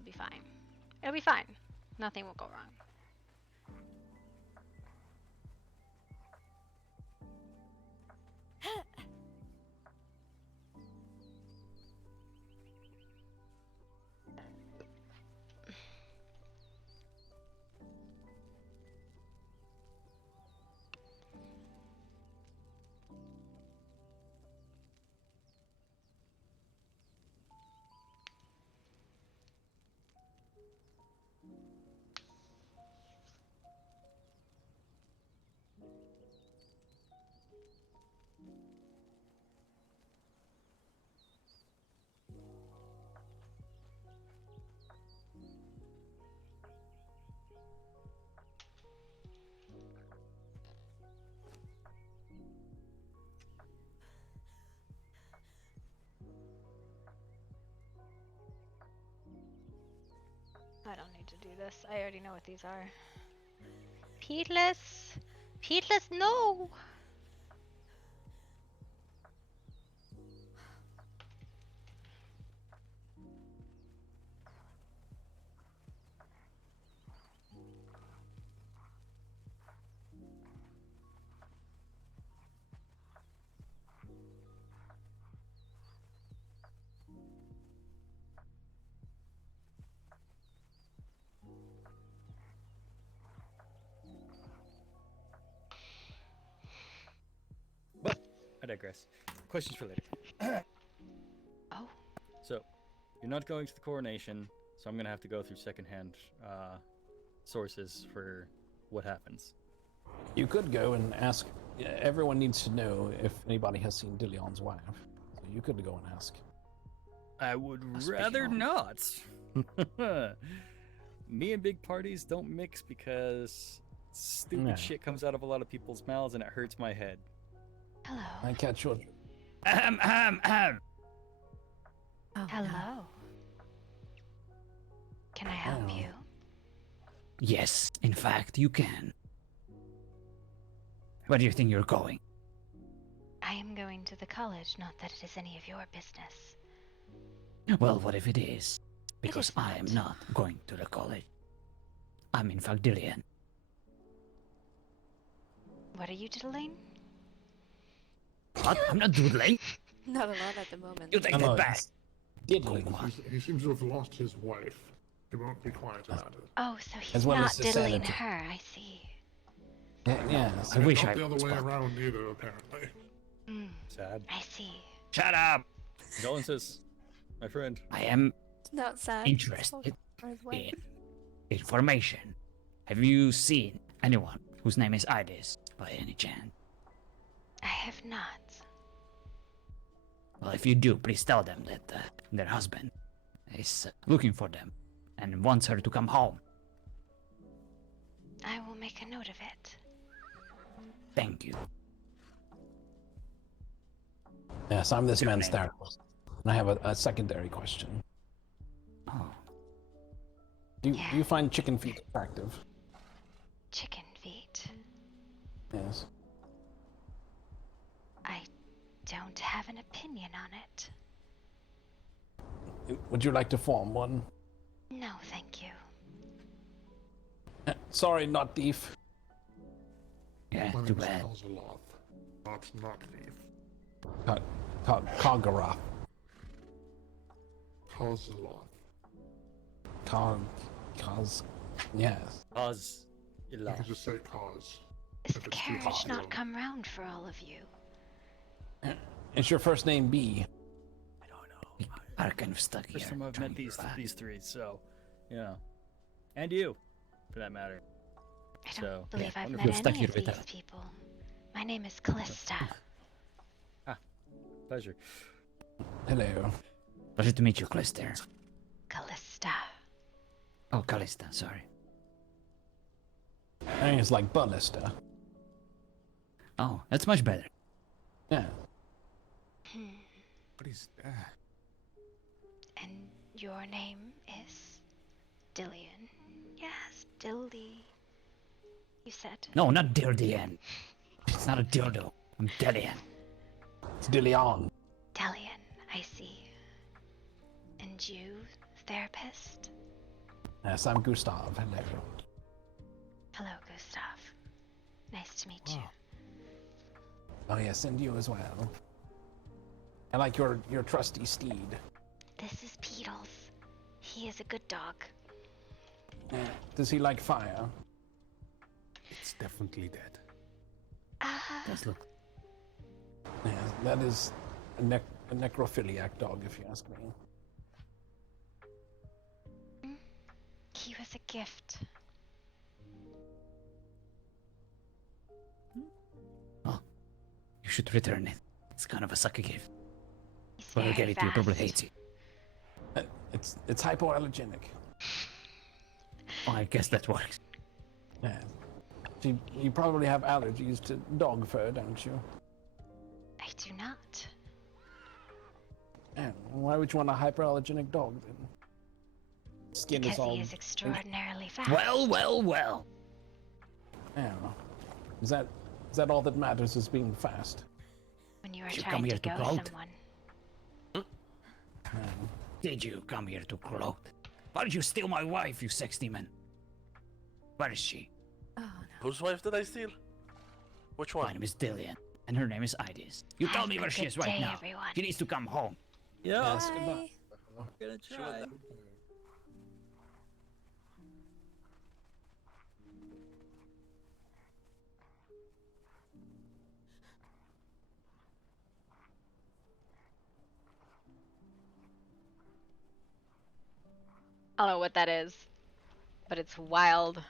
will be fine. It'll be fine. Nothing will go wrong. I don't need to do this. I already know what these are. Peatless! Peatless, no! But I digress. Questions for later. Oh. So, you're not going to the coronation, so I'm gonna have to go through secondhand sources for what happens. You could go and ask. Everyone needs to know if anybody has seen Dillion's wife. So you could go and ask. I would Speaking rather of- not. Me and big parties don't mix because stupid Yeah. shit comes out of a lot of people's mouths and it hurts my head. Hello. I catch your. Oh, Hello. Can I help Oh. you? Yes, in fact, you can. Where do you think you're going? I am going to the college, not that it is any of your business. Well, what if it is? Because is I am not. not going to the college. I'm in fact Dillian. What are you diddling? What? I'm not doodling. Not a lot at the moment. You take No, that back. it's diddling. He seems to have lost his wife. He won't be quiet about it. Oh, so he's As well not as the diddling sanity. her, I see. Yes. I wish Not I the other was way one. around either, apparently. Mm, Sad. I see. Shut up! Condolences, my friend. I am It's not sad. interested Or his wife. in information. Have you seen anyone whose name is Idis by any chance? I have not. Well, if you do, please tell them that their husband is looking for them and wants her to come home. I will make a note of it. Thank you. Yes, I'm this Your man's name. therapist. And I have a secondary question. Oh, Do Yeah. you find chicken feet attractive? Chicken feet. Yes. I don't have an opinion on it. Would you like to form one? No, thank you. Sorry, not thief. yeah, My too name is bad. Kozoloth, not thief. Kagarath. Kozoloth. Kaz. Yes. Cause you You laugh. can just say cause. Is If the it's too carriage hot, not you'll- come round for all of you? Is your first name B? I don't know. We are kind of stuck First here. time I've trying met to these survive. three, so yeah, and you, for that matter. I don't So, believe yeah, I've wonder if met you're stuck any here of with these us. people. My name is Calista. Pleasure. Hello. Pleasure to meet you, Calista. Calista. Oh, Calista, sorry. I think it's like ballista. Oh, that's much better. Yeah. What is that? And your name is Dillian. Yes, Dilly. You said. No, not Dildian. It's not a dildo. I'm Dillian. It's Dillian, Dillion. I see. And you, therapist? Yes, I'm Gustav. Hello. Hello, Gustav. Nice to meet you. Oh yes, and you as well. I like your trusty steed. This is Beetles. He is a good dog. Does he like fire? It's definitely dead. Does look. Yeah, that is a necrophiliac dog, if you ask me. He was a gift. Oh, you should return it. It's kind of a sucky gift. He's When you very get it, you probably fast. hate it. It's hypoallergenic. Oh, I guess that works. Yeah. You probably have allergies to dog fur, don't you? I do not. Yeah. Why would you want a hyperallergenic dog then? Skin Because is all. he is extraordinarily fast. Well. Yeah. Is that all that matters? Is being fast? When you are Did you trying come to here to go gloat? someone. Yeah. Did you come here to gloat? Why did you steal my wife, you sex demon? Where is she? Oh no. Whose wife did I steal? Which My one? name is Dillian, and her name is Idis. You tell Have me a where she good is right day, now. everyone. She needs to come home. Yeah, Yes, goodbye. Bye. we're gonna try. I don't know what that is, but it's wild.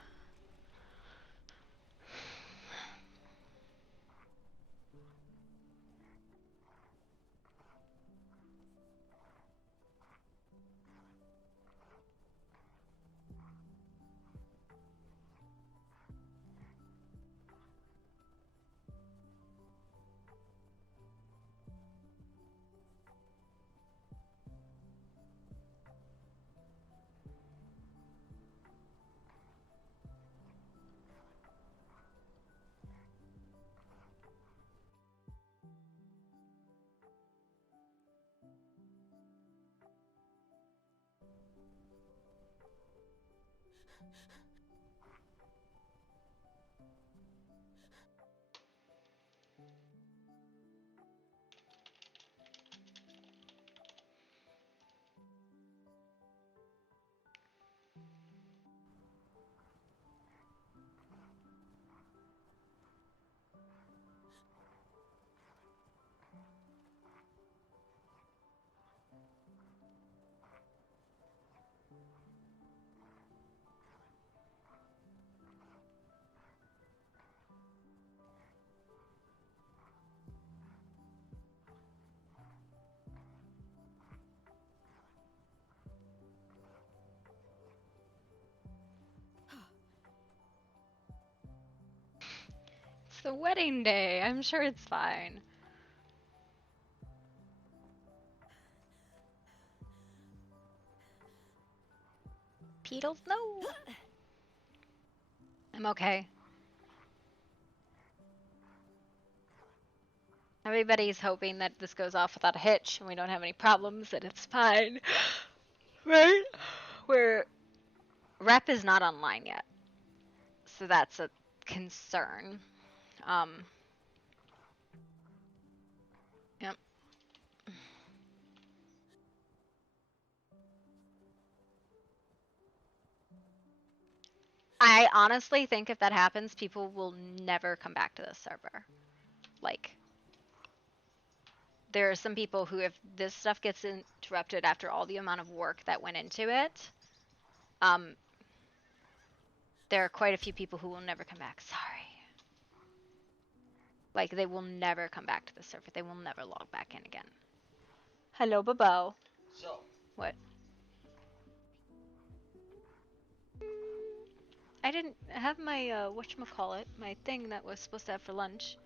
It's the wedding day. I'm sure it's fine. Beetles, no. I'm okay. Everybody's hoping that this goes off without a hitch and we don't have any problems, that it's fine. Right? Where rep is not online yet. So that's a concern. Yep. I honestly think if that happens, people will never come back to this server. Like, there are some people who, if this stuff gets interrupted after all the amount of work that went into it, there are quite a few people who will never come back. Sorry. Like, they will never come back to the server. They will never log back in again. Hello, Babo. So, What? I didn't have my, whatchamacallit, my thing that was supposed to have for lunch.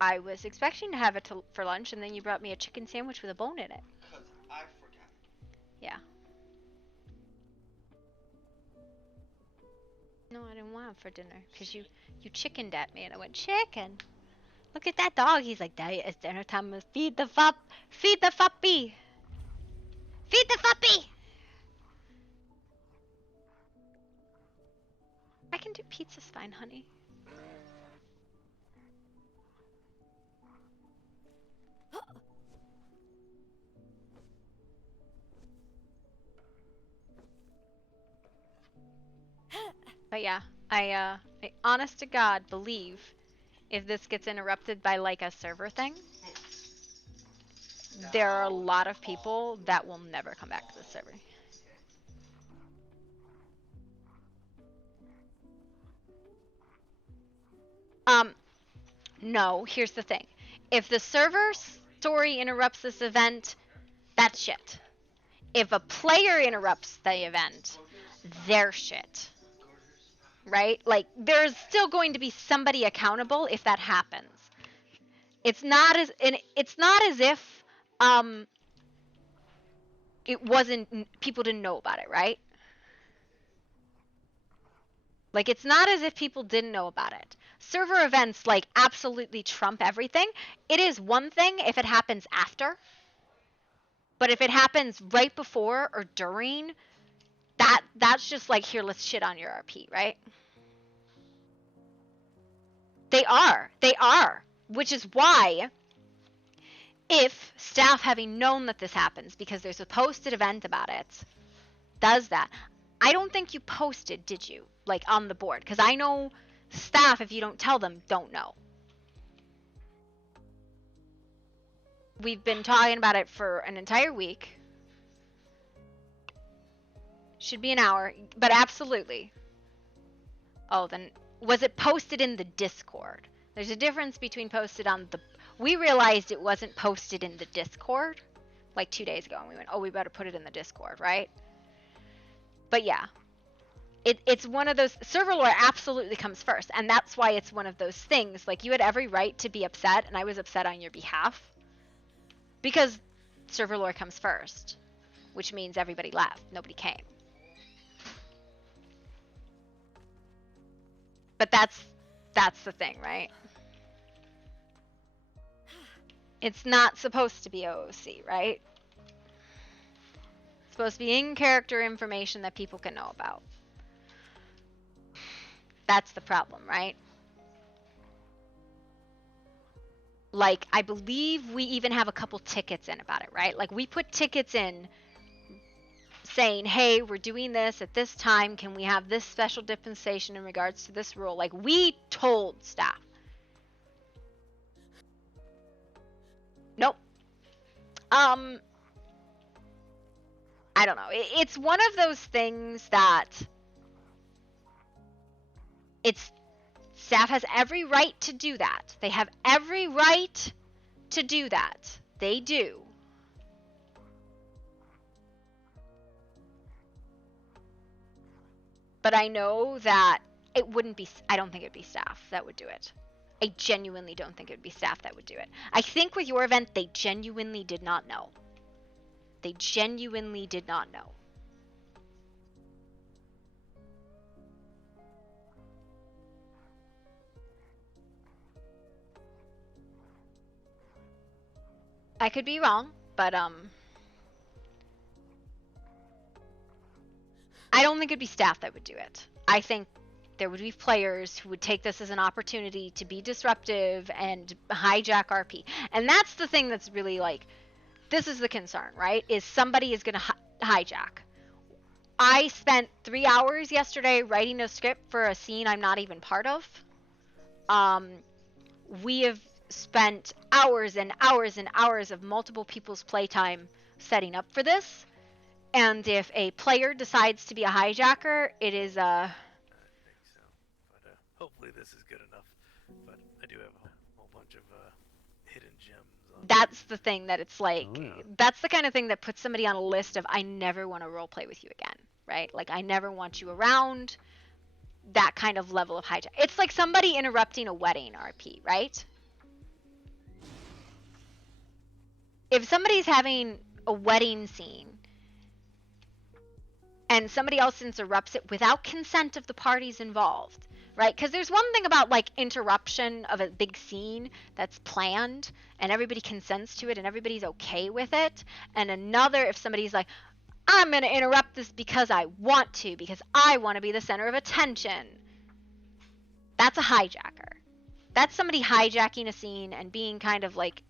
I was expecting to have it for lunch, and then you brought me a chicken sandwich with a bone in it. because I forgot. Yeah. No, I didn't want it for dinner, because you chickened at me, and I went, chicken? Look at that dog. He's like, Daddy, it's dinner time. Feed the fuppy. Feed the puppy! I can do pizza's fine, honey. But yeah, I honest to God believe if this gets interrupted by like a server thing, there are a lot of people that will never come back to the server. No, here's the thing. If the server story interrupts this event, that's shit. If a player interrupts the event, they're shit. Right? Like, there's still going to be somebody accountable if that happens. It's not as if it wasn't, people didn't know about it, right? Like, it's not as if people didn't know about it. Server events, like, absolutely trump everything. It is one thing if it happens after. But if it happens right before or during, that's just like, here, let's shit on your RP, right? They are. Which is why, if staff, having known that this happens, because there's a posted event about it, does that. I don't think you posted, did you? Like, on the board. Because I know staff, if you don't tell them, don't know. We've been talking about it for an entire week. Should be an hour, but absolutely. Oh, then was it posted in the Discord? There's a difference between posted on the... We realized it wasn't posted in the Discord like 2 days ago, and we went, oh, we better put it in the Discord, right? But yeah, it's one of those... Server lore absolutely comes first, and that's why it's one of those things. Like, you had every right to be upset, and I was upset on your behalf. Because server lore comes first, which means everybody left. Nobody came. But that's the thing, right? It's not supposed to be OOC, right? It's supposed to be in-character information that people can know about. That's the problem, right? Like, I believe we even have a couple tickets in about it, right? Like, we put tickets in saying, hey, we're doing this at this time. Can we have this special dispensation in regards to this rule? Like, we told staff. Nope. I don't know. It's one of those things that staff has every right to do that. They have every right to do that. They do. But I know that it wouldn't be, I don't think it'd be staff that would do it. I genuinely don't think it would be staff that would do it. I think with your event, they genuinely did not know. They genuinely did not know. I could be wrong, but I don't think it'd be staff that would do it. I think there would be players who would take this as an opportunity to be disruptive and hijack RP. And that's the thing that's really like, this is the concern, right? Is somebody is going to hijack. I spent 3 hours yesterday writing a script for a scene I'm not even part of. We have spent hours and hours and hours of multiple people's playtime setting up for this. And if a player decides to be a hijacker, it is I think so. But hopefully this is good enough. But I do have a whole bunch of hidden gems. That's the thing that it's like, Oh, yeah. that's the kind of thing that puts somebody on a list of, I never want to roleplay with you again, right? Like, I never want you around. That kind of level of hijack. It's like somebody interrupting a wedding RP, right? If somebody's having a wedding scene and somebody else interrupts it without consent of the parties involved, right? Because there's one thing about like interruption of a big scene that's planned and everybody consents to it and everybody's okay with it, and another if somebody's like, I'm going to interrupt this because I want to, because I want to be the center of attention. That's a hijacker. That's somebody hijacking a scene and being kind of like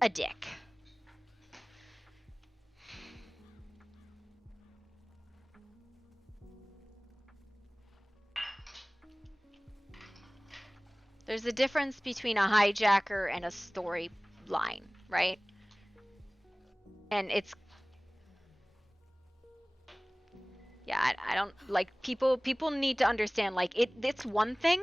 a dick. There's a difference between a hijacker and a storyline, right? And it's, yeah, I don't like people need to understand like it's one thing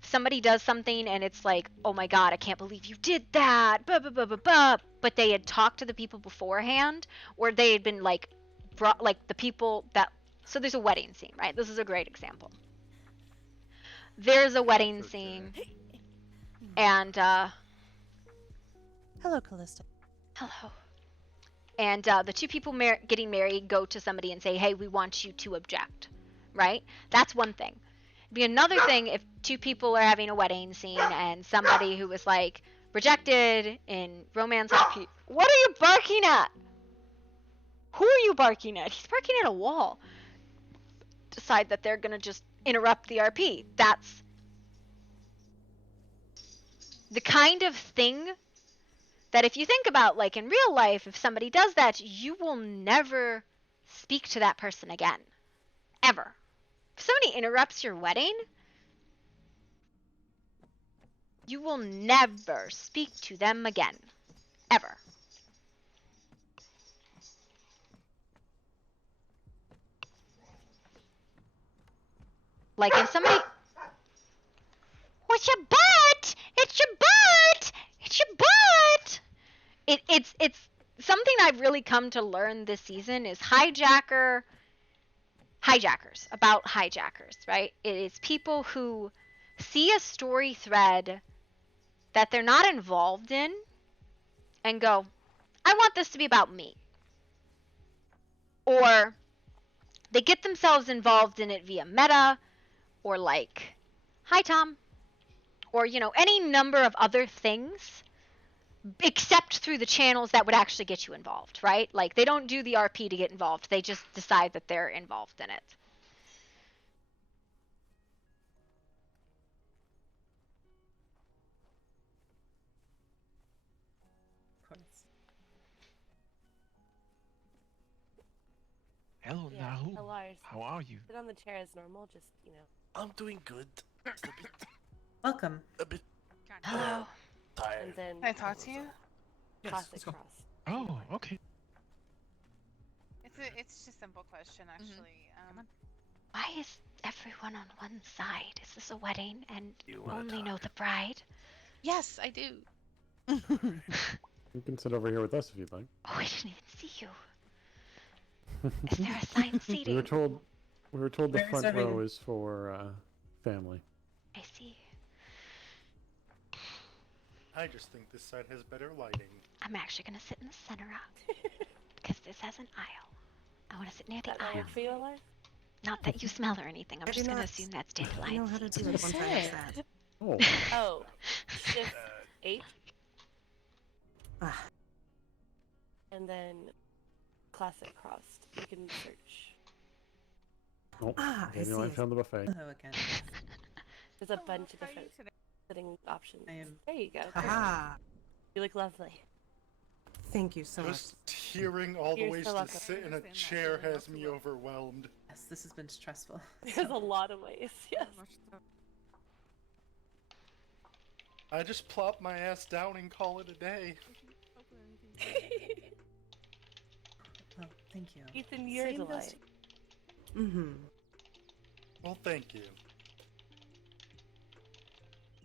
if somebody does something and it's like, oh my god, I can't believe you did that, blah, blah, blah, blah, blah, but they had talked to the people beforehand, or they had been like brought like the people that, so there's a wedding scene, right? This is a great example. There's a wedding scene and Hello, Calista. hello. And the two people getting married go to somebody and say, hey, we want you to object, right? That's one thing. It'd be another thing if two people are having a wedding scene and somebody who was like rejected in romance RP. What are you barking at? Who are you barking at? He's barking at a wall. Decide that they're gonna just interrupt the RP. That's the kind of thing that if you think about, like in real life, if somebody does that, you will never speak to that person again. Ever. If somebody interrupts your wedding, you will never speak to them again. Ever. Like if somebody... What's your butt? It's your butt! It's your butt! It's something I've really come to learn this season is hijackers, about hijackers, right? It is people who see a story thread that they're not involved in and go, I want this to be about me. Or they get themselves involved in it via meta, or like, hi Tom, or you know, any number of other things except through the channels that would actually get you involved, right? Like they don't do the RP to get involved. They just decide that they're involved in it. Of course. Hello, Yeah, Nahu. Lars. How are you? Sit on the chair as normal, just, you know. I'm doing good. Just Welcome. a bit Hello. tired. And then Can I talk to you? Yes, classic let's go. cross. Oh, okay. It's just a simple question, actually. Why is everyone on one side? Is this a wedding and You wanna only talk? know the bride? Yes, I do. You can sit over here with us if you'd like. Oh, I didn't even see you. Is there assigned seating? We were told the We're front serving- row is for family. I see. I just think this side has better lighting. I'm actually gonna sit in the center out because this has an aisle. I want to sit near the Does that aisle. work for you, Lars? Not that you smell or anything. I'm I just do gonna not assume that's I dandelion. know how to seed. do it once I have that. Oh, Oh, shift H, Ah, and then classic crossed. You can search. oh, I Daniel, I see. found the buffet. Hello again. There's a bunch of different sitting options. I am- There you go. Aha! You look lovely. Thank you so much. Just hearing all the You're ways so to welcome. sit in a chair has me overwhelmed. Yes, this has been stressful. There's a lot of ways, yes. I just plop my ass down and call it a day. Oh, thank you. Ethan, you're a Same goes delight. Mm-hmm. Well, thank you.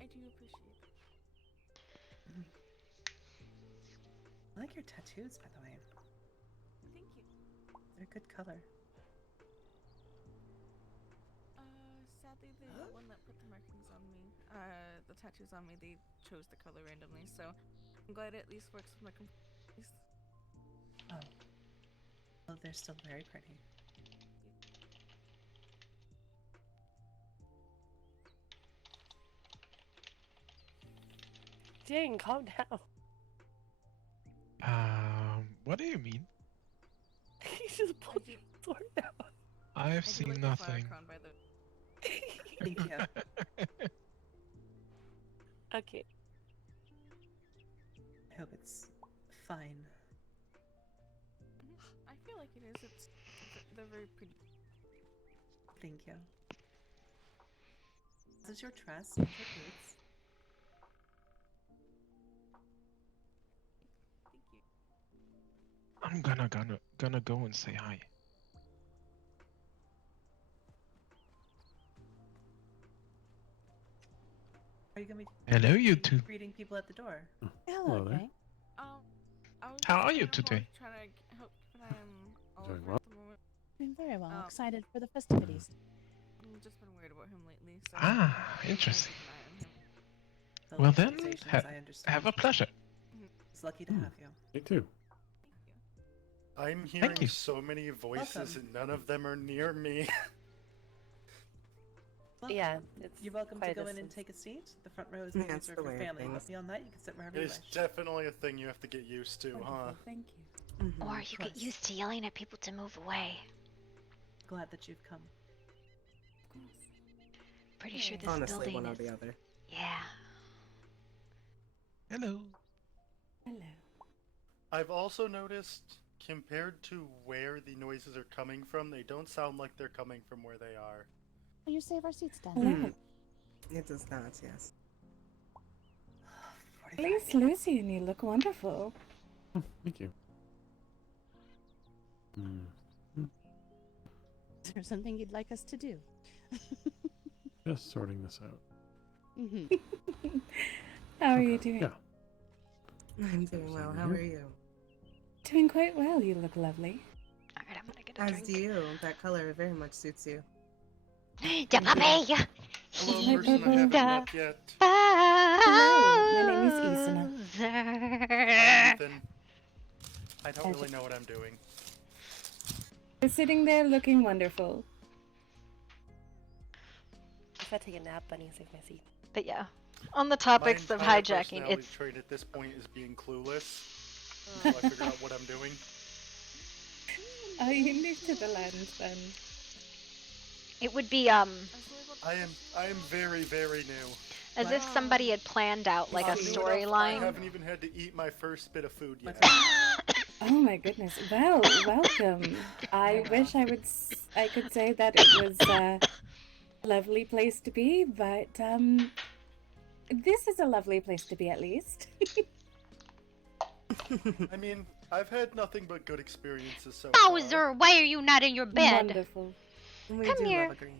I do appreciate I like your tattoos, by the way. Thank you. They're a good color. Sadly, the one that put the markings on me, the tattoos on me, they chose the color randomly, so I'm glad it at least works with my complexion. Oh. Well, they're still very pretty. Dang, calm down. What do you mean? He just pulled your sword out. I've seen nothing. Thank you. Okay. I hope it's fine. I feel like it is. They're very pretty. Thank you. This is your dress and your boots. I'm gonna go and say hi. Are you gonna be Hello, you two. greeting people at the door? Hello there. I was How are just you kind of today? Trying to help keep an eye on Doing Oliver well. at the moment. Doing very well. Oh. Excited for the festivities. I've just been worried about him lately. So Ah, interesting. keep an eye on him. The Well then, conversations, I understand. have a pleasure. It's lucky to have you. Me too. I'm hearing you. so many voices Welcome. and none of them are near me. Welcome. Yeah, it's You're welcome to quite a go in and distance. take a seat. The front row is Yeah, maybe it's reserved the for way of family, but things. beyond that, you can sit wherever you It's wish. definitely a thing you have to get used to, huh? Wonderful, thank you. Or you get used to yelling at people to move away. Glad that you've come. Pretty sure this Honestly, building one or is... the other. Yeah. Hello. Hello. I've also noticed, compared to where the noises are coming from, they don't sound like they're coming from where they are. You save our seats, Dan. Hmm. It does not, yes. At least Lucy and you look wonderful. Thank you. Is there something you'd like us to do? Just sorting this out. How are you doing? Yeah. I'm doing well. How are you? Doing quite well. You look lovely. Alright, I'm gonna get a As drink. do you. That color very much suits you. Yeah, puppy! Hello, person I haven't met yet. Hello, my name is Isana. Hi, Ethan. I don't really know what I'm doing. You're sitting there looking wonderful. If I take a nap, Bunny, save my seat. But yeah, on the topics My of entire hijacking, personality it's trait at this point is being clueless. So I figure out what I'm doing. Oh, you new to the land then. it would be I am very, very new. as if somebody had planned out like a I storyline. haven't even had to eat my first bit of food yet. Oh my goodness. Well, welcome. I wish I could say that it was a lovely place to be, but this is a lovely place to be at least. I mean, I've had nothing but good experiences so Bowser, why are you not in your bed? Wonderful. We Come do here. love a green.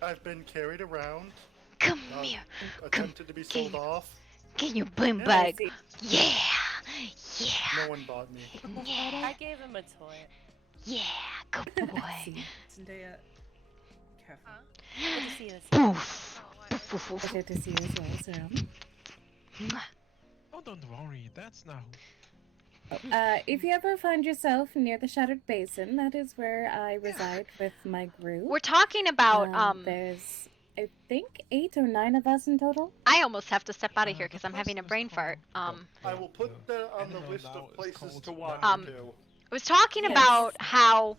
I've been carried around. Come here. Attempted to be sold off. Get your boom Yeah. bag. Yeah. Yeah. No one bought me. Yeah. I gave him a toy. Yeah. Good boy. Zendaya, careful. Good to see you. Poof. Pleasure to see you as well, sir. Oh, don't worry. That's not. If you ever find yourself near the Shattered Basin, that is where I reside with my group. We're talking about There's, I think, 8 or 9 of us in total. I almost have to step out of here because I'm having a brain fart. I will put that on the list of places to walk Um, to. I was talking about how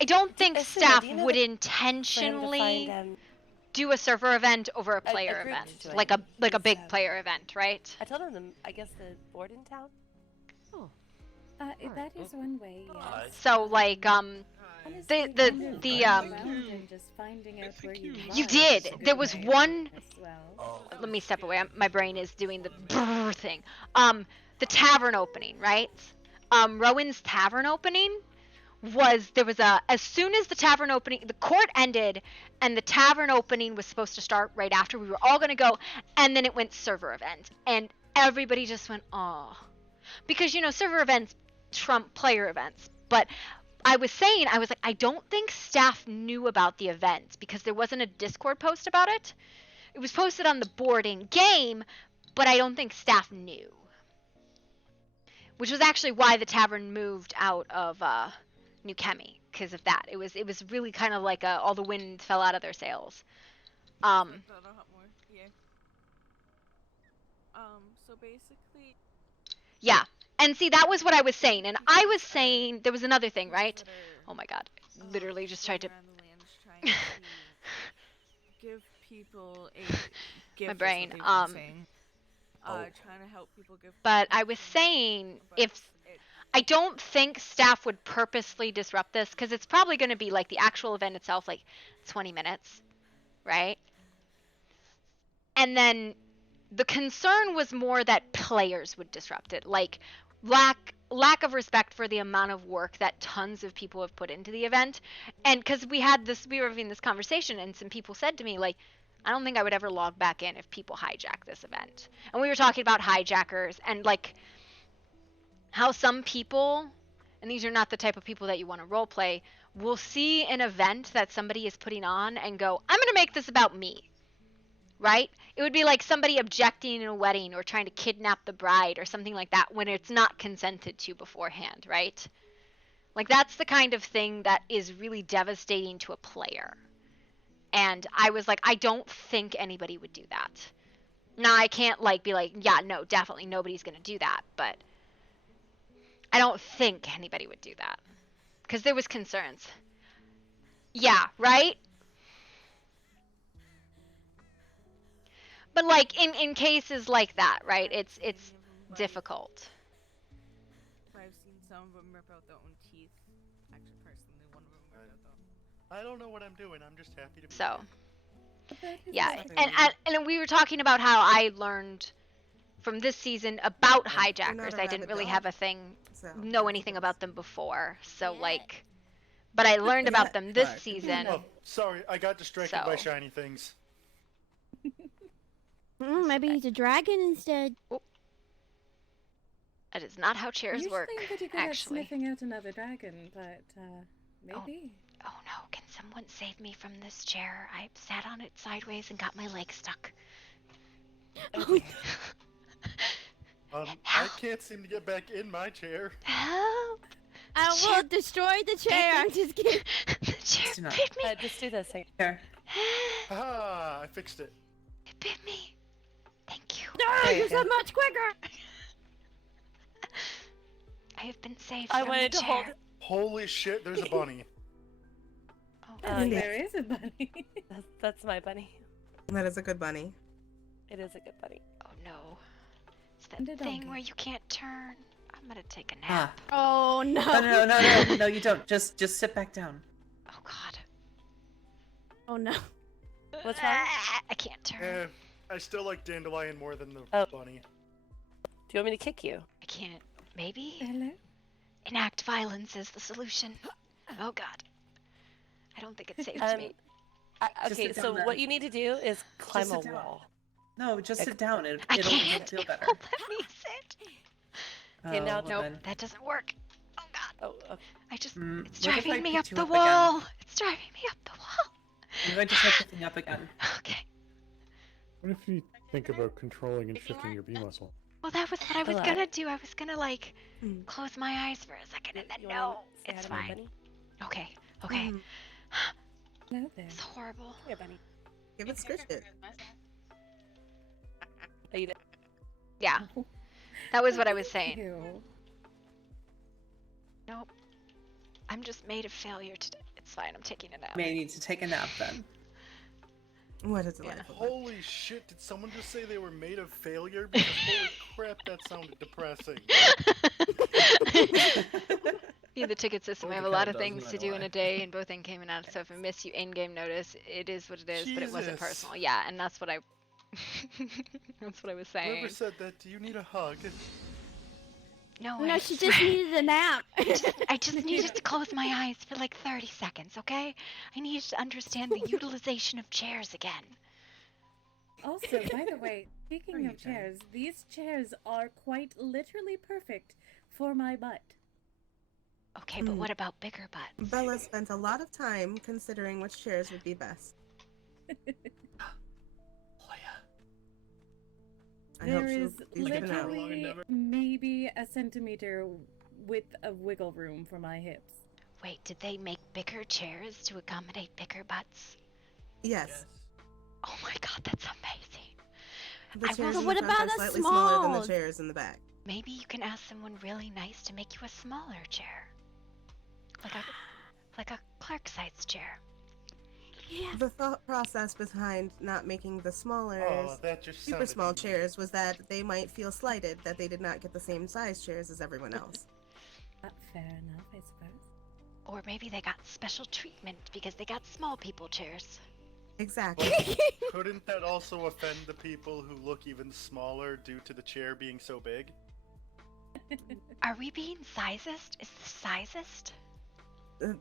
I don't think Asuna, staff do you know would the plan to intentionally find, do a server event over a a player group event, to join like a big is, player event, right? I told him, I guess, the board in town. That is one way, yes. So like Honestly, the around and just finding out where you You are did. is a good There was way one. as well. Let me step away. My brain is doing the brrr thing. The tavern opening, right? Rowan's tavern opening there was a, as soon as the tavern opening, the court ended and the tavern opening was supposed to start right after, we were all going to go, and then it went server event, and everybody just went, oh, because server events trump player events. But I was like, I don't think staff knew about the event because there wasn't a Discord post about it. It was posted on the board in game, but I don't think staff knew. Which was actually why the tavern moved out of New Chemi, because of that. It was really kind of like all the wind fell out of their sails. Yeah. So basically, Yeah. And see, that was what I was saying. And I was saying there was another thing, right? Oh my god. Literally just tried to. around the land trying to give people a gift. My is brain. what they've been saying. Trying to help people give. But I was saying if I don't think staff would purposely disrupt this because it's probably going to be like the actual event itself, like 20 minutes, right? And then the concern was more that players would disrupt it, like lack of respect for the amount of work that tons of people have put into the event. And because we were having this conversation, and some people said to me like, I don't think I would ever log back in if people hijack this event. And we were talking about hijackers and like how some people, and these are not the type of people that you want to role play, will see an event that somebody is putting on and go, I'm going to make this about me. Right? It would be like somebody objecting in a wedding or trying to kidnap the bride or something like that when it's not consented to beforehand, right? Like that's the kind of thing that is really devastating to a player. And I was like, I don't think anybody would do that. Now I can't like be like, yeah, no, definitely nobody's going to do that, but I don't think anybody would do that because there was concerns. Yeah, right? But like in cases like that, right? It's difficult. I've seen some of them rip out their own teeth. Actually, personally, one of them ripped out their own. I don't know what I'm doing. I'm just happy to be So, here. yeah, and we were talking about how I learned from this season about hijackers. I didn't really have know anything about them before. So like, but I learned about them this season. Oh, sorry, I got distracted by shiny things. Maybe he's a dragon instead. That is not how chairs Usually work, I'm pretty good actually. at sniffing out another dragon, but maybe. Oh no, can someone save me from this chair? I sat on it sideways and got my leg stuck. I can't seem to get back in my chair. Help! I will destroy the chair. I'm just kidding. The chair Do not. bit me. Just do this. Here. Ah, I fixed it. It bit me. Thank you. No, you're so much quicker. I have been saved I from wanted the to chair. hold. Holy shit, there's a bunny. There is a bunny. That's my bunny. That is a good bunny. It is a good bunny. Oh no. It's that thing where you can't turn. I'm gonna take a Ah. nap. Oh no. No, you don't. Just sit back down. Oh god. Oh no. What's wrong? I can't turn. I still like Dandelion more than the bunny. Do you want me to kick you? I can't. Maybe? Hello? Enact violence is the solution. Oh god. I don't think it saves me. Okay, so what you need to do is climb a wall. No, just sit down. It'll I make can't. you feel better. Don't let me sit. Okay, now Nope, then. that doesn't work. Oh god. Oh, okay. I just, it's what if I driving me picked up you the up wall. again? It's driving me up the wall. I'm going to try picking up again. Okay. What if you think about controlling and shifting your B muscle? Well, that was what I was Hello. gonna do. I was gonna like close my eyes for a second and then You no, wanna say hi it's to my fine. bunny? Okay, okay. Hello there. It's horrible. Here, bunny. Give it squish it. Are you there? Yeah. That was what I was saying. Ew. Nope. I'm just made of failure today. It's fine. I'm taking a nap. May need to take a nap then. What is it? Holy shit, did someone just say they were made of failure? Because holy crap, that sounded depressing. Yeah, the ticket system. I have a lot of things to do in a day, and both in-game and out. So if I miss you in-game notice, it is what it is. But it wasn't Jesus. personal. Yeah, and that's what I. That's what I was saying. Whoever said that, do you need a hug? No, No, it's she just fine. needed a nap. I just needed to close my eyes for like 30 seconds, okay? I needed to understand the utilization of chairs again. Also, by the way, speaking of chairs, these chairs are quite literally perfect for my butt. Okay, but what about bigger butts? Bella spent a lot of time considering which chairs would be best. I hope There she'll is be given out. literally maybe a centimeter width of wiggle room for my hips. Wait, did they make bigger chairs to accommodate bigger butts? Yes. Oh my god, that's amazing. The I chairs will- in What the front about are the slightly smaller than the smalls? chairs in the back. Maybe you can ask someone really nice to make you a smaller chair. Like a clerk-sized chair. Yeah. The thought process behind not making the smaller, Oh, that just super sounded small mean. chairs was that they might feel slighted that they did not get the same size chairs as everyone else. Fair enough, I suppose. Or maybe they got special treatment because they got small people chairs. Exactly. Couldn't that also offend the people who look even smaller due to the chair being so big? Are we being sizist? Is this sizist?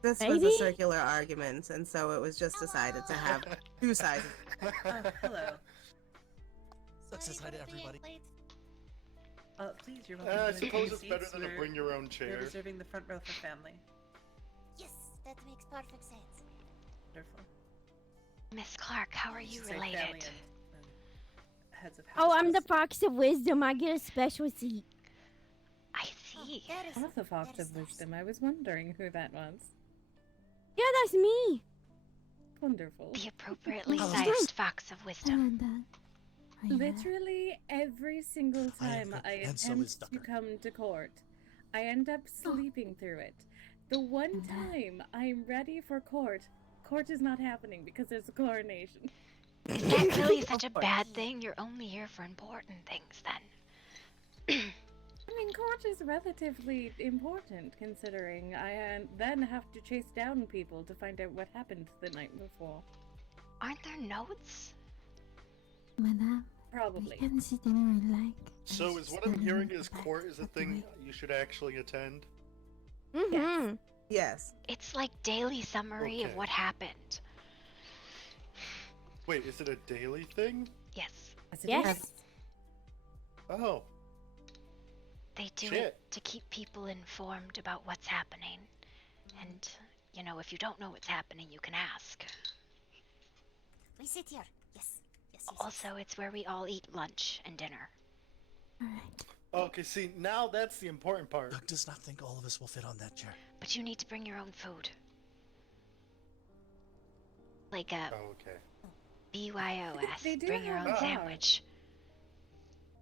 This was Maybe? a circular argument, and so it was just decided to have two sizes. Hello. Success hi to everybody. Please, you're welcome. I to suppose your it's better seats. than to We're- bring your own We're chair. reserving the front row for family. Yes, that makes perfect sense. Wonderful. Miss Clark, how are you Say related? family and heads of Oh, I'm the houses. Fox of Wisdom. I get a special seat. I see. Also, Fox of Wisdom. I was wondering who that was. Yeah, that's me. Wonderful. The appropriately Oh, sized fox of wisdom. Literally every single I am time good, I and so is attempt to Ducker. come to court, I end up sleeping through it. The one time I'm ready for court, court is not happening because there's a coronation. Is that really such a bad thing? You're only here for important things then. I mean, court is relatively important considering I then have to chase down people to find out what happened the night before. Aren't there notes? Madame, Probably. we can sit anywhere we like. So is what I'm hearing is court is a thing you should actually attend? Mm-hmm. Yes. It's like daily summary of Okay. what happened. Wait, is it a daily thing? Yes. Yes. Oh, They do Shit. it to keep people informed about what's happening. And, you know, if you don't know what's happening, you can ask. We sit here. Yes. Yes. Also, it's where we all eat lunch and dinner. okay. See, now that's the important part. Doug does not think all of us will fit on that chair. But you need to bring your own food. Like a Oh, okay. BYOS. They do Bring your have own a bar. sandwich.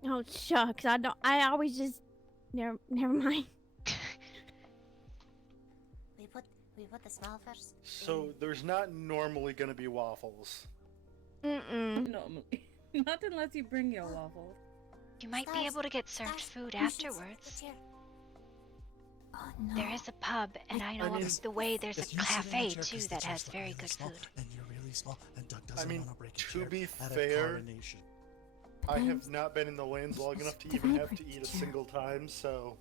Oh shucks, I don't. I always just. Never mind. We put the small first. So there's not normally gonna be waffles. Mm-mm. Normally. Not unless you bring your waffles. You might be able to get served food afterwards. Oh no. There is a pub, and I know mean, of the way there's If a you sit in cafe the chair 'cause too the that chairs has look very really good small, food. And you're really small, and Doug I doesn't mean, want to break a to chair be at a fair, coronation. I have not been in the lands long enough to even have to eat a single time, so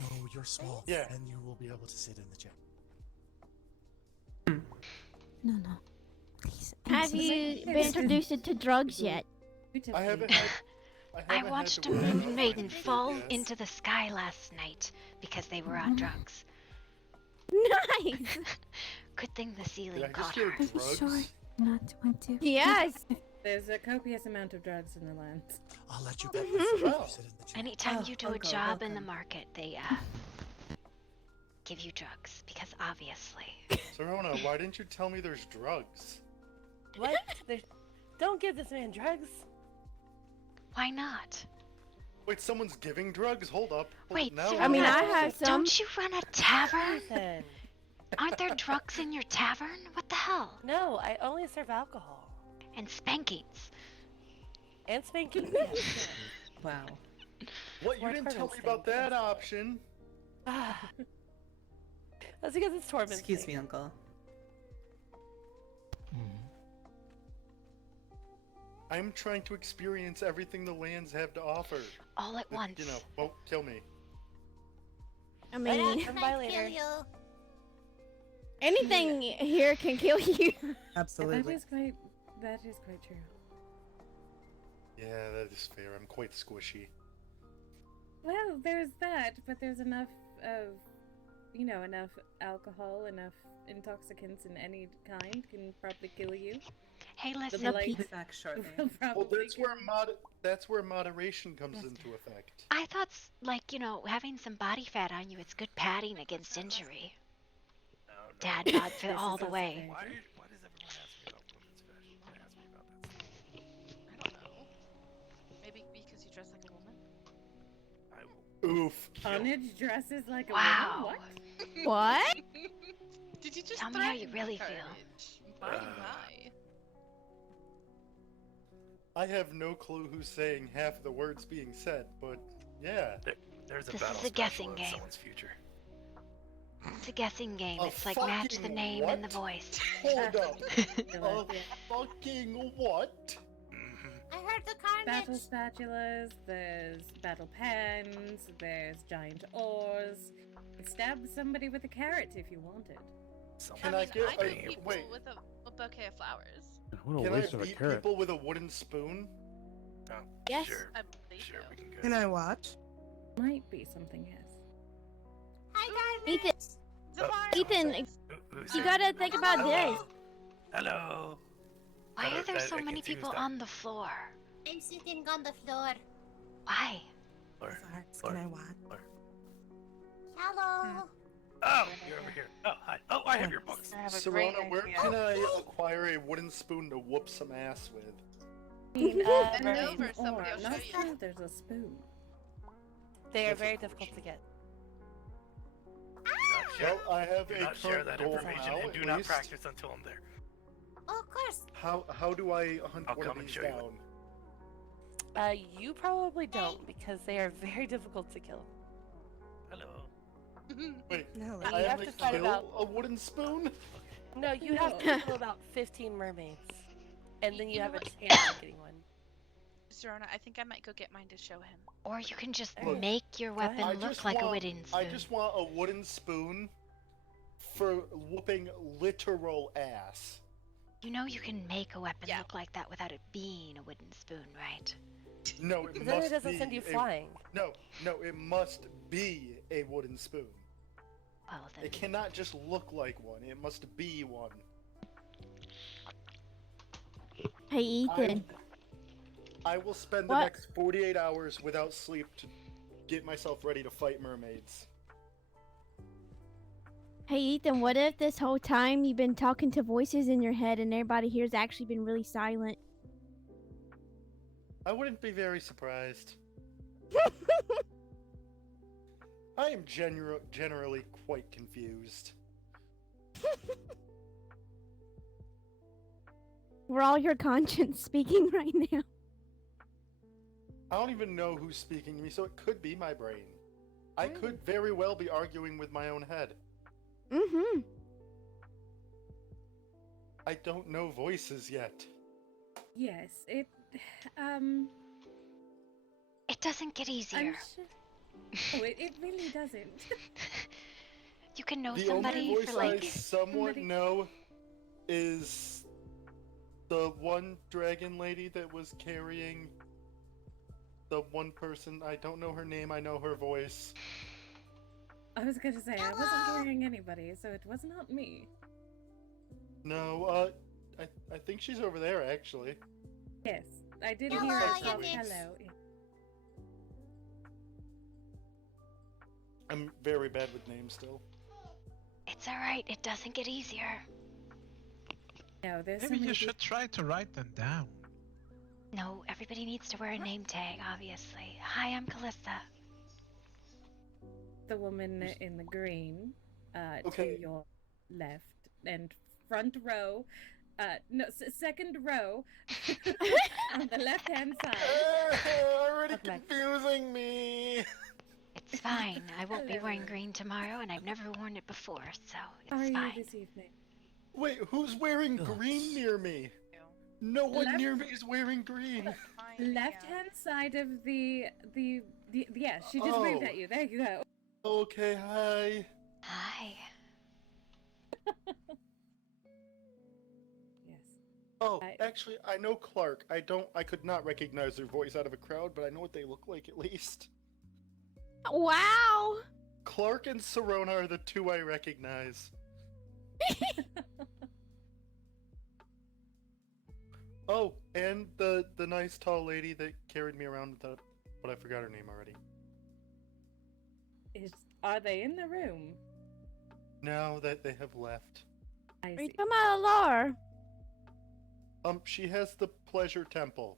No, you're small. Yeah. And you will be able to sit in the chair. No. Please. Have you been introduced to drugs yet? I haven't had. I haven't had watched to a worry moon about maiden food fall yet. into the sky last night because they were on drugs. Nice. Good thing the ceiling Did I just caught hear her. Are you drugs? sure not want to? Yes. There's a copious amount of drugs in the land. I'll let you bet my foot if you sit in the chair. Anytime Oh, you do a Uncle, job in the welcome. market, they give you drugs because obviously. Serona, why didn't you tell me there's drugs? What? Don't give this man drugs. Why not? Wait, someone's giving drugs? Hold up. Wait, now Serona, I mean, I have some. don't you run a tavern? Listen. Aren't there drugs in your tavern? What the hell? No, I only serve alcohol. And spankings. And spanking. Wow. What? You More didn't tell me torment about spanking. that option. That's because it's torment. Excuse me, Uncle. I'm trying to experience everything the lands have to offer. All at once. You know, won't kill me. I mean, Come by later. anything here can kill you. Absolutely. That is quite true. Yeah, that is fair. I'm quite squishy. Well, there's that, but there's enough of, enough alcohol, enough intoxicants in any kind can probably kill you. Hey, The listen. blight Back shortly. will Well, probably that's where moderation comes into effect. I thought, having some body fat on you, it's good padding against injury. Dad bod for This all is the also way. very Why true. does everyone ask me about women's fashion? Ask me about that. Oof. Tonnage dresses like a Wow. woman? What? What? Did you just Tell me how you threaten really her? feel. My, my. I have no clue who's saying half the words being said, but yeah. There's a This battle is a guessing special in game. someone's future. It's a guessing game. A It's like match the fucking name and the what? voice. Hold up. A fucking what? I heard the carnage. Battle spatulas, there's battle pans, there's giant oars. Stab somebody with a carrot if you wanted. Can I I mean, get I a beat people wait? with a bouquet of flowers. What a Can waste I of a beat carrot. people with a wooden spoon? Oh, Yes. Sure. I believe Sure, you. we can go. Can I watch? Might be something, yes. Ethan, Oh, Ethan, who's you there? gotta think about this. Hello. Why are there I so can many see who's people talking. on the floor? I'm sitting on the floor. Why? Or, Can I watch? Hello. oh, you're over here. Oh, hi. Oh, I have your books. Serona, where can I acquire a wooden spoon to whoop some ass with? I mean, Bend there's over, an somebody oar, will not show you. sure there's a spoon. They are That's very unfortunate. difficult to get. Do not share, Well, I have do a not share current that goal information now, and at do not least. practice until I'm there. Oh, of course. How do I hunt I'll one come of and these show you. down? You probably don't because they are very difficult to kill. Hello. Wait, No, You I have have to to fight kill about- a wooden spoon? No, you have to kill about 15 mermaids, and then you have a chance of getting one. Serona, I think I might go get mine to show him. Or you can just Look, make your weapon I look just like a want- wooden spoon. I just want a wooden spoon for whooping literal ass. You know you can make a weapon look like that without it being a wooden spoon, right? No, it But then must it doesn't be send you a- flying. No, it must be a wooden spoon. Well, then It cannot just look like one. It must be one. Hey, Ethan. I will spend the What? next 48 hours without sleep to get myself ready to fight mermaids. Hey, Ethan, what if this whole time you've been talking to voices in your head and everybody here's actually been really silent? I wouldn't be very surprised. I am generally quite confused. We're all your conscience speaking right now. I don't even know who's speaking to me, so it could be my brain. I could very well be arguing with my own head. Mm-hmm. I don't know voices yet. Yes, it it doesn't get easier. Oh, it really doesn't. You can know The somebody only voice for like I somewhat know is the one dragon lady that was carrying the one person. I don't know her name, I know her voice. I was gonna say, I wasn't carrying anybody, so it was not me. No, I think she's over there, actually. Yes, I did Hello, hear her say Yannick. hello. Yeah. I'm very bad with names still. It's alright, it doesn't get easier. No, there's so Maybe many you should try to write them down. No, everybody needs to wear a name tag, obviously. Hi, I'm Calista. the woman in the green, Okay. to your left and front row. No, second row on the left-hand side. Already confusing me. It's fine. I won't be wearing green tomorrow, and I've never worn it before, so How are it's you fine. this evening? Wait, who's wearing green near me? No one Left- near me is wearing green. Left-hand side of the yeah, she just waved Oh. at you. There you go. Okay, hi. Hi. Yes. Oh, actually, I know Clark. I could not recognize their voice out of a crowd, but I know what they look like at least. Wow. Clark and Serona are the two I recognize. Oh, and the nice tall lady that carried me around but I forgot her name already. Are they in the room? Now that they have left. I Are you see. talking about Alar? She has the pleasure temple.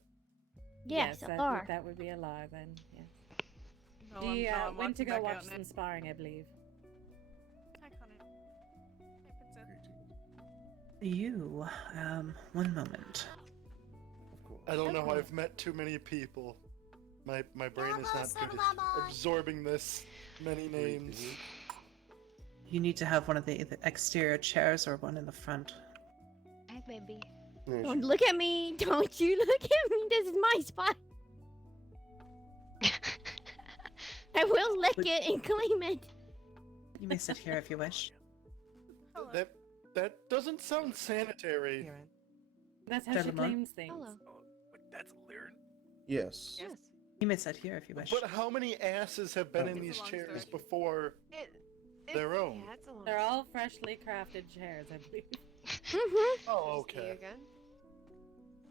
Yes, I Alar. think that would be a lie then. Yes. No, She I'm went to walking go back watch out now. some sparring, I believe. Hi, Connor. Hi, Princess. You, one moment. I don't know. I've met too many people. My brain is not good at absorbing this many names. You need to have one of the exterior chairs or one in the front. Hi, baby. Don't look at me. Don't you look at me. This is my spot. I will lick it and claim it. You may sit here if you wish. That doesn't sound sanitary. That's how she Gentlemen. claims things. That's Lyran? Yes. Yes. You may sit here if you wish. But how many asses have been in these chairs before their own? They're all freshly crafted chairs, I believe. Oh, okay.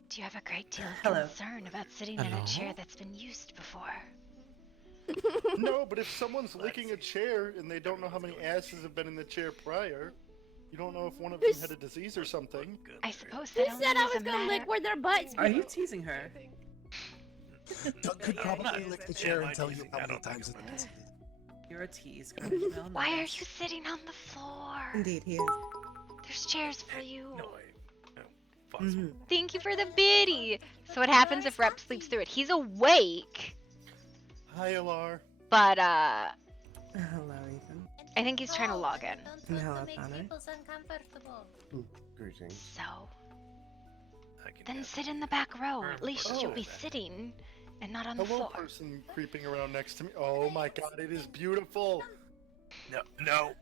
Do you have a great deal of Hello. concern about sitting in a chair that's been used before? No, but if someone's licking a chair and they don't know how many asses have been in the chair prior, you don't know if one of them had a disease or something. I suppose Who that only said I is was a gonna lick matter. where their butts Are you teasing her? Doug could probably lick the chair and tell you how many times it is. You're a tease. Connor. Well, Why are nice. you sitting on the floor? Indeed, he is. There's chairs for you. Mhm. Thank you for the biddy. So what happens if Rep sleeps through it? He's awake, Hi, Alar. but Hello, Ethan. I think he's trying to log in. And hello, Connor. Greetings. So then sit in the back row. At least you'll be Oh. sitting and not on the Hello, floor. person creeping around next to me. Oh my god, it is beautiful. No.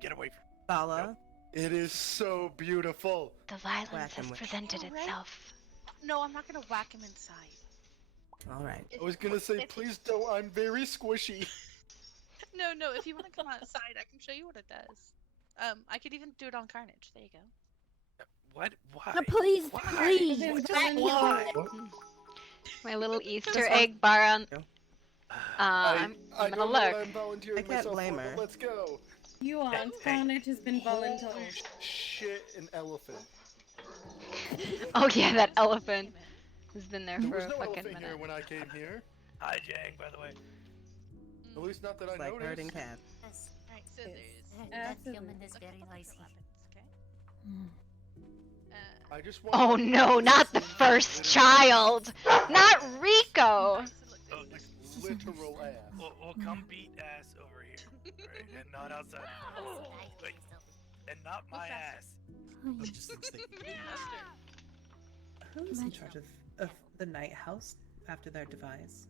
Get away from Bala. It is so beautiful. The violence Whack has him with- presented Alright. itself. No, I'm not gonna whack him inside. All right. I was gonna say, please don't. I'm very squishy. No, if you want to come outside, I can show you what it does. I could even do it on Carnage. There you go. What? Why? No, please, Why? please. Why? My little Easter egg bar on. I'm I gonna don't know what look. I'm volunteering I can't myself blame for, her. but let's go. You want Carnage has been voluntold. Holy shit, an elephant. Oh yeah, that elephant has been there There for was a no fucking elephant minute. here when I came here. Hi, Jang, by the way. At least not that I It's like noticed. herding cats. Alright, so there's. That human is very noisy. I just want. Oh no, not the first child! Not Rico! Literal ass. Well, come beat ass over here, right? And not outside. Like, and not my ass. He just looks thinking. Who's in charge of the night house after their demise?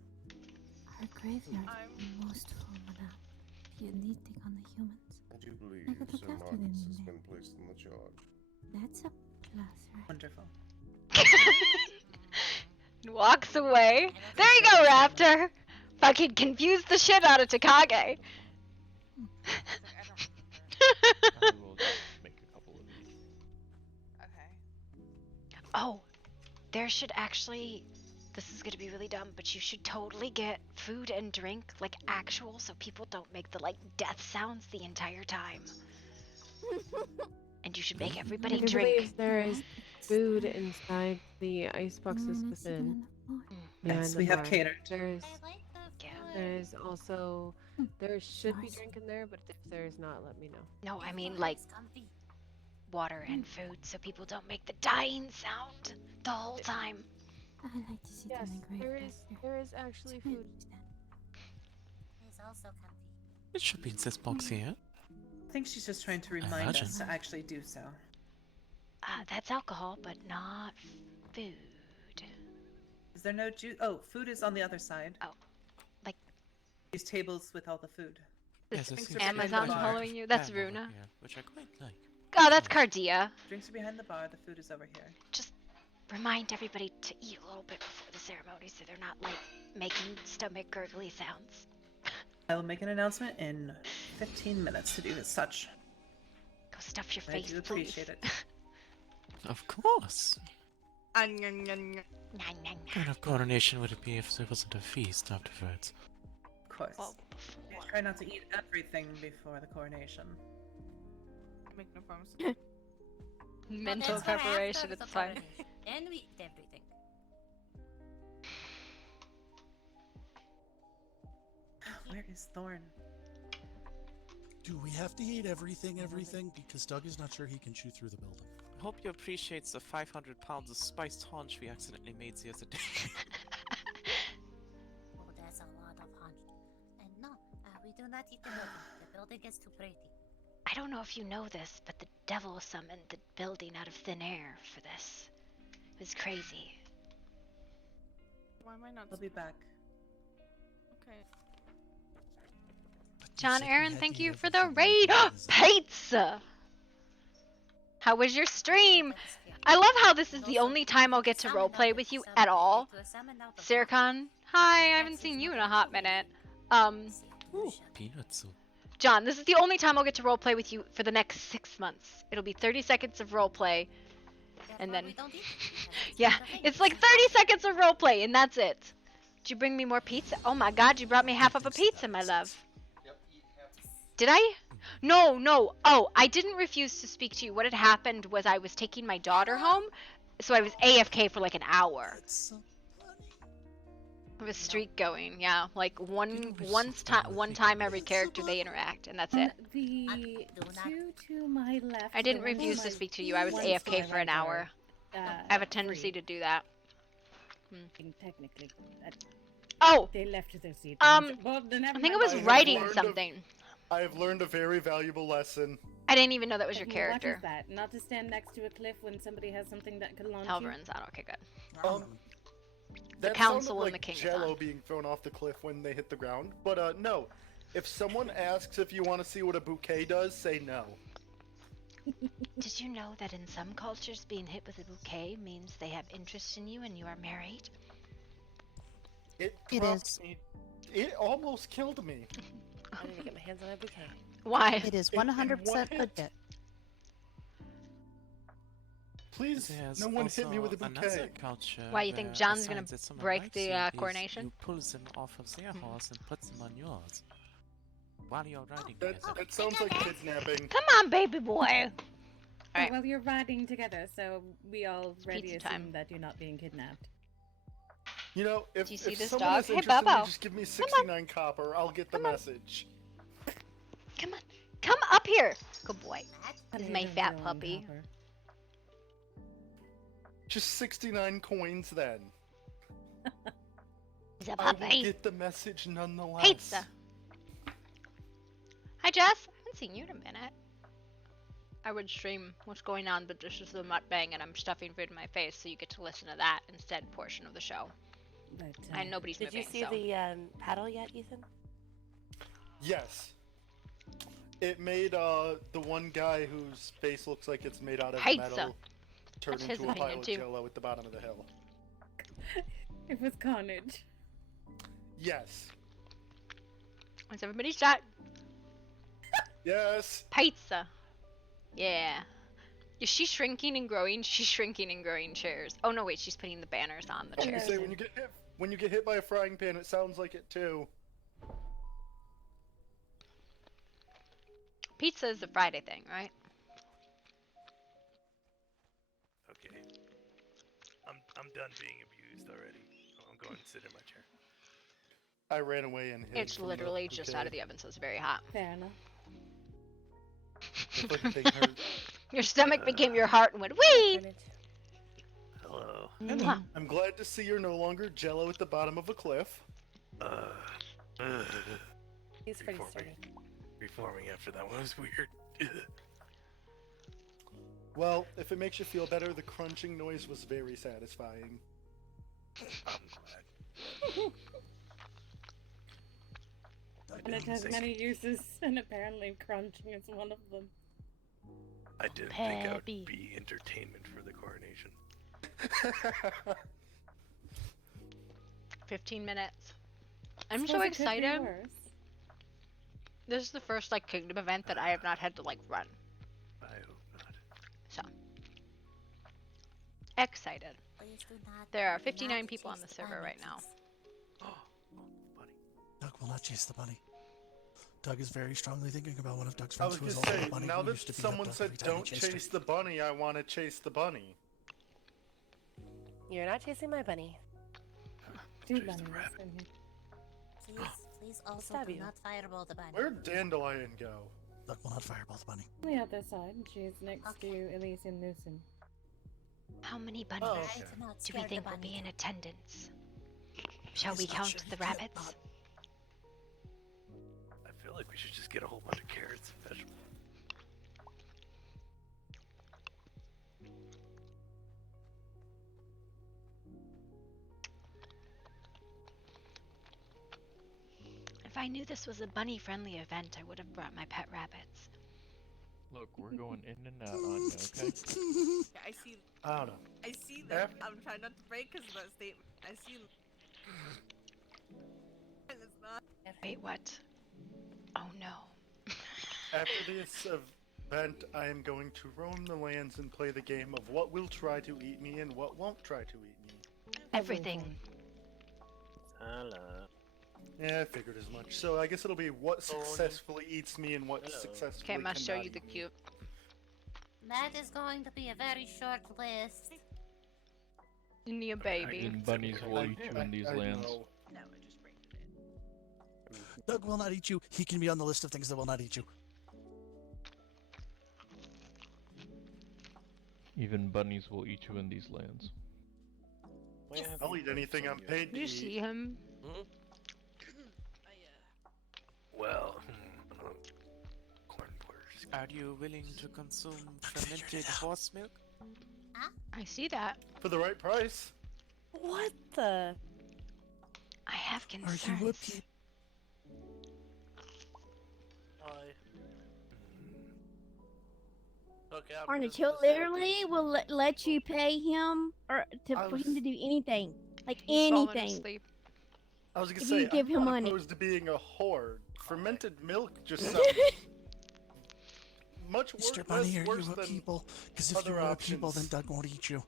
Our graveyard is most full, madame. If you need take on the humans, I do believe I could look Sir after them Marcus in has there. been placed in the charge. That's a plus, right? Wonderful. Walks away. There you go, Raptor! Fucking confused the shit out of Takage. Oh, there should actually. This is gonna be really dumb, but you should totally get food and drink, like actual, so people don't make the like death sounds the entire time. And you should make everybody I drink. believe there is food inside the ice boxes within. Yes, and we the have bar. catered. There's also there should be drink in there, but if there's not, let me know. No, I mean like water and food, so people don't make the dying sound the whole time. I like to sit Yes, in the grave there is actually food. It's also comfy. It should be in this box here. I think she's just trying to remind imagine. us to actually do so. That's alcohol, but not food. Is there no juice? Oh, food is on the other side. Oh, like these tables with all the food. Yes, I Drinks see are behind the Amazon bar. following you? That's Ham over Runa. here, which I quite like. Oh, that's Cardia. Drinks are behind the bar. The food is over here. Just remind everybody to eat a little bit before the ceremony, so they're not like making stomach gurgly sounds. I will make an announcement in 15 minutes to do as such. Go stuff your I face, do appreciate please. it. Of course. Nah, nah, What kind of coronation would it be if there wasn't a feast afterwards? Of course. I try not to eat everything before the coronation. Make no promises. Mental preparation, it's fine. Then we eat everything. Where is Thorn? Do we have to eat everything? Because Doug is not sure he can chew through the building. I hope you appreciate the 500 pounds of spiced haunch we accidentally made the other day. Oh, that's a lot of honey. And no, we do not eat the building. The building is too pretty. I don't know if you know this, but the devil summoned the building out of thin air for this. It was crazy. Why am I not? I'll be back. Okay. John Aaron, thank you for the raid. Pizza! How was your stream? I love how this is the only time I'll get to roleplay with you at all. Sircon, hi, I haven't seen you in a hot minute. Peanut soup. John, this is the only time I'll get to roleplay with you for the next 6 months. It'll be 30 seconds of roleplay, and then... Yeah, it's like 30 seconds of roleplay, and that's it. Did you bring me more pizza? Oh my god, you brought me half of a pizza, my love. Did I? No. Oh, I didn't refuse to speak to you. What had happened was I was taking my daughter home, so I was AFK for like an hour. I was streak going, yeah. Like one time every character they interact, and that's it. The two to my left. I didn't refuse to speak to you. I was AFK for an hour. I have a tendency to do that. Technically. Oh! They left their seat. Well, I think I was writing something. I have learned a very valuable lesson. I didn't even know that was your character. What is that? Not to stand next to a cliff when somebody has something that could launch you? Helverin's on. Okay, good. The That council sounded and like the king is Jello on. being thrown off the cliff when they hit the ground. But no, if someone asks if you want to see what a bouquet does, say no. Did you know that in some cultures being hit with a bouquet means they have interest in you and you are married? It is. It almost killed me. I need to get my hands on a bouquet. Why? It is In 100% one hit. legit. Please, There's no one hit me with a also bouquet. another culture Why, you think where John's a gonna sign that someone break likes the, you is coronation? You pull them off of their horse and put them on yours while you're riding That together. sounds like kidnapping. Come on, baby boy. Alright. Well, you're riding together, so we already Pizza assume time. that you're not being kidnapped. You know, if, Do you see if this someone dog? is Hey, interested in me, Bobo. just give me 69 copper. I'll get the message. Come on. Come up here. Good boy. This is my Potato fat growing puppy. copper. Just 69 coins then. He's a I will puppy. get the message nonetheless. Pizza. Hi, Jess. I haven't seen you in a minute. I would stream what's going on, but this is the mukbang and I'm stuffing food in my face, so you get to listen to that instead portion of the show. But, And nobody's Did you moving, see so. the paddle yet, Ethan? Yes. It made the one guy whose face looks like it's made out of Pizza. metal turn That's his into a opinion, pile of too. jello at the bottom of the hill. It was carnage. Yes. Once everybody's shot. Yes. Pizza. Yeah. Is she shrinking and growing? She's shrinking and growing chairs. Oh no, wait, she's putting the banners on the I was gonna chairs. say, when you get hit by a frying pan, it sounds like it too. Pizza is the Friday thing, right? Okay. I'm done being abused already. I'm going to sit in my chair. I ran away and hid. It's from the literally just bouquet. out of the oven, so it's very hot. Fair enough. It's like a big hurt. Your stomach became your heart and went wee. Hello. Mwah. I'm glad to see you're no longer jello at the bottom of a cliff. He's pretty sturdy. Reforming after that one was weird. Well, if it makes you feel better, the crunching noise was very satisfying. I'm glad. And it has many uses, and apparently crunching is one of them. I didn't think I would Peppy. be entertainment for the coronation. 15 minutes. I'm Suppose so it could be excited. worse. This is the first like kingdom event that I have not had to like run. I hope not. So excited. There are 59 people on the server right now. Doug will not chase the bunny. Doug is very strongly thinking about one of Doug's I friends was who gonna is also say, a bunny now who that used to beat up someone Doug said every time he don't chased her. chase the bunny, I want to chase the bunny. You're not chasing my bunny. Two Chase the bunnies. rabbit. Please also Stab do you. not fireball the bunny. Where'd Dandelion go? Doug will not fireball the bunny. On the other side, she's next to Elise and Newsom. How many bunnies Oh, okay. do we think will be in attendance? Shall He's we not count sure, the he can't rabbits? not. I feel like we should just get a whole bunch of carrots and vegetables. If I knew this was a bunny-friendly event, I would have brought my pet rabbits. Look, we're going in and out on you, okay? Yeah, I see. I don't know. I see that. I'm trying not to break because of that statement. I see. And it's not. Wait, what? Oh no. After this event, I am going to roam the lands and play the game of what will try to eat me and what won't try to eat me. Everything. Hello. Yeah, I figured as much. So I guess it'll be what successfully eats me and what successfully Okay, I must show cannot you the eat me. cube. That is going to be a very short list. You need a baby. And bunnies will eat you in these lands. know. Doug will not eat you. He can be on the list of things that will not eat you. Even bunnies will eat you in these lands. I'll eat anything I'm paid to Did you eat. see him? Well, corn porters. Are you willing to consume fermented horse milk? I see that. For the right price. What the? I have Are you a concerns. peep? Okay, I'm Carnage, just he'll gonna say literally will let you pay him or for him to do anything, like He's fallen anything. asleep. I was gonna If say, you give him I'm money. opposed to being a whore. Fermented milk just sounds much Mr. Bunny, are worse you a than people? Because if you other are a people, then options. Doug won't eat you.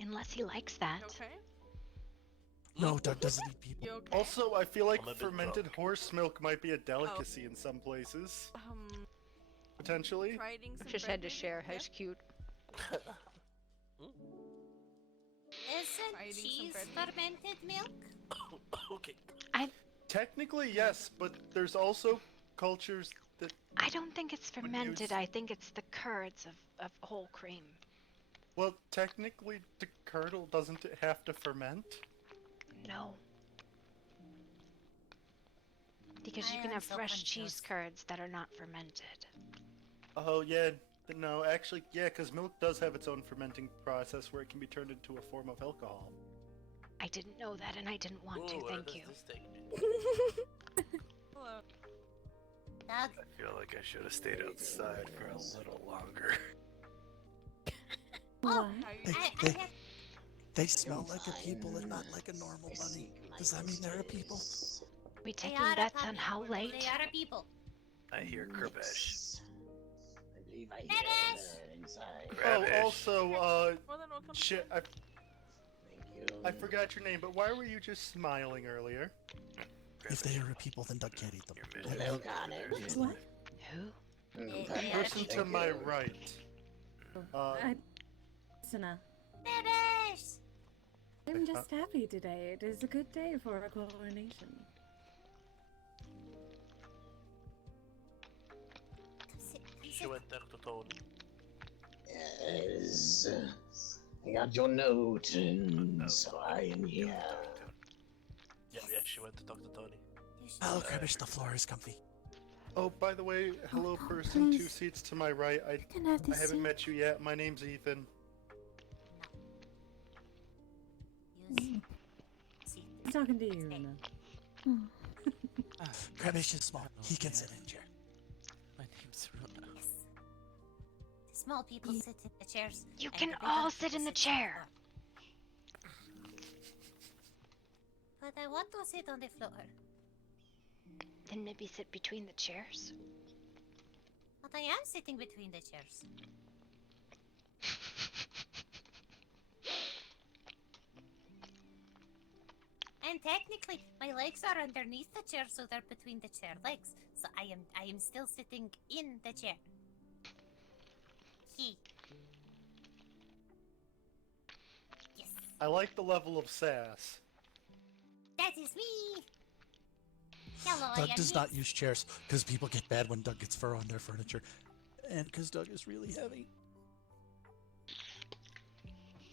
Unless he likes that. Okay. No, Doug doesn't eat people. You okay? Also, I feel like I'm a bit fermented drunk. horse milk might be a delicacy in some places. Potentially. Try eating some Just bread, had to maybe? share. Yeah? He's cute. Isn't cheese fermented milk? Okay. Technically, yes, but there's also cultures that I don't think it's would fermented. use- I think it's the curds of whole cream. Well, technically, the curdle doesn't it have to ferment? No. Because you I can am have so fresh cheese confused. curds that are not fermented. Oh yeah, no, actually, yeah, because milk does have its own fermenting process where it can be turned into a form of alcohol. I didn't know that and I didn't want to. Ooh, where Thank does you. this take me? Hello. Doug, I feel like I should have stayed outside for a little longer. oh, They, I they, have they smell like a people and not like a normal bunny. Does that mean they're a people? We they taking are a bets on puppy. how late? They are a people. I hear Kerbesh. Finish! Oh, Ravish. also, More than welcome. shit, I forgot your name, but why were you just smiling earlier? If they are a people, then Doug can't eat them. Hello, What? Who? They The are a person people. to my right. Sana. Finish! I'm just happy today. It is a good day for a coronation. She went there to Tony. Yes. I got your note, and so I am here. Yeah, she went to talk to Tony. Oh, Krabbish, the floor is comfy. Oh, by the way, hello person, 2 seats to my right. I Can I have this haven't seat? met you yet. My name's Ethan. I'm talking to you, Una. Krabbish is small. He can sit in chair. My name's Runa. Small people sit in the chairs. You and can the big all ones sit in the on chair. But I want to sit on the floor. Then maybe sit between the chairs. But I am sitting between the chairs. And technically, my legs are underneath the chair, so they're between the chair legs. So I am still sitting in the chair. He. Yes. I like the level of sass. That is me. Hello, Doug I am does not Nix. use chairs because people get mad when Doug gets fur on their furniture, and because Doug is really heavy.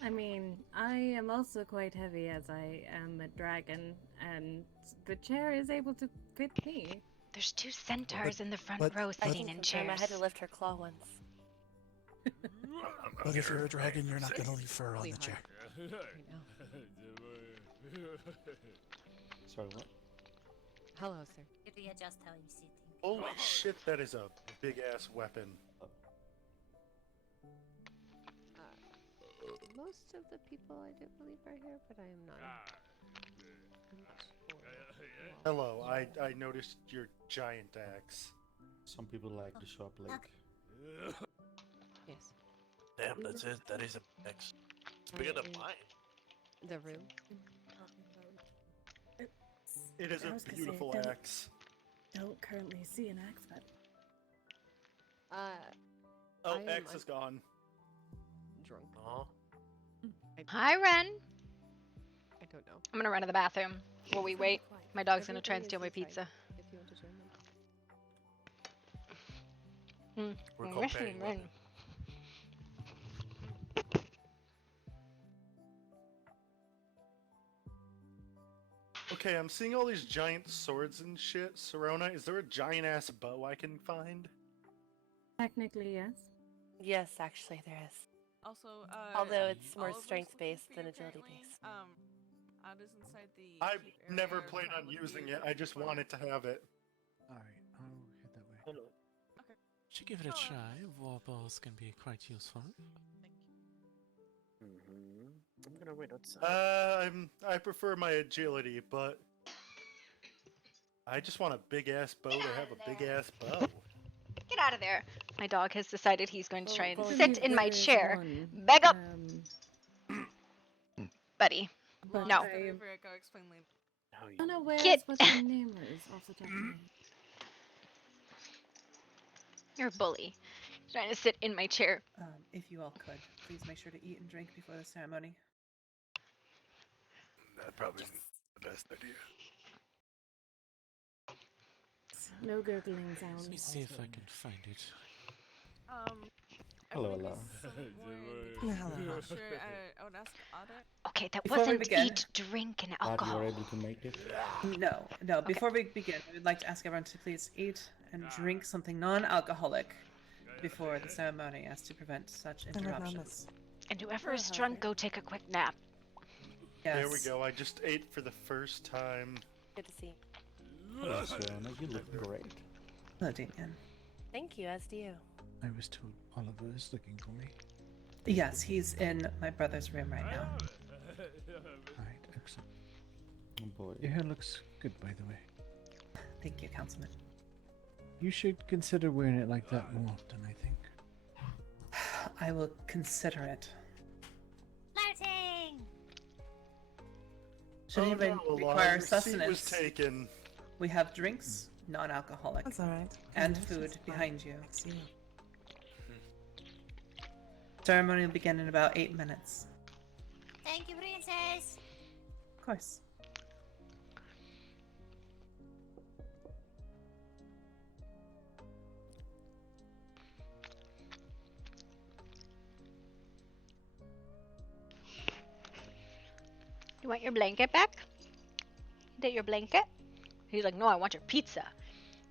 I mean, I am also quite heavy as I am a dragon, and the chair is able to fit me. There's two centaurs in the front but- row but- sitting in Sometime chairs. I had to lift her claw once. But if you're a dragon, you're not going to leave fur on the chair. Sorry, what? Hello, sir. Readjust how you're sitting. Holy shit, that is a big ass weapon. Most of the people I do believe are here, but I am not. I'm not sure. Hello, I noticed your giant axe. Some people like to show up late. Yes. Damn, that's it. That is a X. It's bigger than mine. The room. It is I a was gonna say, beautiful don't- axe. Don't currently see an axe, but Oh, I am X is gone. drunk. Hi, Ren. I don't know. I'm gonna run to the bathroom while we wait. My dog's gonna try and steal my pizza. If you want to join them. We're I'm comparing missing Ren. Okay, I'm seeing all these giant swords and shit. Serona, is there a giant ass bow I can find? Technically, yes. Yes, actually, there is. Also, Although it's more Oliver's strength-based looking than for you agility-based. apparently. Ad is inside the. I've keep area never planned on with the using it. I just corner. wanted to have it. Alright, I'll head that way. Hello. Should give it a try. War balls can be quite useful. I'm gonna wait outside. I prefer my agility, but I just want a big ass bow to have a big ass bow. Get out of there. My dog has decided he's going to try and Well, sit in my there is chair. one, Back up, um, buddy. but No. I am I'll explain later. unaware Get- as what your name is off the top of my head. You're a bully. He's trying to sit in my chair. if you all could, please make sure to eat and drink before the ceremony. That probably isn't the best idea. No gurgling sounds. Let me see if I can find it. Hello, everything hello. is somewhat Yeah, hello. I'm not sure. I would ask Otter. Okay, that Before we wasn't begin- eat, drink, and Glad you alcohol. were able to make it. No. Before we begin, I would like to ask everyone to please eat and drink something non-alcoholic before the ceremony, as to prevent such interruptions. And whoever is drunk, go take a quick nap. Yes. There we go. I just ate for the first time. Good to see. Hello, Serena. You look great. Hello, Damien. Thank you, as do you. I was told Oliver is looking for me. Yes, he's in my brother's room right now. Right, excellent. Oh boy. Your hair looks good, by the way. Thank you, Councilman. You should consider wearing it like that more often, I think. I will consider it. Flirting! Should Oh, anybody no, Alana, require your seat sustenance, was taken. we have drinks, non-alcoholic. That's alright. And food behind you. Ceremony will begin in about 8 minutes. Thank you, princess! Of course. You want your blanket back? Is that your blanket? He's like, no, I want your pizza.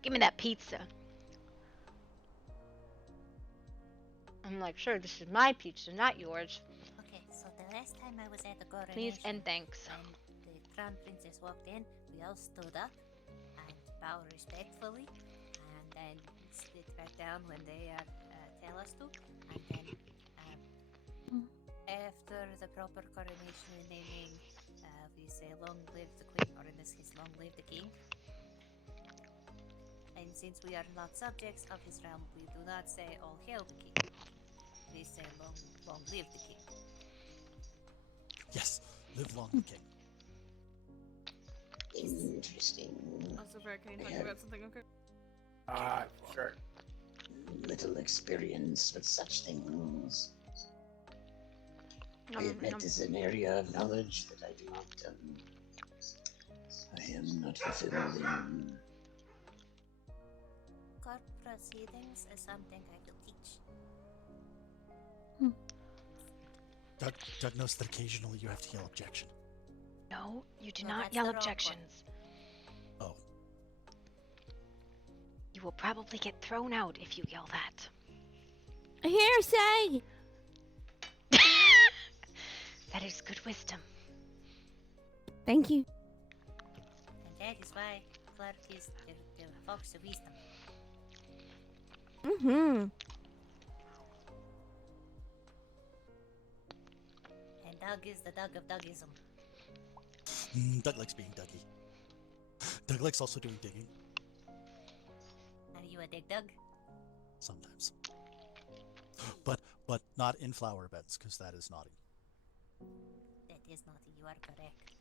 Give me that pizza. I'm like, sure, this is my pizza, not yours. Okay, so the last time I was at the coronation, Please and thanks. when the crown princess walked in, we all stood up and bowed respectfully, and then sit back down when they tell us to, and then after the proper coronation and naming, we say long live the queen, or in this case, long live the king. And since we are not subjects of his realm, we do not say all hail the king. We say long live the king. Yes, live long the king. Interesting. Also, Vera, can you talk about something? Okay. Sure. Little experience with such things. I admit it's an area of knowledge that I do not, I am not fulfilled in. Court proceedings is something I will teach. Doug knows that occasionally you have to yell objection. No, you do Well, not that's yell the wrong objections. Oh. You will probably get thrown out if you yell that. Hearsay! That is good wisdom. Thank you. And that is why Clark is the fox of wisdom. Mm-hmm. And Doug is the Doug of Dougism. Doug likes being Dougie. Doug likes also doing digging. Are you a dig Doug? Sometimes. But not in flower beds, because that is naughty. That is naughty, you are correct.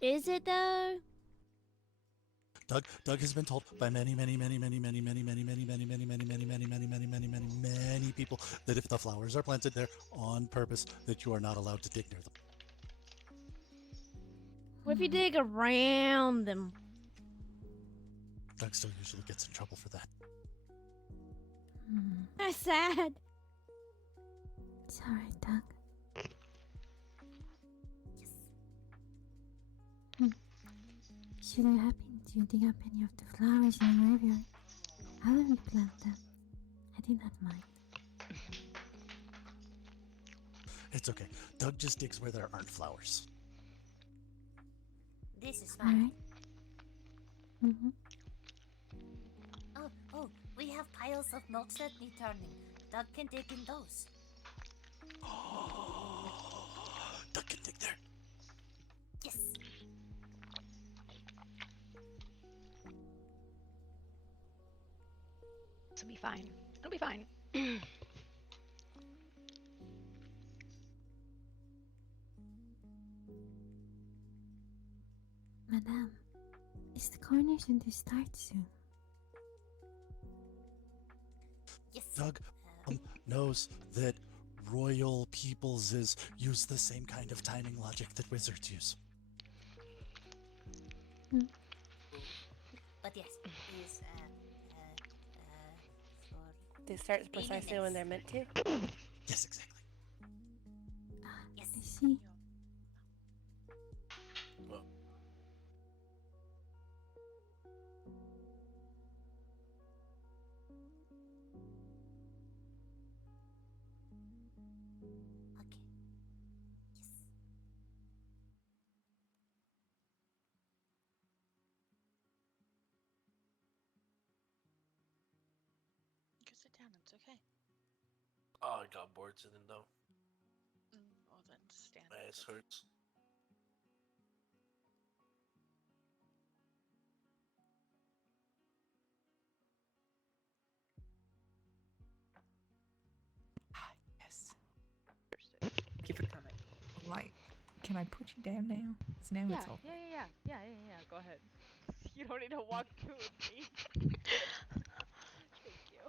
Is it though? Doug has been told by many people that if the flowers are planted there on purpose, that you are not allowed to dig near them. What if you dig around them? Doug still usually gets in trouble for that. That's sad. It's alright, Doug. Shouldn't happen to dig up any of the flowers in the graveyard. I will replant them. I did not mind. It's okay. Doug just digs where there aren't flowers. This is fine. Alright. Oh, we have piles of notes that need turning. Doug can dig in those. Doug can dig there. Yes. It'll be fine. It'll be fine. Madame, is the coronation to start soon? Yes. Doug knows that royal peoples use the same kind of timing logic that wizards use. But yes, is for They start precisely when they're meant to? Yes, exactly. Yes. I see. Go sit down, it's okay. Oh, I got bored sitting though. Well then, stand. My ass hurts. Yes. Thank you for coming. Right. Can I put you down now? It's now it's all. Yeah. Go ahead. You don't need to walk through with me. Thank you.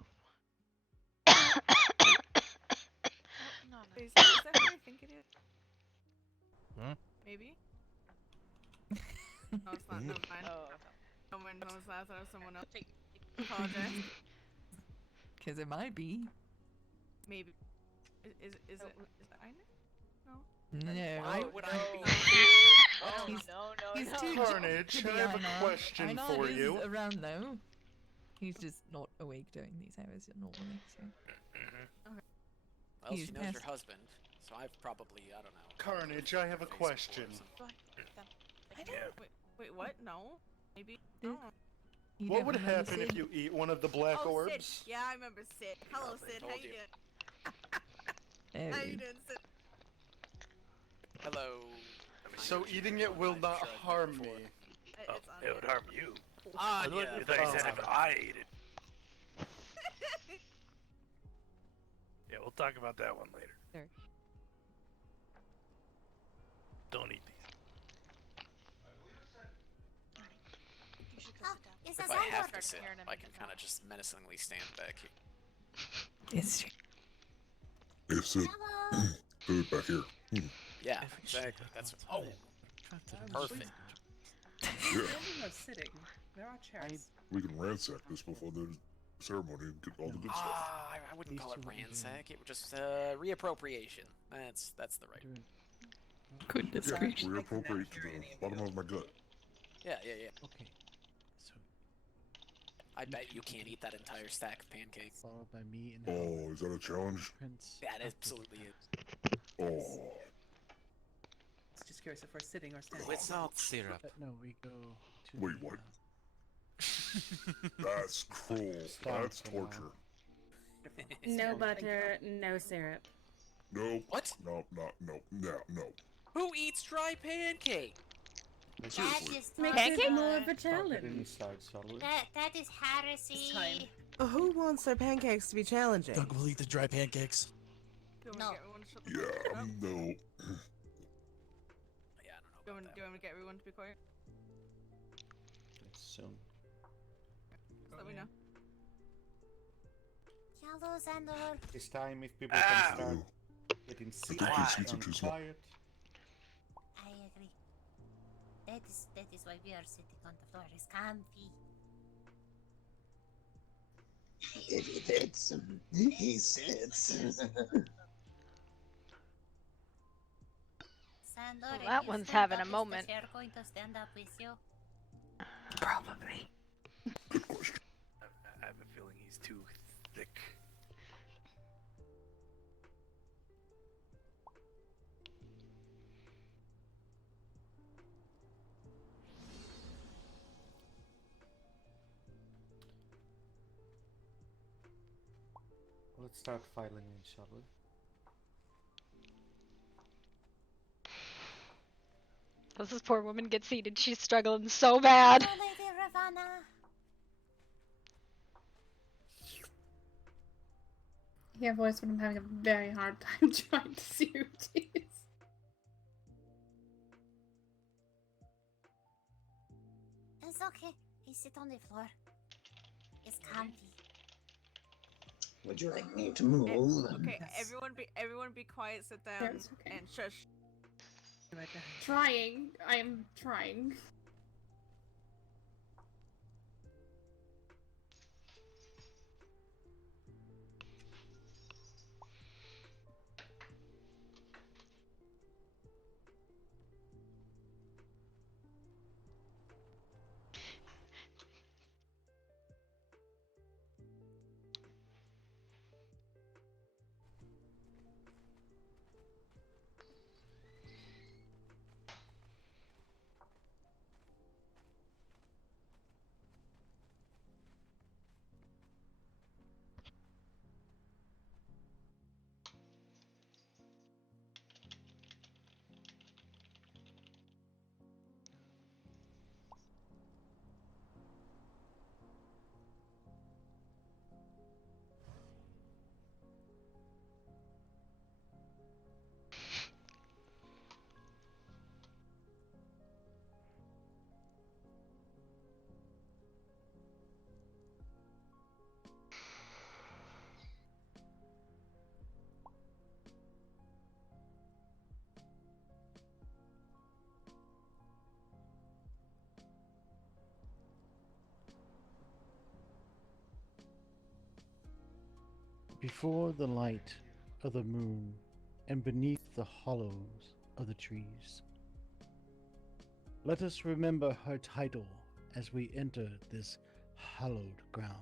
No. Is that who I think it is? Maybe? No, it's not. Never mind. Someone was last out of someone else. Apologize. Because it might be. Maybe. Is it Ina? No? No. Why would I be? He's no. too Carnage, to be I have a Einar. question Einar for is you. around though. He's just not awake during these hours normally. So. Well, He's she knows your past- husband, so I've probably, I don't know. Carnage, I have a question. Wait, what? No. Maybe. What would happen if you eat one of the black orbs? Sid. Yeah, I remember Sid. Hello, Sid. How you doing? How you doing, Sid? Hello. So eating it will not harm me. It would harm you. Ah, yeah. I thought you said if I ate it. Yeah, we'll talk about that one later. There. Don't eat these. Yes, If I have to sit, I can kind of just menacingly stand back here. Yes. Is it Food back here. Yeah, exactly. That's oh, perfect. Yeah. No sitting. There are chairs. We can ransack this before the ceremony and get all the good stuff. I wouldn't call it ransack. It was just reappropriation. That's the right. Goodness Yeah, gracious. reappropriate to the bottom of my gut. Yeah. Okay. So I bet you can't eat that entire stack of pancakes. followed by me and Oh, is that a challenge? Prince. That absolutely is. Oh. Just curious if we're sitting or standing. Without syrup. No, we go to. Wait, what? That's cruel. That's torture. No butter, no syrup. No. What? No. Who eats dry pancake? Seriously. Makes it more of a challenge. That is heresy. Who wants their pancakes to be challenging? Doug will eat the dry pancakes. No. Yeah, no. Yeah, I don't know. Do you want me to get everyone to be quiet? Soon. Just let me know. Hello, Xandor. It's time if people can start getting seated and quiet. I agree. That is why we are sitting on the floor. It's comfy. He sits. Sandor, Well, if that you one's stand having up, a is the moment. chair going to stand up with you? Probably. I have a feeling he's too thick. Let's start filing in, shall we? This poor woman gets seated. She's struggling so bad. Oh, Lady Ravana. Yeah, voice, but I'm having a very hard time trying to see who it is. It's okay. He sit on the floor. It's comfy. Would you like me to move? Okay, everyone be quiet, sit down, it's okay. and shush. Trying. I am trying. Before the light of the moon and beneath the hollows of the trees, let us remember her title as we enter this hallowed ground.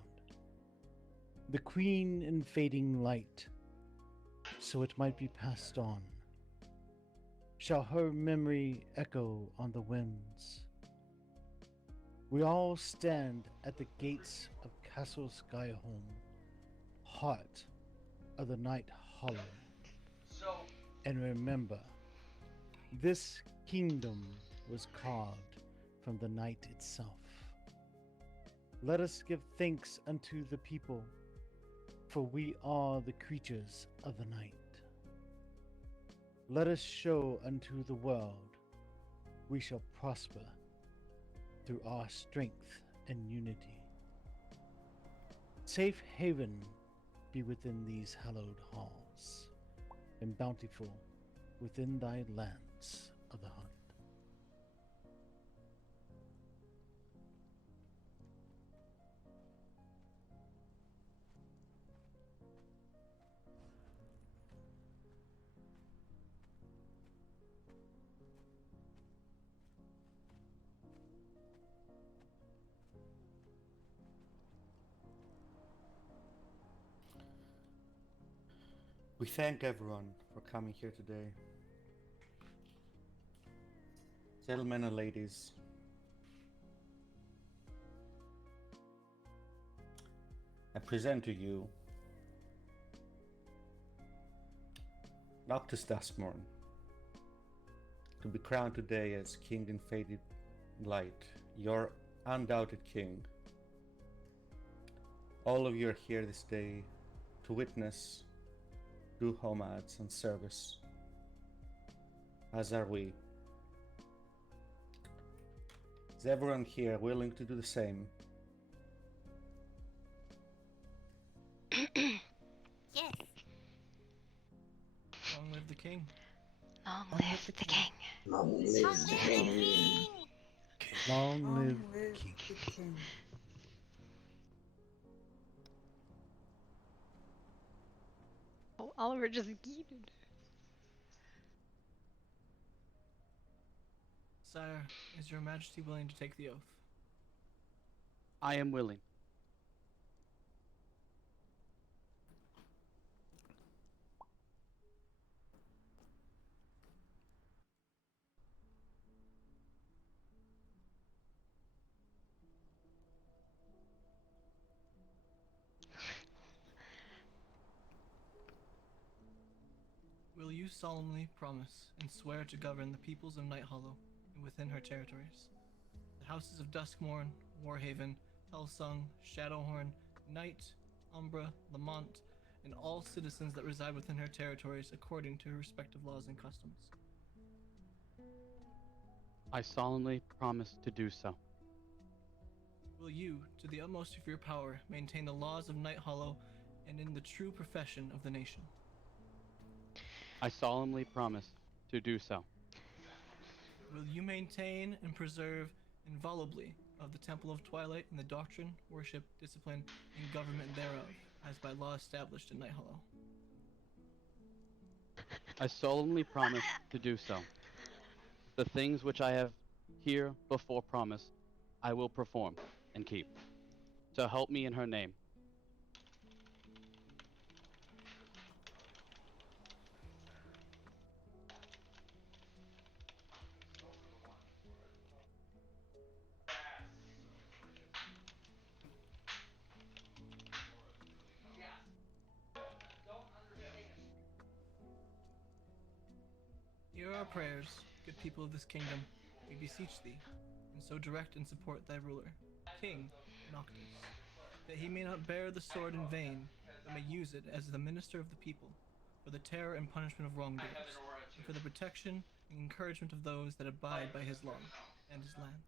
The queen in fading light, so it might be passed on. Shall her memory echo on the winds? We all stand at the gates of Castle Skyholm, heart of the night hollow, and remember, this kingdom was carved from the night itself. Let us give thanks unto the people, for we are the creatures of the night. Let us show unto the world we shall prosper through our strength and unity. Safe haven be within these hallowed halls. and bountiful within thy lands of the hunt. We thank everyone for coming here today. Gentlemen and ladies, I present to you Noctis Duskmorn, to be crowned today as King in Faded Light, your undoubted king. All of you are here this day to witness, do homage and service, as are we. Is everyone here willing to do the same? Yes. Long live the king. Long live the king. Long live the king. Long live the king. Oh, Oliver just yeeted. Sire, is your majesty willing to take the oath? I am willing. Will you solemnly promise and swear to govern the peoples of Night Hollow and within her territories? The houses of Duskmorn, Warhaven, Hellsung, Shadowhorn, Night, Umbra, Lamont, and all citizens that reside within her territories according to her respective laws and customs. I solemnly promise to do so. Will you, to the utmost of your power, maintain the laws of Night Hollow and in the true profession of the nation? I solemnly promise to do so. Will you maintain and preserve inviolably of the Temple of Twilight and the doctrine, worship, discipline, and government thereof, as by law established in Night Hollow? I solemnly promise to do so. The things which I have here before promised, I will perform and keep. So help me in her name. Hear our prayers, good people of this kingdom, we beseech thee, and so direct and support thy ruler, King Noctis, that he may not bear the sword in vain, but may use it as the minister of the people, for the terror and punishment of wrongdoers, and for the protection and encouragement of those that abide by his law and his lands.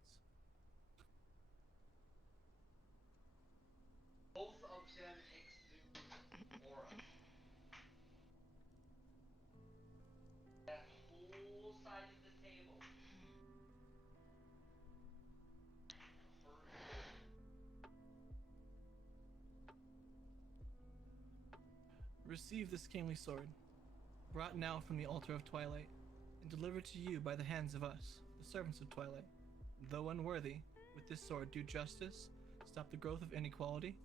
Both of them exude aura. That whole side of the table. Receive this kingly sword, brought now from the altar of Twilight, and delivered to you by the hands of us, the servants of Twilight. Though unworthy, with this sword do justice, stop the growth of inequality,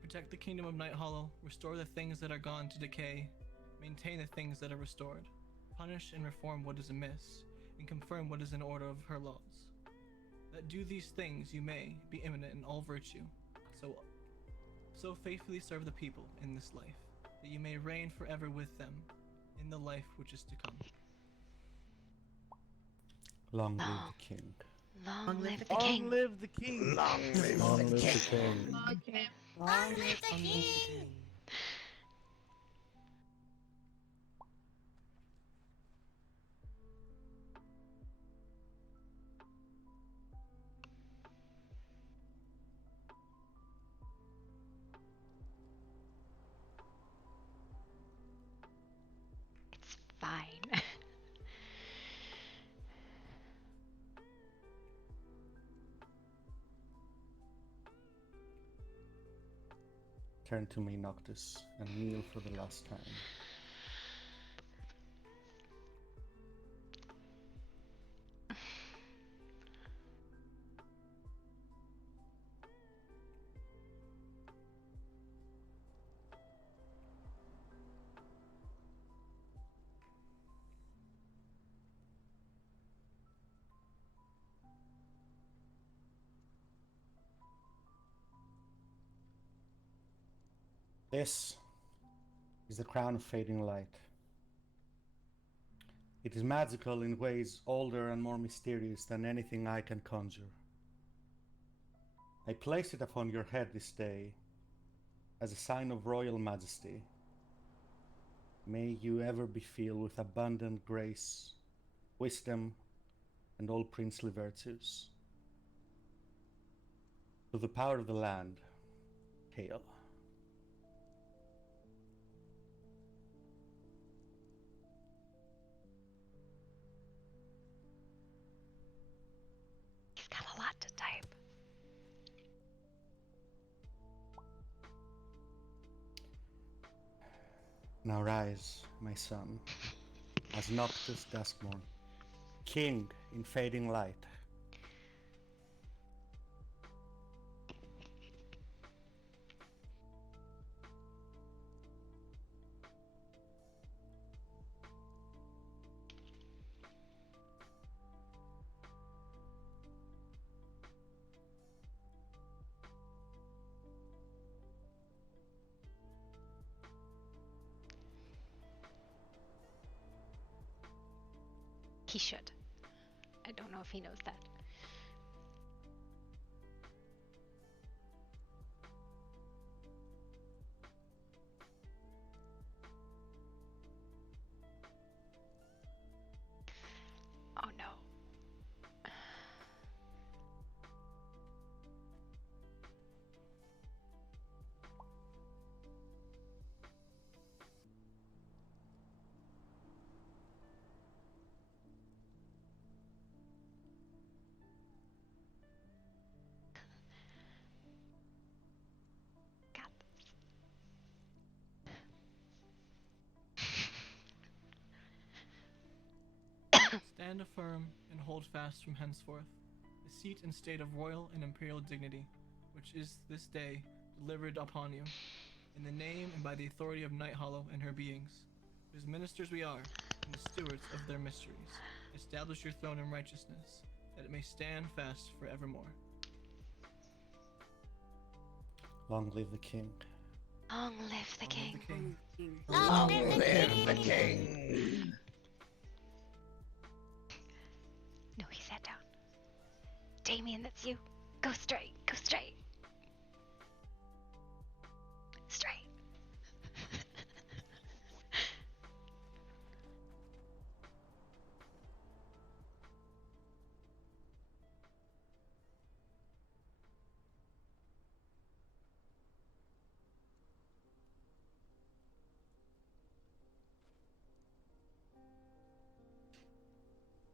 protect the kingdom of Night Hollow, restore the things that are gone to decay, maintain the things that are restored, punish and reform what is amiss, and confirm what is in order of her laws. That do these things you may be eminent in all virtue, so faithfully serve the people in this life, that you may reign forever with them in the life which is to come. Long live the king. Long live the Long king. live the king. Long live Long the live the king. king. Long live the king! Turn to me, Noctis, and kneel for the last time. This is the crown of fading light. It is magical in ways older and more mysterious than anything I can conjure. I place it upon your head this day as a sign of royal majesty. May you ever be filled with abundant grace, wisdom, and all princely virtues. To the power of the land, hail. He's got a lot to type. Now rise, my son, as Noctis Duskmorn, king in fading light. He should. I don't know if he knows that. Oh no. Stand firm and hold fast from henceforth the seat and state of royal and imperial dignity, which is this day delivered upon you, in the name and by the authority of Night Hollow and her beings, whose ministers we are, and the stewards of their mysteries. Establish your throne in righteousness, that it may stand fast forevermore. Long live the king. Long live the king. Long live the king. No, he sat down. Damien, that's you. Go straight. Go straight. Straight.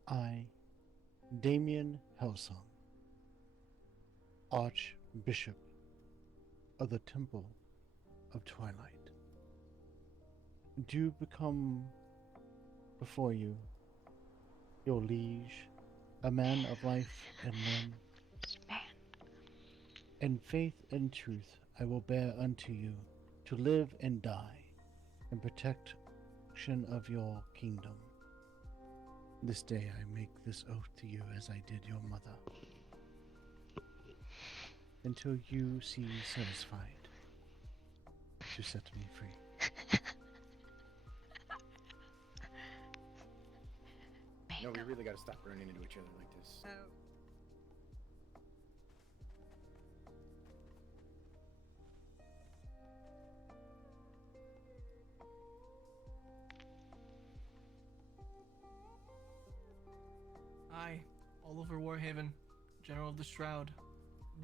I, Damien Helsong, Archbishop of the Temple of Twilight, do become before you your liege, a man of life and limb. In faith and truth I will bear unto you to live and die in protection of your kingdom. This day I make this oath to you as I did your mother, until you seem satisfied to set me free. No, we really gotta stop running into each other like this. I, Oliver Warhaven, General of the Shroud,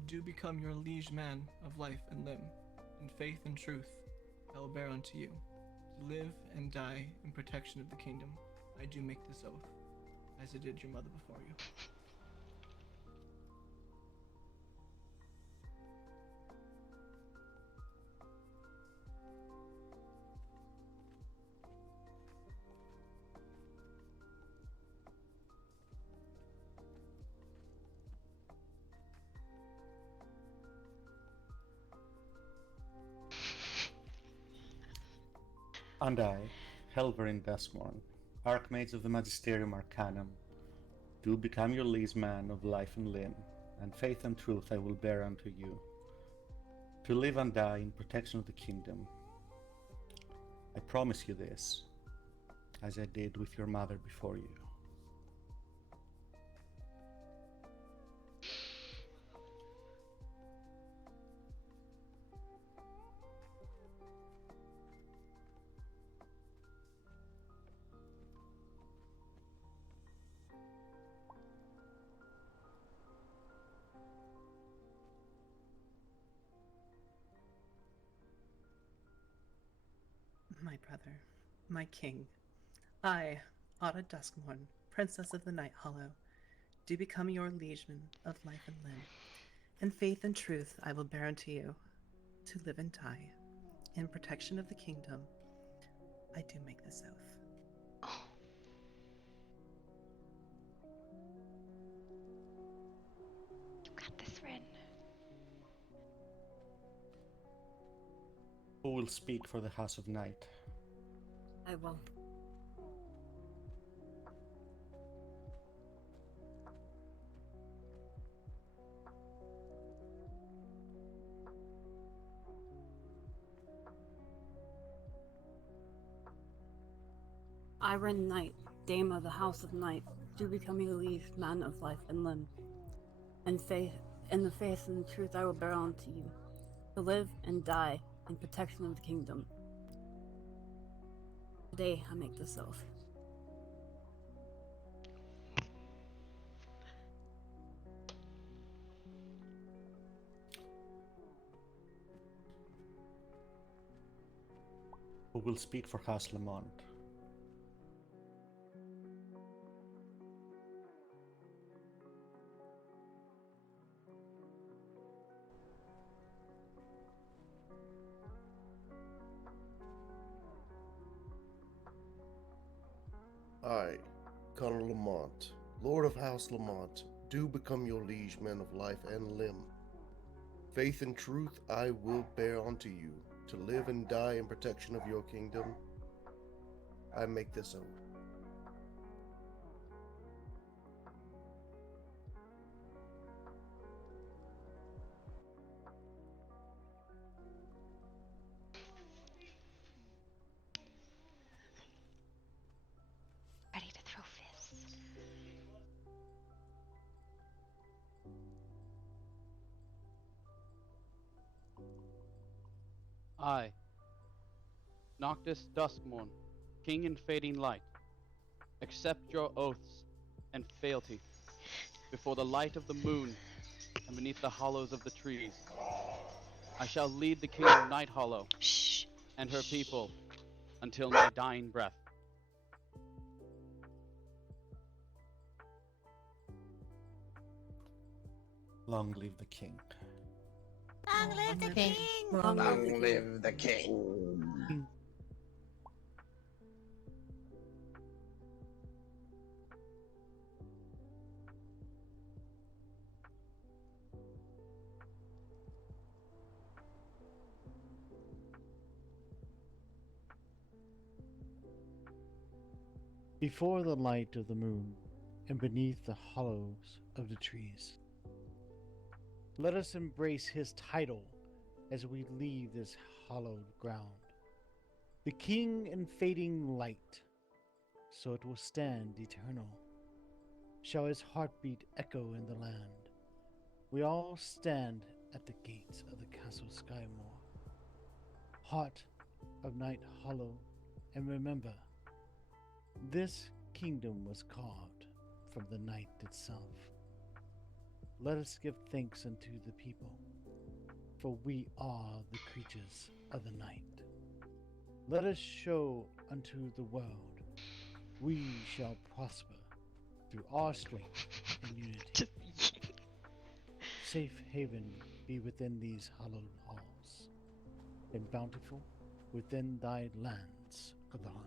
do become your liege man of life and limb. In faith and truth, I will bear unto you, to live and die in protection of the kingdom. I do make this oath, as I did your mother before you. And I, Helverin Duskmorn, Archmage of the Magisterium Arcanum, do become your liege man of life and limb, and faith and truth I will bear unto you, to live and die in protection of the kingdom. I promise you this, as I did with your mother before you. My brother, my king, I, Ada Duskmorn, Princess of the Night Hollow, do become your liegeman of life and limb, and faith and truth I will bear unto you, to live and die, in protection of the kingdom. I do make this oath. You got this, Ren. Who will speak for the House of Night? I will. I, Ren Knight, Dame of the House of Night, do become your liege man of life and limb, and the faith and the truth I will bear unto you, to live and die in protection of the kingdom. Today I make this oath. Who will speak for House Lamont? I, Connor Lamont, Lord of House Lamont, do become your liege man of life and limb. Faith and truth I will bear unto you, to live and die in protection of your kingdom. I make this oath. Ready to throw fists. I, Noctis Duskmorn, King in Fading Light, accept your oaths and fealty before the light of the moon and beneath the hollows of the trees. I shall lead the kingdom of Night Hollow and her people until my dying breath. Long live the king. Long live the king! Long live the king! Before the light of the moon and beneath the hollows of the trees, let us embrace his title as we leave this hallowed ground. The king in fading light, so it will stand eternal. Shall his heartbeat echo in the land? We all stand at the gates of the Castle Skymore, heart of Night Hollow, and remember, this kingdom was carved from the night itself. Let us give thanks unto the people, for we are the creatures of the night. Let us show unto the world, we shall prosper through our strength and unity. Safe haven be within these hallowed halls, and bountiful within thy lands of the hunt.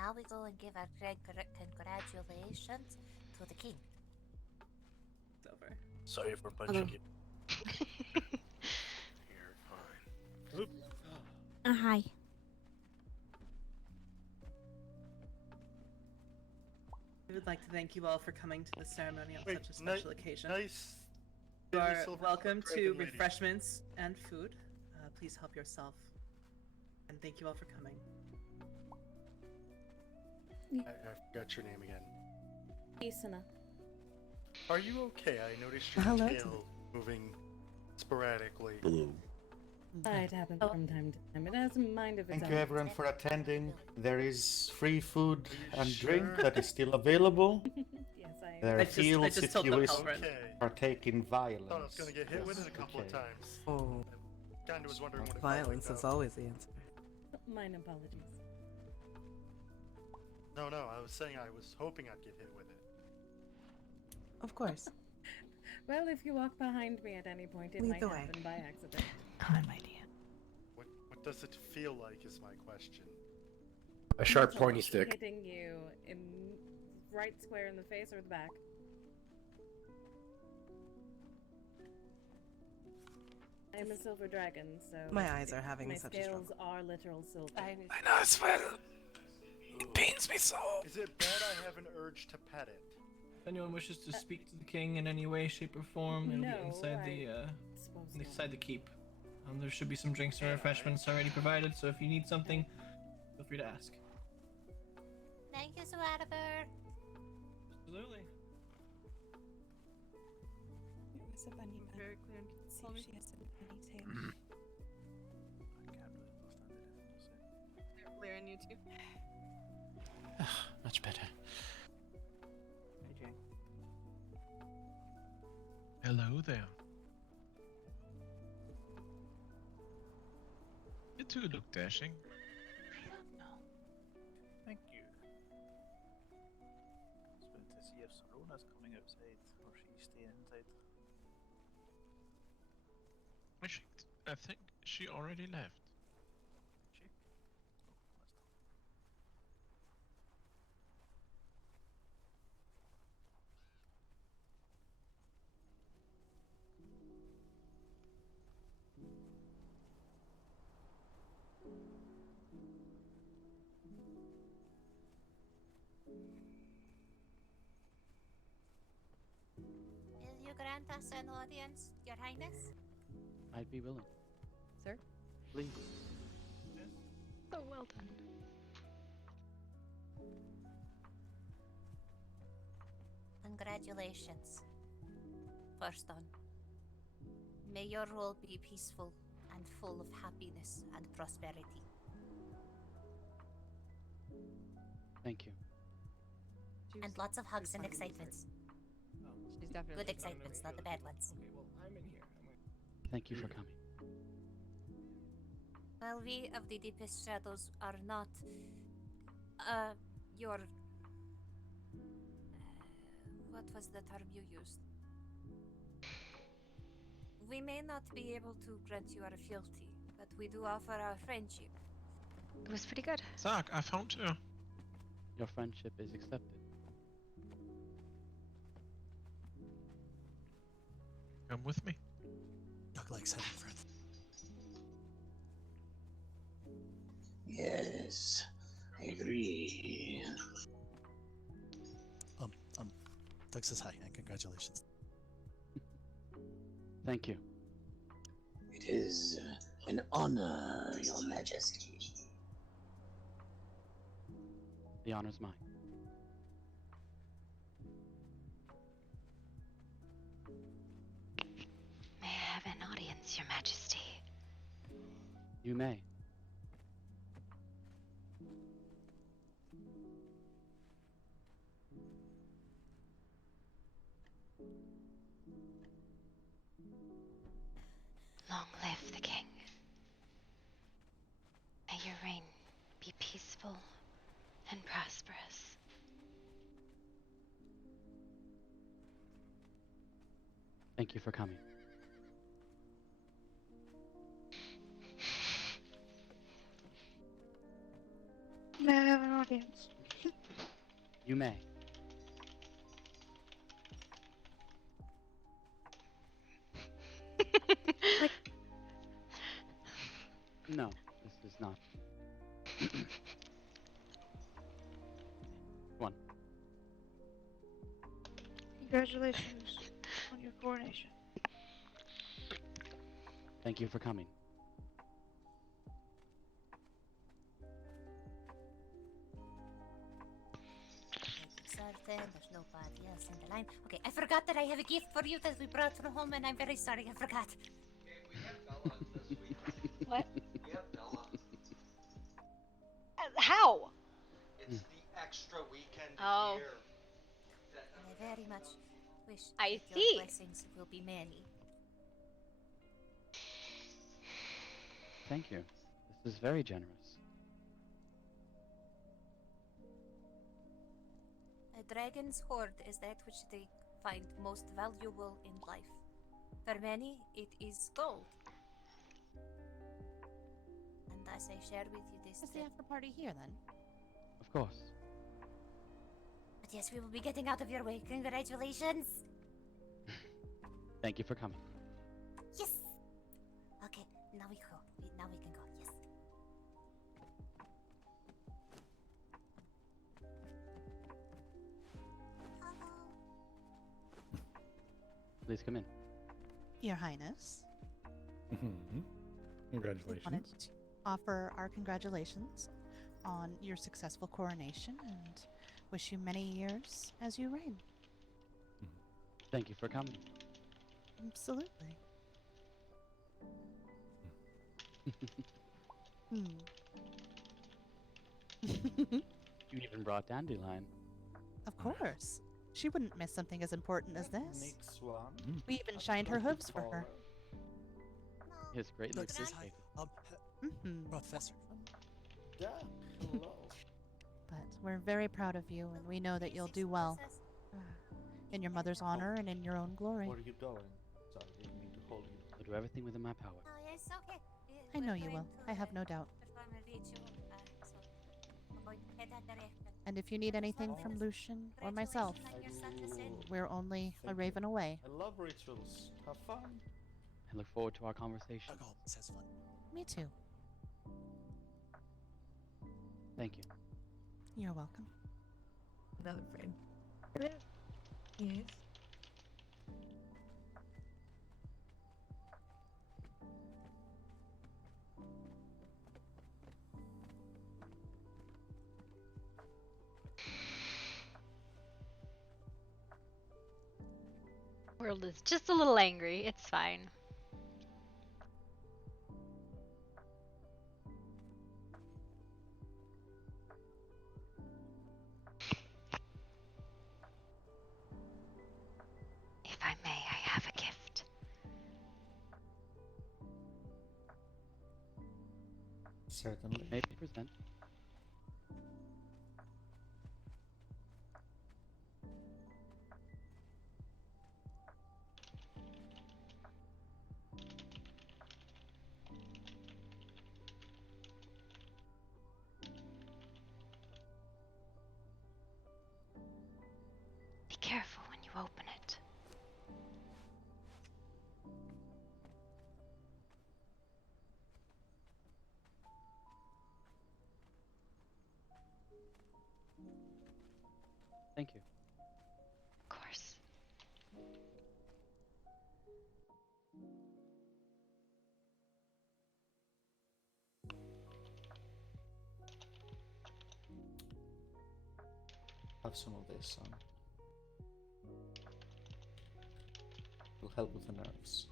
now we go and give our congratulations to the king. It's over. Sorry for punching you. You're fine. Oops. Hi. We would like to thank you all for coming to the ceremony on such a special occasion. Nice. You are Silver welcome to dragon lady. refreshments and food. Please help yourself. And thank you all for coming. I forgot your name again. Isana. Are you okay? I noticed your Hello. tail moving sporadically. It happens from time to time. It has a mind of its Thank own. you everyone for attending. There is free food and sure? drink that is still available. Yes, There I are just fields if told you the wish Pelvin. to partake in violence. Thought I was gonna get hit with Yes, it a couple of okay. times. Oh. Kinda was wondering what it Violence felt is like, always the answer. Mine apologies. though. No, I was saying I was hoping I'd get hit with it. Of course. Well, if you walk behind me at any point, it Lead might the way. happen by accident. Come on, my dear. What does it feel like is my question. A sharp, Someone pointy stick. Hitting you in right square in the face or the back. I am a silver dragon, so My eyes are having my such a scales are literal silver. I know as well. It pains me so. Is it bad I have an urge to pet it? If anyone wishes to speak to the king in any way, shape, or form, it'll No, be inside suppose inside the keep. There should be some drinks and refreshments already provided, so if you need something, feel free to ask. Thank you, Swadaber. Absolutely. It was a bunny bun. Very clear and See tell if me. she has a bunny tail. Clear and you too. Much better. Hey, Hello there. You two look dashing. Thank you. Just wanted to see if Sorona's coming outside or she's staying inside. I think she already left. She? Will you grant us an audience, Your Highness? I'd be willing. Sir? Please. So well done. Congratulations. First on. May your rule be peaceful and full of happiness and prosperity. Thank you. And lots of hugs and excitements. She's definitely Good excitements, not the bad ones. Okay, well, I'm in here. Thank you for coming. Well, we of the deepest shadows are not, your... what was the term you used? We may not be able to grant you our fealty, but we do offer our friendship. It was pretty good. Zach, I found her. Your friendship is accepted. Come with me. Doug likes having friends. Yes, I agree. Doug says hi and congratulations. Thank you. It is an honor, Your Majesty. The honor's mine. May I have an audience, Your Majesty? You may. Long live the king. May your reign be peaceful and prosperous. Thank you for coming. May I have an dance? You may. Like, No, this is not. One. congratulations on your coronation. Thank you for coming. Certain, there's nobody else in the line. Okay, I forgot that I have a gift for you that we brought from home, and I'm very sorry, I forgot. What? How? It's the extra weekend Oh. here. And I very much wish I that see. your blessings will be many. Thank you. This is very generous. A dragon's hoard is that which they find most valuable in life. For many, it is gold. And as I share with you this... Is the after party here then? Of course. But yes, we will be getting out of your way. Congratulations! Thank you for coming. Yes! Okay, now we go. Now we can go, yes. Please come in. Your Highness, we Congratulations. wanted to offer our congratulations on your successful coronation and wish you many years as you reign. Thank you for coming. Absolutely. Hmm. You even brought Dandelion. Of course. She wouldn't miss something as important as this. Next one. We even shined her hooves for her. His great Look, looks says is hi. Mhm. Professor. Yeah. Hello. But we're very proud of you, and we know that you'll do well. In your mother's honor and in your own glory. Where are you going? Sorry, I didn't mean to hold you. I'll do everything within my power. Oh, yes, okay. I know you will. I have no doubt. Perform a ritual, so we're going to head that direction. And if you need anything from Lucian or myself, we're only a raven away. I love rituals. Have fun. I look forward to our conversation. Alcohol sounds fun. Me too. Thank you. You're welcome. Another frame. Yes. World is just a little angry. It's fine. If I may, I have a gift. Certainly. May I present? Be careful when you open it. Thank you. Of course. Have some of this, son. Will help with the nerves.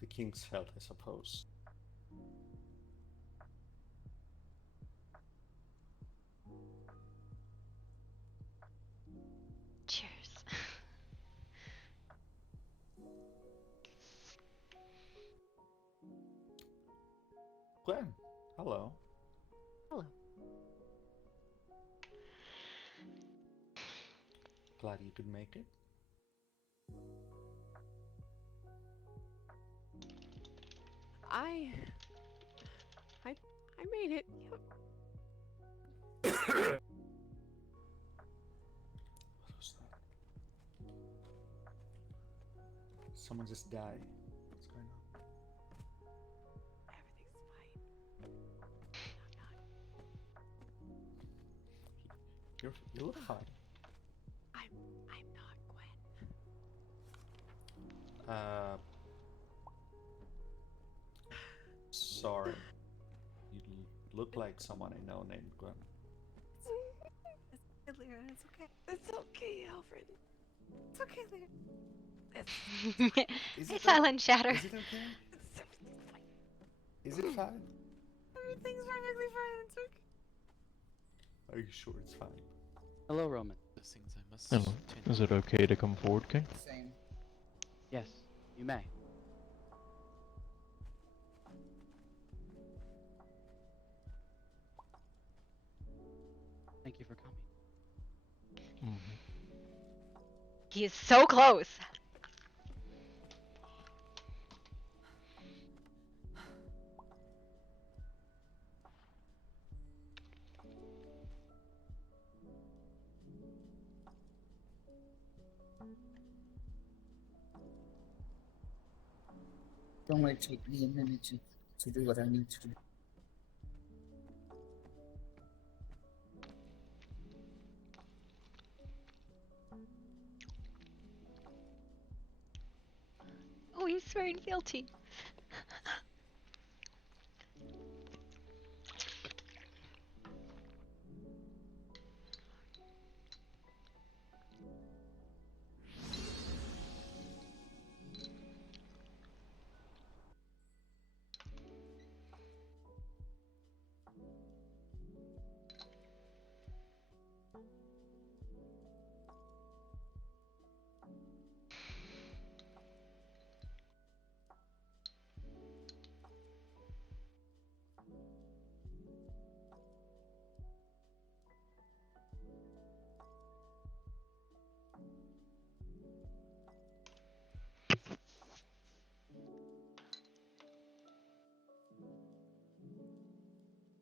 The king's health, I suppose. Gwen, hello. Hello. Glad you could make it. I made it. What was that? Someone just died. What's going on? You look fine. I'm not Gwen. Sorry. You look like someone I know named Gwen. It's okay, Lyra. It's okay. It's okay, Alfred. It's okay, Lyra. Hey, Silent Shatter. Is it okay? Is it fine? Everything's perfectly fine. It's okay. Are you sure it's fine? Hello, Roman. Hello. Is it okay to come forward, King? Same. Yes, you may. Thank you for coming. He is so close. It only take me a minute to do what I need to do. Oh, he's swearing fealty.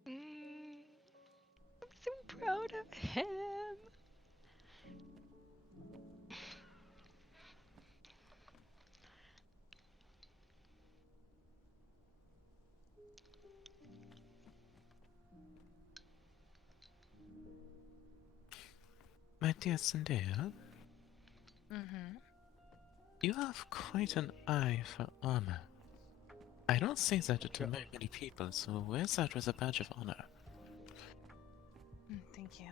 I'm so proud of him. My dear Zendaya, you have quite an eye for honor. I don't say that to very many people, so wear that with a badge of honor. Thank you.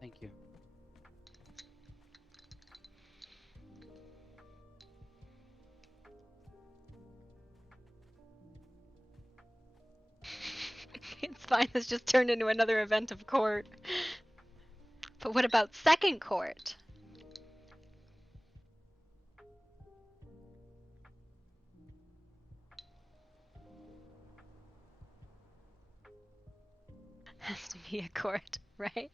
Thank you. It's fine, this just turned into another event of court. But what about second court? Has to be a court, right?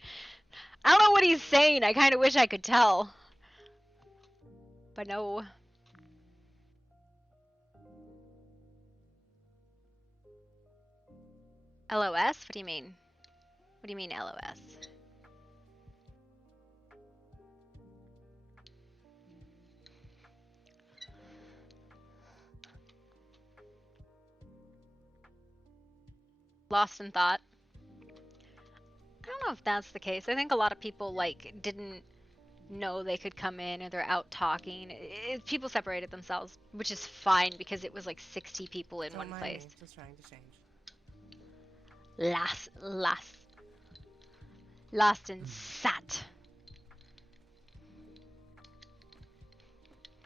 I don't know what he's saying. I kind of wish I could tell. But no. LOS? What do you mean? What do you mean LOS? Lost in thought. I don't know if that's the case. I think a lot of people like didn't know they could come in or they're out talking. People separated themselves, which is fine because it was like 60 people in Don't one mind place. me. Just trying to change. Lost and sat.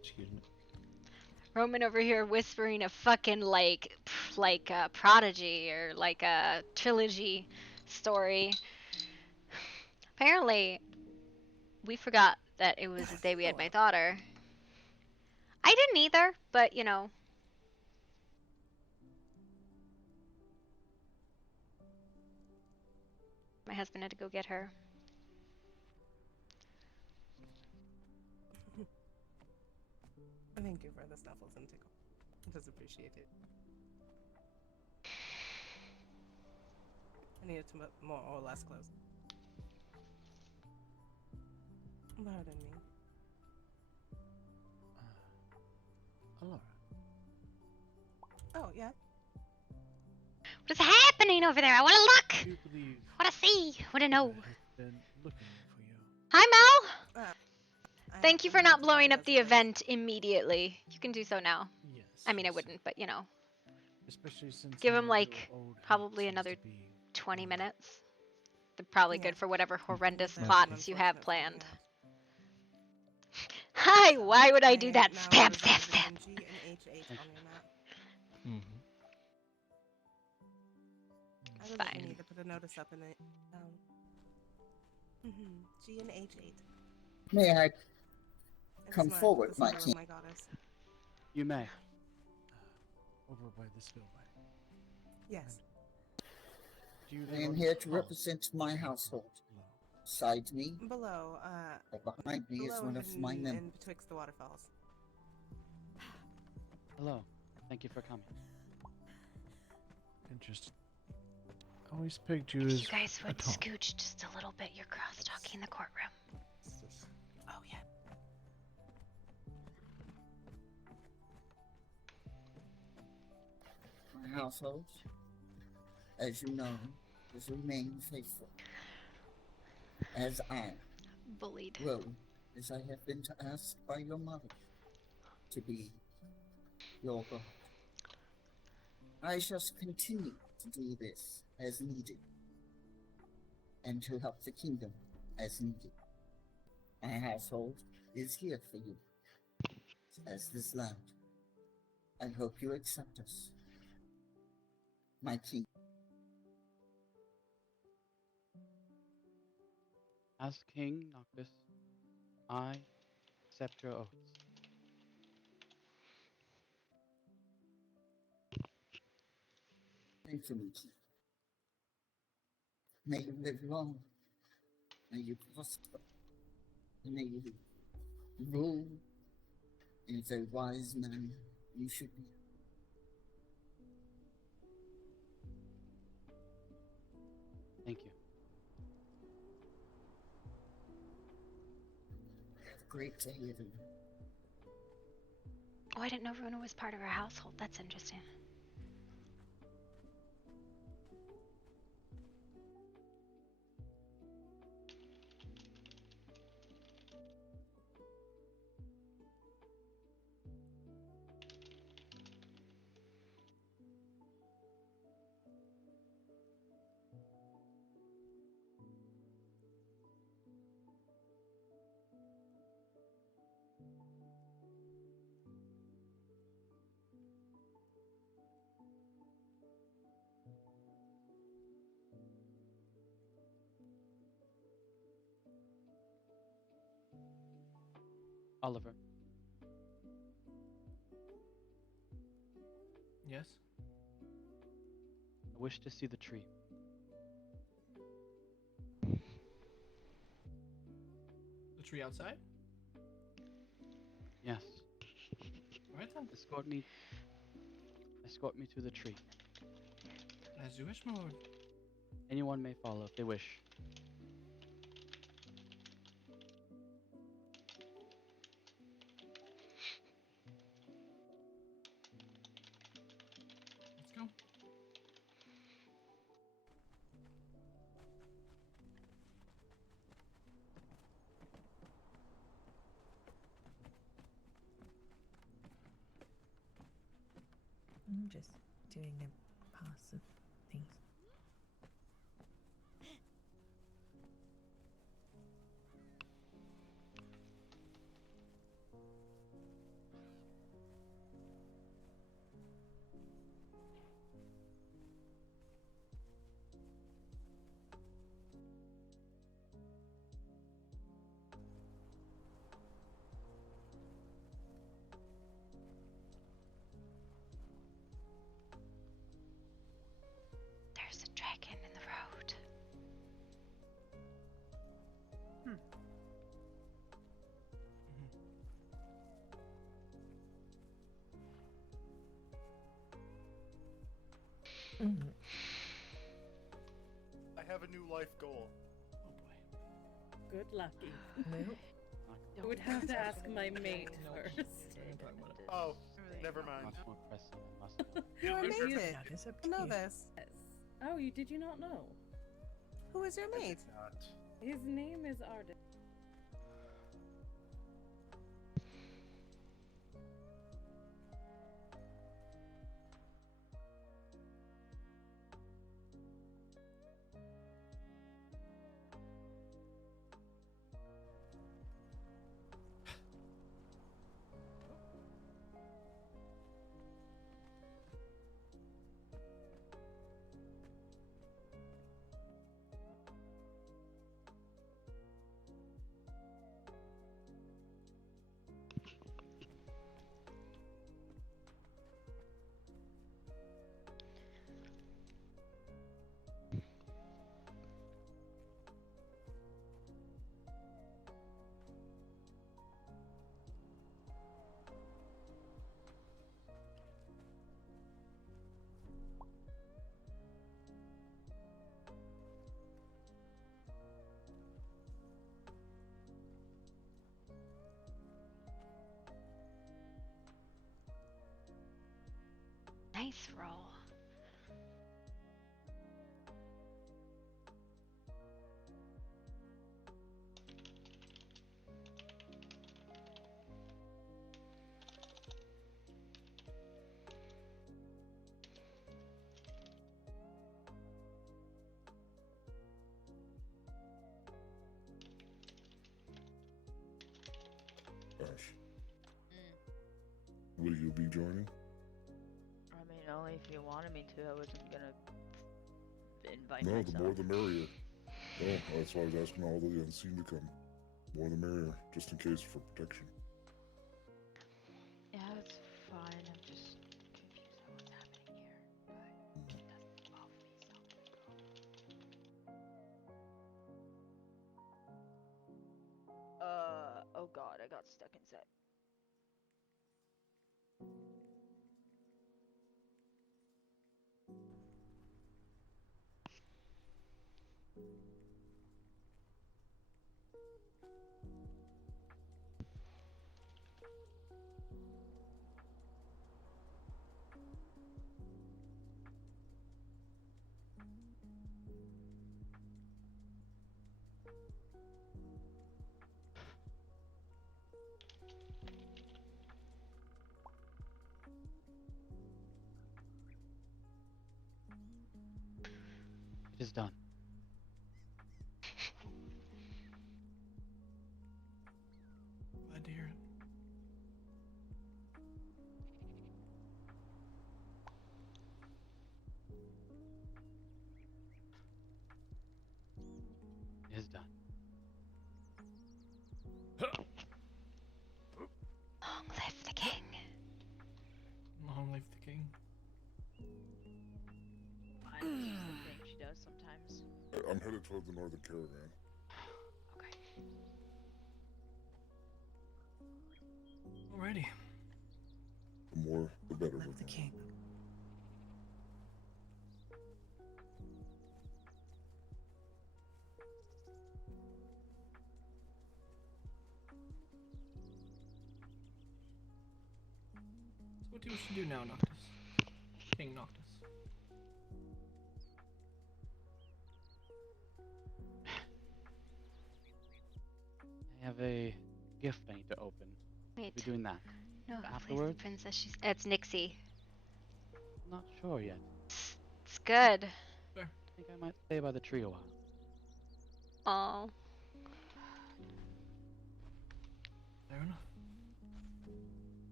Excuse me. Roman over here whispering a fucking like a Prodigy or like a trilogy story. Apparently, we forgot that it was the day we had my daughter. I didn't either, but you know. My husband had to go get her. Thank you for the snuffles and tickle. I just appreciate it. I needed to put more or less clothes. Pardon me. Alora. Oh, yeah. What is happening over there? I want to look! Do you believe I want to see! I want to know. has been looking for you? Hi, Mel! Thank you for not blowing up the event immediately. You can do so now. Yes. I mean, I yes, wouldn't, but you know. Especially since Give I him know your like old probably seems another to be 20 minutes. They're probably Yeah. good for whatever horrendous That's plots an you have unfortunate planned. thing, Hi, why would I do that? now Spam, reside spam, spam. between G and H8 on your map. I It's really fine. need to put a notice up in it. G and H8. May I It's come the forward, my symbol of king? my goddess. You may. over by the spillway. Yes. Do you I live am on here this to floor? represent my household. Beside me, Below, or behind me, is below one of hidden my in members. betwixt the waterfalls. Hello. Thank you for coming. Interesting. Always pegged you If as you guys a would tall. scooch just a little bit, you're cross-talking in the courtroom. Oh, yeah. My household, as you know, has remained faithful. As I Bullied. will, as I have been asked by your mother to be your God. I shall continue to do this as needed, and to help the kingdom as needed. My household is here for you, as this land. I hope you accept us, my king. As King Noctis, I accept your oaths. Thank you, my king. May you live long. May you prosper. And may you rule in a wise man you should be. Thank you. Have a great day, everyone. Oh, I didn't know Runa was part of our household. That's interesting. Oliver, Yes? I wish to see the tree. The tree outside? Yes. Alright then. Escort me to the tree. As you wish, my lord. Anyone may follow if they wish. Let's go. I'm just doing a pass of things. I have a new life goal. Good lucky. Well, I would have to ask my mate first. Oh, never mind. Much more pressing and muscular. You're Is he- mated. I know this. Yes. Oh, did you not know? Who is your mate? His name is Arden. Nice roll. Ash. Will you be joining? I mean, only if you wanted me to. I wasn't gonna invite No, myself. the more the merrier. Oh, that's why I was asking all the unseen to come. More the merrier, just in case for protection. Yeah, that's fine. I'm just confused on what's happening here. But it doesn't involve me, so I'm gonna go. Oh god, I got stuck inside. It is done. Glad to hear it. It is done. Long live the king. Long live the king. Fine, it's just the thing she does sometimes. I'm headed toward the northern caravan. Okay. Alrighty. The more, the better. Let the king. So what do we should do now, Noctis? King Noctis. I have a gift I need to open. Wait. We'll be doing that. No, please, the afterwards? princess. It's Nixie. Not sure yet. It's good. I think I might stay by the tree a while. Oh. Fair enough.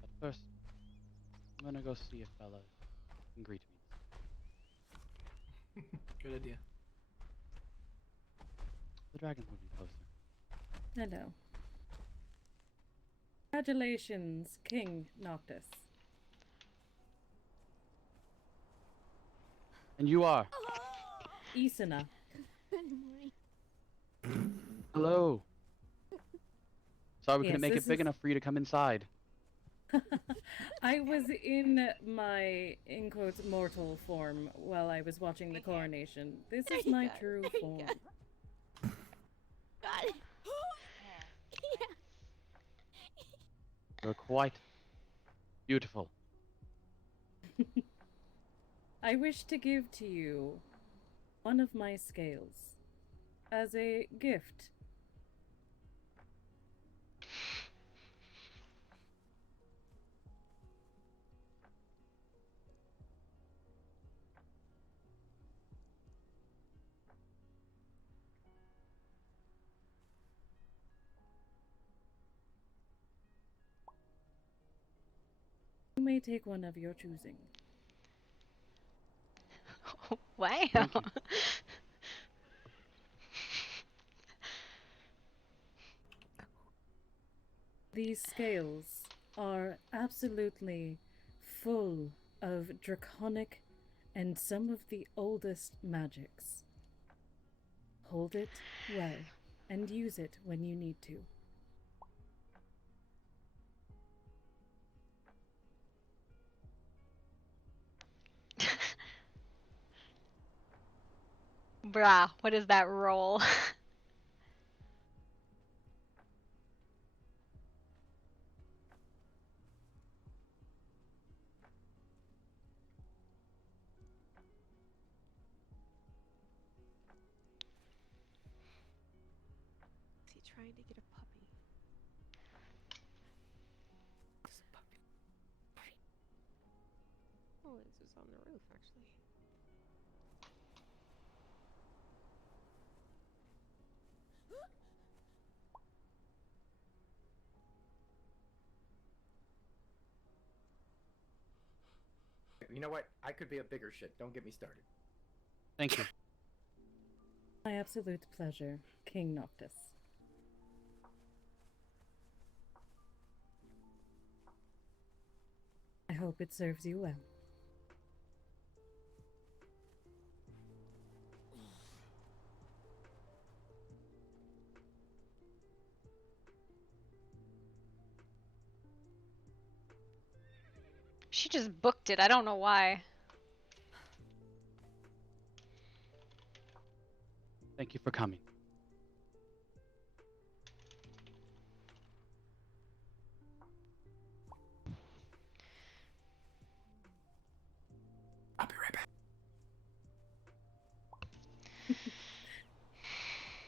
But first, I'm gonna go see if Bella can greet me. Good idea. The dragon's moving closer. Hello. Congratulations, King Noctis. And you are? Isana. Hello. Sorry we couldn't Yes, make this it big is- enough for you to come inside. I was in my, in quotes, mortal form while I was watching the coronation. This is my true form. Got it. You're quite beautiful. I wish to give to you one of my scales as a gift. You may take one of your choosing. Wow. These scales are absolutely full of draconic and some of the oldest magics. Hold it well and use it when you need to. Bruh, what is that roll? Is he trying to get a puppy? Oh, this is on the roof, actually. You know what? I could be a bigger shit. Don't get me started. Thank you. My absolute pleasure, King Noctis. I hope it serves you well. She just booked it. I don't know why. Thank you for coming. I'll be right back.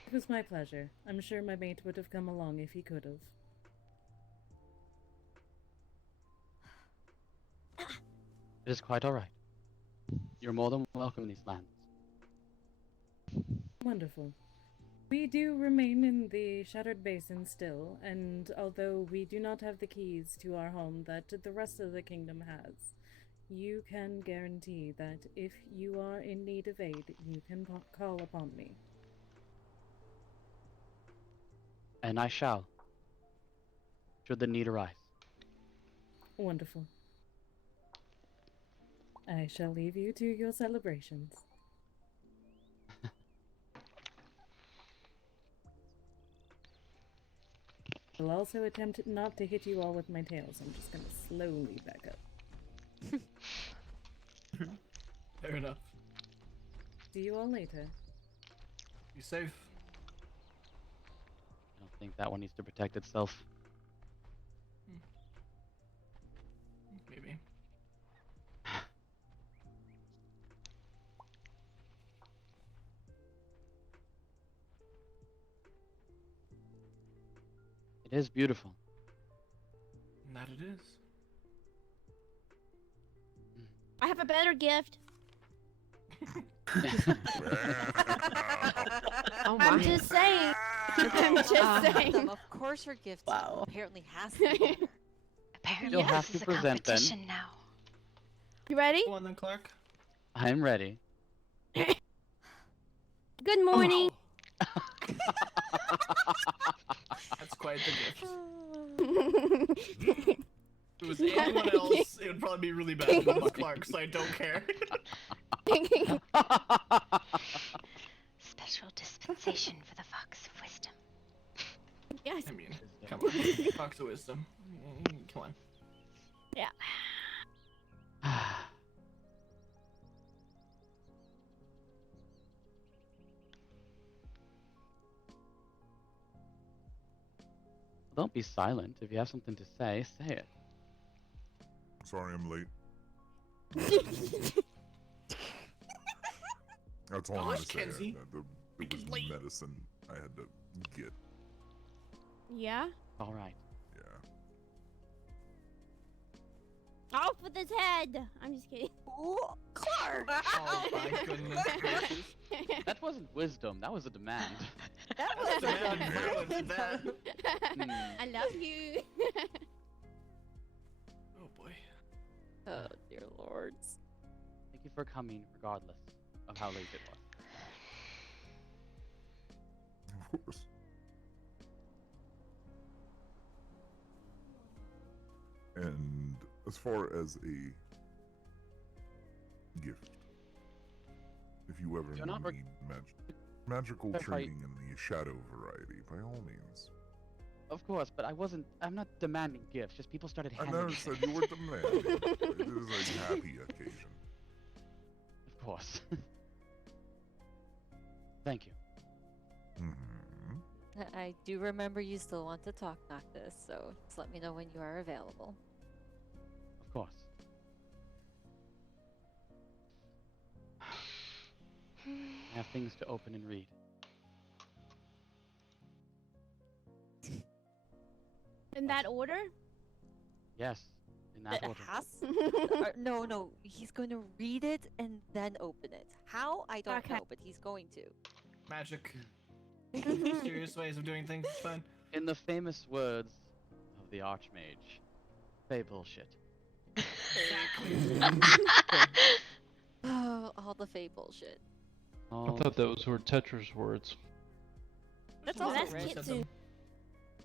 It was my pleasure. I'm sure my mate would have come along if he could have. It is quite alright. You're more than welcome in these lands. Wonderful. We do remain in the Shattered Basin still, and although we do not have the keys to our home that the rest of the kingdom has, you can guarantee that if you are in need of aid, you can call upon me. And I shall, should the need arise. Wonderful. I shall leave you to your celebrations. I'll also attempt not to hit you all with my tail, so I'm just gonna slowly back up. Fair enough. See you all later. Be safe. I don't think that one needs to protect itself. Maybe. It is beautiful. And that it is. I have a better gift. Oh I'm my. just saying. I'm just saying. Of course her gift apparently has to be. Apparently You'll this have is to a present then. competition now. You ready? Go on then, Clark. I'm ready. Good morning. That's quite the gift. If it was anyone else, it would probably be really bad, but not Clark, so I don't care. Special dispensation for the Fox of Wisdom. Yes. I mean, come on. Fox of Wisdom. Come on. Yeah. Don't be silent. If you have something to say it. Sorry I'm late. That's all I'm gonna say. Kenzie. It was medicine I had to get. Yeah? All right. Yeah. Off with his head! I'm just kidding. Ooh, Clark! Oh my goodness gracious. That wasn't wisdom. That was a demand. That was Demand violence, that. I love you. Oh boy. Oh, dear lords. Thank you for coming, regardless of how late it was. Of course. And as far as a gift, if you ever You're not need magical Clarify- training in the shadow variety, by all means. Of course, but I'm not demanding gifts. Just people started I handing never me said things. you were demanding. It is a happy occasion. Of course. Thank you. I do remember you still want to talk Noctis, so just let me know when you are available. Of course. I have things to open and read. In that order? Yes, in that order. No, he's going to read it and then open it. How? I don't Okay. know, but he's going to. Magic. Mysterious ways of doing things. It's fine. In the famous words of the Archmage, they bullshit. Oh, all the fey bullshit. I thought those were Tetra's words. That's also also right. right. too.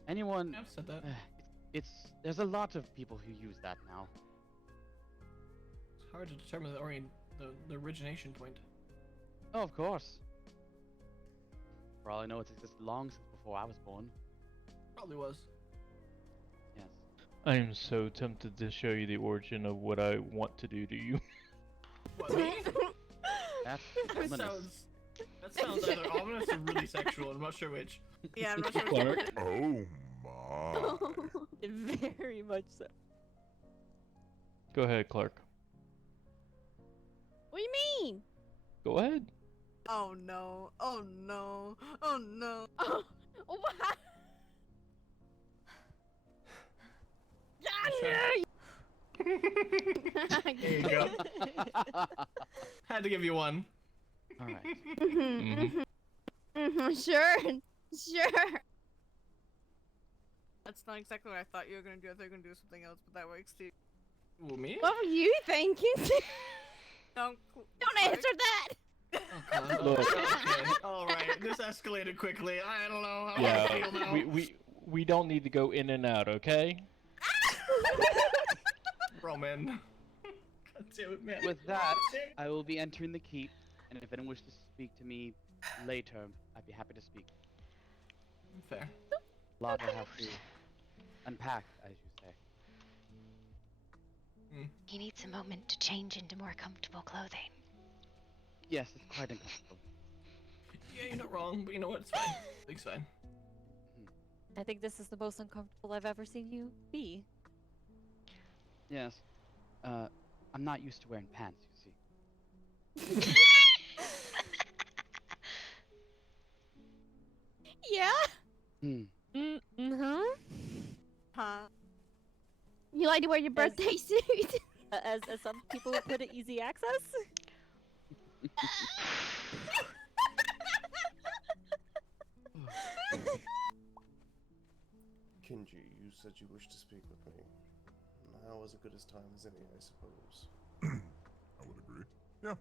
Anyone? I've said that. There's a lot of people who use that now. It's hard to determine the origination point. Oh, of course. For all I know, it's existed long since before I was born. Probably was. Yes. I am so tempted to show you the origin of what I want to do to you. What, me? That's That ominous. sounds either ominous or really sexual. I'm not sure which. Yeah, I'm not sure. Clark? Oh my. Very much so. Go ahead, Clark. What do you mean? Go ahead. Oh no. Oh no. Oh no. Oh, what? There you go. Had to give you one. All right. Sure. Sure. That's not exactly what I thought you were gonna do. I thought you were gonna do something else, but that works too. Ooh, me? What were you thinking? Don't answer that. Look. Okay. All right. This escalated quickly. I don't know how I Yeah, feel now. we don't need to go in and out, okay? Roman. God damn it, man. With that, I will be entering the keep, and if anyone wishes to speak to me later, I'd be happy to speak. Fair. A lot I have to unpack, as you say. He needs a moment to change into more comfortable clothing. Yes, it's quite uncomfortable. Yeah, you're not wrong, but you know what? It's fine. It's fine. I think this is the most uncomfortable I've ever seen you be. Yes. I'm not used to wearing pants, you see. Yeah? Mm-hmm. Huh? You like to wear your birthday suit? As some people would put it, easy access? Kinji, you said you wished to speak with me. Now is as good as time as any, I suppose. I would agree. Yeah.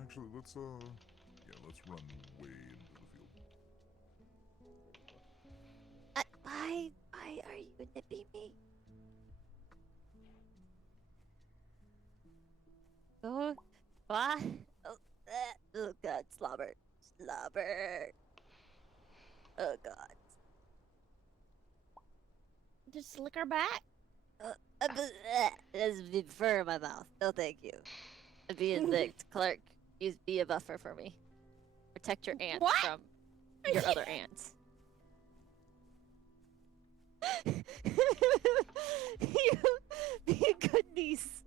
Actually, let's run way into the field. Why are you nipping me? Oh, oh God, slobber. Blubber. Oh god. Just lick her back. There's fur in my mouth. No, thank you. I'm being licked. Clark, be a buffer for me. Protect your aunt from your other aunts. You be a good niece.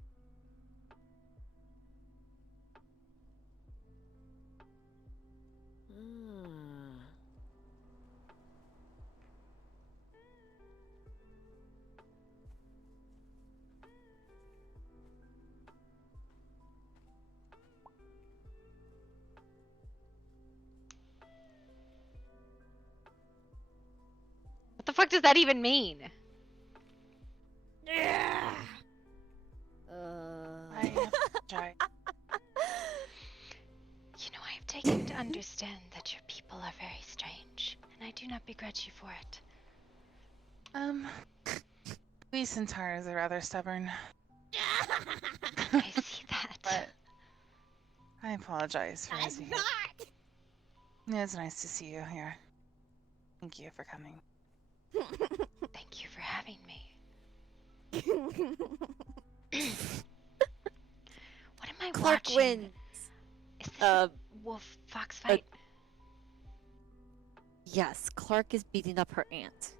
What the fuck does that even mean? I You know, I have taken to understand that your people are very strange, and I do not begrudge you for it. We centaurs are rather stubborn. I see that. But I apologize for raising it. Yeah, it's nice to see you here. Thank you for coming. Thank you for having me. What am I Clark watching? wins. Is this wolf fox fight? Yes, Clark is beating up her aunt.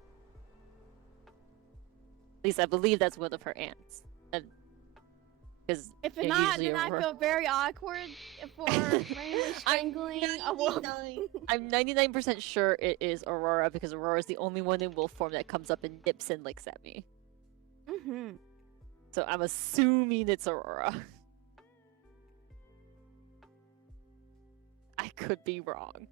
At least I believe that's one of her aunts. Because If it's not, then I feel very awkward for randomly strangling a wolf. I'm 99% sure it is Aurora because Aurora is the only one in wolf form that comes up and nips and licks at me. Mm-hmm. So I'm assuming it's Aurora. I could be wrong.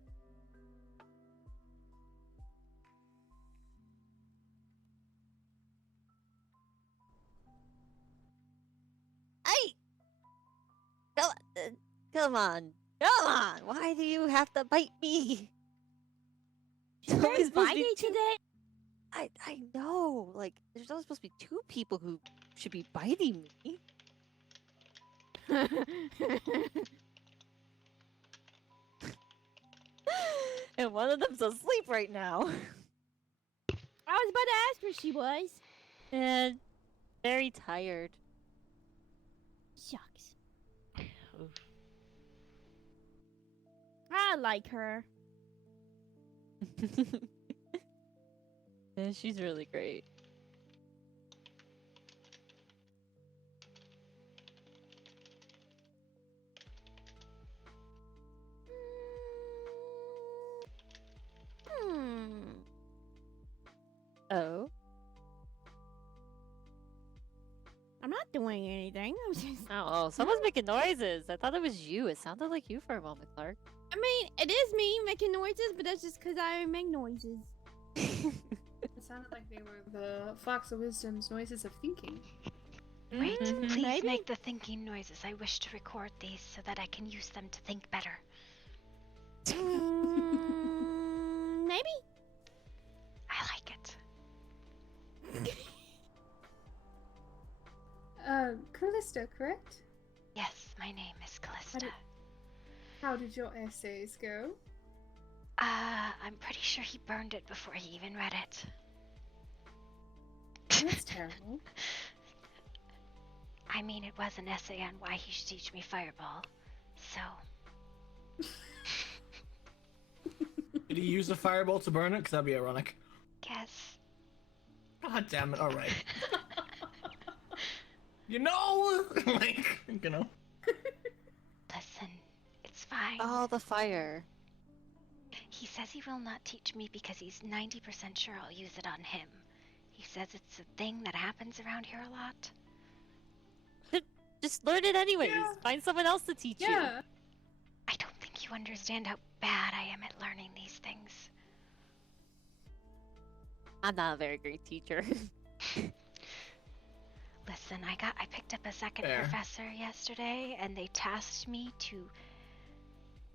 Hey! Come on. Come on! Why do you have to bite me? She's very bitey today. I know. Like, there's only supposed to be two people who should be biting me. And one of them's asleep right now. I was about to ask where she was. And very tired. Shucks. I like her. Yeah, she's really great. Oh? I'm not doing anything. I'm just... Oh, someone's making noises. I thought it was you. It sounded like you for a moment, Clark. I mean, it is me making noises, but that's just because I make noises. It sounded like they were the Fox of Wisdom's noises of thinking. Wait, please maybe. make the thinking noises. I wish to record these so that I can use them to think better. Maybe. I like it. Calista, correct? Yes, my name is Calista. How did your essays go? I'm pretty sure he burned it before he even read it. That's terrible. I mean, it was an essay on why he should teach me Fireball, so... Did he use a fireball to burn it? Because that'd be ironic. Guess. God damn it, alright. You know? Like, you know. Listen, it's fine. Oh, the fire. He says he will not teach me because he's 90% sure I'll use it on him. He says it's a thing that happens around here a lot. Just learn it anyways. Yeah. Find someone else to teach you. I don't think you understand how bad I am at learning these things. I'm not a very great teacher. Listen, I picked up a second professor yesterday, and they tasked me to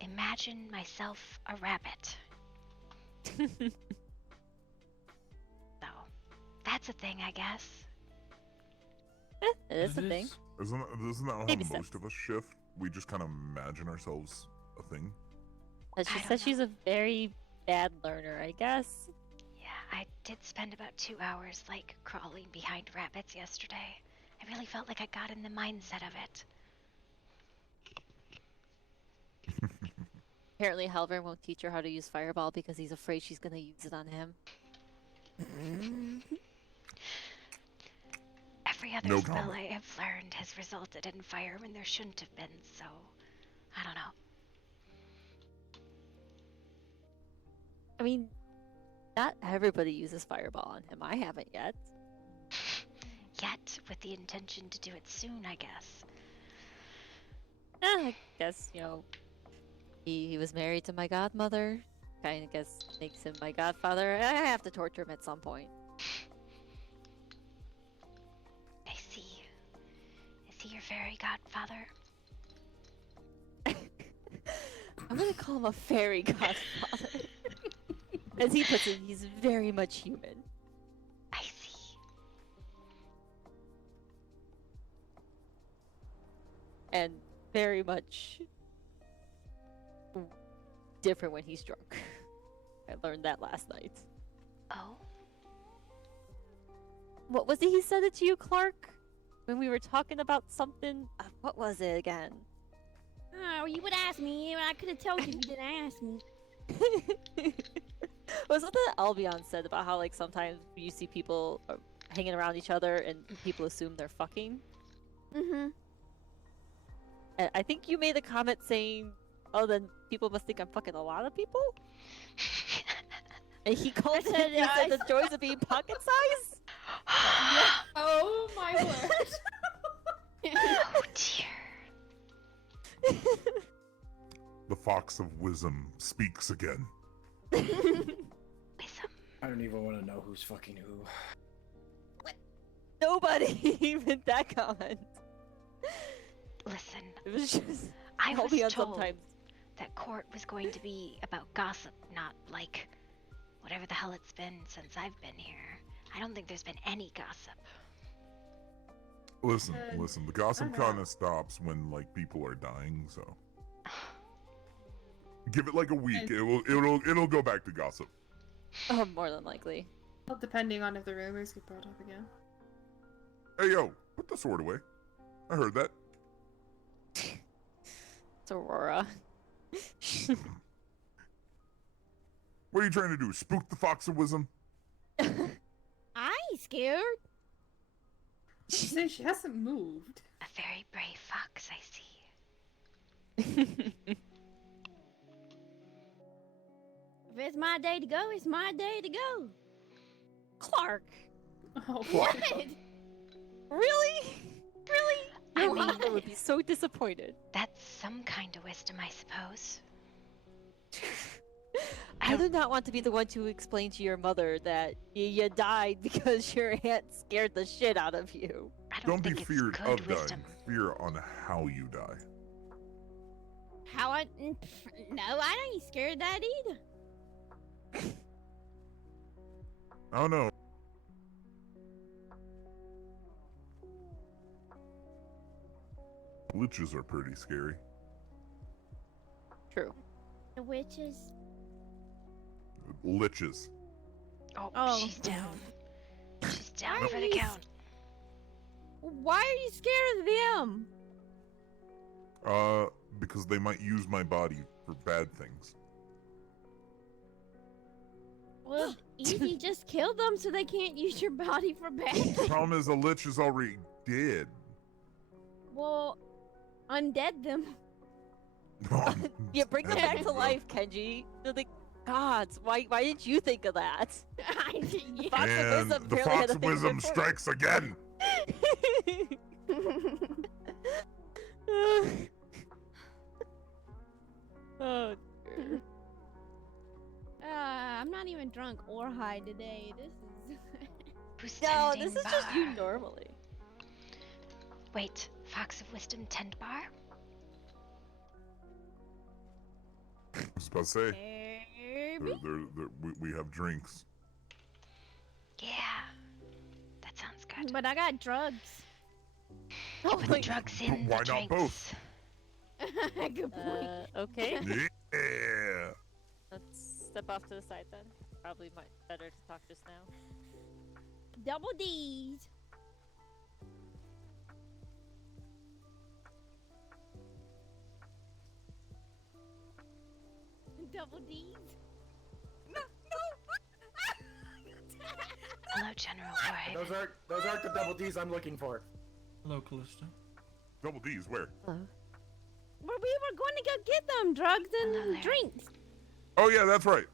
imagine myself a rabbit. So, that's a thing, I guess. It is a thing. Isn't that how most of us shift? We just kind of imagine ourselves a thing. She said she's a very bad learner, I guess. Yeah, I did spend about 2 hours, like, crawling behind rabbits yesterday. I really felt like I got in the mindset of it. Apparently, Halvern won't teach her how to use Fireball because he's afraid she's gonna use it on him. Every other No spell comment. I have learned has resulted in fire when there shouldn't have been, so I don't know. I mean, not everybody uses Fireball on him. I haven't yet. Yet, with the intention to do it soon, I guess. I guess, you know, he was married to my godmother. Kind of guess makes him my godfather. I have to torture him at some point. I see. Is he your fairy godfather? I'm gonna call him a fairy godfather. As he puts it, he's very much human. I see. And very much different when he's drunk. I learned that last night. Oh? What was it he said it to you, Clark? When we were talking about something? What was it again? Oh, you would ask me, and I could have told you if you didn't ask me. It was something that Albion said about how, like, sometimes you see people hanging around each other and people assume they're fucking. Mm-hmm. And I think you made a comment saying, oh, then people must think I'm fucking a lot of people? And he called it, he said the joys of being pocket size? Oh my word. Oh dear. The Fox of Wisdom speaks again. I don't even want to know who's fucking who. Nobody even that comment. Listen, It was just I was Albion told sometimes. that court was going to be about gossip, not like whatever the hell it's been since I've been here. I don't think there's been any gossip. Listen, the gossip Uh-huh. kind of stops when like people are dying, so give it like a week. It'll go back to gossip. Oh, more than likely. Well, depending on if the rumors get brought up again. Hey yo, put the sword away. I heard that. It's Aurora. What are you trying to do? Spook the Fox of Wisdom? I ain't scared. She hasn't moved. A very brave fox, I see. If it's my day to go, it's my day to go. Clark. Oh, What? Really? Really? I Your mean, mother would be so disappointed. That's some kind of wisdom, I suppose. I do not want to be the one to explain to your mother that you died because your aunt scared the shit out of you. I Don't be think it's feared good of wisdom. dying. Fear on how you die. How I... No, I ain't scared of that either. I don't know. Liches are pretty scary. True. The witches. Liches. Oh, she's down. She's down for the count. Why are you scared of them? Because they might use my body for bad things. Well, easy, just kill them so they can't use your body for bad The things. problem is the Lich is already dead. Well, undead them. Yeah, bring them back to life, Kenji. They're the gods. Why didn't you think of that? The Fox of And Wisdom the apparently had Fox to of think Wisdom before. strikes again. Oh, dear. I'm not even drunk or high today. This is. No, this is just you normally. Wait, Fox of Wisdom tend bar? I was about to say, we have drinks. Yeah, that sounds good. But I got drugs. You put the drugs in Why the not drinks. both? Good point. Okay. Yeah. step off to the side then. Probably much better to talk just now. Double D's. Double D's. Hello, General Warhaven. Those aren't the double D's I'm looking for. Hello, Calista. Double D's, where? Well, we were going to go get them drugs and drinks. Oh, yeah, that's right.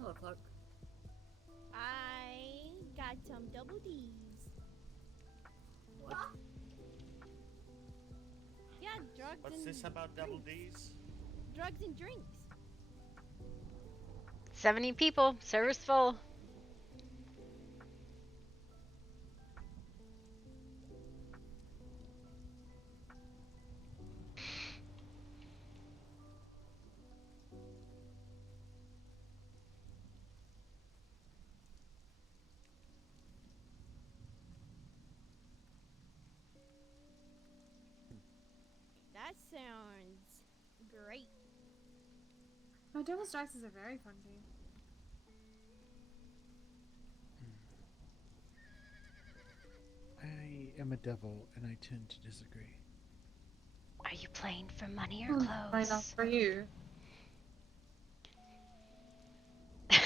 Hello, Clark. I got some double D's. What? Yeah, drugs What's and this about double D's? drugs and drinks. 70 people. Service full. That sounds great. Oh, Devil's Dice is a very fun game. I am a devil, and I tend to disagree. Are you playing for money or Why clothes? not for you? I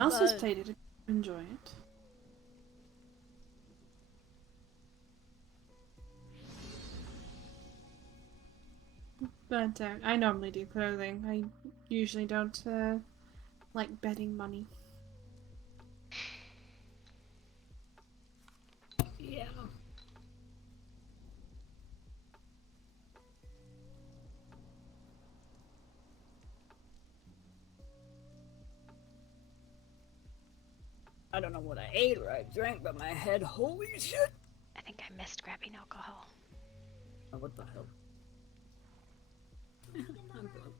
also just played it to enjoy it. But I normally do clothing. I usually don't like betting money. Yeah. I don't know what I ate or I drank, but my head, holy shit! I think I missed grabbing alcohol. Oh, what the hell? I'm good.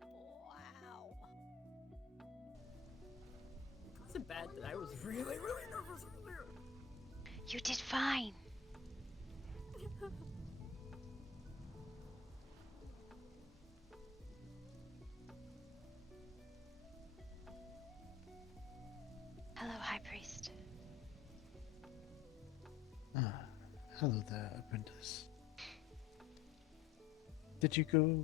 Wow. Is it bad that I was really nervous earlier? You did fine. Hello, High Priest. Ah, hello there, apprentice. Did you go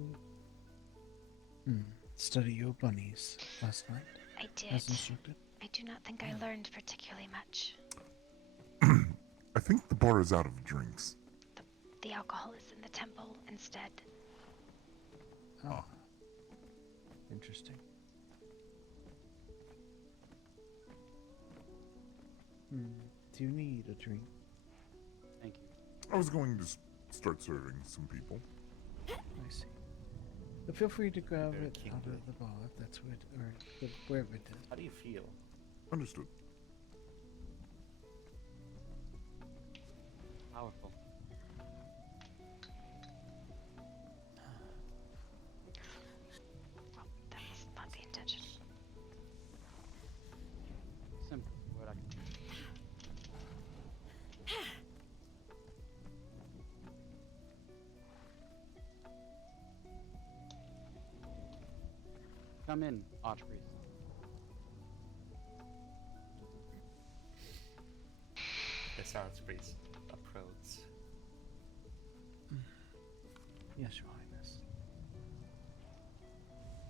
study your bunnies last night? I did. As instructed? I do not think I learned particularly much. I think the bar is out of drinks. The alcohol is in the temple instead. Oh. Interesting. Do you need a drink? Thank you. I was going to start serving some people. I see. But feel free to grab it out of the bar if that's what, or wherever it is. How do you feel? Understood. Powerful. Well, that was not the intention. Simple. What I can do. Come in, Archpriest. This Archpriest approach. Yes, Your Highness.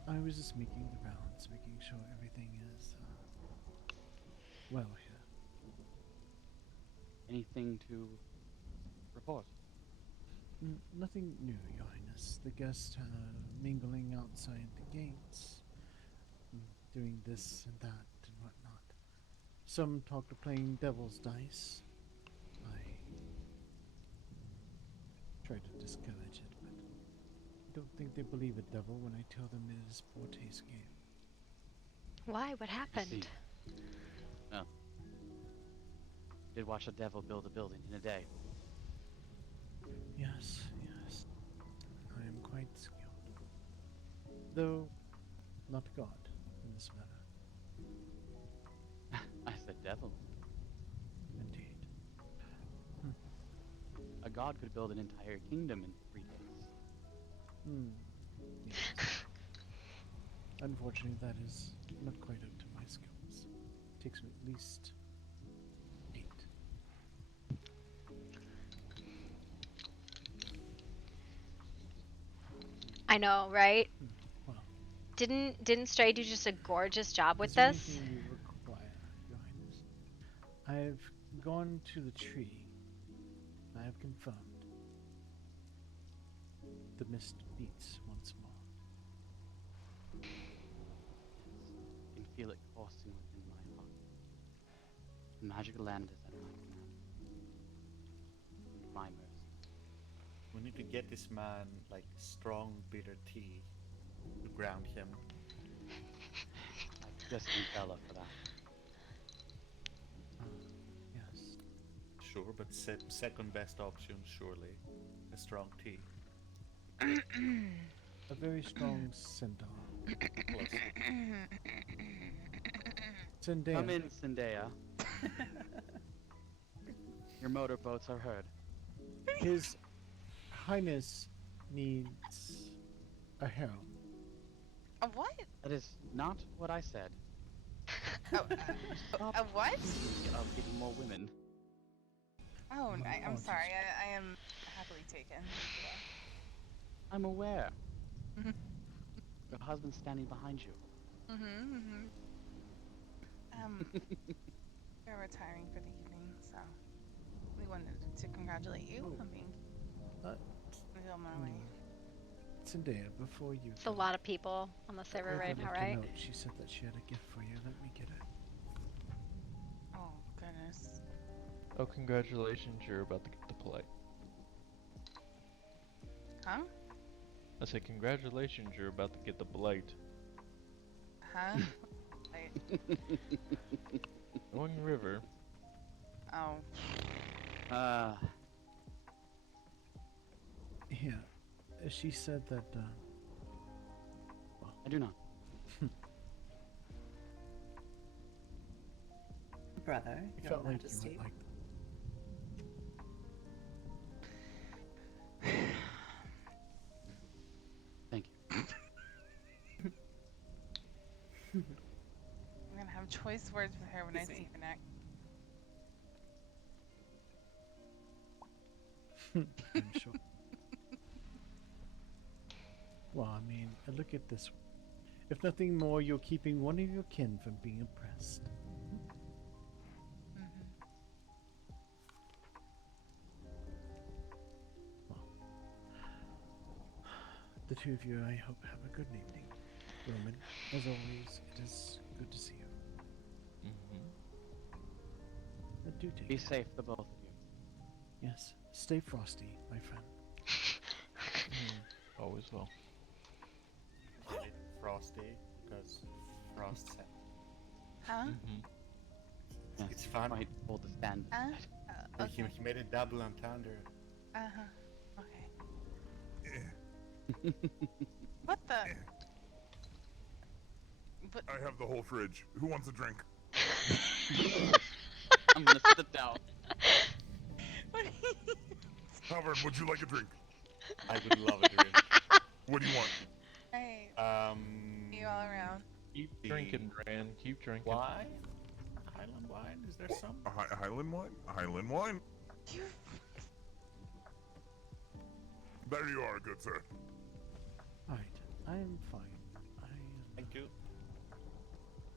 I was just making the rounds, making sure everything is well here. Anything to report? Nothing new, Your Highness. The guests mingling outside the gates, doing this and that and whatnot. Some talk of playing devil's dice. I try to discourage it, but I don't think they believe a devil when I tell them it is Forte's game. Why? What happened? Oh. Did watch a devil build a building in a day. Yes, yes. I am quite skilled. Though, not God in this matter. I said devil. Indeed. A god could build an entire kingdom in 3 days. Yes. Unfortunately, that is not quite up to my skills. It takes me at least 8. I know, right? Well, Didn't Stray do just a gorgeous job with is there this? anything you require, Your Highness? I've gone to the tree. I have confirmed. The mist beats once more. I can feel it coursing within my heart. The magic land is at my command. My mercy. We need to get this man like strong bitter tea to ground him. I just need Bella for that. Yes. Sure, but second best option surely. A strong tea. A very strong centaur. Close. Zendaya. Come in, Zendaya. Your motorboats are heard. His Highness needs a harem. A what? That is not what I said. A what? Of getting more women. Oh, I'm sorry. I am happily taken. I'm aware. Your husband's standing behind you. We're retiring for the evening, so we wanted to congratulate you on being on my way. Zendaya, before you It's a lot of people on the server right now, right? note, she said that she had a gift for you. Let me get it. Oh, goodness. Oh, congratulations, you're about to get the plate. Huh? I said, congratulations, you're about to get the blight. Huh? Going river. Oh. Yeah, she said that, I do not. Brother, it Your felt like you Majesty. were like Thank you. I'm gonna have choice words with her when I see her next. I'm sure. Well, I mean, look at this. If nothing more, you're keeping one of your kin from being oppressed. Well, the two of you, I hope, have a good evening. Roman, as always, it is good to see you. Do take Be care. safe, the both of you. Yes, stay frosty, my friend. Always will. Really frosty because frost set. Huh? Yes, It's fun. Quite hold the stand. He made a double entendre. Okay. What the? What? I have the whole fridge. Who wants a drink? I'm gonna sit down. Howard, would you like a drink? I would love a drink. What do you want? Hey. See you all around. Keep drinking, Ran. Keep drinking. Wine? Highland wine? Is there some? A Highland wine? Highland wine? There you are, good sir. Alright, I am fine. Thank you.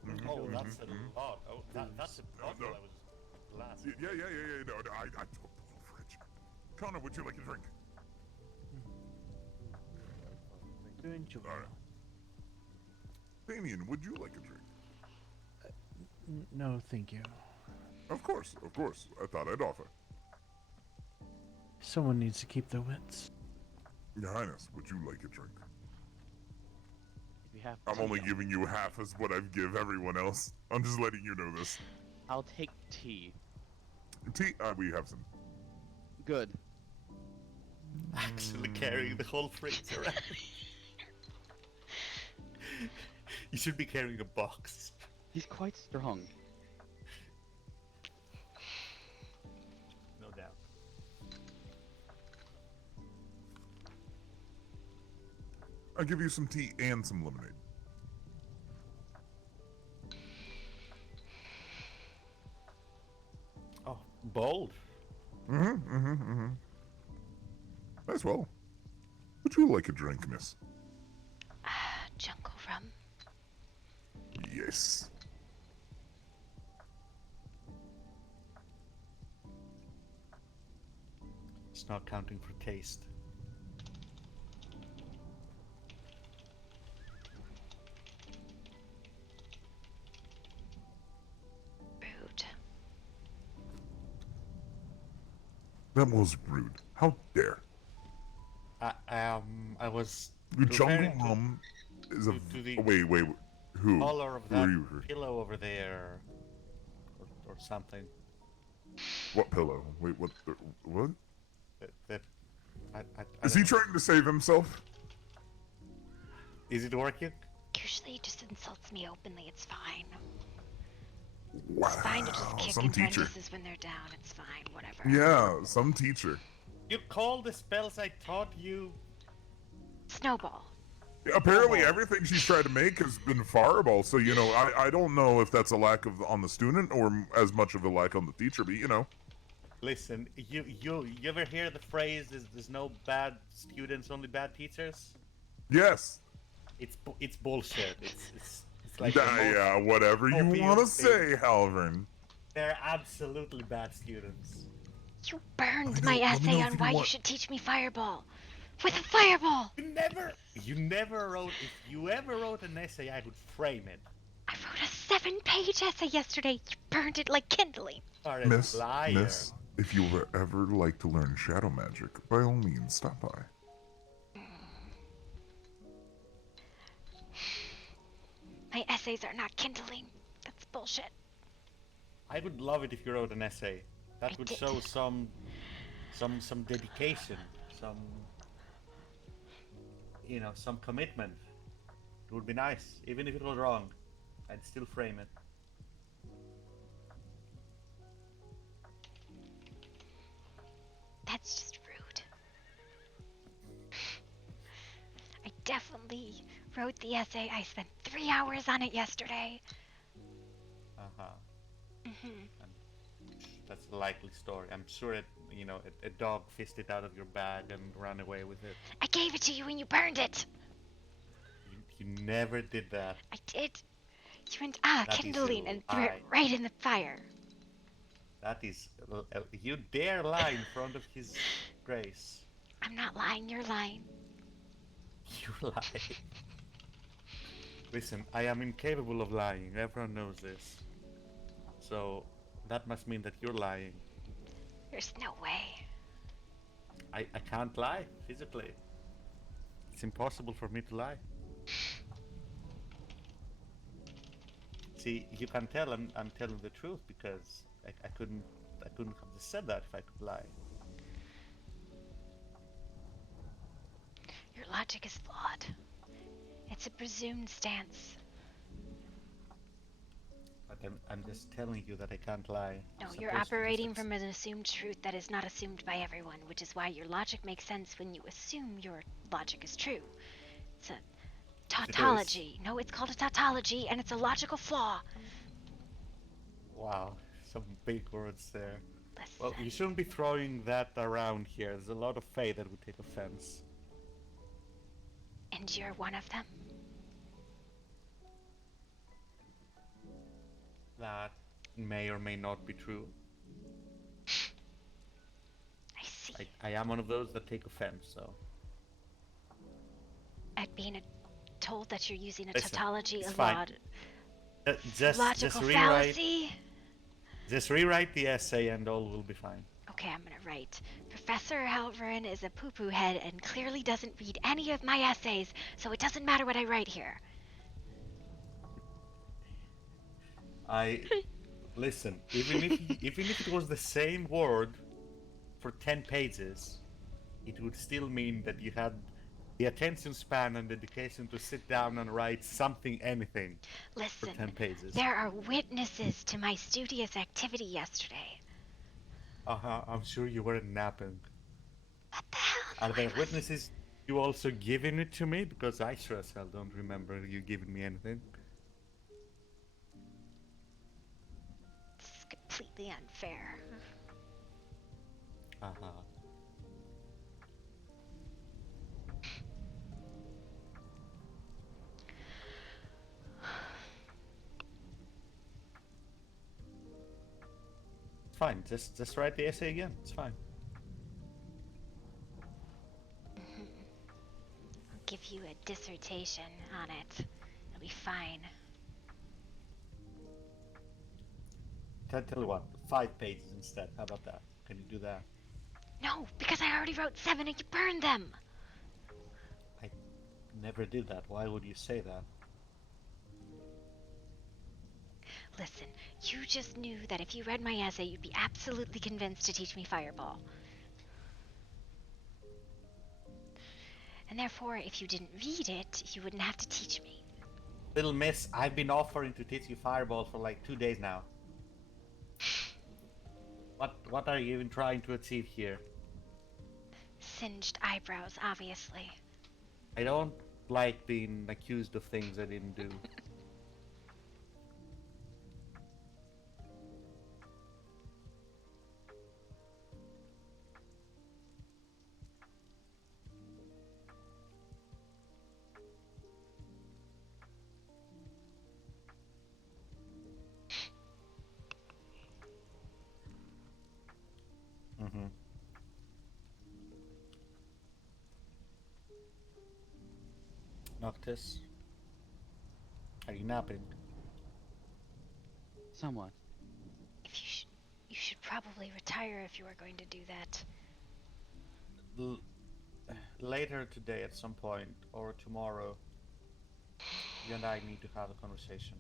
Mhm, Oh, that's mhm, a lot. Oh, that's a bottle I was glass. Yeah. No, I don't the whole fridge. Connor, would you like a drink? Do enjoy. All right. Damien, would you like a drink? No, thank you. Of course. I thought I'd offer. Someone needs to keep their wits. Your Highness, would you like a drink? We have I'm tea. only giving you half as what I give everyone else. I'm just letting you know this. I'll take tea. Tea? We have some. Good. Actually carrying the whole fridge around. You should be carrying a box. He's quite strong. No doubt. I'll give you some tea and some lemonade. Oh, bold. As well. Would you like a drink, miss? Jungle rum. Yes. It's not counting for taste. Rude. That was rude. How dare. I was The jungle referring to- rum is a... to the Wait. Who? color of Who are that you? pillow over there, or something. What pillow? Wait, what? What? I Is don't he know. trying to save himself? Is it working? Usually he just insults me openly, it's fine. Wow. It's fine to just kick Some teacher. apprentices when they're down, it's fine, whatever. Yeah, some teacher. You call the spells I taught you Snowball. Apparently, everything she's tried to make has been fireball. So I don't know if that's a lack of on the student or as much of a lack on the teacher. But Listen, you ever hear the phrase "there's no bad students, only bad teachers"? Yes. It's bullshit. It's like Yeah, whatever you obvious want to thing. say, Halvern. They're absolutely bad students. You burned Let my me know essay if on you why you want- should teach me fireball. With a fireball! You never wrote. If you ever wrote an essay, I would frame it. I wrote a 7-page essay yesterday. You burned it like kindling. Are a Miss, liar. if you would ever like to learn shadow magic, by all means, stop by. My essays are not kindling. That's bullshit. I would love it if you wrote an essay. That I would did. show some dedication, some commitment. It would be nice, even if it was wrong. I'd still frame it. That's just rude. I definitely wrote the essay. I spent 3 hours on it yesterday. That's a likely story. I'm sure a dog fished it out of your bag and ran away with it. I gave it to you and you burned it. You never did that. I did. You went, That is a kindling, and threw it lie. right in the fire. That is, you dare lie in front of his grace. I'm not lying, you're lying. You lie. Listen, I am incapable of lying. Everyone knows this. So, that must mean that you're lying. There's no way. I can't lie, physically. It's impossible for me to lie. See, you can tell I'm telling the truth because I couldn't have just said that if I could lie. Your logic is flawed. It's a presumed stance. But I'm just telling you that I can't lie. No, I'm you're supposed to operating just from an assumed truth that is not assumed by everyone, which is why your logic makes sense when you assume your logic is true. It's a tautology. No, it's called a tautology, and it's a logical flaw. Wow, some big words there. Listen. Well, you shouldn't be throwing that around here. There's a lot of Fae that would take offense. And you're one of them? That may or may not be true. I am one of those that take offense, so. At being told that you're using a Listen, tautology, it's a fine. lot, Just logical rewrite. fallacy. Just rewrite the essay and all will be fine. Okay, I'm gonna write. Professor Halverin is a poo-poo head and clearly doesn't read any of my essays, so it doesn't matter what I write here. Listen. Even if it was the same word for 10 pages, it would still mean that you had the attention span and dedication to sit down and write something, anything, Listen, for 10 pages. there are witnesses to my studious activity yesterday. I'm sure you weren't napping. What the hell? Are there witnesses you also giving it to me? Because I sure as hell don't remember you giving me anything. This is completely unfair. It's fine. Just write the essay again. It's fine. I'll give you a dissertation on it. It'll be fine. Tell you what, 5 pages instead. How about that? Can you do that? No, because I already wrote 7 and you burned them. I never did that. Why would you say that? Listen, you just knew that if you read my essay, you'd be absolutely convinced to teach me Fireball. And therefore, if you didn't read it, you wouldn't have to teach me. Little miss, I've been offering to teach you Fireball for like 2 days now. What are you even trying to achieve here? Singed eyebrows, obviously. I don't like being accused of things I didn't do. Noctis, are you napping? Somewhat. You should probably retire if you are going to do that. Later today at some point, or tomorrow, you and I need to have a conversation.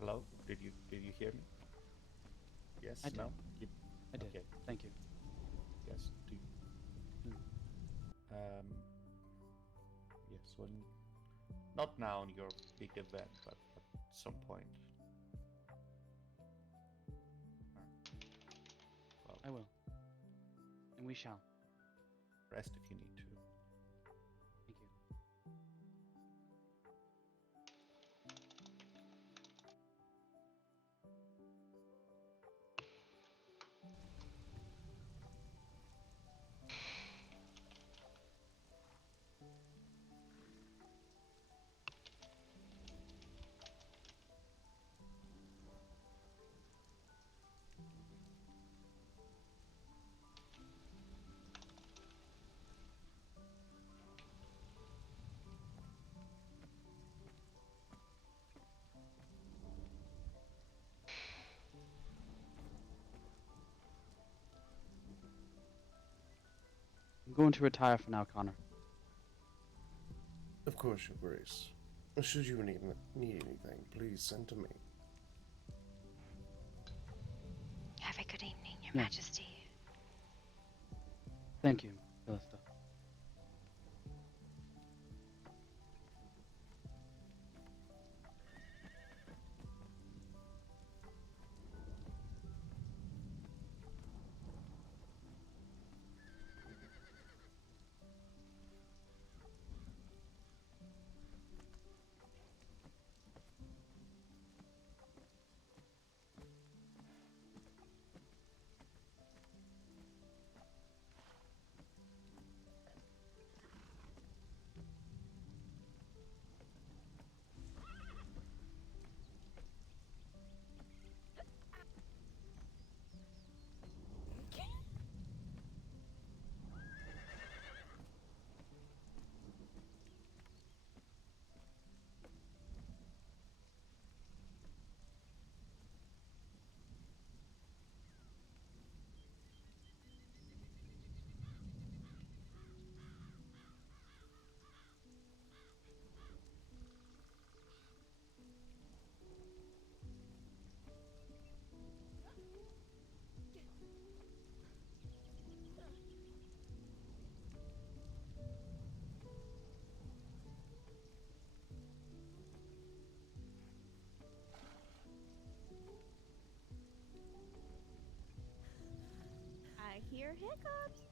Hello? Did you hear me? Yes? I did. No? I did. Okay. Thank you. Yes. Do you... Yes, when... Not now on your big event, but at some point. Well, I will. And we shall. rest if you need to. Thank you. I'm going to retire for now, Connor. Of course, Your Grace. Should you need anything, please send to me. Have a good evening, Your Yeah. Majesty. Thank you, Calista. hear hiccups.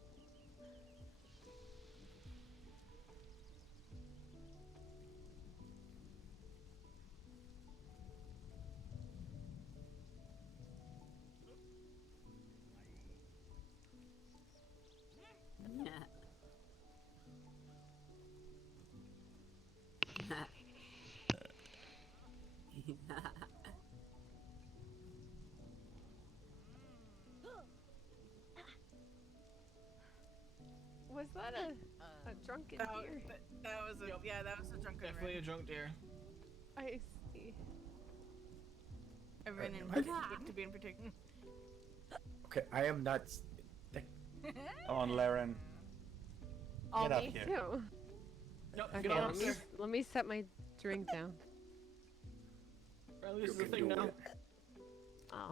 Was that a drunken deer? That was a that was a drunken Definitely a drunk deer. I see. I ran in to be in particular. Okay, I am not. Come on, Laren. Oh, Get up me here. too. Nope, Okay, get on up there. let me set my drink down. Well, this is the thing now.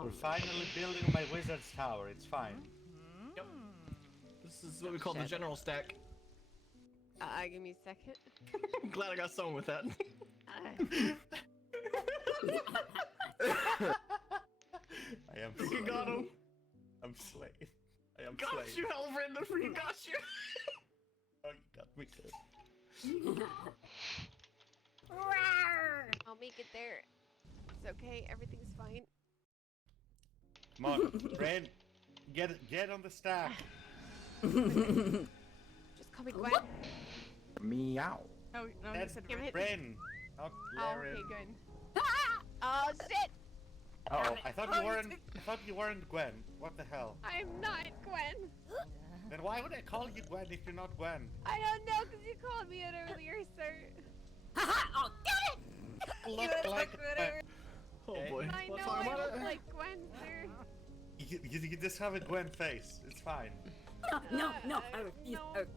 We're finally building my wizard's tower. It's fine. Yep. This is what we call the general stack. Give me a second. I'm glad I got someone with that. I am You slain. got him. I'm slain. I am Got slain. you, Halvard. I freaking got you. Oh, you got me too. I'll make it there. It's okay. Everything's fine. Come on, Ren. Get on the stack. Just call me Gwen. Meow. No, That's you said Ren, not Oh, Laren. okay, good. Oh shit! Oh, I thought you weren't Gwen. What the hell? I'm not Gwen. Then why would I call you Gwen if you're not Gwen? I don't know because you called me it earlier, sir. Oh, get it! Look like Gwen. Oh boy. I know Let's talk I about look it. like Gwen, sir. You just have a Gwen face. It's fine. No, No,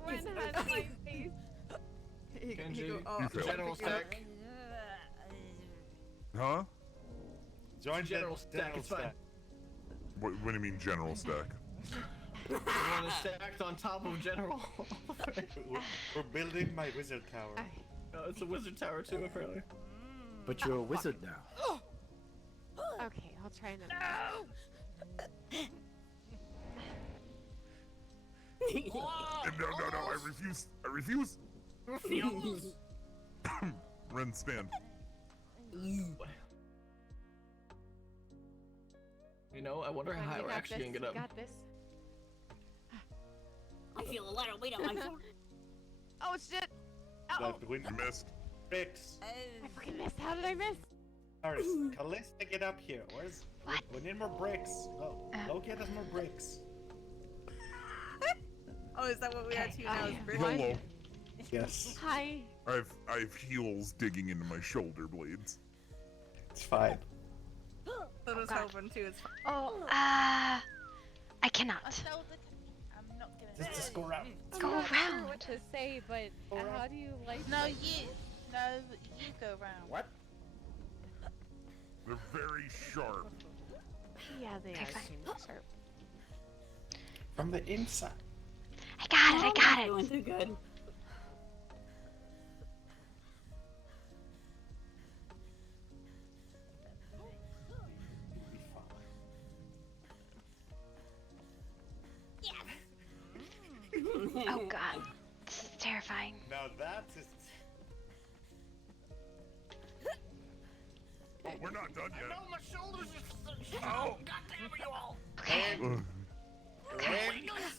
Gwen has my face. Kenji, general stack. Huh? Join General stack, it's fine. What do you mean general stack? The one that's stacked on top of general. We're building my wizard tower. No, it's a wizard tower too, apparently. But you're a wizard now. Okay, I'll try another. No, I refuse. I refuse. Refuse. Ren, stand. You know, I wonder how we're actually gonna get up. Got this. I feel a little weight on my shoulder. Oh shit! Oh, Left wind missed. Bricks. I fucking missed. How did I miss? Alright, Calista, get up here. We need more bricks. Go get us more bricks. Oh, is that what we are to now? Is bricks? Hello. Yes. Hi. I've heels digging into my shoulder blades. It's fine. So does Hopin too. It's fine. Oh, I cannot. I'm not gonna Just go around. Go I'm not sure around. what to say, but how do you like? No, you go round. What? They're very sharp. Yeah, they Okay, are fine. kind of sharp. From the inside. I got it. I got it. Doing too good. Oh god, this is terrifying. Now that's just... Oh, we're not done yet. No, my shoulders are. Oh. God damn it, you all! Ren, Doing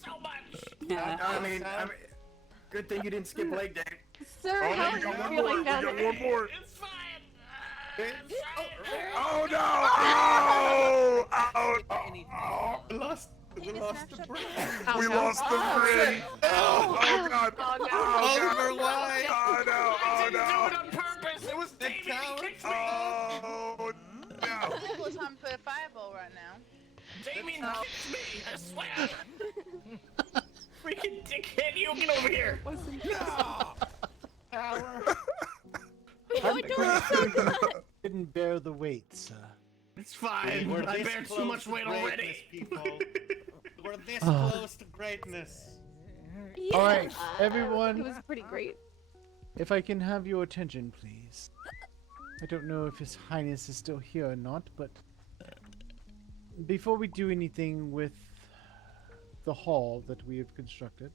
so much. I mean, good thing you didn't skip leg day. Sir, Oh, how we are got you one feeling more. down We got there? one more. It's fine. Oh no! Oh! Oh! we lost the break. We lost the bridge. Oh god! Oh no! Oh why? Oh no! I Oh didn't do it no! on purpose. It was Davey that kicked me. Oh no! It's time for a fireball right now. Damien kicked me. I swear. Freaking dickhead! You get over here. Didn't bear the weight, sir. It's fine. We're I this bear too close much to weight greatness, already. People. We're this close to greatness. Yeah. All right, It everyone. was pretty great. If I can have your attention, please. I don't know if His Highness is still here or not, but before we do anything with the hall that we have constructed.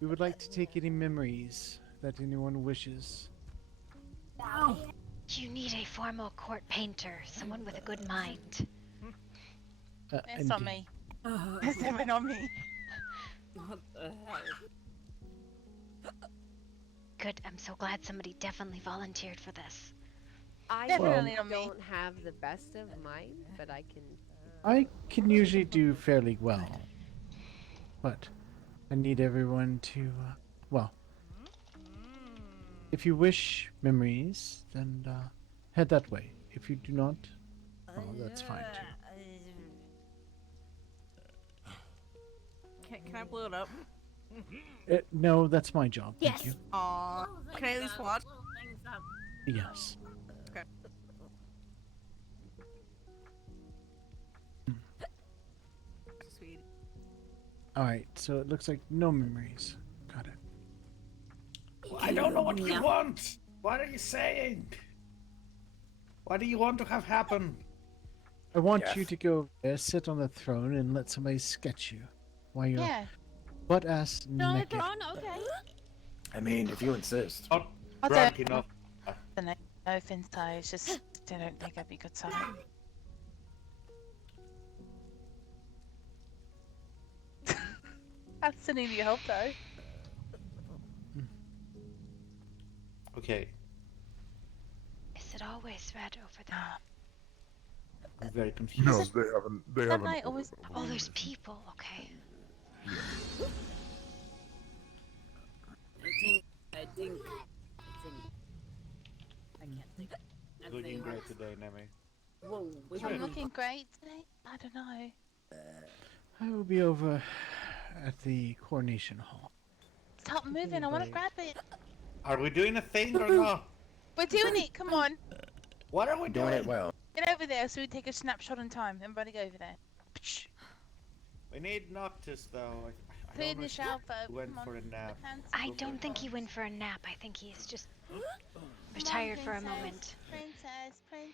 We would like to take any memories that anyone wishes. You need a formal court painter, someone with a good mind. It's on me. It's never on me. What the hell? Good, I'm so glad somebody definitely volunteered for this. I Definitely on me. don't have the best of mine, but I can. I can usually do fairly well, but I need everyone to, well, if you wish memories, then head that way. If you do not, well, that's fine too. Can I blow it up? No, that's my job. Thank you. Aww. Can I at least watch? Yes. Okay. Sweet. Alright, so it looks like no memories. Got it. I don't know what you want. What are you saying? What do you want to have happen? I want you to go sit on the throne and let somebody sketch you while you're butt ass naked. Okay. I mean, if you insist. Oh, I drunk don't enough. no offense, it's just I don't think I'd be good time. I still need your help though. Okay, Is it always red over there? I'm very confused. No, they haven't. They That haven't. might always. Oh, there's people. Okay. I think. I can't think. Looking great today, Nemi. Whoa, I'm looking great today. I don't know. I will be over at the coronation hall. Stop moving. I want to grab it. Are we doing a thing or not? We're doing it. Come on. What are we Doing it well. Get over there so we take a snapshot in time. Everybody go over there. We need Noctis though. I Clear don't know the if shower. he went for a nap. I don't think he went for a nap. I think he's just retired for a moment. Princess. I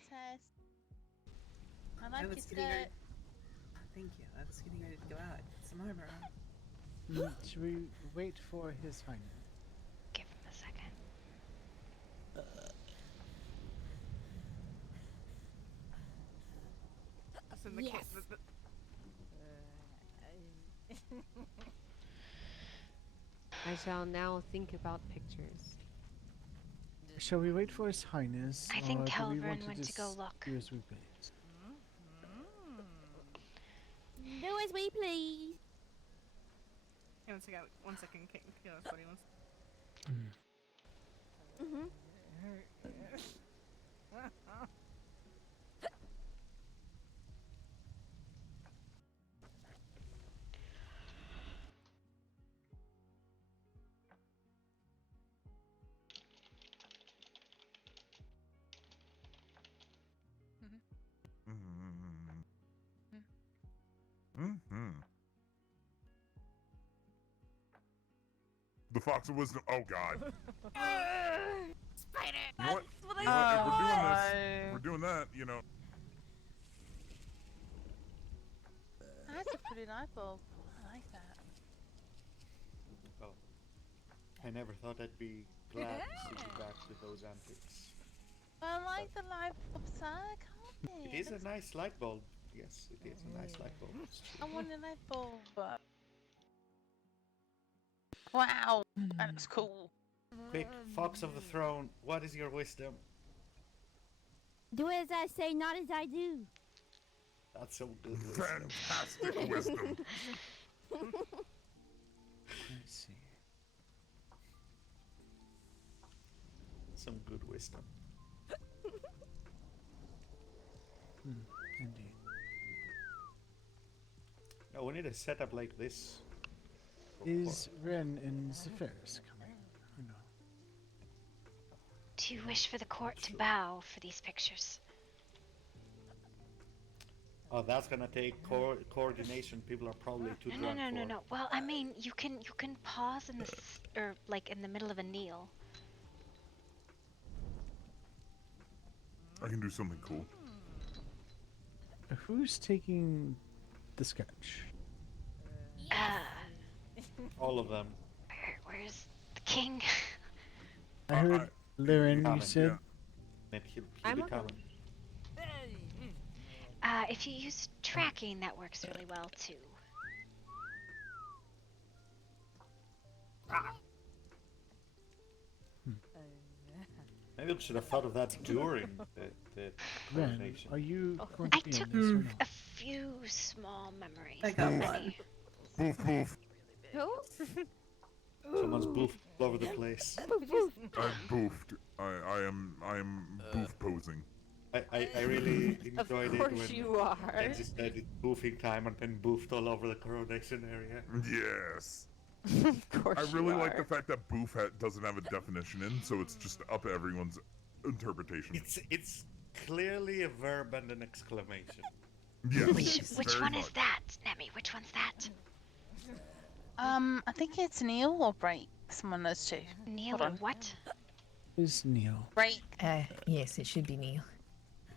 I like was your getting ready. skirt. Thank you. I was getting ready to go out. Some armor on. Should we wait for His Highness? Give him a second. That's in the Yes. I shall now think about pictures. Shall we wait for His Highness? I think or do we Calvin want went to just go look. do as we please? Do as we please. One second. Kayla's buddy wants. Mhm. The Fox of Wisdom. Oh God. Spider. You know what? That's what You know what? If we're doing this, we're doing that. You know. That's a pretty light bulb. I like that. Oh, I never thought I'd be glad to see you back with those antics. I like the light bulb, sir. Can't It is a nice light bulb. Yes, it is a nice light bulb. It's true. I want a light bulb. Wow, that looks cool. Quick, Fox of the Throne, what is your wisdom? Do as I say, not as I do. That's some good wisdom. Fantastic wisdom. Let's see. Some good wisdom. Indeed. No, we need a setup like this. Is Ren and Zephyrs coming? Or no? Do you wish for the court to bow for these pictures? Oh, that's gonna take coordination. People are probably too drunk for. No. Well, I mean, you can pause in this or like in the middle of a kneel. I can do something cool. Who's taking the sketch? All of them. Where's the king? I heard Liren, you Coming, said. Then he'll be coming. If you use tracking, that works really well too. Maybe we should have thought of that during the Ren, coronation. are you going I to be took in this or not? a few small memories. I got already. one. Boof boof. Who? Someone's boofed all over the place. I've boofed. I am boof posing. I really enjoyed it course when you are. I just said it's boofing time and then boofed all over the coronation area. Yes. Of course I really you like are. the fact that boof doesn't have a definition in, so it's just up to everyone's interpretation. It's clearly a verb and an exclamation. Yes. Which very one much. is that, Nemi? Which one's that? I think it's Neil or Bright. Someone knows too. Neil Hold or on. what? Who's Neil? Bright. Yes, it should be Neil.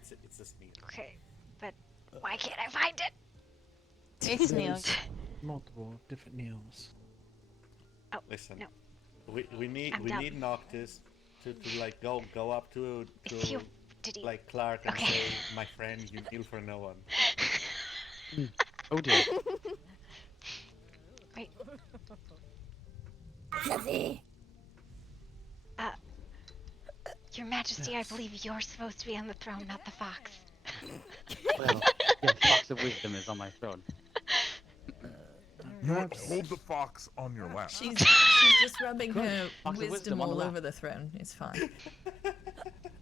It's a Neil. Okay, but why can't I find it? It's Neil. There's multiple different Neils. Oh, Listen, no. we need I'm dumb. Noctis to like go up to If you- did he- like Clark and Okay. say, my friend, you kneel for no one. Oh dear. Wait. Jesse. Your Majesty, I believe you're supposed to be on the throne, not the fox. Well, yes, Fox of Wisdom is on my throne. Hold the fox on your lap. She's just rubbing her Fox of wisdom on the all lap. over the throne. It's fine.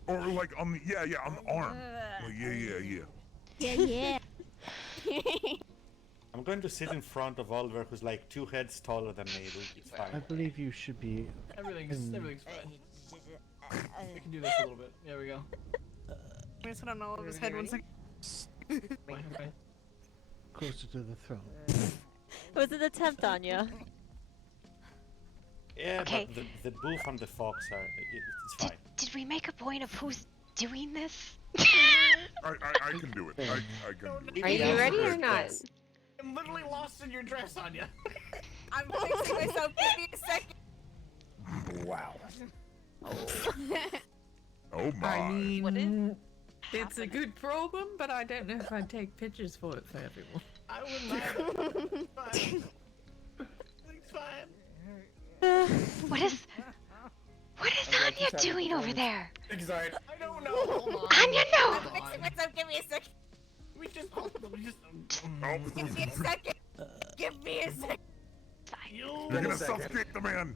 Or like on the on the arm. Like, yeah. I'm going to sit in front of Oliver, who's like 2 heads taller than me. It's I fine. believe you should be. Everything's fine. We can do this a little bit. There we go. I just want to know of his head one second. Okay. Closer to the throne. It was an attempt on you. Yeah, Okay. but the boof and the fox are it's fine. Did we make a point of who's doing this? I can do it. I can do it. Are you ready or not? I'm literally lost in your dress, Anya. I'm fixing myself. Give me a second. Wow. Oh my. I mean, What is it's a good program, but I don't know if I'd take pictures for it for everyone. I wouldn't mind. Fine. It's fine. What is Anya doing over there? Excited. I don't know. Anya, no! I'm fixing myself. Give me a second. We just. Give me a second. Give me a second. You're gonna suffocate the man.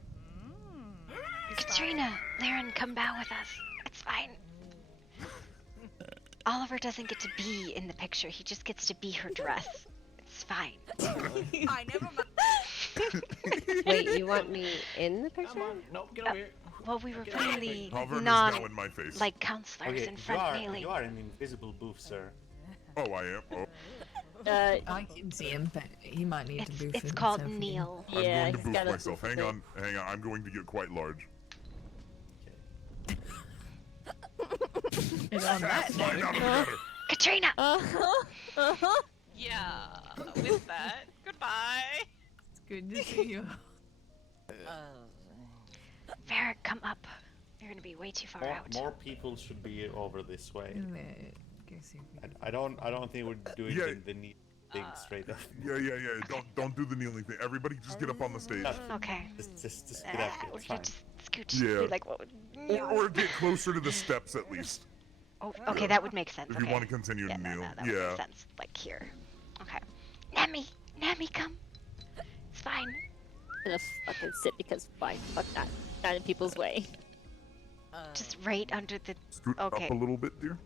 Katrina, Laren, come bow with us. It's fine. Oliver doesn't get to be in the picture. He just gets to be her dress. It's fine. I never mind. Wait, you want me in the picture? Nope, get over here. Well, we were putting the Hover is non, now in my face. like, counselors Okay, in front kneeling. you are an invisible boof, sir. Oh, I am. Oh. I can see him, but he might need to boof It's called himself again. Neil. I'm Yeah, going to he's boof gotta myself. boof Hang it. on. I'm going to get quite large. And on that Slide down note, together. Katrina! Yeah. With that, goodbye. it's good to see you. Varric, come up. You're gonna be way too far out. More people should be over this way. Go see if we can- I don't think we're doing Yeah. the knee thing straight up. Yeah. Don't do the kneeling thing. Everybody, just get up on the stage. Okay. Just get up here. We're It's gonna fine. just scooch. Yeah. Be like, what would... Or get closer to the steps at least. Oh, okay, Yeah. that would make sense. If okay. you want to continue Yeah, to no, kneel. that would Yeah. make sense. Like here. Okay. Nemi, come. It's fine. I'm gonna fucking sit because why? Fuck that. Not in people's way. Just right under the... Scoot Okay. up a little bit, dear.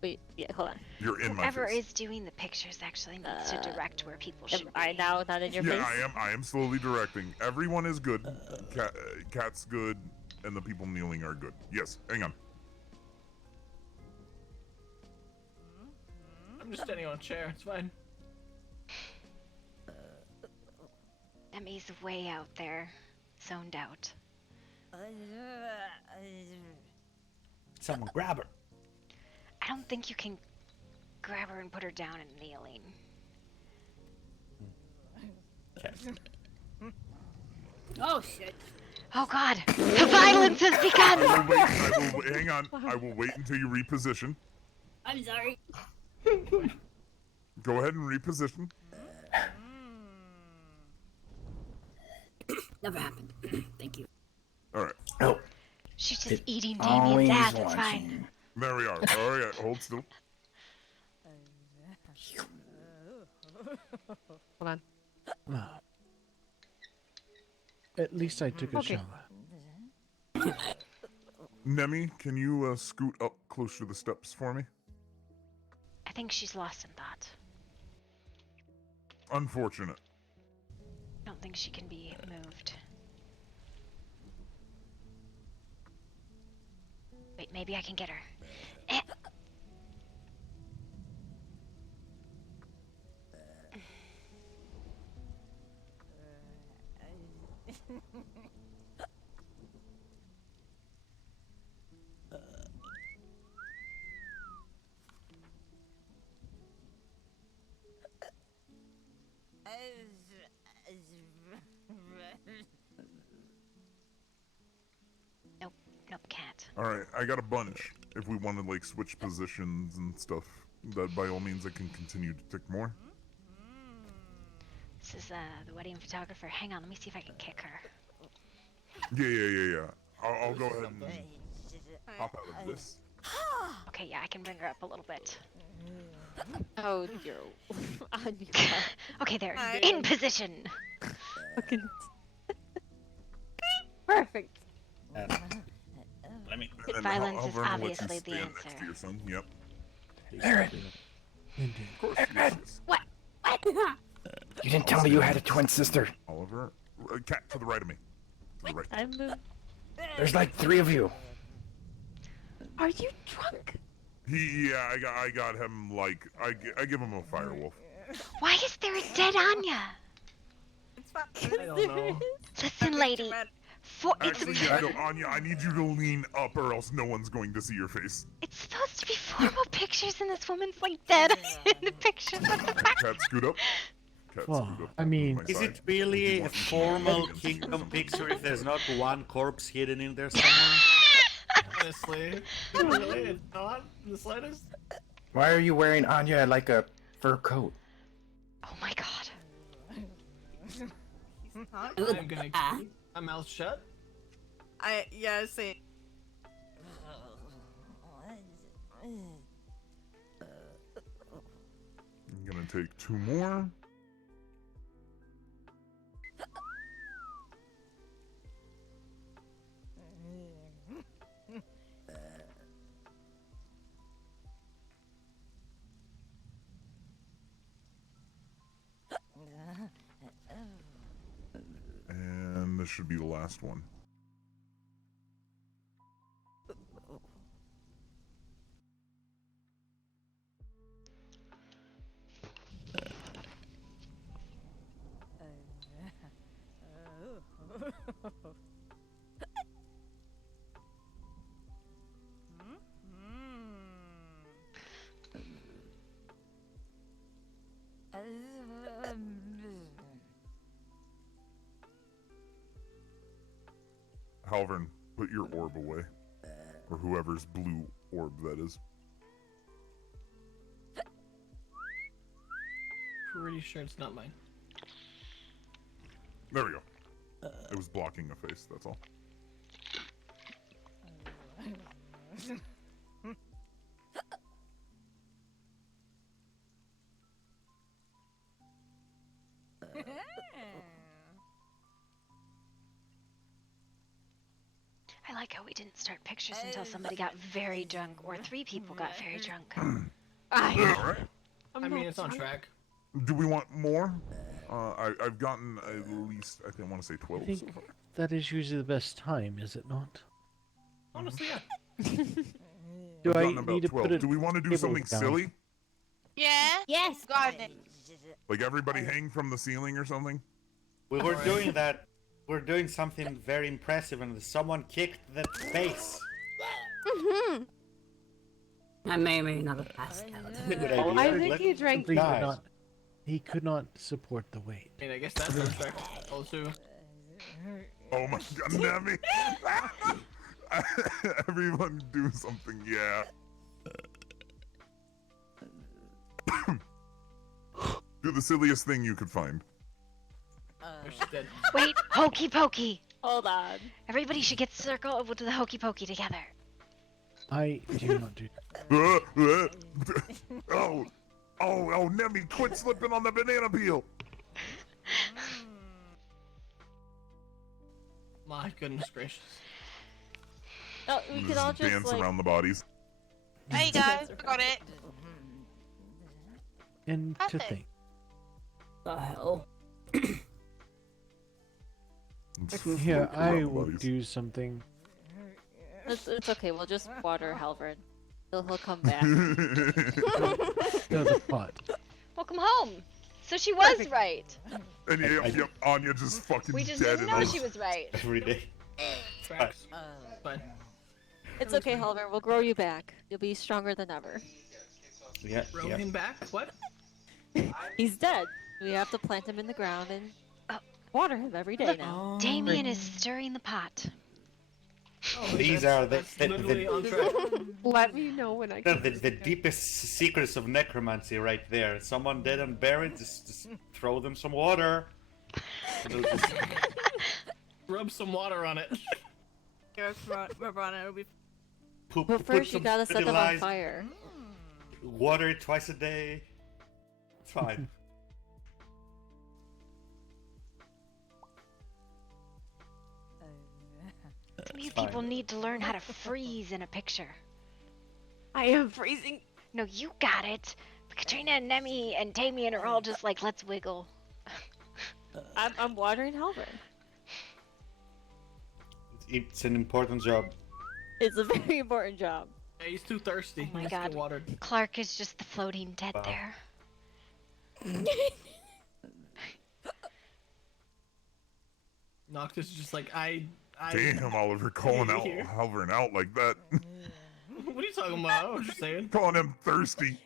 Wait, yeah, hold on. You're in my Whoever face. is doing the pictures actually needs to direct where people should Am I now not in your Yeah, face? I am slowly directing. Everyone is good. Cat's good, and the people kneeling are good. Yes, hang on. I'm just standing on a chair. It's fine. Nemi's way out there. Zoned out. Someone grab her. I don't think you can grab her and put her down and kneeling. Oh shit. Oh god, the violence has begun! Hang on. I will wait until you reposition. I'm sorry. Go ahead and reposition. Never happened. Thank you. Alright. Oh. She's just eating Damien's ass, it's fine. watching. There we are. Alright, hold still. Hold on. Well, at least I took a Okay. shower. Nemi, can you scoot up closer to the steps for me? I think she's lost in thought. Unfortunate. I don't think she can be moved. Wait, maybe I can get her. Eh. Nope, nope, can't. Alright, I got a bunch. If we want to like switch positions and stuff, that by all means I can continue to tick more. This is the wedding photographer. Hang on, let me see if I can kick her. Yeah. I'll go ahead and hop out of this. Okay, yeah, I can bring her up a little bit. Oh, dear. Okay, there. In position. Fucking. Perfect. Let me. Violence is obviously the answer. Next to your son. Yep. Aaron. Of course. Yes. What? You didn't tell me you had a twin sister. Oliver, cat to the right of me. To the right. I'm There's like 3 of you. Are you drunk? Yeah, I got him like I give him a firewolf. Why is there a dead Anya? I don't know. Listen, lady. Actually, yeah, no, Anya, I need you to lean up, or else no one's going to see your face. It's supposed to be formal pictures, and this woman's like dead in the picture. What the fuck? Cat, scoot up. Cat, Well, scoot up. I mean, Is it really a formal kingdom picture if there's not one corpse hidden in there somewhere? Honestly, really, it's not in the slightest. Why are you wearing Anya like a fur coat? Oh my god. I'm gonna keep my mouth shut. See. I'm gonna take 2 more. And this should be the last one. Halvern, put your orb away. Or whoever's blue orb that is. Pretty sure it's not mine. There we go. It was blocking a face, that's all. I like how we didn't start pictures until somebody got very drunk, or 3 people got very drunk. Alright. I mean, it's on track. Do we want more? I've gotten at least, I want to say 12 I think so far. that is usually the best time, is it not? Honestly, yeah. Do I've I gotten about need to 12. put a Do we want to do table something down? silly? Yeah? Yes. Garden. Like everybody hang from the ceiling or something? We were doing that. We're doing something very impressive, and someone kicked the face. Mm-hmm. I may or may not have passed out. Good Oh, idea. I Let think he them drank. die. he could not support the weight. I mean, I guess that's respect also. Oh my god, Nemi! Everyone do something, yeah. Do the silliest thing you could find. Wait, hokey pokey. Hold on. Everybody should get circle to the hokey pokey together. I do not do. Oh, Nemi, quit slipping on the banana peel. My goodness gracious. Oh, we could all just dance like... around the bodies. Hey guys, I got it. And to think. The hell? Here, I will do something. It's okay, we'll just water Halvard. He'll come back. Fill the pot. Welcome home. So she was right. And yep, Anya just fucking We just dead didn't in know those- she was right. Every day. Tracks. But It's okay, Halvard. We'll grow you back. You'll be stronger than ever. Yeah. throw Yeah. him back? What? He's dead. We have to plant him in the ground and water him every day now. Damien is stirring the pot. These are the Let me know when I can. the deepest secrets of necromancy right there. Someone dead and buried, just throw them some water. It'll just Rub some water on it. Here, rub on it. It'll be. poop, But put first, you some gotta set them on fertilizer, fire. Water it twice a day. It's fine. Some of you people need to learn how to freeze in a picture. I am freezing. No, you got it. Katrina and Nemi and Damien are all just like, let's wiggle. I'm watering Halvard. It's an important job. It's a very important job. Yeah, he's too thirsty. Oh my He has to god. get watered. Clark is just the floating dead Wow. there. Noctis is just like, I Damn, Oliver, calling out Here. Halvard out like that. What are you talking about? I know what you're saying. Calling him thirsty.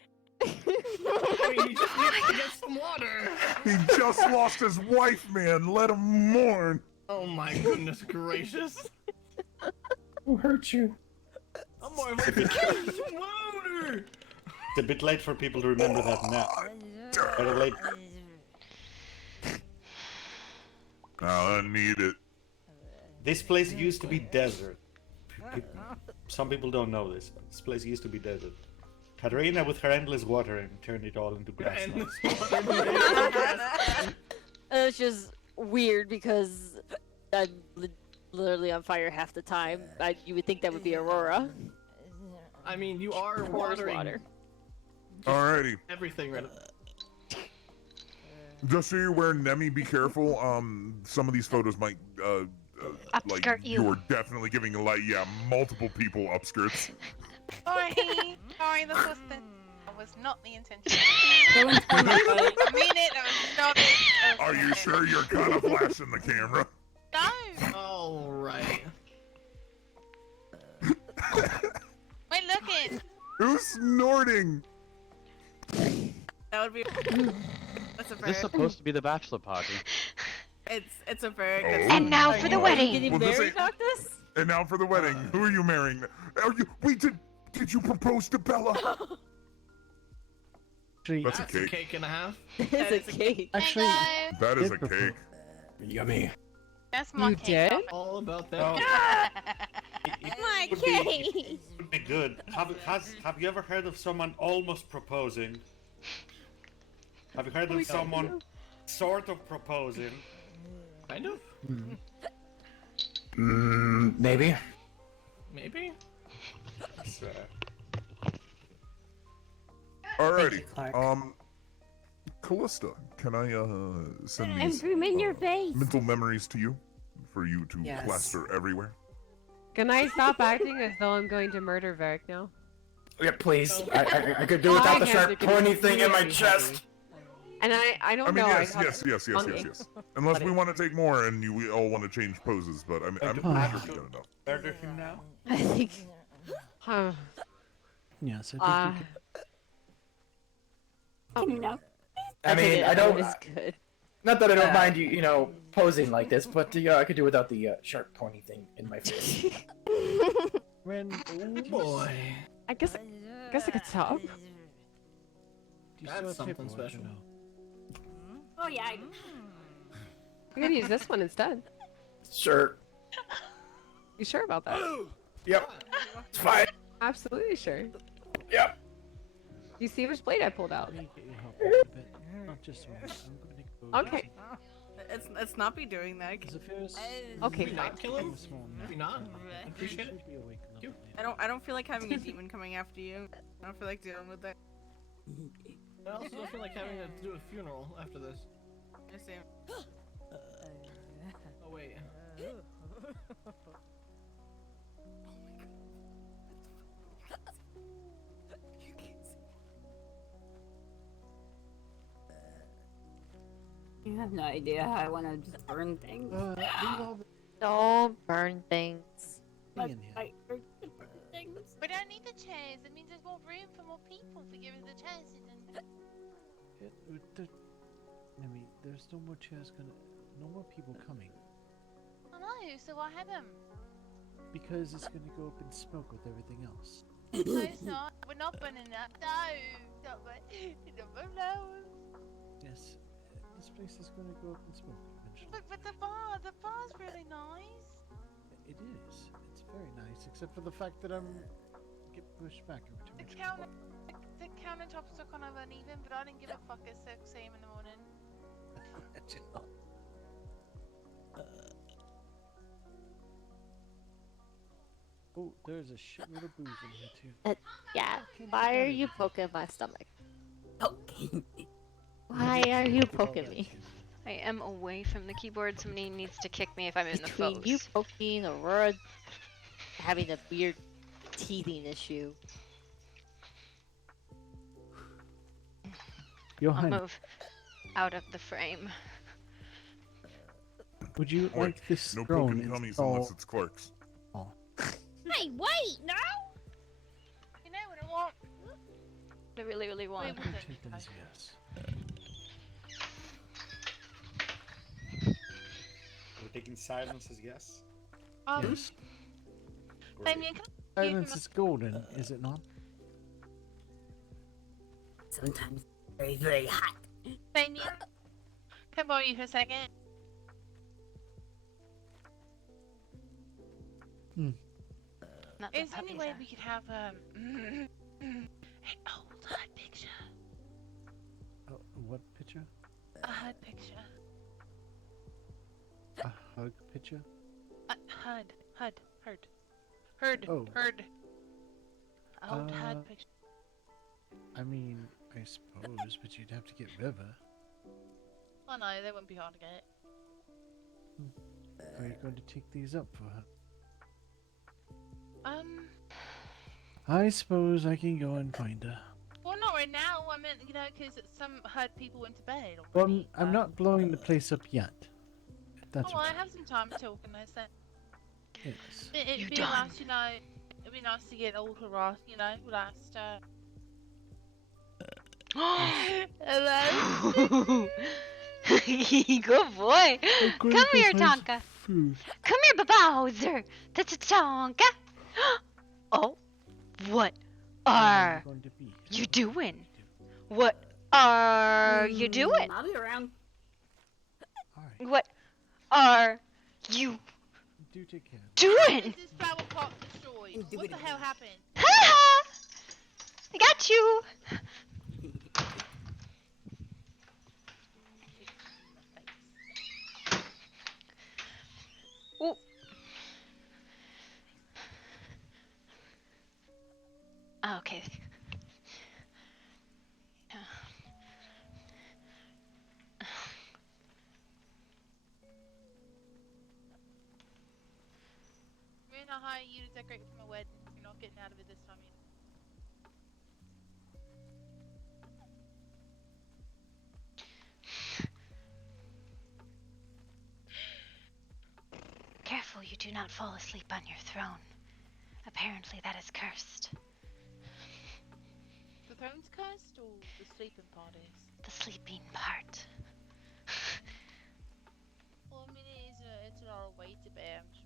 I mean, he just needs to get some water. He just lost his wife, man. Let him mourn. Oh my goodness gracious. Who hurt you? I'm more like, get some water. It's a bit late for people to remember that now. Better late. I need it. This place used to be desert. Some people don't know this, but this place used to be desert. Katarina, with her endless watering, turned it all into grasslands. It's just weird because I'm literally on fire half the time. You would think that would be Aurora. I mean, you are Pours watering water. Alrighty. everything right. Just so you're aware, Nemi, be careful. Some of these photos might, like, Upskirt you. you're definitely giving, like, yeah, multiple people upskirts. Sorry, this was that was not the intention. Don't tell I nobody. mean it. That was not it. Are you sure you're kind of flashing the camera? No. Alright. Wait, looking. Who's snorting? That would be. That's a Is very. this supposed to be the bachelor party? It's a very good. Oh. And now for the wedding. Getting Well, this married, ain't- Noctis? And now for the wedding. Who are you marrying? Are you? Wait, did you propose to Bella? Actually, That's a That's a cake. cake and a half. It's a cake. actually, That is did a propose. cake. Yummy. That's my You cake. did? All about that. My would cake. It would be good. Have you ever heard of someone almost proposing? Have you heard of someone sort of proposing? Kind of. Maybe. Maybe. So, Alrighty. Clark. Callista, can I send I'm these grooming your face. mental memories to you for you to Yes. plaster everywhere? Can I stop acting as though I'm going to murder Varric now? Yeah, please. I could do without the sharp pointy thing in my chest. And I don't I mean, know. yes. Unless we want to take more and we all want to change poses, but I'm pretty sure we got enough. murder him now? I think. yes, I think you could. Oh no. I mean, I don't. Is good. Not that I don't mind you, posing like this, but I could do without the sharp pointy thing in my face. When Oh boy. I guess I could talk. do you That's still have something paperwork or special. no? Oh yeah. I'm gonna use this one instead. Sure. You sure about that? Yep. It's fine. Absolutely sure. Yep. You see which blade I pulled out? Let me get your help a little bit. Not just one. I'm going to go. Okay. Let's not be doing that. Okay, Maybe fine. not kill him? Maybe not. I appreciate it. I don't feel like having a demon coming after you. I don't feel like dealing with that. I also don't feel like having to do a funeral after this. I see. Oh wait. You have no idea how I want to just burn things. Don't burn things. But in here. I burn things. We don't need the chairs. It means there's more room for more people if we give us the chairs. I mean, there's no more chairs no more people coming. I know, so why have them? Because it's gonna go up in smoke with everything else. No, it's not. We're not burning that. No, don't burn flowers. Yes, this place is gonna go up in smoke eventually. But the bar's really nice. It is. It's very nice, except for the fact that I'm get pushed back every time. The countertops are kind of uneven, but I didn't give a fuck at 6 a.m. in the morning. Oh, there's a shitload of booze in here too. Yeah. Why are you poking my stomach? Why are you poking me? I am away from the keyboard. Somebody needs to kick me if I'm in the Between foes. you poking Aurora having a weird teething issue. Johan, I'll move out of the frame. would you like this No throne poking tummies installed? unless it's Clark's. Oh. Hey, wait, no! You know what I want? I really, really want. Wait, what's it? Take that as a yes. We're taking silence as yes. Yes. Damien, can I use Silence is golden, is it not? Sometimes very, very hot. Damien, can I borrow you for a second? Not Is the there any puppies, way huh? we could have an old HUD picture? Oh, what picture? A HUD picture. A hug picture? HUD. Oh. Heard. Old Uh, HUD picture. I mean, I suppose, but you'd have to get River. Oh no, they wouldn't be hard to get. Are you going to take these up for her? I suppose I can go and find her. Well, not right now. I meant, because some HUD people went to bed. Well, I'm not blowing the place up yet. If that's Oh, well, what I have some time to organise that. Yes. It'd be nice, it'd be nice to get old harass, last, Hello? Good boy. Come here, Tonka. Come here, Bowser. Tonka. Oh, what are you doing? What are you doing? I'll be around. What are you Do take care. doing? This flower pot destroyed. What the hell happened? Ha! I got you. Ooh. Okay. We're gonna hire you to decorate for my wedding. You're not getting out of it this time either. Careful you do not fall asleep on your throne. Apparently that is cursed. Crohn's cursed or the sleeping part is? The sleeping part. Well, I mean, it's a lot of weight to bear, I'm sure.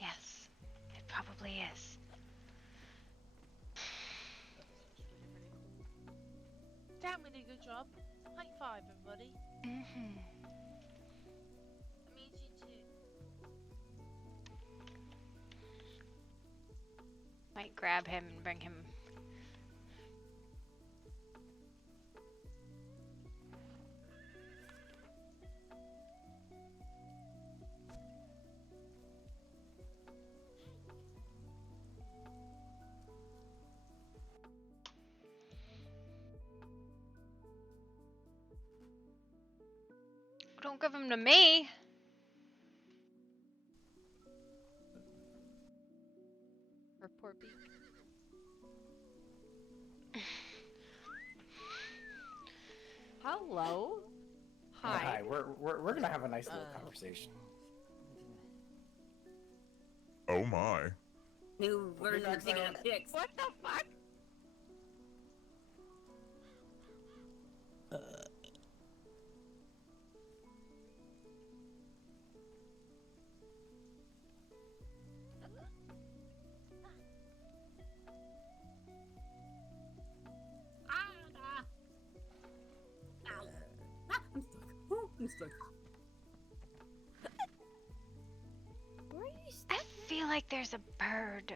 Yes, it probably is. Damn, we did a good job. High five, everybody. Mm-hmm. That means you too. Might grab him and bring him. Don't give him to me. Her poor beak. Hello. Hi. Hi. We're gonna have a nice little conversation. Oh my. New versions of dicks. What the fuck? I'm stuck. I feel like there's a bird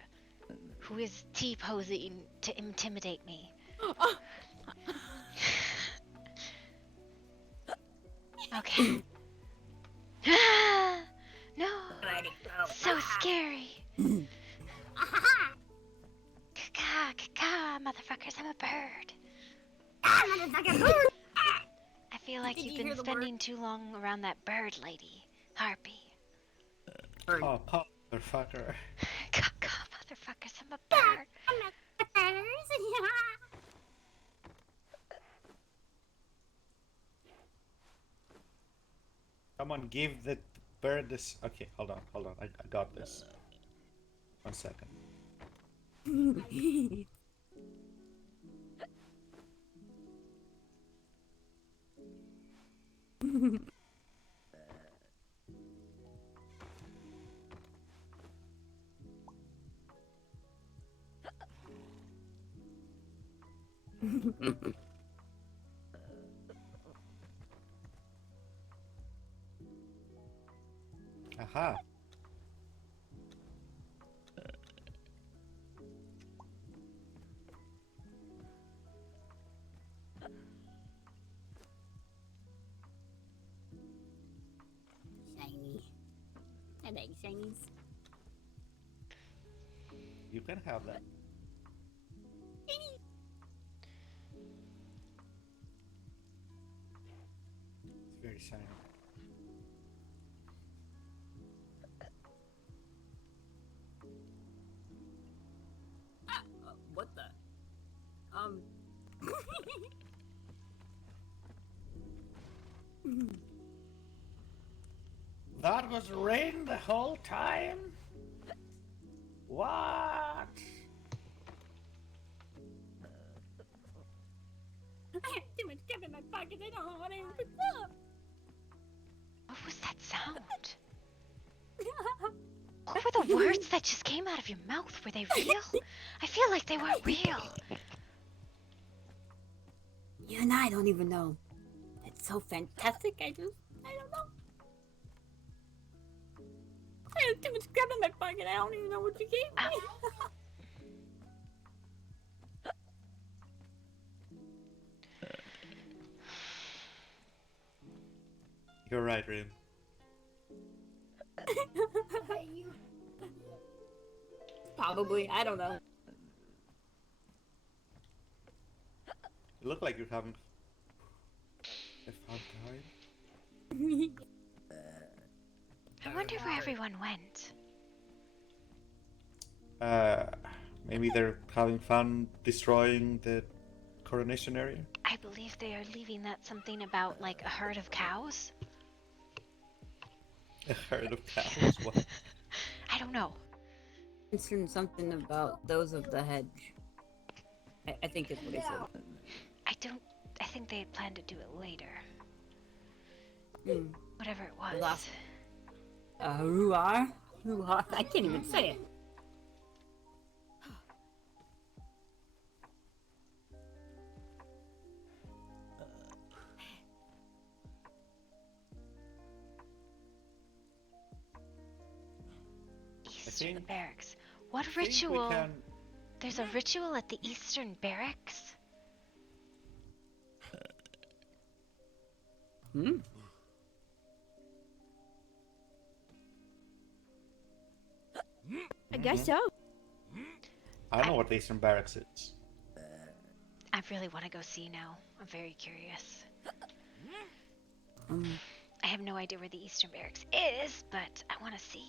who is T-posing to intimidate me. Okay. No. So scary. Caw, motherfuckers, I'm a bird. I feel like you've been spending too long around that bird lady, Harpy. Oh, motherfucker. Caw, motherfuckers, I'm a bird. Come on, give the bird this. Okay, hold on. I got this. 1 second. Aha. Shiny. I like shinies. You can have that. It's very shiny. What the? That was rain the whole time? What? I have too much crap in my pocket. I don't know what I even picked up. What was that sound? What were the words that just came out of your mouth? Were they real? I feel like they weren't real. You and I don't even know. It's so fantastic. I don't know. I have too much crap in my pocket. I don't even know what you gave me. You're right, Rim. Probably. I don't know. You look like you're having a fun time. I wonder where everyone went. Maybe they're having fun destroying the coronation area? I believe they are leaving that something about, like, a herd of cows. A herd of cows? What? I don't know. Mentioned something about those of the hedge. I think is what he said. I think they had planned to do it later. Hmm. Whatever it was. Last. Ruar? Ruar? I can't even say it. Eastern Barracks. What ritual? There's a ritual at the Eastern Barracks? Hmm? I guess so. I know what Eastern Barracks is. I really want to go see now. I'm very curious. I have no idea where the Eastern Barracks is, but I want to see.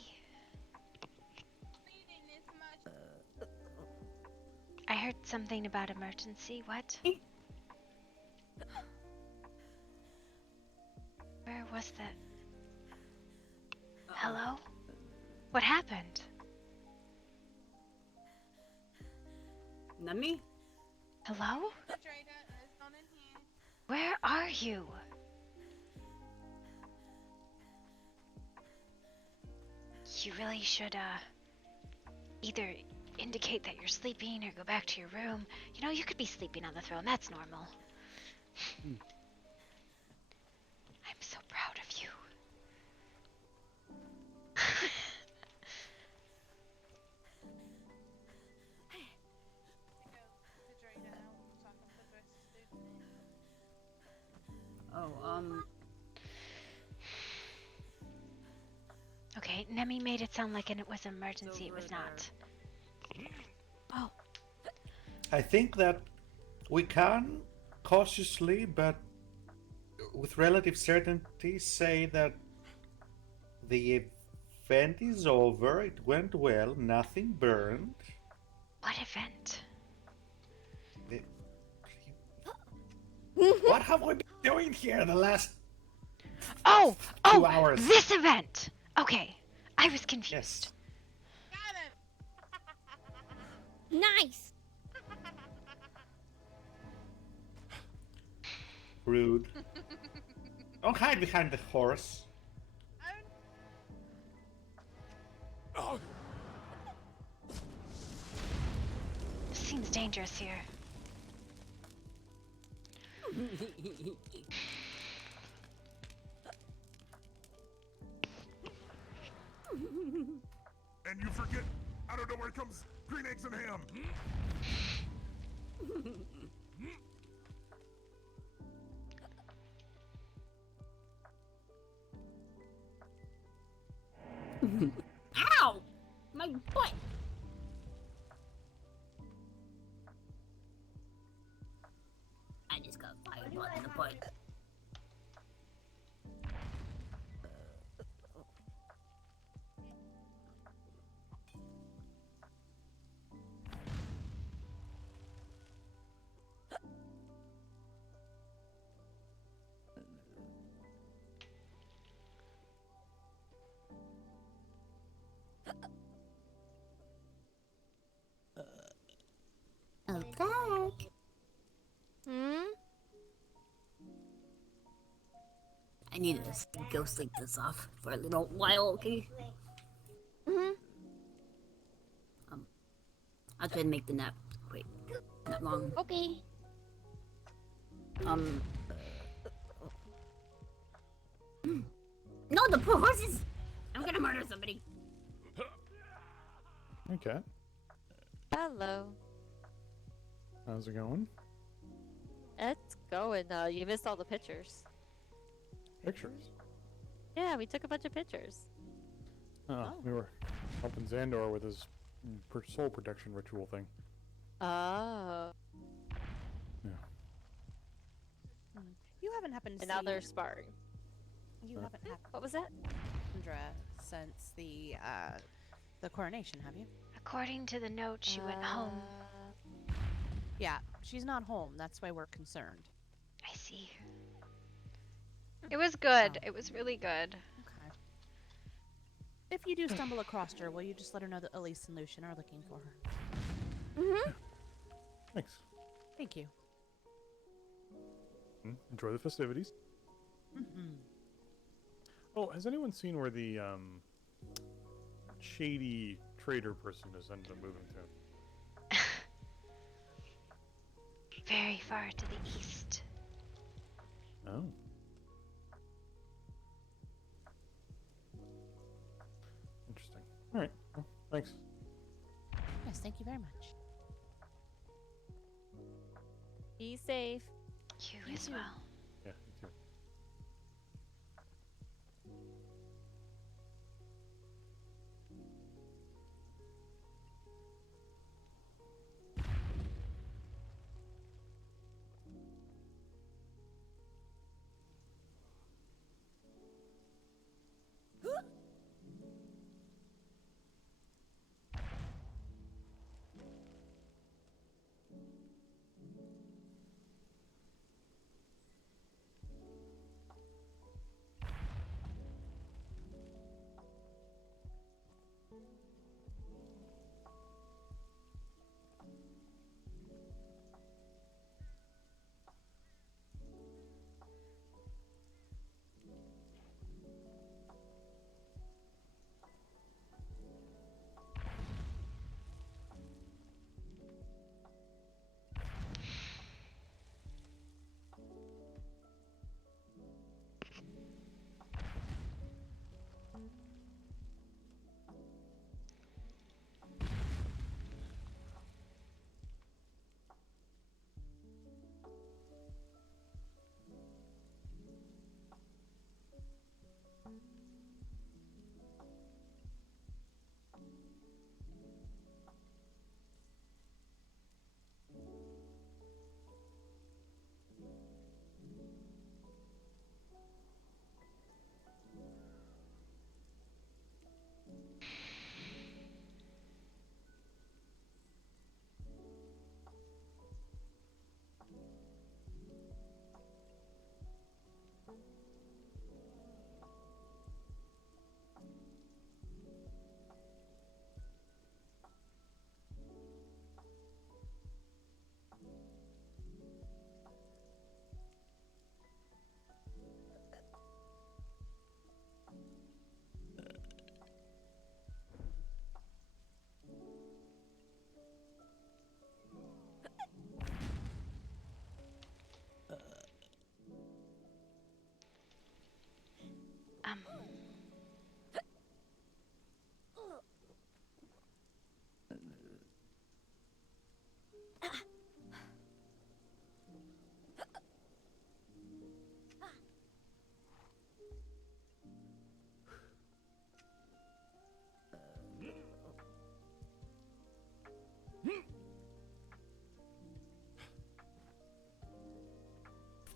I heard something about emergency. What? Where was that? Hello? What happened? Not me. Hello? Where are you? You really should, either indicate that you're sleeping or go back to your room. You know, you could be sleeping on the throne. That's normal. I'm so proud of you. Okay, Nemi made it sound like it was an emergency. It was not. Oh. I think that we can cautiously, but with relative certainty, say that the event is over. It went well. Nothing burned. What event? What have we been doing here the last 2 hours? This event! Okay, I was confused. Nice! Rude. Don't hide behind the horse. This seems dangerous here. And you forget, I don't know where it comes, green eggs and ham. Ow! My butt! I just got fireball in the butt. Okay. I need to go sleep this off for a little while, okay? I'll try to make the nap quick, not long. Okay. No, the poor horses! I'm gonna murder somebody. Okay. Hello. How's it going? It's going. You missed all the pictures. Pictures. Yeah, we took a bunch of pictures. Oh, we were helping Xandor with his soul protection ritual thing. Oh. Yeah. You haven't happened to And now see they're sparring. You haven't happened. What was that? Sandra since the coronation, have you? According to the note, she went home. Yeah, she's not home. That's why we're concerned. I see. It was good. It was really good. Okay. If you do stumble across her, will you just let her know that Elise and Lucian are looking for her? Thanks. Thank you. Enjoy the festivities. Mm-hmm. Oh, has anyone seen where the shady trader person has ended up moving to? Very far to the east. Oh. Interesting. All right. Well, thanks. Yes, thank you very much. Be safe. You as well. Yeah, you too.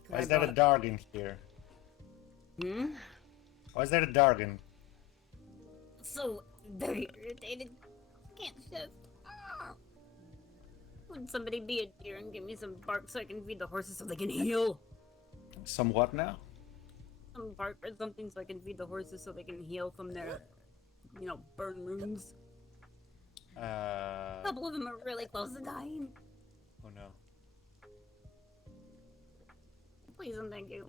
Why is there a dog in here? Hmm? Why is there a dog in? So very irritated. Can't shift. Ah. Would somebody be a deer and give me some bark so I can feed the horses so they can heal? Some what now? Some bark or something so I can feed the horses so they can heal from their, burn wounds. A couple of them are really close to dying. Oh no. Please and thank you.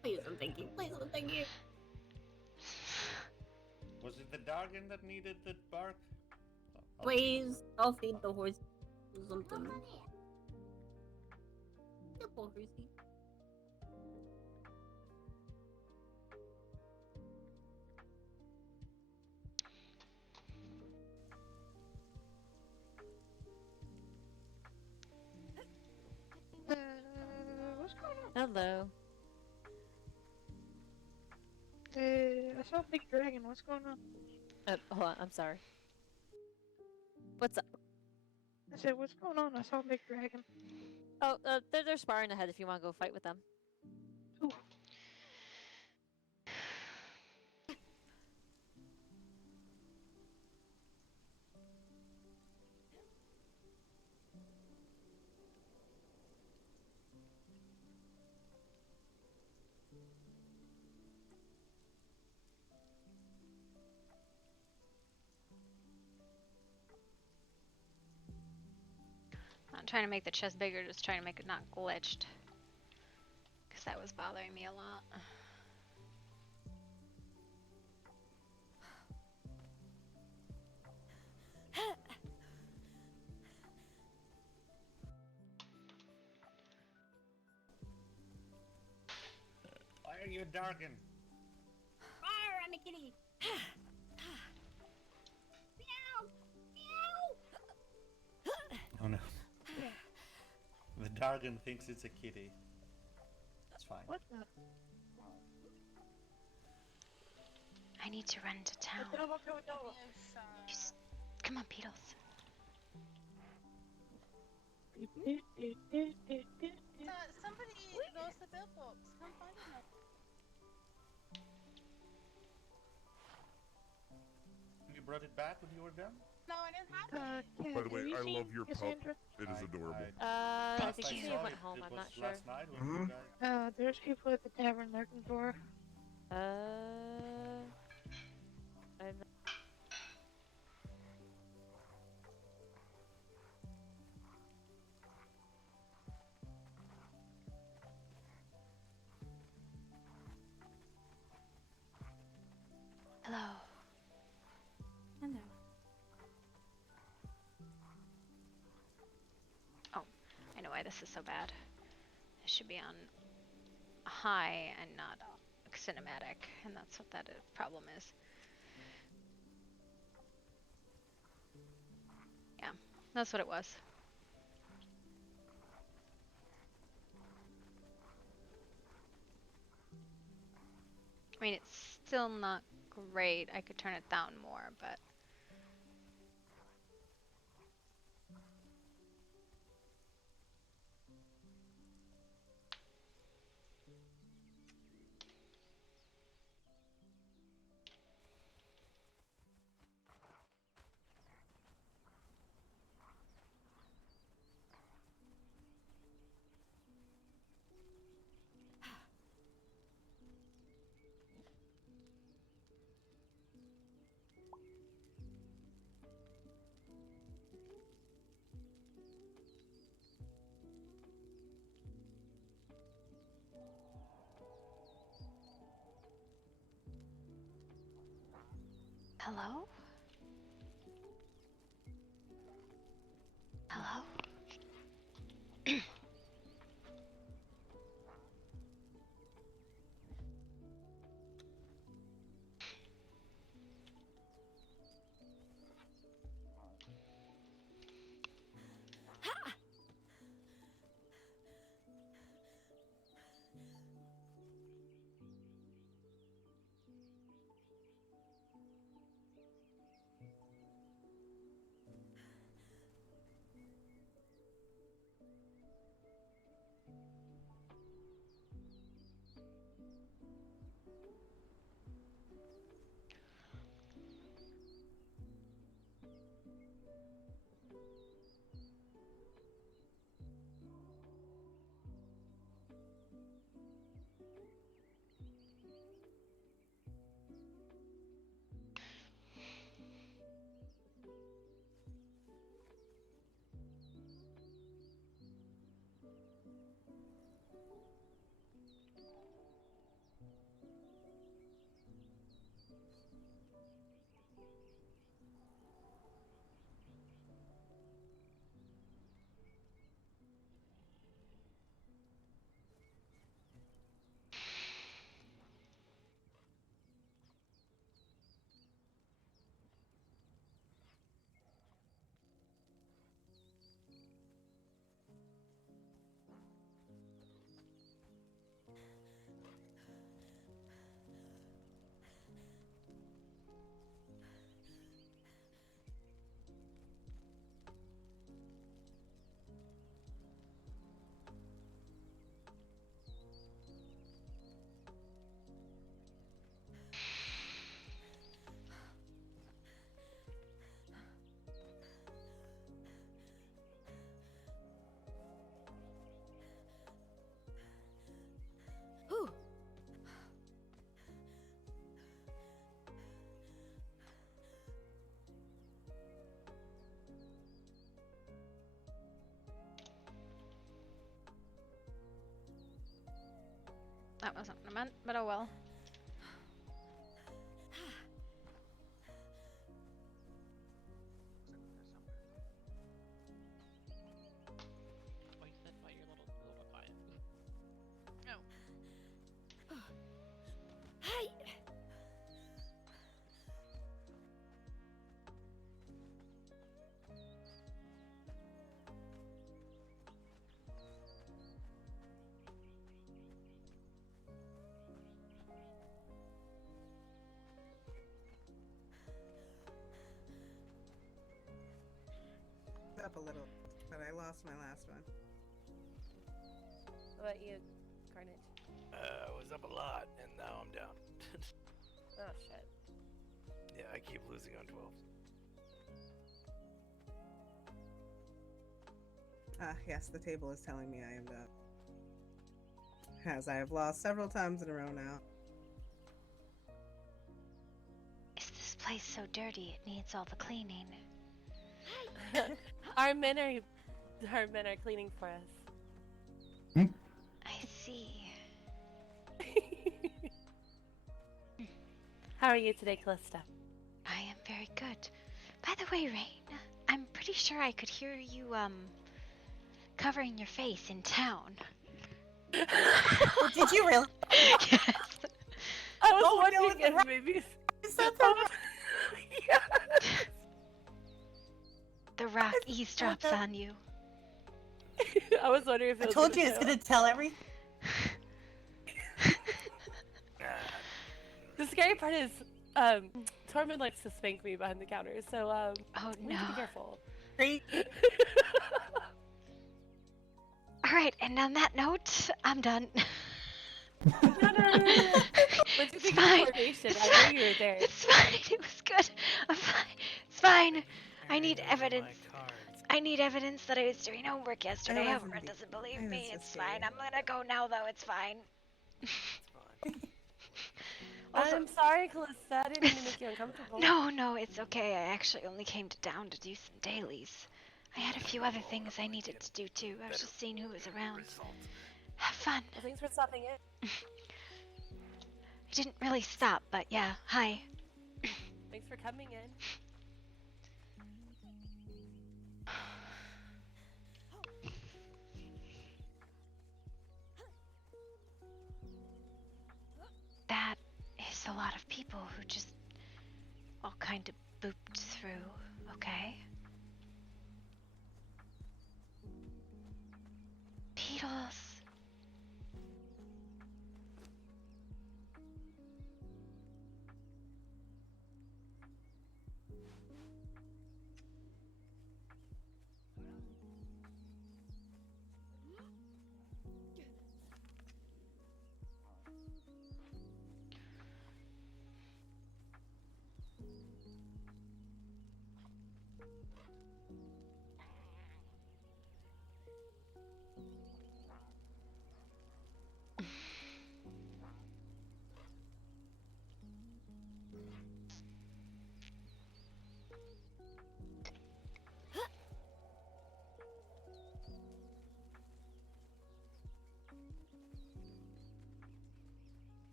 Please and thank you. Please and thank you. Was it the doggen that needed the bark? Please, I'll feed the horse something. Yeah, poor horsey. What's going on? Hello. I saw a big dragon. What's going on? Hold on. I'm sorry. What's up? I said, what's going on? I saw a big dragon. Oh, they're sparring ahead if you want to go fight with them. Ooh. trying to make the chest bigger, just trying to make it not glitched. Because that was bothering me a lot. Why are you darkened? Fire on the kitty! Meow! Meow! Oh no. The Dargan thinks it's a kitty. That's fine. What the? I need to run to town. Just, come on, Beetles. Somebody lost the billbox. Come find them. You brought it back when you were done? No, I didn't have it. By the way, I love your pup. It is adorable. I think he may have went home. I'm not sure. Last night when you guys... There's people at the tavern looking for her. I'm Hello. Hello. Oh, I know why this is so bad. It should be on high and not cinematic, and that's what that problem is. Yeah, that's what it was. I mean, it's still not great. I could turn it down more, but... Hello? Hello? That wasn't what I meant, but oh well. Why you said why you're a little quiet? No. Hey. Up a little, but I lost my last one. What about you, Carnage? I was up a lot, and now I'm down. Oh shit. Yeah, I keep losing on 12s. Ah, yes, the table is telling me I am done. As I have lost several times in a row now. Is this place so dirty it needs all the cleaning? Our men are cleaning for us. I see. How are you today, Calista? I am very good. By the way, Rain, I'm pretty sure I could hear you, covering your face in town. Did you really? Yes. I was wondering if maybe... Is that the... Yeah. The Rock eavesdrops on you. I was wondering if it I was told you it's show. gonna tell everything. The scary part is, Tormund likes to spank me behind the counter, so oh we have to be careful. Great. All right, and on that note, I'm done. No. What do you think of the coordination? I knew you were there. It's fine. It was good. I'm fine. It's fine. I need evidence. I need evidence that I was doing homework yesterday. Everyone doesn't believe me. It's fine. I'm gonna go now, though. It's fine. Also, I'm sorry, Calista. I didn't mean to make you uncomfortable. No, it's okay. I actually only came down to do some dailies. I had a few other things I needed to do too. I was just seeing who was around. Have fun. Well, thanks for stopping in. I didn't really stop, but yeah. Hi. Thanks for coming in. That is a lot of people who just all kind of booped through, okay? Beetles.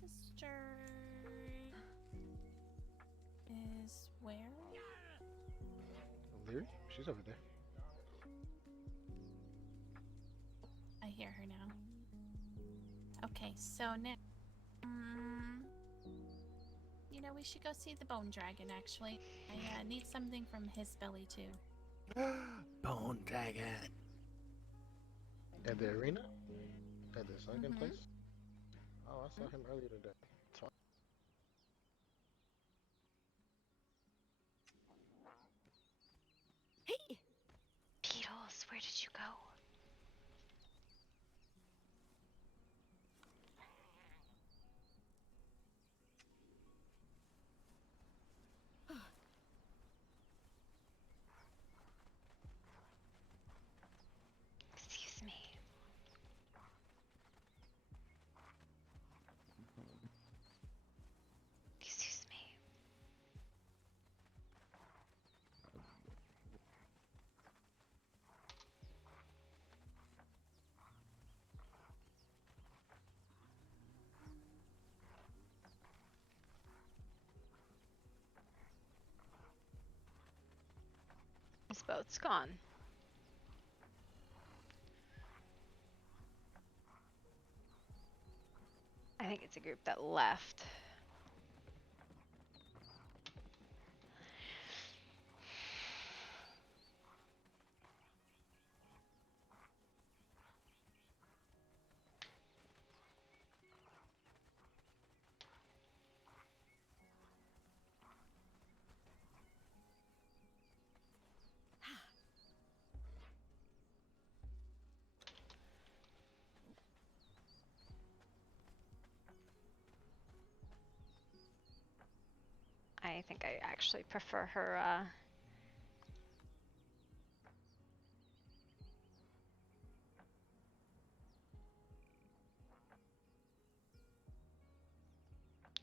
Sister is where? Lyric? She's over there. I hear her now. Okay, so now, you know, we should go see the bone dragon. Actually, I need something from his belly too. Bone dragon. At the arena? At the sunken place? Oh, I saw him earlier today. It's fine. Hey! Beetles, where did you go? Excuse me. boat's gone. I think it's a group that left. I think I actually prefer her,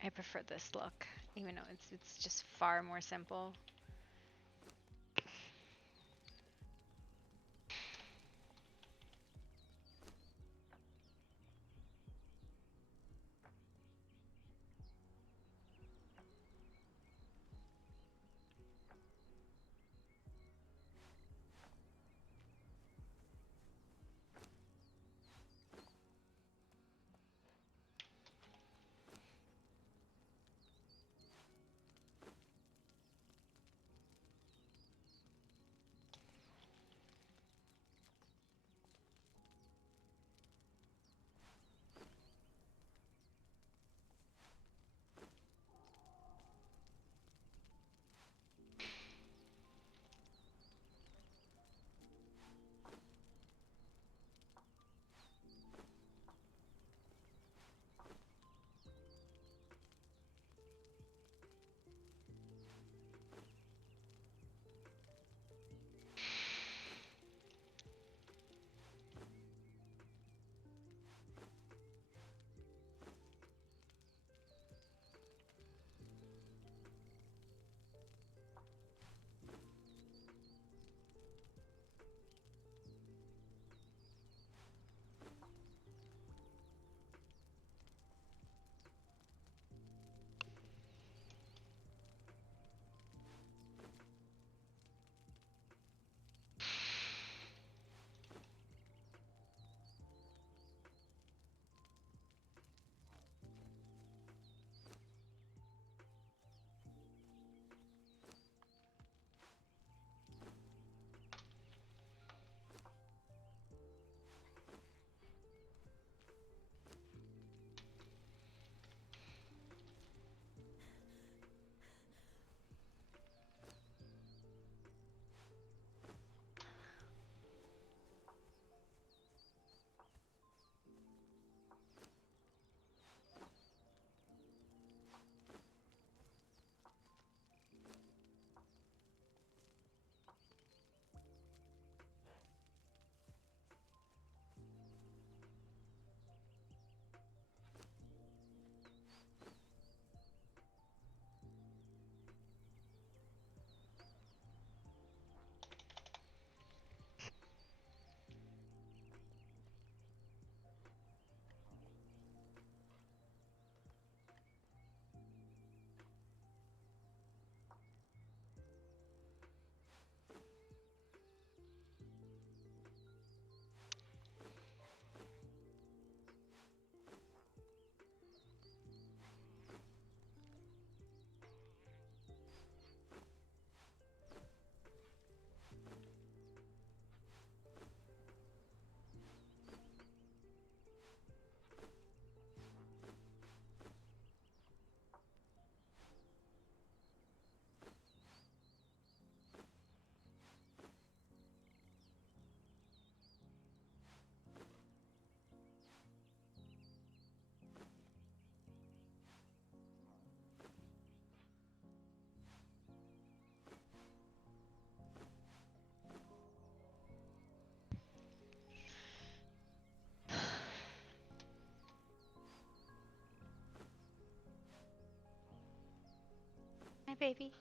I prefer this look, even though it's just far more simple. Hi, baby.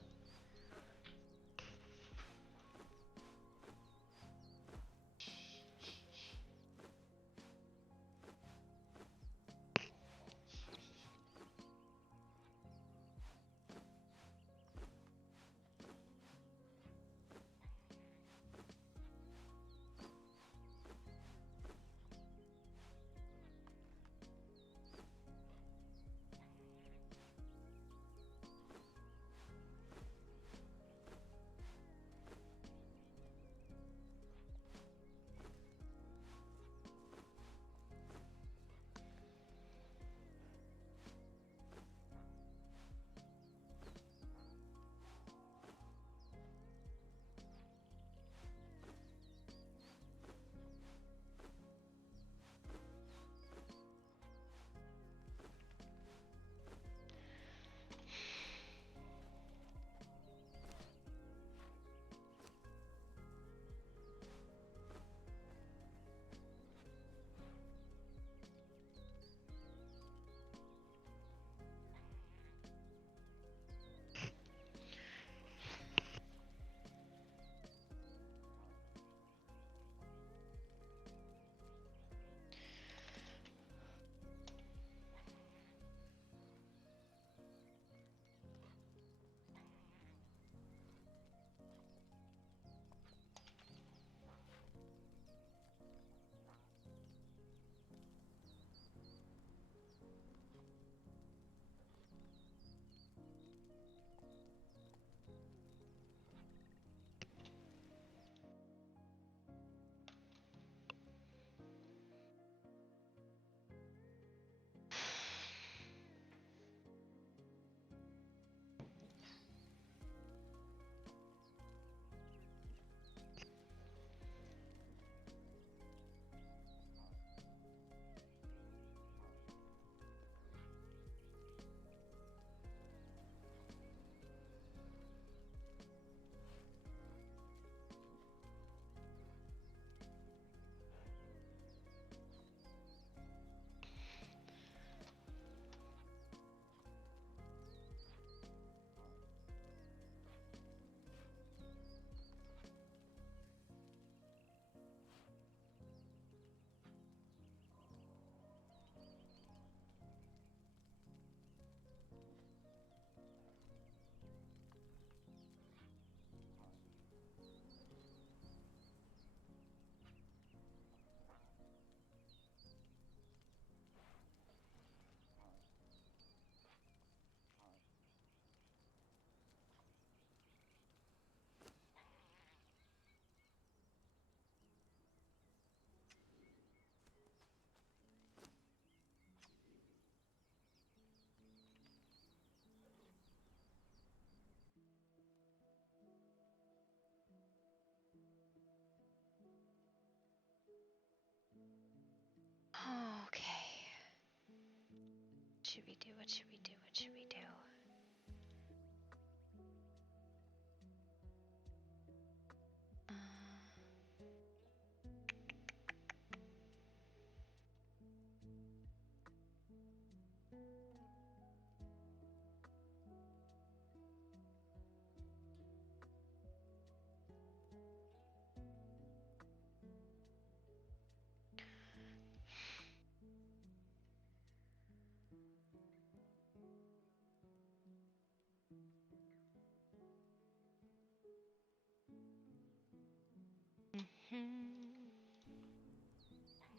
do? What should we do? What should we do?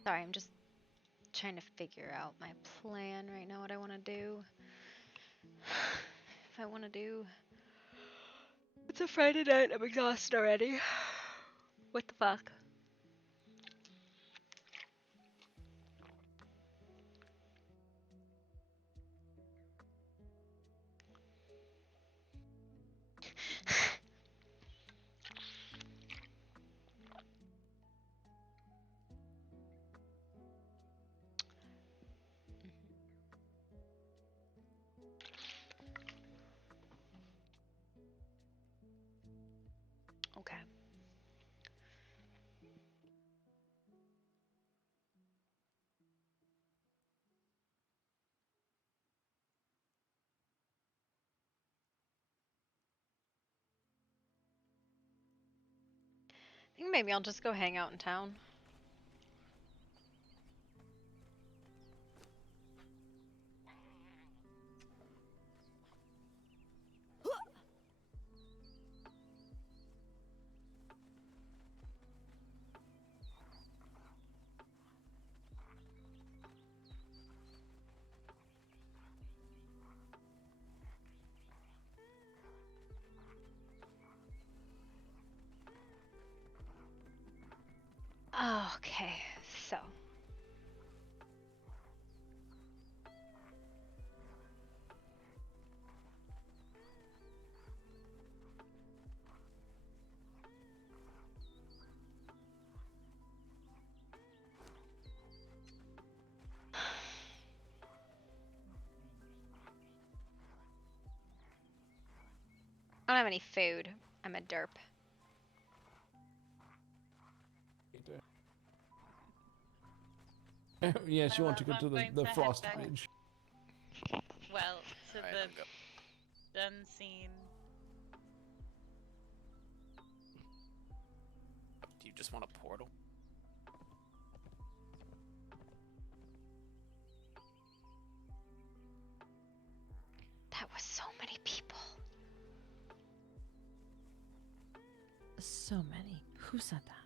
Sorry, I'm just trying to figure out my plan right now, what I want to do. If I want to do... It's a Friday night, I'm exhausted already. What the fuck? Okay. I think maybe I'll just go hang out in town. Okay, so. I don't have any food. I'm a derp. Yes, you want to go to going the to head Frost back. Bridge. Well, to Alright, the I'm go. done scene. Do you just want a portal? That was so many people. So many. Who said that?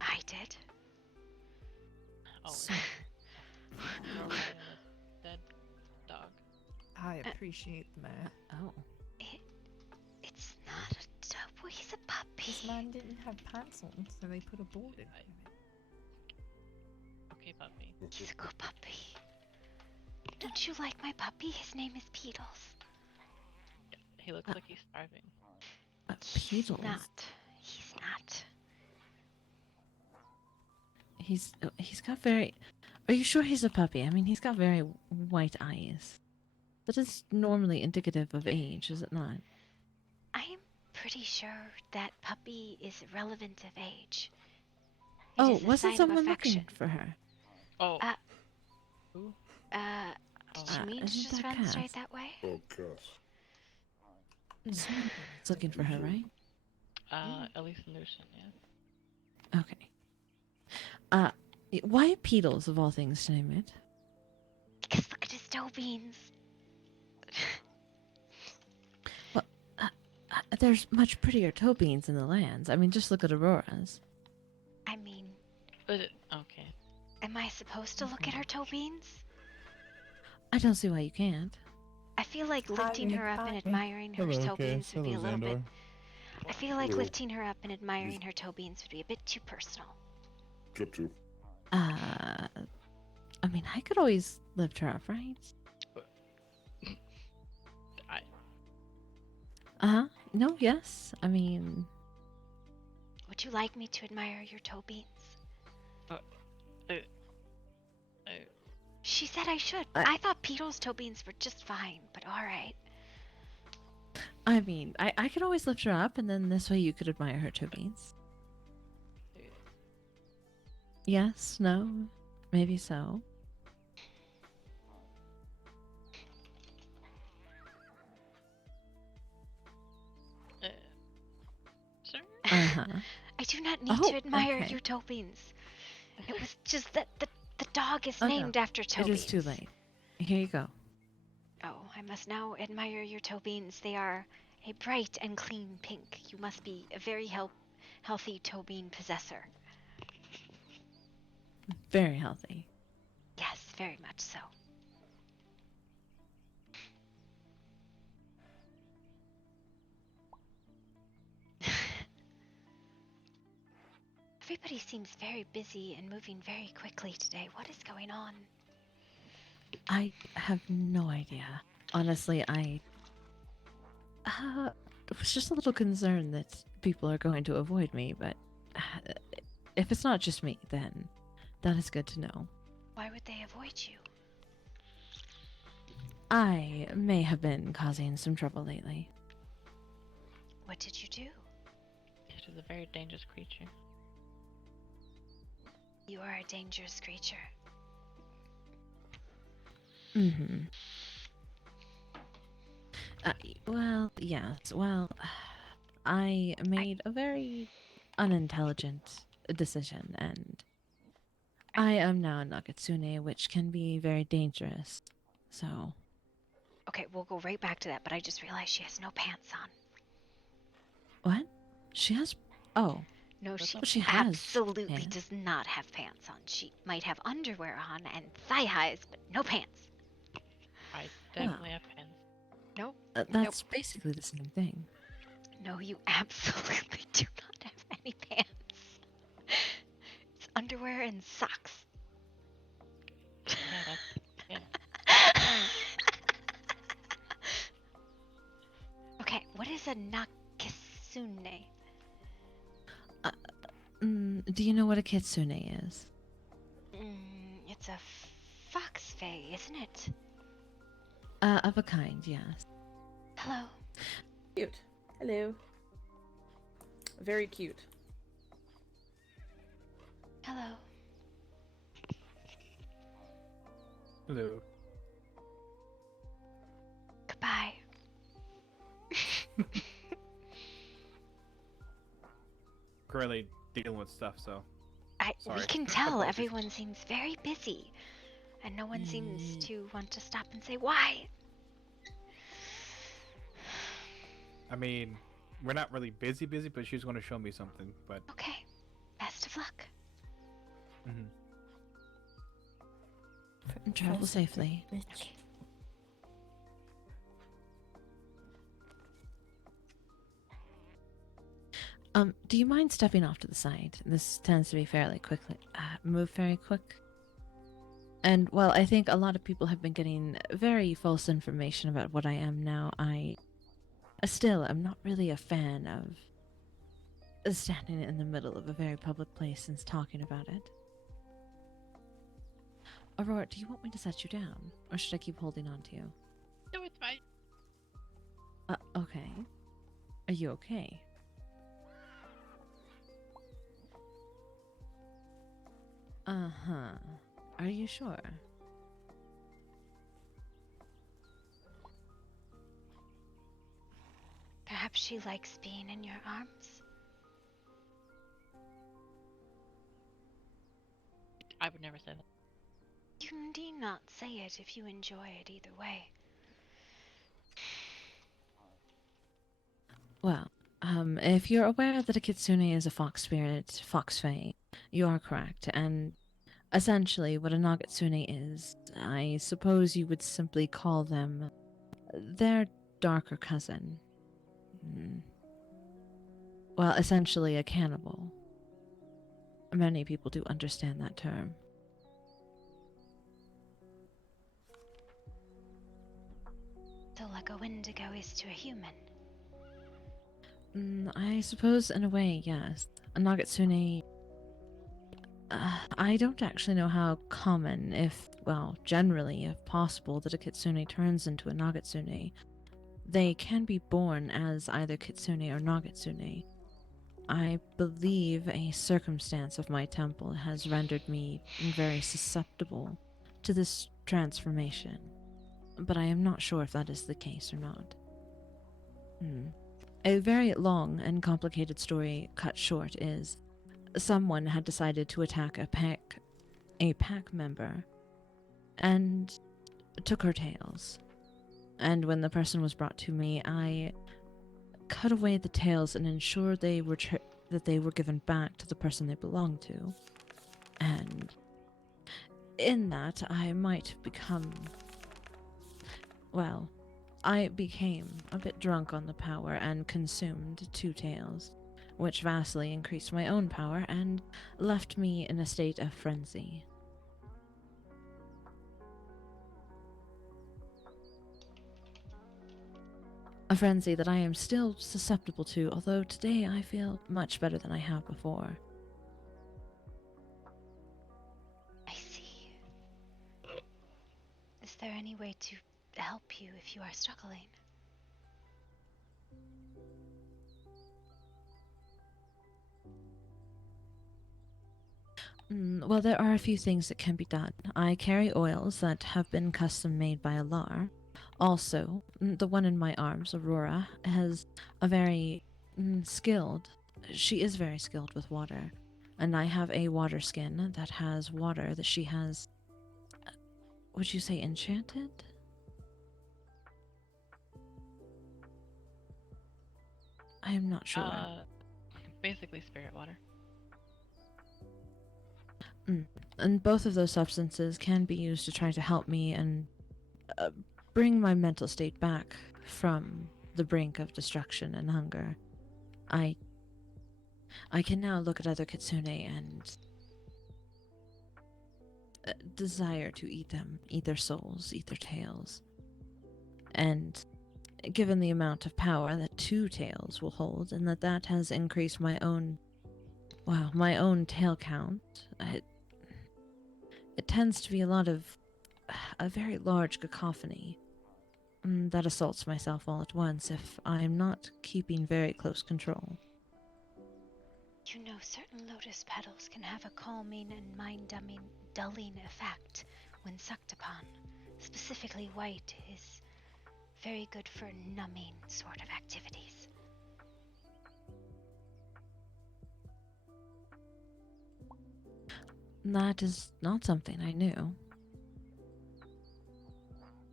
I did. Oh, So- girlfriend and a dead dog. I appreciate the man. Oh. It's not a double. He's a puppy. This man didn't have pants on, so they put a board in. Okay, puppy. He's a good puppy. Don't you like my puppy? His name is Beetles. He looks like he's starving. He's Beetles? not. He's not. He's got very... Are you sure he's a puppy? I mean, he's got very white eyes. That is normally indicative of age, is it not? I'm pretty sure that puppy is irrelevant of age. It Oh, is a wasn't sign of someone affection. looking for her? Oh. Who? Did Oh. you mean to Isn't just that run Cass? straight that way? Oh, Cass. Someone's looking for her, right? Hallucination, yeah. Okay. Why Beetles, of all things, to name it? Because look at his toe beans. Well, there's much prettier toe beans in the lands. I mean, just look at Aurora's. I mean, Okay. am I supposed to look at her toe beans? I don't see why you can't. I feel like lifting her up and admiring her toe beans would be a little bit. I feel like lifting her up and admiring her toe beans would be a bit too personal. Get to. I mean, I could always lift her up, right? No, yes. I mean... Would you like me to admire your toe beans? She said I should. I thought Beetle's toe beans were just fine, but alright. I mean, I could always lift her up, and then this way you could admire her toe beans. Yes, no, maybe so. Sure. Uh-huh. I do not need to admire your toe beans. It was just that the dog is named after toe It beans. is too late. Here you go. Oh, I must now admire your toe beans. They are a bright and clean pink. You must be a very healthy toe bean possessor. Very healthy. Yes, very much so. Everybody seems very busy and moving very quickly today. What is going on? I have no idea. Honestly, I was just a little concerned that people are going to avoid me, but if it's not just me, then that is good to know. Why would they avoid you? I may have been causing some trouble lately. What did you do? It is a very dangerous creature. You are a dangerous creature. Mm-hmm. Well, yes. Well, I made a very unintelligent decision, and I am now a Nagatsune, which can be very dangerous. So. Okay, we'll go right back to that, but I just realized she has no pants on. What? She has. Oh. No, she has absolutely pants. does not have pants on. She might have underwear on and thigh highs, but no pants. I definitely have pants. Nope. That's basically the same thing. No, you absolutely do not have any pants. It's underwear and socks. Yeah. Okay, what is a nakisune? Do you know what a kitsune is? It's a fox fae, isn't it? Of a kind, yes. Hello. Cute. Hello. Very cute. Hello. Hello. Goodbye. Currently dealing with stuff, so. We can tell everyone seems very busy, and no one seems to want to stop and say why. I mean, we're not really busy, but she's going to show me something. But okay, best of luck. Travel safely. Do you mind stepping off to the side? This tends to be fairly quickly. Move very quick. And, well, I think a lot of people have been getting very false information about what I am now. I still am not really a fan of standing in the middle of a very public place and talking about it. Aurora, do you want me to set you down? Or should I keep holding on to you? No, it's fine. Okay. Are you okay? Uh-huh. Are you sure? Perhaps she likes being in your arms? I would never say that. You need not say it if you enjoy it either way. Well, if you're aware that a kitsune is a fox spirit, fox fae, you are correct. And essentially, what a nagatsune is, I suppose you would simply call them their darker cousin. Well, essentially a cannibal. Many people do understand that term. So like a Wendigo is to a human. I suppose in a way, yes. A Nagatsune I don't actually know how common, if, well, generally, if possible, that a kitsune turns into a nagatsune. They can be born as either kitsune or nagatsune. I believe a circumstance of my temple has rendered me very susceptible to this transformation, but I am not sure if that is the case or not. A very long and complicated story cut short is someone had decided to attack a pack member and took her tails. And when the person was brought to me, I cut away the tails and ensured that they were given back to the person they belonged to. And in that, I might have become... Well, I became a bit drunk on the power and consumed 2 tails, which vastly increased my own power and left me in a state of frenzy. A frenzy that I am still susceptible to, although today I feel much better than I have before. I see. Is there any way to help you if you are struggling? Well, there are a few things that can be done. I carry oils that have been custom made by Alar. Also, the one in my arms, Aurora, has a very skilled... She is very skilled with water. And I have a water skin that has water that she has... Would you say enchanted? I am not sure. Basically spirit water. And both of those substances can be used to try to help me and bring my mental state back from the brink of destruction and hunger. I can now look at other kitsune and desire to eat them, eat their souls, eat their tails. And given the amount of power that 2 tails will hold, and that has increased my own, well, my own tail count, it tends to be a very large cacophony that assaults myself all at once if I am not keeping very close control. You know, certain lotus petals can have a calming and mind-dulling effect when sucked upon. Specifically, white is very good for numbing sort of activities. That is not something I knew.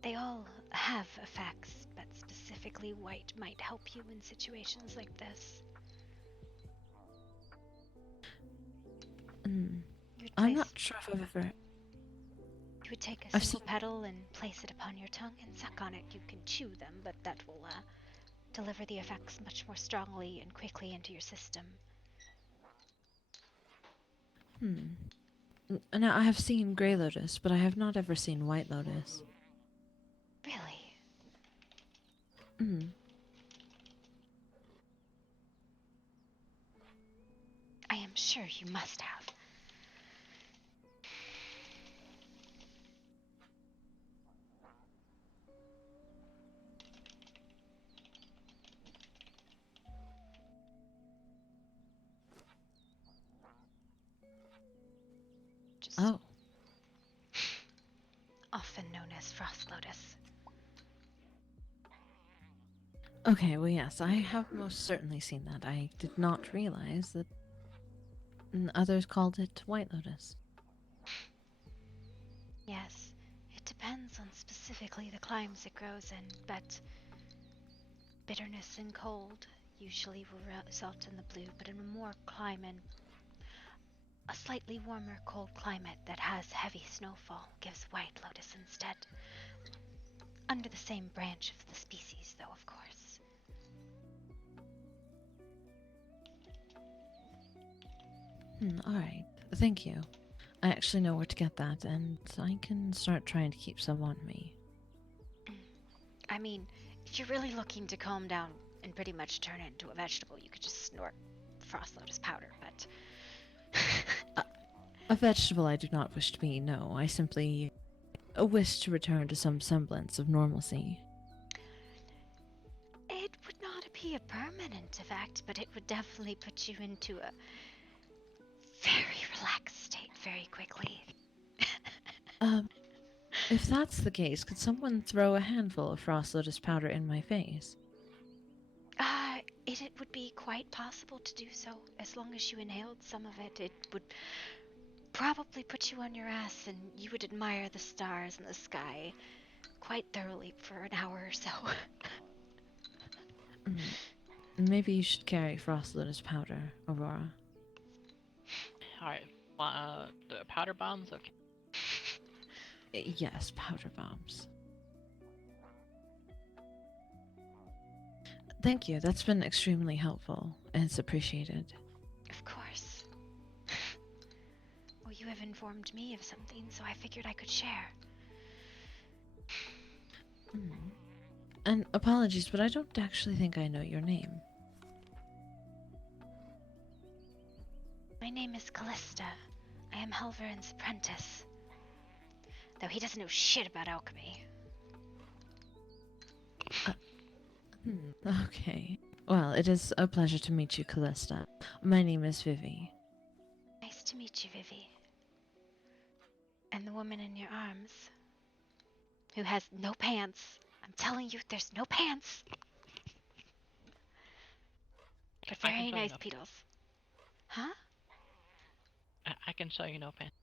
They all have effects, but specifically white might help you in situations like this. I'm not sure if I've ever... You would take a single petal and place it upon your tongue and suck on it. You can chew them, but that will deliver the effects much more strongly and quickly into your system. Now, I have seen Grey Lotus, but I have not ever seen White Lotus. Really? I am sure you must have. Oh. Often known as Frost Lotus. Okay, well yes, I have most certainly seen that. I did not realize that others called it White Lotus. Yes, it depends on specifically the climes it grows in, but bitterness and cold usually will result in the blue, but in a more a slightly warmer cold climate that has heavy snowfall gives White Lotus instead. Under the same branch of the species, though, of course. Alright, thank you. I actually know where to get that, and I can start trying to keep some on me. I mean, if you're really looking to calm down and pretty much turn it into a vegetable, you could just snort Frost Lotus powder, but... A vegetable I do not wish to be, no. I simply wish to return to some semblance of normalcy. It would not be a permanent effect, but it would definitely put you into a very relaxed state very quickly. If that's the case, could someone throw a handful of frost lotus powder in my face? It would be quite possible to do so. As long as you inhaled some of it, it would probably put you on your ass and you would admire the stars in the sky quite thoroughly for an hour or so. Maybe you should carry frost lotus powder, Aurora. Alright, the powder bombs? Okay. Yes, powder bombs. Thank you, that's been extremely helpful, and it's appreciated. Of course. Well, you have informed me of something, so I figured I could share. And apologies, but I don't actually think I know your name. My name is Calista. I am Helverin's apprentice. Though he doesn't know shit about alchemy. Okay. Well, it is a pleasure to meet you, Calista. My name is Vivi. Nice to meet you, Vivi. And the woman in your arms, who has no pants. I'm telling you, there's no pants. But very nice petals. Huh? I can show you no pants.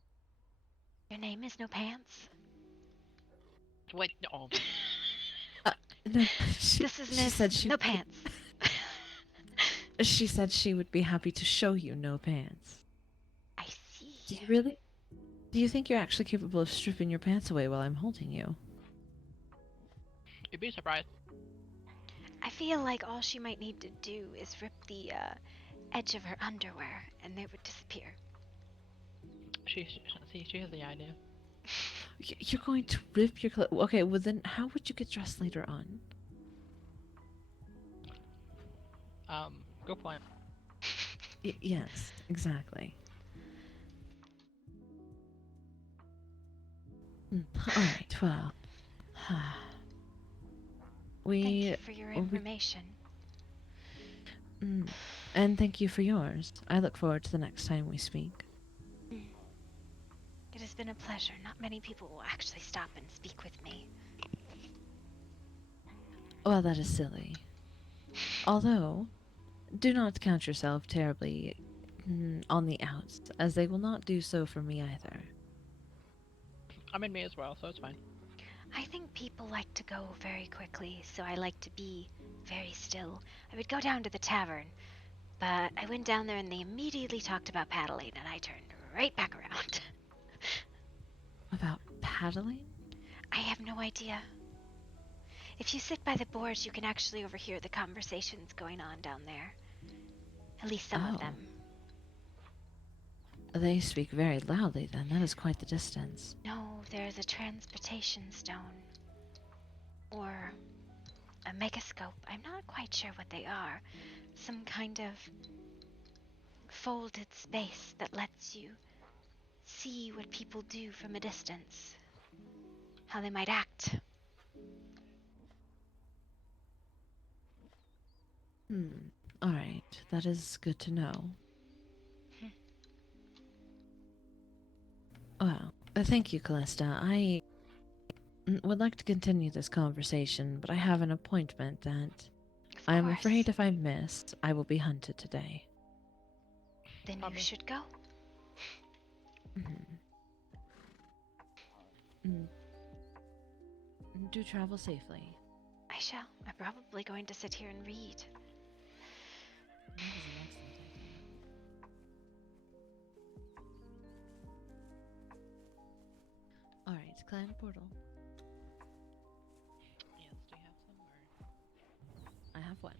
Your name is No Pants? Wait, no. No, This is Miss No Pants. She said she would be happy to show you no pants. I see. Do you really? Do you think you're actually capable of stripping your pants away while I'm holding you? You'd be surprised. I feel like all she might need to do is rip the edge of her underwear, and they would disappear. She has the idea. You're going to rip your clothes? Okay, well then, how would you get dressed later on? Go point. Yes, exactly. Alright, well. Thank you for your information. And thank you for yours. I look forward to the next time we speak. It has been a pleasure. Not many people will actually stop and speak with me. Well, that is silly. Although, do not count yourself terribly on the outs, as they will not do so for me either. I'm in me as well, so it's fine. I think people like to go very quickly, so I like to be very still. I would go down to the tavern, but I went down there and they immediately talked about paddling, and I turned right back around. About paddling? I have no idea. If you sit by the boards, you can actually overhear the conversations going on down there. At least some of them. They speak very loudly then. That is quite the distance. No, there's a transportation stone. Or a megascope. I'm not quite sure what they are. Some kind of folded space that lets you see what people do from a distance. How they might act. Alright, that is good to know. Well, thank you, Calista. I would like to continue this conversation, but I have an appointment that I'm afraid if I miss, I will be hunted today. Then you should go. Do travel safely. I shall. I'm probably going to sit here and read. Alright, climb portal. Yes, do you have some or? I have one.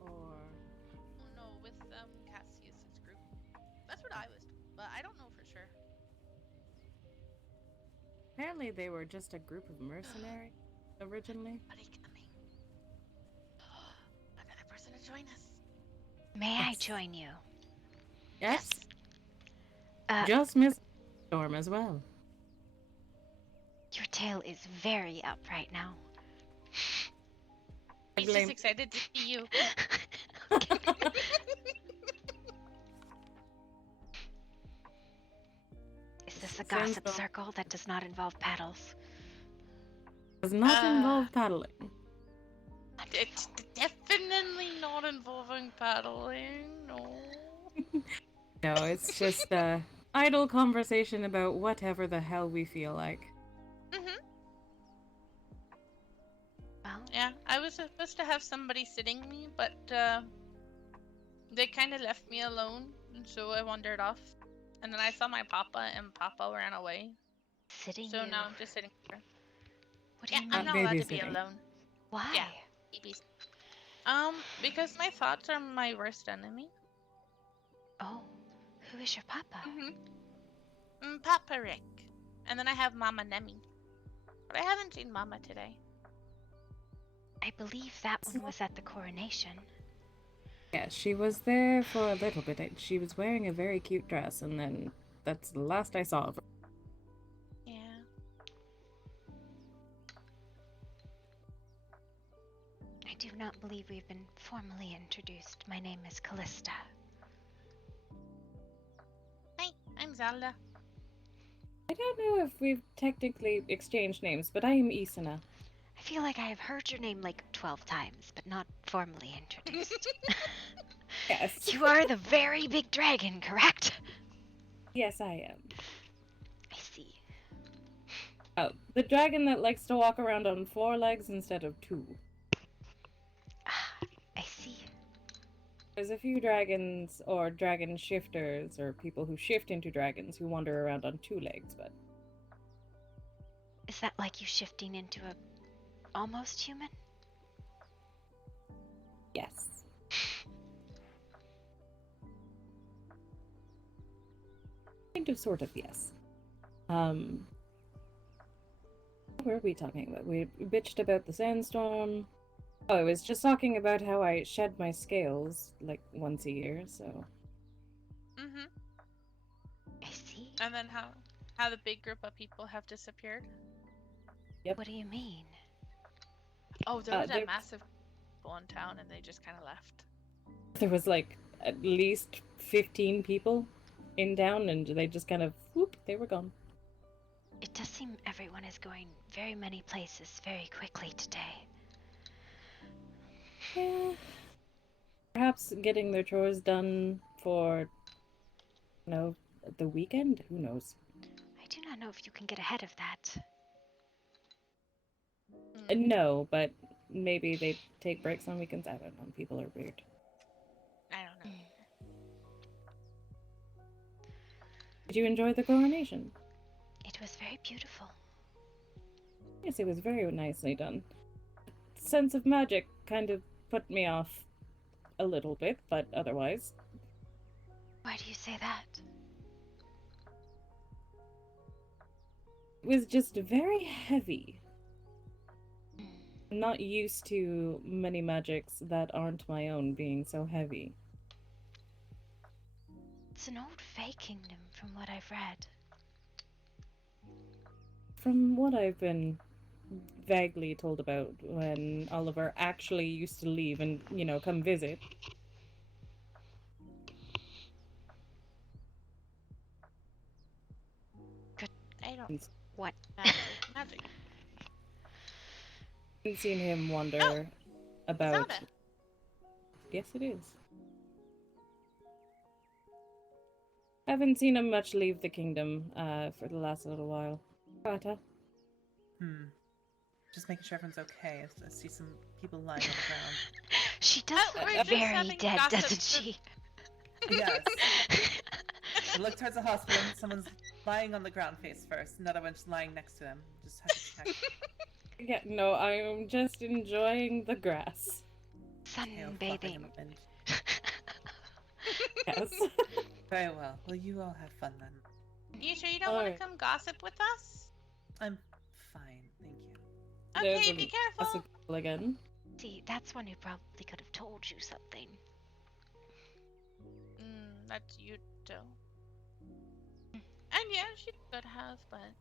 Or No, with Cassius's group. That's what I was, but I don't know for sure. Apparently they were just a group of mercenaries originally. Another person to join us. May I join you? Yes. Uh, Just Miss Storm as well. Your tail is very up right now. He's just excited to see you. Is this a gossip circle that does not involve paddles? Does not involve paddling. It's definitely not involving paddling, no. No, it's just idle conversation about whatever the hell we feel like. Yeah, I was supposed to have somebody sitting me, but they kind of left me alone, and so I wandered off. And then I saw my papa, and papa ran away. Sitting So you? now I'm just sitting here. What do you mean? I'm not allowed to be babysitting. alone. Why? Yeah, babies. Because my thoughts are my worst enemy. Oh, who is your papa? Papa Rick. And then I have Mama Nemi. But I haven't seen Mama today. I believe that one was at the coronation. Yeah, she was there for a little bit. She was wearing a very cute dress, and then that's the last I saw of her. Yeah. I do not believe we've been formally introduced. My name is Calista. Hi, I'm Zelda. I don't know if we've technically exchanged names, but I am Isana. I feel like I have heard your name like 12 times, but not formally introduced. Yes. You are the very big dragon, correct? Yes, I am. I see. Oh, the dragon that likes to walk around on 4 legs instead of 2. I see. There's a few dragons or dragon shifters or people who shift into dragons who wander around on 2 legs, but... Is that like you shifting into a almost human? Yes. Kind of, sort of, yes. What were we talking about? We bitched about the sandstorm. Oh, I was just talking about how I shed my scales, like, once a year, so... I see. And then how the big group of people have disappeared. Yep. What do you mean? Oh, there was they're- a massive people in town, and they just kind of left. There was, like, at least 15 people in town, and they just kind of, whoop, they were gone. It does seem everyone is going very many places very quickly today. Yeah. Perhaps getting their chores done for, you know, the weekend? Who knows? I do not know if you can get ahead of that. No, but maybe they take breaks on weekends. I don't know. People are weird. I don't know. Did you enjoy the coronation? It was very beautiful. Yes, it was very nicely done. Sense of magic kind of put me off a little bit, but otherwise... Why do you say that? It was just very heavy. I'm not used to many magics that aren't my own being so heavy. It's an old Fae kingdom from what I've read. From what I've been vaguely told about when Oliver actually used to leave and, you know, come visit. Good. I don't. What? Magic. I've seen him wander about. Zelda. Yes, it is. Haven't seen him much leave the kingdom for the last little while. Rata. Just making sure everyone's okay. I see some people lying on the ground. She does we're look just very having dead, gossip doesn't for- she? Yes. I look towards the hospital. Someone's lying on the ground face first. Another one's lying next to them. Just have to check. Yeah, no, I'm just enjoying the grass. Sunbathing. Yes. Very well. Well, you all have fun then. You sure you don't want Alright. to come gossip with us? I'm fine, thank you. Okay, There's be a careful. massive people again. See, that's one who probably could have told you something. That's you too. And yeah, she could have, but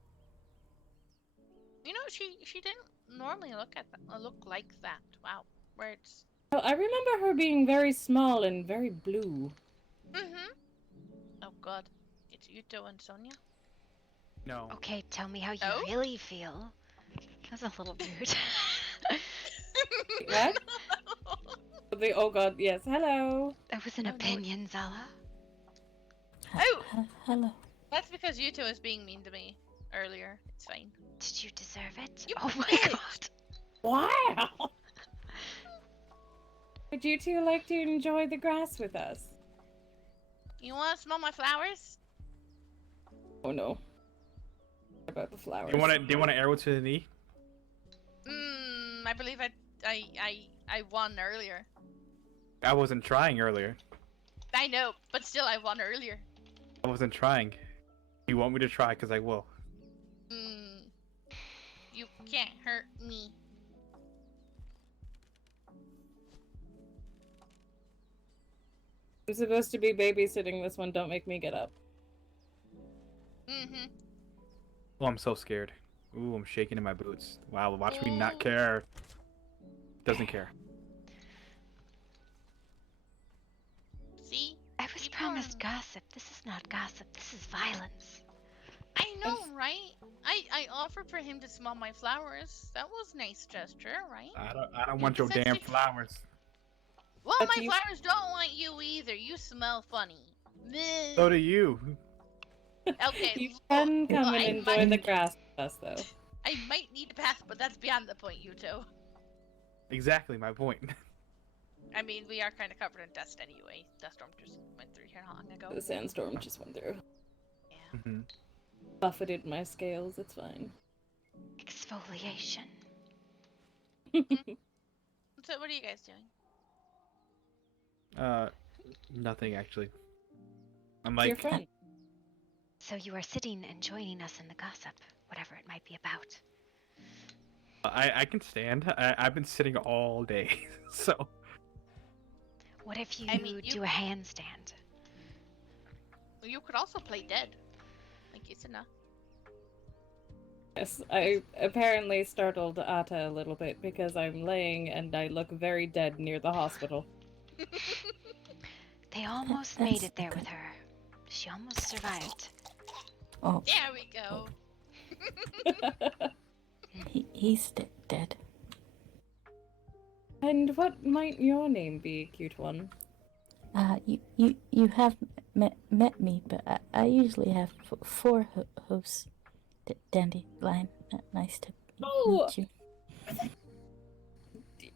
you know, she didn't normally look like that. Wow, words. Oh, I remember her being very small and very blue. Oh God, it's Yuto and Sonia. No. Okay, tell me how you Oh? really feel. That was a little rude. What? Oh God, yes. Hello. That was an opinion, Zala. Oh, hello. that's because Yuto was being mean to me earlier. It's fine. Did you deserve it? You Oh my bitch! God. Wow. Would you two like to enjoy the grass with us? You want to smell my flowers? Oh no. About the flowers. Do you want to arrow to the knee? I believe I won earlier. I wasn't trying earlier. I know, but still I won earlier. I wasn't trying. You want me to try? Because I will. You can't hurt me. I'm supposed to be babysitting this one. Don't make me get up. Oh, I'm so scared. Ooh, I'm shaking in my boots. Wow, watch me not care. Doesn't care. See? I was promised gossip. This is not gossip. This is violence. I know, right? I offered for him to smell my flowers. That was a nice gesture, right? I don't want your damn flowers. Well, my flowers don't want you either. You smell funny. So do you. Okay. You can come and enjoy the grass with us, though. I might need to pass, but that's beyond the point, Yuto. Exactly my point. I mean, we are kind of covered in dust anyway. Dust storm just went through here not long ago. The sandstorm just went through. Yeah. Buffeted my scales. It's fine. Exfoliation. So, what are you guys doing? Nothing actually. I'm Your like, friend. So you are sitting and joining us in the gossip, whatever it might be about. I can stand. I've been sitting all day, so. What if you, you do a handstand? You could also play dead. Like Isana. Yes, I apparently startled Ata a little bit because I'm laying and I look very dead near the hospital. They almost made it there with her. She almost survived. Oh. There we go. He's dead. And what might your name be, cute one? You have met me, but I usually have four hosts. Dandelion, nice to meet you.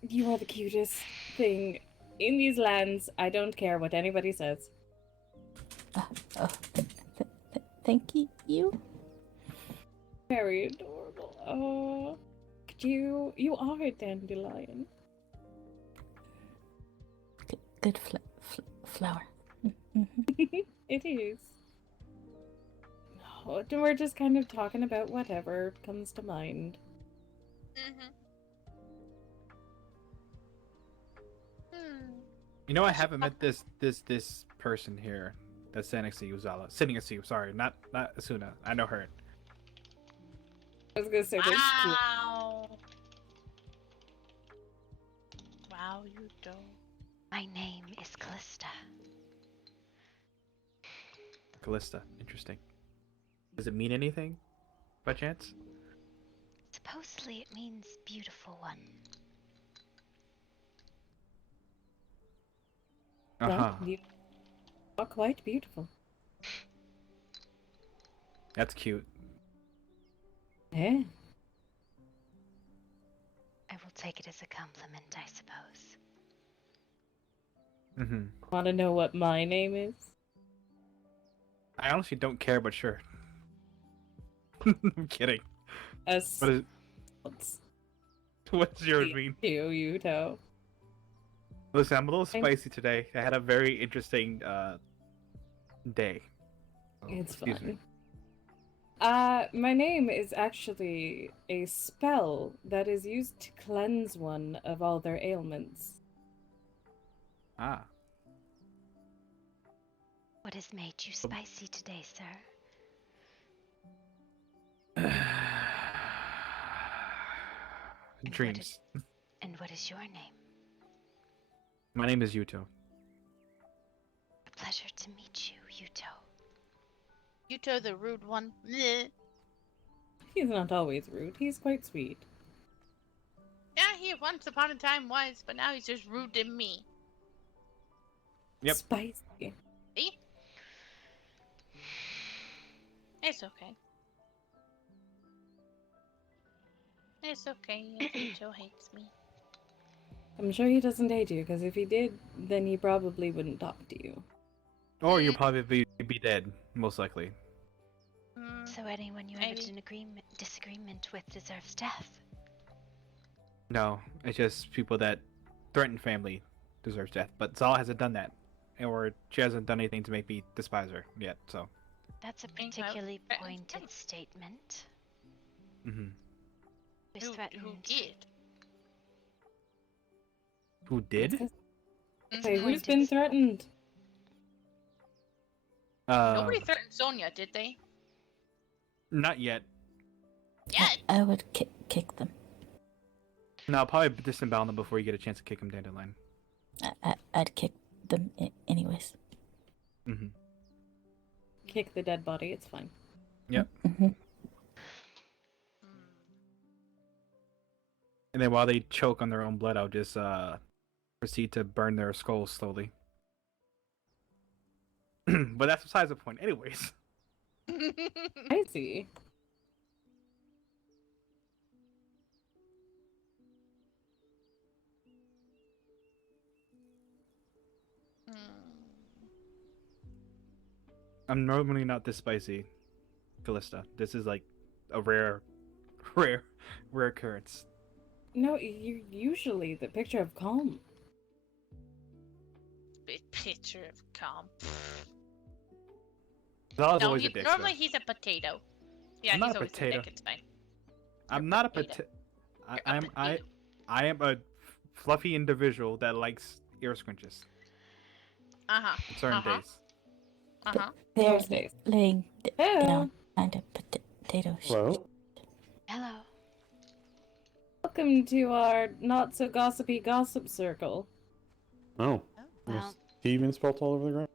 You are the cutest thing in these lands. I don't care what anybody says. Thank you. Very adorable. Oh, you are a dandelion. Good flower. It is. No, we're just kind of talking about whatever comes to mind. You know, I haven't met this person here that's sitting next to you, Zala. Sitting next to you. Sorry, not Asuna. I know her. I was gonna say this. Wow. Wow, you don't. My name is Calista. Calista. Interesting. Does it mean anything, by chance? Supposedly it means beautiful one. You are quite beautiful. That's cute. Yeah. I will take it as a compliment, I suppose. Want to know what my name is? I honestly don't care, but sure. I'm kidding. What's yours mean? You know. Listen, I'm a little spicy today. I had a very interesting day. It's Excuse fine. me. My name is actually a spell that is used to cleanse one of all their ailments. Ah. What has made you spicy today, sir? Dreams. And what is your name? My name is Yuto. A pleasure to meet you, Yuto. Yuto the rude one. Bleh. He's not always rude. He's quite sweet. Yeah, he once upon a time was, but now he's just rude to me. Yep. Spicy. See? It's okay. It's okay if Yuto hates me. I'm sure he doesn't hate you, because if he did, then he probably wouldn't talk to you. Or you'll probably be dead, most likely. So anyone you have an disagreement with deserves death. No, it's just people that threaten family deserves death. But Zal hasn't done that, or she hasn't done anything to make me despise her yet. So. That's a particularly pointed statement. Mm-hmm. Who's threatened? Who did? Who did? Hey, who's been threatened? Nobody threatened Sonia, did they? Not yet. Yet? I would kick them. No, I'll probably disembowel them before you get a chance to kick them, Dandelion. I'd kick them anyways. Mm-hmm. Kick the dead body, it's fine. Yep. Mm-hmm. And then while they choke on their own blood, I'll just proceed to burn their skulls slowly. But that's besides the point. Anyways. I see. I'm normally not this spicy, Calista. This is like a rare occurrence. No, you're usually the picture of calm. Big picture of calm. Zal's No, always a dick. normally he's a potato. Yeah, I'm he's not a always potato. a dick. It's fine. I'm not a potato. I am a fluffy individual that likes ear scrunches. Uh-huh. On certain days. Uh-huh. They're Thursdays. laying Hello. down kind of potatoes. Hello? Hello. Welcome to our not so gossipy gossip circle. Oh. Well- Is Steven spelt all over the ground?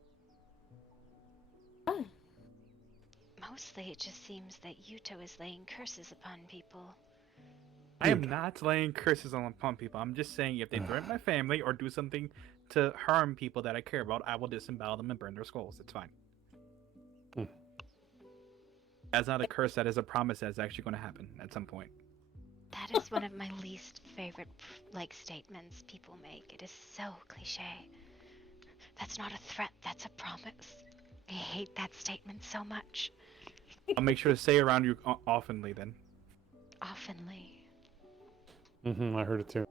Mostly it just seems that Yuto is laying curses upon people. I am not laying curses upon people. I'm just saying if they threaten my family or do something to harm people that I care about, I will disembowel them and burn their skulls. It's fine. That's not a curse. That is a promise that's actually going to happen at some point. That is one of my least favorite statements people make. It is so cliche. That's not a threat, that's a promise. I hate that statement so much. I'll make sure to say around you oftenly then. Oftenly. Mm-hmm, I heard it too.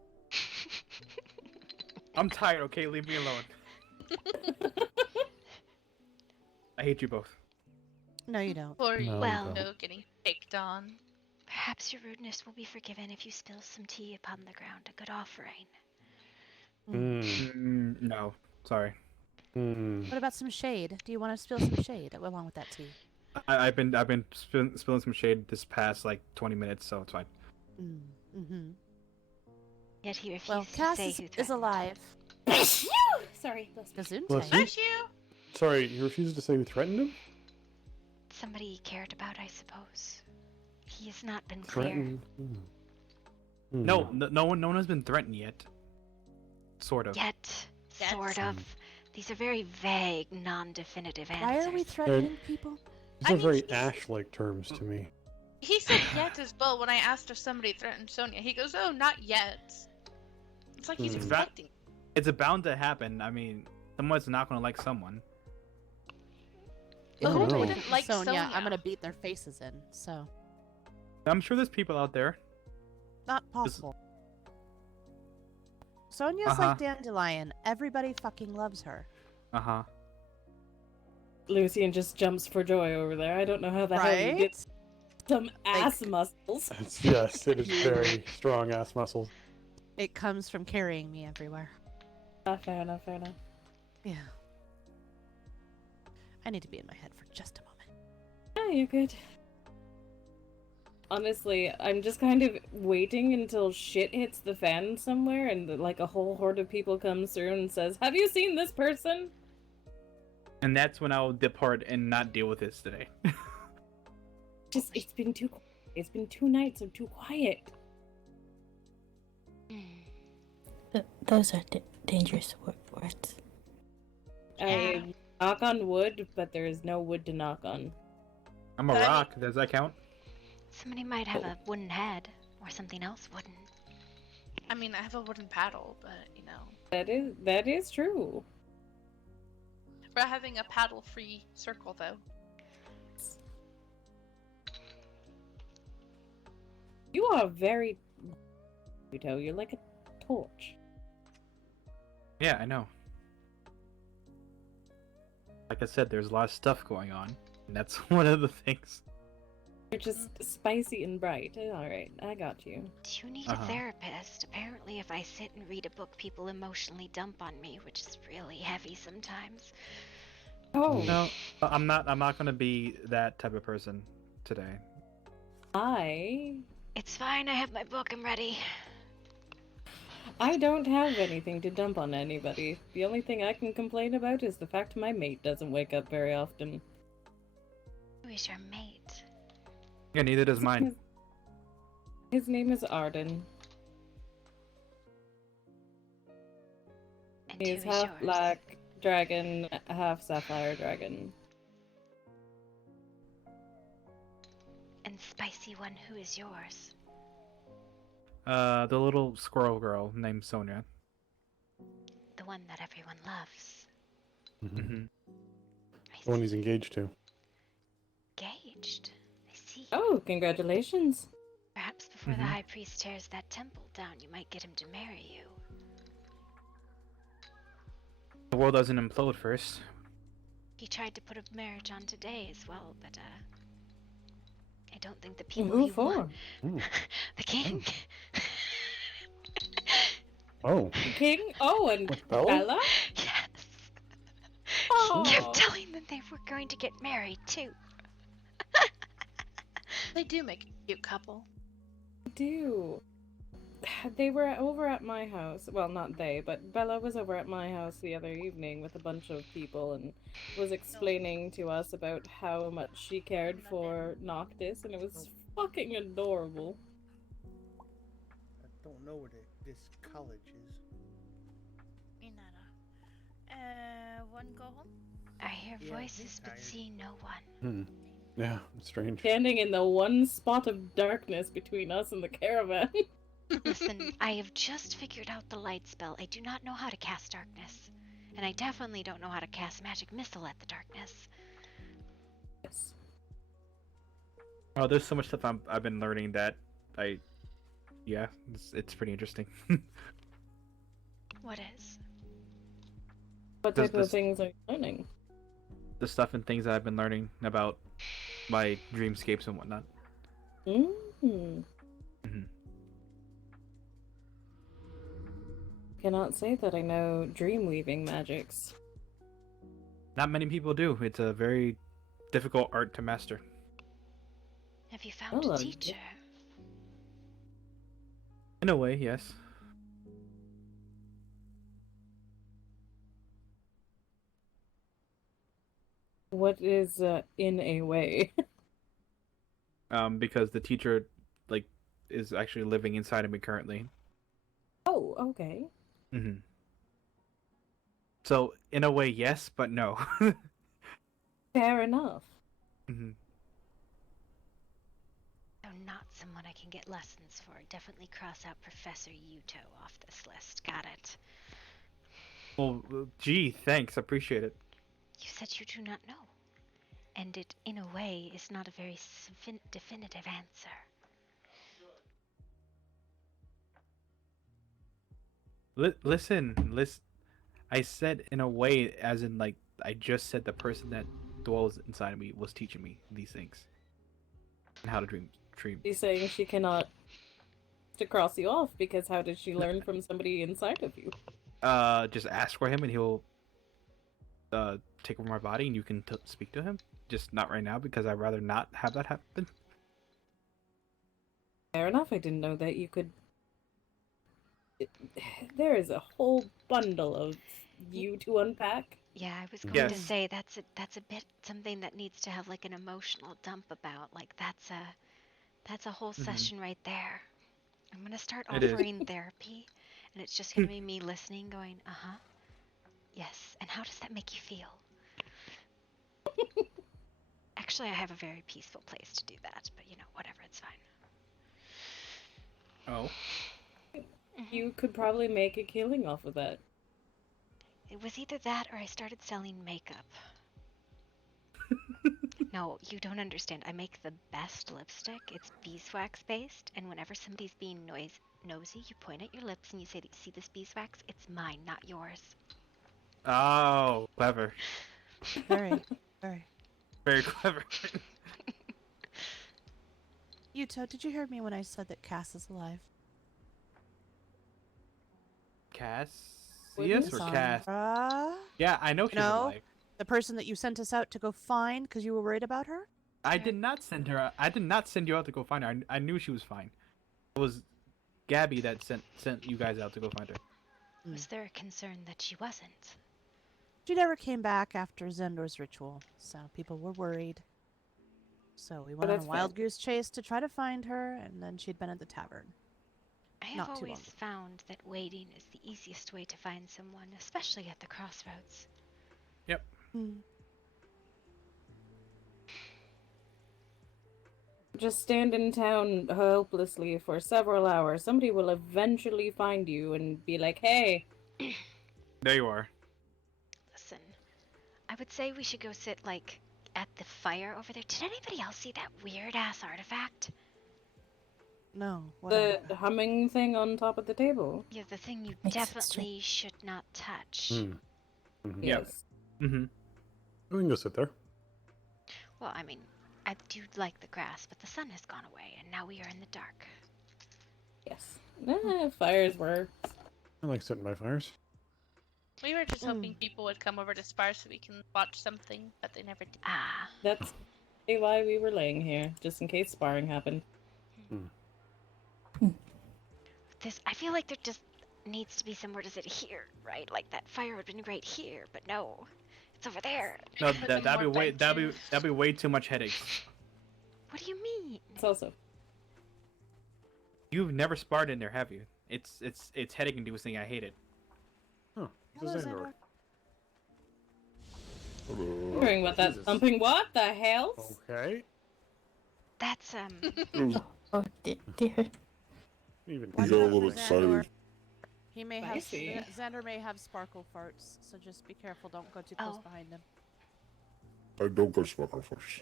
I'm tired, okay? Leave me alone. I hate you both. No, you don't. Poor No, Well- you don't. Yuto getting picked on. Perhaps your rudeness will be forgiven if you spill some tea upon the ground, a good offering. No, sorry. What about some shade? Do you want to spill some shade along with that tea? I've been spilling some shade this past 20 minutes, so it's fine. Mm-hmm. Yet he refused Well, to Cass say is, who is threatened. alive. Sorry. Bless you. Bless you. Sorry, you refused to say who threatened him? Somebody he cared about, I suppose. He has not been clear. Threatened? No one has been threatened yet. Sort of. Yet, sort of. These are very vague, non-definitive answers. Why are we threatening people? These are very Ash-like terms to me. He said yet as well when I asked if somebody threatened Sonia. He goes, oh, not yet. It's like he's expecting. It's bound to happen. I mean, someone's not going to like someone. If Oh, anybody no. didn't like Sonia. Sonia, I'm gonna beat their faces in. So I'm sure there's people out there. not possible. Sonia's like Dandelion. Everybody fucking loves her. Uh-huh. Lucian just jumps for joy over there. I don't know how the hell you Right? get Some ass muscles. Yes, it is very strong ass muscles. It comes from carrying me everywhere. Fair enough, fair enough. Yeah. I need to be in my head for just a moment. Oh, you're good. Honestly, I'm just kind of waiting until shit hits the fan somewhere and like a whole horde of people comes through and says, "Have you seen this person?" And that's when I'll depart and not deal with this today. Just it's been 2 nights of too quiet. Those are dangerous words. I knock on wood, but there is no wood to knock on. I'm a rock. Does that count? Somebody might have a wooden head or something else wooden. I mean, I have a wooden paddle, but you know. That is true. We're having a paddle-free circle, though. You are very, Yuto. You're like a torch. Yeah, I know. Like I said, there's a lot of stuff going on, and that's one of the things. You're just spicy and bright. Alright, I got you. Do you need a therapist? Apparently, if I sit and read a book, people emotionally dump on me, which is really heavy sometimes. Oh. No, I'm not gonna be that type of person today. It's fine, I have my book, I'm ready. I don't have anything to dump on anybody. The only thing I can complain about is the fact my mate doesn't wake up very often. Who is your mate? Yeah, neither does mine. His name is Arden. And He's who is half yours? black dragon, half sapphire dragon. And spicy one, who is yours? The little squirrel girl named Sonia. The one that everyone loves. Mm-hmm. The one he's engaged to. Engaged? I see. Oh, congratulations. Perhaps before the High Priest tears that temple down, you might get him to marry you. The world doesn't implode first. He tried to put a marriage on today as well, but I don't think the people Who he for? want... The king? Oh. King? Oh, and Bella? Bella? Yes. Oh. He kept telling them they were going to get married too. They do make a cute couple. Do. They were over at my house. Well, not they, but Bella was over at my house the other evening with a bunch of people and was explaining to us about how much she cared for Noctis, and it was fucking adorable. I don't know where this college is. One go home? I hear voices but see no one. Yeah, it's strange. Standing in the one spot of darkness between us and the caravan. Listen, I have just figured out the light spell. I do not know how to cast darkness. And I definitely don't know how to cast magic missile at the darkness. Yes. Oh, there's so much stuff I've been learning that yeah, it's pretty interesting. What is? What type of things are you learning? The stuff and things that I've been learning about my dreamscapes and whatnot. Cannot say that I know dream weaving magics. Not many people do. It's a very difficult art to master. Have you found a teacher? In a way, yes. What is in a way? Because the teacher, is actually living inside of me currently. Oh, okay. So, in a way, yes, but no. Fair enough. So not someone I can get lessons for. Definitely cross out Professor Yuto off this list. Got it. Well, gee, thanks. Appreciate it. You said you do not know. And it, in a way, is not a very definitive answer. Listen. I said in a way, as in, I just said the person that dwells inside of me was teaching me these things. and how to treat. She's saying she cannot to cross you off because how did she learn from somebody inside of you? Just ask for him and he'll take over my body and you can speak to him. Just not right now because I'd rather not have that happen. Fair enough. I didn't know that you could. There is a whole bundle of you to unpack. Yeah, I was going to say that's a bit something that needs to have like an emotional dump about. Like that's a whole session right there. I'm gonna start offering therapy, and it's just gonna be me listening, going, yes. And how does that make you feel? Actually, I have a very peaceful place to do that, but whatever, it's fine. Oh. You could probably make a killing off of that. It was either that or I started selling makeup. No, you don't understand. I make the best lipstick. It's beeswax based, and whenever somebody's being nosy, you point at your lips and you say, "See this beeswax? It's mine, not yours." Oh, clever. Very, very. Very clever. Yuto, did you hear me when I said that Cass is alive? Cassius or Cass? Yeah, I know she's alive. The person that you sent us out to go find because you were worried about her? I did not send her out. I did not send you out to go find her. I knew she was fine. It was Gabby that sent you guys out to go find her. Was there a concern that she wasn't? She never came back after Zendor's ritual, so people were worried. So we went on a wild goose chase to try to find her, and then she'd been at the tavern. I have always found that waiting is the easiest way to find someone, especially at the crossroads. Yep. Just stand in town helplessly for several hours. Somebody will eventually find you and be like, "Hey." There you are. Listen, I would say we should go sit, like, at the fire over there. Did anybody else see that weird-ass artifact? No. The humming thing on top of the table. Yeah, the thing you definitely should not touch. Yes. Mm-hmm. We can go sit there. Well, I mean, I do like the grass, but the sun has gone away, and now we are in the dark. Yes. Fires work. I like sitting by fires. We were just hoping people would come over to Spar so we can watch something, but they never did. That's why we were laying here, just in case sparring happened. I feel like there just needs to be somewhere to sit here, right? Like that fire would have been right here, but no, it's over there. No, that'd be way too much headaches. What do you mean? It's also. You've never sparred in there, have you? It's headache inducing. I hate it. Huh. Hello, Wondering what that's thumping. What the hell? Okay. That's Oh dear. Even Watch got a out little for excited. Xandor. He may have Spicy. Xander may have sparkle farts, so just be careful. Don't go too close behind him. I don't go sparkle first.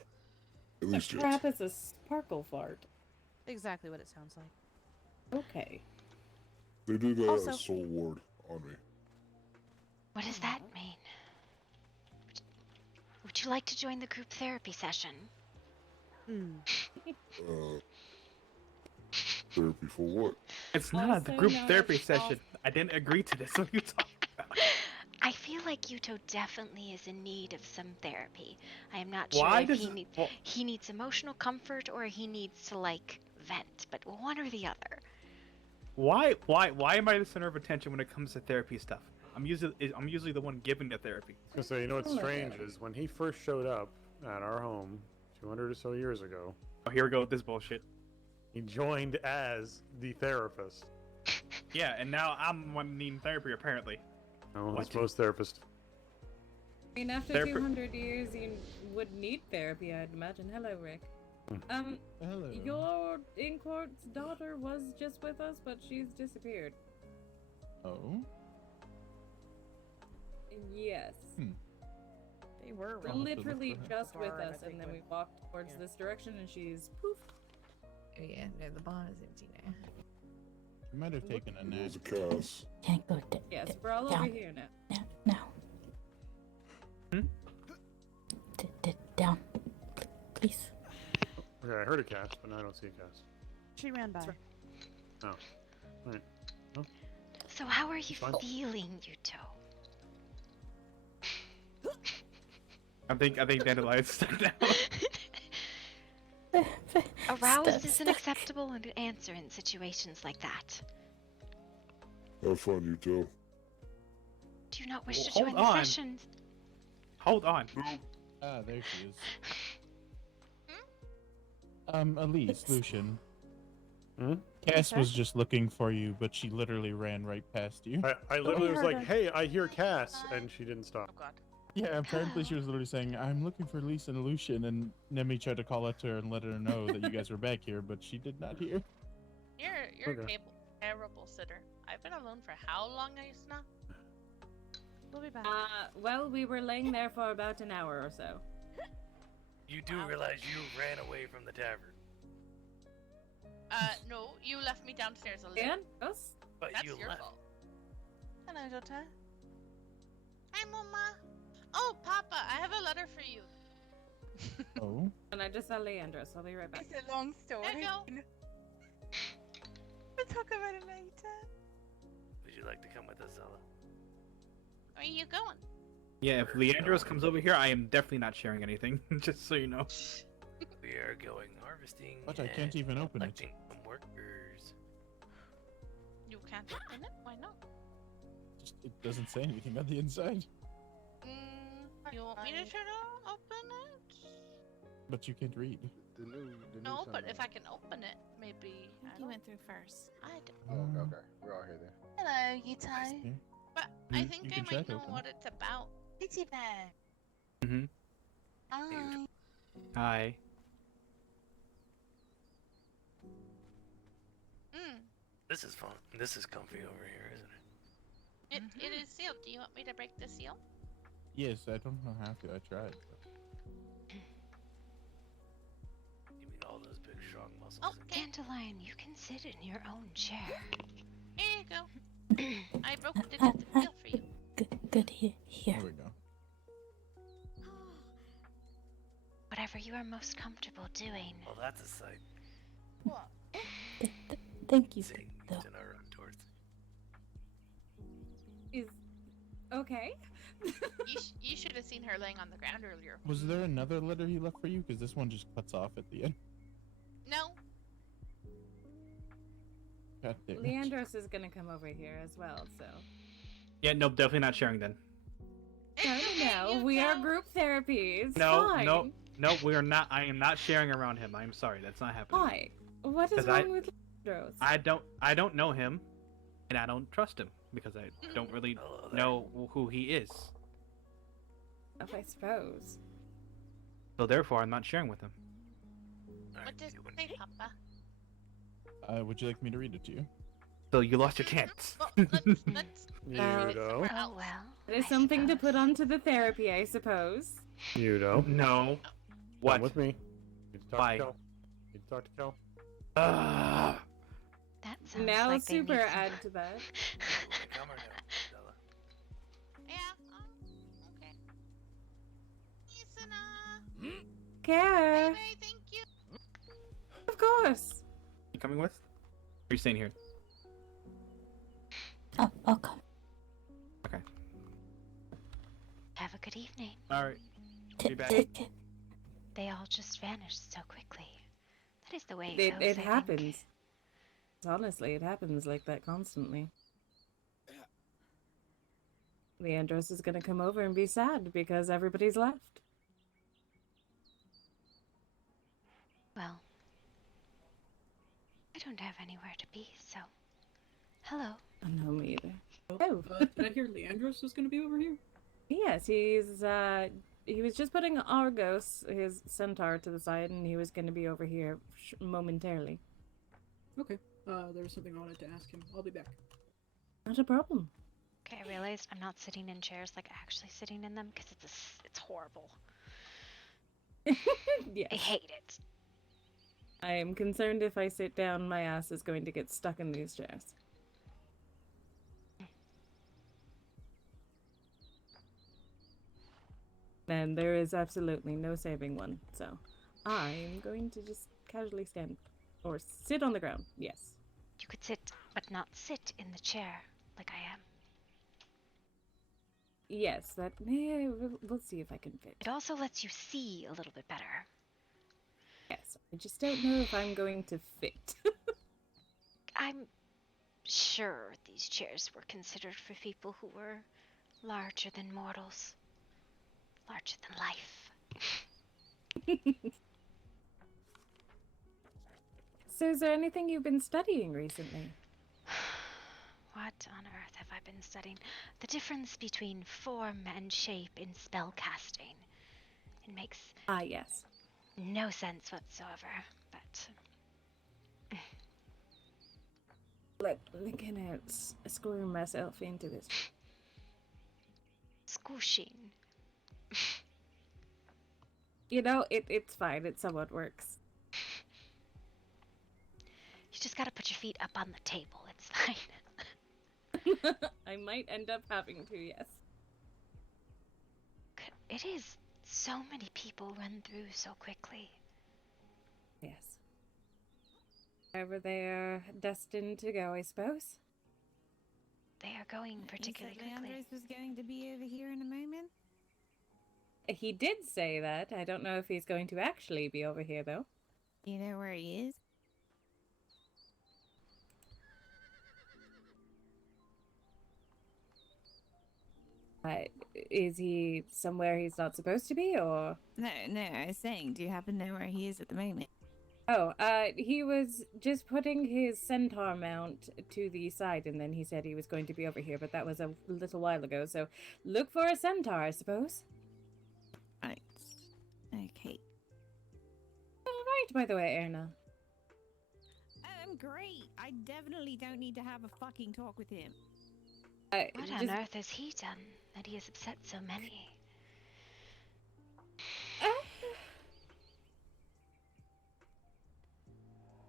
At least What crap is a sparkle fart? Exactly what it sounds like. Okay. They did that Also- at Soul Ward on me. What does that mean? Would you like to join the group therapy session? Therapy for what? It's not the group therapy session. I didn't agree to this. What are you talking about? I feel like Yuto definitely is in need of some therapy. I am not sure Why if does he needs emotional comfort or he needs to, like, vent, but one or the other. Why am I the center of attention when it comes to therapy stuff? I'm usually the one giving the therapy. I was gonna say, you know what's strange is when he first showed up at our home 200 or so years ago. Oh, here we go with this bullshit. He joined as the therapist. Yeah, and now I'm one needing therapy apparently. No, that's most therapists. I mean, after 200 years, you would need therapy, I'd imagine. Hello, Rick. Hello. Your, in quotes, daughter was just with us, but she's disappeared. Oh? Yes. They were Literally just with us, and then we walked towards this direction, and she's poof. Oh yeah, no, the barn is empty now. You might have taken a nap. There's a chaos. Can't go Yes, we're all over here now. Now. Down. Please. Okay, I heard a cast, but now I don't see a cast. She ran by. Oh. Alright. Well, So how are you fine. feeling, Yuto? I think Dandelion's stuck now. Aroused isn't acceptable an answer in situations like that. Have fun, you too. Do you not wish to Hold join the on. session? Hold on. Ah, there she is. Elise, Lucian. Cass was just looking for you, but she literally ran right past you. I literally was like, hey, I hear Cass, and she didn't stop. Oh god. Yeah, apparently she was literally saying, I'm looking for Elise and Lucian, and Nemi tried to call out to her and let her know that you guys were back here, but she did not hear. You're Okay. a terrible sitter. I've been alone for how long, Aisna? We'll be back. Well, we were laying there for about an hour or so. You do realize you ran away from the tavern. No, you left me downstairs alone. And us? But That's you your left. fault. Hello, Jota. Hi, Mama. Oh, Papa, I have a letter for you. Oh? And I just saw Leandros. I'll be right back. It's a long story. There you go. We'll talk about it later. Would you like to come with us, Zella? Where are you going? Yeah, if Leandros comes over here, I am definitely not sharing anything. Just so you know. We are going harvesting. But I can't even open it. collecting some workers. You can't open it? Why not? It doesn't say anything on the inside. You want me to try to open it? But you can't read. The new No, but son, if I can open it, maybe. I think you went through first. I did. Oh, okay. We're all here then. Hello, Yuto. But You- I you think can I try might to know open what it's about. Itchy bear. Mm-hmm. Hi. Hi. This is fun. This is comfy over here, isn't it? It is sealed. Do you want me to break the seal? Yes, I don't know how to. I tried. You mean all those big, strong muscles? Oh, Dandelion, you can sit in your own chair. Here you go. I broke the seal for you. Good here. There we go. Whatever you are most comfortable doing. Well, that's a sight. What? Thank you. Seeing though. to our own towards. Is okay. You should have seen her laying on the ground earlier. Was there another letter he left for you? Because this one just cuts off at the end. No. God damn it. Leandros is gonna come over here as well, so. Yeah, nope, definitely not sharing then. No, we are group therapy. It's No, fine. no, we are not. I am not sharing around him. I am sorry, that's not happening. Why? What is 'Cause wrong with Leandros? I don't know him, and I don't trust him because I don't really know who he is. I suppose. So therefore, I'm not sharing with him. What does it say, Papa? Would you like me to read it to you? So you lost your chance. Well, let's You know. Oh well. It is something to put onto the therapy, I suppose. You know. No. What? Come with me. You talk Why? to Kel. You talk to Kel. That sounds Now like they super need some- add to that. Come or no, Stella? Yeah. Okay. Isana. Care. Baby, thank you. Of course. You coming with? Or are you staying here? I'll come. Okay. Have a good evening. All right. Be back. They all just vanished so quickly. That is the way it It, goes. it I think. happens. Honestly, it happens like that constantly. Leandros is gonna come over and be sad because everybody's left. Well, I don't have anywhere to be, so. Hello. No, me either. Oh, did I hear Leandros was going to be over here? Yes, he was just putting Argos, his centaur, to the side, and he was going to be over here momentarily. Okay. There was something I wanted to ask him. I'll be back. Not a problem. Okay, I realized I'm not sitting in chairs like actually sitting in them because it's horrible. Yes. I hate it. I am concerned if I sit down, my ass is going to get stuck in these chairs. And there is absolutely no saving one, so I'm going to just casually stand or sit on the ground. Yes. You could sit, but not sit in the chair like I am. Yes, that. Yeah, we'll see if I can fit. It also lets you see a little bit better. Yes, I just don't know if I'm going to fit. I'm sure these chairs were considered for people who were larger than mortals. Larger than life. So is there anything you've been studying recently? What on earth have I been studying? The difference between form and shape in spell casting. It makes yes. no sense whatsoever, but Look, gonna screw myself into this. squooshing. You know, it's fine. It somewhat works. You just gotta put your feet up on the table. It's fine. I might end up having to, yes. It is. So many people run through so quickly. Yes. Wherever they're destined to go, I suppose. They are going particularly quickly. Leandros was going to be over here in a moment. He did say that. I don't know if he's going to actually be over here, though. You know where he is? Is he somewhere he's not supposed to be, or? No, I was saying, do you happen to know where he is at the moment? Oh, he was just putting his centaur mount to the side, and then he said he was going to be over here, but that was a little while ago, so look for a centaur, I suppose. Right. Okay. Alright, by the way, Erna. Great. I definitely don't need to have a fucking talk with him. What on earth has he done that he has upset so many?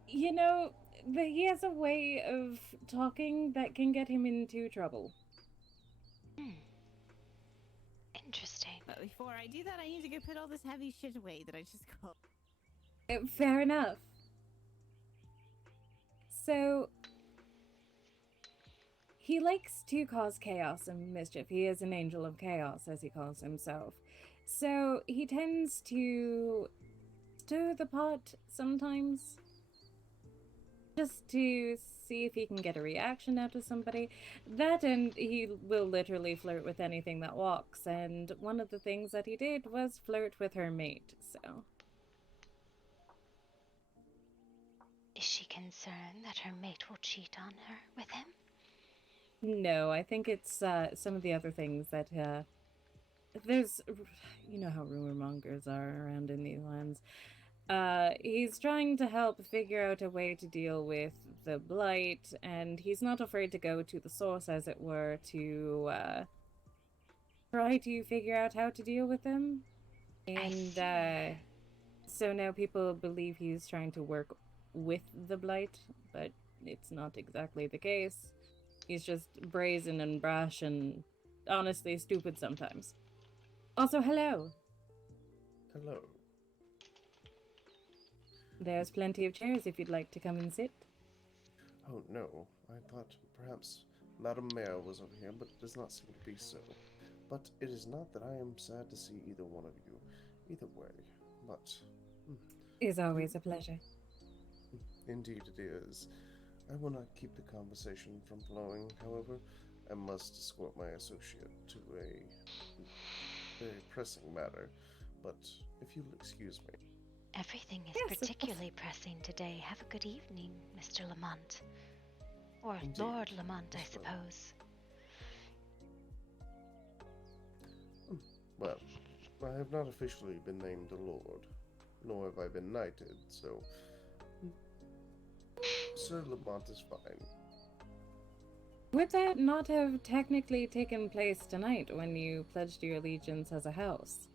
You know, he has a way of talking that can get him into trouble. Interesting. But before I do that, I need to go put all this heavy shit away that I just got. Fair enough. So, he likes to cause chaos and mischief. He is an angel of chaos, as he calls himself. So, he tends to stir the pot sometimes, just to see if he can get a reaction out of somebody. That, and he will literally flirt with anything that walks, and one of the things that he did was flirt with her mate, so... Is she concerned that her mate will cheat on her with him? No, I think it's some of the other things that there's, you know how rumor mongers are around in these lands. He's trying to help figure out a way to deal with the blight, and he's not afraid to go to the source, as it were, to try to figure out how to deal with them. And so now people believe he's trying to work with the blight, but it's not exactly the case. He's just brazen and brash and honestly stupid sometimes. Also, hello. Hello. There's plenty of chairs if you'd like to come and sit. Oh no, I thought perhaps Madame Mayor was over here, but it does not seem to be so. But it is not that I am sad to see either one of you, either way, but... It's always a pleasure. Indeed it is. I will not keep the conversation from flowing, however, I must escort my associate to a very pressing matter, but if you'll excuse me. Everything is particularly pressing today. Have a good evening, Mr. Lamont. Or Indeed. Lord Lamont, I suppose. Well, I have not officially been named a lord, nor have I been knighted, so... Sir Lamont is fine. Would that not have technically taken place tonight when you pledged your allegiance as a house?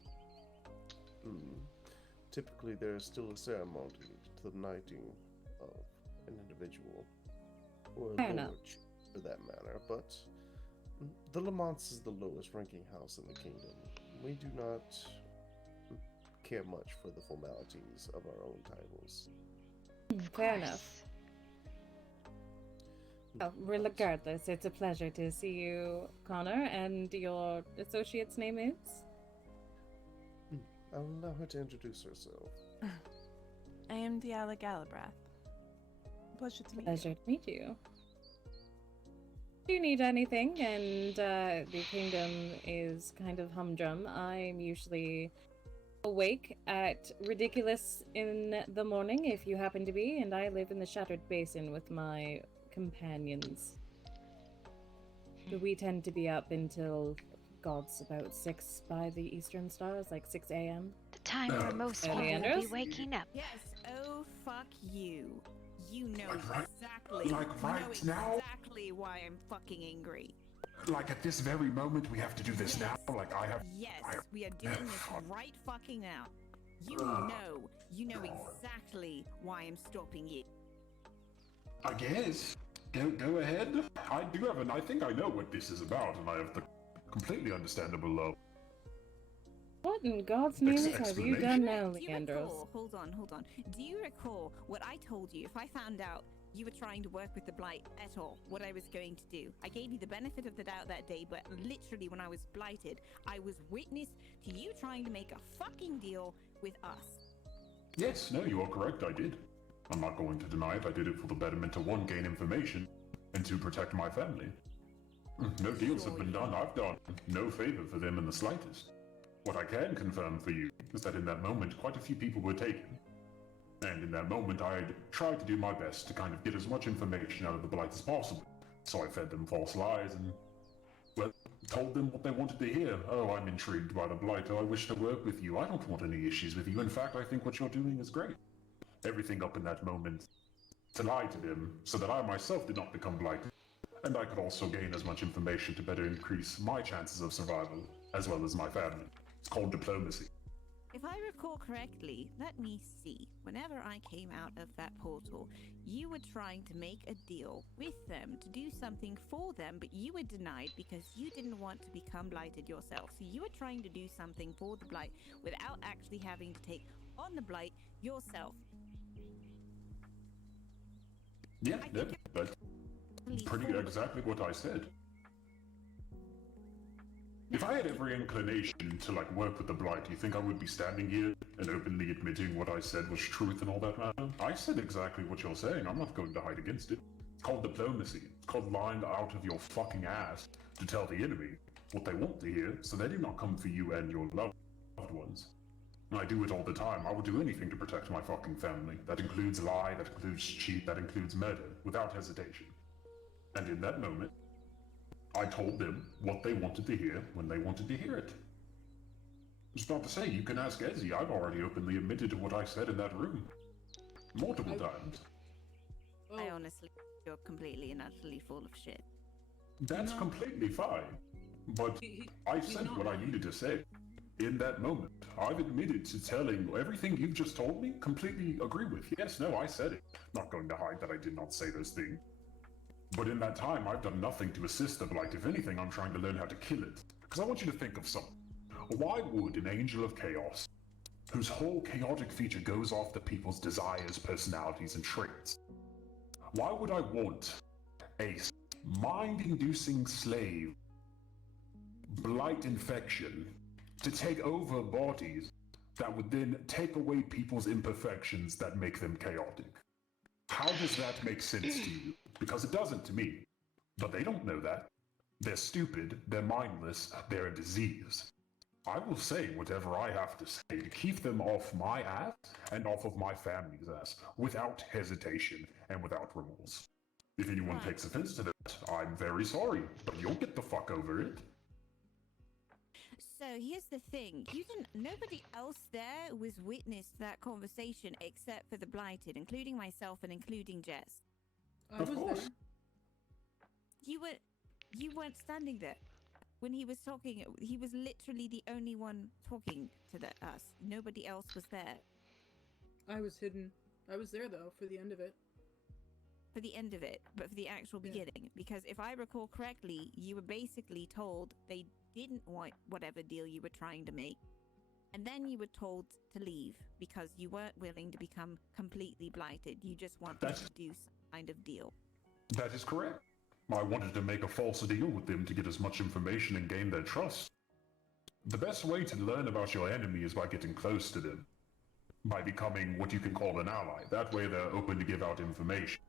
Typically there is still a ceremony to the knighting of an individual, or a Fair enough. lord for that matter, but the Lamonts is the lowest ranking house in the kingdom. We do not care much for the formalities of our own titles. Fair enough. Well, regardless, it's a pleasure to see you, Connor, and your associate's name is? I'll allow her to introduce herself. I am Diala Galabrath. Pleasure to meet Pleasure you. to meet you. Do you need anything? And the kingdom is kind of humdrum. I'm usually awake at ridiculous in the morning, if you happen to be, and I live in the Shattered Basin with my companions. So we tend to be up until, God's about 6 by the Eastern Stars, like 6 a.m. The time where most people will be waking up. Yes. Oh, fuck you. You know Like exactly. right you know now? exactly why I'm fucking angry. Like at this very moment, we have to do this now. Like I have. Yes, we are doing this right fucking now. You know exactly why I'm stopping you. I guess. Go ahead. I do have I think I know what this is about, and I have the completely understandable love. What in God's name have you done now, Do you Leandros? recall, hold on. Do you recall what I told you if I found out you were trying to work with the Blight at all, what I was going to do? I gave you the benefit of the doubt that day, but literally when I was blighted, I was witness to you trying to make a fucking deal with us. Yes, no, you are correct. I did. I'm not going to deny it. I did it for the betterment to one, gain information, and to protect my family. No deals have been done. I've done no favor for them in the slightest. What I can confirm for you is that in that moment, quite a few people were taken. And in that moment, I'd tried to do my best to kind of get as much information out of the Blight as possible. So I fed them false lies and, well, told them what they wanted to hear. Oh, I'm intrigued by the Blight. Oh, I wish to work with you. I don't want any issues with you. In fact, I think what you're doing is great. Everything up in that moment to lie to them so that I myself did not become blighted. And I could also gain as much information to better increase my chances of survival, as well as my family. It's called diplomacy. If I recall correctly, let me see. Whenever I came out of that portal, you were trying to make a deal with them to do something for them, but you were denied because you didn't want to become blighted yourself. So you were trying to do something for the blight without actually having to take on the blight yourself. Yeah, that's pretty exactly what I said. If I had every inclination to, like, work with the Blight, do you think I would be standing here and openly admitting what I said was truth and all that matter? I said exactly what you're saying. I'm not going to hide against it. It's called diplomacy. It's called lying out of your fucking ass to tell the enemy what they want to hear, so they do not come for you and your loved ones. And I do it all the time. I would do anything to protect my fucking family. That includes lie, that includes cheat, that includes murder, without hesitation. And in that moment, I told them what they wanted to hear when they wanted to hear it. It's not to say you can ask Ezzy. I've already openly admitted to what I said in that room. Multiple times. I honestly, you're completely and utterly full of shit. That's completely fine. But I said what I needed to say. In that moment, I've admitted to telling everything you've just told me, completely agree with. Yes, no, I said it. Not going to hide that I did not say those things. But in that time, I've done nothing to assist the Blight. If anything, I'm trying to learn how to kill it. Because I want you to think of something. Why would an Angel of Chaos, whose whole chaotic feature goes off the people's desires, personalities, and traits, why would I want a mind-inducing slave, Blight infection, to take over bodies that would then take away people's imperfections that make them chaotic? How does that make sense to you? Because it doesn't to me. But they don't know that. They're stupid, they're mindless, they're a disease. I will say whatever I have to say to keep them off my ass and off of my family's ass, without hesitation and without remorse. If anyone takes offense to that, I'm very sorry, but you'll get the fuck over it. So here's the thing. Nobody else there was witness to that conversation except for the Blighted, including myself and including Jess. Of course. You weren't standing there. When he was talking, he was literally the only one talking to us. Nobody else was there. I was hidden. I was there, though, for the end of it. For the end of it, but for the actual beginning. Because if I recall correctly, you were basically told they didn't want whatever deal you were trying to make. And then you were told to leave because you weren't willing to become completely blighted. You just wanted to do some kind of deal. That is correct. I wanted to make a false deal with them to get as much information and gain their trust. The best way to learn about your enemy is by getting close to them. By becoming what you can call an ally. That way they're open to give out information.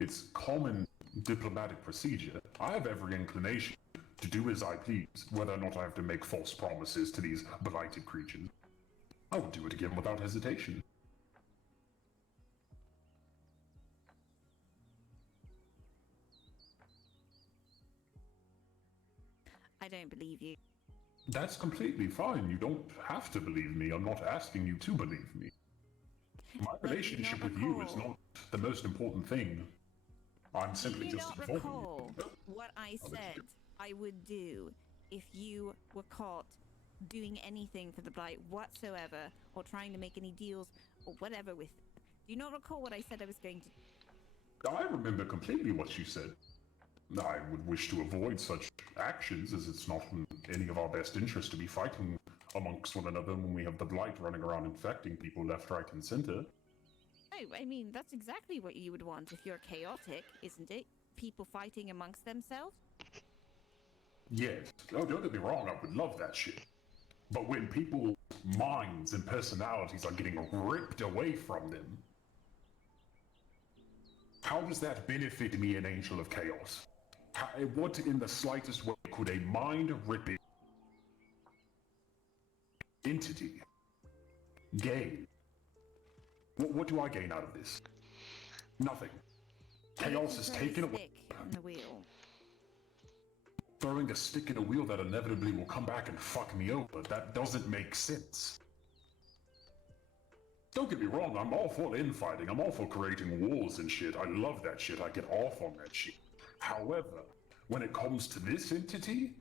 It's common diplomatic procedure. I have every inclination to do as I please, whether or not I have to make false promises to these blighted creatures. I would do it again without hesitation. I don't believe you. That's completely fine. You don't have to believe me. I'm not asking you to believe me. My relationship with you is not the most important thing. I'm simply Do you just not informing recall you. what I said I would do if you were caught doing anything for the Blight whatsoever, or trying to make any deals or whatever with? Do you not recall what I said I was going to? I remember completely what you said. I would wish to avoid such actions, as it's not in any of our best interest to be fighting amongst one another when we have the Blight running around infecting people left, right, and center. Oh, I mean, that's exactly what you would want if you're chaotic, isn't it? People fighting amongst themselves? Yes. Oh, don't get me wrong, I would love that shit. But when people's minds and personalities are getting ripped away from them, how does that benefit me, an Angel of Chaos? What in the slightest way could a mind-ripping entity gain? What do I gain out of this? Nothing. Chaos is taken away. In the wheel. Throwing a stick in a wheel that inevitably will come back and fuck me over. That doesn't make sense. Don't get me wrong, I'm all for infighting. I'm all for creating wars and shit. I love that shit. I get off on that shit. However, when it comes to this entity,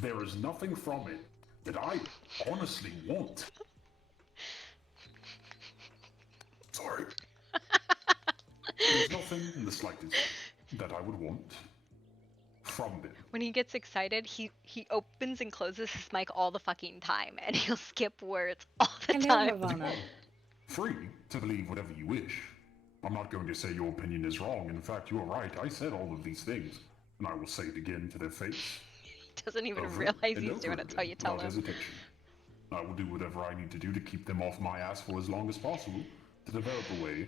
there is nothing from it that I honestly want. Sorry. There's nothing in the slightest that I would want from them. When he gets excited, he opens and closes his mic all the fucking time, and he'll skip words all the time. Free to believe whatever you wish. I'm not going to say your opinion is wrong. In fact, you are right. I said all of these things, and I will say it again to their face. He doesn't even Over realize and he's over doing it until you tell without him. hesitation. I will do whatever I need to do to keep them off my ass for as long as possible, to develop a way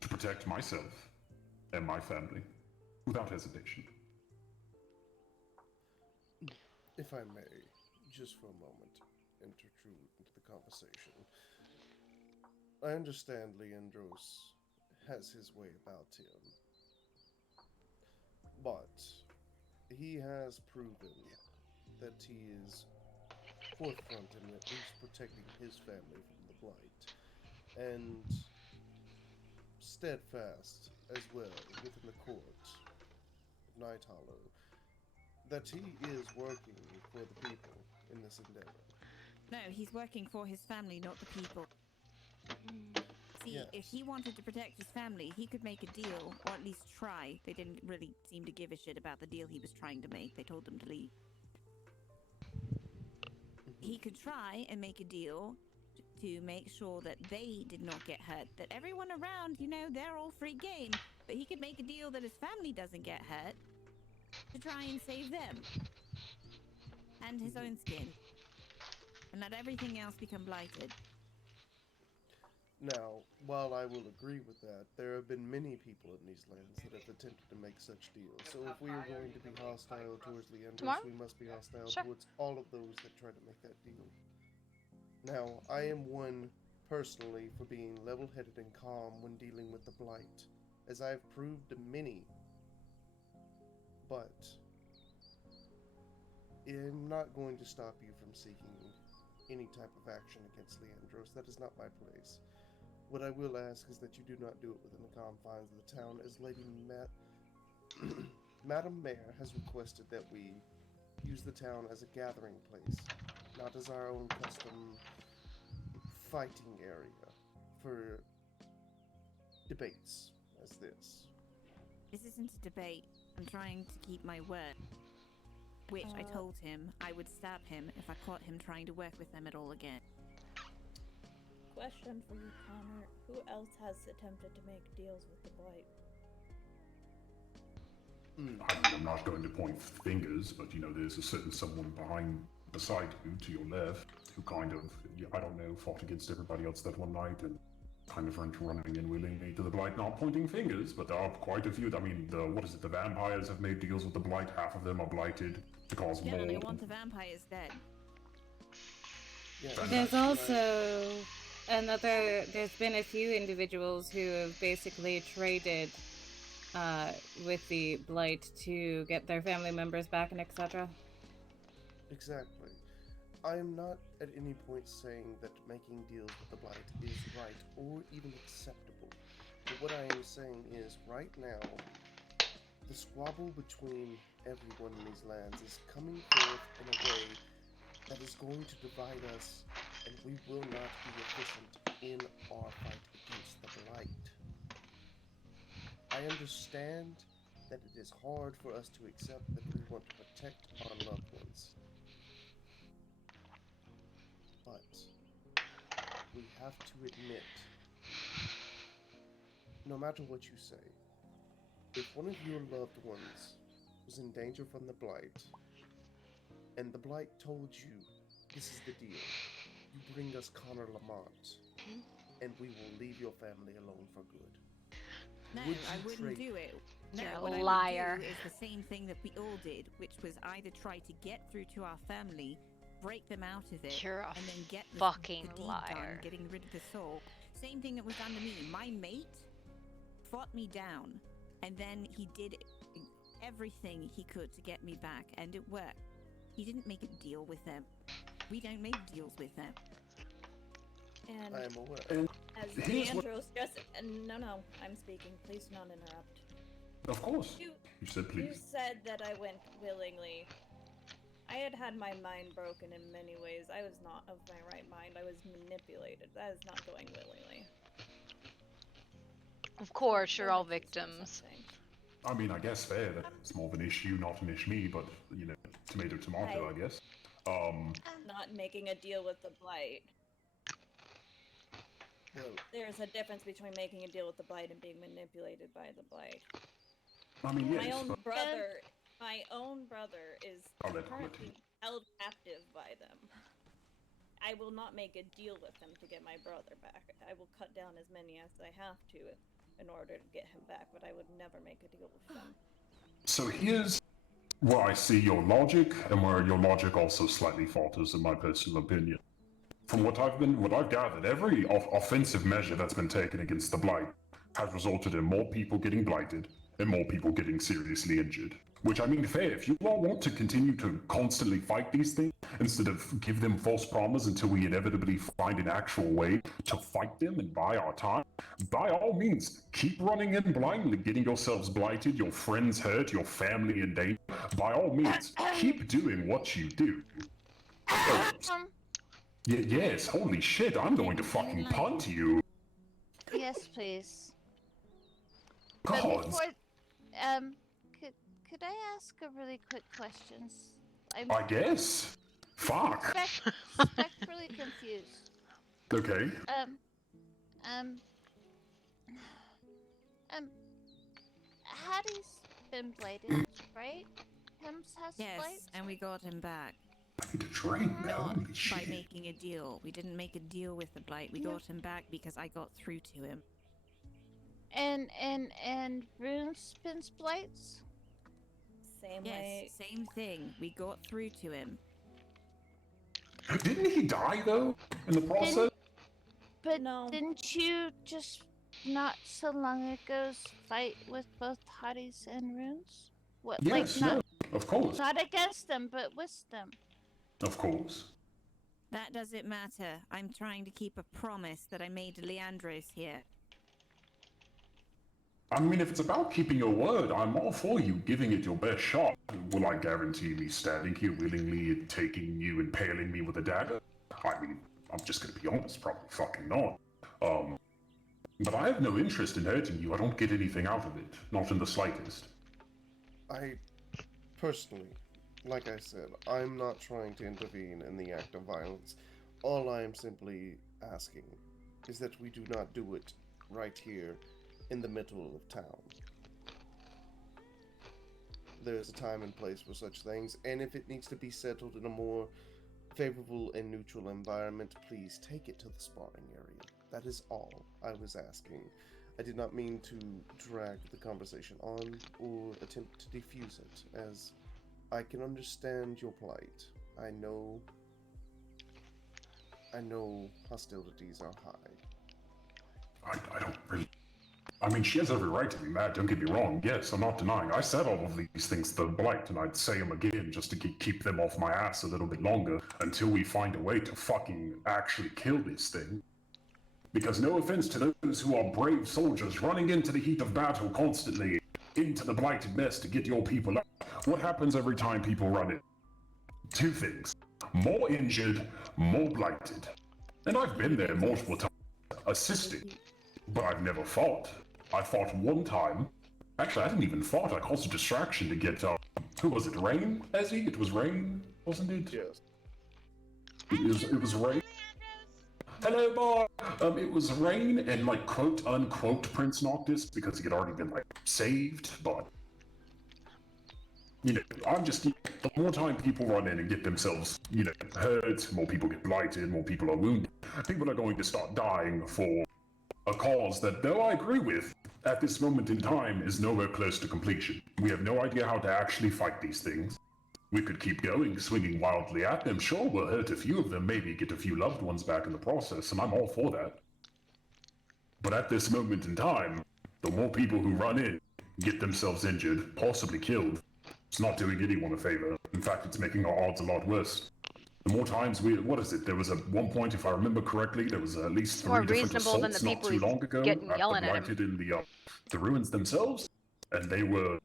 to protect myself and my family without hesitation. If I may, just for a moment, intrude into the conversation. I understand Leandros has his way about him, but he has proven that he is forefront in at least protecting his family from the Blight, and steadfast as well within the court of Night Hollow, that he is working for the people in this endeavor. No, he's working for his family, not the people. See, if he wanted to protect his family, he could make a deal, or at least try. They didn't really seem to give a shit about the deal he was trying to make. They told him to leave. He could try and make a deal to make sure that they did not get hurt. That everyone around, you know, they're all free game. But he could make a deal that his family doesn't get hurt to try and save them. And his own skin. And let everything else become blighted. Now, while I will agree with that, there have been many people in these lands that have attempted to make such deals. So if we are going to be hostile towards Leandros, we must be hostile towards all of those that try to make that deal. Now, I am one, personally, for being level-headed and calm when dealing with the Blight, as I have proved to many. But I'm not going to stop you from seeking any type of action against Leandros. That is not my place. What I will ask is that you do not do it within the confines of the town, as Madam Mayor has requested that we use the town as a gathering place, not as our own custom fighting area for debates as this. This isn't a debate. I'm trying to keep my word. Which I told him I would stab him if I caught him trying to work with them at all again. Question for you, Connor. Who else has attempted to make deals with the Blight? I mean, I'm not going to point fingers, but you know, there's a certain someone beside you to your left who kind of, I don't know, fought against everybody else that one night and kind of running in willingly to the Blight. Not pointing fingers, but there are quite a few. I mean, the vampires have made deals with the Blight. Half of them are blighted to cause Yeah, more. they want the vampires dead. There's also there's been a few individuals who have basically traded with the Blight to get their family members back and etc. Exactly. I am not at any point saying that making deals with the Blight is right or even acceptable. But what I am saying is, right now, the squabble between everyone in these lands is coming forth in a way that is going to divide us, and we will not be efficient in our fight against the Blight. I understand that it is hard for us to accept that we want to protect our loved ones. But we have to admit, no matter what you say, if one of your loved ones was in danger from the Blight, and the Blight told you, this is the deal, you bring us Connor Lamont, and we will leave your family alone for good. No, I wouldn't do it. No, You're a what liar. I would do is the same thing that we all did, which was either try to get through to our family, break them out of it, You're a and then get the fucking deed liar. done, getting rid of the soul. Same thing that was done to me. My mate fought me down, and then he did everything he could to get me back, and it worked. He didn't make a deal with them. We don't make deals with them. And I am aware. as Here's what- Leandros just no, I'm speaking. Please do not interrupt. Of course. You said You please. said that I went willingly. I had my mind broken in many ways. I was not of my right mind. I was manipulated. That is not going willingly. Of course, you're all victims. I mean, I guess fair. That's more of an issue, not an issue, but you know, tomato, tomato, I guess. Not making a deal with the Blight. Well, There's a difference between making a deal with the Blight and being manipulated by the Blight. I mean, My yes, own but- brother is I'll let currently you. held captive by them. I will not make a deal with them to get my brother back. I will cut down as many as I have to in order to get him back, but I would never make a deal with them. So here's where I see your logic, and where your logic also slightly falters, in my personal opinion. From what I've gathered, every offensive measure that's been taken against the Blight has resulted in more people getting blighted and more people getting seriously injured. Which, I mean, fair. If you all want to continue to constantly fight these things instead of give them false promise until we inevitably find an actual way to fight them and buy our time, by all means, keep running in blindly, getting yourselves blighted, your friends hurt, your family in danger. By all means, keep doing what you do. Yes, holy shit, I'm going to fucking punt you. Yes, please. God. But before, could I ask a really quick question? I guess. Fuck. Respectfully confused. Okay. Hattie's been bladed, right? Hems has Yes, blight? and we got him back. I need to drink. Not Holy by shit. making a deal. We didn't make a deal with the Blight. We got him back because I got through to him. And Runespin's blights? Yes, same thing. We got through to him. Didn't he die, though, in the process? But didn't you just not so long ago fight with both Hotties and Runes? What, Yes, like, not, no, of course. not against them, but with them. Of course. That doesn't matter. I'm trying to keep a promise that I made to Leandros here. I mean, if it's about keeping your word, I'm all for you giving it your best shot. Will I guarantee me standing here willingly and taking you, impaling me with a dagger? I mean, I'm just gonna be honest, probably fucking not. But I have no interest in hurting you. I don't get anything out of it. Not in the slightest. I personally, like I said, I'm not trying to intervene in the act of violence. All I am simply asking is that we do not do it right here in the middle of town. There's a time and place for such things, and if it needs to be settled in a more favorable and neutral environment, please take it to the sparring area. That is all I was asking. I did not mean to drag the conversation on or attempt to defuse it, as I can understand your plight. I know hostilities are high. I don't really... I mean, she has every right to be mad, don't get me wrong. Yes, I'm not denying. I said all of these things to the Blight, and I'd say them again just to keep them off my ass a little bit longer until we find a way to fucking actually kill this thing. Because no offense to those who are brave soldiers running into the heat of battle constantly, into the Blighted Nest to get your people out. What happens every time people run in? Two things. More injured, more blighted. And I've been there multiple times, assisting. But I've never fought. I fought one time. Actually, I didn't even fight. I caused a distraction to get, who was it? Rain, Ezzy? It was Rain, wasn't it? Yes. It was Rain. Hello, boy! It was Rain and, like, quote-unquote Prince Noctis, because he had already been, like, saved, but... You know, I'm just... The more time people run in and get themselves, you know, hurt, more people get blighted, more people are wounded, people are going to start dying for a cause that, though I agree with, at this moment in time is nowhere close to completion. We have no idea how to actually fight these things. We could keep going, swinging wildly at them. Sure, we'll hurt a few of them, maybe get a few loved ones back in the process, and I'm all for that. But at this moment in time, the more people who run in, get themselves injured, possibly killed, it's not doing anyone a favor. In fact, it's making our odds a lot worse. The more times what is it? There was at one point, if I remember correctly, there was at least 3 different assaults not too long ago at the Blighted in the ruins themselves, and they were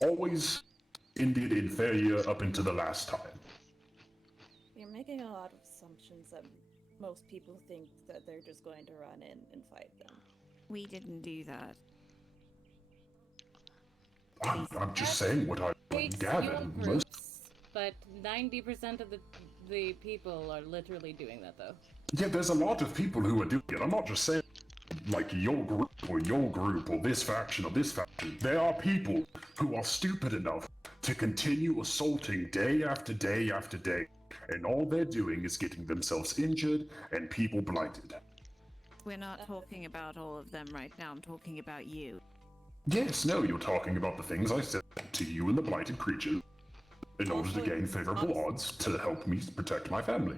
always ended in failure up until the last time. You're making a lot of assumptions that most people think that they're just going to run in and fight them. We didn't do that. I'm just saying what I gathered. Most... But 90% of the people are literally doing that, though. Yeah, there's a lot of people who are doing it. I'm not just saying, like, your group or this faction or this faction. There are people who are stupid enough to continue assaulting day after day after day. And all they're doing is getting themselves injured and people blighted. We're not talking about all of them right now. I'm talking about you. Yes, no, you're talking about the things I said to you and the blighted creatures in order to gain favorable odds to help me protect my family.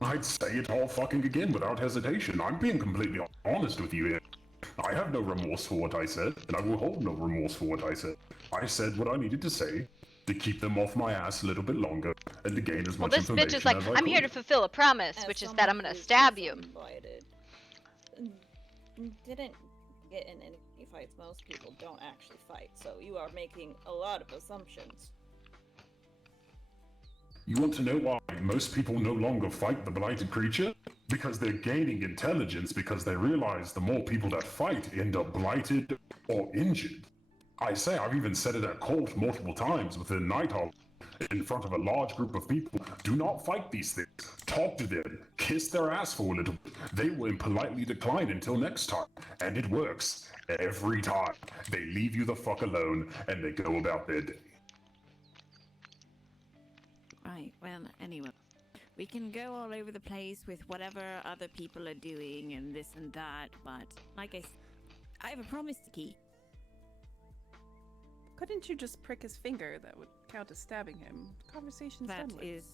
I'd say it all fucking again without hesitation. I'm being completely honest with you here. I have no remorse for what I said, and I will hold no remorse for what I said. I said what I needed to say to keep them off my ass a little bit longer and to gain as much information as I could. Well, this bitch is like, I'm here to fulfill a promise, which is that I'm gonna stab you. Didn't get in any fights. Most people don't actually fight, so you are making a lot of assumptions. You want to know why most people no longer fight the blighted creature? Because they're gaining intelligence because they realize the more people that fight end up blighted or injured. I say, I've even said it at court multiple times within Nighthawk, in front of a large group of people. Do not fight these things. Talk to them. Kiss their ass for a little bit. They will politely decline until next time. And it works. Every time. They leave you the fuck alone and they go about their day. Right, well, anyway. We can go all over the place with whatever other people are doing and this and that, but like I have a promise to keep. Couldn't you just prick his finger? That would count as stabbing him. Conversation's That done with. is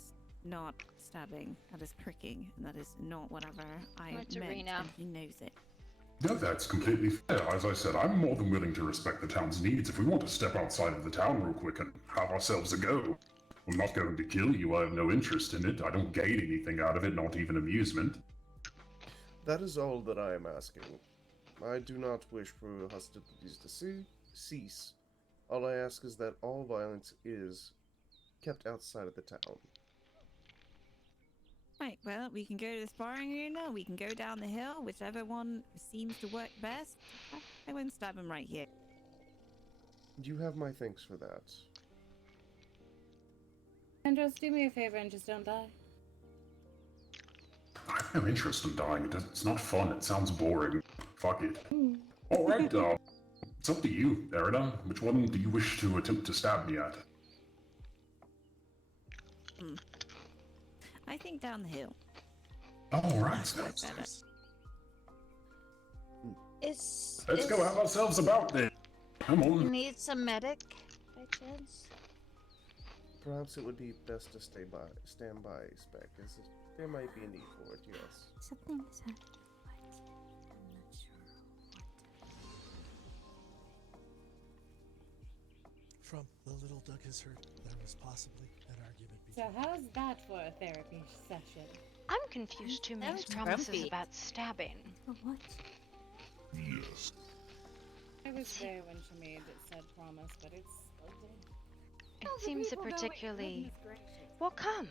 not stabbing. That is pricking. That is not whatever I What's meant, Arena? and he knows it. No, that's completely fair. As I said, I'm more than willing to respect the town's needs. If we want to step outside of the town real quick and have ourselves a go, I'm not going to kill you. I have no interest in it. I don't gain anything out of it, not even amusement. That is all that I am asking. I do not wish for hostilities to cease. All I ask is that all violence is kept outside of the town. Right, well, we can go to the sparring arena, we can go down the hill, whichever one seems to work best. I won't stab him right here. You have my thanks for that. And just do me a favor and just don't die. I have no interest in dying. It's not fun. It sounds boring. Fuck it. Alright, it's up to you, Erida. Which one do you wish to attempt to stab me at? I think down the hill. Alright, let's go have ourselves about then. Come on. Needs a medic by chance? Perhaps it would be best to stand by, Spec, as there might be a need for it, yes. Something's happening. From the little Doug has heard, there was possibly an argument So how's that for a therapy session? I'm confused who makes promises about stabbing. What? Yes. I was there when she made it said promise, but it's It seems a particularly... Well, come.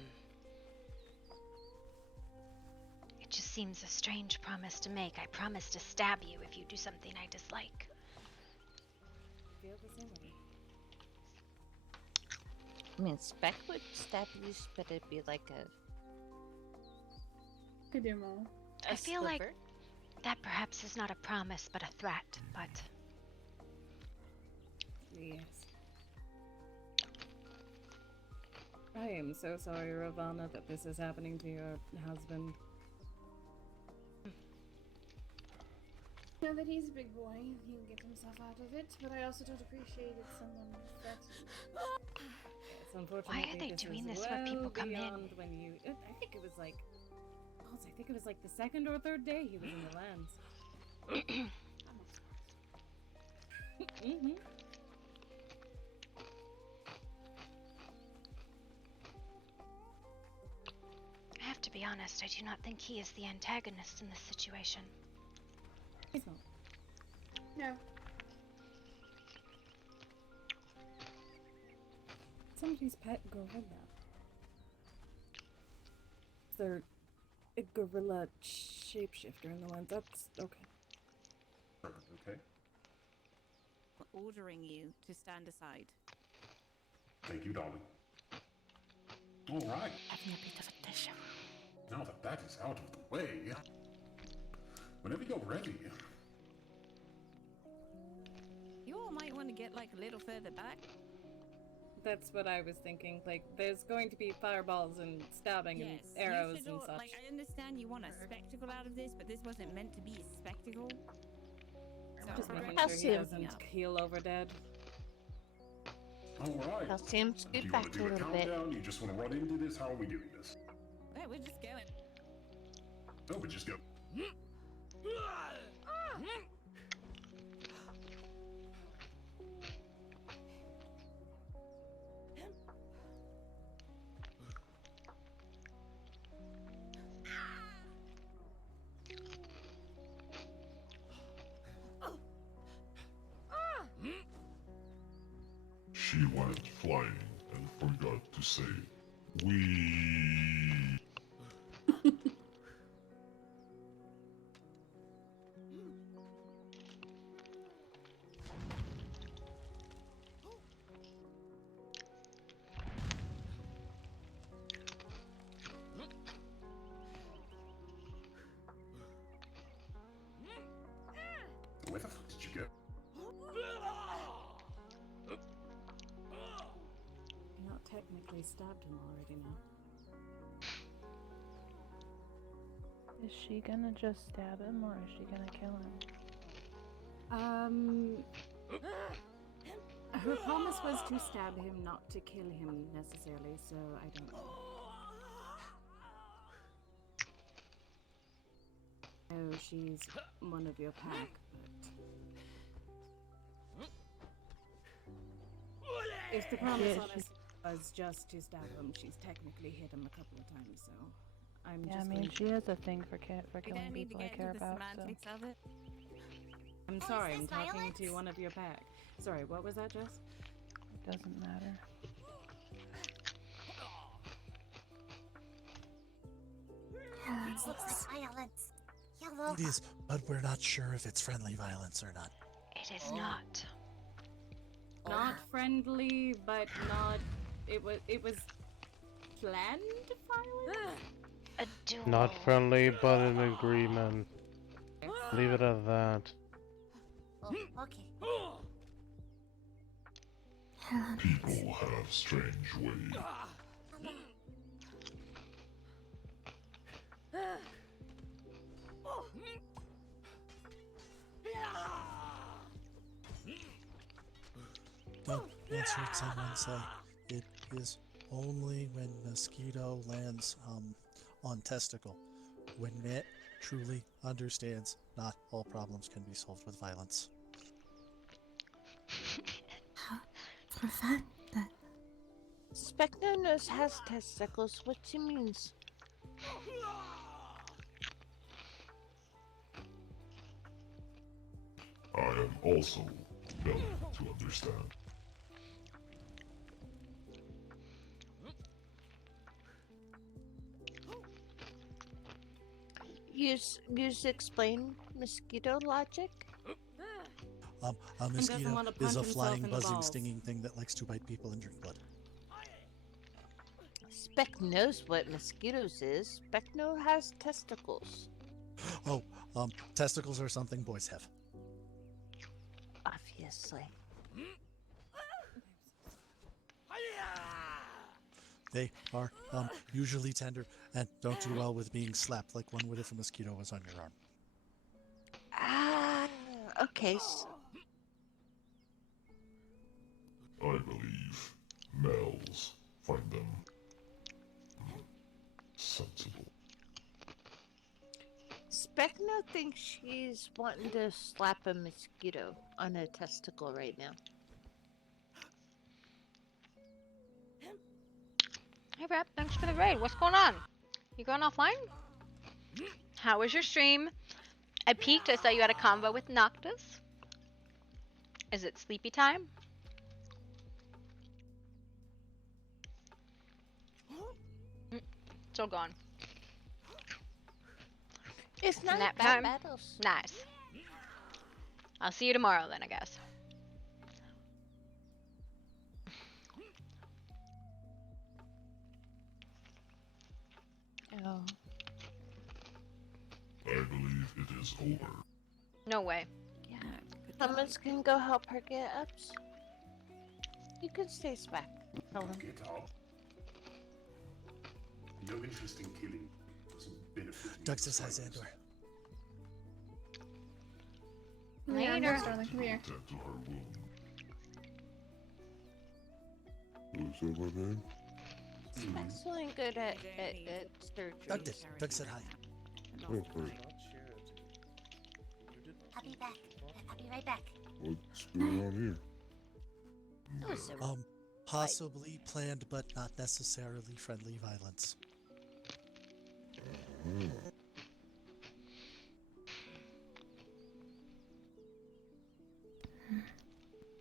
It just seems a strange promise to make. I promise to stab you if you do something I dislike. Feel the same way. I mean, Spec would stab you, but it'd be like a... Could do more. I feel like that perhaps is not a promise, but a threat, but... Yes. I am so sorry, Ravana, that this is happening to your husband. Now that he's a big boy, he can get himself out of it, but I also don't appreciate it someone that's... Yes, unfortunately, Why are they doing this well where people come in? beyond when you... I think it was like... I think it was like the second or third day he was in the lands. Mm-hmm. I have to be honest, I do not think he is the antagonist in this situation. He's not. No. Somebody's pet gorilla. They're a gorilla shapeshifter in the lens. That's okay. Okay. Ordering you to stand aside. Thank you, darling. Alright. Having a bit of a deja vu. Now that that is out of the way, whenever you're ready. You all might want to get like a little further back. That's what I was thinking. Like, there's going to be fireballs and stabbing and arrows you should and all, such. Like, I understand you want a spectacle out of this, but this wasn't meant to be a spectacle. Just So, making sure he doesn't keel over dead. Alright. Calcium, Do scoot you back want a to do a little bit. countdown? You just want to run into this? How are we doing this? Yeah, we're just going. Oh, we just go. She went flying and forgot to say, "We." Where the fuck did you go? Not technically stabbed him already now. Is she gonna just stab him or is she gonna kill him? Her promise was to stab him, not to kill him necessarily, so I don't know. Oh, she's one of your pack, but... If the promise honestly was just to stab him, she's technically hit him a couple of times, so... I'm Yeah, just I mean, going she has a thing for We killing don't need to people I get care into the about, so... semantics of it. I'm Oh, sorry, is I'm this talking violence? to one of your pack. Sorry, what was that, Jess? It doesn't matter. This looks like violence. Yellow. It is, but we're not sure if it's friendly violence or not. It is not. Not friendly, but not... It was planned violence? a duel. Not friendly, but an agreement. Leave it at that. Oh, okay. People have strange ways. Don't answer someone say it is only when mosquito lands on testicle. When Matt truly understands not all problems can be solved with violence. For fun, that Specnonos has testicles. What she means? I am also willing to understand. Use explain mosquito logic. A mosquito want to is punch a himself flying, in the buzzing, balls. stinging thing that likes to bite people and drink blood. Spec knows what mosquitoes is. Specno has testicles. Oh, testicles are something boys have. Obviously. They are usually tender and don't do well with being slapped like one would if a mosquito was on your arm. Ah, okay. I believe males find them sensible. Specno thinks she's wanting to slap a mosquito on a testicle right now. Hey Rep, thanks for the raid. What's going on? You going offline? How was your stream? I peeked, I saw you had a combo with Noctis. Is it sleepy time? Still gone. It's not Nap bad time? battles. Nice. I'll see you tomorrow then, I guess. Oh. I believe it is over. No way. Yeah. Someone can go help her get ups. You can stay back. Tell him. Get up. No interest in killing. Doesn't benefit me. Duxus has Andor. Yeah, Later. no, darling, come here. Tend to her wound. What's up, my man? Excellent good at surgery. Doug did. Doug said hi. Oh, great. I'll be back. I'll be right back. What's going on here? Possibly planned but not necessarily friendly violence.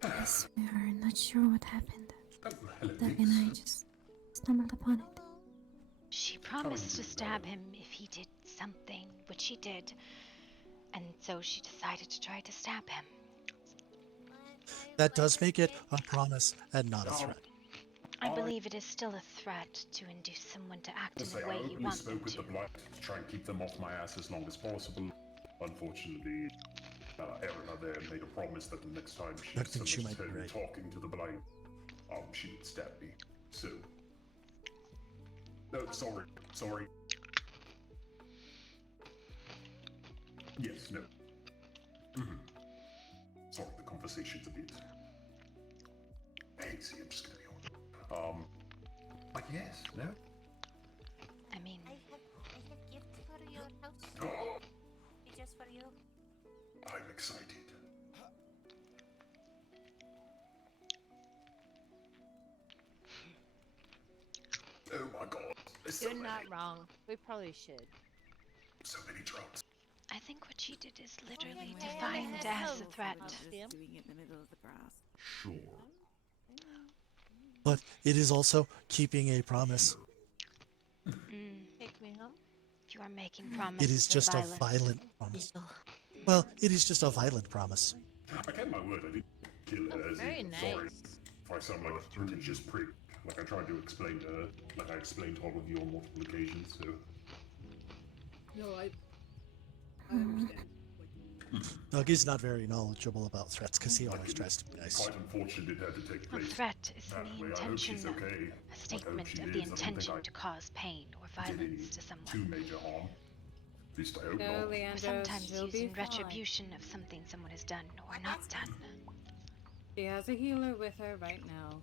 I swear, I'm not sure what happened. Doug and I just stumbled upon it. She promised to stab him if he did something, which he did. And so she decided to try to stab him. That does make it a promise and not a threat. I believe it is still a threat to induce someone to act in the way you I want them spoke with to. the Blight to try and keep them off my ass as long as possible. Unfortunately, Erina there made a promise that the next time I think she might be heard me right. talking to the Blight, she would stab me. So, no, sorry. Yes, no. Sorry, the conversation's a bit hazy. I'm just gonna be honest. Like yes, no. I mean, I have gifts for your house. Just for you. I'm excited. Oh my god. There's You're not wrong. We probably should. so many drugs. I think what she did is literally defined as a threat. Doing it in the middle of the grass. Sure. But it is also keeping a promise. Take me home. You are making promises. It is just a violent promise. Well, it is just a violent promise. I kept my word. I didn't kill her. Very Sorry nice. if I sound like a pretentious prick. Like I tried to explain to her, like I explained to all of you on multiple occasions. So No, I understand. Doug is not very knowledgeable about threats because he always tries to be nice. Quite unfortunate it had to take A place. threat is that the way. I hope she's intention, okay. a statement she of the is. I don't think intention I to cause pain or did any violence to someone. too major harm. At least I hope No, not. Leandros, Or sometimes she'll used be in fine. retribution of something someone has done or not done. She has a healer with her right now.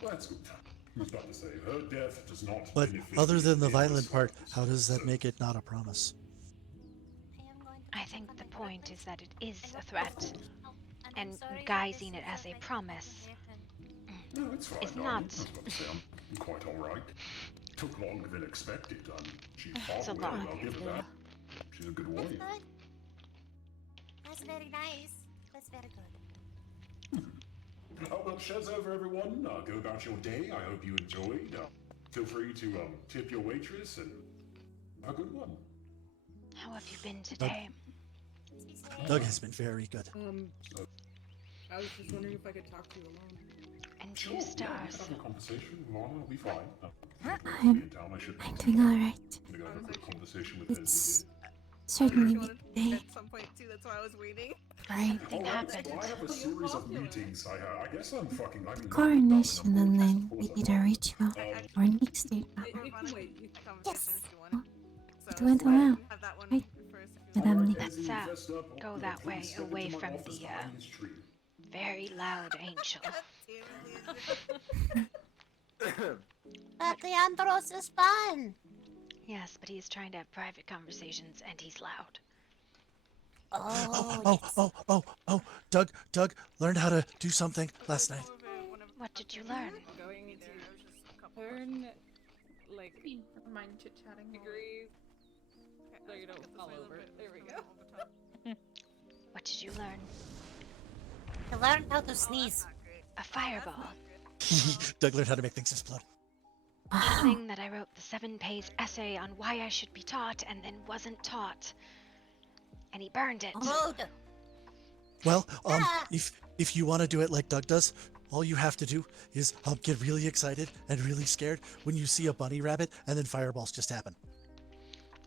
Well, that's good. I was about to say, her death does not But benefit other me than the in violent this part, way. how does that make it not a promise? I think the point is that it is a threat, and guising it as a promise No, it's fine, is darling. not. I was about to say, I'm quite alright. Took longer than expected, and she's It's a far away, lot. I'll give her that. She's a good warrior. That's very nice. That's very good. Oh, well, show's over, everyone. Go about your day. I hope you enjoyed. Feel free to tip your waitress, and have a good one. How have you been today? Doug has been very good. I was just wondering if I could talk to you alone. And Sure, you, yeah, Stars. have a conversation. Lana will be fine. I'm doing alright. I'm gonna go have a quick conversation with It's Hezzy. certainly midday. At some point too, that's why I was waiting. Right. Oh, I have a series of meetings. I guess I'm fucking. I mean, Coronation, and then we did a ritual for next state. Yes. It went well. Right, Madame Lee. Let's go that way, away from the very loud angel. But Leandros is fun. Yes, but he's trying to have private conversations, and he's loud. Oh, Doug learned how to do something last night. What did you learn? Going to turn, like, Never mind chit-chatting. degrees. So you don't fall over. There we go. What did you learn? I learned how to sneeze. A fireball. Doug learned how to make things explode. The thing that I wrote the 7-page essay on why I should be taught and then wasn't taught. And he burned it. Rude. Well, if you want to do it like Doug does, all you have to do is get really excited and really scared when you see a bunny rabbit, and then fireballs just happen.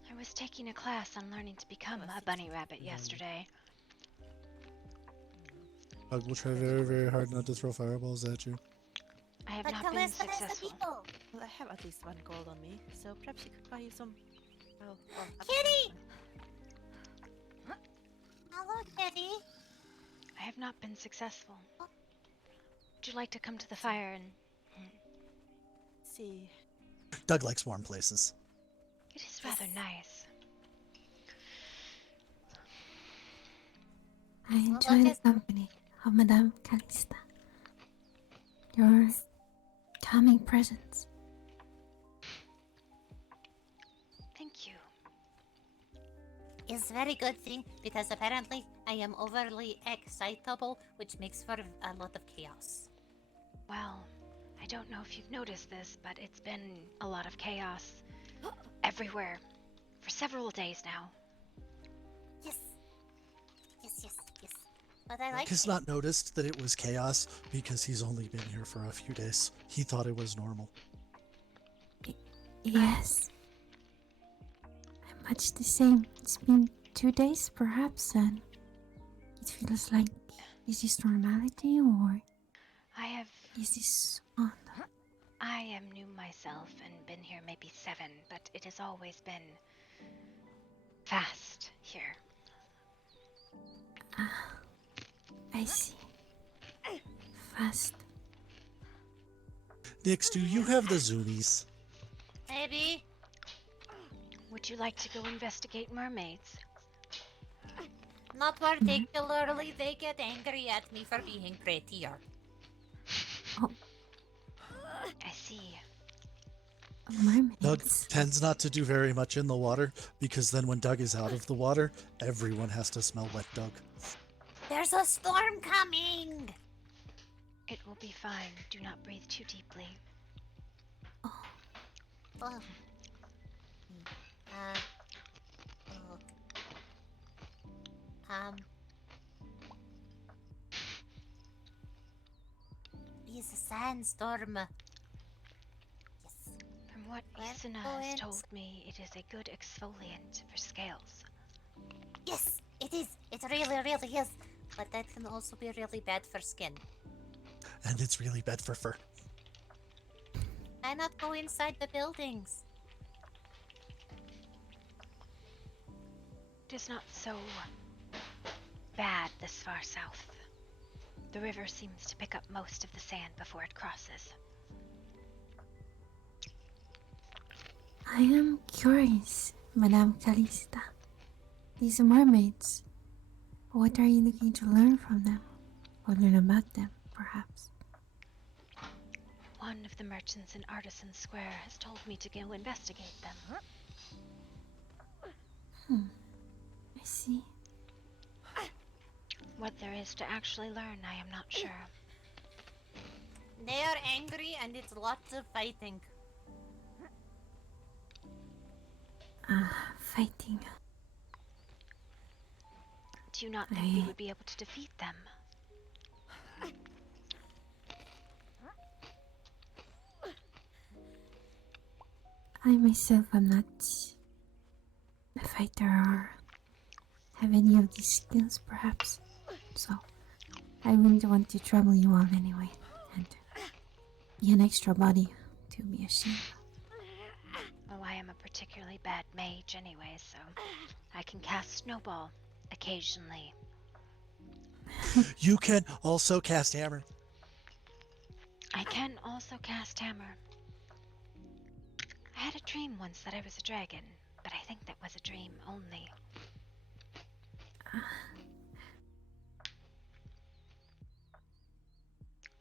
I was taking a class on learning to become a bunny rabbit yesterday. Doug will try very, very hard not to throw fireballs at you. I have But not been Calista has the successful. people. Well, I have at least one gold on me, so perhaps you could buy you some. Oh, well, Kitty! Hello, Kitty. I have not been successful. Would you like to come to the fire and... see. Doug likes warm places. It is rather nice. I enjoy the company of Madame Calista. Your calming presence. Thank you. It's a very good thing because apparently I am overly excitable, which makes for a lot of chaos. Well, I don't know if you've noticed this, but it's been a lot of chaos everywhere for several days now. Yes. But I like Doug has not noticed that it was chaos because he's only been here for a few days. He thought it was normal. Yes. I'm much the same. It's been 2 days, perhaps, and it feels like, is this normality or is this on? I am new myself and been here maybe 7, but it has always been fast here. I see. Fast. Nix, do you have the zoomies? Maybe. Would you like to go investigate mermaids? Not particularly. They get angry at me for being prettier. I see. Doug tends not to do very much in the water because then when Doug is out of the water, everyone has to smell wet Doug. There's a storm coming! It will be fine. Do not breathe too deeply. Oh. It's a sandstorm. Yes. From what Isuna has told me, it is a good exfoliant for scales. Yes, it is. It really, really is. But that can also be really bad for skin. And it's really bad for fur. Why not go inside the buildings? It is not so bad this far south. The river seems to pick up most of the sand before it crosses. I am curious, Madame Calista. These mermaids, what are you looking to learn from them? Or learn about them, perhaps? One of the merchants in Artisan Square has told me to go investigate them. I see. What there is to actually learn, I am not sure. They are angry and it's lots of fighting. Fighting. Do you not think we would be able to defeat them? I myself am not a fighter or have any of these skills, perhaps. So, I wouldn't want to trouble you all anyway, and be an extra body to be ashamed. Oh, I am a particularly bad mage anyway, so I can cast Snowball occasionally. You can also cast Hammer. I can also cast Hammer. I had a dream once that I was a dragon, but I think that was a dream only.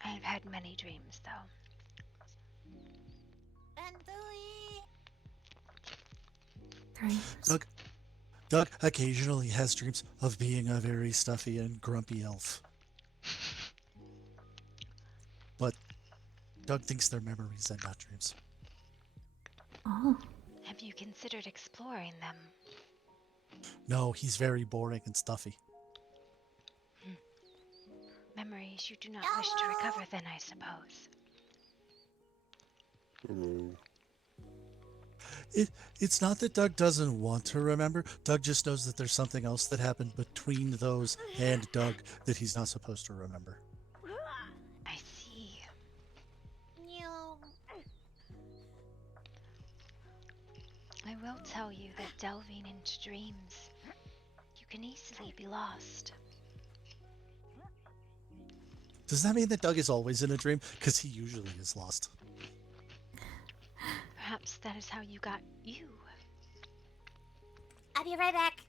I've had many dreams, though. Dreams. Doug occasionally has dreams of being a very stuffy and grumpy elf. But Doug thinks they're memories and not dreams. Oh. Have you considered exploring them? No, he's very boring and stuffy. Memories you do not wish to recover then, I suppose. It's not that Doug doesn't want to remember. Doug just knows that there's something else that happened between those and Doug that he's not supposed to remember. I see. I will tell you that delving into dreams, you can easily be lost. Does that mean that Doug is always in a dream? Because he usually is lost. Perhaps that is how you got you. I'll be right back.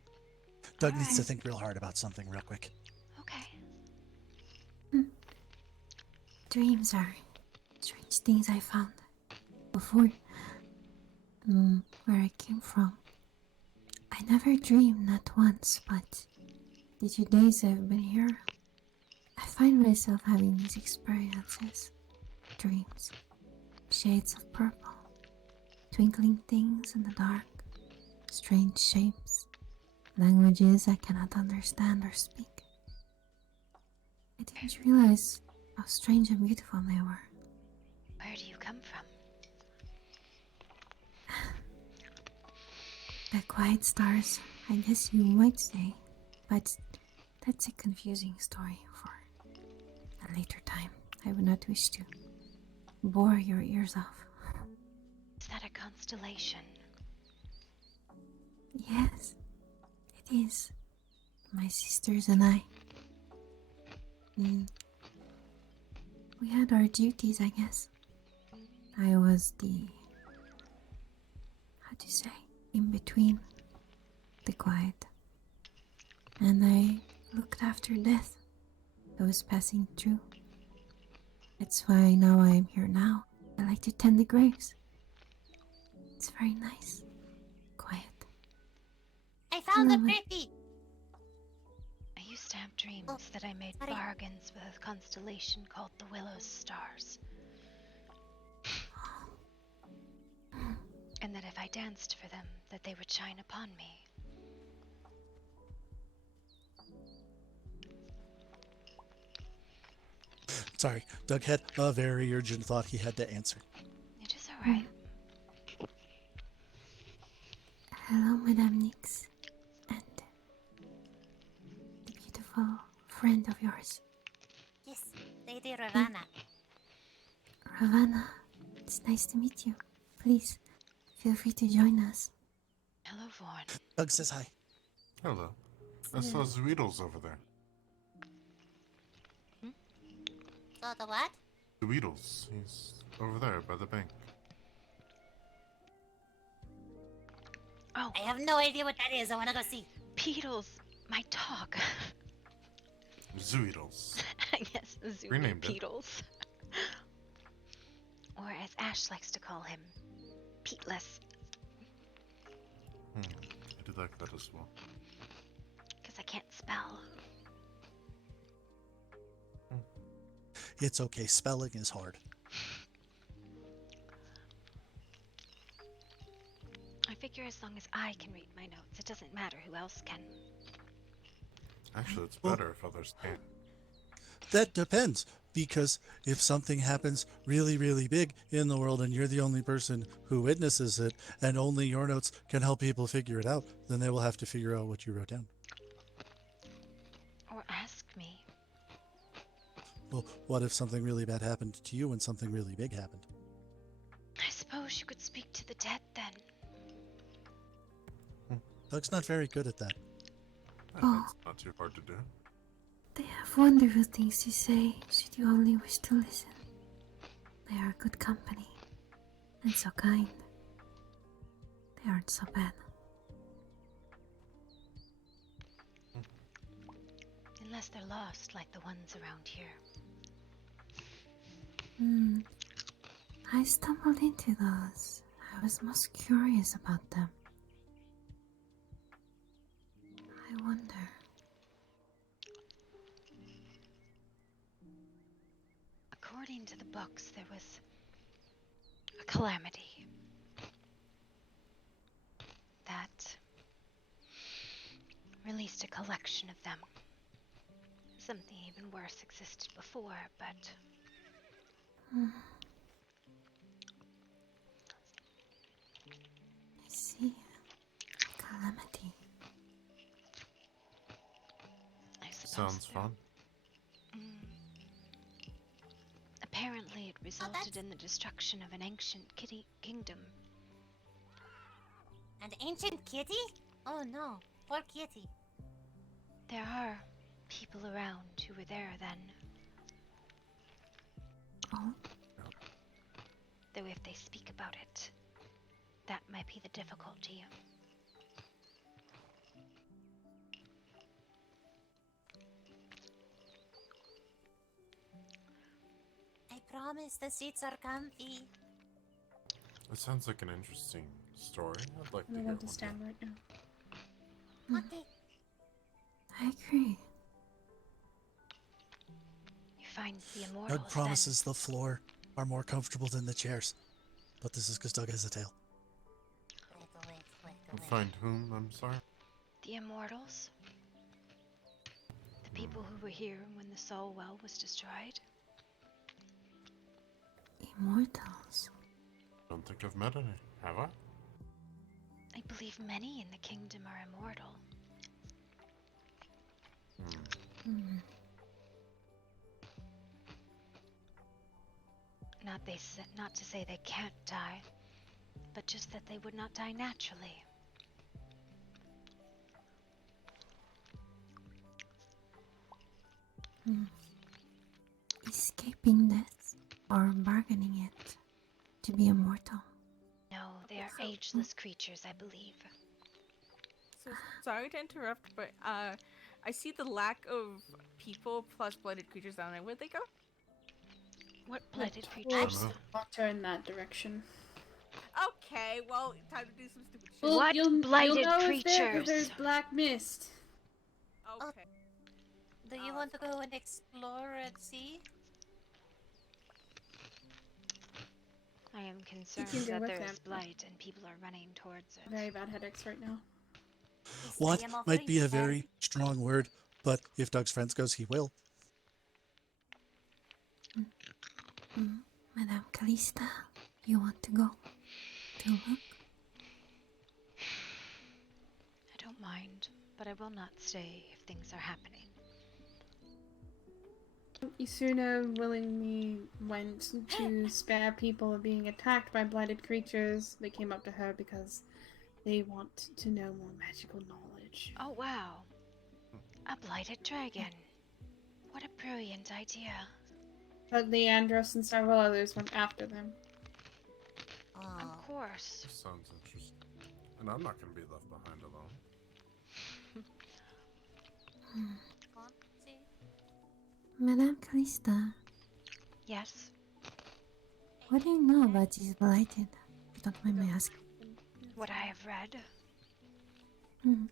Doug needs to think real hard about something real quick. Okay. Dreams are strange things I found before. Where I came from. I never dreamed, not once, but the 2 days I've been here, I find myself having these experiences. Dreams. Shades of purple. Twinkling things in the dark. Strange shapes. Languages I cannot understand or speak. I didn't realize how strange and beautiful they were. Where do you come from? The quiet stars, I guess you might say, but that's a confusing story for a later time. I would not wish to bore your ears off. Is that a constellation? Yes, it is. My sisters and I. We had our duties, I guess. I was the... how do you say? In between. The quiet. And I looked after death. Those passing through. That's why now I am here now. I like to tend the graves. It's very nice. Quiet. I found the Hello, pretty. I used to have dreams that I made bargains with a constellation called the Willow Stars. And that if I danced for them, that they would shine upon me. Sorry, Doug had a very urgent thought he had to answer. It is alright. Madame Nix, and the beautiful friend of yours, Yes, Lady Ravana. Ravana. It's nice to meet you. Please, feel free to join us. Hello, Vaughn. Doug says hi. Hello. I saw Zweedles over there. So the what? Zweedles. He's over there by the bank. Oh. I have no idea what that is. I want to go see. Beetles, my dog. Zweedles. Yes, Zoodle Renamed it. Beetles. Or as Ash likes to call him, Peatless. I do like that as well. Because I can't spell. It's okay, spelling is hard. I figure as long as I can read my notes, it doesn't matter who else can. Actually, it's better if others can. That depends, because if something happens really, really big in the world and you're the only person who witnesses it and only your notes can help people figure it out, then they will have to figure out what you wrote down. Or ask me. Well, what if something really bad happened to you when something really big happened? I suppose you could speak to the dead then. Doug's not very good at that. That's not too hard to do. They have wonderful things to say, should you only wish to listen. They are good company, and so kind. They aren't so bad. Unless they're lost like the ones around here. I stumbled into those. I was most curious about them. I wonder. According to the books, there was a calamity that released a collection of them. Something even worse existed before, but I see. Calamity. I suppose Sounds fun. Apparently it resulted in the destruction of an ancient kingdom. An ancient kitty? Oh no, poor kitty. There are people around who were there then. Oh? Though if they speak about it, that might be the difficulty. I promise the seats are comfy. It sounds like an interesting story. I'd like I to don't hear want to one. stand right now. Okay. I agree. You find the immortals. Doug promises the floor are more comfortable than the chairs. But this is because Doug has a tail. And find whom? I'm sorry? The immortals? The people who were here when the Soul Well was destroyed? Immortals. Don't think I've met any, have I? I believe many in the kingdom are immortal. Not to say they can't die, but just that they would not die naturally. Escaping death or bargaining it to be immortal. No, they are ageless creatures, I believe. So sorry to interrupt, but I see the lack of people plus blighted creatures down there. Where'd they go? What blighted We'll creatures? turn that direction. Okay, well, time to do some stupid shit. Well, What you'll blighted know creatures? If there's black mist. Okay. Do you want to go and explore and see? I am concerned can do that with there them. is blight and people are running towards it. Very bad headaches right now. What might be a very strong word, but if Doug's friends goes, he will. Madame Calista, you want to go to look? won't mind, but I will not stay if things are happening. Isuna willingly went to spare people being attacked by blighted creatures. They came up to her because they want to know more magical knowledge. Oh wow. A blighted dragon. What a brilliant idea. But Leandros and several others went after them. Of course. This sounds interesting. And I'm not going to be left behind alone. Madame Calista, Yes. what do you know about these blighted? If you don't mind my asking. What I have read. Hmm.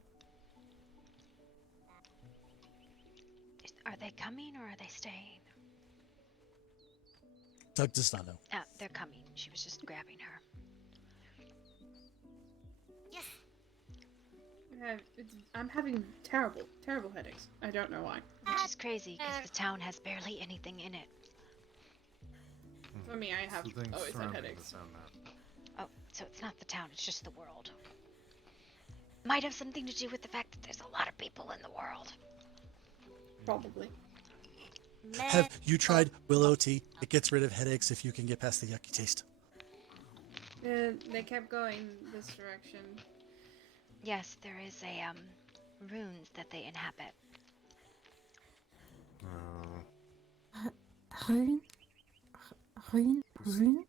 Are they coming or are they staying? Doug does not know. They're coming. She was just grabbing her. I'm having terrible headaches. I don't know why. Which is crazy, because the town has barely anything in it. For me, I have always had headaches. Oh, so it's not the town, it's just the world. Might have something to do with the fact that there's a lot of people in the world. Probably. Have you tried willow tea? It gets rid of headaches if you can get past the yucky taste. They kept going this direction. Yes, there is a, runes that they inhabit. Rune? Rune?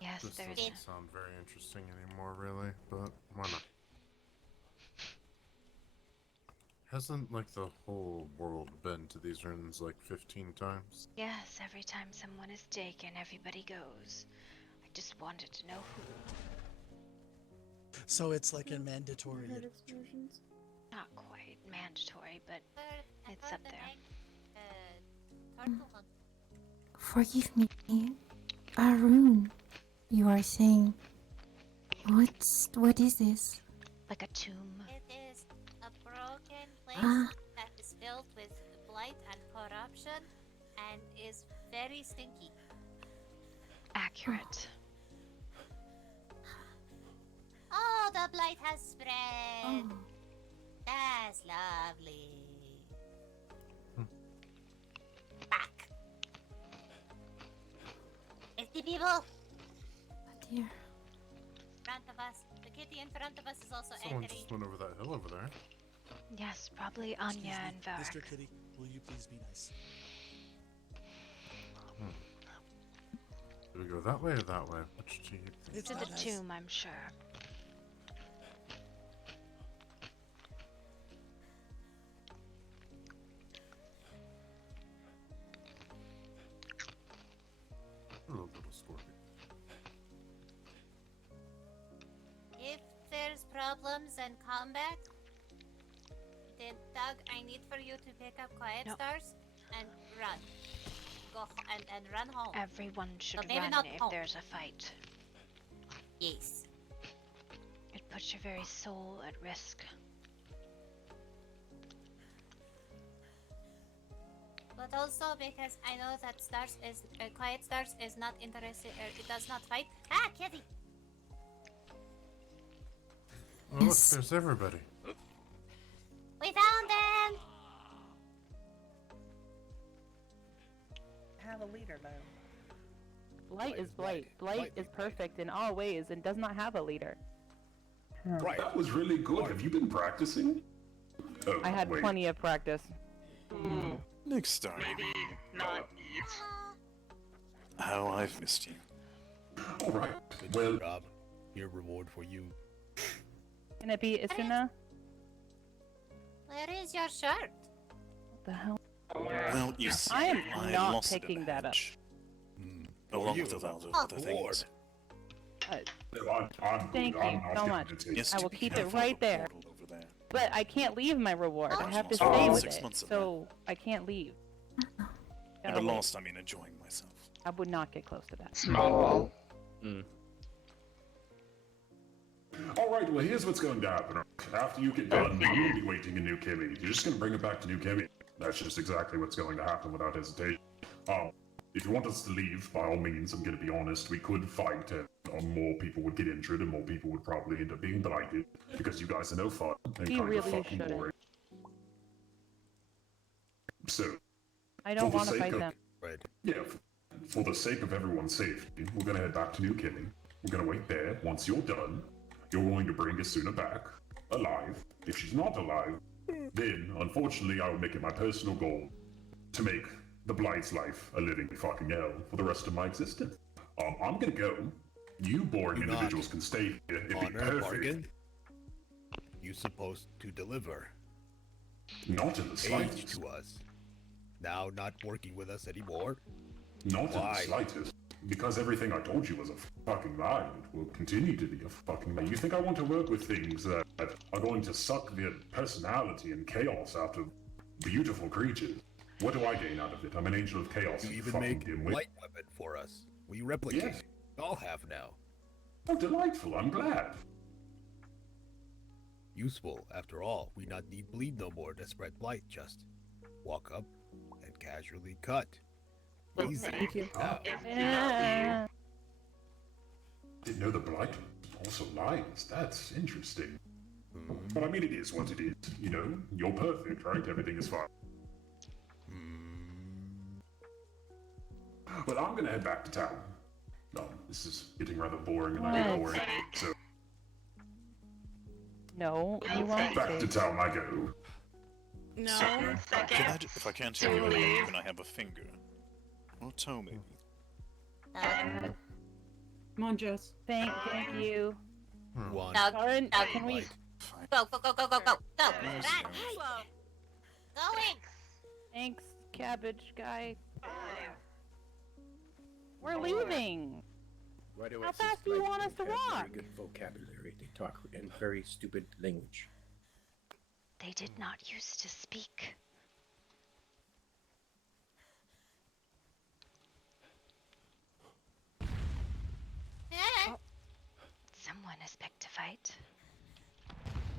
Yes, This there is doesn't sound very interesting anymore, really, but why not? Hasn't, like, the whole world been to these ruins, like, 15 times? Yes, every time someone is taken, everybody goes. I just wanted to know who. So it's like a mandatory. Not quite mandatory, but it's up there. Forgive me. Arun, you are saying. What is this? Like a tomb. It is a broken place that is filled with blight and corruption and is very stinky. Accurate. Oh, the blight has spread. That's lovely. Back. It's the people. Oh dear. In front of us. The kitty in front of us is also Someone angry. just went over that hill over there. Yes, probably Anya and Var. Mr. Kitty, will you please be nice? Do we go that way or that way? Which do you think? To the tomb, I'm sure. Hello, little scorpion. If there's problems and combat, then Doug, I need for you to pick up Quiet Stars and run. And run home. Everyone should But maybe run not if home. there's a fight. Yes. It puts your very soul at risk. But also because I know that Quiet Stars is not interested, it does not fight. Ah, kitty! Oh, look, there's everybody. We found them! Have a leader now. Blight is Blight. Blight is perfect in all ways and does not have a leader. Right. That was really good. Have you been practicing? Oh, I had wait. plenty of practice. Next time. Maybe not Eve. How I've missed you. All right. Well, Rob, your reward for you. Can it be Isuna? Where is your shirt? What the hell? Well, you see, I am I not lost it picking that up. along with other things. Thank you so much. I will keep it right there. But I can't leave my reward. I have to stay with 6 it. months of So I can't leave. And Gotta at wait. last, I mean enjoying myself. I would not get close to that. Small. All right. Well, here's what's going to happen. After you get done, you will be waiting in New Kimmy. You're just going to bring it back to New Kimmy. That's just exactly what's going to happen without hesitation. If you want us to leave, by all means, I'm going to be honest, we could fight and more people would get injured and more people would probably end up being blighted because you guys are no fun and You kind really of fucking shouldn't. boring. So, I don't for the want to sake fight of, them. Right. Yeah, for the sake of everyone's safety, we're gonna head back to New Killing. We're gonna wait there. Once you're done, you're going to bring Asuna back, alive. If she's not alive, then, unfortunately, I will make it my personal goal to make the Blight's life a living fucking hell for the rest of my existence. I'm gonna go. You boring individuals can stay here. It'd be Honor, perfect. bargain. You supposed to deliver. Not in the Age slightest. to us. Now not working with us anymore. Not in Why? the slightest. Because everything I told you was a fucking lie. It will continue to be a fucking lie. You think I want to work with things that are going to suck the personality and chaos out of beautiful creatures? What do I gain out of it? I'm an angel of chaos. You you even fucking make dimwit. light weapon for us. We replicate. Yes. We all have now. Oh, delightful. I'm glad. Useful, after all. We not need bleed no more to spread blight. Just walk up and casually cut. Easy. Thank you. Now. Didn't know the blight also lies. That's interesting. But I mean, it is what it is. You know, you're perfect, right? Everything is fine. Well, I'm gonna head back to town. This is getting rather boring, and I get bored. So No, you won't. back to town I go. No. If I can't tell you a name, can I have a finger? Or toe, maybe? Come on, Jess. Thank you. One. Lauren, can we? Go, go, go, go, go, go, go! Nice. Run! Going! Thanks, cabbage guy. We're leaving. Right away, How fast do you want us to walk? Very good vocabulary. They talk in very stupid language. They did not used to speak. Someone has picked a fight.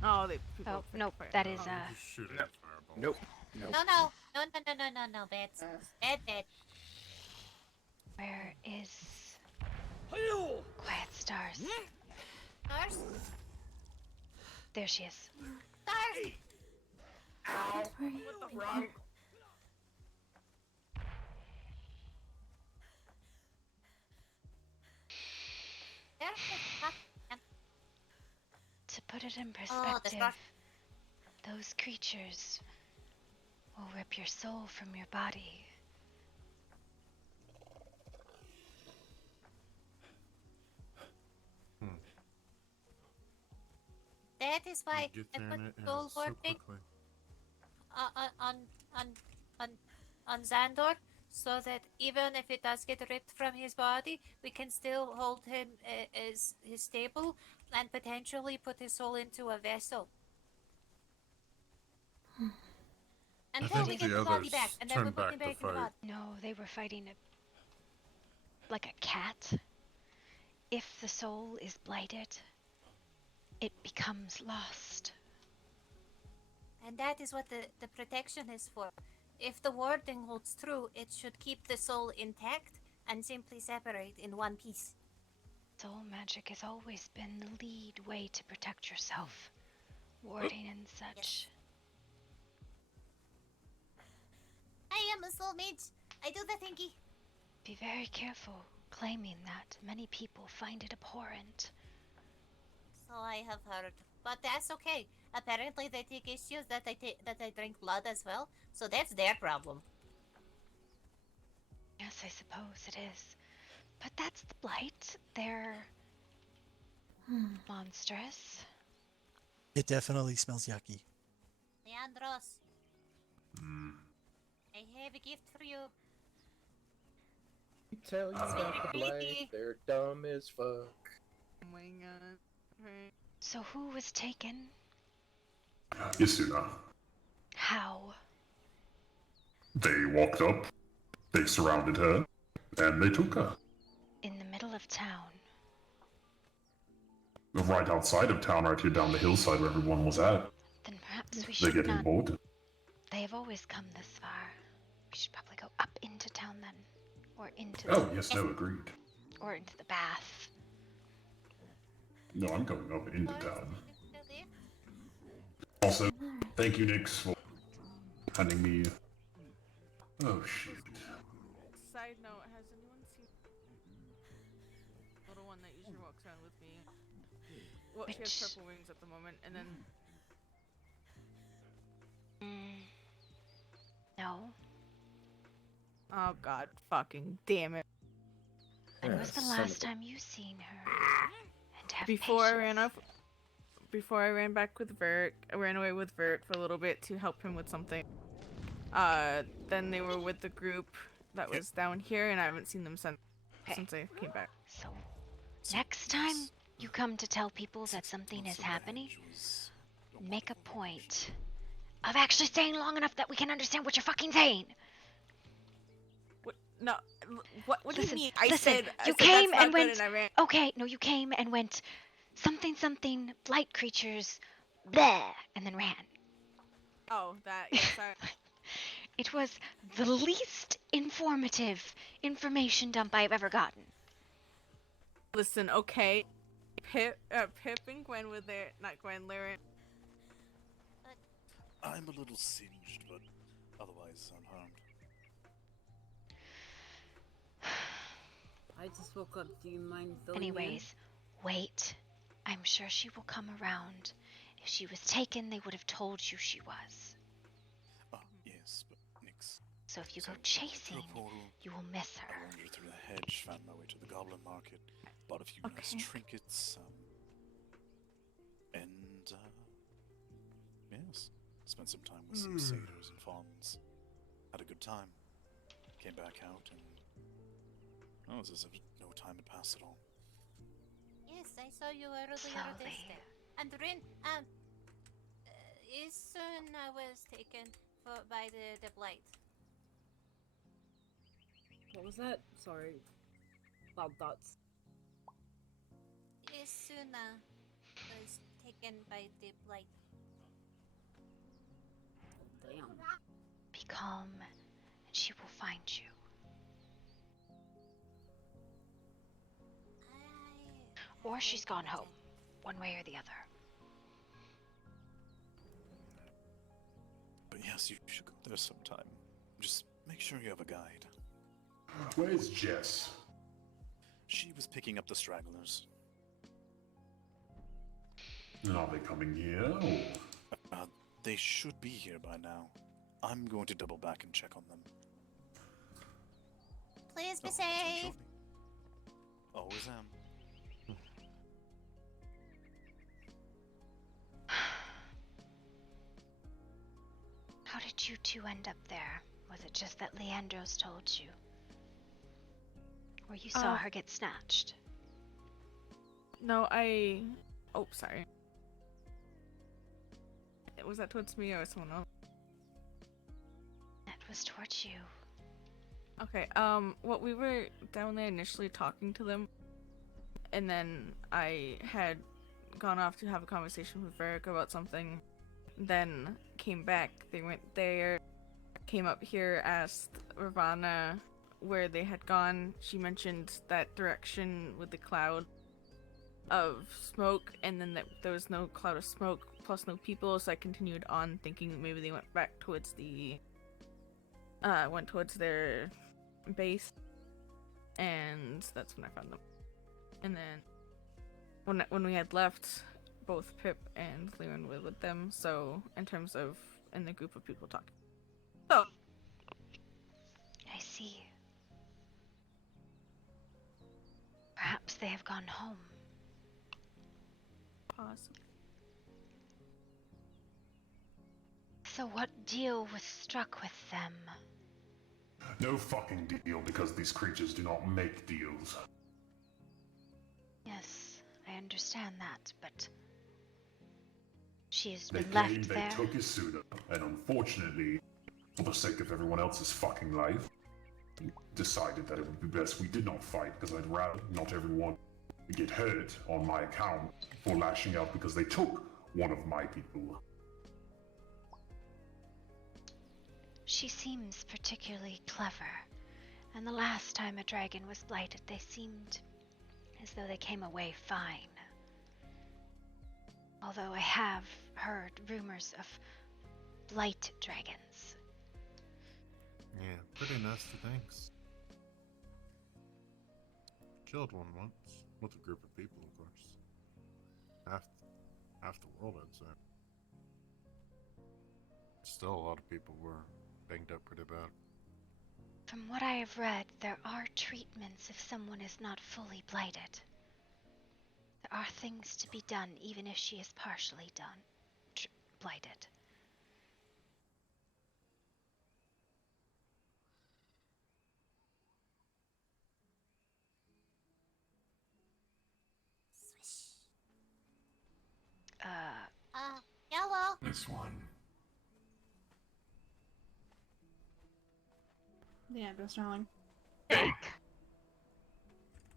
Oh, they. Oh, no, that is, Nope. No, no, no, no, no, no, no, no, beds. Bed. Where is Quiet Stars? Stars? There she is. Stars! Ow! What the wrong? There's To put it in Oh, the perspective, star- those creatures will rip your soul from your body. That is why Get I there put and it soul ends so warping quickly. on Xandor, so that even if it does get ripped from his body, we can still hold him as his stable and potentially put his soul into a vessel. Until we think get the the body others back, and then we turned put back him to back in the fight. body. No, they were fighting like a cat. If the soul is blighted, it becomes lost. And that is what the protection is for. If the warding holds true, it should keep the soul intact and simply separate in one piece. Soul magic has always been the lead way to protect yourself. Warding and such. I am a soul mage. I do the thingy. Be very careful claiming that. Many people find it abhorrent. So I have heard, but that's okay. Apparently, they take issues that I drink blood as well. So that's their problem. Yes, I suppose it is. But that's the blight. They're monstrous. It definitely smells yucky. Leandros, I have a gift for you. Tell you about the blight, they're dumb as fuck. Oh my god. Right. So who was taken? Isuna. How? They walked up, they surrounded her, and they took her. In the middle of town. Right outside of town, right here down the hillside where everyone was at. Then perhaps we They're should getting not. bored. They have always come this far. We should probably go up into town then. Or into Oh, the... yes, no, agreed. Or into the bath. No, I'm going up into town. Also, thank you, Nix, for handing me. Oh shit. Side note: has anyone seen the little one that usually walks around with me? Well, she has purple wings at the moment, and then. No. Oh god, fucking damn it! When was the last time you seen her? And have Before I ran patience. off. Before I ran back with Vert, I ran away with Vert for a little bit to help him with something. Then they were with the group that was down here, and I haven't seen them since I came back. So, next time you come to tell people that something is happening, make a point of actually saying long enough that we can understand what you're fucking saying. What? No. What do you mean? You said came that's and not good, went. and I ran. Okay, no, you came and went. Something, blight creatures, bleh, and then ran. Oh, that. Yeah, sorry. It was the least informative information dump I've ever gotten. Listen, okay. Pip and Gwen were there. Not Gwen, Lyra. I'm a little singed, but otherwise unharmed. I just woke up. Do you mind filling me in? Anyways, wait. I'm sure she will come around. If she was taken, they would have told you she was. Yes, but Nix. So if you go chasing, you will miss her. I wandered through the hedge, found my way to the goblin market, bought a few nice trinkets, and yes, spent some time with some satyrs and fauns. Had a good time. Came back out, and it was as if no time had passed at all. Yes, I saw you earlier this day. And Rin, soon I was taken by the blight. What was that? Sorry. Loud thoughts. Isuna was taken by the blight. Damn. Be calm, and she will find you. Or she's gone home, one way or the other. But yes, you should go there sometime. Just make sure you have a guide. Where's Jess? She was picking up the stragglers. And are they coming here, or? They should be here by now. I'm going to double back and check on them. Please be safe. Always am. How did you two end up there? Was it just that Leandros told you? Or you saw her get snatched? No, Oh, sorry. Was that towards me or someone else? That was towards you. Okay, well, we were down there initially talking to them, and then I had gone off to have a conversation with Varric about something, then came back. They went there, came up here, asked Ravana where they had gone. She mentioned that direction with the cloud of smoke, and then that there was no cloud of smoke, plus no people, so I continued on thinking maybe they went back towards their base, and that's when I found them. And then when we had left, both Pip and Leon were with them, so in terms of in the group of people talking. So I see. Perhaps they have gone home. Possibly. So what deal was struck with them? No fucking deal, because these creatures do not make deals. Yes, I understand that, but she has They been came, left they there. took Isuna, and unfortunately, for the sake of everyone else's fucking life, decided that it would be best we did not fight, because I'd rather not everyone get hurt on my account for lashing out because they took one of my people. She seems particularly clever, and the last time a dragon was blighted, they seemed as though they came away fine. Although I have heard rumors of blight dragons. Yeah, pretty nasty things. Killed one once, with a group of people, of course. Half the world, I'd say. Still, a lot of people were banged up pretty bad. From what I have read, there are treatments if someone is not fully blighted. There are things to be done even if she is partially blighted. Hello. This one. The address, darling.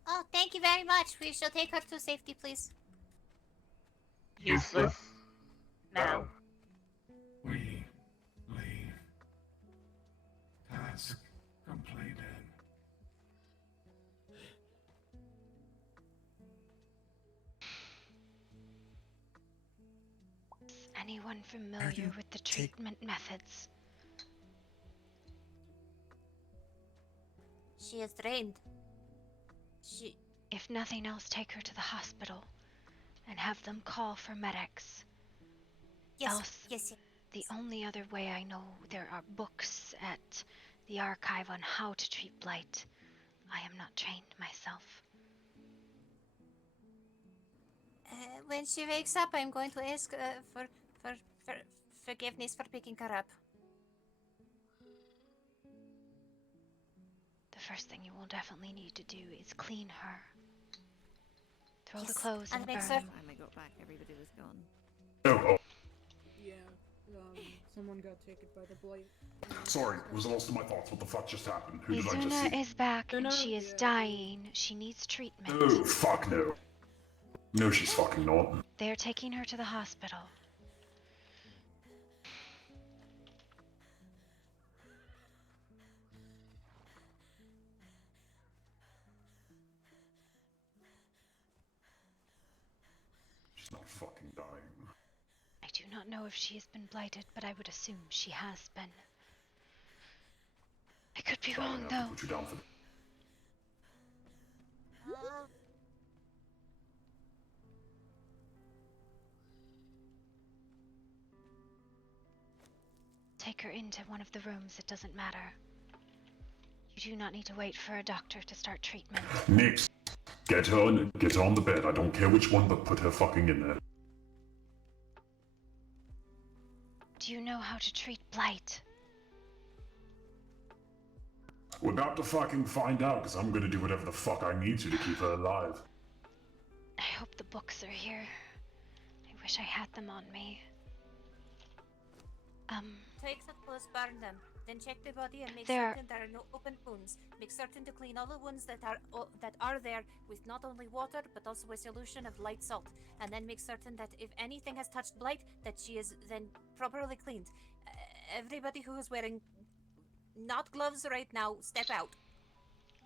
Oh, thank you very much. We shall take her to safety, please. Useless. Now. We leave. Task completed. Is anyone familiar with the treatment methods? She is trained. If nothing else, take her to the hospital and have them call for medics. Yes, The only other way I know, there are books at the archive on how to treat blight. I am not trained myself. When she wakes up, I'm going to ask for forgiveness for picking her up. The first thing you will definitely need to do is clean her. Throw the clothes and burn them. Time I got back, everybody was gone. Oh, Yeah, someone got taken by the blight. sorry, was lost in my thoughts. What the fuck just happened? Who did I just Izuna see? is back and she is dying. She needs treatment. Oh, fuck no. No, she's fucking not. They're taking her to the hospital. She's not fucking dying. I do not know if she has been blighted, but I would assume she has been. I could be wrong, though. Put you down for Take her into one of the rooms, it doesn't matter. You do not need to wait for a doctor to start treatment. Nix, get her on the bed. I don't care which one, but put her fucking in there. Do you know how to treat blight? We're about to fucking find out, because I'm gonna do whatever the fuck I need to keep her alive. I hope the books are here. I wish I had them on me. Take the clothes, burn them. Then check the body and make There- certain there are no open wounds. Make certain to clean all the wounds that are there with not only water but also a solution of light salt. And then make certain that if anything has touched blight, that she is then properly cleaned. Everybody who is wearing not gloves right now, step out.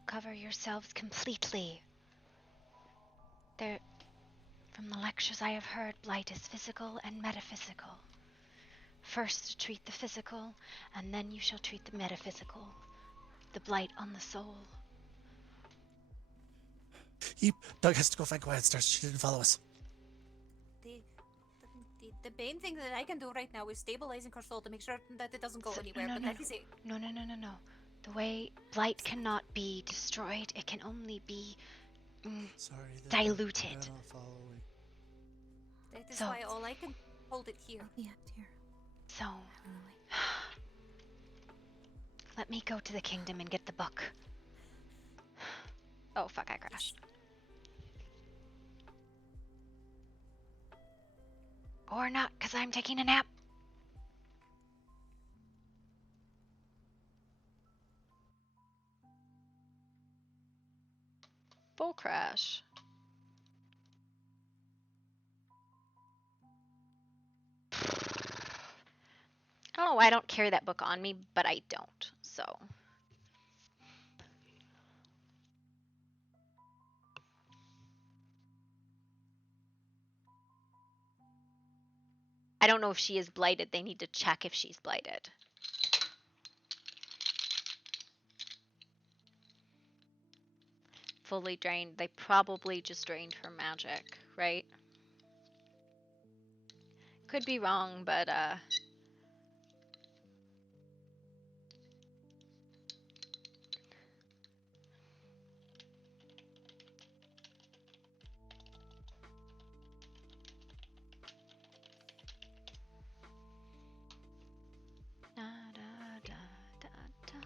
Cover yourselves completely. From the lectures I have heard, blight is physical and metaphysical. First treat the physical, and then you shall treat the metaphysical. The blight on the soul. Doug has to go find Quiet Stars. She didn't follow us. The main thing that I can do right now is stabilizing her soul to make sure that it doesn't go anywhere. But that is it. No. The way blight cannot be destroyed, it can only be diluted. They're not following. That is why all I can hold it here. So, let me go to the kingdom and get the book. Oh fuck, I crashed. Or not, because I'm taking a nap. Full crash. I don't know why I don't carry that book on me, but I don't, so. I don't know if she is blighted. They need to check if she's blighted. Fully drained. They probably just drained her magic, right? Could be wrong, but da, da, da, da, da.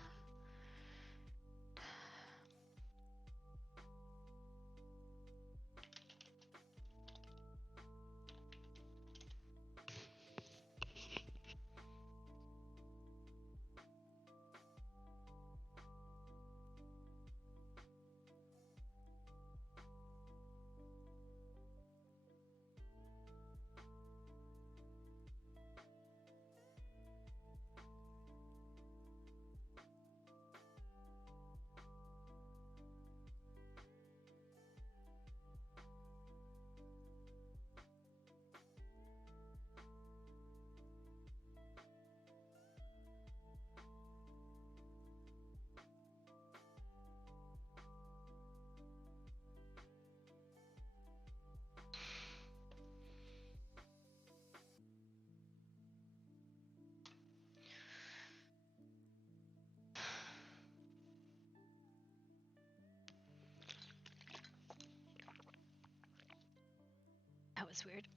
That was weird.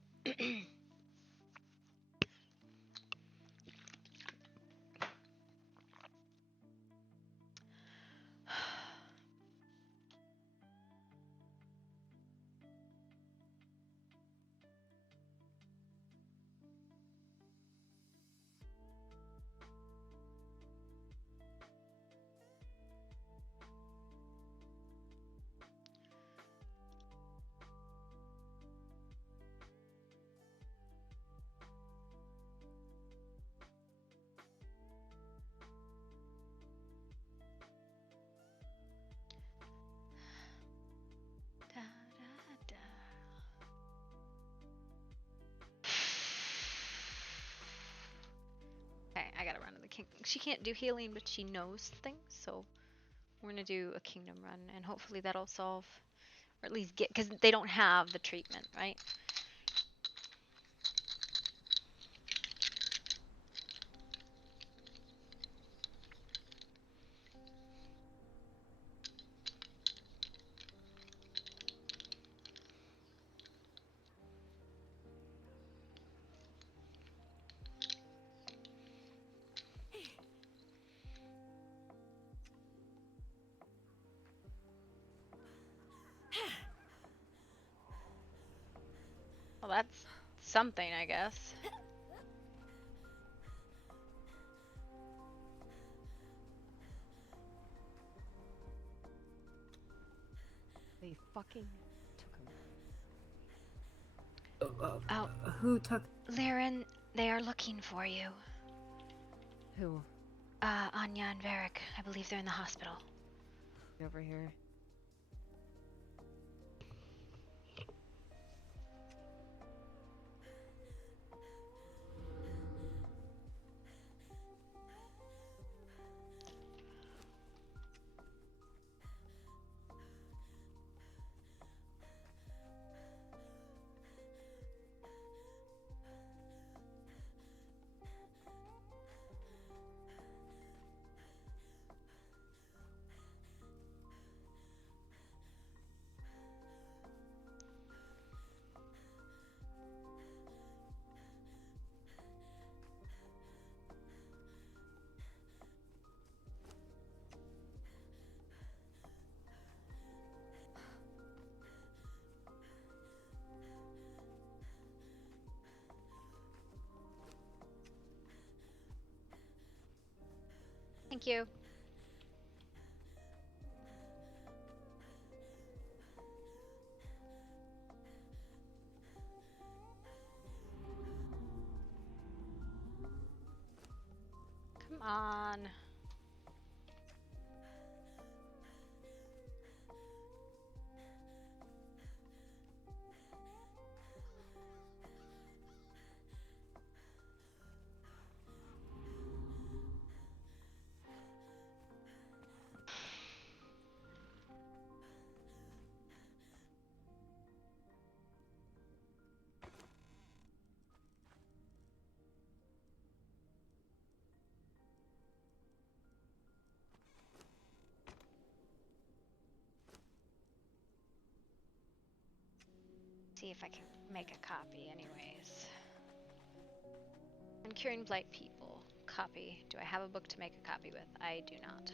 Da, da, da. Okay, I gotta run to the king. She can't do healing, but she knows things, so we're gonna do a kingdom run, and hopefully that'll solve, or at least get, because they don't have the treatment, right? Well, that's something, I guess. They fucking took him. Oh, Who took? Liren, they are looking for you. Who? Anya and Varric. I believe they're in the hospital. Over here. Thank you. Come on. see if I can make a copy anyways. Uncuring Blight people. Copy. Do I have a book to make a copy with? I do not.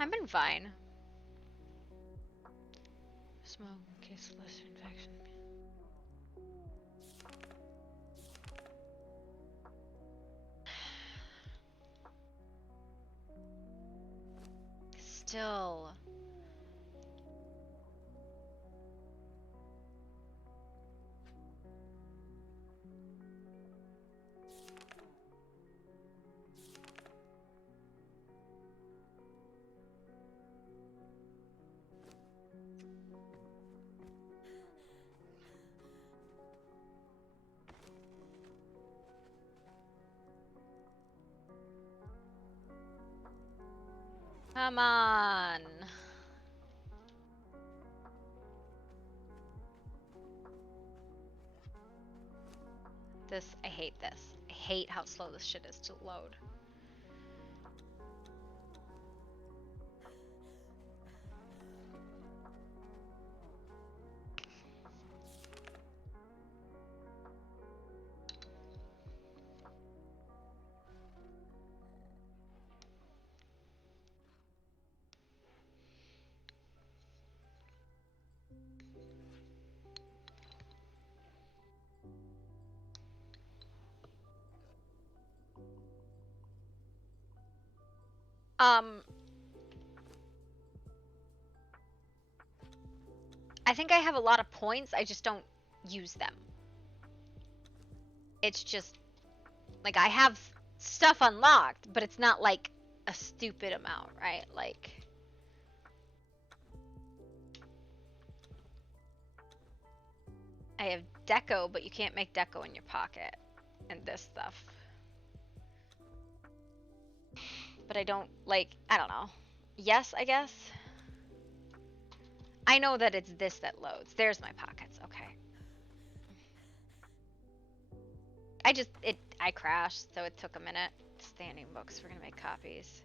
I've been fine. Smoke, case of lesser infection. Still. Come on. I hate this. I hate how slow this shit is to load. I think I have a lot of points, I just don't use them. It's just, like, I have stuff unlocked, but it's not, like, a stupid amount, right? Like... I have deco, but you can't make deco in your pocket. And this stuff. But I don't, like, I don't know. Yes, I guess? I know that it's this that loads. There's my pockets, okay. I crashed, so it took a minute. Standing books, we're gonna make copies.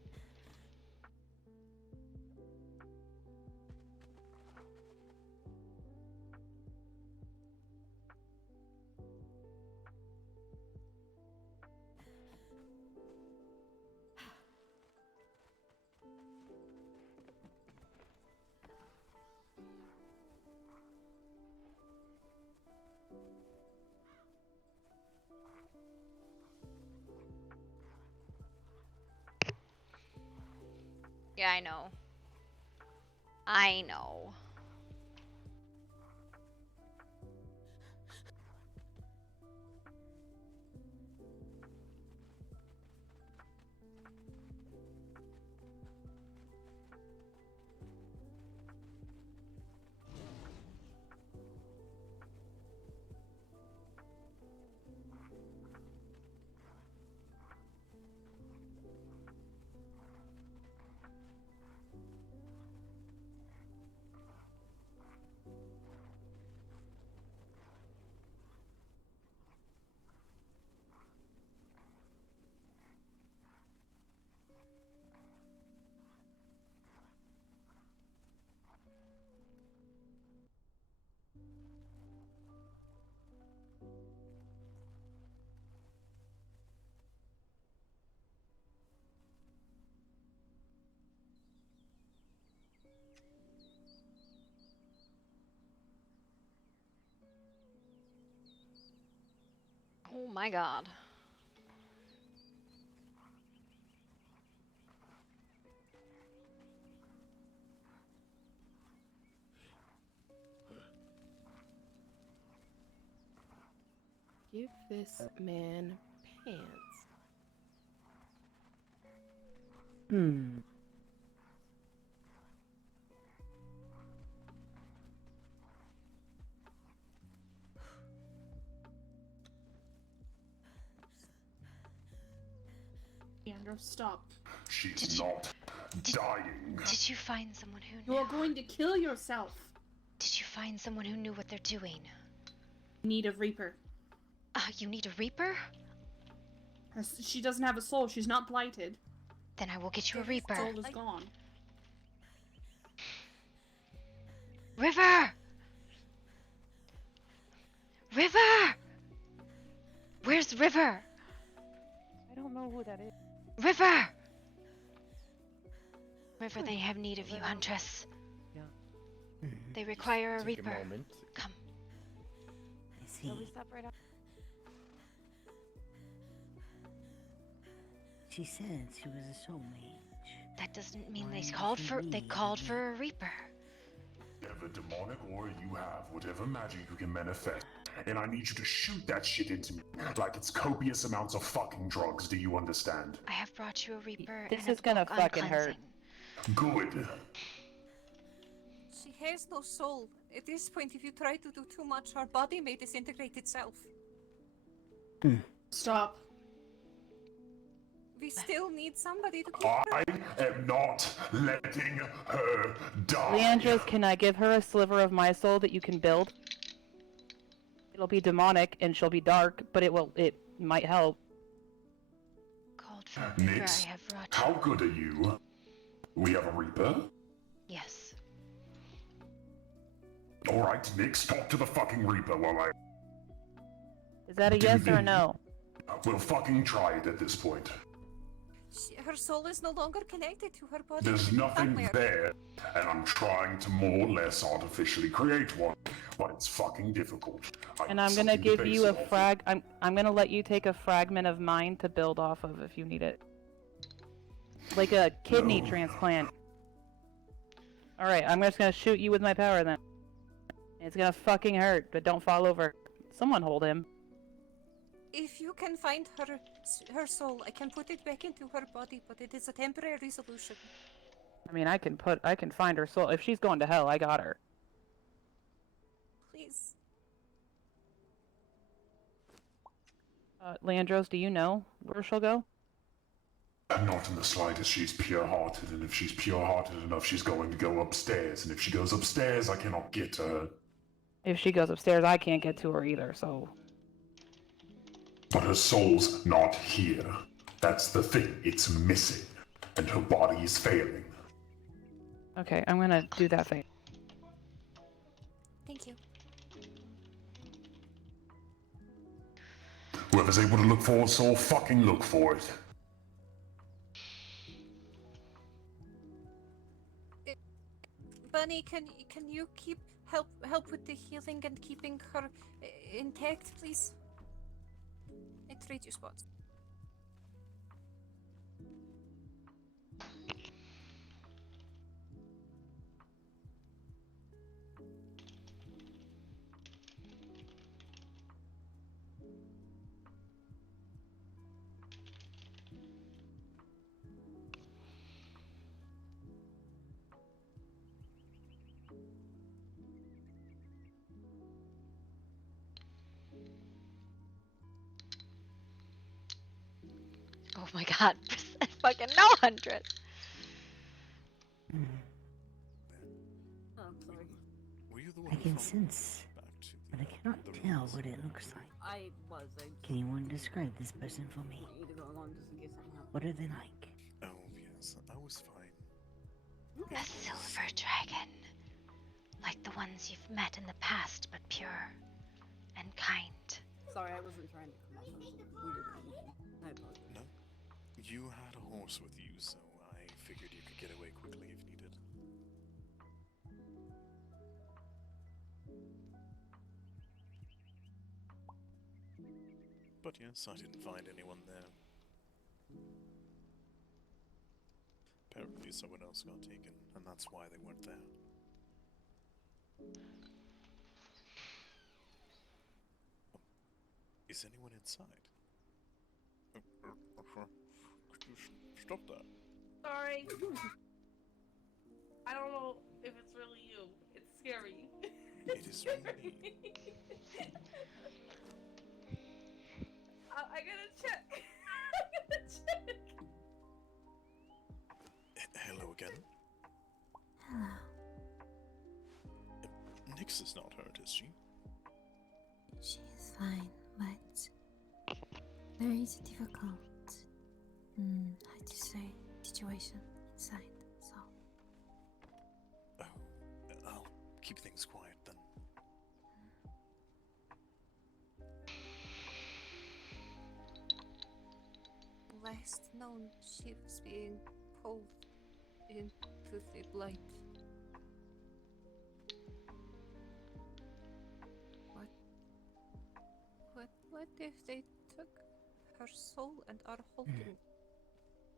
Yeah, I know. I know. Oh my god. Give this man pants. Yeah. Leandro, stop. She's not dying. Did you find someone who knew? You're going to kill yourself. Did you find someone who knew what they're doing? Need a Reaper. You need a Reaper? She doesn't have a soul. She's not blighted. Then I will get you a Reaper. Soul is gone. River! River! Where's River? I don't know who that is. River! River, they have need of you, Huntress. Yeah. They require a Take Reaper. a moment. Come. I see. So we stop right up. She said she was a soul mage. That doesn't mean Why they called does for he they need called a for a Reaper. Whatever demonic aura you have, whatever magic you can manifest, and I need you to shoot that shit into me like it's copious amounts of fucking drugs. Do you understand? I have brought you a Reaper. This and is a gonna book on fucking hurt. cleansing. Good. She has no soul. At this point, if you try to do too much, her body may disintegrate itself. Stop. We still need somebody to keep her. I am not letting her die. Leandros, can I give her a sliver of my soul that you can build? It'll be demonic and she'll be dark, but it might help. Called for a Reaper. Nix, I have brought you. how good are you? We have a Reaper? Yes. Alright, Nix, talk to the fucking Reaper while I... Is that a yes or a no? We'll fucking try it at this point. Her soul is no longer connected to her body. There's nothing Somewhere. there, and I'm trying to more or less artificially create one, but it's fucking difficult. And I'm gonna give you a I'm gonna let you take a fragment of mine to build off of if you need it. Like a kidney transplant. Alright, I'm just gonna shoot you with my power then. It's gonna fucking hurt, but don't fall over. Someone hold him. If you can find her soul, I can put it back into her body, but it is a temporary solution. I mean, I can find her soul. If she's going to hell, I got her. Please. Leandros, do you know where she'll go? Not in the slightest. She's pure-hearted, and if she's pure-hearted enough, she's going to go upstairs, and if she goes upstairs, I cannot get to her. If she goes upstairs, I can't get to her either, so... But her soul's not here. That's the thing. It's missing. And her body is failing. Okay, I'm gonna do that thing. Thank you. Whoever's able to look for a soul, fucking look for it. Bunny, can you help with the healing and keeping her intact, please? I trade you spots. Oh my god, fucking no, Huntress. Oh, sorry. I can sense, but I cannot tell what it looks like. I was. Can anyone describe this person for me? Either go along just in case something happens. What are they like? Oh, yes, I was fine. A silver dragon. Like the ones you've met in the past, but pure and kind. Sorry, I wasn't trying to come off as weird or anything. I apologize. No, you had a horse with you, so I figured you could get away quickly if needed. But yes, I didn't find anyone there. Apparently someone else got taken, and that's why they weren't there. Is anyone inside? Could you stop that? Sorry. I don't know if it's really you. It's scary. It is really me. I gotta check. I gotta check. Nyx is not hurt, is she? She is fine, but there is a difficult, how to say, situation inside, so. Oh, I'll keep things quiet then. Last known, she was being pulled into the blight. What if they took her soul and are holding?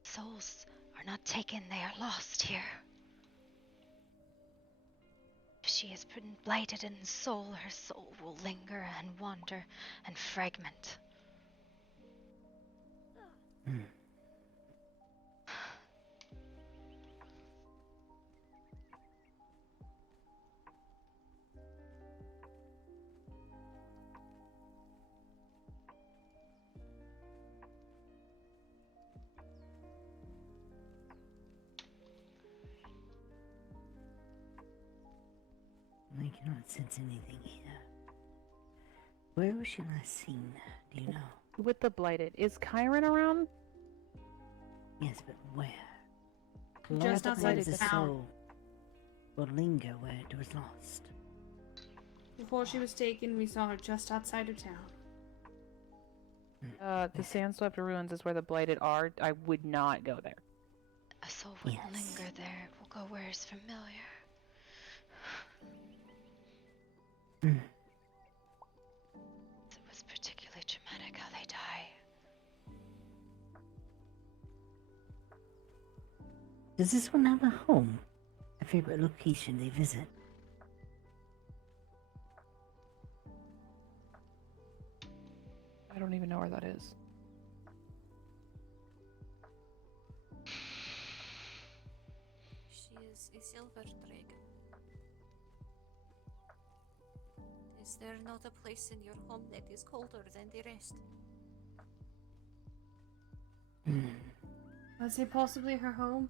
Souls are not taken, they are lost here. If she has been blighted in soul, her soul will linger and wander and fragment. I cannot sense anything here. Where was she last seen? Do you know? With the blighted. Is Kyron around? Yes, but where? Just outside of the town. soul will linger where it was lost. Before she was taken, we saw her just outside of town. The Sandswept Ruins is where the blighted are. I would not go there. A soul would linger there. It will go where is familiar. It was particularly traumatic how they die. Does this one have a home? A favorite location they visit? I don't even know where that is. She is a silver dragon. Is there not a place in your home that is colder than the rest? Was it possibly her home?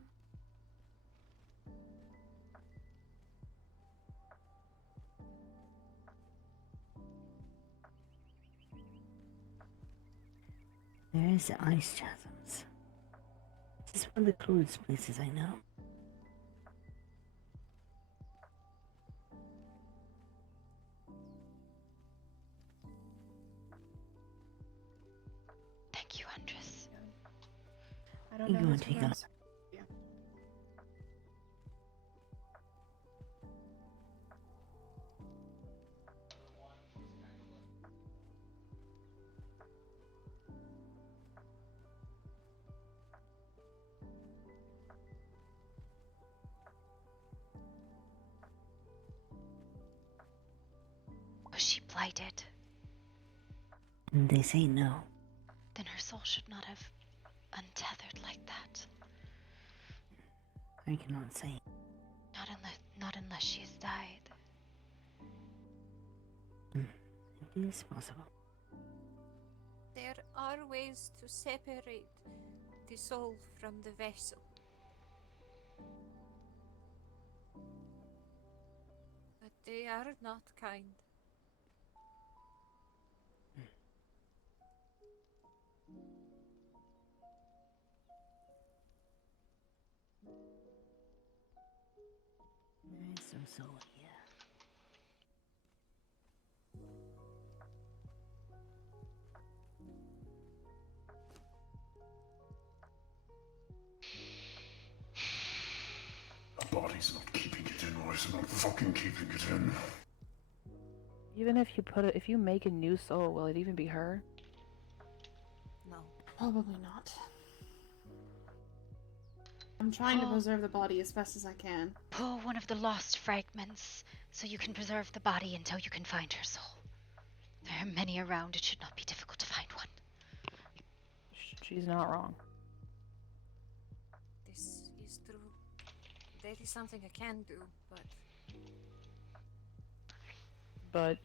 There is the ice chasms. This is one of the coolest places I know. Thank you, Andres. I don't You know. go who and to take ask. us. Yeah. Was she blighted? And they say no. Then her soul should not have untethered like that. I cannot say. Not unless she's died. It is possible. There are ways to separate the soul from the vessel. But they are not kind. There is some soul here. The body's not keeping it in, why is it not fucking keeping it in? Even if you make a new soul, will it even be her? No. Probably not. I'm trying to preserve the body as best as I can. Pull one of the lost fragments so you can preserve the body until you can find her soul. There are many around. It should not be difficult to find one. She's not wrong. This is true. There is something I can do, but But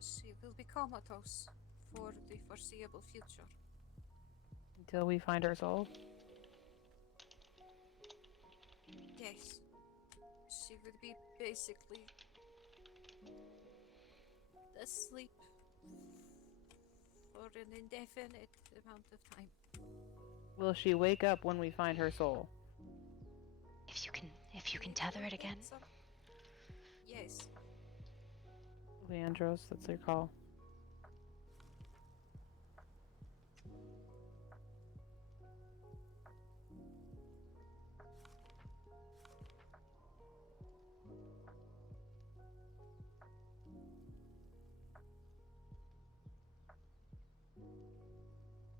she will be comatose for the foreseeable future. until we find her soul. Yes. She would be basically asleep for an indefinite amount of time. Will she wake up when we find her soul? If you can tether it again. Yes. Leandros, that's your call.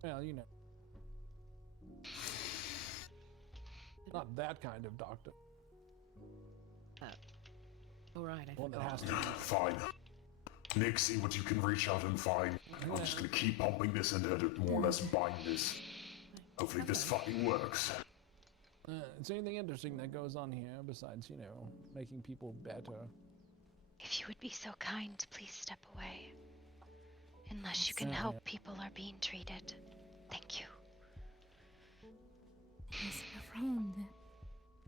Well, you know. Not that kind of doctor. Alright, I One that forgot. has to. Fine. Nick, see what you can reach out and find. I'm just gonna keep pumping this and more or less bind this. Hopefully this fucking works. Is there anything interesting that goes on here besides, you know, making people better? If you would be so kind, please step away. Unless you can help people are being treated. Thank you. Yes, my friend.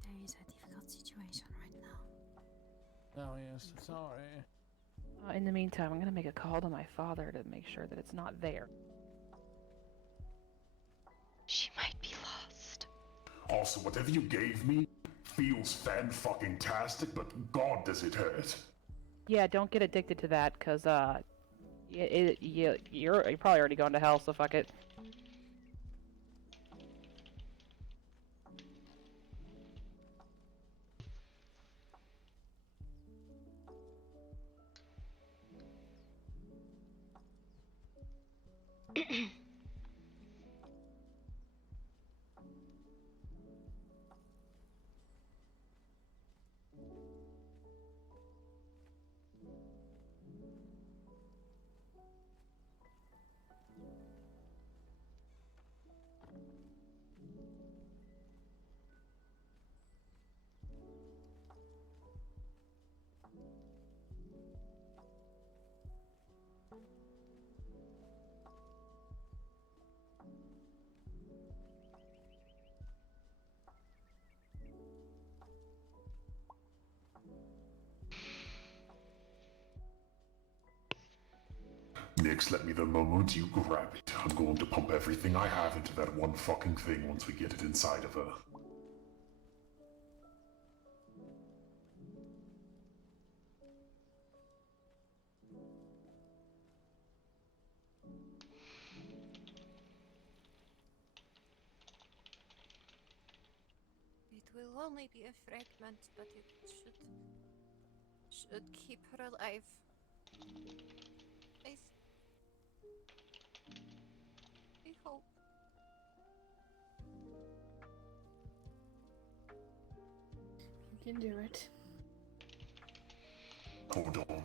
There is a difficult situation right now. Oh yes, sorry. In the meantime, I'm gonna make a call to my father to make sure that it's not there. She might be lost. Also, whatever you gave me feels fan-fucking-tastic, but God does it hurt. Yeah, don't get addicted to that, cause you're probably already going to hell, so fuck it. Nix, let me the moment you grab it. I'm going to pump everything I have into that one fucking thing once we get it inside of her. It will only be a fragment, but it should keep her alive. I hope. You can do it. Hold on.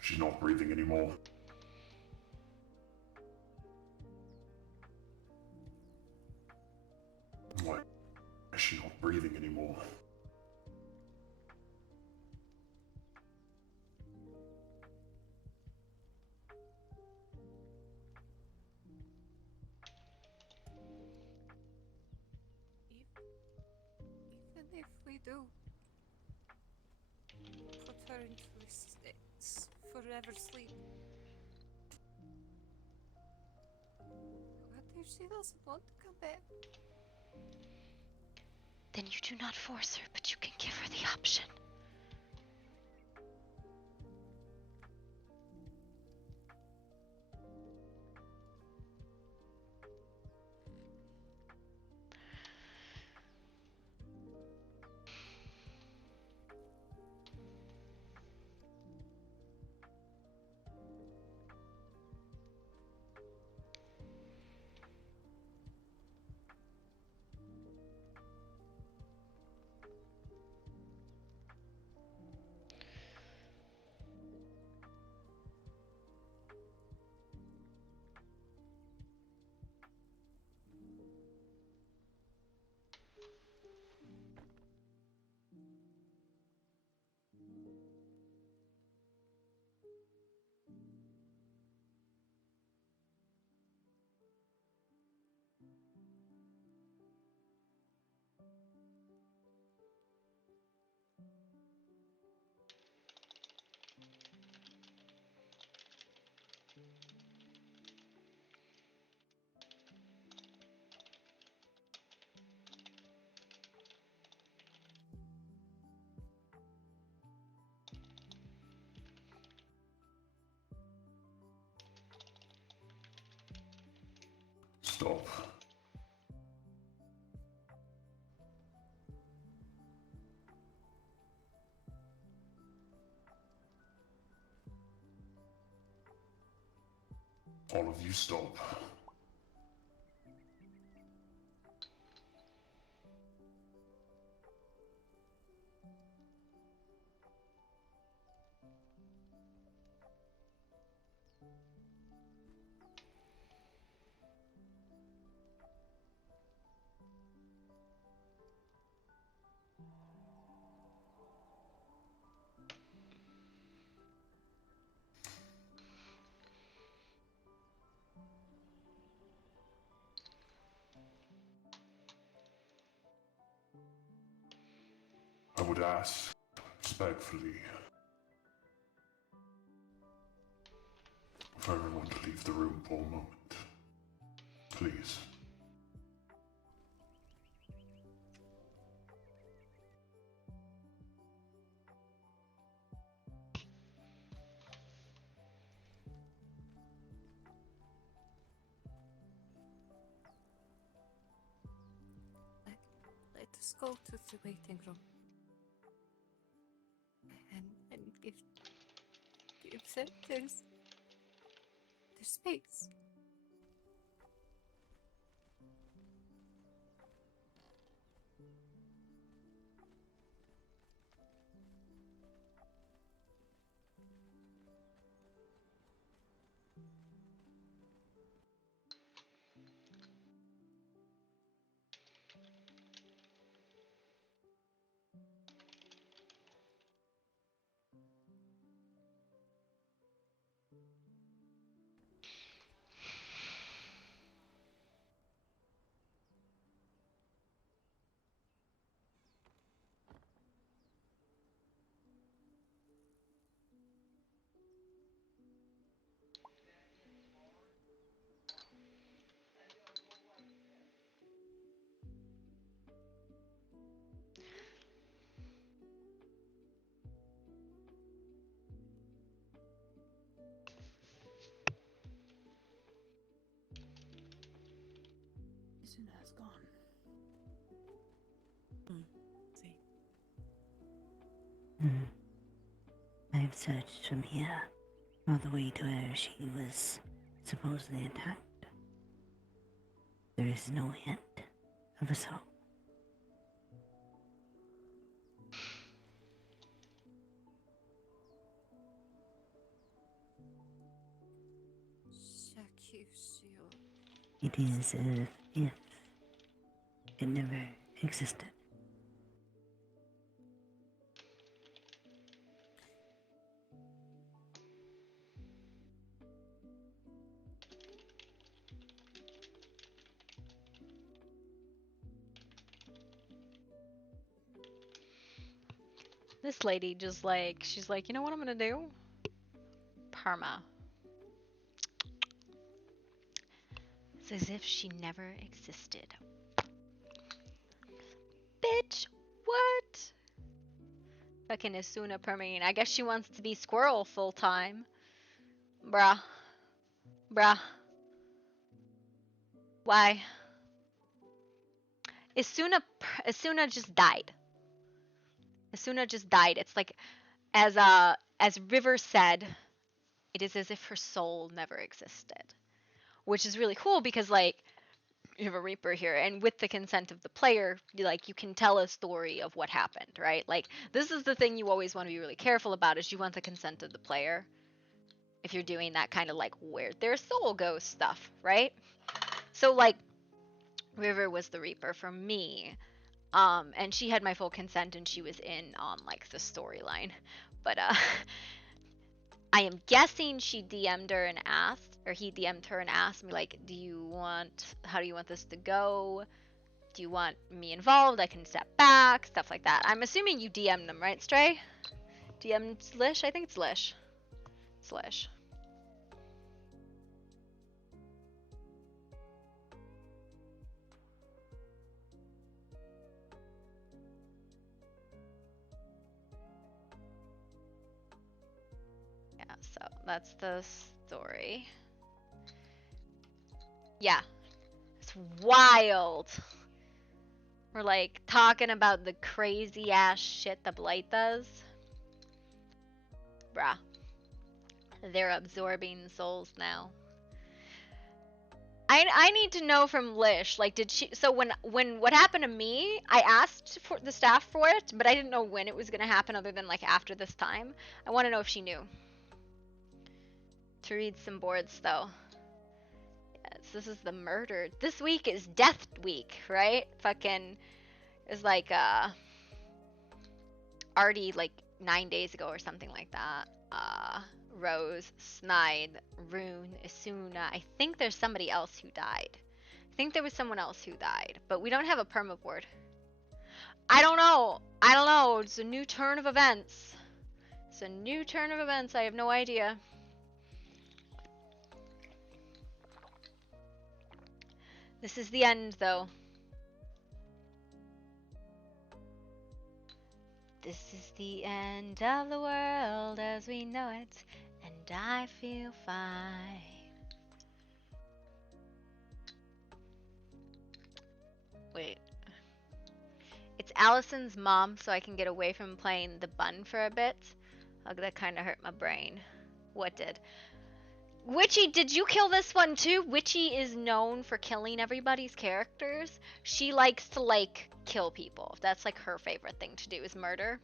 She's not breathing anymore. Why is she not breathing anymore? Even if we do put her into this forever sleep, what if she doesn't want to come back? Then you do not force her, but you can give her the option. Stop. All of you stop. I would ask respectfully for everyone to leave the room for a moment. Please. Let us go to the waiting room. And give them there's space. Isuna's gone. See. I've searched from here all the way to where she was supposedly attacked. There is no hint of a soul. It is as if it never existed. This lady just like, she's like, you know what I'm gonna do? Perma. It's as if she never existed. Bitch, what? Fucking Isuna permaing. I guess she wants to be squirrel full time. Bruh. Bruh. Why? Isuna just died. Isuna just died. It's like, as River said, it is as if her soul never existed. Which is really cool because, like, you have a Reaper here, and with the consent of the player, you can tell a story of what happened, right? Like, this is the thing you always want to be really careful about, is you want the consent of the player if you're doing that kind of, like, where'd their soul go stuff, right? So, like, River was the Reaper for me, and she had my full consent, and she was in on, like, the storyline, but, I am guessing she DM'd her and asked, or he DM'd her and asked me, like, how do you want this to go? Do you want me involved? I can step back, stuff like that. I'm assuming you DM'd them, right, Stray? DM'd Lish? I think it's Lish. It's Lish. Yeah, so that's the story. Yeah. wild. We're like talking about the crazy ass shit the Blight does. Bruh. They're absorbing souls now. I need to know from Lish, like, did she, so when what happened to me, I asked for the staff for it, but I didn't know when it was gonna happen other than like after this time. I want to know if she knew. To read some boards though. Yes, this is the murder. This week is death week, right? Fucking, it's like, already like 9 days ago or something like that. Rose, Snide, Rune, Isuna. I think there's somebody else who died. I think there was someone else who died, but we don't have a perma board. I don't know. I don't know. It's a new turn of events. It's a new turn of events. I have no idea. This is the end, though. This is the end of the world as we know it, and I feel fine. Wait. It's Allison's mom, so I can get away from playing the bun for a bit. Oh, that kind of hurt my brain. What did? Witchy, did you kill this one too? Witchy is known for killing everybody's characters. She likes to, like, kill people. That's, like, her favorite thing to do is murder.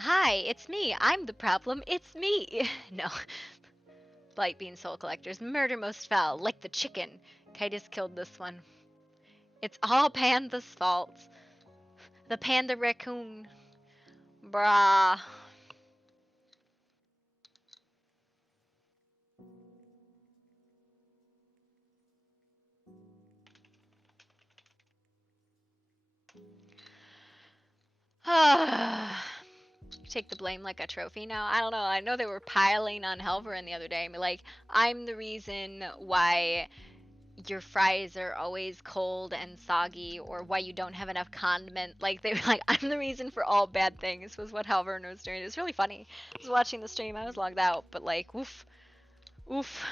Hi, it's me. I'm the problem. It's me. No. Blight being soul collectors. Murder most foul, like the chicken. I just killed this one. It's all Panda's fault. The panda raccoon. Brah. Take the blame like a trophy now. I don't know. I know they were piling on Helverin the other day. I mean, like, I'm the reason why your fries are always cold and soggy, or why you don't have enough condiment. Like, they were like, I'm the reason for all bad things, was what Helverin was doing. It was really funny. I was watching the stream. I was logged out, but like, oof. Oof.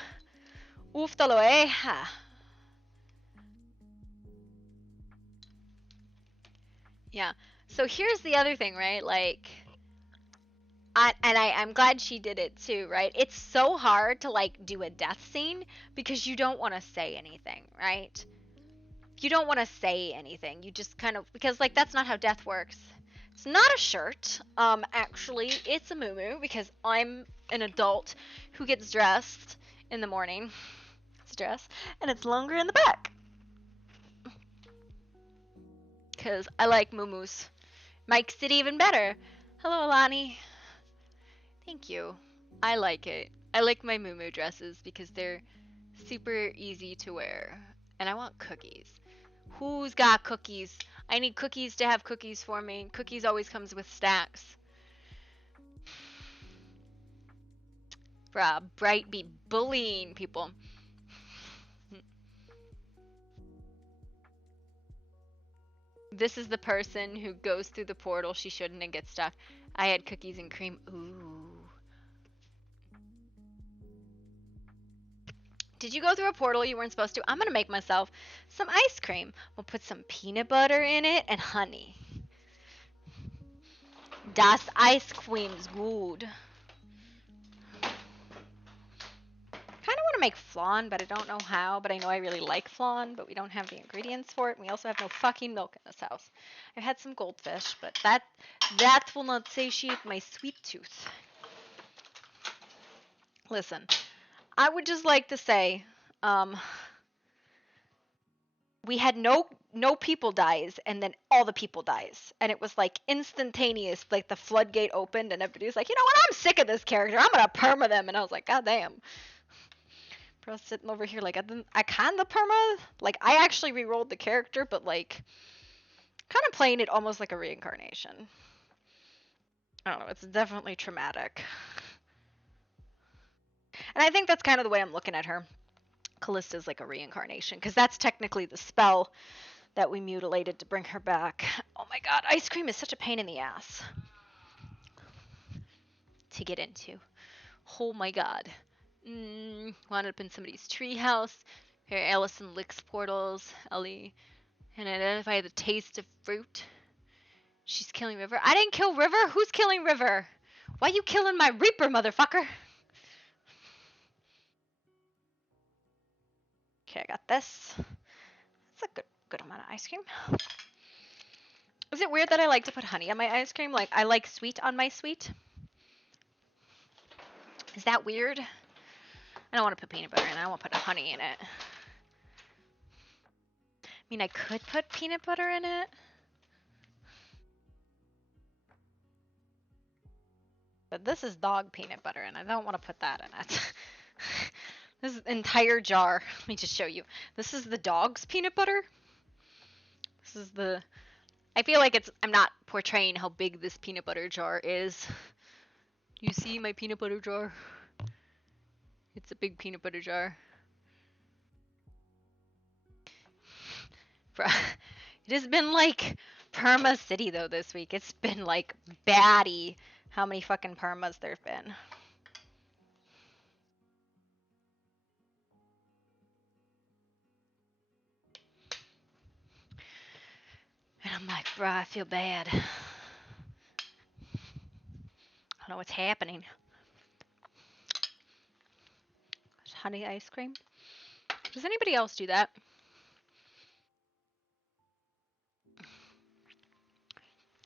Oof talo eh. Yeah. So here's the other thing, right? Like, I'm glad she did it too, right? It's so hard to, like, do a death scene because you don't want to say anything, right? You don't want to say anything. You just kind of, because, like, that's not how death works. It's not a shirt. Actually, it's a muumuu because I'm an adult who gets dressed in the morning. It's a dress, and it's longer in the back. Because I like muumuus. Makes it even better. Hello, Alani. Thank you. I like it. I like my muumuu dresses because they're super easy to wear. And I want cookies. Who's got cookies? I need cookies to have cookies for me. Cookies always comes with stacks. Bruh, Bright be bullying people. This is the person who goes through the portal she shouldn't and gets stuck. I had cookies and cream. Ooh. Did you go through a portal you weren't supposed to? I'm gonna make myself some ice cream. We'll put some peanut butter in it and honey. Das ice cream's good. Kinda wanna make flan, but I don't know how. But I know I really like flan, but we don't have the ingredients for it. And we also have no fucking milk in this house. I had some goldfish, but that will not satiate my sweet tooth. Listen, I would just like to say, we had no people dies, and then all the people dies, and it was like instantaneous. Like the floodgate opened, and everybody was like, you know what? I'm sick of this character. I'm gonna perma them, and I was like, god damn. Bro, sitting over here like I kinda perma. Like I actually re-rolled the character, but like kind of playing it almost like a reincarnation. I don't know. It's definitely traumatic. And I think that's kind of the way I'm looking at her. Callista's like a reincarnation, because that's technically the spell that we mutilated to bring her back. Oh my god, ice cream is such a pain in the ass to get into. Oh my god. Wound up in somebody's treehouse. Here, Allison licks portals. Ellie and identify the taste of fruit. She's killing River. I didn't kill River. Who's killing River? Why you killing my Reaper, motherfucker? Okay, I got this. That's a good amount of ice cream. Is it weird that I like to put honey on my ice cream? Like, I like sweet on my sweet. Is that weird? I don't want to put peanut butter in it. I want to put honey in it. I mean, I could put peanut butter in it. But this is dog peanut butter, and I don't want to put that in it. This entire jar. Let me just show you. This is the dog's peanut butter. This is the... I feel like I'm not portraying how big this peanut butter jar is. You see my peanut butter jar? It's a big peanut butter jar. It has been like Perma City though this week. It's been like baddie how many fucking permas there've been. And I'm like, bruh, I feel bad. I don't know what's happening. Honey ice cream? Does anybody else do that?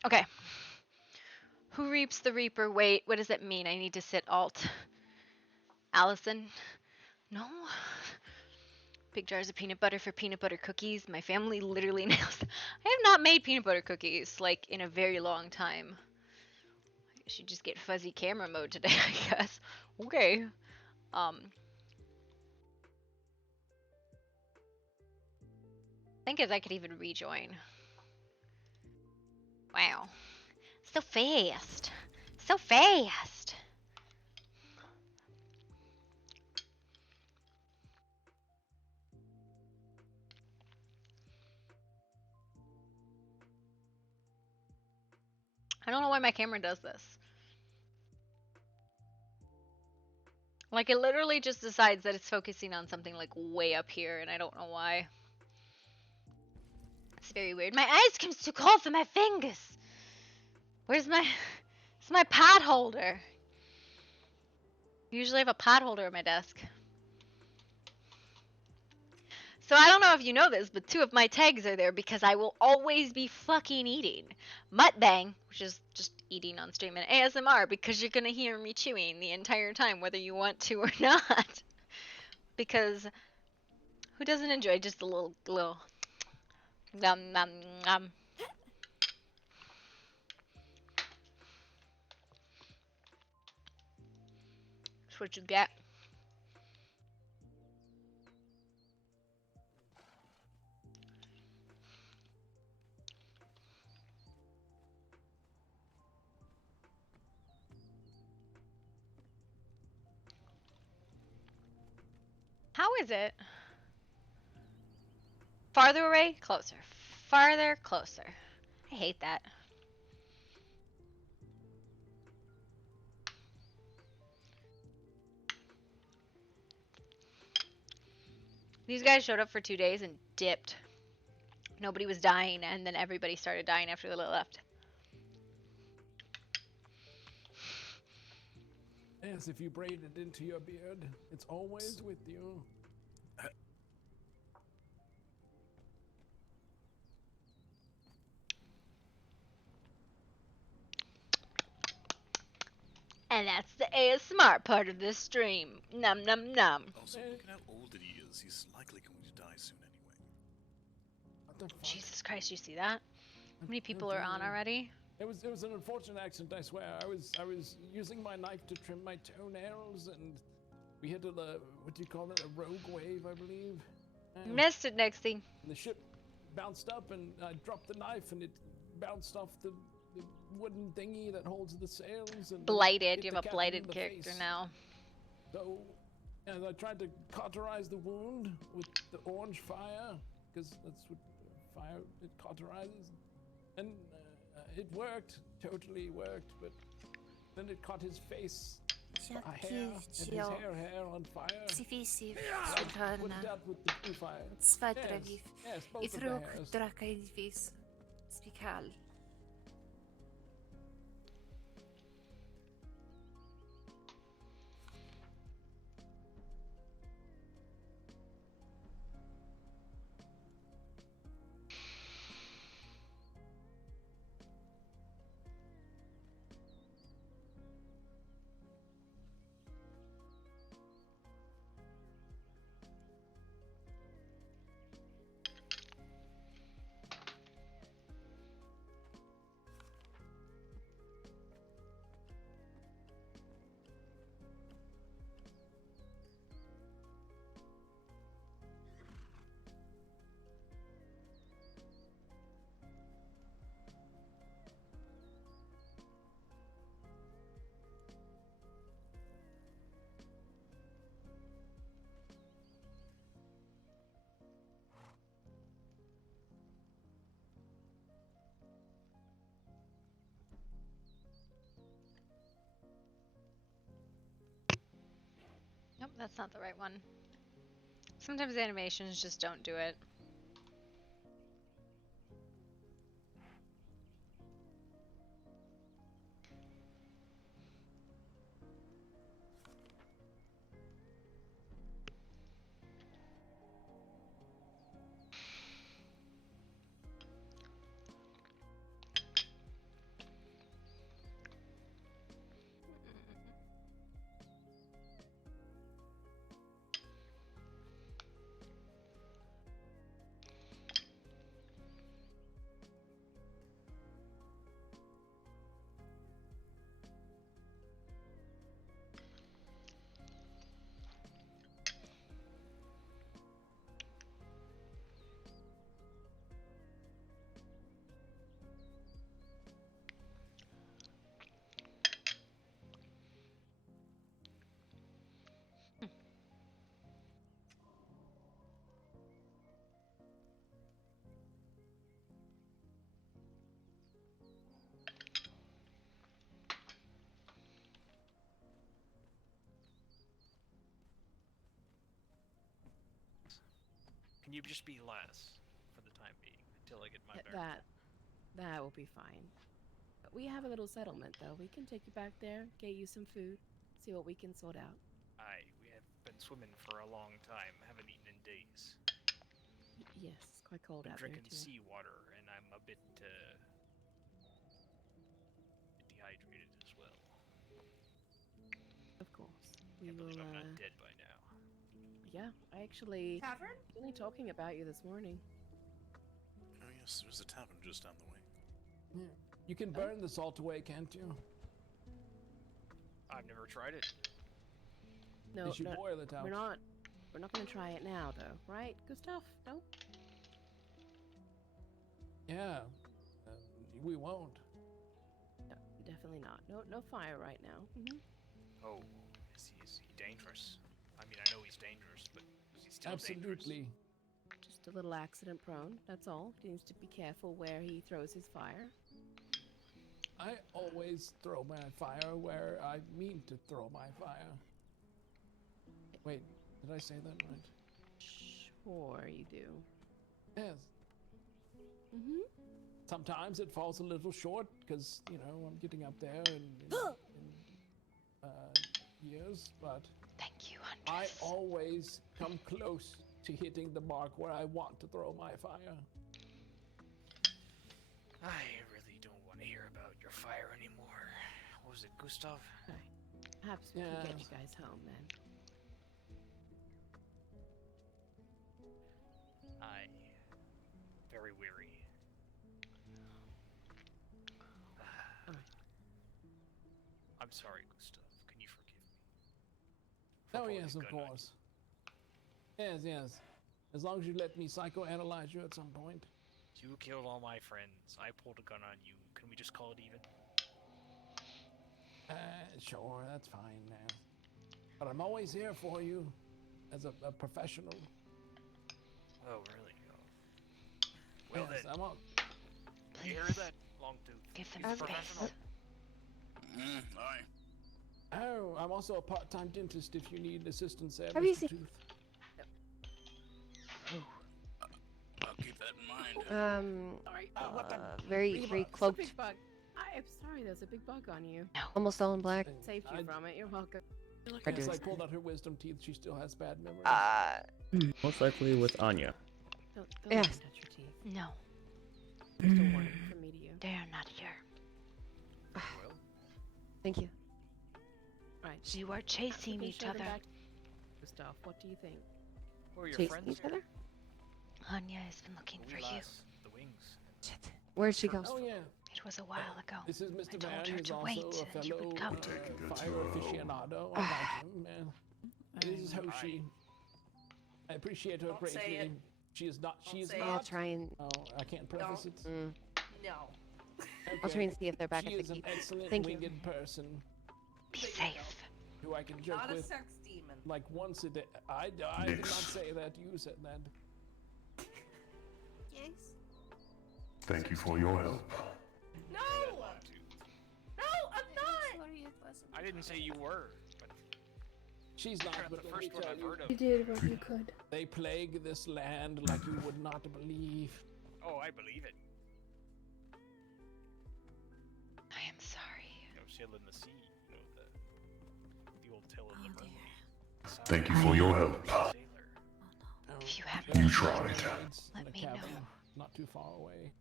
Okay. Who reaps the reaper? Wait, what does that mean? I need to sit alt. Allison? No. Big jars of peanut butter for peanut butter cookies. My family literally nails. I have not made peanut butter cookies like in a very long time. I should just get fuzzy camera mode today, I guess. Okay. Think if I could even rejoin. Wow. So fast. So fast. I don't know why my camera does this. Like, it literally just decides that it's focusing on something, like, way up here, and I don't know why. It's very weird. My ice cream's too cold for my fingers! Where's my... It's my pot holder. Usually I have a pot holder at my desk. So I don't know if you know this, but 2 of my tags are there because I will always be fucking eating. Mukbang, which is just eating on stream, and ASMR, because you're gonna hear me chewing the entire time, whether you want to or not. Because who doesn't enjoy just a little nom nom nom? That's what you get. How is it? Farther away? Closer. Farther, closer. I hate that. These guys showed up for 2 days and dipped. Nobody was dying, and then everybody started dying after they left. Yes, if you braid it into your beard, it's always with you. And that's the ASMR part of this stream. Num num num. Also, look at how old he is. He's likely going to die soon anyway. Jesus Christ, you see that? How many people are on already? It was an unfortunate accident, I swear. I was using my knife to trim my toenails, and we hit a what do you call it? A rogue wave, I believe. Missed it, Nixie. And the ship bounced up, and I dropped the knife, and it bounced off the wooden thingy that holds the sails. And Blighted. You have a blighted character now. So And I tried to cauterize the wound with the orange fire, because that's what fire it cauterizes. And it worked, totally worked, but then it caught his face a hair, and his hair on fire. Psifisi I förtörna. put it out with the fire. Svadraviv. Yes, both I of the truk hairs. drakaidvis. Spikal. Nope, that's not the right one. Sometimes animations just don't do it. Can you just be less for the time being until I get my bearings? That will be fine. But we have a little settlement, though. We can take you back there, get you some food, see what we can sort out. Aye, we have been swimming for a long time, haven't eaten in days. Yes, it's quite cold Been out there, drinking too. seawater, and I'm a bit dehydrated as well. Of course. We Can't will, believe I'm not dead by now. Yeah, I actually... Tavern? was only talking about you this morning. Oh yes, there's a tavern just down the way. You can burn the salt away, can't you? I've never tried it. No, You should boil it out. we're not going to try it now, though, right, Gustav? No? Yeah, we won't. No, definitely not. No fire right now. Oh, is he dangerous? I mean, I know he's dangerous, but is he still dangerous? Absolutely. Just a little accident prone, that's all. He needs to be careful where he throws his fire. I always throw my fire where I mean to throw my fire. Wait, did I say that right? Sure you do. Yes. Mm-hmm. Sometimes it falls a little short because, you know, I'm getting up there in years, but thank you, I always come close to hitting the mark where I want to throw my fire. I really don't want to hear about your fire anymore. What was it, Gustav? Perhaps we can get you guys home then. Very weary. I'm sorry, Gustav. Can you forgive me? Oh yes, of course. Yes. As long as you let me psychoanalyze you at some point. You killed all my friends. I pulled a gun on you. Can we just call it even? Sure, that's fine, man. But I'm always here for you as a professional. Oh, really? Well Yes, then, I'm on. you hear that, Longtooth? Give them He's a space. professional. Aye. Oh, I'm also a part-time dentist if you need assistance there, Have you Mr. seen- Tooth. I'll keep that in mind. Sorry. Very It's a cloaked. big bug. I'm sorry, there's a big bug on you. Almost all in black. Saved you from it. You're welcome. Yes, I pulled out her wisdom teeth. She still has bad memory. Most likely with Anya. Don't Yes. let them touch your teeth. No, Just a warning from me to you. they are not here. Thank you. Right. You are chasing each other. Stuff. What do you think? Who are your Chasing friends? each other? Anya has been looking for you. Lass, the wings. Where'd she go? Oh yeah. It was a while ago. This is Mr. I told Van. her He's to also wait a and you fellow would come. fire aficionado. I like him, man. This is Hoshi. I appreciate her Don't say greatly. it. She is not. She is say not. I'll try and. Oh, I can't preface it. No. I'll try and see if they're back She at is the an keep. excellent Thank you. winged person Be safe. who I can joke Not a with sex demon. like once a day. I did not say that. You said that. Yes. Thank you for your help. No! No, I'm not! Sorry, it wasn't. I didn't say you were, but She's not. you're not But the let me first one tell I've you, heard of. You did what you could. they plague this land like you would not believe. Oh, I believe it. I am sorry. You know, sailing the sea. You know, the old tale of the moon. Thank you for your help. Sailor. If you have You any tried. Guides in Let a me cabin know. not too far away.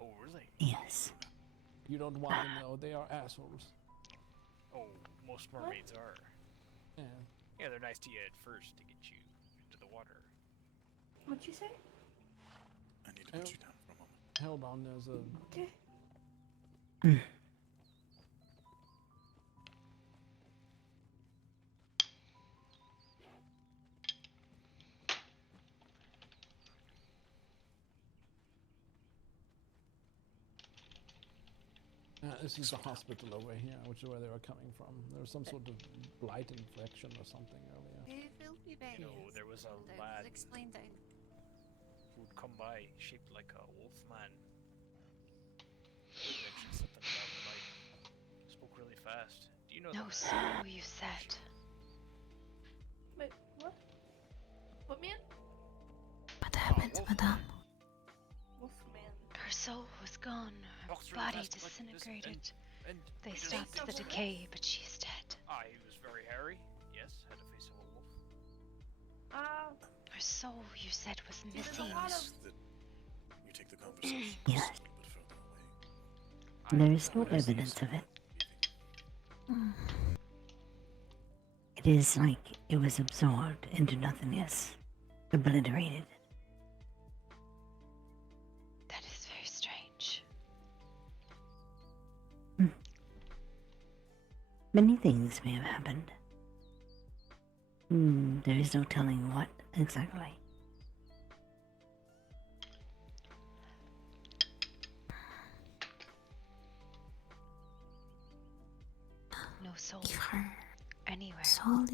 Oh, really? Yes. You don't want them though. They are assholes. Oh, most mermaids are. Yeah. Yeah, they're nice to you at first to get you into the water. What'd you say? I need to put you down for a moment. Hold on. There's a. Okay. This is the hospital over here, which is where they were coming from. There was some sort of blight infection or something earlier. They will be back. You know, there was a And I lad will explain that. who would come by shaped like a wolf man. He mentioned something about like spoke really fast. Do you know No that? soul, you said. Wait, what? What man? What happened, madame? Wolfman. Her soul was gone. Her Walks really body fast like this disintegrated. and They he doesn't- stopped the Face of a decay, but she's dead. He was very hairy. Yes, had a face of a wolf. Her soul, you said, was there's a missing. lot of- That you take the conversation Yes. just a little bit further away. There is no evidence of it. It is like it was absorbed into nothingness, obliterated. That is very strange. Many things may have happened. There is no telling what exactly. No soul If her anywhere. soul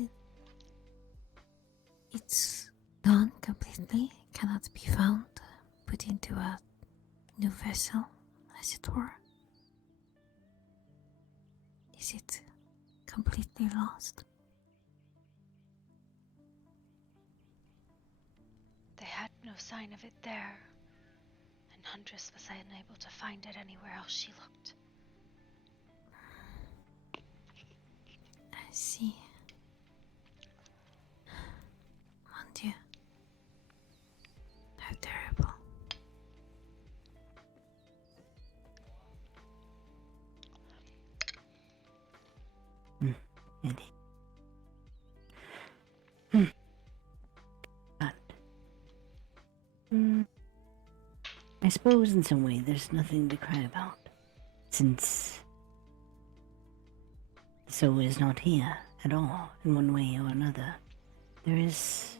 it's gone completely, cannot be found, put into a new vessel, as it were. Is it completely lost? They had no sign of it there, and Huntress was unable to find it anywhere else she looked. I see. Mon Dieu. How terrible. Indeed. But I suppose in some way there's nothing to cry about, since the soul is not here at all in one way or another. There is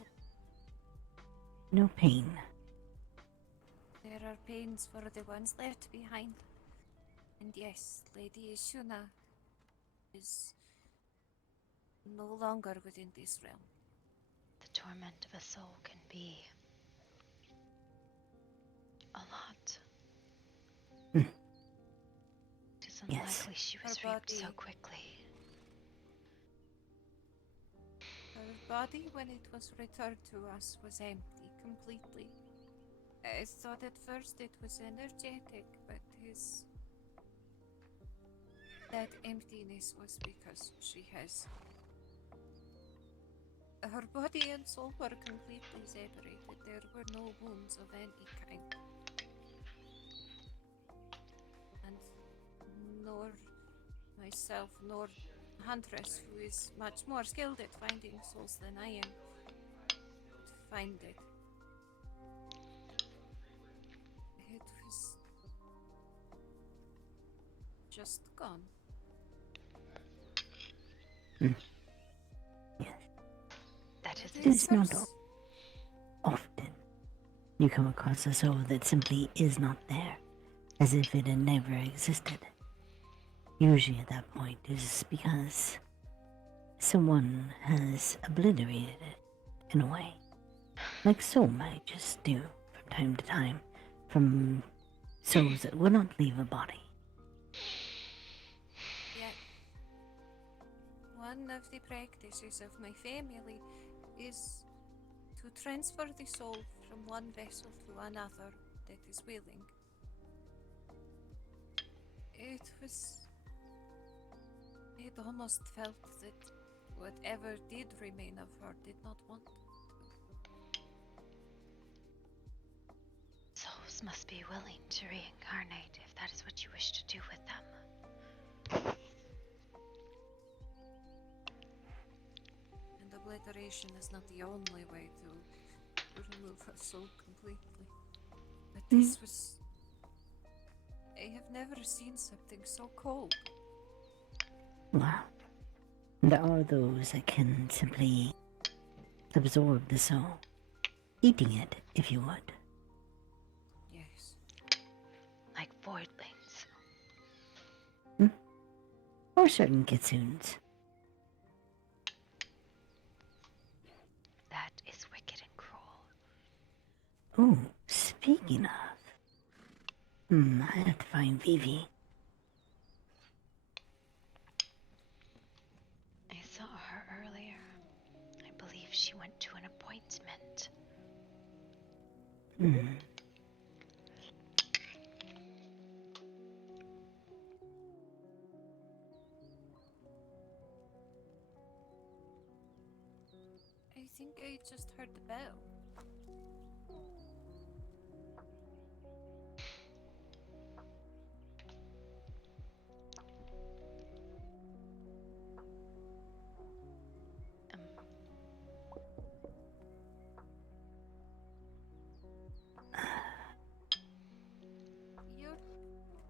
no pain. There are pains for the ones left behind. And yes, Lady Ishuna is no longer within this realm. The torment of a soul can be a lot. It is unlikely she was raped so quickly. Her body, when it was returned to us, was empty completely. I thought at first it was energetic, but that emptiness was because she has... Her body and soul were completely separated. There were no wounds of any kind. And nor myself, nor Huntress, who is much more skilled at finding souls than I am, could find it. It was just gone. That It is not often you come across a soul that simply is not there, as if it had never existed. Usually at that point it is because someone has obliterated it in a way, like soul mages do from time to time, from souls that will not leave a body. Yet, one of the practices of my family is to transfer the soul from one vessel to another that is willing. It almost felt that whatever did remain of her did not want to. Souls must be willing to reincarnate if that is what you wish to do with them. And obliteration is not the only way to remove a soul completely. But this was... I have never seen something so cold. Wow. There are those that can simply absorb the soul, eating it, if you would. Yes. Like voidlings. Or certain kitsunes. That is wicked and cruel. Oh, speaking of... I have to find Vivi. I saw her earlier. I believe she went to an appointment. I think I just heard the bell.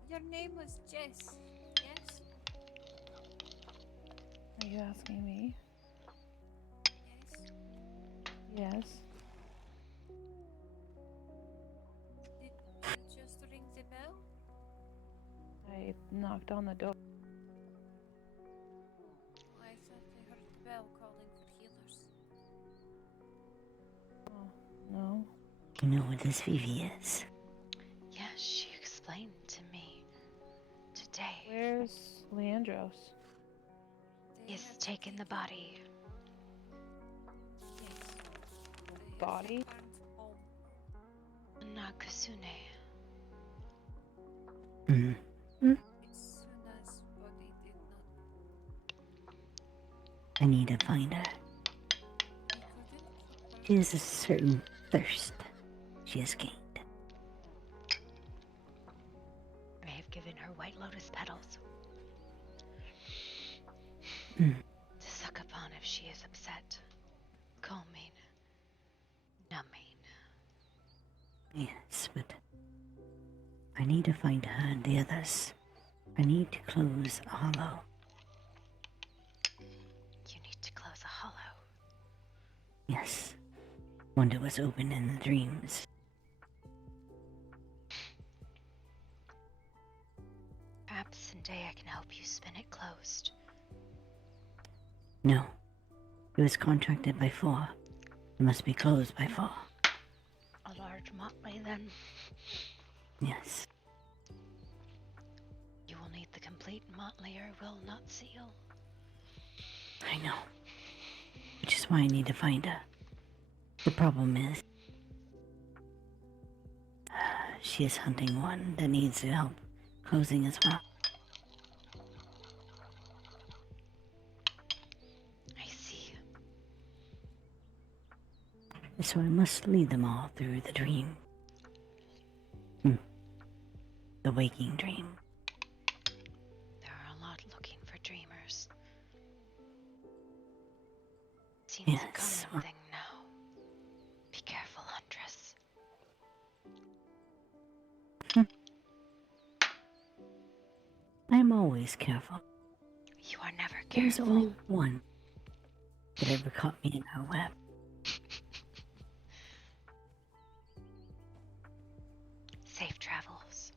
Your name was Jess, yes? Are you asking me? Yes. Yes. Did you just ring the bell? I knocked on the door. I thought I heard the bell calling for healers. Oh, no. You know what this Vivi is? Yes, she explained to me today. Where's Leandros? He's taken the body. Body? Nakusune. Suna's body did not... I need to find her. She has a certain thirst she has gained. I have given her white lotus petals Mm. to suck upon if she is upset, calming, numbing. Yes, but I need to find her and the others. I need to close a hollow. You need to close a hollow. Yes, one that was open in the dreams. Perhaps someday I can help you spin it closed. No, It was contracted by 4. It must be closed by 4. A large motley, then. Yes. You will need the complete motley or it will not seal. I know. Which is why I need to find her. The problem is, she is hunting one that needs help closing as well. I see. So I must lead them all through the dream. The waking dream. There are a lot looking for dreamers. Seems Yes. a common thing now. Be careful, Huntress. I am always careful. You are never There's careful. only one that ever caught me in her web. Safe travels.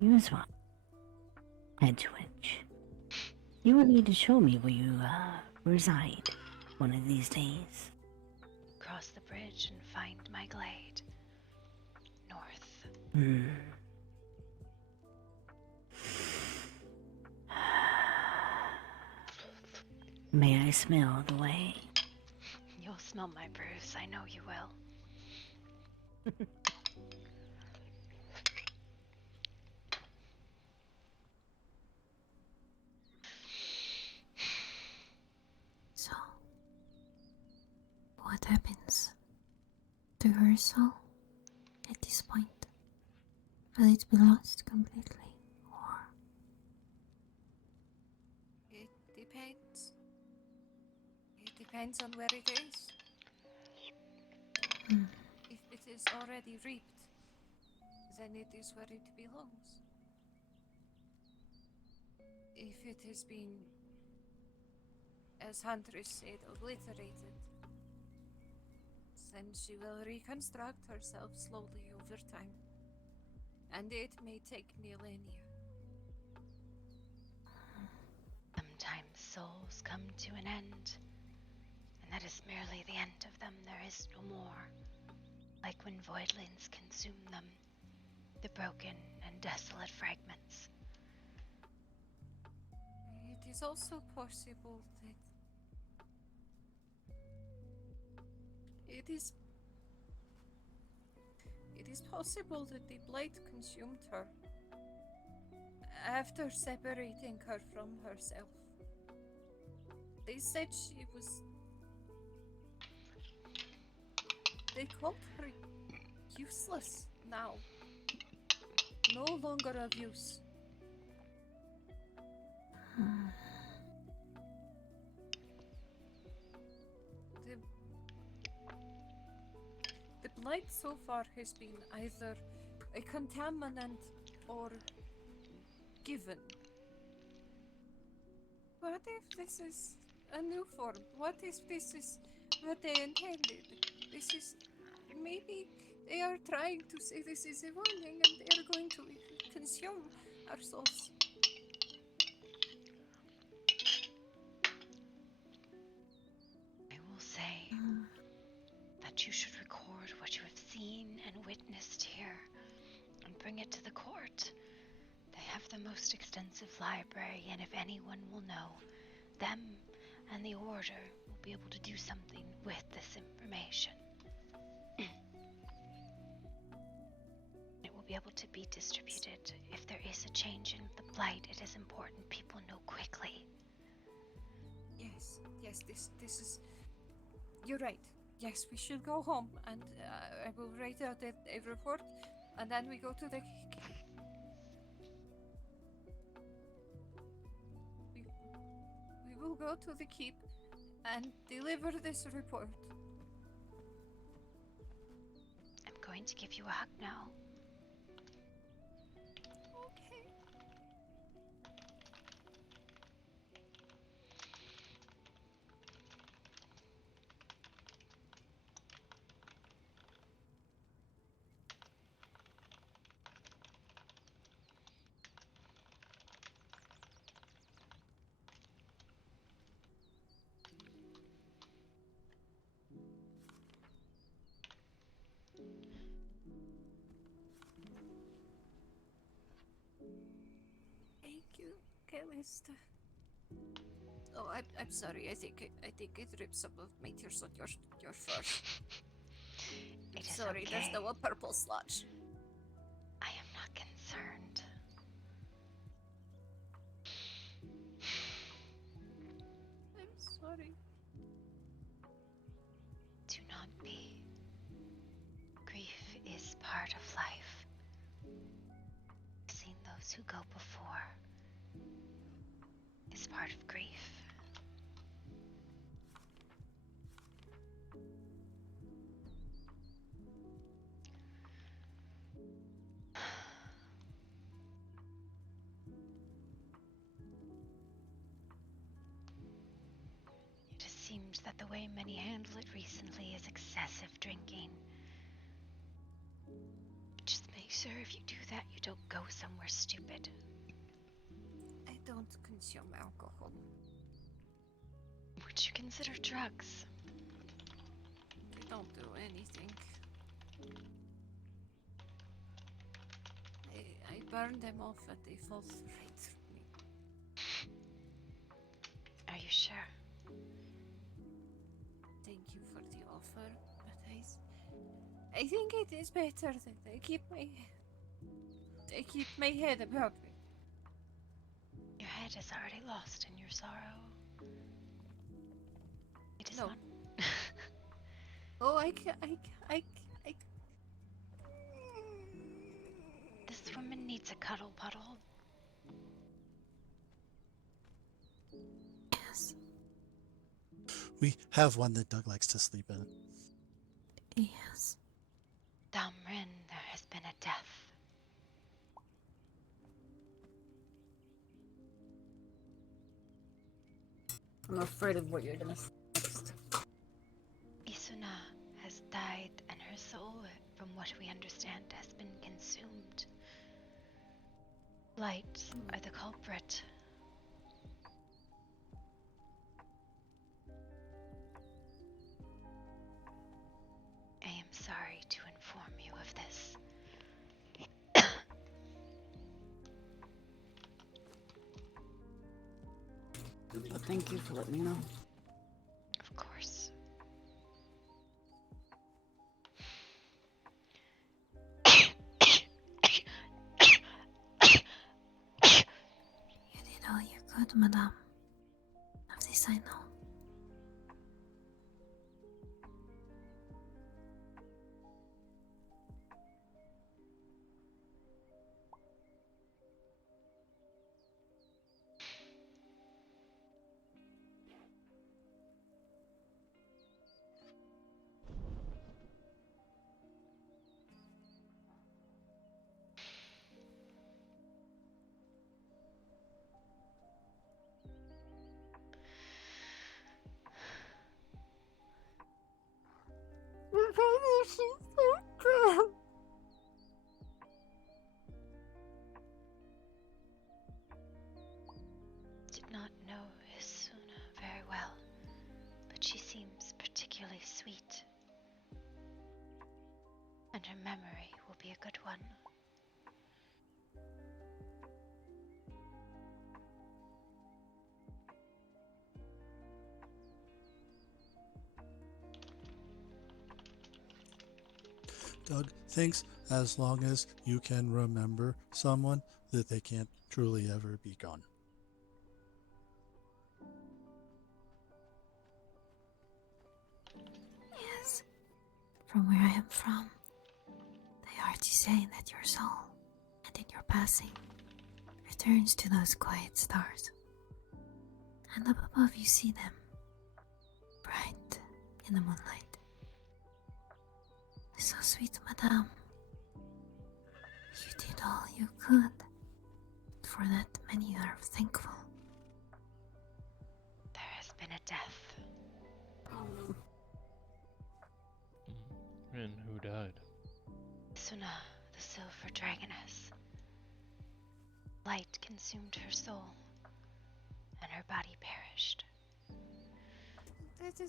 You as well. Edgewitch. You will need to show me where you reside one of these days. Cross the bridge and find my glade. North. May I smell the way? You'll smell my bruise. I know you will. So, what happens to her soul at this point? Will it be lost completely, or? It depends. It depends on where it is. If it is already reaped, then it is where it belongs. If it has been, as Huntress said, obliterated, then she will reconstruct herself slowly over time. And it may take millennia. Sometimes souls come to an end, and that is merely the end of them. There is no more. Like when voidlings consume them, the broken and desolate fragments. It is also possible that it is possible that the blight consumed her after separating her from herself. They said she was... They called her useless now. No longer of use. The blight so far has been either a contaminant or given. What if this is a new form? What if this is what they intended? This is... maybe they are trying to say this is a warning and they are going to consume our souls. I will say that you should record what you have seen and witnessed here and bring it to the court. They have the most extensive library, and if anyone will know, them and the Order will be able to do something with this information. It will be able to be distributed. If there is a change in the blight, it is important people know quickly. Yes, this is... You're right. Yes, we should go home and I will write out a report and then we go to the... We will go to the keep and deliver this report. I'm going to give you a hug now. Okay. Calista. Oh, I'm sorry. I think it ripped some of my tears on your fur. It is Sorry, there's okay. no purple sludge. I am not concerned. I'm sorry. Do not be. Grief is part of life. I've seen those who go before. It's part of grief. It just seems that the way many handle it recently is excessive drinking. Just make sure if you do that, you don't go somewhere stupid. I don't consume alcohol. Would you consider drugs? They don't do anything. I burn them off and they fall right through me. Are you sure? Thank you for the offer, but I think it is better that I keep my head about me. Your head is already lost in your sorrow. It is No. not. Oh, I This woman needs a cuddle puddle. Yes. We have one that Doug likes to sleep in. Yes. Damrin, there has been a death. I'm afraid of what you're gonna say next. Isuna has died, and her soul, from what we understand, has been consumed. Lights are the culprit. I am sorry to inform you of this. But thank you for letting me know. Of course. You did all you could, madame. Of this I know. she's so cool. Did not know Hisuna very well, but she seems particularly sweet. And her memory will be a good one. Doug thinks as long as you can remember someone, that they can't truly ever be gone. Yes. From where I am from, they are to say that your soul, and in your passing, returns to those quiet stars. And up above you see them, bright in the moonlight. So sweet, madame. You did all you could. For that, many are thankful. There has been a death. And who died? Hisuna, the Silver Dragoness. Light consumed her soul, and her body perished. That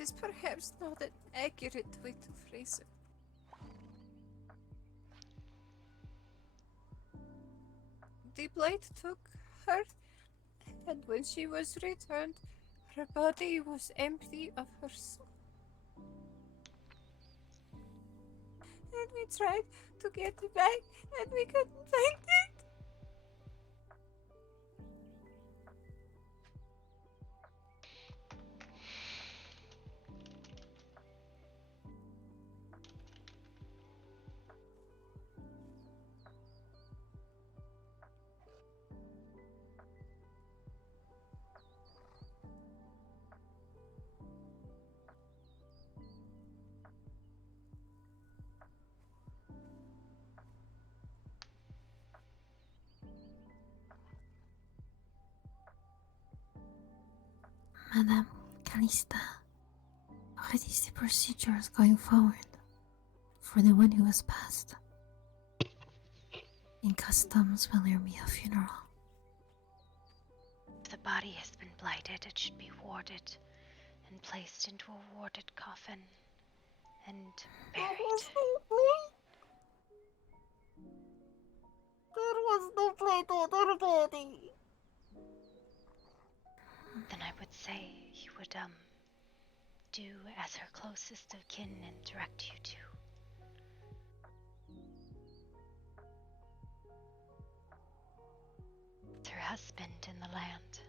is perhaps not an accurate way to phrase it. the blight took her, and when she was returned, her body was empty of her soul. And we tried to get it back, and we couldn't find it. Madame Calista, what is the procedures going forward for the one who has passed? In customs, will there be a funeral? If the body has been blighted, it should be warded and placed into a warded coffin and buried. There was no blight on her body. Then I would say you would do as her closest of kin and direct you to. With her husband in the land.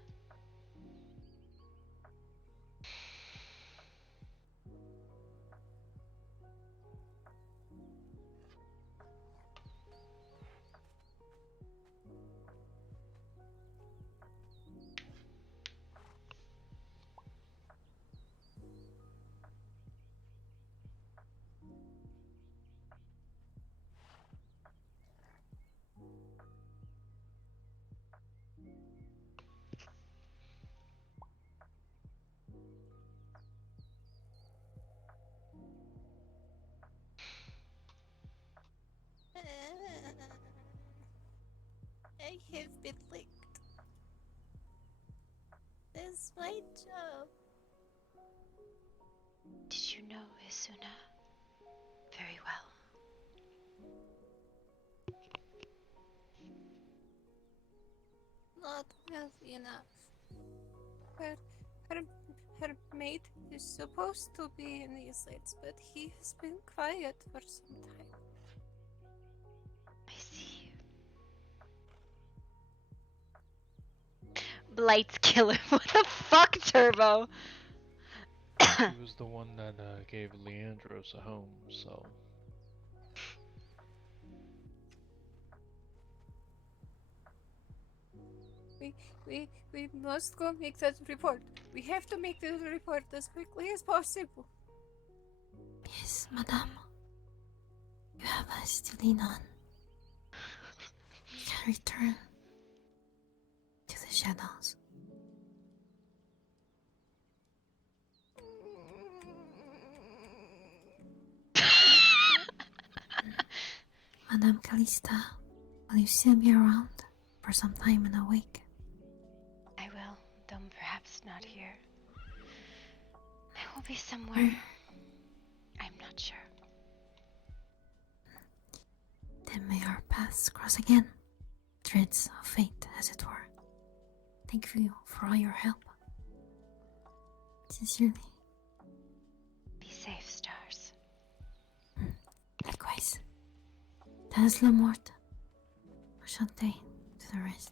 I have been licked. That's my job. Did you know Hisuna very well? Not well enough. Her mate is supposed to be in these lights, but he has been quiet for some time. I see. Blight's killer. What the fuck, Turbo? He was the one that gave Leandros a home, so. We must go make that report. We have to make the report as quickly as possible. Yes, Madame. You have us to lean on. We can return to the shadows. Madame Calista, will you still be around for some time in a week? I will, though perhaps not here. I will be somewhere. I'm not sure. Then may our paths cross again. Threads of fate, as it were. Thank you for all your help. Sincerely. Be safe, stars. Likewise. That's la mort. Ashante to the rest.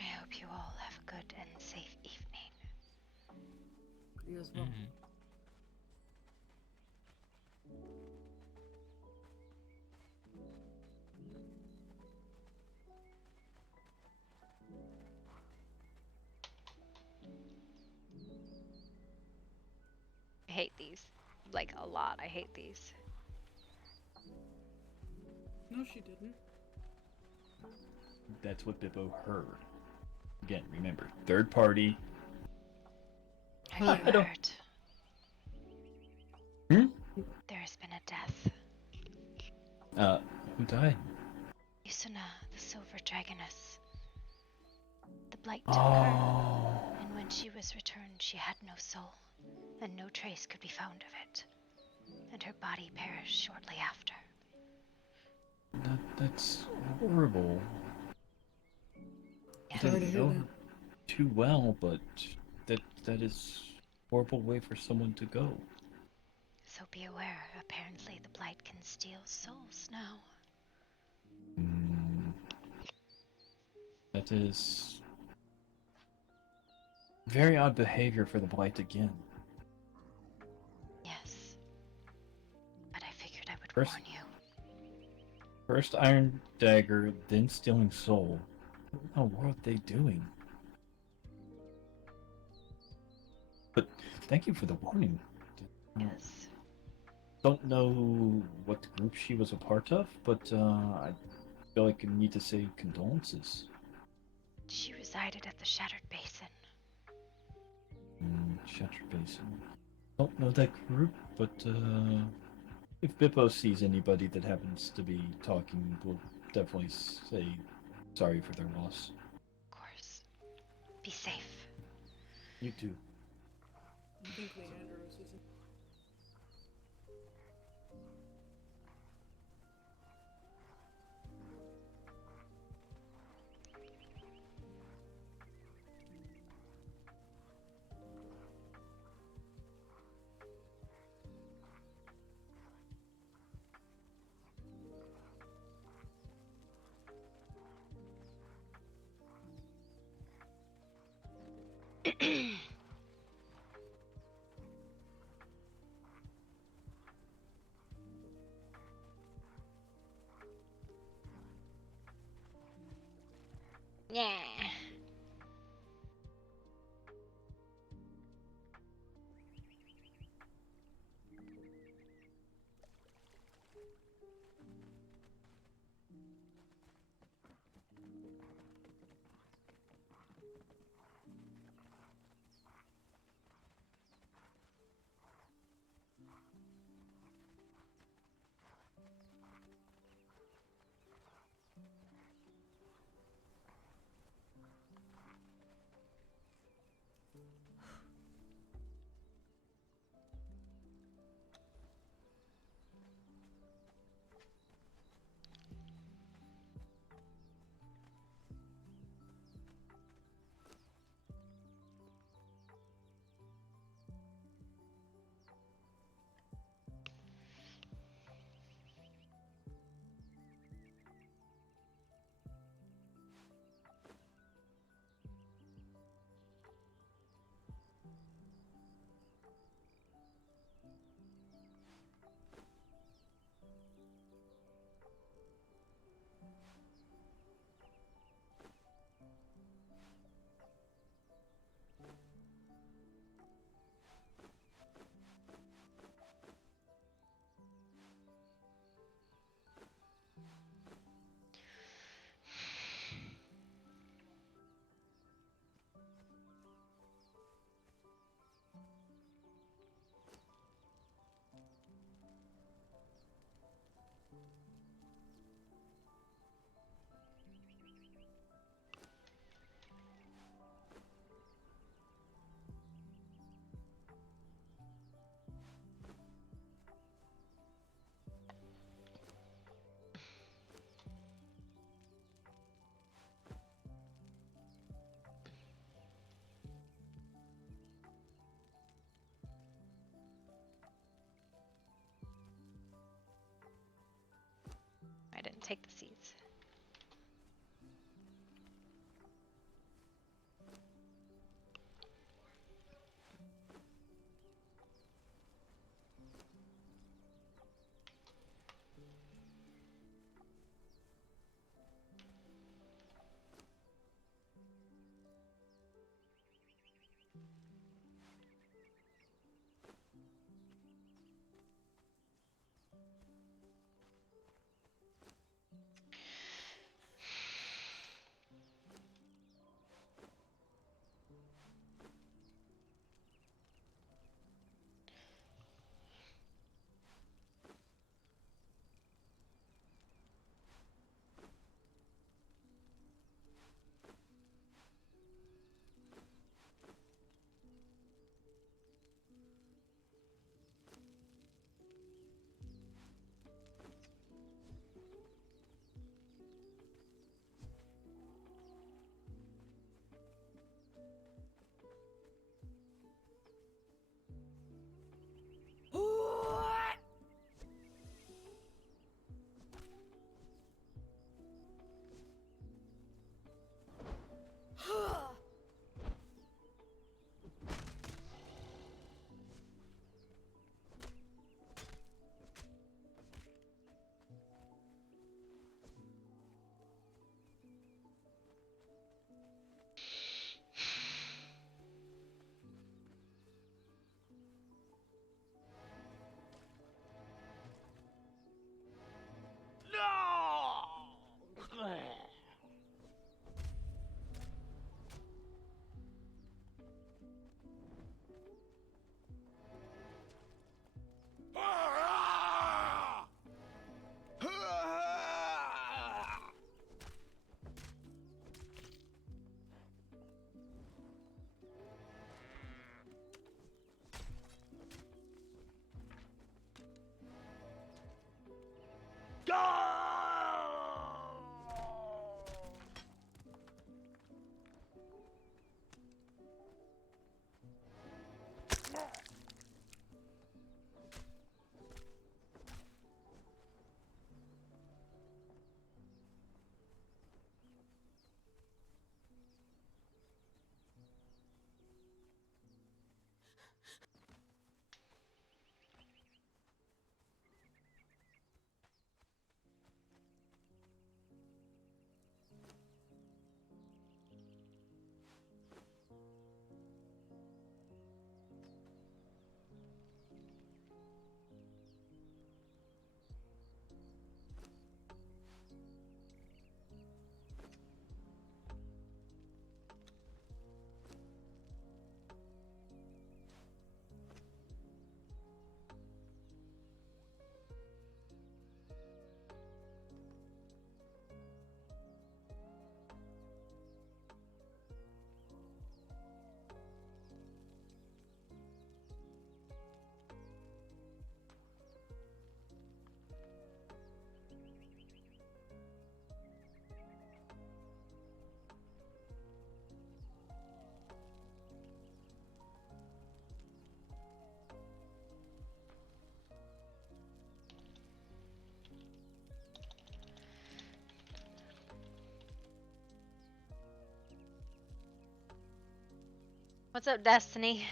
I hope you all have a good and safe evening. You as well. I hate these. Like, a lot. I hate these. No, she didn't. That's what Bippo heard. Again, remember, third party. Have you heard? Hmm? There's been a death. Who died? Yusuna, the Silver Dragoness. blight took her, and when she was returned, she had no soul, and no trace could be found of it, and her body perished shortly after. That's horrible. Yeah. I didn't know her too well, but that is a horrible way for someone to go. So be aware, apparently the blight can steal souls now. That is very odd behavior for the blight again. Yes. But I figured I would First, warn you. first Iron Dagger, then stealing soul. What in the world are they doing? But thank you for the warning. Yes. Don't know what group she was a part of, but I feel like I need to say condolences. She resided at the Shattered Basin. Shattered Basin. Don't know that group, but if Bippo sees anybody that happens to be talking, we'll definitely say sorry for their loss. Of course. Be safe. You too. I think Leandros is. Yeah. I didn't take the seeds. What's up, Destiny?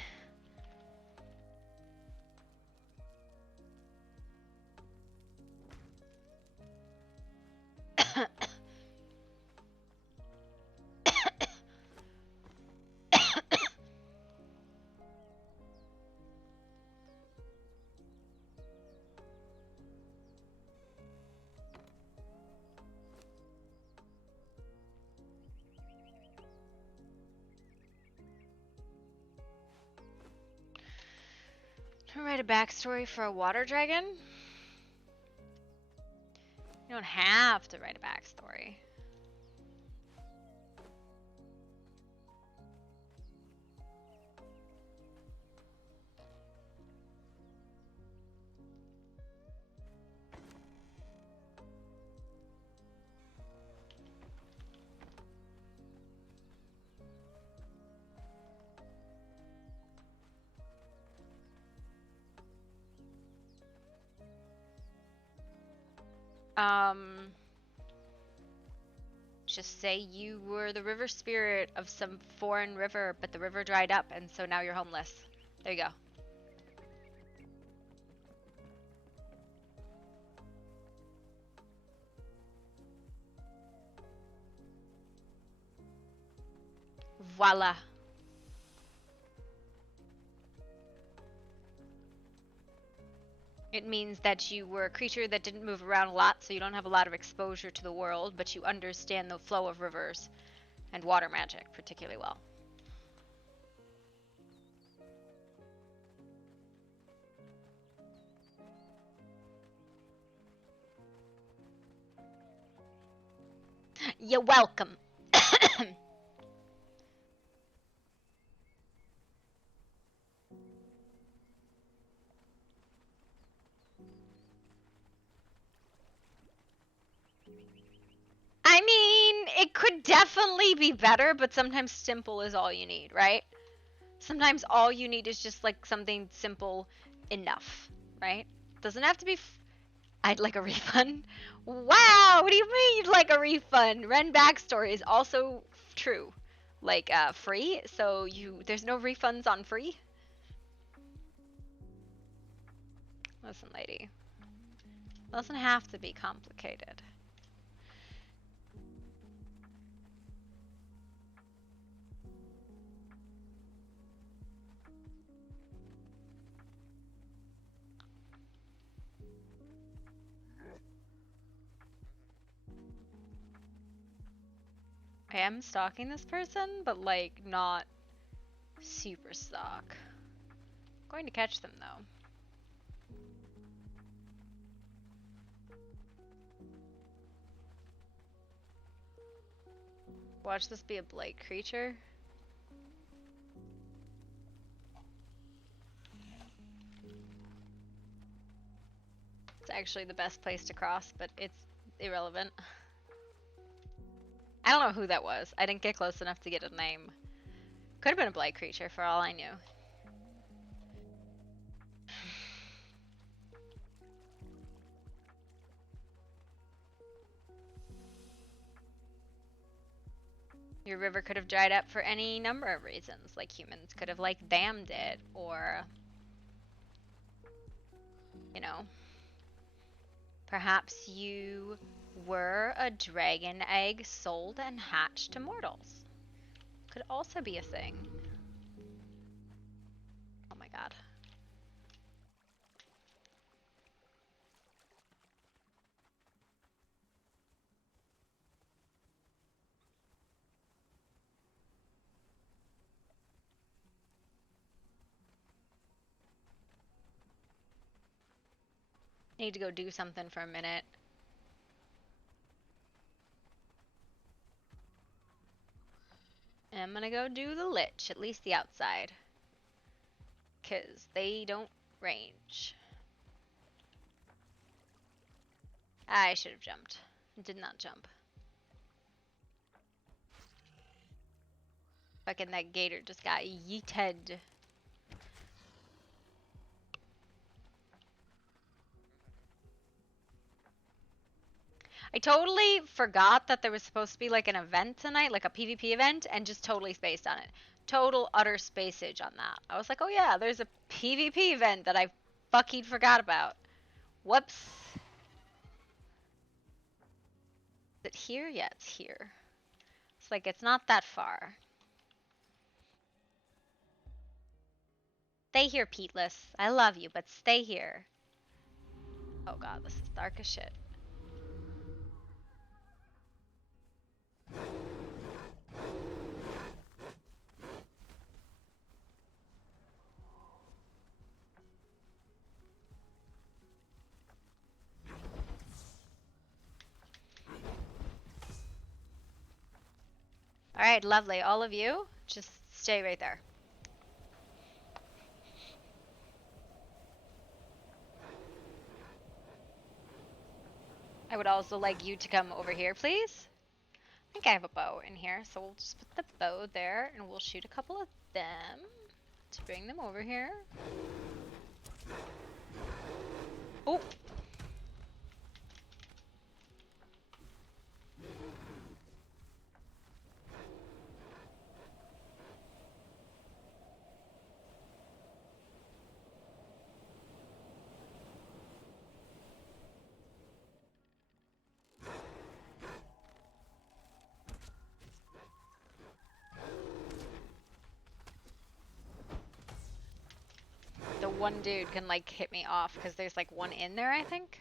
To write a backstory for a water dragon? You don't have to write a backstory. Just say you were the river spirit of some foreign river, but the river dried up, and so now you're homeless. There you go. Voila. It means that you were a creature that didn't move around a lot, so you don't have a lot of exposure to the world, but you understand the flow of rivers and water magic particularly well. You're welcome. I mean, it could definitely be better, but sometimes simple is all you need, right? Sometimes all you need is just like something simple enough, right? Doesn't have to be. I'd like a refund. Wow, what do you mean you'd like a refund? Ren backstory is also true, like free. So there's no refunds on free. Listen, lady, it doesn't have to be complicated. I am stalking this person, but like not super stalk. I'm going to catch them though. Watch this be a blight creature. It's actually the best place to cross, but it's irrelevant. I don't know who that was. I didn't get close enough to get a name. Could have been a blight creature for all I knew. Your river could have dried up for any number of reasons. Like humans could have like dammed it, or you know, perhaps you were a dragon egg sold and hatched to mortals. Could also be a thing. Oh my god. Need to go do something for a minute. And I'm gonna go do the Lich, at least the outside. 'Cause they don't range. I should have jumped. Did not jump. Fucking that gator just got yeeted. I totally forgot that there was supposed to be like an event tonight, like a PvP event, and just totally spaced on it. total utter spacage on that. I was like, oh yeah, there's a PvP event that I fucking forgot about. Whoops. Is it here? Yeah, it's here. It's like, it's not that far. Stay here, Peatless. I love you, but stay here. Oh god, this is dark as shit. Alright, lovely. All of you, just stay right there. I would also like you to come over here, please. I think I have a bow in here, so we'll just put the bow there, and we'll shoot a couple of them to bring them over here. Oh! The one dude can like hit me off because there's like one in there, I think.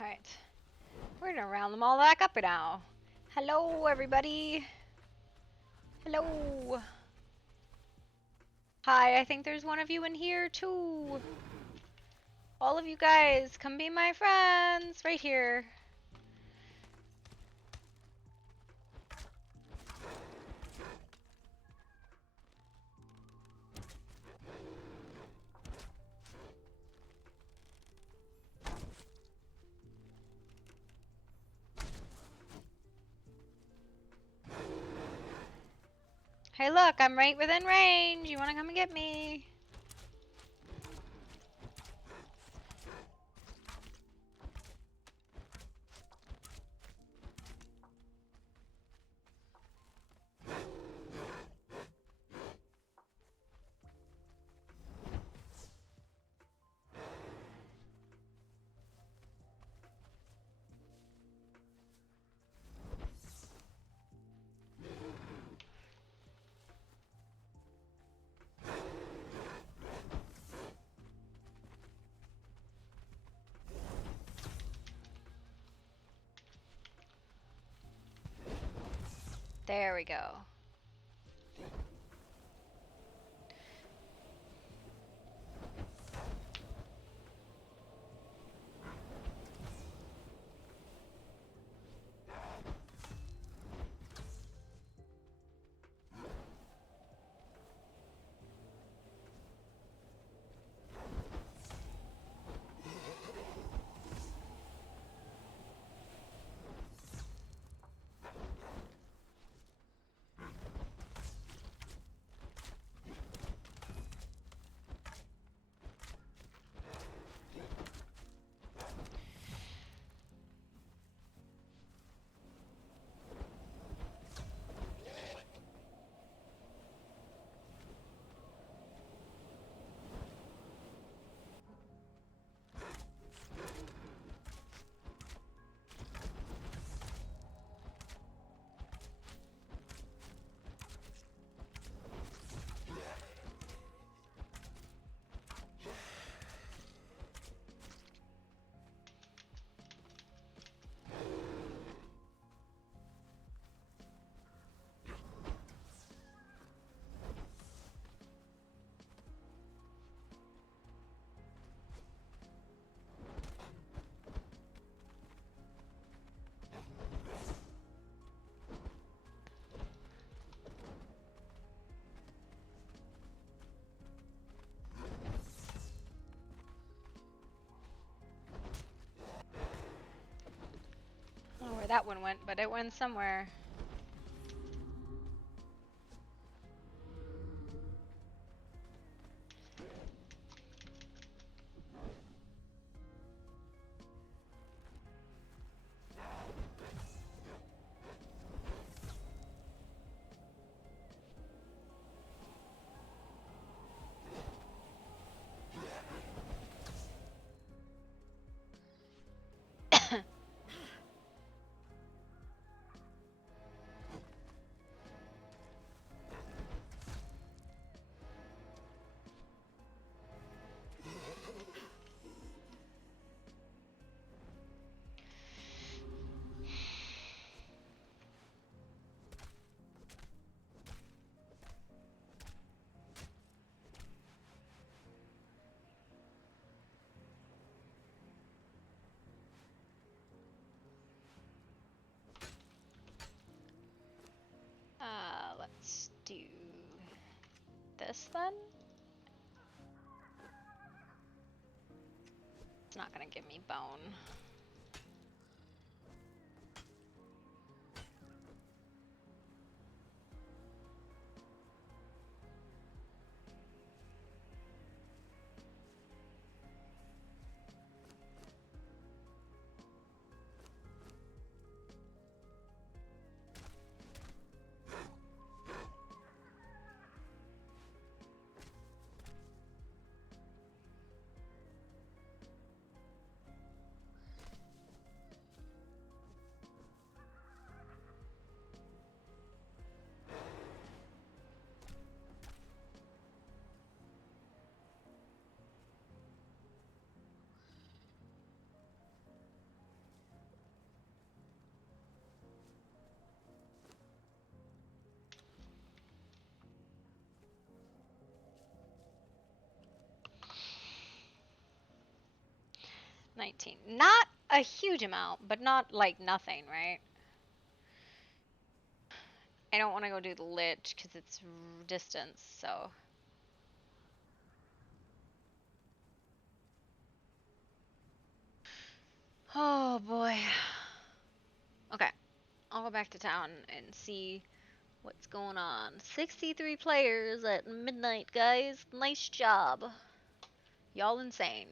Alright. We're gonna round them all back up now. Hello, everybody. Hello. Hi, I think there's one of you in here, too. All of you guys, come be my friends. Right here. Hey look, I'm right within range. You wanna come and get me? There we go. where that one went, but it went somewhere. Let's do this then. It's not gonna give me bone. Not a huge amount, but not like nothing, right? I don't want to go do the lich because it's distance, so. Oh boy. Okay, I'll go back to town and see what's going on. 63 players at midnight, guys. Nice job. Y'all insane.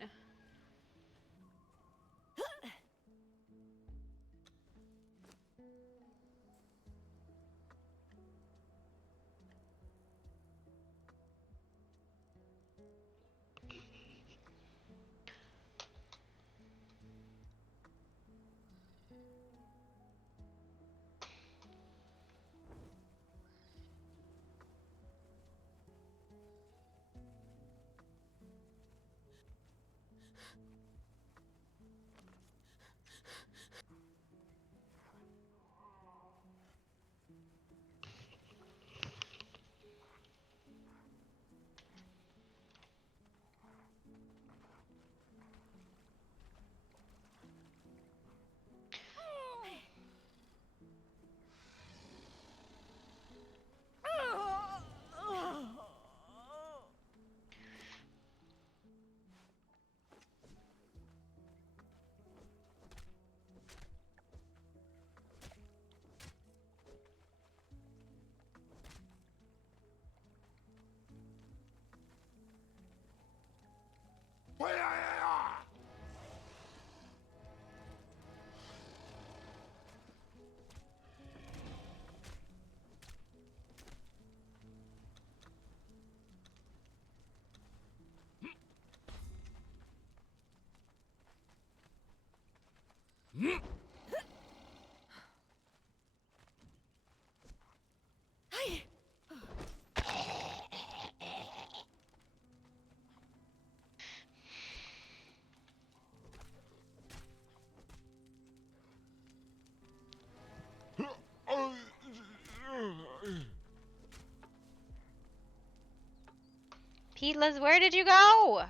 Pete, Liz, where did you go?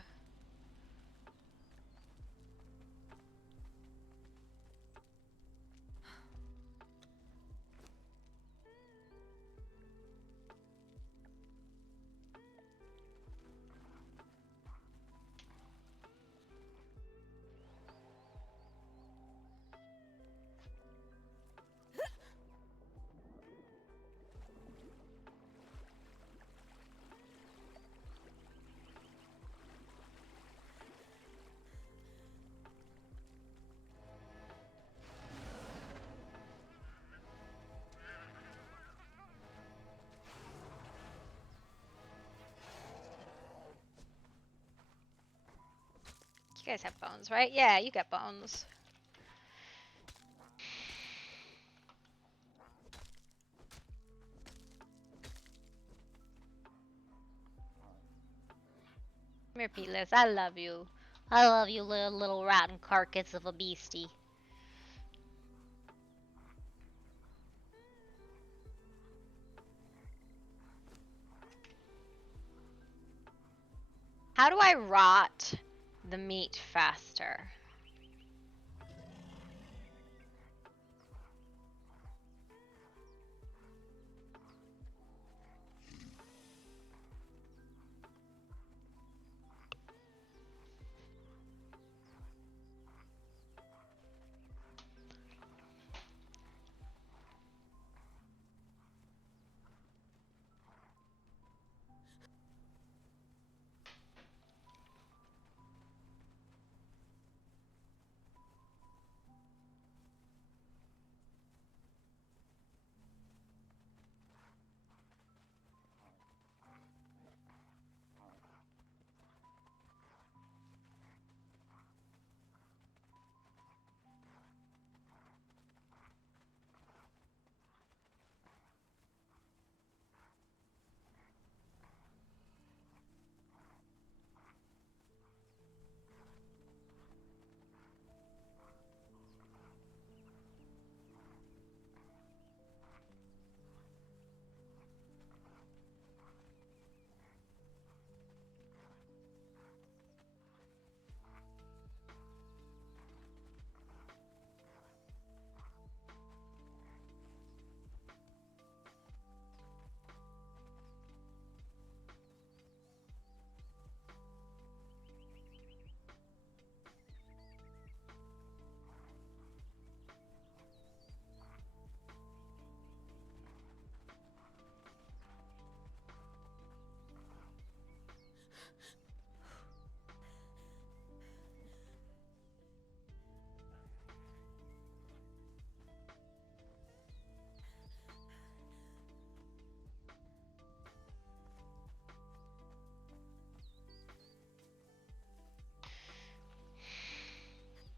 You guys have bones, right? Yeah, you got bones. Come here, Peatless. I love you. I love you, little rotten carcass of a beastie. How do I rot the meat faster?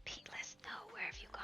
Peatless, no, where have you gone?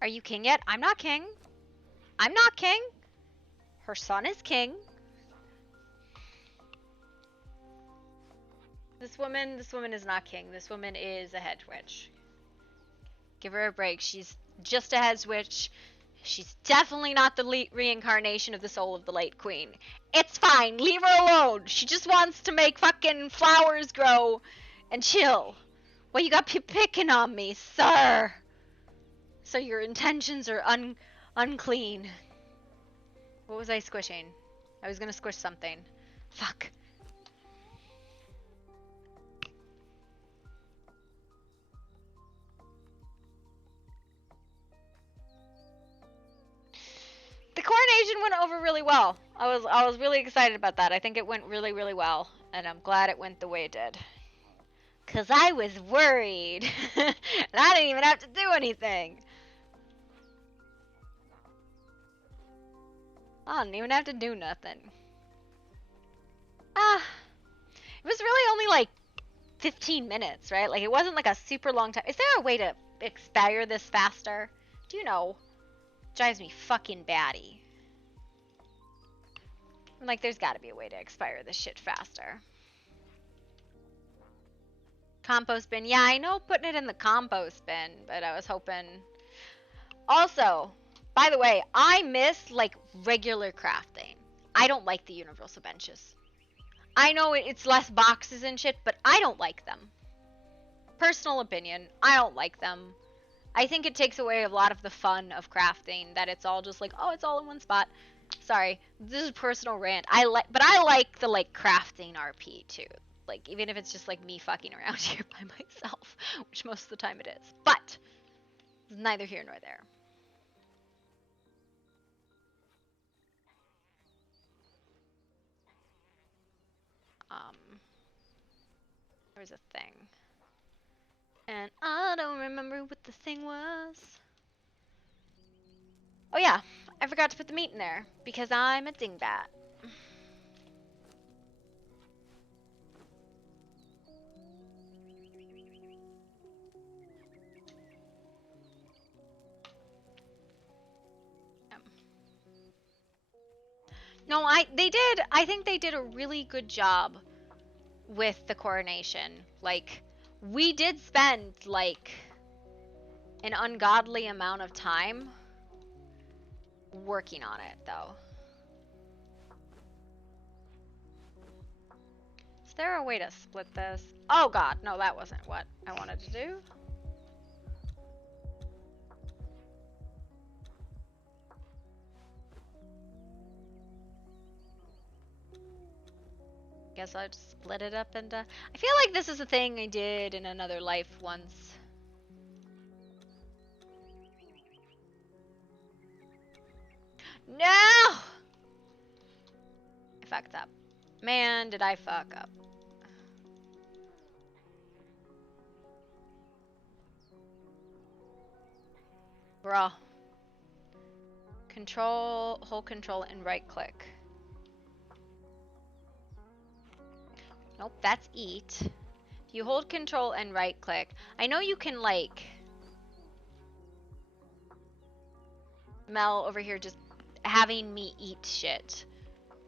Are you king yet? I'm not king. I'm not king. Her son is king. This woman is not king. This woman is a head witch. Give her a break. She's just a head witch. She's definitely not the reincarnation of the soul of the late queen. It's fine. Leave her alone. She just wants to make fucking flowers grow and chill. Well, you got picking on me, sir. So your intentions are unclean. What was I squishing? I was gonna squish something. Fuck. The coronation went over really well. I was really excited about that. I think it went really, really well, and I'm glad it went the way it did. Cause I was worried, and I didn't even have to do anything. I didn't even have to do nothing. It was really only like 15 minutes, right? Like it wasn't like a super long time. Is there a way to expire this faster? Do you know? Drives me fucking batty. I'm like, there's gotta be a way to expire this shit faster. Compost bin. Yeah, I know putting it in the compost bin, but I was hoping... Also, by the way, I miss, like, regular crafting. I don't like the universal benches. I know it's less boxes and shit, but I don't like them. Personal opinion, I don't like them. I think it takes away a lot of the fun of crafting, that it's all just like, oh, it's all in one spot. Sorry, this is a personal rant. But I like the, like, crafting RP, too. Like, even if it's just, like, me fucking around here by myself, which most of the time it is. But, it's neither here nor there. There was a thing. And I don't remember what the thing was. Oh yeah, I forgot to put the meat in there, because I'm a dingbat. No, I think they did a really good job with the coronation. Like, we did spend, like, an ungodly amount of time working on it, though. Is there a way to split this? Oh god, no, that wasn't what I wanted to do. Guess I'll just split it up and I feel like this is a thing I did in another life once. No! I fucked up. Man, did I fuck up. Bruh. Control, hold control and right click. Nope, that's eat. If you hold control and right click, I know you can like... Mel over here just having me eat shit.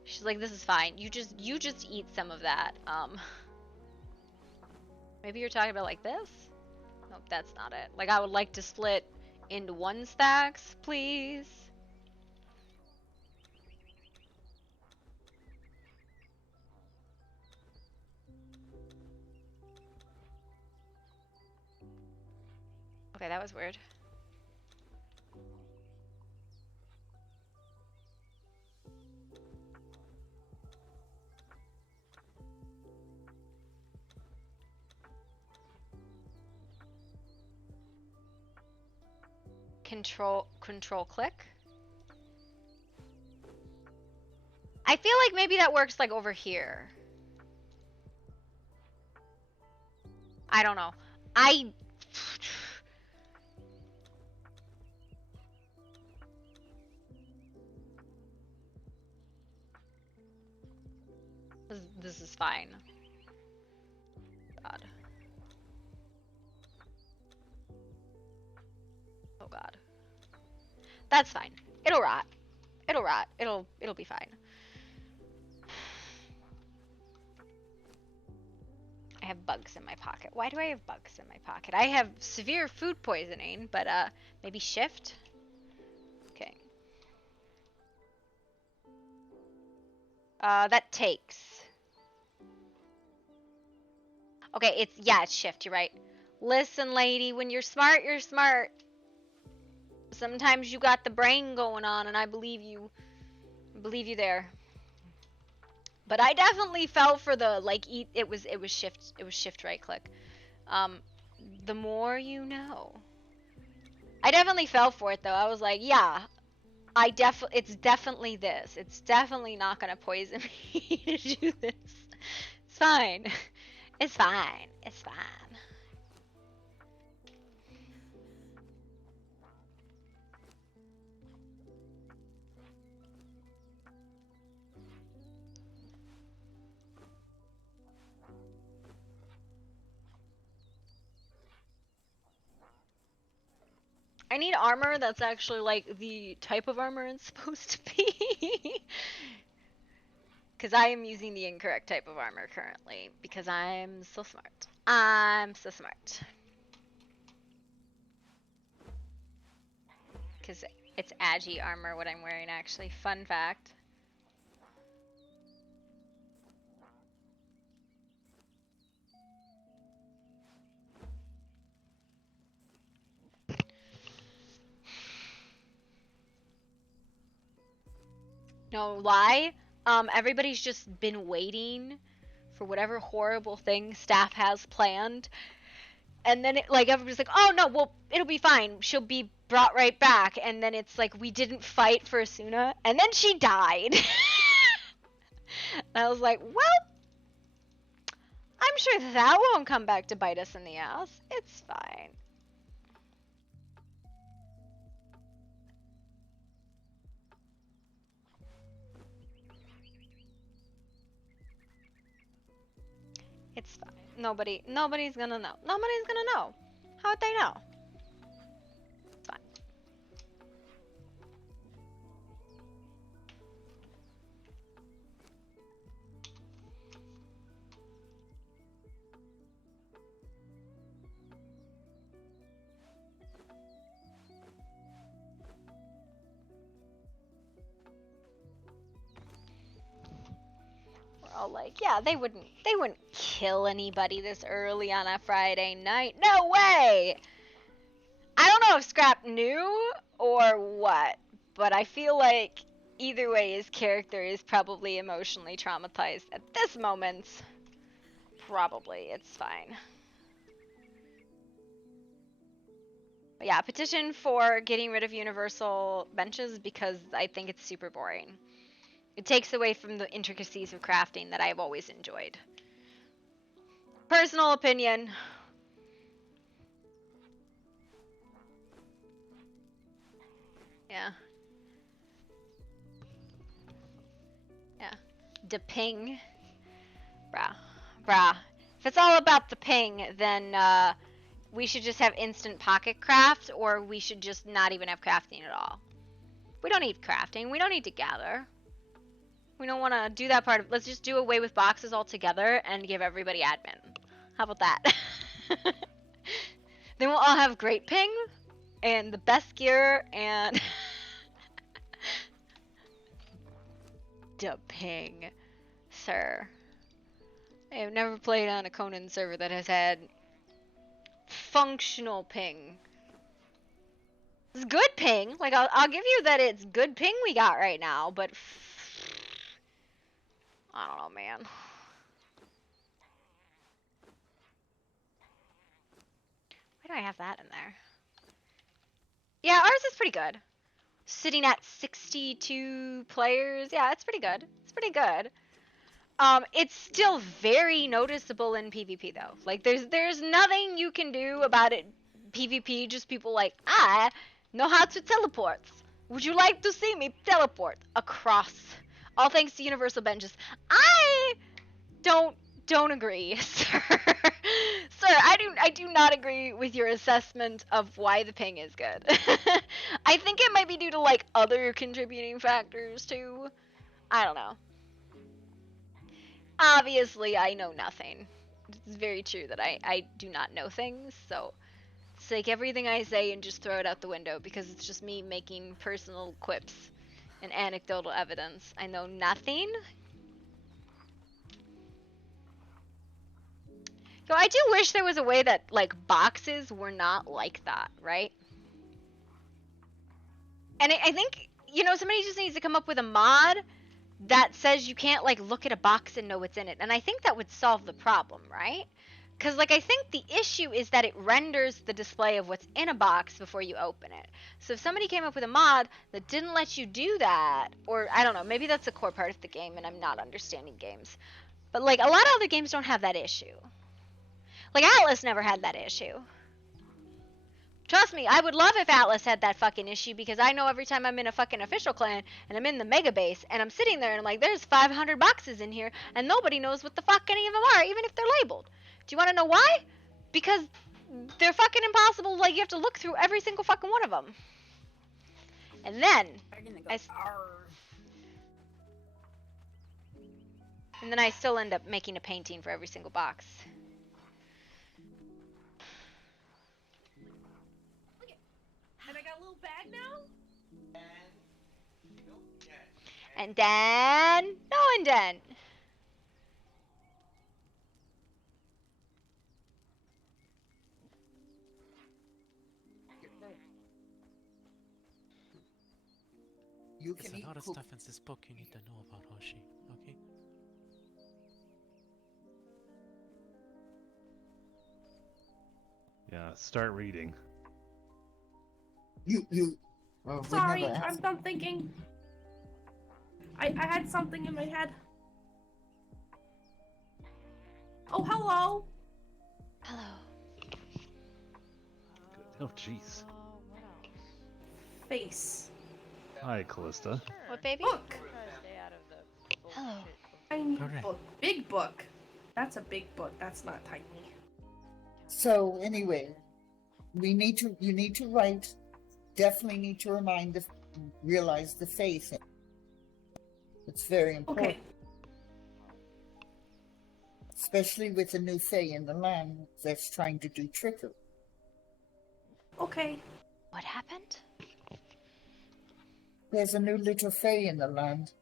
She's like, this is fine. You just eat some of that. Maybe you're talking about like this? Nope, that's not it. Like, I would like to split into 1 stacks, please. Okay, that was weird. Control click. I feel like maybe that works like over here. I don't know. This is fine. God. Oh god. That's fine. It'll rot. It'll rot. It'll be fine. I have bugs in my pocket. Why do I have bugs in my pocket? I have severe food poisoning, but maybe shift? Okay. That takes. Okay, it's shift, you're right. Listen, lady, when you're smart, you're smart. Sometimes you got the brain going on, and I believe you. I believe you there. But I definitely fell for the like eat. It was shift right click. The more you know. I definitely fell for it though. I was like, yeah, it's definitely this. It's definitely not gonna poison me to do this. It's fine. It's fine. It's fine. I need armor that's actually like the type of armor it's supposed to be. Because I am using the incorrect type of armor currently. Because I'm so smart. I'm so smart. Because it's Agi armor what I'm wearing actually. Fun fact. No lie. Everybody's just been waiting for whatever horrible thing staff has planned. And then like everybody's like, oh no, well it'll be fine. She'll be brought right back. And then it's like we didn't fight for Asuna, and then she died. And I was like, well, I'm sure that won't come back to bite us in the ass. It's fine. It's fine. Nobody's gonna know. Nobody's gonna know. How would they know? It's fine. We're all like, yeah, they wouldn't kill anybody this early on a Friday night. No way! I don't know if Scrap knew or what, but I feel like either way his character is probably emotionally traumatized at this moment. Probably, it's fine. But yeah, petition for getting rid of universal benches because I think it's super boring. It takes away from the intricacies of crafting that I've always enjoyed. Personal opinion. Yeah. Yeah. The ping. Brah. If it's all about the ping, then we should just have instant pocket craft, or we should just not even have crafting at all. We don't need crafting. We don't need to gather. We don't want to do that part of. Let's just do away with boxes altogether and give everybody admin. How about that? Then we'll all have great ping and the best gear and the ping, sir. I have never played on a Conan server that has had functional ping. It's good ping. Like I'll give you that it's good ping we got right now, but I don't know, man. Why do I have that in there? Yeah, ours is pretty good. Sitting at 62 players. Yeah, it's pretty good. It's pretty good. It's still very noticeable in PvP though. Like there's nothing you can do about it. PvP, just people like, I know how to teleport. Would you like to see me teleport across? All thanks to universal benches. I don't agree, sir. Sir, I do not agree with your assessment of why the ping is good. I think it might be due to like other contributing factors too. I don't know. Obviously, I know nothing. It's very true that I do not know things, so take everything I say and just throw it out the window because it's just me making personal quips and anecdotal evidence. I know nothing. So I do wish there was a way that like boxes were not like that, right? And I think, you know, somebody just needs to come up with a mod that says you can't, like, look at a box and know what's in it. And I think that would solve the problem, right? Because, like, I think the issue is that it renders the display of what's in a box before you open it. So if somebody came up with a mod that didn't let you do that, or, I don't know, maybe that's a core part of the game and I'm not understanding games. But, like, a lot of other games don't have that issue. Like, Atlas never had that issue. Trust me, I would love if Atlas had that fucking issue, because I know every time I'm in a fucking official clan and I'm in the mega base and I'm sitting there and I'm like, there's 500 boxes in here and nobody knows what the fuck any of them are, even if they're labeled. Do you want to know why? Because they're fucking impossible. Like, you have to look through every single fucking one of them. And then I still end up making a painting for every single box. And I got a little bag now? And then no indent. You There's can a lot of cook. stuff in this book you need to know about Hoshi, okay? Yeah, start reading. Well, we Sorry, never I'm asked. done thinking. I had something in my head. Oh, hello. Hello. Oh, jeez. Face. Hi, Calista. What, baby? Book. Hello. Tiny Alright. book. Big book. That's a big book. That's not tiny. So anyway, you need to write. Definitely need to realize the faith. It's very important. Okay. Especially with the new Fae in the land that's trying to do trickery. Okay. What happened? There's a new little Fae in the land,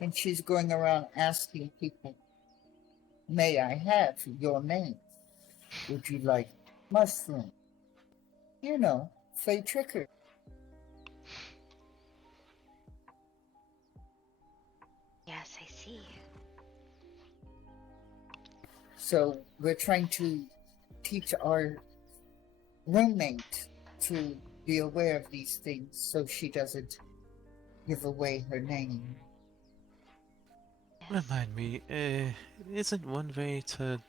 and she's going around asking people, "May I have your name? Would you like mushroom?" You know, Fae trickery. Yes, I see. So we're trying to teach our roommate to be aware of these things so she doesn't give away her name. Remind me, isn't one way to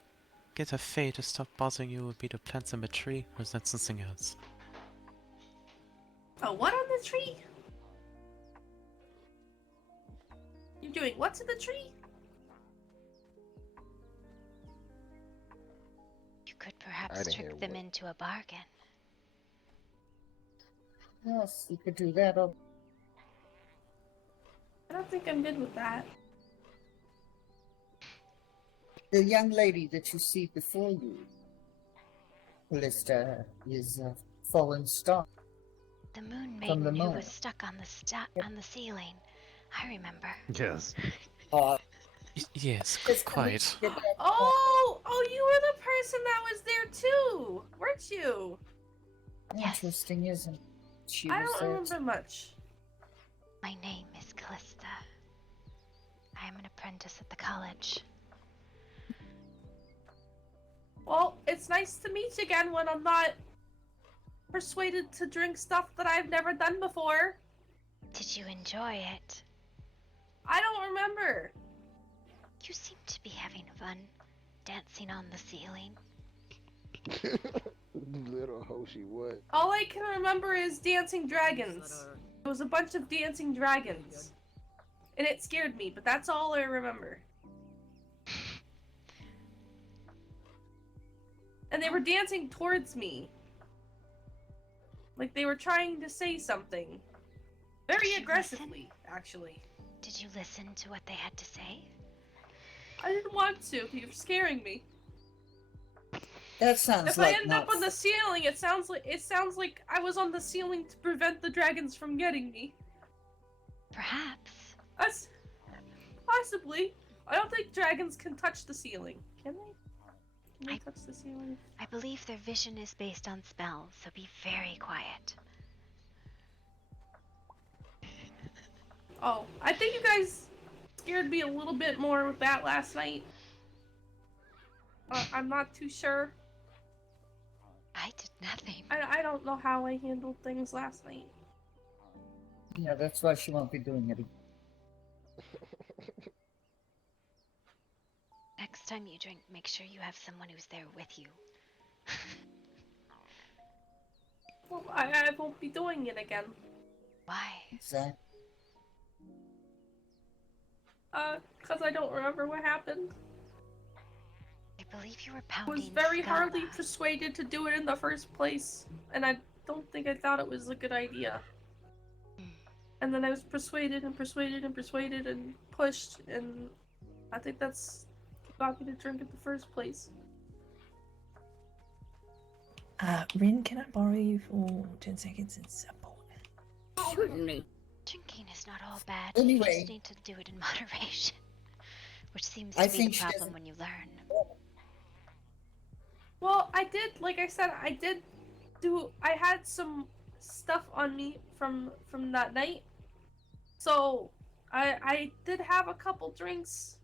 get a Fae to stop bothering you would be to plant them a tree, or is that something else? Oh, what on the tree? You're doing what to the tree? You could perhaps trick them into a bargain. Yes, you could do that. I don't think I'm good with that. The young lady that you see before you, Calista, is a fallen star. The moon From the maiden who moon. was stuck on the ceiling. I remember. Yes. Yes, quite. Oh, you were the person that was there too, weren't you? Interesting, isn't it? She I was don't there remember much. My name is Calista. I am an apprentice at the college. Well, it's nice to meet you again when I'm not persuaded to drink stuff that I've never done before. Did you enjoy it? I don't remember. You seem to be having fun dancing on the ceiling. Little Hoshi, what? All I can remember is dancing dragons. It was a bunch of dancing dragons. And it scared me, but that's all I remember. And they were dancing towards me. Like they were trying to say something. Very aggressively, actually. Did you listen to what they had to say? I didn't want to. You're scaring me. That sounds If like I end up on the ceiling, it sounds like I was on the ceiling to prevent the dragons from getting me. Perhaps. That's possibly. I don't think dragons can touch the ceiling. Can they? Can they touch the ceiling? I believe their vision is based on spells, so be very quiet. Oh, I think you guys scared me a little bit more with that last night. I'm not too sure. I did nothing. I don't know how I handled things last night. Yeah, that's why she won't be doing it. Next time you drink, make sure you have someone who's there with you. Well, I won't be doing it again. Why? Exactly. Because I don't remember what happened. I believe you were I pounding was very Scala. hardly persuaded to do it in the first place, and I don't think I thought it was a good idea. And then I was persuaded and persuaded and persuaded and pushed, and I think that's what got me to drink in the first place. Rin, can I borrow you for 10 seconds? It's important. Certainly. Drinking is not all bad. Anyway. You just need to do it in moderation. Which seems I to be think the she problem when you learn. Well, I did, like I said, I had some stuff on me from that night. So, I did have a couple drinks.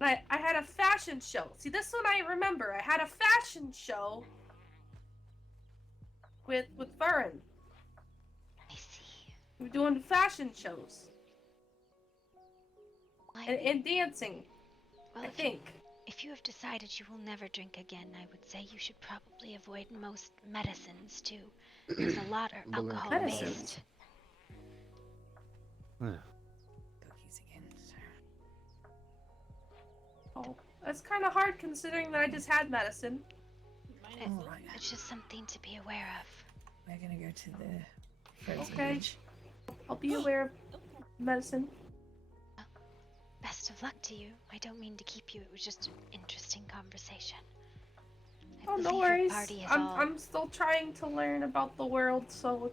I had a fashion show. See, this one I remember. I had a fashion show with Varen. I see. We were doing fashion shows. And dancing, Well, I think. If you have decided you will never drink again, I would say you should probably avoid most medicines too, because a lot are alcohol based. Cookies again. Oh, that's kind of hard considering that I just had medicine. It's just something to be aware of. We're gonna go to the frozen Okay. ridge. I'll be aware of medicine. Best of luck to you. I don't mean to keep you. It was just an interesting conversation. I Oh, no believe your worries. party is I'm still trying to learn about the world, so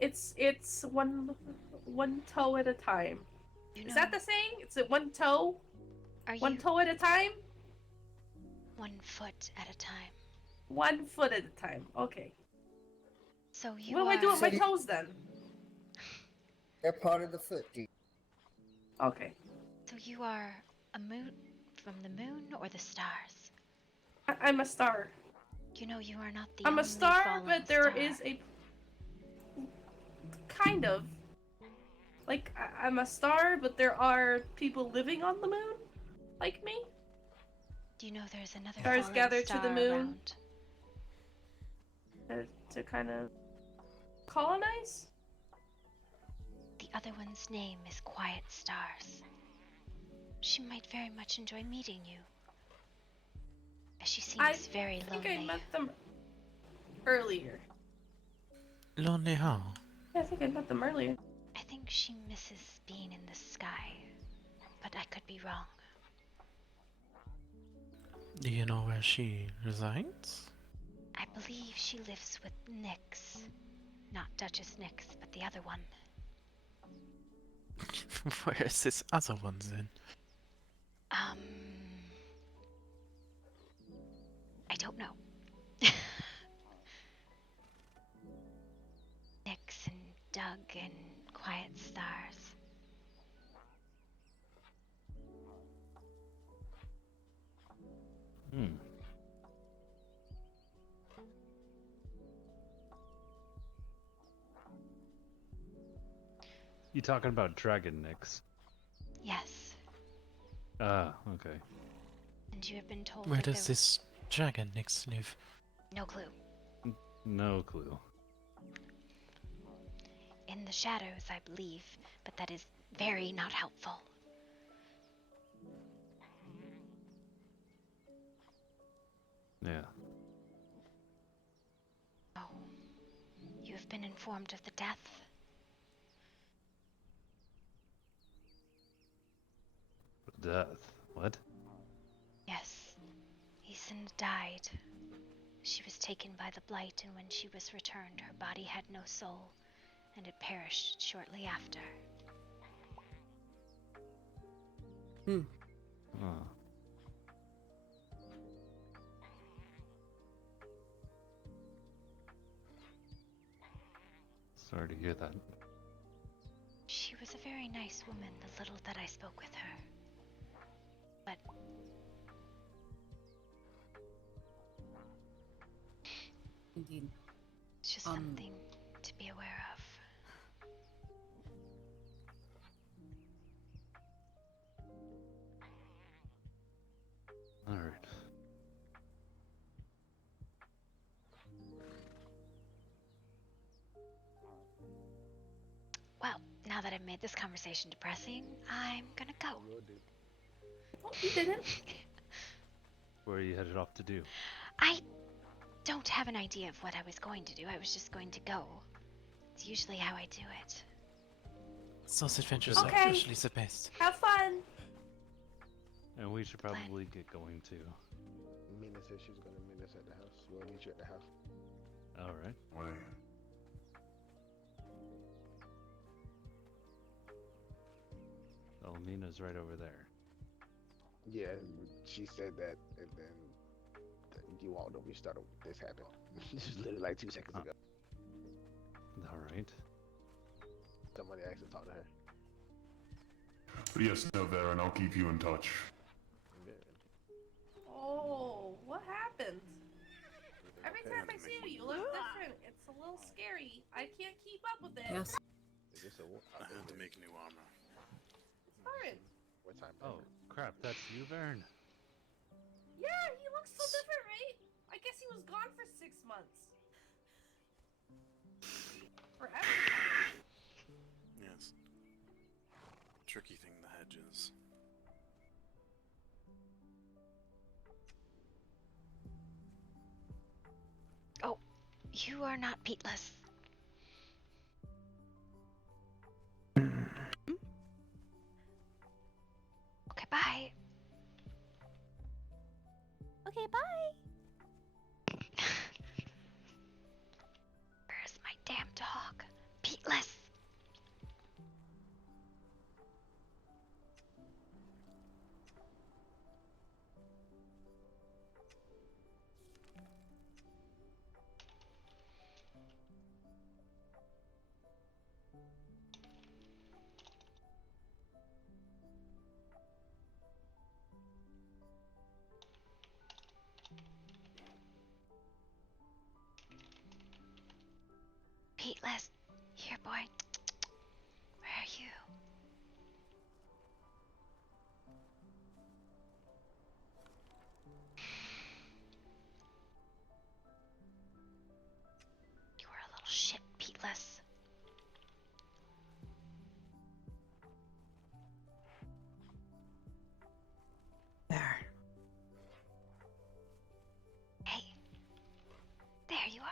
it's one toe at a time. Is that the saying? It's at one toe? One toe at a time? 1 foot at a time. 1 foot at a time. Okay. So you What do I do with my toes then? They're part of the foot, G. Okay. So you are a moon from the moon or the stars? I'm a star. You know you are not the I'm only a star, fallen but there star. is a kind of like I'm a star, but there are people living on the moon, like me. Do you know there's another Stars fallen gather star to the moon around? to kind of colonize. The other one's name is Quiet Stars. She might very much enjoy meeting you. As she seems very I think lonely. I met them earlier. Lonely how? Yeah, I think I met them earlier. I think she misses being in the sky, but I could be wrong. Do you know where she resides? I believe she lives with Nyx. Not Duchess Nyx, but the other one. Where is this other one then? I don't know. Nyx and Doug and Quiet Stars. You talking about Dragon Nyx? Yes. Ah, okay. And you have been told Where that does this dragon Nyx live? No clue. No clue. In the shadows, I believe, but that is very not helpful. Yeah. Oh. You have been informed of the death? Death. What? Yes. Ethan died. She was taken by the blight, and when she was returned, her body had no soul, and it perished shortly after. Oh. Sorry to hear that. very nice woman, the little that I spoke with her. But Indeed. it's just something to be aware of. Alright. Well, now that I've made this conversation depressing, I'm gonna go. Oh, you didn't. Where are you headed off to do? I don't have an idea of what I was going to do. I was just going to go. It's usually how I do it. Those adventures Okay. are usually the best. Have fun. And we should probably get going too. Mina said she was gonna meet us at the house. We'll meet you at the house. Alright. Oh, Mina's right over there. Yeah, she said that, and then you all know we started. This happened. This was literally like 2 seconds ago. Alright. Somebody asked to talk to her. But yes, no, Varen, I'll keep you in touch. Oh, what happened? Every time I see you, you look different. It's a little scary. I can't keep up with it. Yes. Is this a I have to make new armor. Varen. What time? Oh, crap, that's you, Varen? Yeah, he looks so different, right? I guess he was gone for 6 months. Forever. Yes. Tricky thing, the hedges. Oh, you are not Peatless. Okay, bye. Okay, bye. Where's my damn dog? Peatless. Peatless. Here, boy. Where are you? You are a little shit, Peatless. There. Hey. There you are.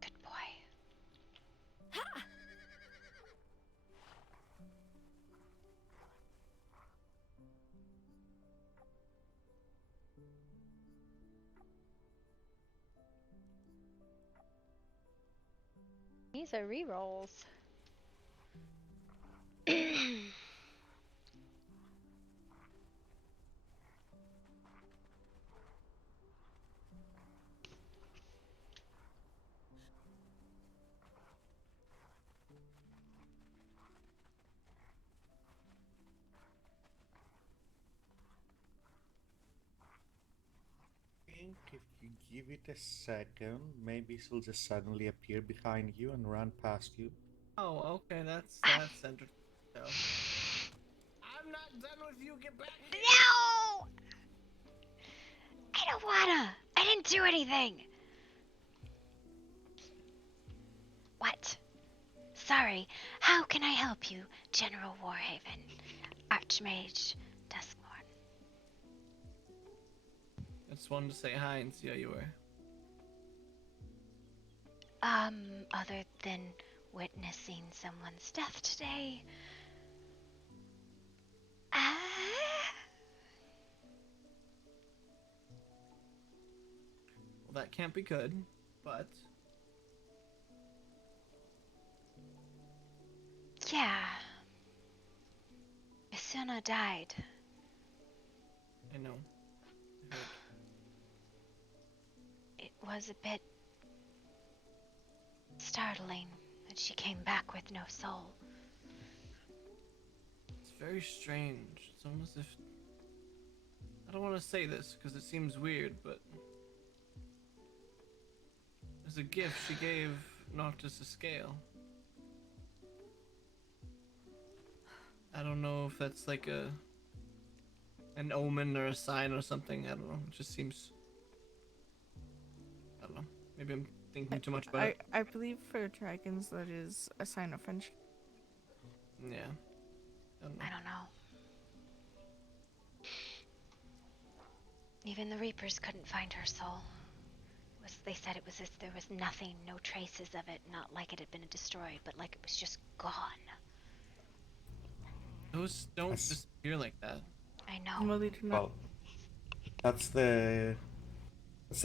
Good boy. These are rerolls. If you give it a second, maybe she'll just suddenly appear behind you and run past you. Oh, okay, that's entertaining. I'm not done with you. Get back here. No! I don't wanna. I didn't do anything. What? Sorry. How can I help you, General Warhaven, Archmage Duskmorn? I just wanted to say hi and see how you were. Other than witnessing someone's death today, Well, that can't be good, but yeah. Suna died. I know. I heard. It was a bit startling that she came back with no soul. It's very strange. It's almost if... I don't want to say this because it seems weird, but... as a gift, she gave Noctis a scale. I don't know if that's like an omen or a sign or something. I don't know. It just seems... I don't know. Maybe I'm thinking too much about it. I believe for dragons that is a sign of friendship. Yeah. I don't know. Even the Reapers couldn't find her soul. They said it was as there was nothing, no traces of it, not like it had been destroyed, but like it was just gone. Those don't disappear like that. I know. Well, that's the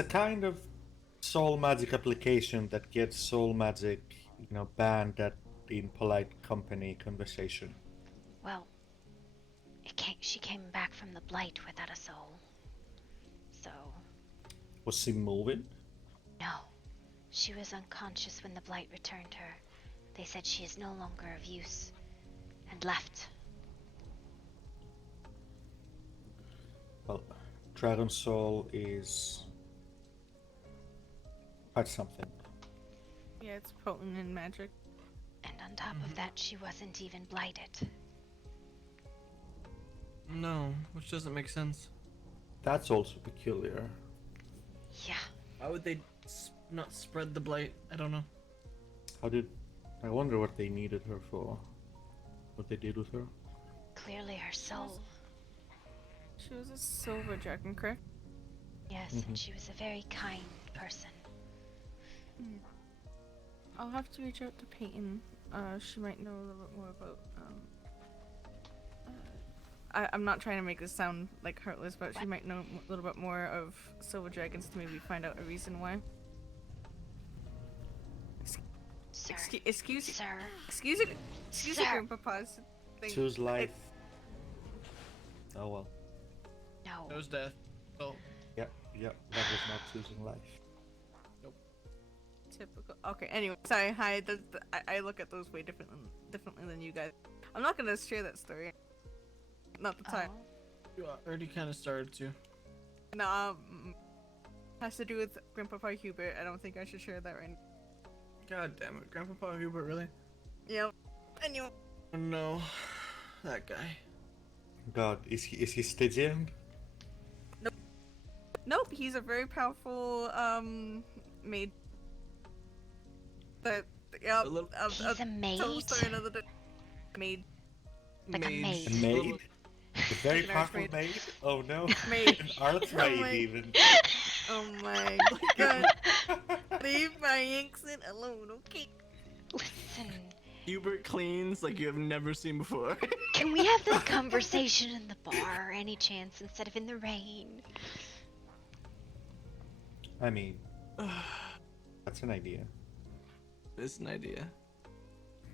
kind of soul magic application that gets soul magic, banned at in polite company conversation. Well, she came back from the blight without a soul. So... Was she moving? No. She was unconscious when the blight returned her. They said she is no longer of use, and left. Well, Dragon Soul is quite something. Yeah, it's potent in magic. And on top of that, she wasn't even blighted. No, which doesn't make sense. That's also peculiar. Yeah. Why would they not spread the blight? I don't know. I wonder what they needed her for. What they did with her. Clearly her soul. She was a silver dragon, correct? Yes, and she was a very kind person. I'll have to reach out to Peyton. She might know a little bit more about. I'm not trying to make this sound like heartless, but she might know a little bit more of silver dragons to maybe find out a reason why. Sir. Excuse me, Grandpapa's thing. Choose life. Oh well. No. Chose death. Oh. Yeah, that was not choosing life. Nope. Typical. Okay. Anyway, sorry. Hi. I look at those way differently than you guys. I'm not gonna share that story. Not the time. You already kind of started to. No. Has to do with Grandpapa Hubert. I don't think I should share that right now. God damn it, Grandpapa Hubert, really? Yep. Anyway. Oh no, that guy. God, is he Stygian? Nope, he's a very powerful maid. But yeah, he's a maid. Sorry, another day. Maid. Like a maid. A maid? A very powerful maid? Oh no. Maid. An archmaid even. Oh my god. Leave my accent alone, okay? Listen. Hubert cleans like you have never seen before. Can we have this conversation in the bar, any chance, instead of in the rain? I mean, that's an idea. It's an idea.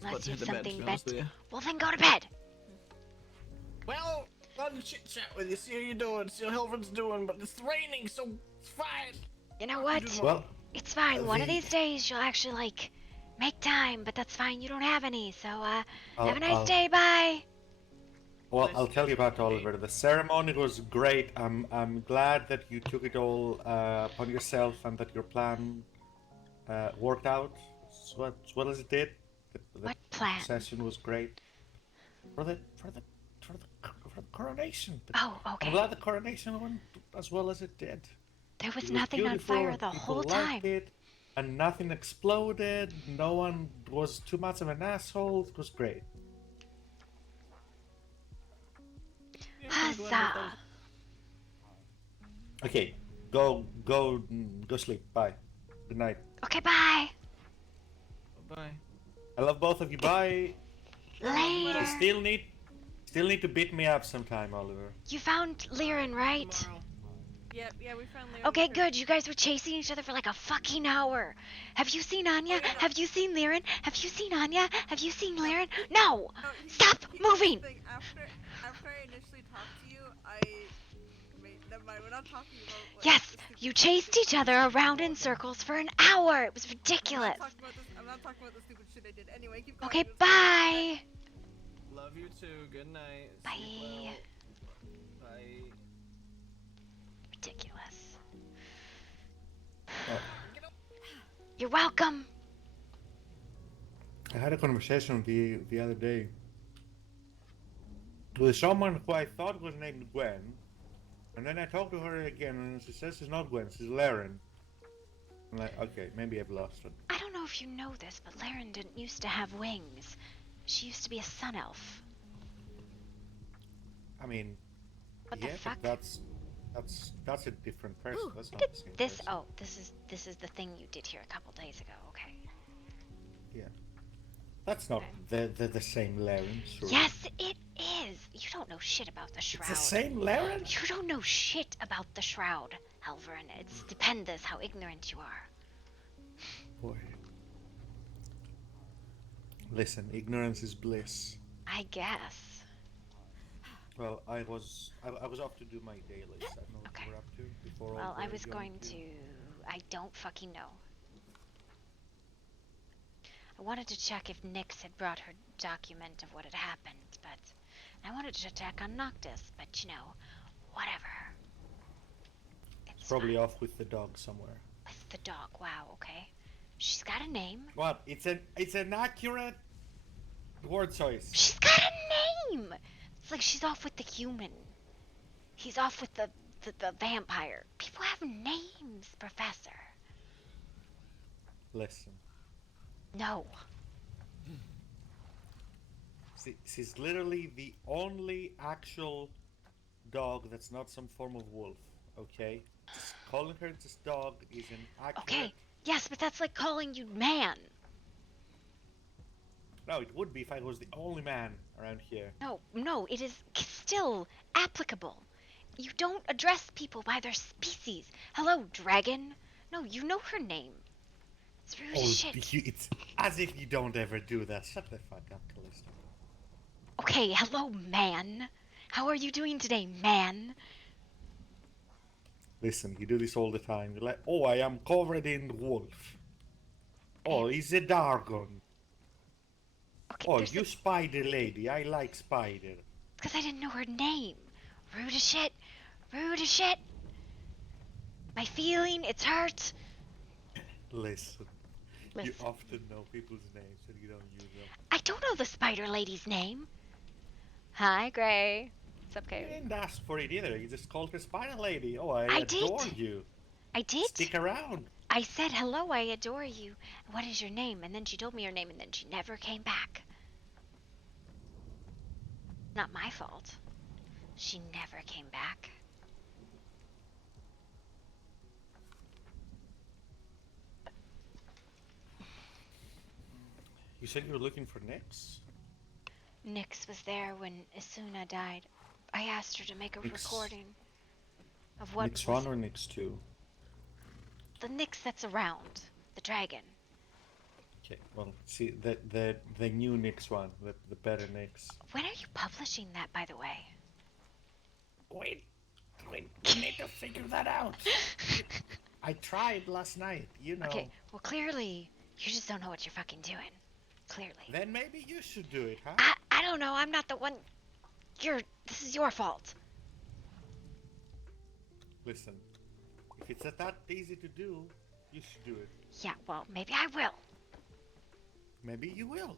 Unless you have something better. Well, then go to bed. Well, fun chit chat with you. See how you're doing. See how Helfred's doing, but it's raining, so it's fine. You know what? Well, it's fine. One of these days you'll actually make time, but that's fine. You don't have any, so have a nice day. Bye. Well, I'll tell you about Oliver. The ceremony was great. I'm glad that you took it all upon yourself and that your plan worked out as well as it did. What plan? The session was great. For the coronation. Oh, okay. I'm glad the coronation went as well as it did. There was nothing on fire the whole time. It, and nothing exploded. No one was too much of an asshole. It was great. Huzzah! Okay, go sleep. Bye. Good night. Okay, bye. Bye. I love both of you. Bye. Later. You still need to beat me up sometime, Oliver. You found Liren, right? Yeah, we found Liren. Okay, good. You guys were chasing each other for like a fucking hour. Have you seen Anya? Have you seen Liren? Have you seen Anya? Have you seen Liren? No! Stop moving! After mind. We're not talking about. Like, Yes, the stupid you shit chased I each did. other around in circles for an hour. It was I'm ridiculous. not talking about the stupid shit I did. Anyway, keep going. Okay, It's fine. bye. Love you too. Good night. Bye. Sleep well. Bye. Ridiculous. Oh, You're welcome. I had a conversation the other day with someone who I thought was named Gwen, and then I talked to her again, and she says she's not Gwen, she's Laren. I'm like, okay, maybe I've lost it. I don't know if you know this, but Laren didn't used to have wings. She used to be a sun elf. I mean, What yeah, the fuck? but that's a different person. Ooh, That's look not at the same this. person. Oh, this is the thing you did here a couple days ago. Okay. Yeah, that's not the same Laren. Sure. Yes, it is. You don't know shit about the shroud. It's the same Laren. You don't know shit about the shroud, Halvern. It's dependent how ignorant you are. Boy. Listen, ignorance is bliss. I guess. Well, I was off to do my dailies. I don't know what you were up to before. Well, all I the was going young to. I don't fucking know. I wanted to check if Nyx had brought her document of what had happened, but I wanted to check on Noctis, but you know, whatever. It's probably off with the dog somewhere. With the dog, wow, okay. She's got a name. What? It's an accurate word choice. She's got a name! It's like she's off with the human. He's off with the vampire. People have names, Professor. Listen. No. She's literally the only actual dog that's not some form of wolf, okay? Just calling her just dog is an accurate... Okay, yes, but that's like calling you man. No, it would be if I was the only man around here. No, it is still applicable. You don't address people by their species. Hello, dragon. No, you know her name. It's rude as shit. It's as if you don't ever do that. Shut the fuck up, Calista. Okay, hello, man. How are you doing today, man? Listen, you do this all the time. You're like, oh, I am covered in wolf. Oh, he's a dragon. Okay, oh, you spider lady. I like spider. Because I didn't know her name. Rude as shit. Rude as shit. My feeling, it's hurt. Listen. You often know people's names and you don't use them. I don't know the spider lady's name. Hi, Gray. What's up, You Gray? didn't ask for it either. You just called her spider lady. Oh, I did. adore you. I did. Stick around. I said, hello, I adore you. What is your name? And then she told me her name and then she never came back. Not my fault. She never came back. You said you were looking for Nyx? Nyx was there when Isuna died. I asked her to make a recording of what Nyx was 1 or Nyx 2? the Nyx that's around, the dragon. Okay, well, see, the new Nyx one, the better Nyx. When are you publishing that, by the way? Wait, we need to figure that out. I tried last night, you know. Okay, well, clearly, you just don't know what you're fucking doing. Clearly. Then maybe you should do it, huh? I don't know, I'm not the one. This is your fault. Listen, if it's that easy to do, you should do it. Yeah, well, maybe I will. Maybe you will.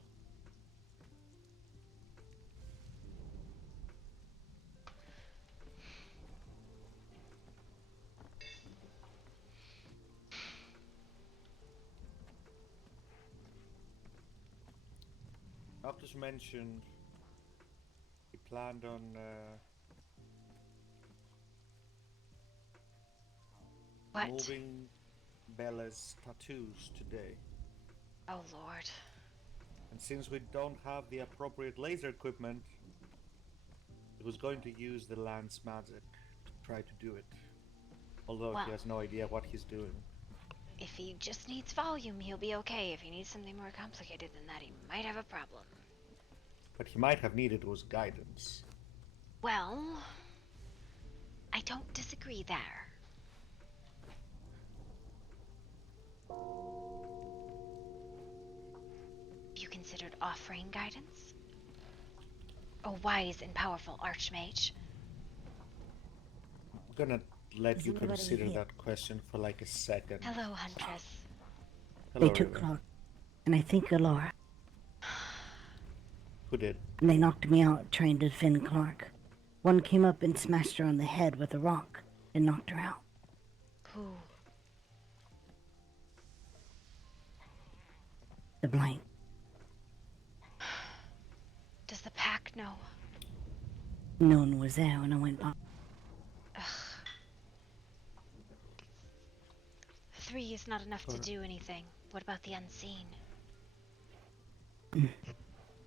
Noctis mentioned he planned on What? moving Bella's tattoos today. Oh, Lord. And since we don't have the appropriate laser equipment, he was going to use the land's magic to try to do it. Although Well, he has no idea what he's doing. if he just needs volume, he'll be okay. If he needs something more complicated than that, he might have a problem. What he might have needed was guidance. Well, I don't disagree there. Have you considered offering guidance? A wise and powerful archmage. I'm gonna let Is you anybody consider here? that question for like a second. Hello, Huntress. Hello, They took River. Clark, and I think Laura. Who did? And they knocked me out trying to defend Clark. One came up and smashed her on the head with a rock and knocked her out. Who? The Blight. Does the pack know? No one was there when I went by. Ugh. 3 is not enough to do anything. What about the unseen?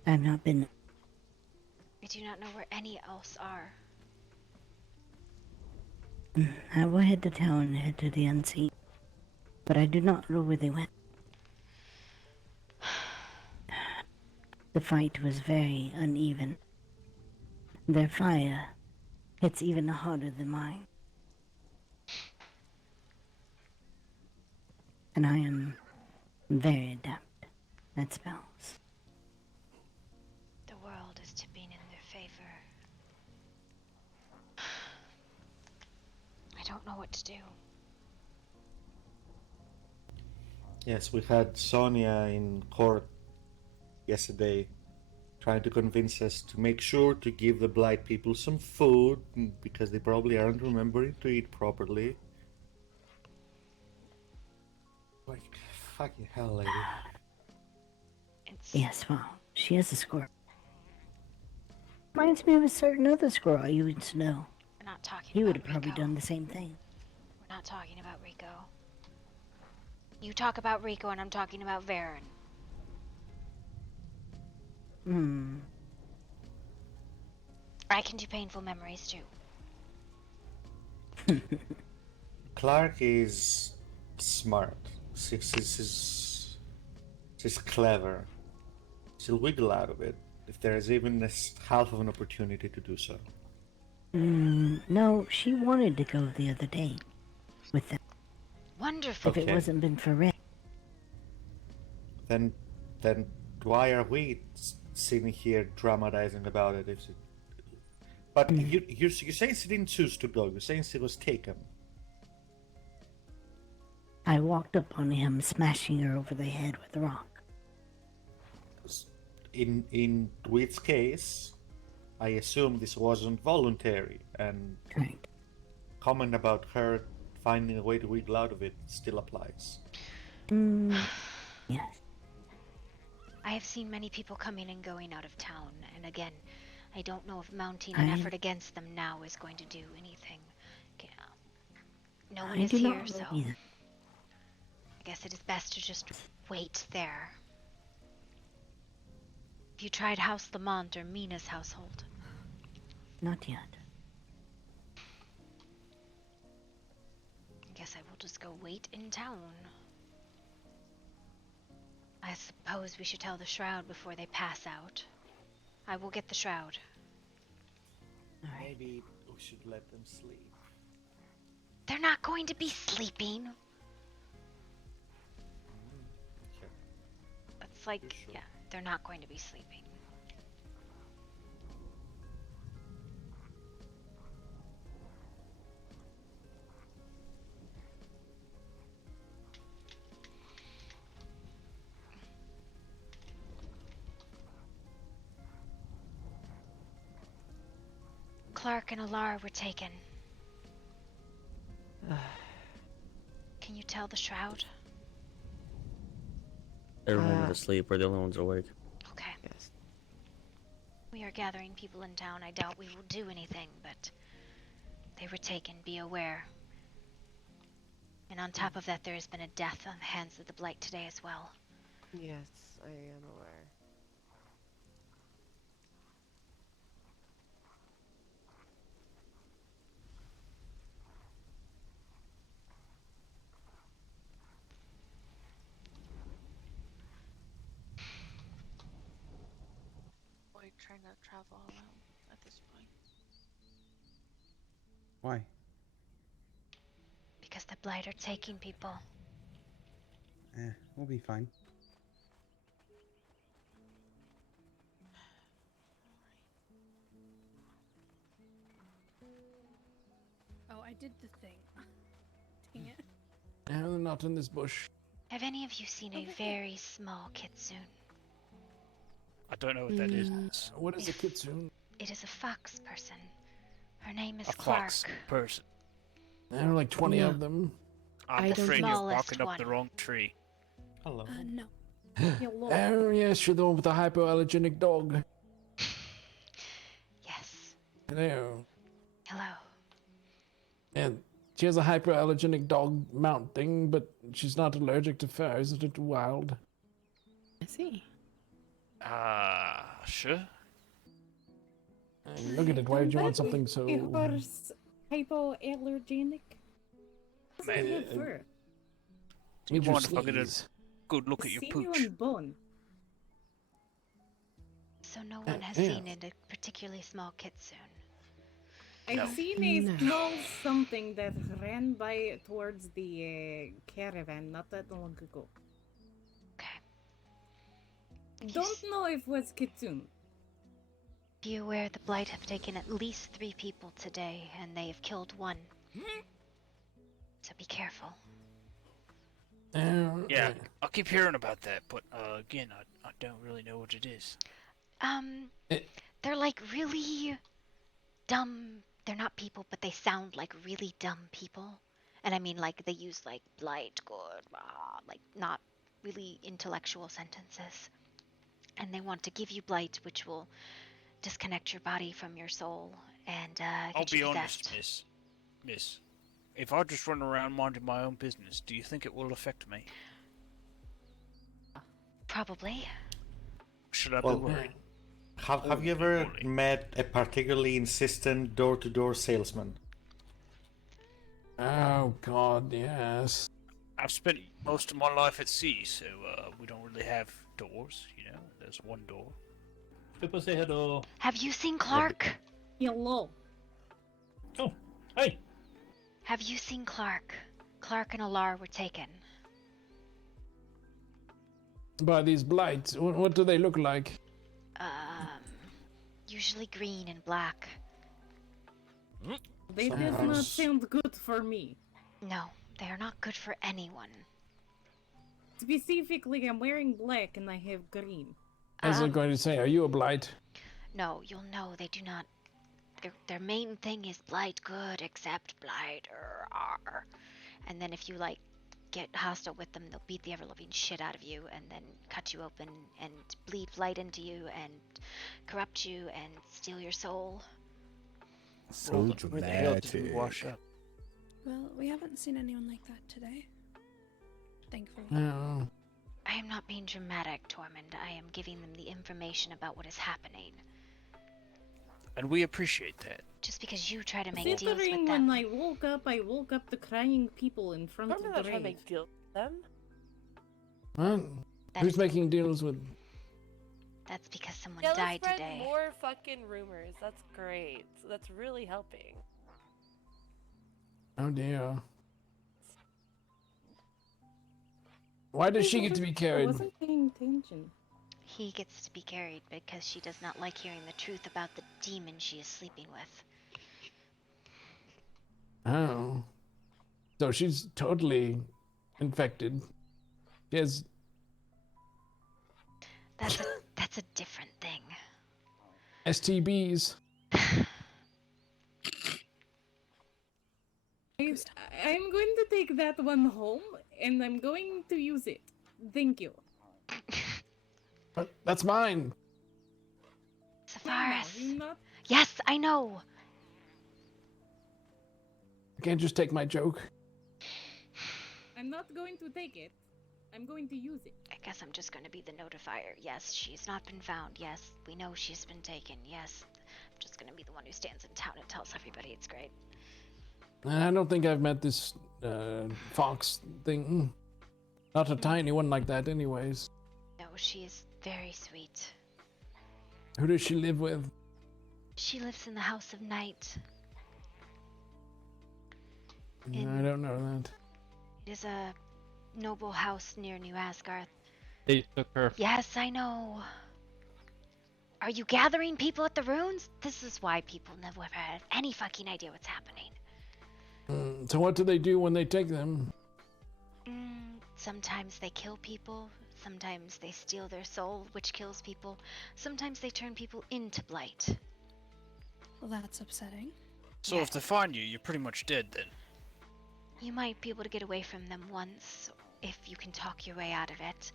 I've not been. I do not know where any else are. I will head to town and head to the unseen. But I do not know where they went. The fight was very uneven. Their fire hits even harder than mine. And I am very adept at spells. The world is tipping in their favor. I don't know what to do. Yes, we had Sonia in court yesterday trying to convince us to make sure to give the blight people some food because they probably aren't remembering to eat properly. Like, fucking hell, lady. Yes, well, she is a squirrel. Reminds me of a certain other squirrel I used to know. We're not talking He would about have probably Rico. done the same thing. We're not talking about Rico. You talk about Rico and I'm talking about Varen. I can do painful memories too. Clark is smart. She's clever. She'll wiggle out of it if there is even half of an opportunity to do so. No, she wanted to go the other day with them. Wonderful. If it wasn't been for Rick. Then why are we sitting here dramatizing about it? But you're saying she didn't choose to go. You're saying she was taken. I walked up on him, smashing her over the head with a rock. In Dwight's case, I assume this wasn't voluntary, and comment about her finding a way to wiggle out of it still applies. Yes. I have seen many people coming and going out of town, and again, I don't know if mounting an effort against them now is going to do anything. No one is here, so I guess it is best to just wait there. Have you tried House Lamont or Mina's household? Not yet. I guess I will just go wait in town. I suppose we should tell the Shroud before they pass out. I will get the Shroud. Maybe we should let them sleep. They're not going to be sleeping. Sure. That's like, yeah, they're not going to be sleeping. Clark and Alara were taken. Can you tell the Shroud? Everyone was asleep. We're the only ones awake. Okay. Yes. We are gathering people in town. I doubt we will do anything, but they were taken. Be aware. And on top of that, there has been a death on the hands of the Blight today as well. Yes, I am aware. We're trying to travel alone at this point. Why? The Blight are taking people. We'll be fine. Oh, I did the thing. Dang it. Yeah, they're not in this bush. Have any of you seen a very small kitsune? I don't know what that is. What is a kitsune? It is a fox person. Her name is A Clark. fox person. There are like 20 of them. I'm afraid you're smallest barking up the one. wrong tree. Hello. No. Oh, yes, you're the one with the hypoallergenic dog. Yes. Hello. Hello. And she has a hypoallergenic dog mount thing, but she's not allergic to fur. Isn't it wild? I see. Sure. Look at it. Why would you want something so... Hypoallergenic? Man, Fur. you Would mind if I get a sneeze? good look at your Sinew pooch? and bone. So no one has yeah. seen a particularly small kitsune. I've seen a small something that ran by towards the caravan not that long ago. Don't know if it was kitsune. Be aware the Blight have taken at least 3 people today, and they have killed 1. So be careful. Yeah, I keep hearing about that, but again, I don't really know what it is. They're like really dumb. They're not people, but they sound like really dumb people. And I mean, like, they use, like, Blight, good, like, not really intellectual sentences. And they want to give you Blight, which will disconnect your body from your soul and I'll get you be possessed. honest, Miss. If I just run around minding my own business, do you think it will affect me? Probably. Should I be worried? Have you ever met a particularly insistent door-to-door salesman? Oh God, yes. I've spent most of my life at sea, so we don't really have doors, you know? There's one door. People say hello. Have you seen Clark? Hello. Oh, hi. Have you seen Clark? Clark and Alar were taken. By these blights. What do they look like? Usually green and black. They does not sound good for me. No, they are not good for anyone. Specifically, I'm wearing black and I have green. I was going to say, are you a blight? No, you'll know they do not. Their main thing is Blight good, except Blight. And then if you, like, get hostile with them, they'll beat the ever-living shit out of you and then cut you open and bleed Blight into you and corrupt you and steal your soul. So Where the hell did we wash up? Well, we haven't seen anyone like that today. Thankfully. No. I am not being dramatic, Tormund. I am giving them the information about what is happening. And we appreciate that. Just because you try to make deals with Considering them. when I woke up the crying people in front of the grave. Deal with them? Well, who's making deals with... That's because someone Yeah, let's died spread today. more fucking rumors. That's great. That's really helping. Oh dear. Why does she get to be I carried? wasn't paying attention. He gets to be carried because she does not like hearing the truth about the demon she is sleeping with. Oh. So she's totally infected. She has... That's a different thing. STBs. I'm going to take that one home and I'm going to use it. Thank you. But that's mine. Sepharis. Not... Yes, I know. You can't just take my joke. I'm not going to take it. I'm going to use it. I guess I'm just going to be the notifier. Yes, she's not been found. Yes, we know she's been taken. Yes, I'm just going to be the one who stands in town and tells everybody it's great. I don't think I've met this fox thing. Not a tiny one like that anyways. No, she is very sweet. Who does she live with? She lives in the House of Night. I don't know that. It is a noble house near New Asgarth. They took her. Yes, I know. Are you gathering people at the ruins? This is why people never have any fucking idea what's happening. So what do they do when they take them? Sometimes they kill people. Sometimes they steal their soul, which kills people. Sometimes they turn people into blight. Well, that's upsetting. So if they find you, you're pretty much dead then. You might be able to get away from them once, if you can talk your way out of it.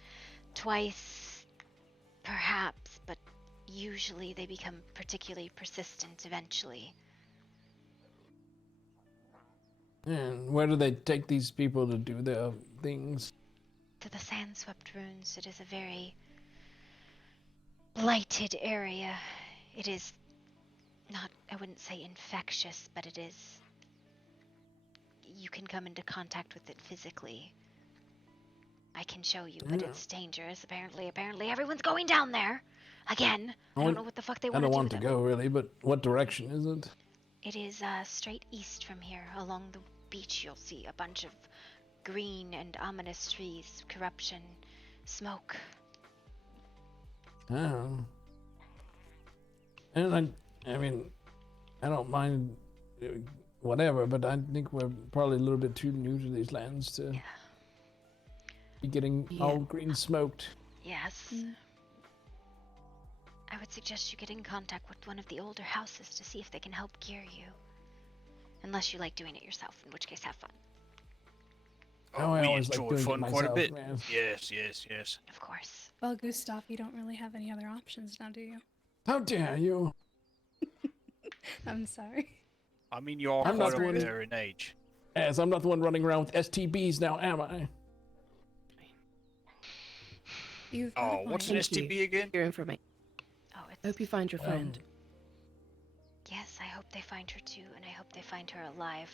Twice, perhaps, but usually they become particularly persistent eventually. And where do they take these people to do their things? To the Sandswept Ruins. It is a very blighted area. It is not, I wouldn't say infectious, but it is... You can come into contact with it physically. I can show you, but it's dangerous. Apparently everyone's going down there. Again. I don't know what the fuck they want to do. I don't want to go, really, but what direction is it? It is straight east from here. Along the beach you'll see a bunch of green and ominous trees, corruption, smoke. Oh. And I mean, I don't mind whatever, but I think we're probably a little bit too new to these lands to be getting all green smoked. Yes. I would suggest you get in contact with one of the older houses to see if they can help gear you. Unless you like doing it yourself, in which case have fun. Oh, I we always like enjoy doing it fun quite a myself, bit. man. Yes. Of course. Well, Gustav, you don't really have any other options now, do you? How dare you? I'm sorry. I mean, you are I'm quite not the up one- there in age. Yes, I'm not the one running around with STBs now, am I? Oh, what's an STB again? Your information. Oh, I hope you find your friend. Yes, I hope they find her too, and I hope they find her alive.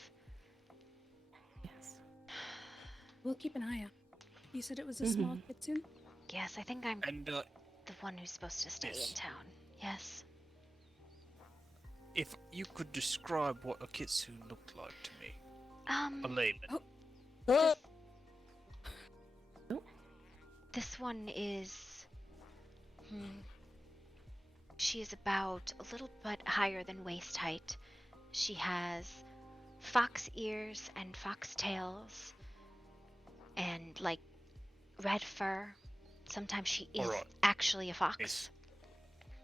Yes. We'll keep an eye out. You said it was a small kitsune? Yes, I think I'm And the one who's supposed to stay in town. Yes. if you could describe what a kitsune looked like to me, a layman. This one is... She is about a little bit higher than waist height. She has fox ears and fox tails and, like, red fur. Sometimes she is Alright. actually a fox. Yes.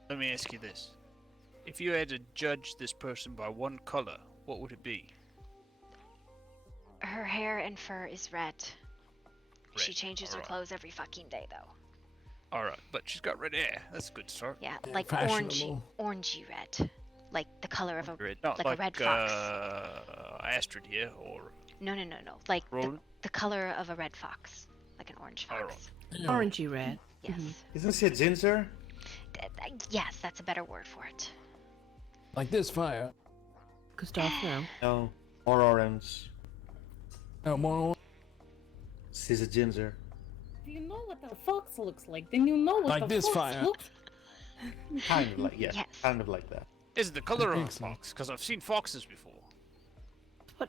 Let me ask you this. If you had to judge this person by one color, what would it be? Her hair and fur is red. She Red, changes her alright. clothes every fucking day, though. Alright, but she's got red hair. That's a good start. Yeah, like orangey red. Like the color of a Red. Not like a red fox. Astrid here, or... No. Like Roland? the color of a red fox. Like an orange fox. Orangey red. Yes. Isn't she a ginger? Yes, that's a better word for it. Like this fire. Gustav, no. No, more orange. No, more. She's a ginger. Do you know what a fox looks like? Then you know what Like a this fox fire. looks Kind of like, yeah, kind of like that. Is it the color of a fox? Because I've seen foxes before. But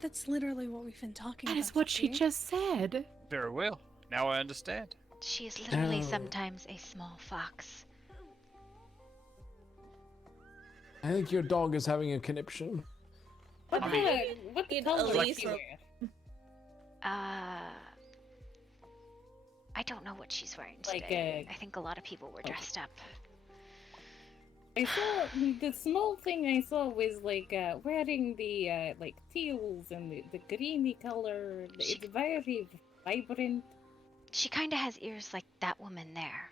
that's literally what we've been talking about. That is what she today. just said. Very well. Now I understand. She is literally Oh. sometimes a small fox. I think your dog is having a conniption. What color Elise she wear? I don't know what she's wearing Like today. I think a lot of people were dressed up. I saw the small thing I saw was like wearing the like teals and the greeny color. It's very vibrant. She kind of has ears like that woman there,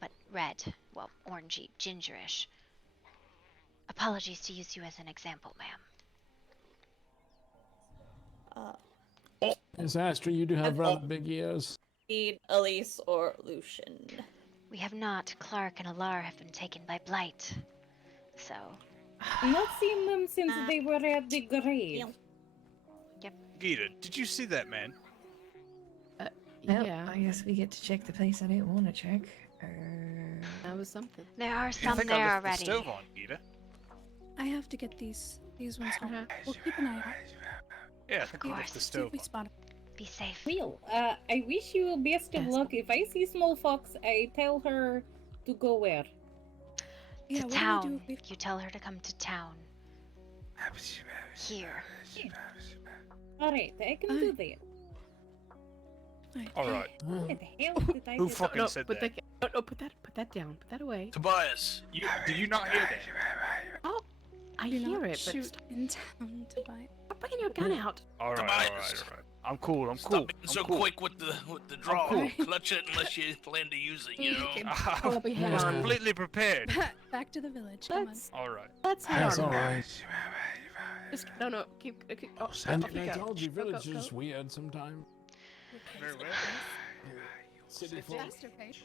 but red, well, orangey, gingerish. Apologies to use you as an example, ma'am. Yes, Astrid, you do have rather big ears. Need Elise or Lucian. We have not. Clark and Alar have been taken by blight. So. Not seen them since they were at the grave. Yep. Gita, did you see that man? Well, Yeah. I guess we get to check the place I didn't want to check. That was something. There are I some think there I left already. the stove on, Gita. I have to get these ones home. We'll keep an eye out. Yeah, Of leave course. the stove We on. spot him. Be safe. Well, I wish you best of luck. If I see Small Fox, I tell her to go where? Yeah, To what do we town. do? You tell her to come to town. Here. Alright, I can do that. Alright. What the hell did I Who just- fucking said put that? No, put that down. Put that away. Tobias, did you not hear that? Oh, I Do hear not it, but shoot stop, in town, Tobias. stop bringing your gun out. Alright, Tobias. alright. I'm cool, I'm Stop cool. being I'm so cool. quick with the draw. cool. Clutch it unless you plan to use it, you know? Okay, pull up your head I was on. completely prepared. Back to the village. Come on. Let's Alright. head That's on. alright. Just, no, keep. Oh, And off you I go. told you, Go, go, village is go. just weird sometimes. Very well. City folk. Faster pace.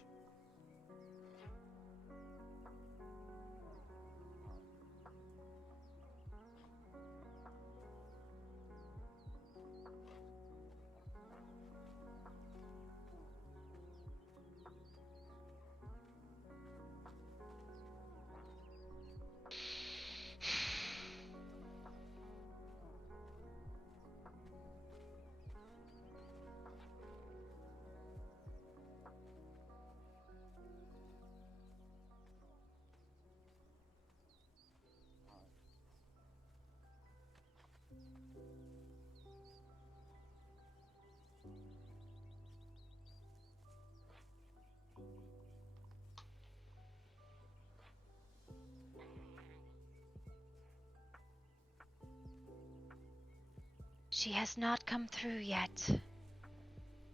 She has not come through yet.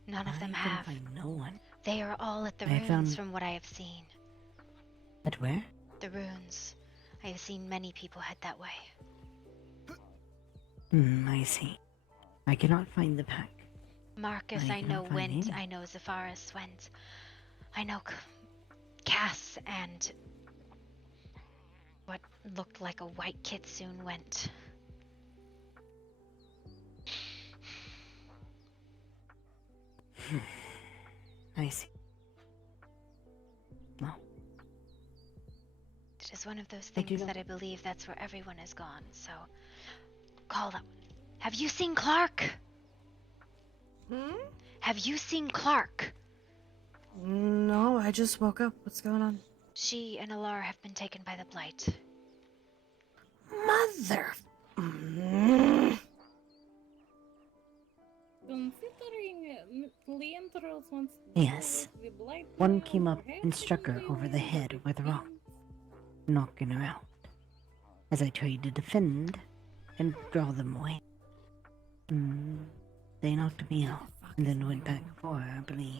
None of them I can have. find no one. They are all at the I ruins found- from what I have seen. At where? The ruins. I have seen many people head that way. I see. I cannot find the pack. Marcus, I I know cannot find went. any. I know Zephyros went. I know Cass and what looked like a white kitsune went. I see. Well, It is one of those I do things know- that I believe that's where everyone has gone, so call them. Have you seen Clark? Have you seen Clark? No, I just woke up. What's going on? She and Alar have been taken by the Blight. Mother. Considering Leandros wants yes. the blight One came up and struck her over the head with a rock, knocking her out. As I tried to defend and draw them away. They knocked me out and then went back for her, I believe.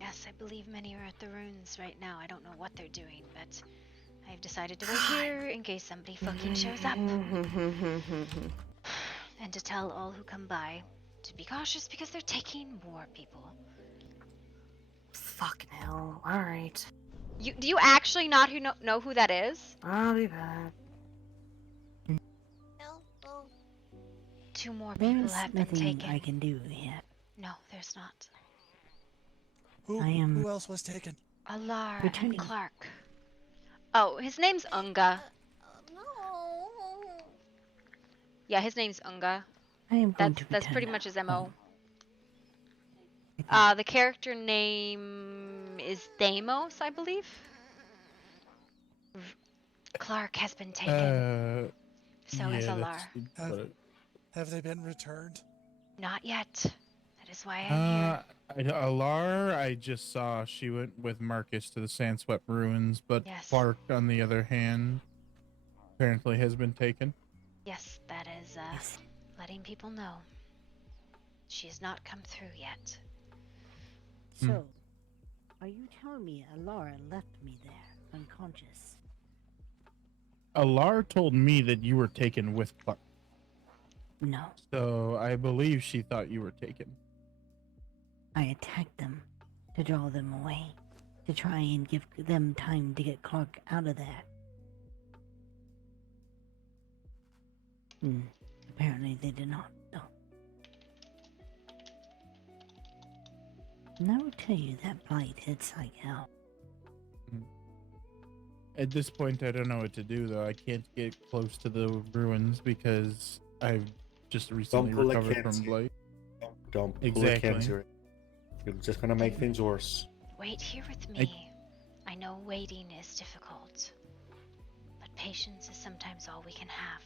Yes, I believe many are at the ruins right now. I don't know what they're doing, but I've decided to wait here in case somebody fucking shows up. And to tell all who come by to be cautious because they're taking more people. Fucking hell. Alright. Do you actually not know who that is? I'll be back. Two more people There's have been nothing taken. I can do yet. No, there's not. Who else was taken? Alar Returning. and Clark. Oh, his name's Unga. Yeah, his name's Unga. I am going That's to pretty return much his home. MO. The character name is Deimos, I believe. Clark has been taken. So has Alar. Have they been returned? Not yet. That is why I'm here. Alar, I just saw she went with Marcus to the Sandswept Ruins, but Yes. Clark, on the other hand, apparently has been taken. Yes, that is letting people know. She has not come through yet. So, are you telling me Alara left me there, unconscious? Alar told me that you were taken with Clark. No. So I believe she thought you were taken. I attacked them to draw them away, to try and give them time to get Clark out of there. Apparently they did not, though. And I will tell you that blight hits like hell. At this point, I don't know what to do, though. I can't get close to the ruins because I've just recently pull a recovered from Kenzie. blight. Don't pull a Exactly. Kenzie. You're just gonna make things worse. Wait here with me. I know waiting is difficult, but patience is sometimes all we can have.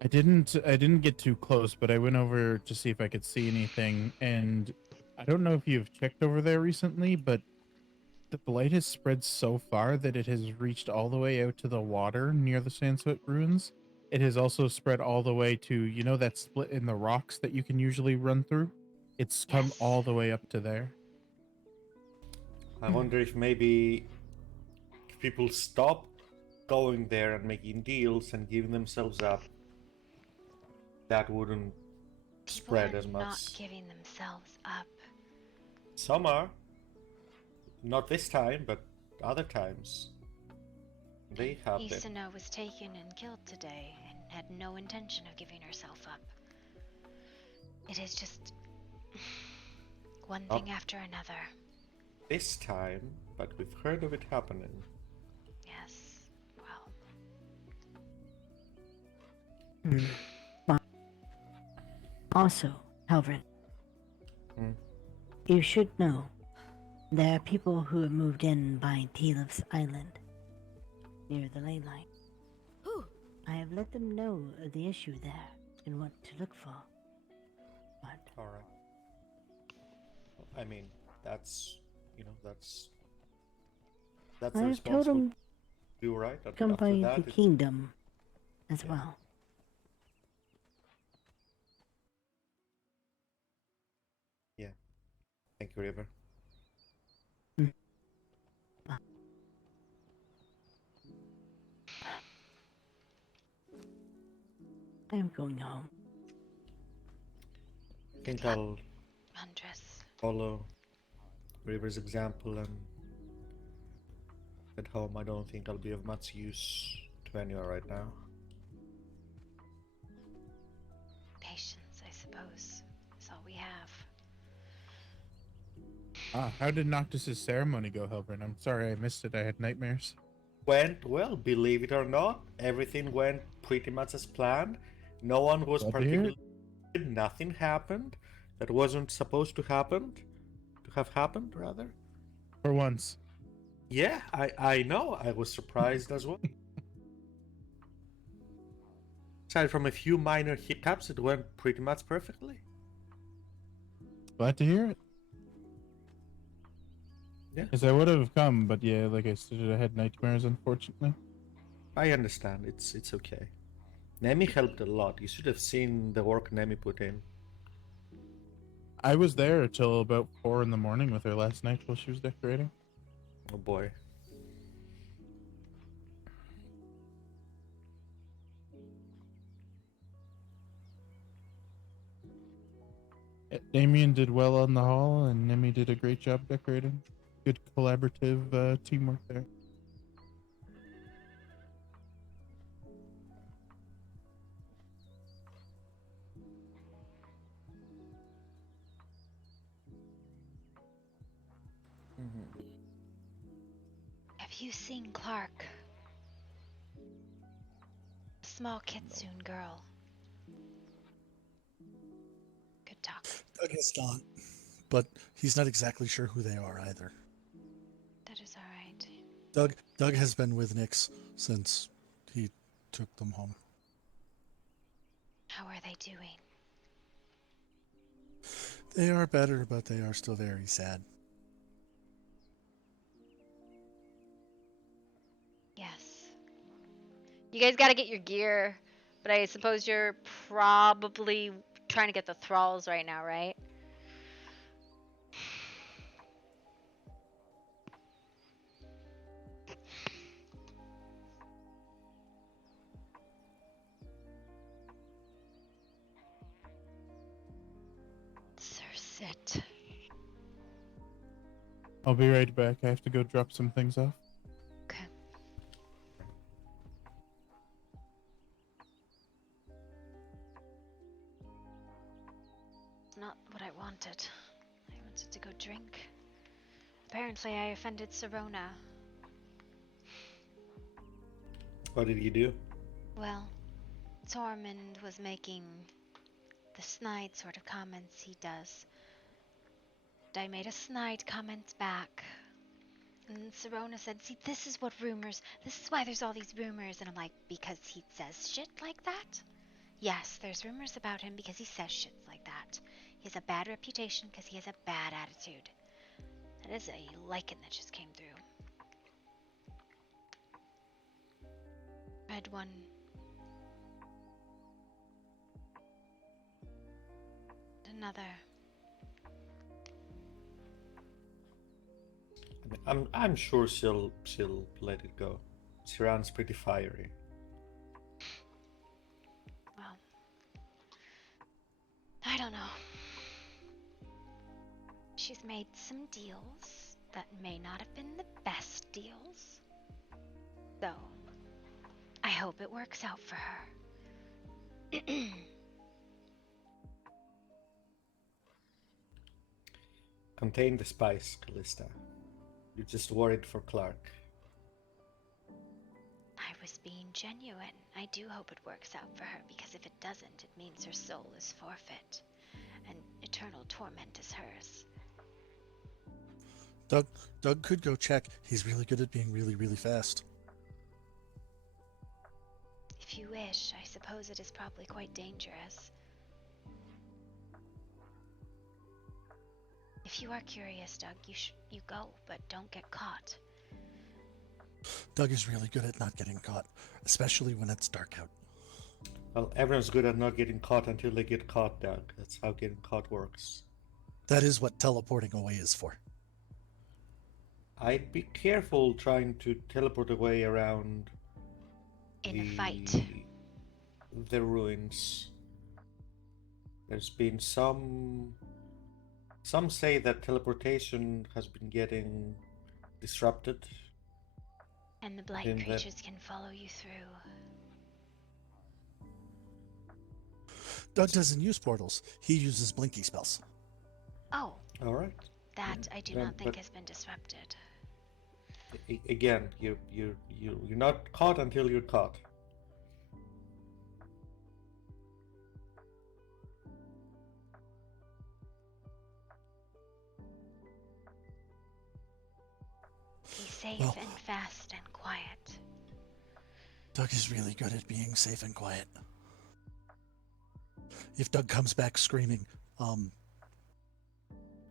I didn't get too close, but I went over to see if I could see anything, and I don't know if you've checked over there recently, but the blight has spread so far that it has reached all the way out to the water near the Sandsweat ruins. It has also spread all the way to, you know, that split in the rocks that you can usually run through? It's come all the way up to there. I wonder if maybe if people stop going there and making deals and giving themselves up, that wouldn't spread as much. Not giving themselves up. Some are. Not this time, but other times. They have been. Isana was taken and killed today and had no intention of giving herself up. It is just one thing after another. This time, but we've heard of it happening. Yes, well. Also, Halvard, you should know there are people who have moved in by Tealif's Island, near the ley line. I have let them know of the issue there and what to look for. But alright. I mean, that's, you know, that's a I have told responsible them do, right? come After by that, the kingdom as well. Yeah. Thank you, River. I am going home. I think I'll undress. Follow River's example and at home. I don't think I'll be of much use to anyone right now. Patience, I suppose, is all we have. How did Noctis's ceremony go, Helbrin? I'm sorry I missed it. I had nightmares. Went well, believe it or not. Everything went pretty much as planned. No one was particularly. Nothing happened that wasn't supposed to have happened, rather. For once. Yeah, I know. I was surprised as well. Aside from a few minor hiccups, it went pretty much perfectly. Glad to hear it. Yeah. Because I would have come, but yeah, like I said, I had nightmares, unfortunately. I understand. It's okay. Nemi helped a lot. You should have seen the work Nemi put in. I was there till about 4 in the morning with her last night while she was decorating. Oh boy. Damien did well on the hall, and Nemi did a great job decorating. Good collaborative teamwork there. Have you seen Clark? A small kitsune girl. Good talk. Doug has gone, but he's not exactly sure who they are either. That is alright. Doug has been with Nyx since he took them home. How are they doing? They are better, but they are still very sad. Yes. You guys gotta get your gear, but I suppose you're probably trying to get the thralls right now, right? Sir, sit. I'll be right back. I have to go drop some things off. Okay. It's not what I wanted. I wanted to go drink. Apparently I offended Serona. What did you do? Well, Tormund was making the snide sort of comments he does. And I made a snide comment back. And Serona said, see, this is why there's all these rumors. And I'm like, because he says shit like that? Yes, there's rumors about him because he says shit like that. He has a bad reputation because he has a bad attitude. That is a lichen that just came through. Red one. Another. I'm sure she'll let it go. Siran's pretty fiery. Well, I don't know. She's made some deals that may not have been the best deals. So, I hope it works out for her. Contain the spice, Calista. You're just worried for Clark. I was being genuine. I do hope it works out for her, because if it doesn't, it means her soul is forfeit, and eternal torment is hers. Doug could go check. He's really good at being really, really fast. If you wish, I suppose it is probably quite dangerous. If you are curious, Doug, you go, but don't get caught. Doug is really good at not getting caught, especially when it's dark out. Well, everyone's good at not getting caught until they get caught, Doug. That's how getting caught works. That is what teleporting away is for. I'd be careful trying to teleport away around in a fight. The ruins. There's been some say that teleportation has been getting disrupted. And the blight creatures can follow you through. Doug doesn't use portals. He uses blinky spells. Oh. All right. That I do not think has been disrupted. Again, you're not caught until you're caught. Be safe and fast and quiet. Doug is really good at being safe and quiet. If Doug comes back screaming,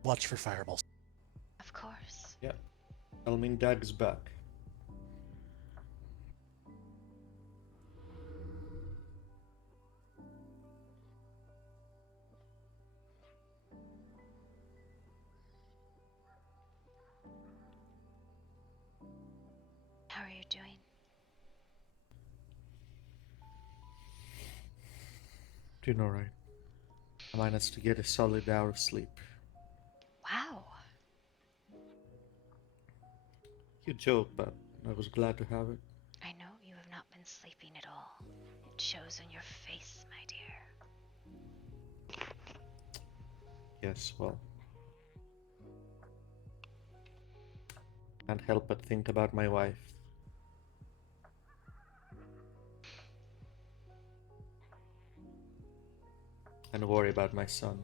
watch for fireballs. Of course. Yeah. I mean, Doug's back. How are you doing? Doing alright. I managed to get a solid hour of sleep. Wow. You joke, but I was glad to have it. I know you have not been sleeping at all. It shows on your face, my dear. Yes, well. Can't help but think about my wife. And worry about my son.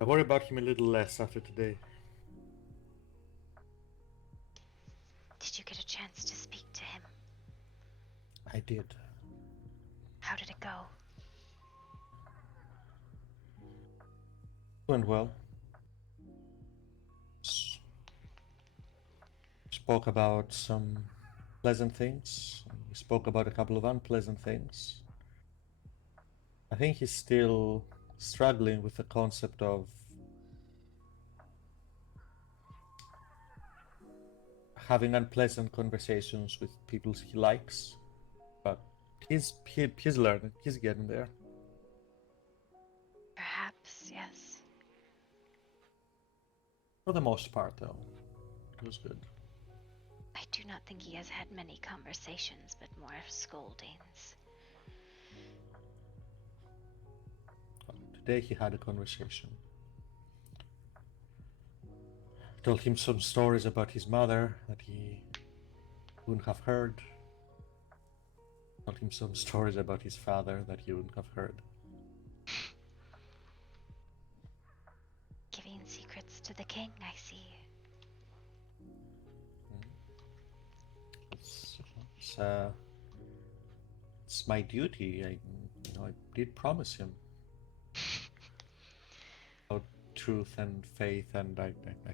I worry about him a little less after today. Did you get a chance to speak to him? I did. How did it go? Went well. Spoke about some pleasant things. We spoke about a couple of unpleasant things. I think he's still struggling with the concept of having unpleasant conversations with people he likes, but he's learning. He's getting there. Perhaps, yes. For the most part, though, it was good. I do not think he has had many conversations, but more scoldings. Today he had a conversation. I told him some stories about his mother that he wouldn't have heard. Told him some stories about his father that he wouldn't have heard. Giving secrets to the king, I see. It's my duty. I did promise him about truth and faith, and I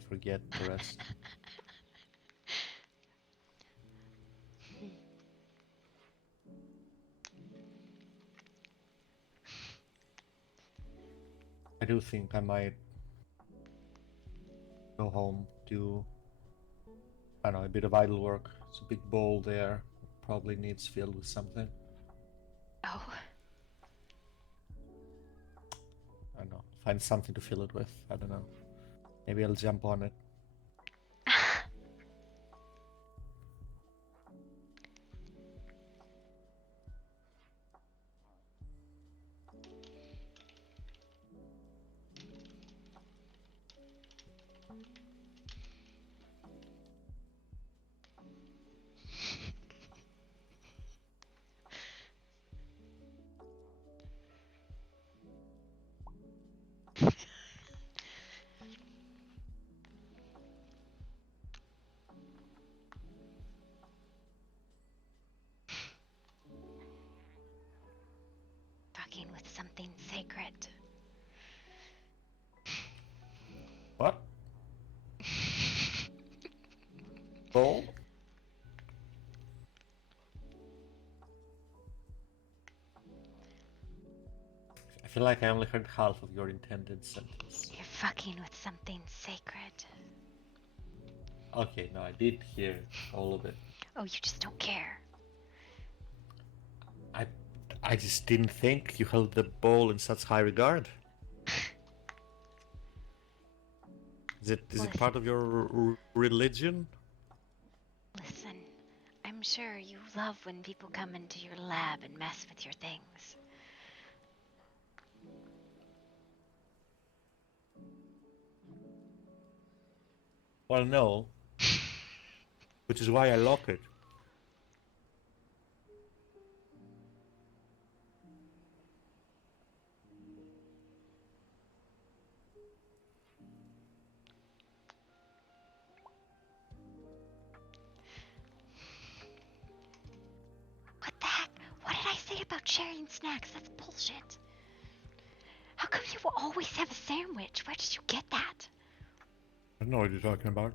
forget the rest. I do think I might go home, do, I don't know, a bit of idle work. It's a big bowl there. Probably needs filled with something. Oh. I don't know. Find something to fill it with. I don't know. Maybe I'll jump on it. Fucking with something sacred. What? Bowl? I feel like I only heard half of your intended sentence. You're fucking with something sacred. Okay, no, I did hear all of it. Oh, you just don't care. I just didn't think you held the bowl in such high regard. Is it part of your religion? Listen, I'm sure you love when people come into your lab and mess with your things. Well, no. Which is why I lock it. What the heck? What did I say about sharing snacks? That's bullshit. How come you will always have a sandwich? Where did you get that? I don't know what you're talking about.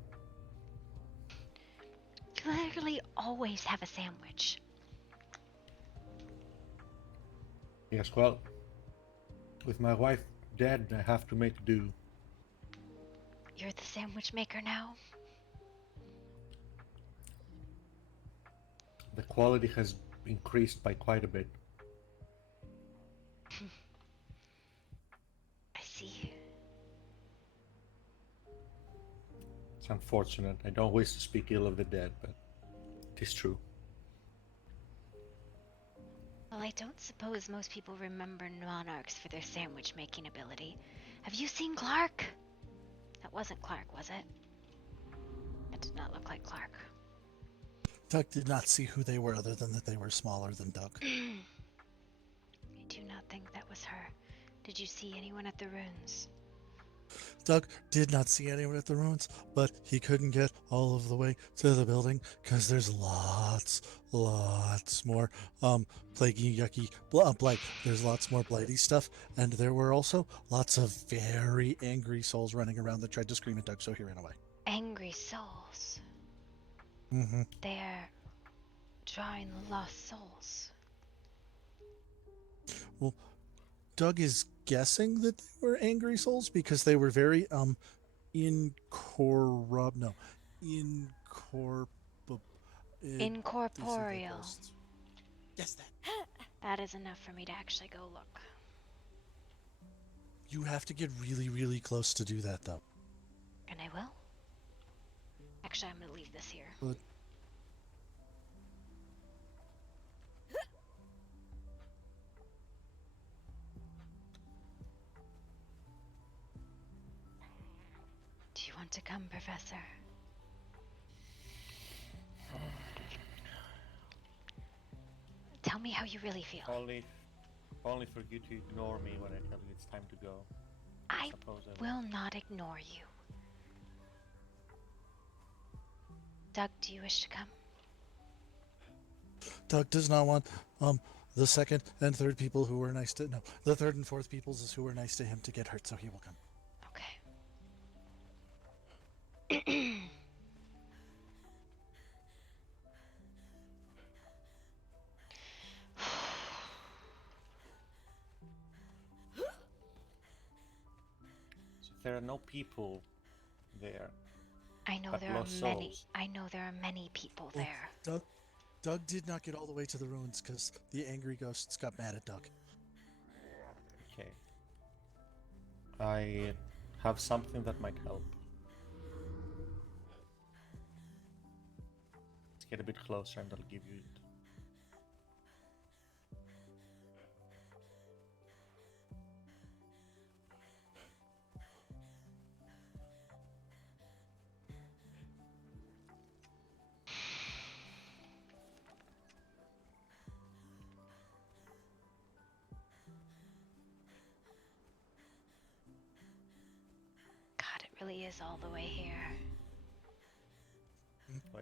You literally always have a sandwich. Yes, well, with my wife dead, I have to make do. You're the sandwich maker now? The quality has increased by quite a bit. I see. It's unfortunate. I don't wish to speak ill of the dead, but it is true. Well, I don't suppose most people remember monarchs for their sandwich making ability. Have you seen Clark? That wasn't Clark, was it? That did not look like Clark. Doug did not see who they were other than that they were smaller than Doug. I do not think that was her. Did you see anyone at the ruins? Doug did not see anyone at the ruins, but he couldn't get all of the way to the building because there's lots more plaguey, yucky, blight. There's lots more blighty stuff, and there were also lots of very angry souls running around that tried to scream at Doug, so he ran away. Angry souls. Mm-hmm. They're drawing the lost souls. Well, Doug is guessing that they were angry souls because they were very incorporeal. Yes, that. That is enough for me to actually go look. You have to get really, really close to do that, though. And I will. Actually, I'm gonna leave this here. But do you want to come, Professor? Tell Tell me how you really feel. Only for you to ignore me when I tell you it's time to go. I suppose will not ignore you. Doug, do you wish to come? Doug does not want the second and third people who were nice to the third and fourth peoples who were nice to him to get hurt, so he will come. Okay. So there are no people there. I know but there are lost many. souls. I know there are many people there. Doug did not get all the way to the ruins because the angry ghosts got mad at Doug. Okay. I have something that might help. Let's get a bit closer and I'll give you it. God, it really is all the way here.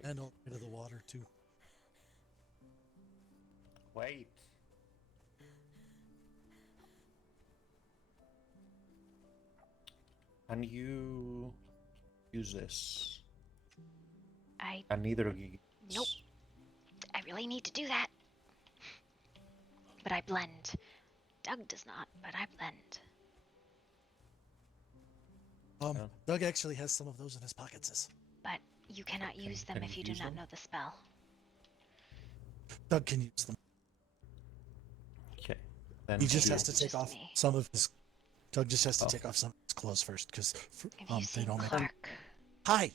And all the way to the water too. Wait. And you use this. And neither of you. Nope. I really need to do that. But I blend. Doug does not, but I blend. Doug actually has some of those in his pockets. But you cannot use them if you do not know the spell. Doug can use them. Okay. Then He just has to take off some of his. Doug just has to Oh. take off some of his clothes first, because you they seen don't make. Clark? Hi.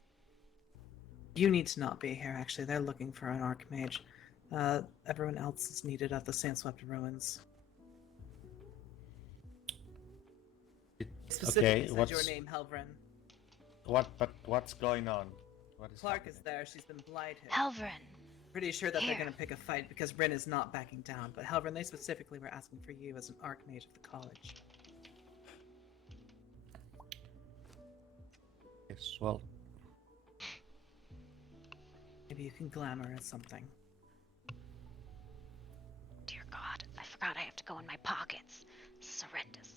You need to not be here, actually. They're looking for an Archmage. Everyone else is needed at the Sandswept Ruins. Specifically said your name, Helvrin. What's going on? What is Clark happening? is there. She's been blighted. Helvrin. Pretty sure that Here. they're going to pick a fight because Rin is not backing down. But Helvrin, they specifically were asking for you as an Archmage of the college. Yes, well. Maybe you can glamour as something. Dear God, I forgot I have to go in my pockets. This is horrendous.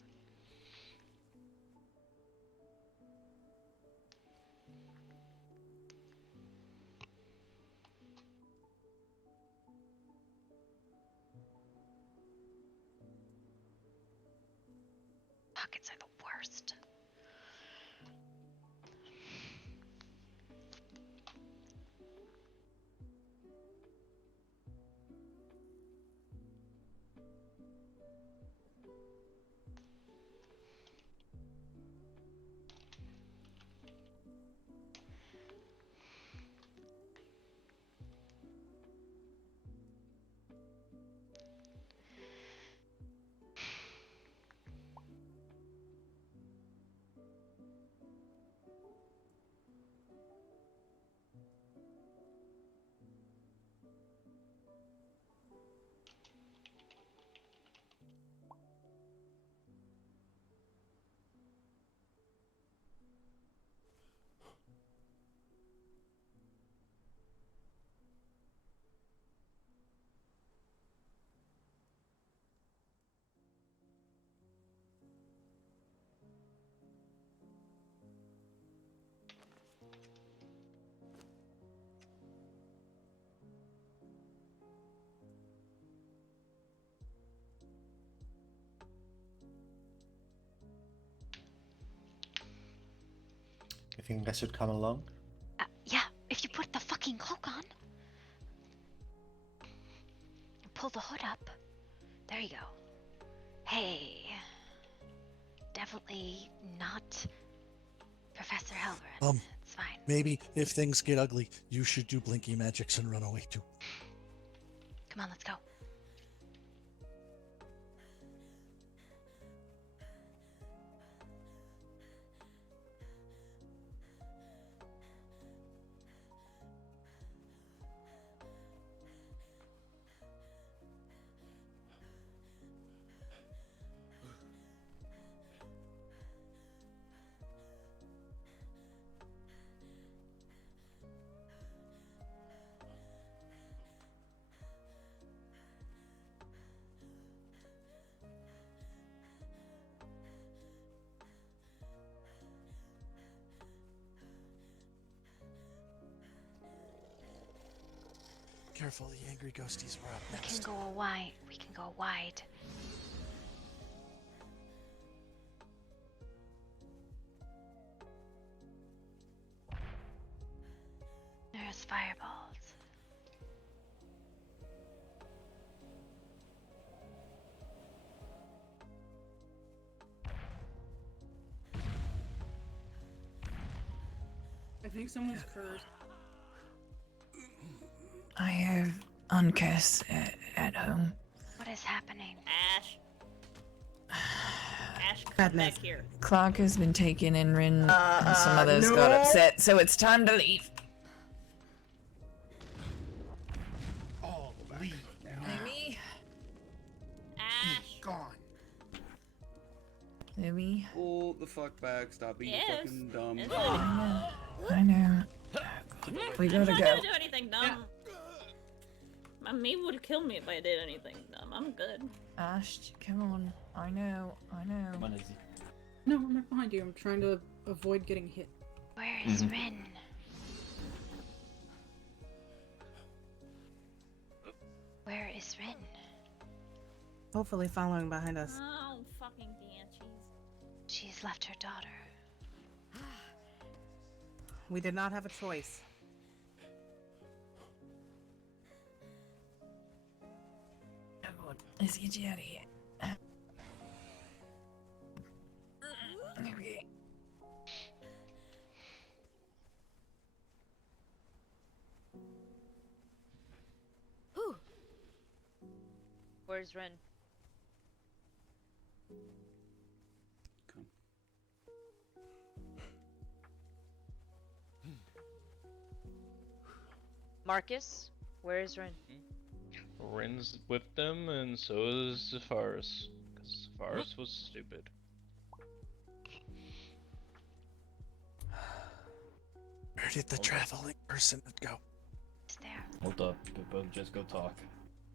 Pockets are the worst. You think I should come along? Yeah, if you put the fucking cloak on. Pull the hood up. There you go. Hey. Definitely not Professor Helvrin. It's fine. Maybe if things get ugly, you should do blinky magics and run away too. Come on, let's go. careful, the angry ghosties were up We can next. go wide. We can go wide. There's fireballs. I think someone's cursed. I have Uncas at home. What is happening? Ash. Ash, come Goodness. back here. Clark has been taken and Rin and some others got no. upset, so it's time to leave. All leave now. Amy? Ash. Gone. Amy? Pull the fuck back. Stop being Yes. fucking dumb. Yes. I know. We I'm gotta not go. gonna do anything dumb. My me would kill me if I did anything dumb. I'm good. Ash, come on. I know. When is he? No, I'm right behind you. I'm trying to avoid getting hit. Where is Rin? Where is Rin? Hopefully following behind us. Oh, fucking danchies. She's left her daughter. We did not have a choice. Let's get you out of here. Okay. Whew. Where's Ren? Marcus, where is Ren? Rin's with them, and so is Zafaris. Because Zafaris was stupid. Where did the traveling person go? Is there? Hold up, people, just go talk.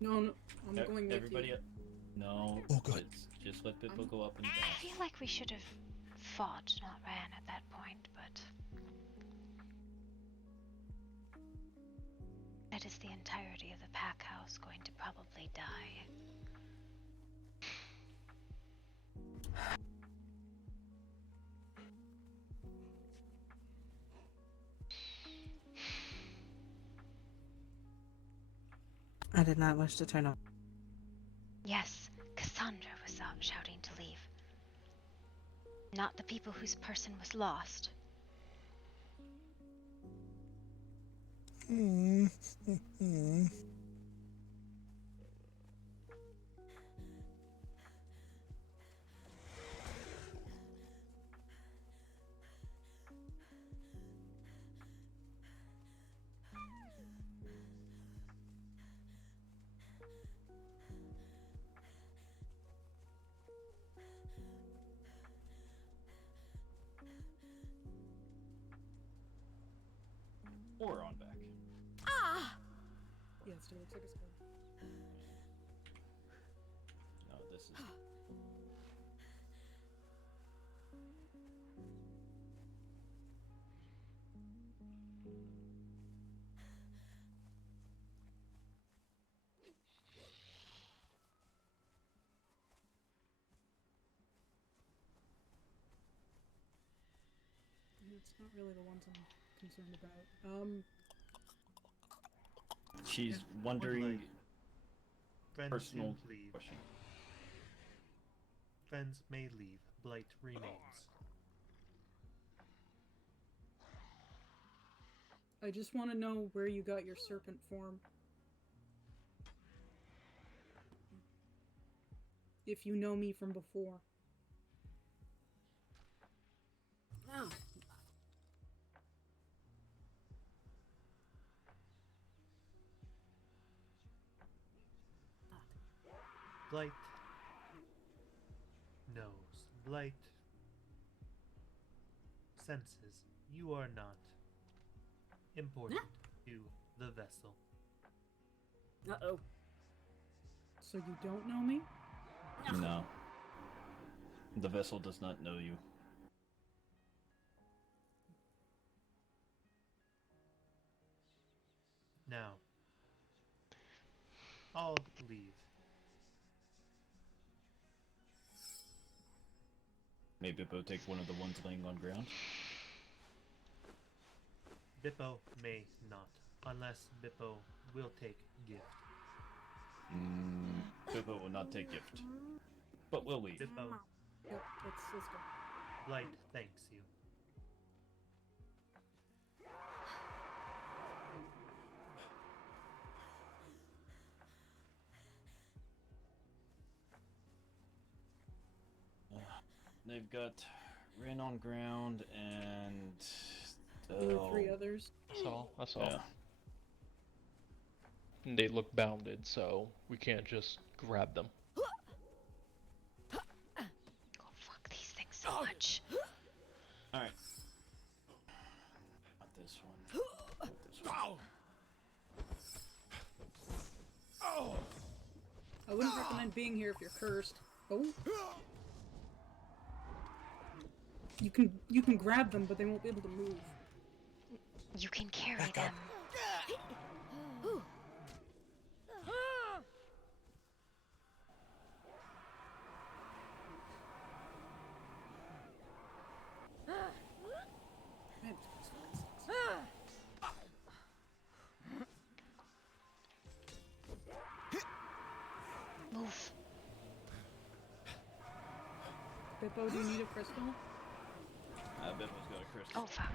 No, I'm going with Everybody you. up. No. Oh, good. Just let people go up and down. I feel like we should have fought, not ran at that point, but that is the entirety of the pack house going to probably die. I did not wish to turn off. Yes, Cassandra was out shouting to leave. Not the people whose person was lost. Or on back. Ah! Yeah, it still looks like it's good. No, this is. It's not really the ones I'm concerned about. She's wondering. Friends Personal soon leave. question. Friends may leave. Blight remains. I just want to know where you got your serpent form. If you know me from before. Oh. Blight knows. Blight senses you are not important to the vessel. Uh-oh. So you don't know me? No. The vessel does not know you. Now, all leave. May Bippo take one of the ones laying on ground? Bippo may not, unless Bippo will take gift. Bippo will not take gift. But we'll leave. Bippo, Yep, let's go. Blight thanks you. They've got Rin on ground and... There were 3 others. That's all. That's all. Yeah. And they look bounded, so we can't just grab them. Oh, fuck these things so much. Alright. Not this one. Not this one. I wouldn't recommend being here if you're cursed. Oh. You can grab them, but they won't be able to move. You can carry them. Move. Bippo, do you need a crystal? Bippo's got a crystal. Oh, fuck.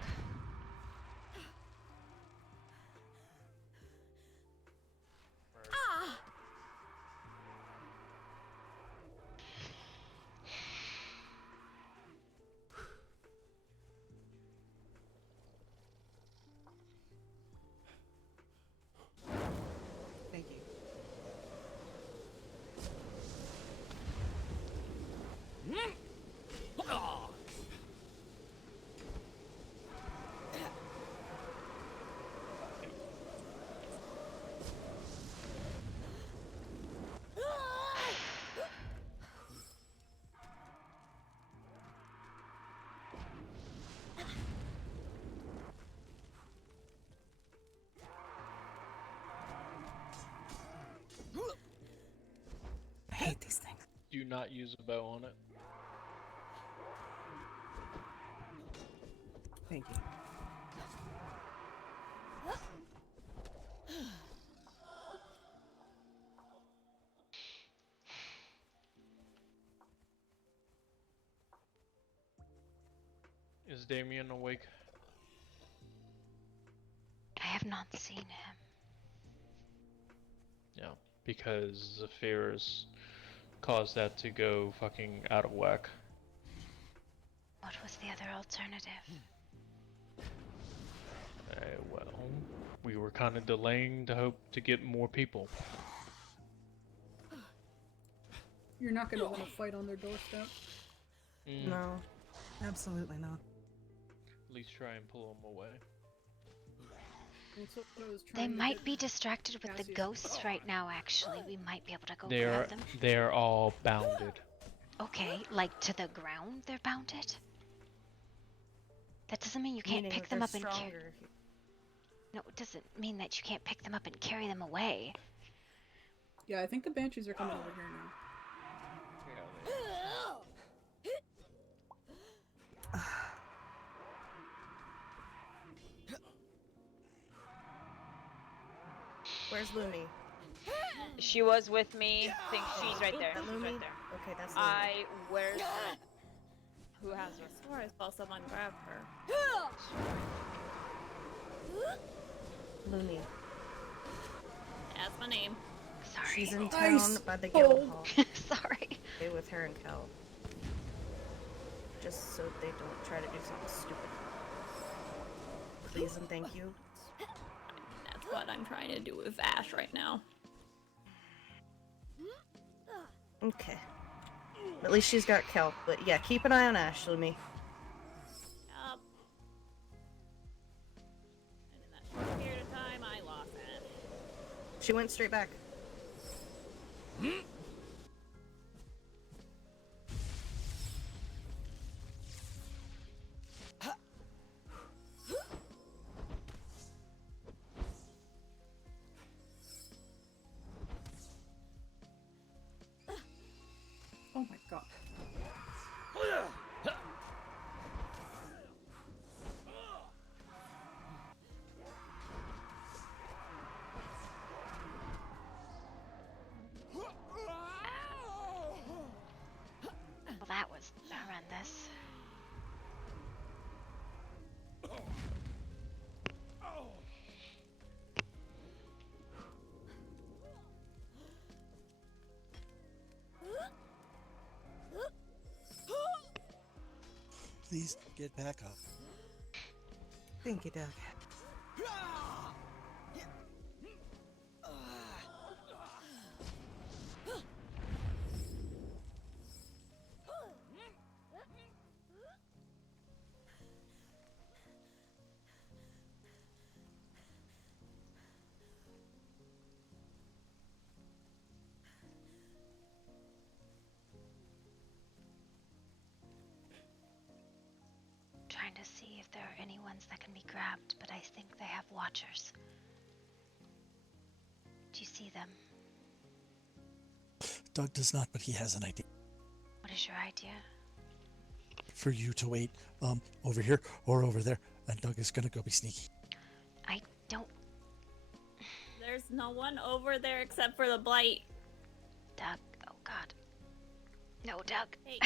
Thank you. I hate these things. Do not use a bow on it. Thank you. Is Damien awake? I have not seen him. Yeah, because the fears caused that to go fucking out of whack. What was the other alternative? Well, we were kind of delaying to hope to get more people. You're not gonna want to fight on their doorstep. No, absolutely not. At least try and pull them away. That's what I was They trying to might get be distracted with the Cassie's- ghosts right now, actually. We might be able to go grab them. They're all bounded. Okay, like to the ground they're bounded? That doesn't mean you can't Meaning pick that them they're up and carry. stronger if you- No, it doesn't mean that you can't pick them up and carry them away. Yeah, I think the banshees are coming over here now. Where's Looney? She was with me. I think she's right there. That She's Looney? right there. Okay, that's Looney. Where's who has her? I swore I saw someone grab her. Looney. That's my name. Sorry. She's in town by the guild hall. Sorry. Stay with her and Cal. Just so they don't try to do something stupid. Please and thank you. That's what I'm trying to do with Ash right now. Okay. At least she's got Cal. But yeah, keep an eye on Ash, Looney. Yup. And in that short period of time, I lost Ash. She went straight back. please get back up. Thank you, Doug. Trying to see if there are any ones that can be grabbed, but I think they have watchers. Do you see them? Doug does not, but he has an idea. What is your idea? For you to wait over here or over there, and Doug is gonna go be sneaky. I don't... There's no one over there except for the blight. Doug, oh god. No, Doug. Hey.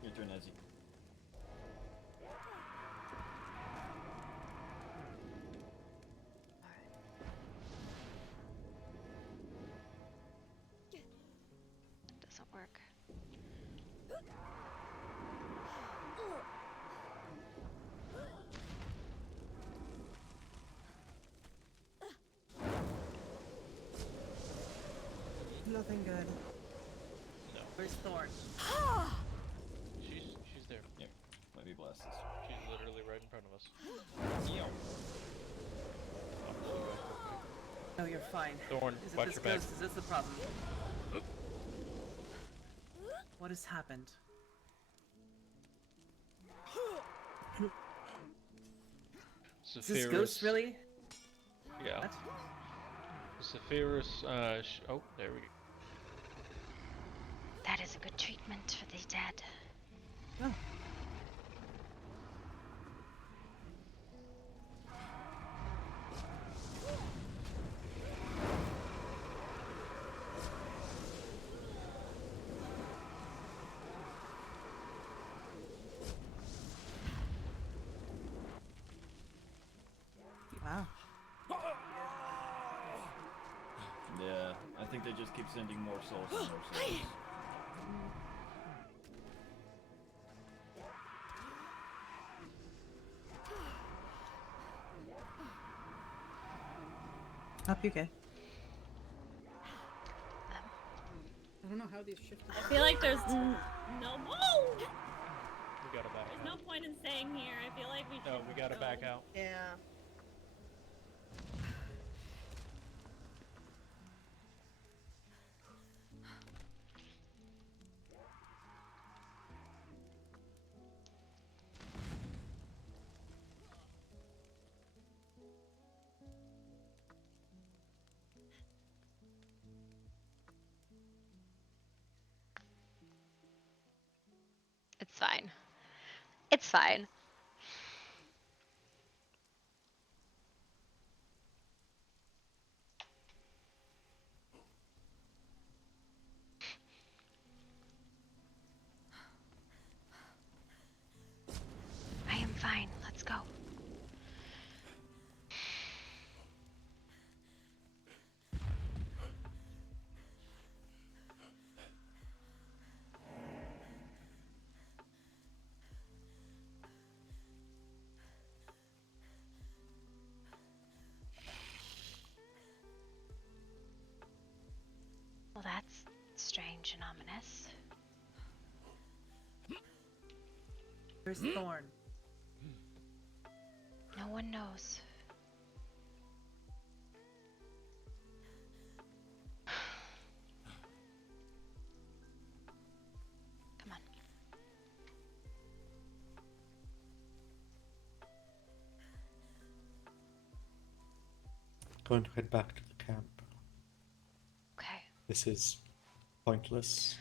Your turn, Ezzy. Doesn't work. Nothing good. No. Where's Thorn? She's there. Yep. Might be blessed. She's literally right in front of us. No, you're fine. Thorn, Is it watch this your back. ghost? Is this the problem? What has happened? Is this ghost really? Yeah. What? Zephyrus, oh, there we go. That is a good treatment for the dead. Oh. Wow. Yeah, I think they just keep sending more souls and more souls. Up you go. I don't know how these shifted. I feel like there's no. Oh! We gotta back There's out. no point in staying here. I feel like we should. No, we gotta go. back out. Yeah. It's fine. It's fine. I am fine. Let's go. Well, that's strange and ominous. Where's Thorn? No one knows. Come on. Going to head back to the camp. Okay. This is pointless.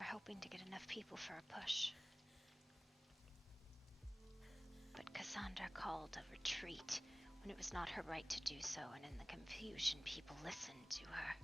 We're hoping to get enough people for a push. But Cassandra called a retreat. when it was not her right to do so, and in the confusion, people listened to her.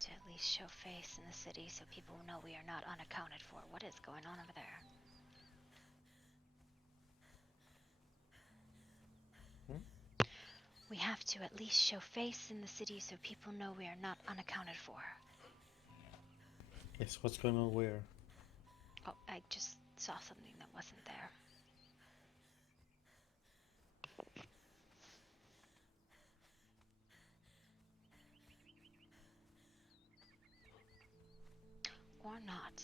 To at least show face in the city so people know we are not unaccounted for. What is going on over there? We have to at least show face in the city so people know we are not unaccounted for. Yes, what's going on where? Oh, I just saw something that wasn't there. Or not.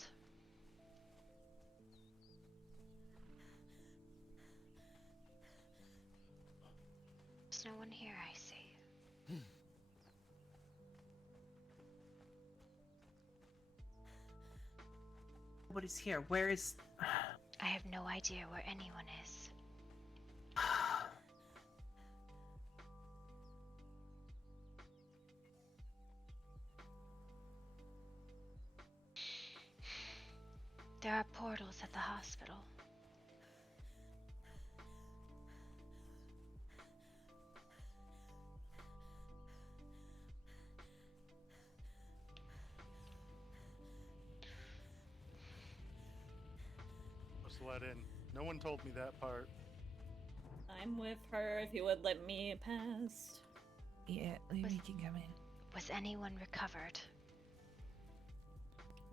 There's no one here, I see. Nobody's here. Where is... I have no idea where anyone is. There are portals at the hospital. Was let in. No one told me that part. I'm with her if you would let me past. Yeah, Lumi can come in. Was anyone recovered?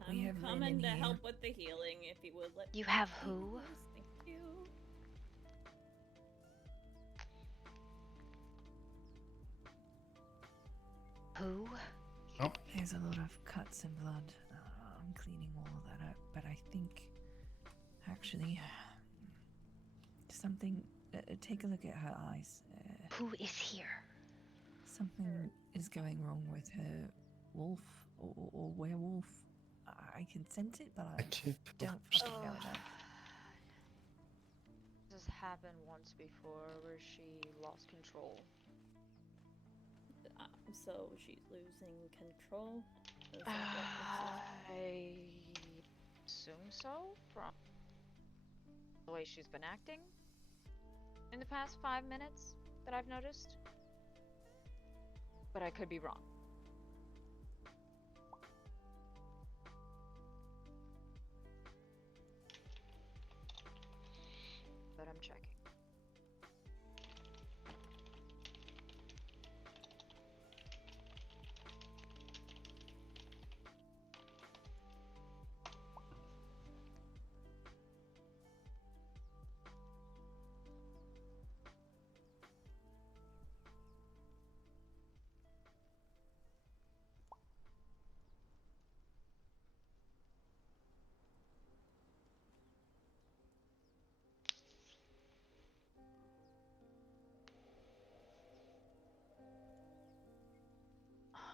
We I'm have Rin coming in to here. help with the healing if you would let You me. have who? Thank you. Who? Oh. There's a lot of cuts and blood. I'm cleaning all of that up, but I think actually something. Take a look at her eyes. Who is here? Something is going wrong with her wolf or werewolf. I can sense it, but I don't fucking know enough. This has happened once before where she lost control. So she's losing control? Is that what this is? I assume so, from the way she's been acting in the past 5 minutes that I've noticed. But I could be wrong. But I'm checking.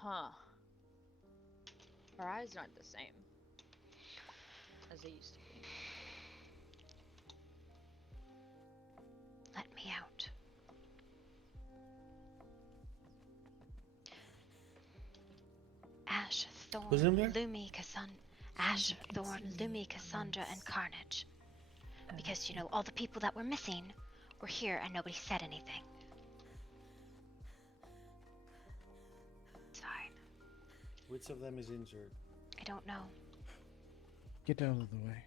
Huh. Her eyes aren't the same as they used to be. Let me out. Ash, Who's in Thorn, there? Lumi, Ash, Thorn, Lumi, Cassandra, and Carnage. Because, you know, all the people that were missing were here and nobody said anything. It's fine. Which of them is injured? I don't know. Get out of the way.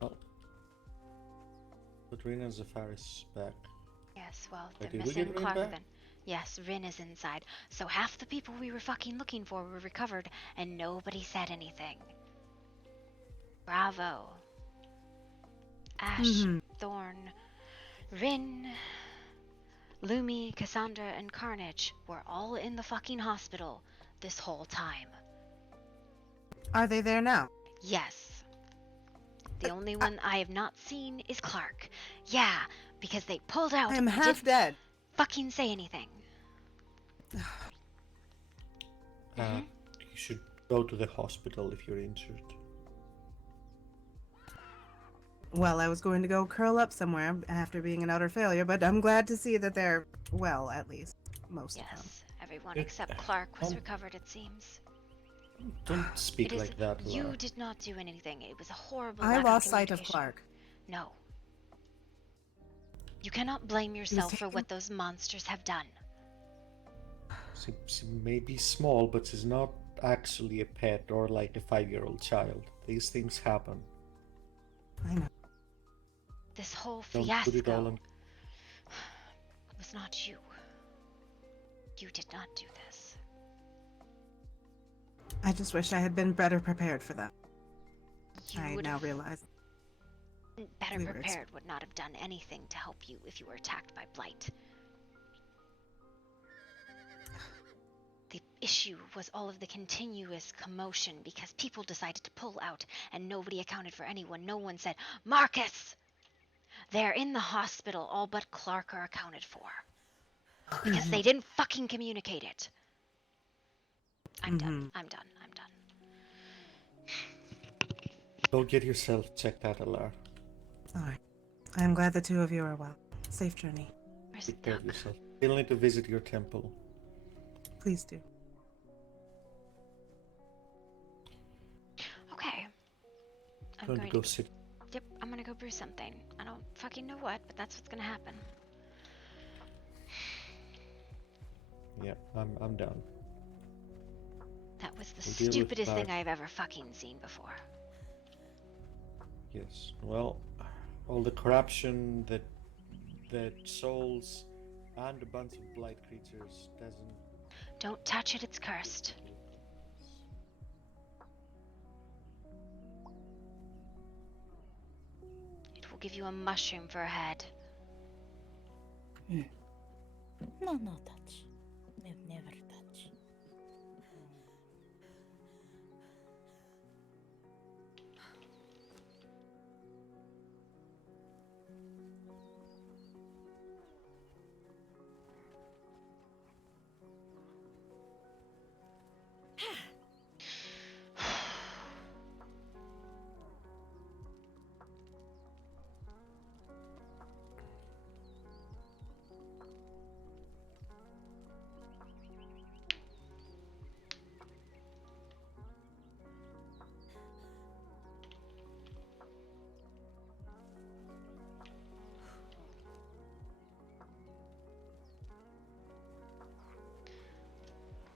Oh. But Rina and Zafaris back. Yes, well, Wait, they're did we get missing Rin Clark back? then. Yes, Rin is inside. So half the people we were fucking looking for were recovered and nobody said anything. Bravo. Ash, Thorn, Rin. Lumi, Cassandra, and Carnage were all in the fucking hospital this whole time. Are they there now? Yes. The only one I have not seen is Clark. Yeah, because they pulled out. I'm and half didn't dead. fucking say anything. You should go to the hospital if you're injured. Well, I was going to go curl up somewhere after being an utter failure, but I'm glad to see that they're well, at least. Most of them. Yes, everyone except Clark was recovered, it seems. Don't speak like that, You Lara. did not do anything. It was a horrible I lack lost sight of communication. Clark. No. You cannot blame yourself for what those monsters have done. She may be small, but she's not actually a pet or like a 5-year-old child. These things happen. I know. This whole Don't fiasco put it all on. was not you. You did not do this. I just wish I had been better prepared for that. You I would now have- realize. Better We were prepared would not have done anything to help you if you were attacked by blight. The issue was all of the continuous commotion because people decided to pull out and nobody accounted for anyone. No one said, Marcus! They're in the hospital, all but Clark are accounted for. Because they didn't fucking communicate it. I'm done. I'm done. I'm done. Go get yourself checked out, Lara. Alright. I'm glad the two of you are well. Safe journey. Take care of yourself. You'll need to visit your temple. Please do. Okay. I'm Going to going go to... sit. Yep, I'm gonna go brew something. I don't fucking know what, but that's what's gonna happen. Yeah, I'm done. That was the We'll deal with stupidest thing Clark. I've ever fucking seen before. Yes. Well, all the corruption that souls and a bunch of blight creatures doesn't. Don't touch it, it's cursed. It will give you a mushroom for a head. No, no touch. Never touch.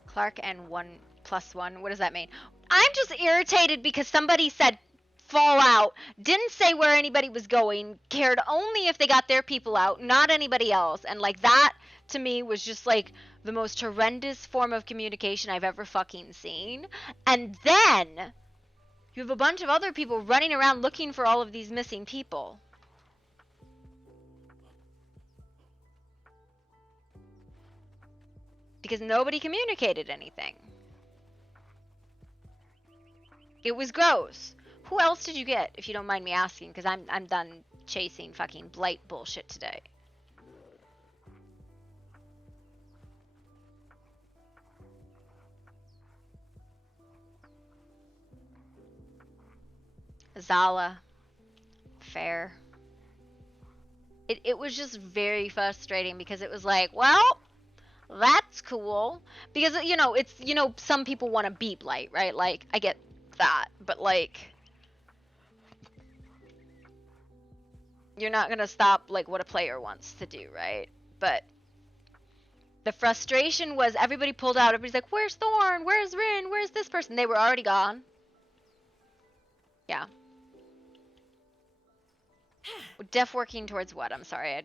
Clark and 1+1. What does that mean? I'm just irritated because somebody said Fallout, didn't say where anybody was going, cared only if they got their people out, not anybody else. And like that to me was just like the most horrendous form of communication I've ever fucking seen. And then you have a bunch of other people running around looking for all of these missing people. Because nobody communicated anything. It was gross. Who else did you get, if you don't mind me asking? Because I'm done chasing fucking blight bullshit today. Zala. Fair. It was just very frustrating because it was like, well, that's cool. Because, you know, it's, you know, some people want to beat blight, right? Like, I get that. But, like, you're not going to stop, like, what a player wants to do, right? But the frustration was everybody pulled out. Everybody's like, where's Thorn? Where's Rin? Where's this person? They were already gone. Yeah. Def working towards what? I'm sorry. I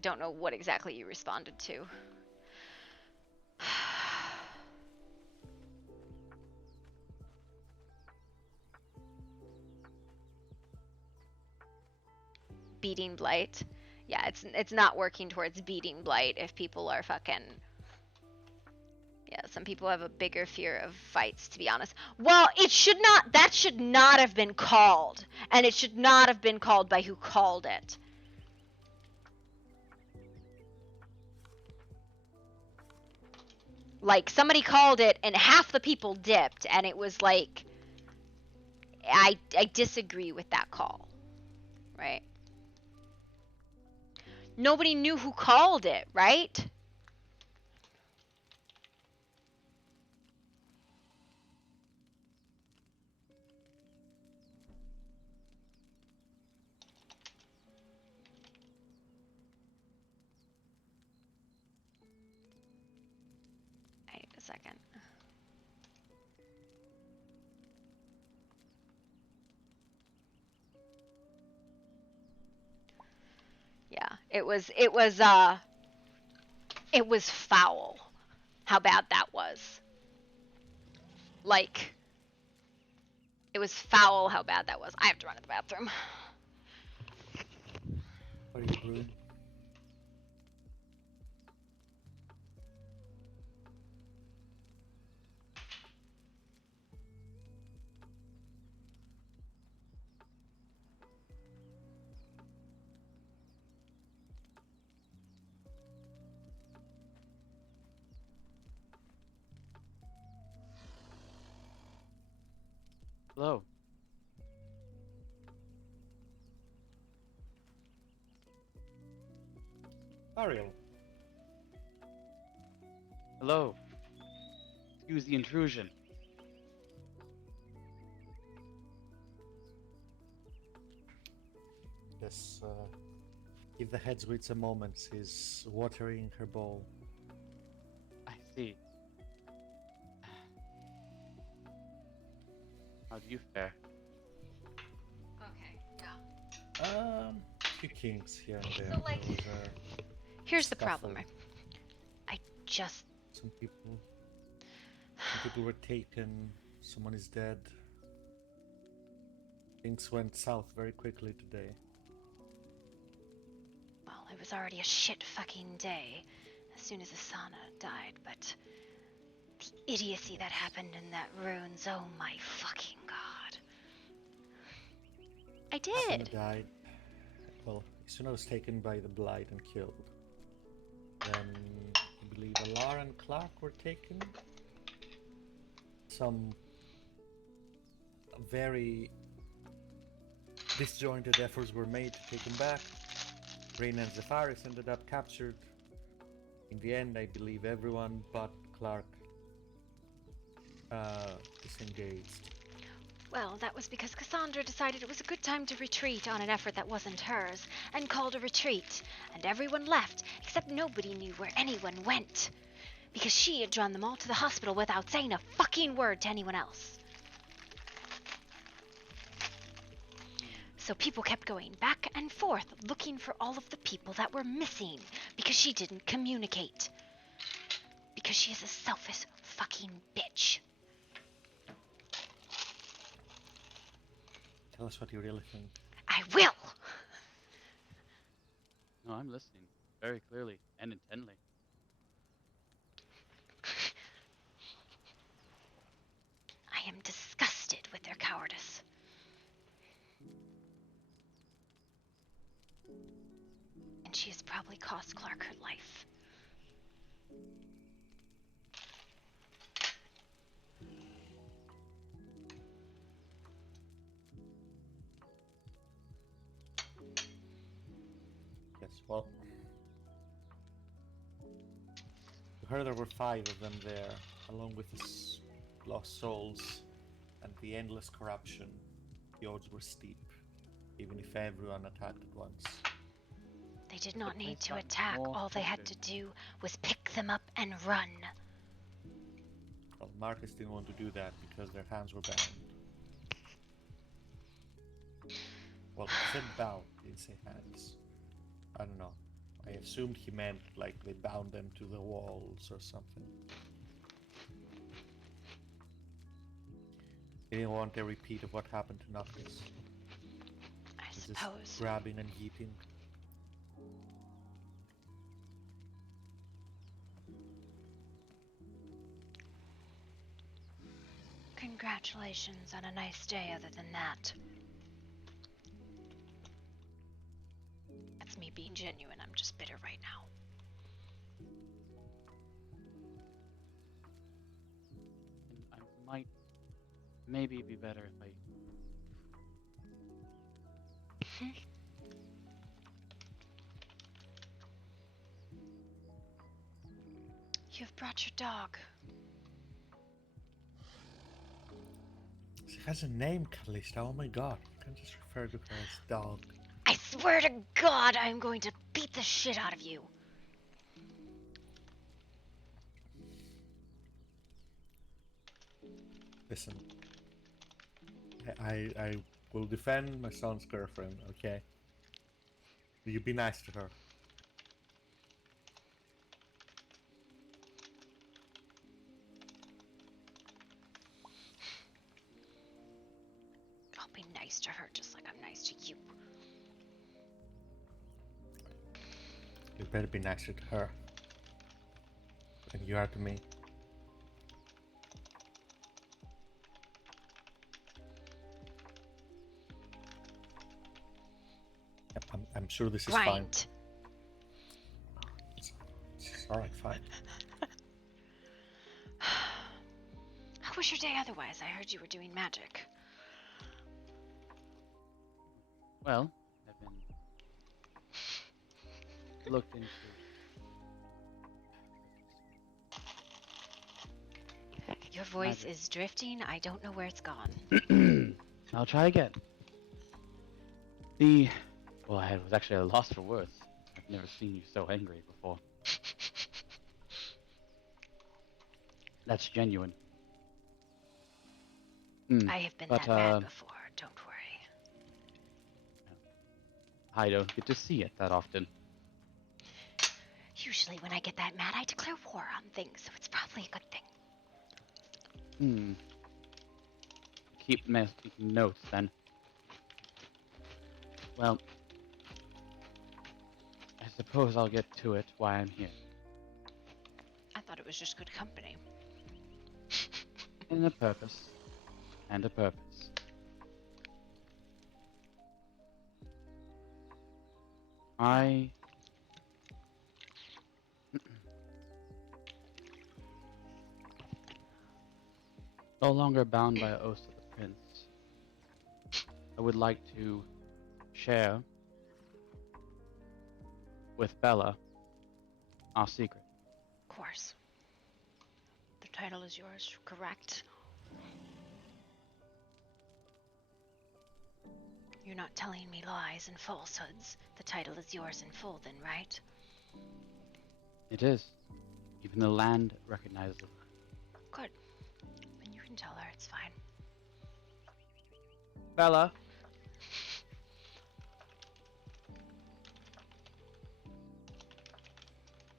don't know what exactly you responded to. Beating blight. Yeah, it's not working towards beating blight if people are fucking. Yeah, some people have a bigger fear of fights, to be honest. Well, that should not have been called. And it should not have been called by who called it. Like, somebody called it and half the people dipped, and it was like, I disagree with that call, right? Nobody knew who called it, right? Wait a second. Yeah, it was foul how bad that was. Like, it was foul how bad that was. I have to run to the bathroom. What are you brewing? Hello. Ariel. Hello. Excuse the intrusion. Yes, give the headswits a moment. She's watering her bowl. I see. How do you fare? Okay, yeah. Few kinks here and there. So, like, Those here's the scuffle. problem. I just. Some people were taken. Someone is dead. Things went south very quickly today. Well, it was already a shit fucking day as soon as Asana died, but the idiocy that happened in that ruins, oh my fucking god. I Asana did! died. Well, Isuna was taken by the Blight and killed. Then I believe Alara and Clark were taken. Some very disjointed efforts were made to take him back. Rain and Zephyris ended up captured. In the end, I believe everyone but Clark disengaged. Well, that was because Cassandra decided it was a good time to retreat on an effort that wasn't hers, and called a retreat, and everyone left, except nobody knew where anyone went. Because she had drawn them all to the hospital without saying a fucking word to anyone else. So people kept going back and forth, looking for all of the people that were missing, because she didn't communicate. Because she is a selfish fucking bitch. Tell us what you really think. I will! No, I'm listening very clearly and intently. I am disgusted with their cowardice. And she has probably cost Clark her life. Yes, well, I heard there were 5 of them there, along with the lost souls and the endless corruption. The odds were steep, even if everyone attacked at once. They did not need to attack. All they had to do was pick them up and run. Well, Marcus didn't want to do that because their hands were bound. Well, he said bound, he didn't say hands. I don't know. I assumed he meant like they bound them to the walls or something. He didn't want a repeat of what happened to Noctis. I This suppose. is grabbing and yeeting. Congratulations on a nice day other than that. That's me being genuine. I'm just bitter right now. And I might maybe be better if I. You've brought your dog. She has a name, Calista. Oh my god. You can't just refer to her as dog. I swear to God, I'm going to beat the shit out of you. Listen. I will defend my son's girlfriend, okay? You be nice to her. I'll be nice to her just like I'm nice to you. You better be nicer to her than you are to me. I'm sure this is fine. It's alright, fine. How was your day otherwise? I heard you were doing magic. Well, I've been looked into. Your voice is drifting. I don't know where it's gone. I'll try again. Well, I was actually at a loss for words. I've never seen you so angry before. That's genuine. I have been that mad before, don't worry. I don't get to see it that often. Usually when I get that mad, I declare war on things, so it's probably a good thing. Keep making notes then. Well, I suppose I'll get to it why I'm here. I thought it was just good company. And a purpose. And a purpose. I... No longer bound by oaths of the prince. I would like to share with Bella our secret. Of course. The title is yours, correct? You're not telling me lies and falsehoods. The title is yours in full then, right? It is. Even the land recognizes it. Good. Then you can tell her it's fine. Bella.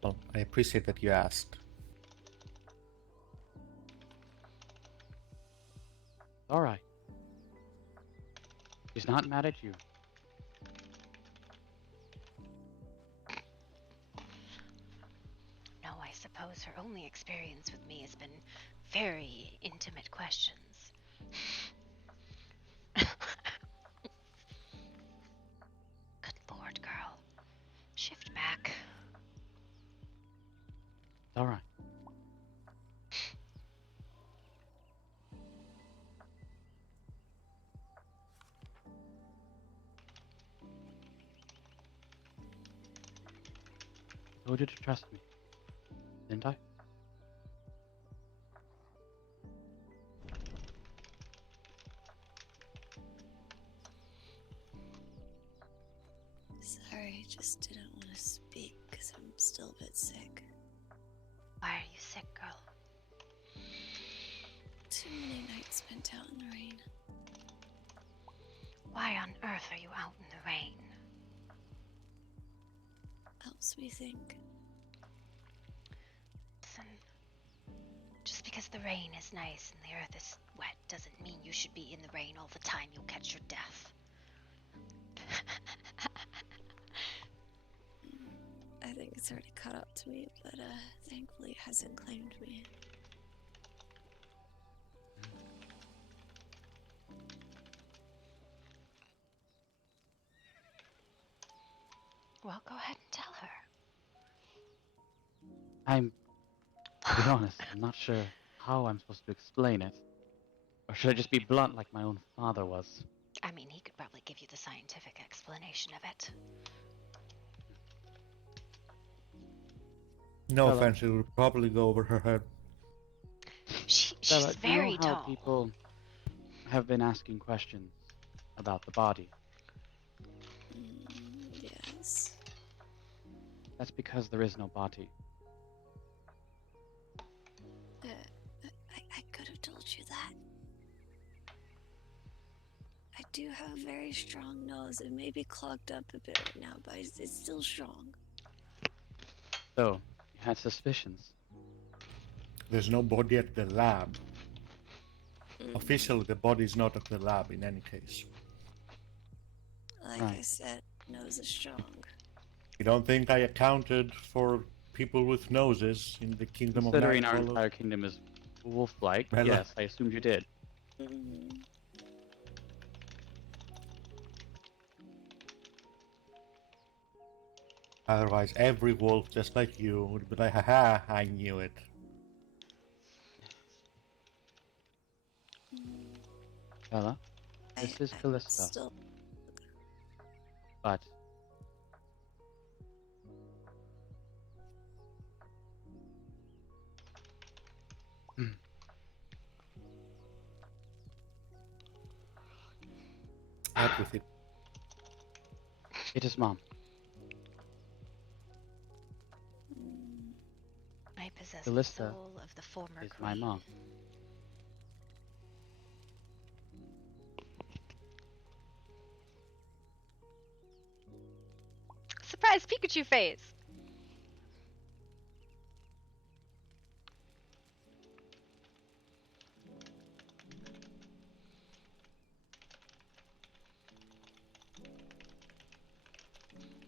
Well, I appreciate that you asked. Alright. She's not mad at you. No, I suppose her only experience with me has been very intimate questions. Good lord, girl. Shift back. Alright. I told you to trust me, didn't I? Sorry, just didn't want to speak because I'm still a bit sick. Why are you sick, girl? Too many nights spent out in the rain. Why on earth are you out in the rain? Helps me think. Listen, just because the rain is nice and the earth is wet doesn't mean you should be in the rain all the time. You'll catch your death. I think it's already caught up to me, but thankfully it hasn't claimed me. Well, go ahead and tell her. To be honest, I'm not sure how I'm supposed to explain it. Or should I just be blunt like my own father was? I mean, he could probably give you the scientific explanation of it. No Bella. offense, it would probably go over her head. She's Bella, do you know very how tall. people have been asking questions about the body? Yes. That's because there is no body. I could have told you that. I do have a very strong nose. It may be clogged up a bit right now, but it's still strong. So, you had suspicions. There's no body at the lab. Officially, the body's not at the lab in any case. Like I said, nose is strong. You don't think I accounted for people with noses in the kingdom of Considering Night our Hollow? entire kingdom is wolf-like, Bella. yes, I assumed you did. Otherwise, every wolf, just like you, would be like, haha, I knew it. Bella, this is Calista. Still, But Out with it. it is Mom. I possess Calista the soul of the former is queen. my mom. Surprise Pikachu face!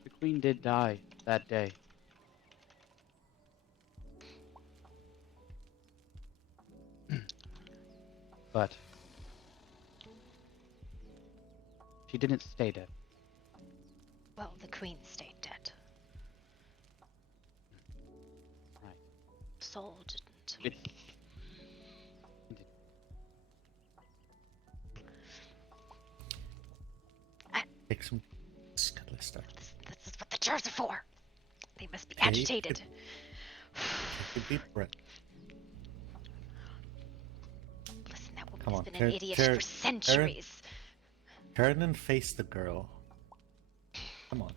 The queen did die that day. But she didn't stay dead. Well, the queen stayed dead. Right. Soul didn't. Take some Calista. This is what the jars are for. They must be Take agitated. Take a deep breath. Listen, that woman Come has on, been an idiot for centuries. Turn and face the girl. Come on.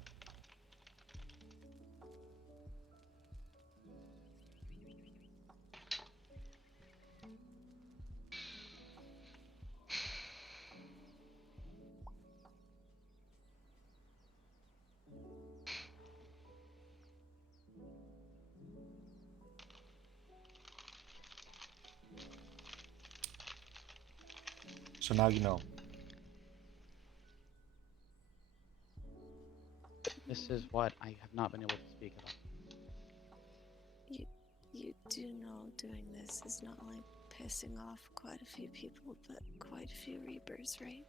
So now you know. This is what I have not been able to speak about. you do know doing this is not only pissing off quite a few people, but quite a few Reapers, right?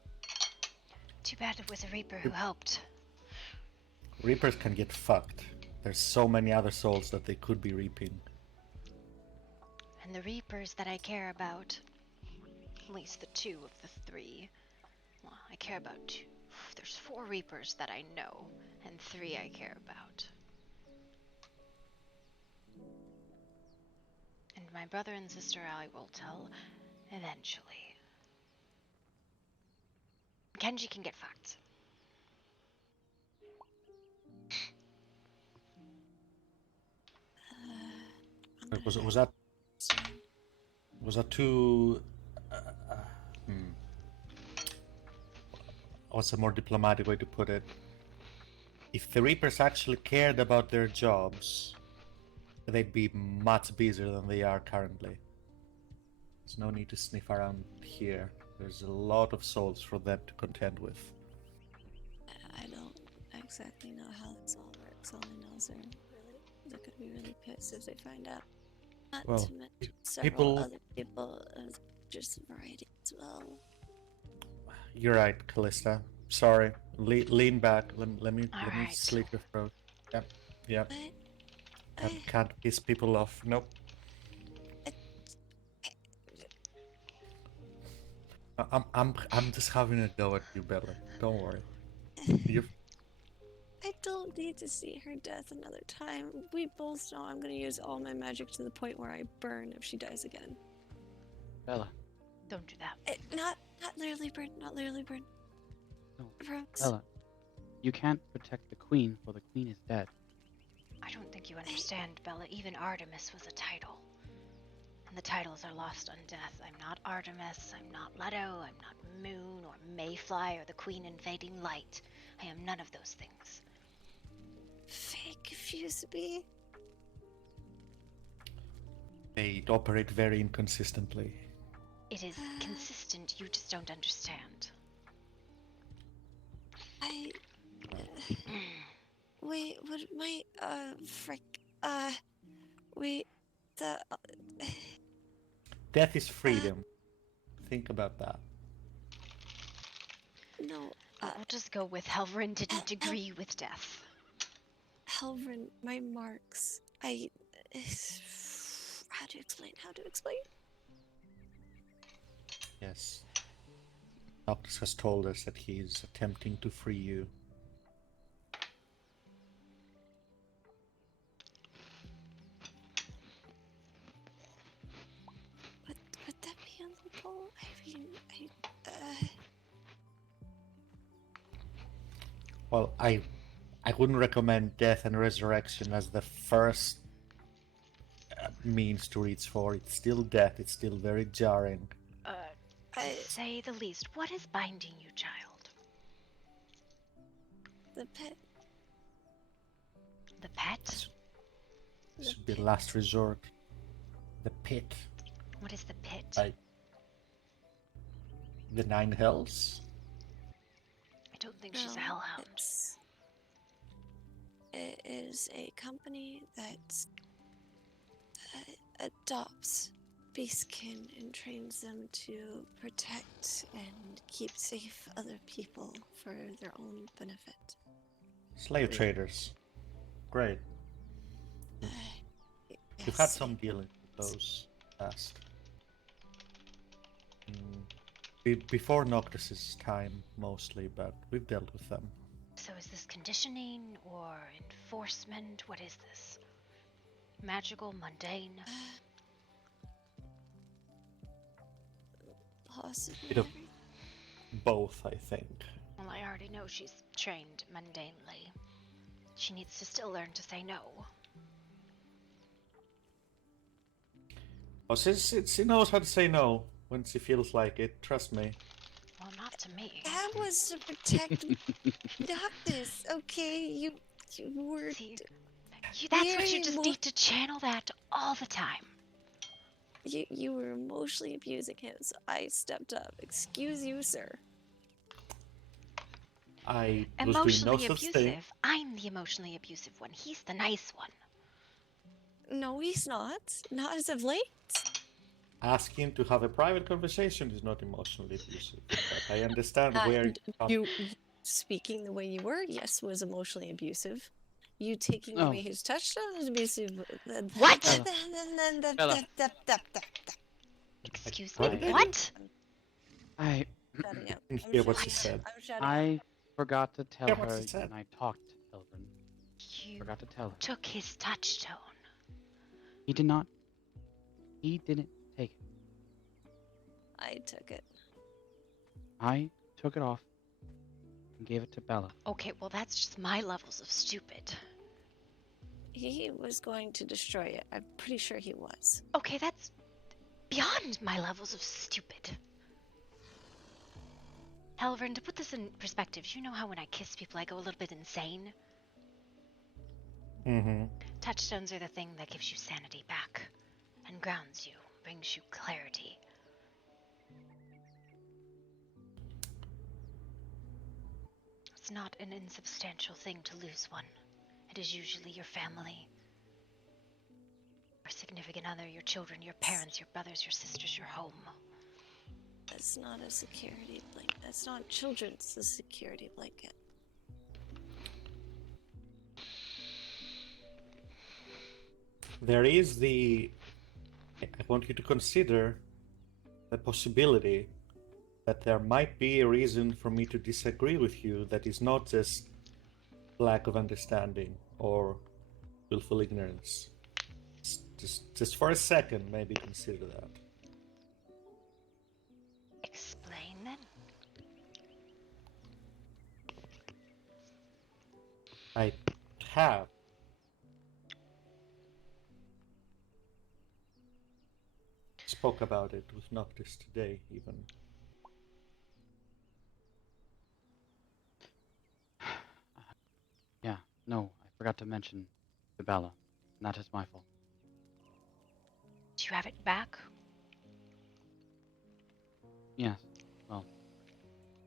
Too bad it was a Reaper who helped. Reapers can get fucked. There's so many other souls that they could be reaping. And the Reapers that I care about, at least the two of the three, well, I care about two. There's 4 Reapers that I know, and 3 I care about. And my brother and sister I will tell eventually. Kenji can get fucked. Was that too? What's a more diplomatic way to put it? If the Reapers actually cared about their jobs, they'd be much busier than they are currently. There's no need to sniff around here. There's a lot of souls for them to contend with. I don't exactly know how this all works. All I know is they're gonna be really pissed if they find out. Not Well, to mention several people- other people of just variety as well. You're right, Calista. Sorry. Lean back. Let me Alright. slit your throat. Yep. Yep. But Can't piss people off. Nope. I'm just having a go at you, Bella. Don't worry. You I don't need to see her death another time. We both know I'm gonna use all my magic to the point where I burn if she dies again. Bella. Don't do that. Not literally burn. Not literally burn. No. Promise. Bella. You can't protect the queen, for the queen is dead. I don't think you understand, Bella. Even Artemis was a title. And the titles are lost on death. I'm not Artemis, I'm not Leto, I'm not Moon or Mayfly or the Queen in Fading Light. I am none of those things. Fake Fuseby. They operate very inconsistently. It is consistent, you just don't understand. Wait, what my, frick, wait, the, Death is freedom. Think about that. no, We'll just go with Helverin didn't agree with death. Helverin, my marks, how to explain? Yes. Noctis has told us that he is attempting to free you. Would that be a loophole? I mean, Well, I wouldn't recommend death and resurrection as the first means to reach for. It's still death. It's still very jarring. To say the least. What is binding you, child? The pet. The pet? This should be last resort. The pit. What is the pit? Like the 9 hells? I don't think she's a hellhound. It is a company that adopts beastkin and trains them to protect and keep safe other people for their own benefit. Slave traders. Great. You've had some dealings with those past. Before Noctis's time, mostly, but we've dealt with them. So is this conditioning or enforcement? What is this? Magical, mundane? Possibly. Bit of both, I think. Well, I already know she's trained mundanely. She needs to still learn to say no. Oh, she knows how to say no when she feels like it, trust me. Well, not to me. That was to protect Noctis, okay? You were... That's what you just need to channel that all the time. You were emotionally abusing him, so I stepped up. Excuse you, sir. I was doing no such thing. I'm the emotionally abusive one. He's the nice one. No, he's not. Not as of late. Asking to have a private conversation is not emotionally abusive. But I understand where you speaking the way you were, yes, was emotionally abusive. You taking away his touchdown is abusive. What? Excuse me. What? I didn't hear what she said. I forgot to tell Hear what her she said. when I talked to Elvin. Forgot to tell her. Took his touchstone. He did not. He didn't take it. I took it. I took it off and gave it to Bella. Okay, well that's just my levels of stupid. He was going to destroy it. I'm pretty sure he was. Okay, that's beyond my levels of stupid. Helverin, to put this in perspective, you know how when I kiss people I go a little bit insane? Mm-hmm. Touchstones are the thing that gives you sanity back and grounds you, brings you clarity. It's not an insubstantial thing to lose one. It is usually your family, your significant other, your children, your parents, your brothers, your sisters, your home. That's not a security blanket. That's not children's security blanket. there is I want you to consider the possibility that there might be a reason for me to disagree with you that is not just lack of understanding or willful ignorance. Just for a second, maybe consider that. Explain then. I have. Spoke about it with Noctis today, even. Yeah, no, I forgot to mention Bella. That is my fault. Do you have it back? Yes, well,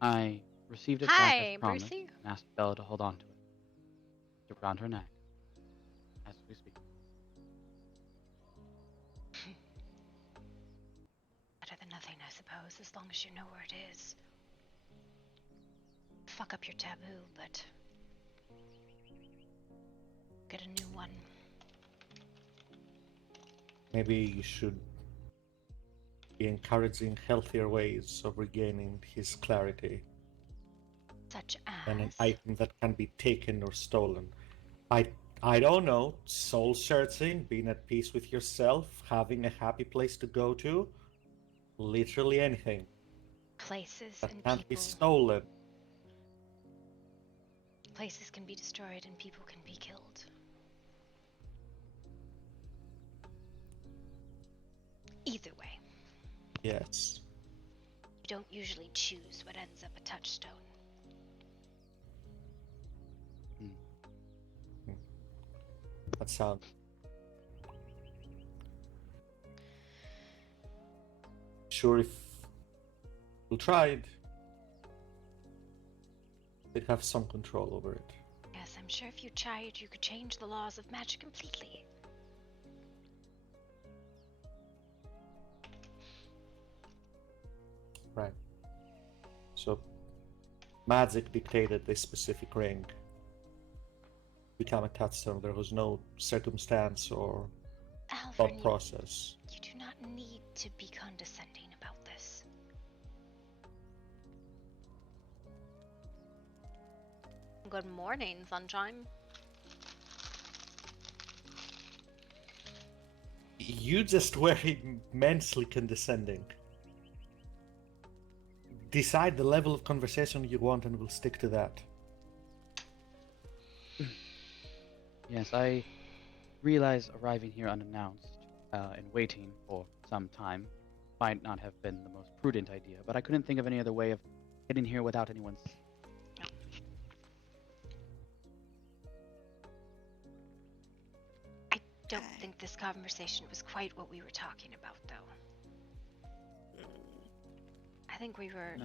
I received it back Hi, as promised Brucey. and asked Bella to hold on to it. Around her neck. As we speak. Better than nothing, I suppose, as long as you know where it is. Fuck up your taboo, but get a new one. Maybe you should be encouraging healthier ways of regaining his clarity. Such Than an as? item that can be taken or stolen. I don't know, soul searching, being at peace with yourself, having a happy place to go to, literally anything. Places That and can't be people. stolen. Places can be destroyed and people can be killed. Either way. Yes. You don't usually choose what ends up a touchstone. That sounds. Sure, if you tried, they'd have some control over it. Yes, I'm sure if you tried, you could change the laws of magic completely. Right. So, magic dictated this specific ring become a touchstone. There was no circumstance or thought process. You do not need to be condescending about this. Good morning, sunshine. You just were immensely condescending. Decide the level of conversation you want and we'll stick to that. Yes, I realize arriving here unannounced and waiting for some time might not have been the most prudent idea, but I couldn't think of any other way of getting here without anyone's... I don't think this conversation was quite what we were talking about, though. I think we were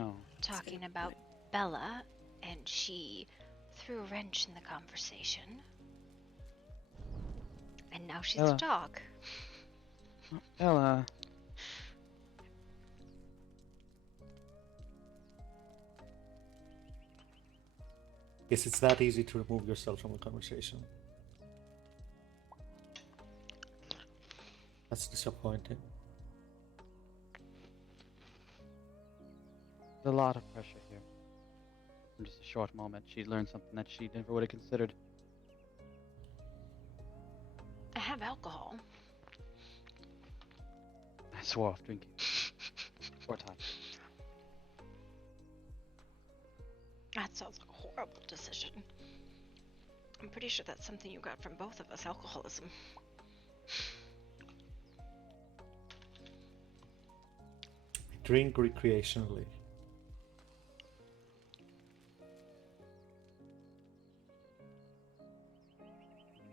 talking about Bella, and she threw a wrench in the conversation. And now she's a dog. Bella... Guess it's that easy to remove yourself from the conversation. That's disappointing. There's a lot of pressure here. In just a short moment, she learned something that she never would have considered. I have alcohol. I swore off drinking. 4 times. That sounds like a horrible decision. I'm pretty sure that's something you got from both of us, alcoholism. Drink recreationally.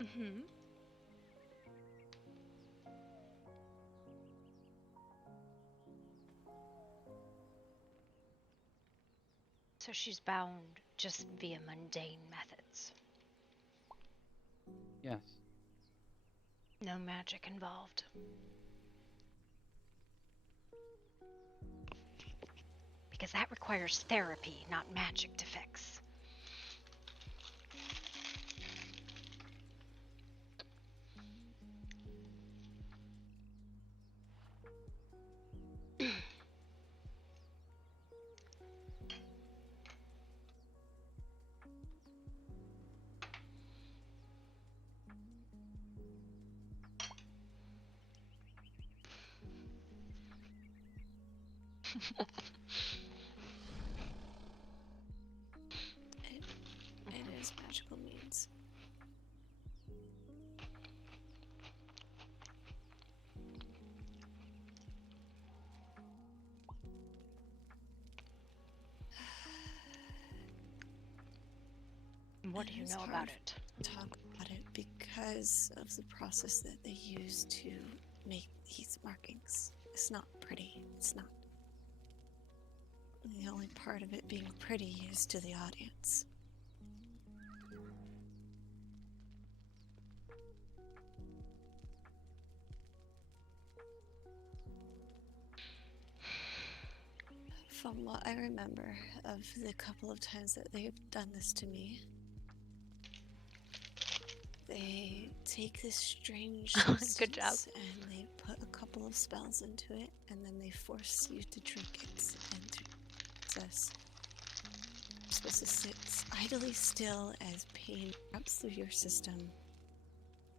Mm-hmm. So she's bound just via mundane methods. Yes. No magic involved. Because that requires therapy, not magic to fix. It is magical means. What do you know about it? Talk about it because of the process that they use to make these markings. It's not pretty. It's not. The only part of it being pretty is to the audience. From what I remember of the couple of times that they've done this to me, they take this strange substance Good job. and they put a couple of spells into it, and then they force you to drink it and to process. You're supposed to sit idly still as pain wraps through your system.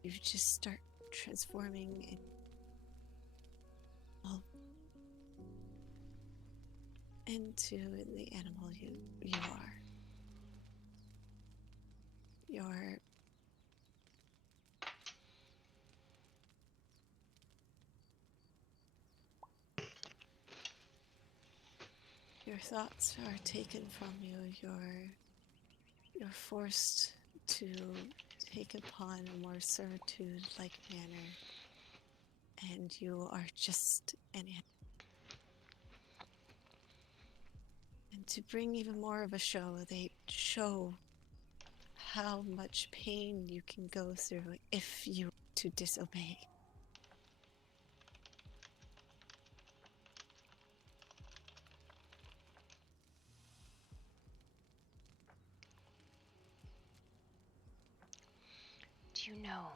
You just start transforming into the animal you are. Your thoughts are taken from you. You're forced to take upon a more servitude-like manner, and you are just an animal. And to bring even more of a show, they show how much pain you can go through if you were to disobey. Do you know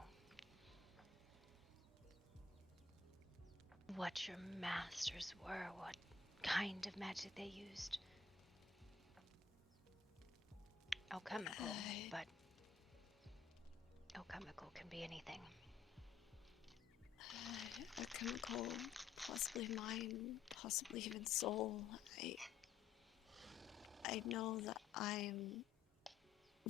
what your masters were? What kind of magic they used? Alchemical, but alchemical can be anything. A chemical, possibly mind, possibly even soul. I know that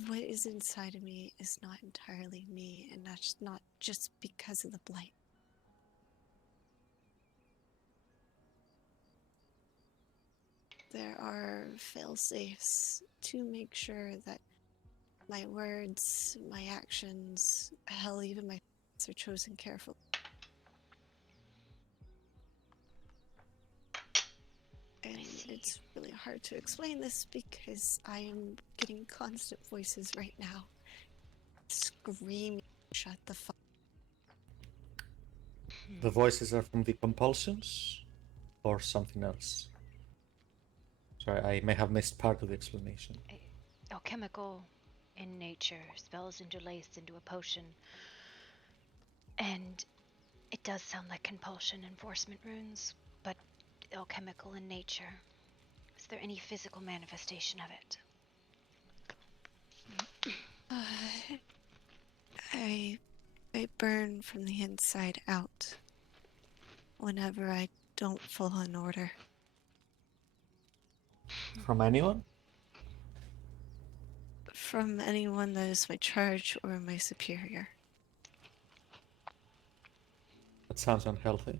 what is inside of me is not entirely me, and that's not just because of the blight. There are fail-safes to make sure that my words, my actions, hell, even my thoughts are chosen carefully. And it's really hard to explain this because I am getting constant voices right now screaming, shut the fuck. The voices are from the compulsions or something else? Sorry, I may have missed part of the explanation. Alchemical in nature, spells interlaced into a potion. And it does sound like compulsion enforcement runes, but alchemical in nature. Is there any physical manifestation of it? I burn from the inside out whenever I don't follow an order. From anyone? From anyone that is my charge or my superior. That sounds unhealthy.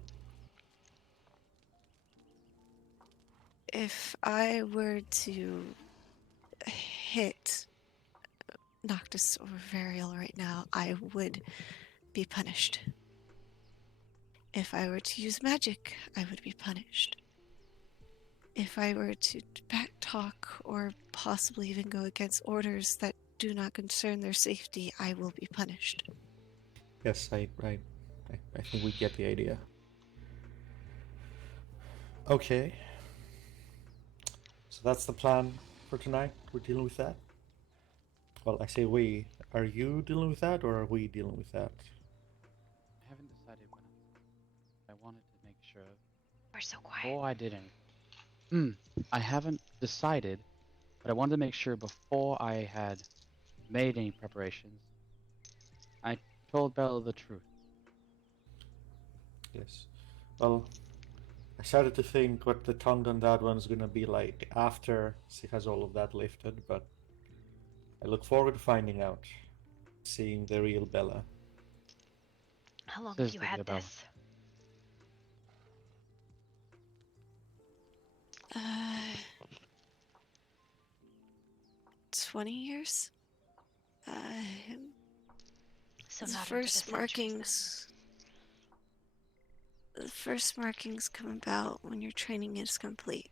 If I were to hit Noctis or Varial right now, I would be punished. If I were to use magic, I would be punished. If I were to backtalk or possibly even go against orders that do not concern their safety, I will be punished. Yes, I think we get the idea. Okay. So that's the plan for tonight. We're dealing with that. Well, I say we. Are you dealing with that, or are we dealing with that? I haven't decided when I wanted to make sure. We're so quiet. Before I did anything, I haven't decided, but I wanted to make sure before I had made any preparations, I told Bella the truth. Yes. Well, I started to think what the tongue on that one's gonna be like after she has all of that lifted, but I look forward to finding out, seeing the real Bella. How long Says have you the had real Bella. this? 20 years? So the not into the first centuries, markings. The first markings come about when your training is complete.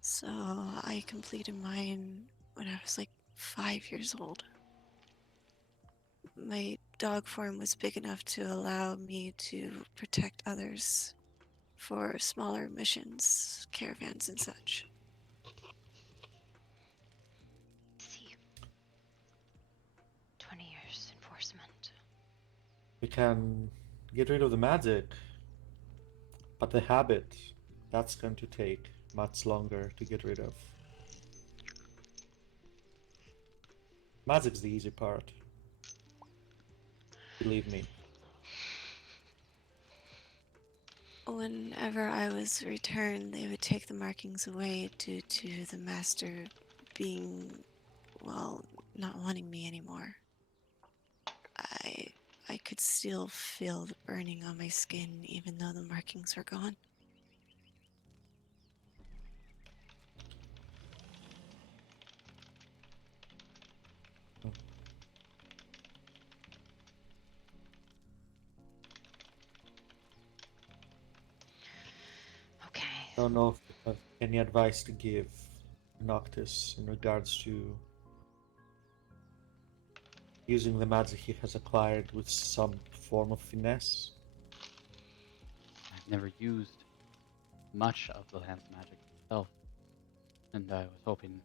So I completed mine when I was like 5 years old. My dog form was big enough to allow me to protect others for smaller missions, caravans, and such. see. 20 years enforcement. We can get rid of the magic, but the habit, that's going to take much longer to get rid of. Magic's the easy part. Believe me. Whenever I was returned, they would take the markings away due to the master being, well, not wanting me anymore. I could still feel the burning on my skin even though the markings were gone. Okay. I don't know if you have any advice to give Noctis in regards to using the magic he has acquired with some form of finesse. I've never used much of the land's magic myself, and I was hoping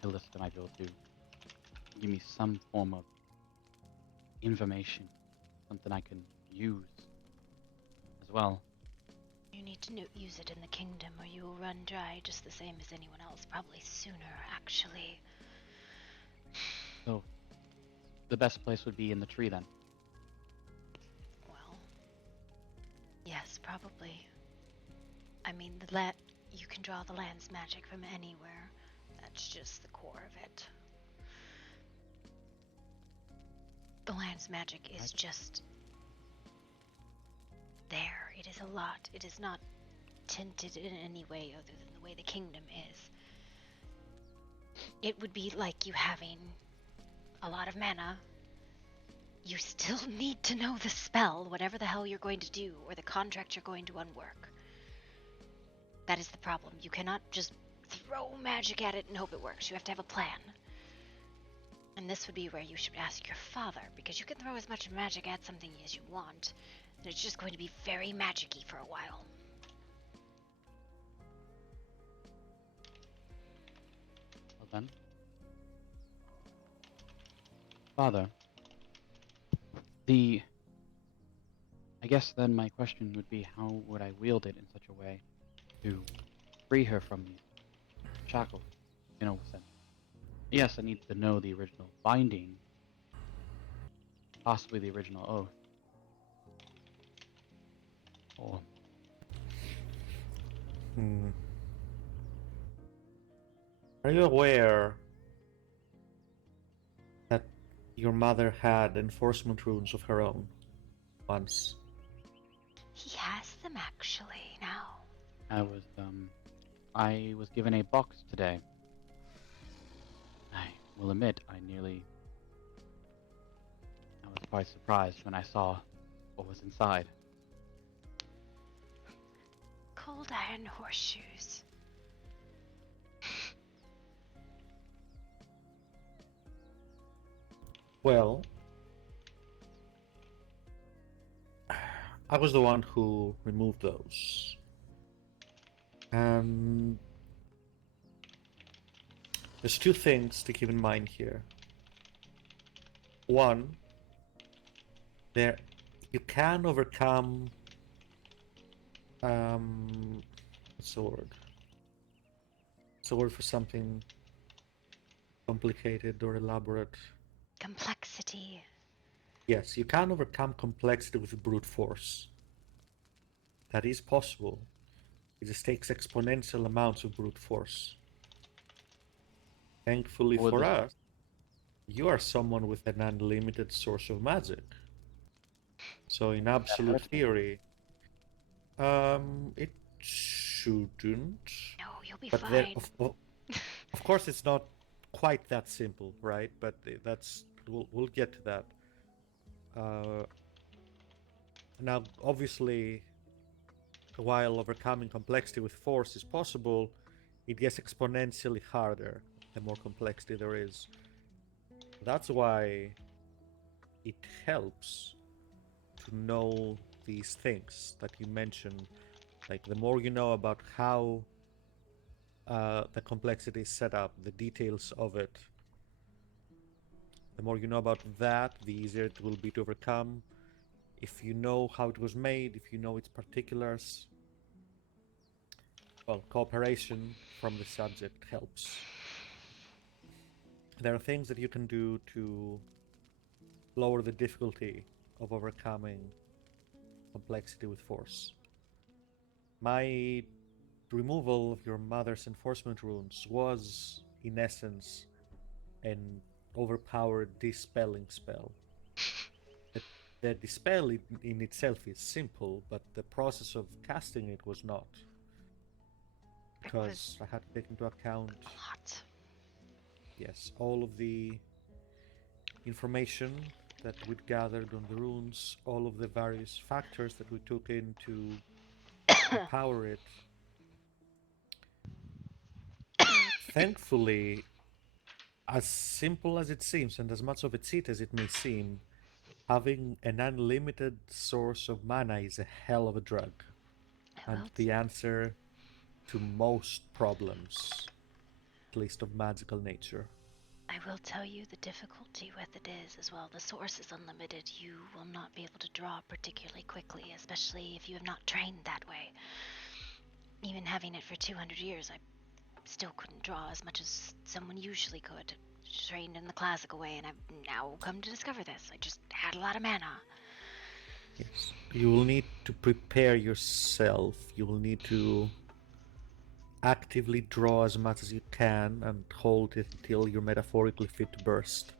Calista might be able to give me some form of information, something I can use as well. You need to use it in the kingdom or you will run dry just the same as anyone else, probably sooner, actually. So, the best place would be in the tree then. Well, yes, probably. I mean, you can draw the land's magic from anywhere. That's just the core of it. The land's magic is just there. It is a lot. It is not tinted in any way other than the way the kingdom is. It would be like you having a lot of mana. You still need to know the spell, whatever the hell you're going to do, or the contract you're going to unwork. That is the problem. You cannot just throw magic at it and hope it works. You have to have a plan. And this would be where you should ask your father, because you can throw as much magic at something as you want, and it's just going to be very magic-y for a while. Well then. Father, I guess then my question would be, how would I wield it in such a way to free her from these shackles, in a sense? Yes, I need to know the original binding, possibly the original oath. Or Are you aware that your mother had enforcement runes of her own once? He has them actually now. I was given a box today. I will admit, I was quite surprised when I saw what was inside. Cold iron horseshoes. Well, I was the one who removed those. And there's two things to keep in mind here. One, you can overcome what's the word? It's a word for something complicated or elaborate. Complexity. Yes, you can overcome complexity with brute force. That is possible. It just takes exponential amounts of brute force. Thankfully for us, you are someone with an unlimited source of magic. So in absolute theory, it shouldn't. No, you'll be but fine. There, of course, it's not quite that simple, right? But that's we'll get to that. Now, obviously, while overcoming complexity with force is possible, it gets exponentially harder the more complexity there is. That's why it helps to know these things that you mentioned. Like, the more you know about how the complexity is set up, the details of it, the more you know about that, the easier it will be to overcome. If you know how it was made, if you know its particulars, well, cooperation from the subject helps. There are things that you can do to lower the difficulty of overcoming complexity with force. My removal of your mother's enforcement runes was, in essence, an overpowered dispelling spell. The dispel in itself is simple, but the process of casting it was not. Because I had to take into account a lot. Yes, all of the information that we'd gathered on the runes, all of the various factors that we took in to empower it. Thankfully, as simple as it seems, and as much of a cheat as it may seem, having an unlimited source of mana is a hell of a drug. And the answer to most problems, at least of magical nature. I will tell you the difficulty with it is as well. The source is unlimited. You will not be able to draw particularly quickly, especially if you have not trained that way. Even having it for 200 years, I still couldn't draw as much as someone usually could. Trained in the classical way, and I've now come to discover this. I just had a lot of mana. Yes. You will need to prepare yourself. You will need to actively draw as much as you can and hold it till you're metaphorically fit to burst.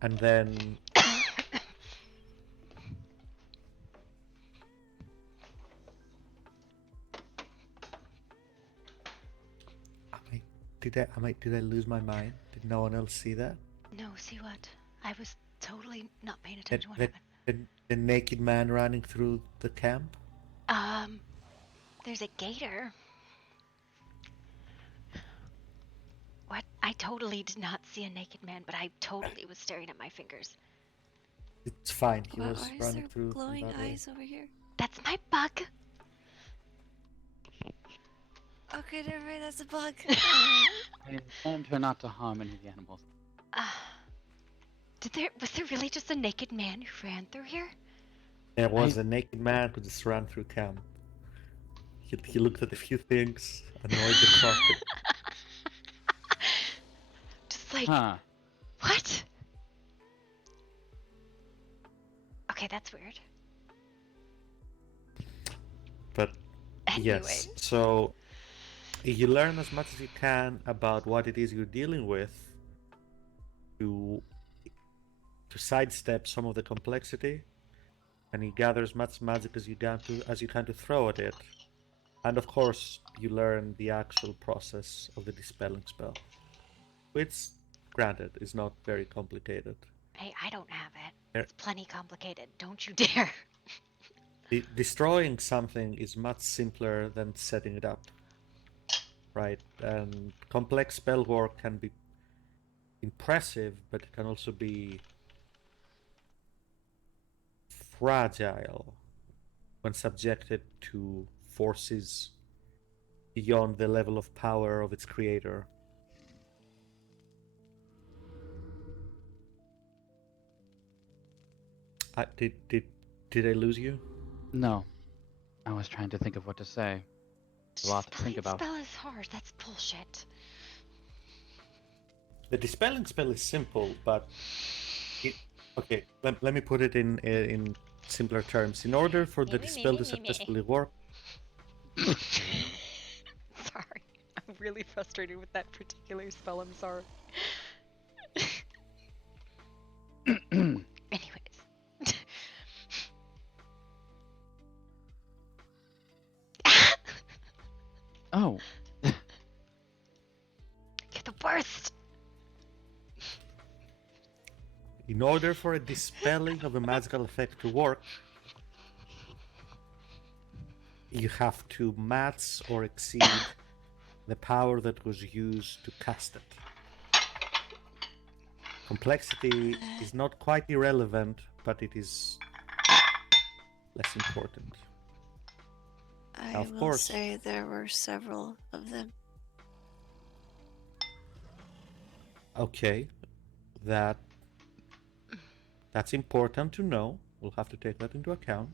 And then... Did I lose my mind? Did no one else see that? No, see what? I was totally not paying attention to what happened. The naked man running through the camp? There's a gator. What? I totally did not see a naked man, but I totally was staring at my fingers. It's fine. He was Why is running there through. glowing eyes over here? That's my bug. Okay, never mind. That's a bug. I informed her not to harm any of the animals. Was there really just a naked man who ran through here? There was a naked man who just ran through camp. He looked at a few things, annoyed the crowd. Just like, what? Okay, that's weird. But anyway. Yes, so you learn as much as you can about what it is you're dealing with to sidestep some of the complexity, and you gather as much magic as you can to throw at it. And of course, you learn the actual process of the dispelling spell, which, granted, is not very complicated. Hey, I don't have it. It's plenty complicated. Don't you dare. Destroying something is much simpler than setting it up, right? And complex spell work can be impressive, but it can also be fragile when subjected to forces beyond the level of power of its creator. Did I lose you? No. I was trying to think of what to say. A lot to think about. Spell is hard. That's bullshit. The dispelling spell is simple, but okay. Let me put it in simpler terms. In order for the dispel to successfully work, Sorry, I'm really frustrated with that particular spell. I'm sorry. Anyways. Oh. You're the worst. in order for a dispelling of a magical effect to work, you have to match or exceed the power that was used to cast it. Complexity is not quite irrelevant, but it is less important. I Of will course. say there were several of them. Okay, that's important to know. We'll have to take that into account.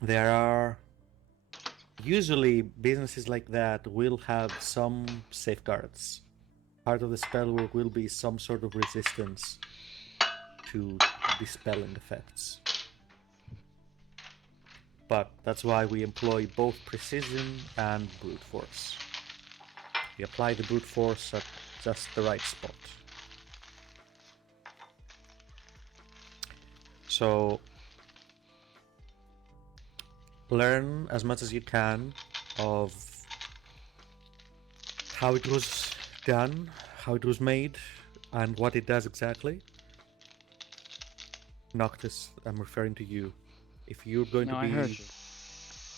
There are usually businesses like that will have some safeguards. Part of the spell work will be some sort of resistance to dispelling effects. But that's why we employ both precision and brute force. We apply the brute force at just the right spot. So learn as much as you can of how it was done, how it was made, and what it does exactly. Noctis, I'm referring to you. If you're going to I be, heard you.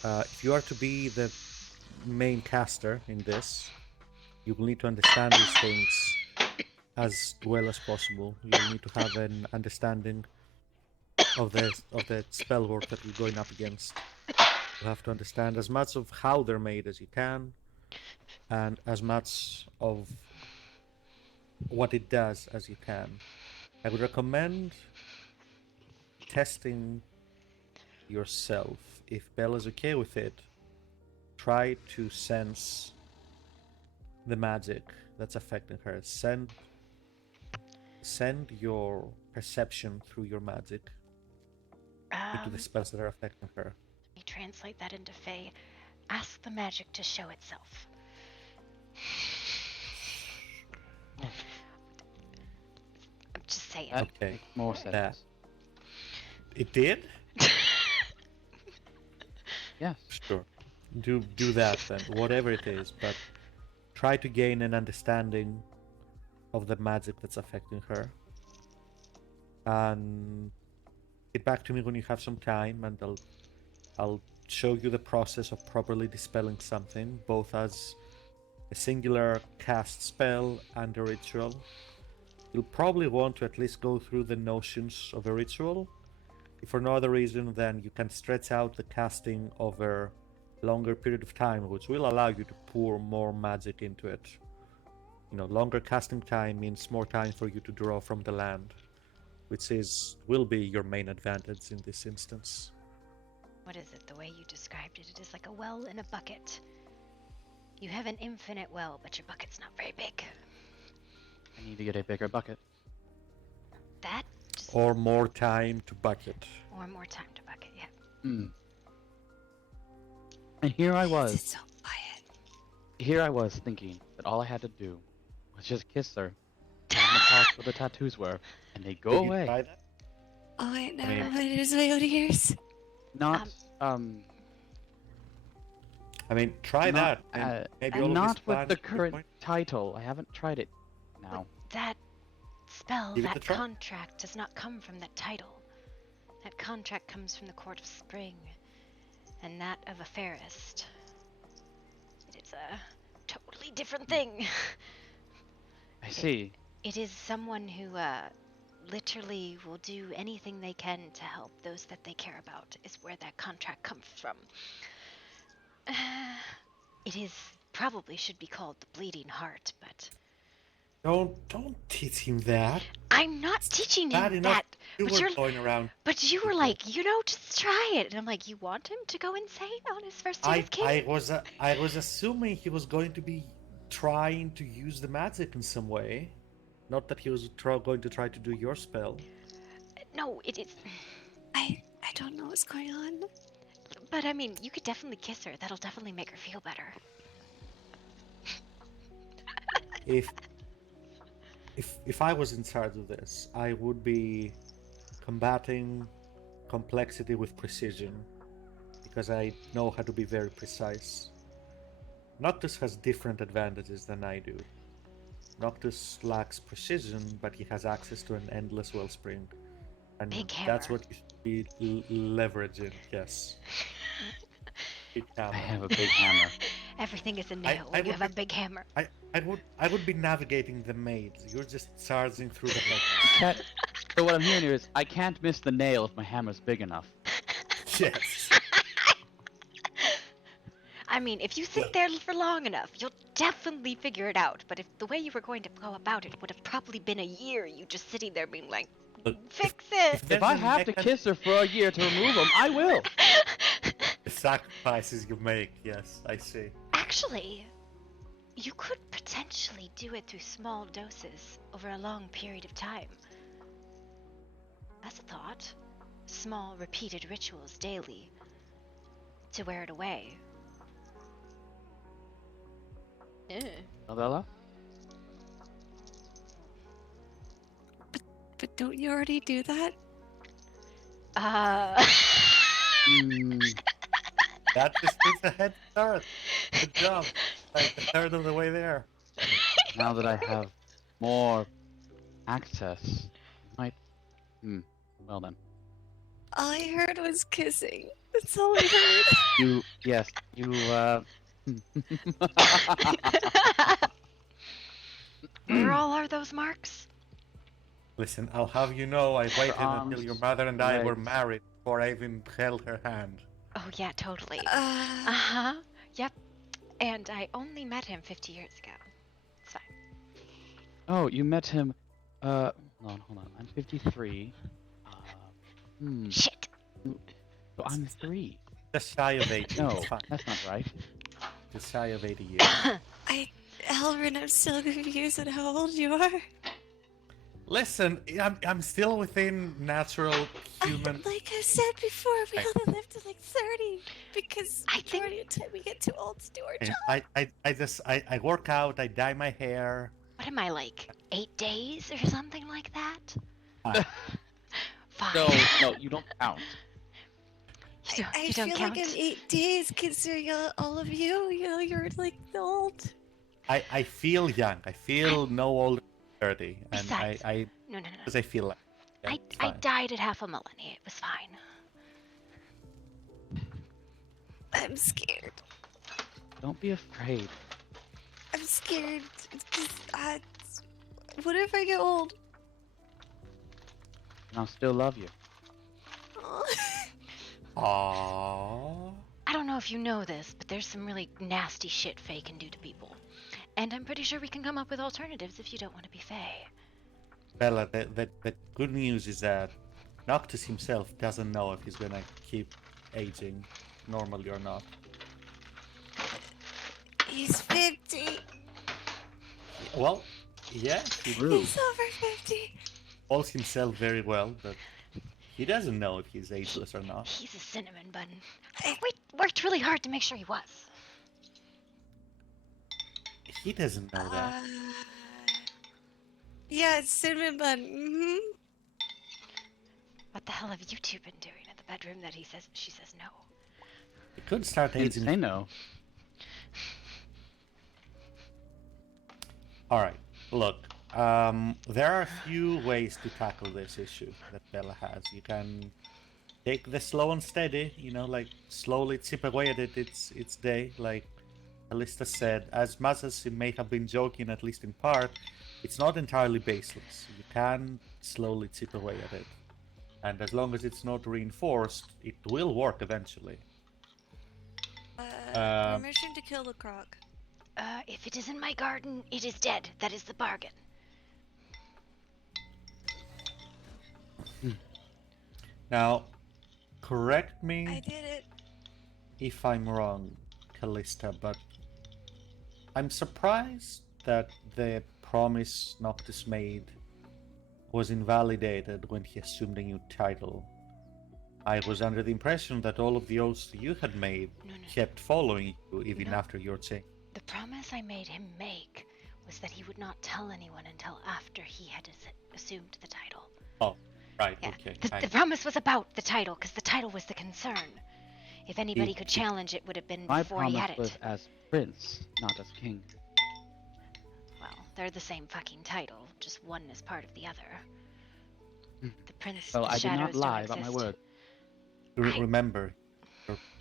If you are to be the main caster in this, you will need to understand these things as well as possible. You will need to have an understanding of the spell work that you're going up against. You have to understand as much of how they're made as you can, and as much of what it does as you can. I would recommend testing yourself. If Bella's okay with it, try to sense the magic that's affecting her. Send your perception through your magic into the spells that are affecting her. Let me translate that into Fae. Ask the magic to show itself. I'm just saying. Okay, more sense. That. It did? Yes. Sure. Do that then, whatever it is, but try to gain an understanding of the magic that's affecting her. And get back to me when you have some time, and I'll show you the process of properly dispelling something, both as a singular cast spell and a ritual. You'll probably want to at least go through the notions of a ritual. If for no other reason, then you can stretch out the casting over a longer period of time, which will allow you to pour more magic into it. You know, longer casting time means more time for you to draw from the land, which will be your main advantage in this instance. What is it? The way you described it, it is like a well in a bucket. You have an infinite well, but your bucket's not very big. I need to get a bigger bucket. That? Or more time to bucket. Or more time to bucket, yeah. And here I was. It's so quiet. Here I was thinking that all I had to do was just kiss her, tell them the parts where the tattoos were, and they go Did you away. try that? Oh wait, no, I mean- what is my ears? Not I mean, try not, that. And maybe and all of not this with plan the at this current point. title. I haven't tried it now. That spell, Give it a that try. contract does not come from that title. That contract comes from the Court of Spring, and that of a Fairist. It is a totally different thing. I see. It is someone who literally will do anything they can to help those that they care about, is where that contract comes from. It is probably should be called the Bleeding Heart, but Don't teach him that. I'm not teaching Bad him enough that. you But were you're, going around. but you were like, just try it. And I'm like, you want him to go insane on his first day of king? I was assuming he was going to be trying to use the magic in some way, not that he was going to try to do your spell. No, it is. I don't know what's going on. But I mean, you could definitely kiss her. That'll definitely make her feel better. If I was in charge of this, I would be combating complexity with precision, because I know how to be very precise. Noctis has different advantages than I do. Noctis lacks precision, but he has access to an endless wellspring. And Big that's hammer. what you should be leveraging, yes. Big hammer. I have a big hammer. Everything is a nail when you have a big hammer. I would be navigating the maids. You're just charging through the head. So what I'm hearing here is I can't miss the nail if my hammer's big enough. Yes. I mean, if you sit there for long enough, you'll definitely figure it out. But if the way you were going to go about it would have probably been a year, you just sitting there being like, fix it. If I have to kiss her for a year to remove them, I will. The sacrifices you make, yes, I see. Actually, you could potentially do it through small doses over a long period of time. That's a thought. Small, repeated rituals daily to wear it away. Novella? But don't you already do that? That just takes a head start. Good job. Like a third of the way there. Now that I have more access, I might. Well then. All I heard was kissing. That's all I heard. Where all are those marks? Listen, I'll have you know I waited arms, until your mother and I were legs. married before I even held her hand. Oh yeah, totally. Uh-huh. Yep. And I only met him 50 years ago. It's fine. Oh, you met him. Hold on. I'm 53. Shit. So I'm 3. Just shy of 80. No, It's fine. that's not right. Just shy of 80 years. Elrin, I'm still confused at how old you are. Listen, I'm still within natural human. Like I said before, we only live to like 30 because majority of the time we get too old to do our job. I work out, I dye my hair. What am I, like 8 days or something like that? Fine. No, you don't count. I You don't feel count? like I'm 8 days considering all of you. You know, you're like old. I feel young. I feel no older than 30. And Besides, I no. because I feel like. Yeah, it's I fine. died at half a millennia. It was fine. I'm scared. Don't be afraid. I'm scared. What if I get old? And I'll still love you. Aww. I don't know if you know this, but there's some really nasty shit Fae can do to people. And I'm pretty sure we can come up with alternatives if you don't want to be Fae. Bella, the good news is that Noctis himself doesn't know if he's gonna keep aging normally or not. He's 50. Well, yeah, he He's over 50. holds himself very well, but he doesn't know if he's ageless or not. He's a cinnamon bun. We worked really hard to make sure he was. He doesn't know that. Yeah, it's cinnamon bun. What the hell have you two been doing in the bedroom that she says no? He could start He'd aging. say no. Alright, look. There are a few ways to tackle this issue that Bella has. You can take the slow and steady, like slowly chip away at it its day, like Calista said. As much as he may have been joking, at least in part, it's not entirely baseless. You can slowly chip away at it. And as long as it's not reinforced, it will work eventually. Permission to kill the croc. If it is in my garden, it is dead. That is the bargain. Now, correct me I did it. if I'm wrong, Calista, but I'm surprised that the promise Noctis made was invalidated when he assumed a new title. I was under the impression that all of the oaths you had made kept following you even after your change. The promise I made him make was that he would not tell anyone until after he had assumed the title. Oh, right, Yeah. okay. The promise was about the title, because the title was the concern. If anybody could challenge it, would have been My before he promise had was it. as prince, not as king. Well, they're the same fucking title, just one is part of the other. The prince, Well, the I did shadows not lie don't about my exist. word. Remember,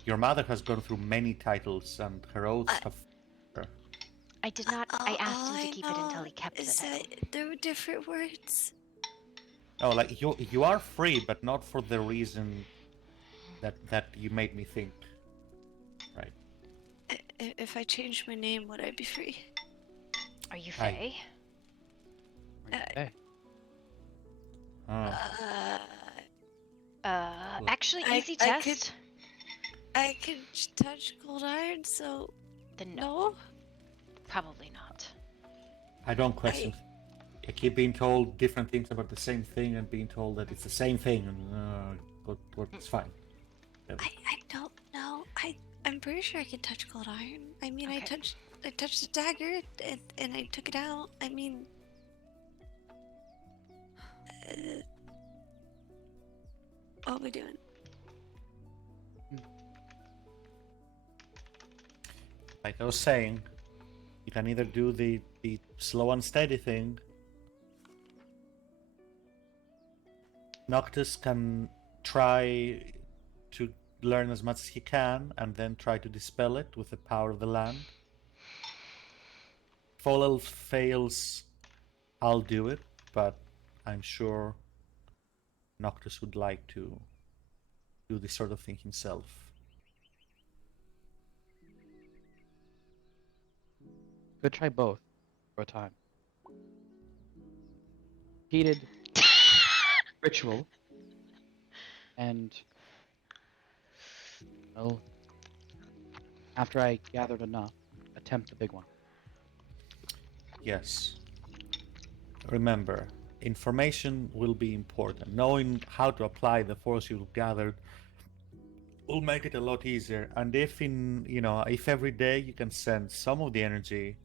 your mother has gone through many titles and her oaths have... I did not. I asked All him to I keep it until know he kept the is title. that there were different words. Oh, like you are free, but not for the reason that you made me think. Right. If I changed my name, would I be free? Are you Fae? Actually, easy test. I could touch cold iron, so... Then no? Probably not. I don't question. I keep being told different things about the same thing and being told that it's the same thing, and but it's fine. I don't know. I'm pretty sure I can touch cold iron. I mean, I touched the dagger and I took it out. I mean, what are we doing? Like I was saying, you can either do the slow and steady thing. Noctis can try to learn as much as he can and then try to dispel it with the power of the land. If all else fails, I'll do it, but I'm sure Noctis would like to do this sort of thing himself. Could try both for a time. Heated ritual and well, after I gathered enough, attempt the big one. Yes. Remember, information will be important. Knowing how to apply the force you've gathered will make it a lot easier. And if if every day you can send some of the energy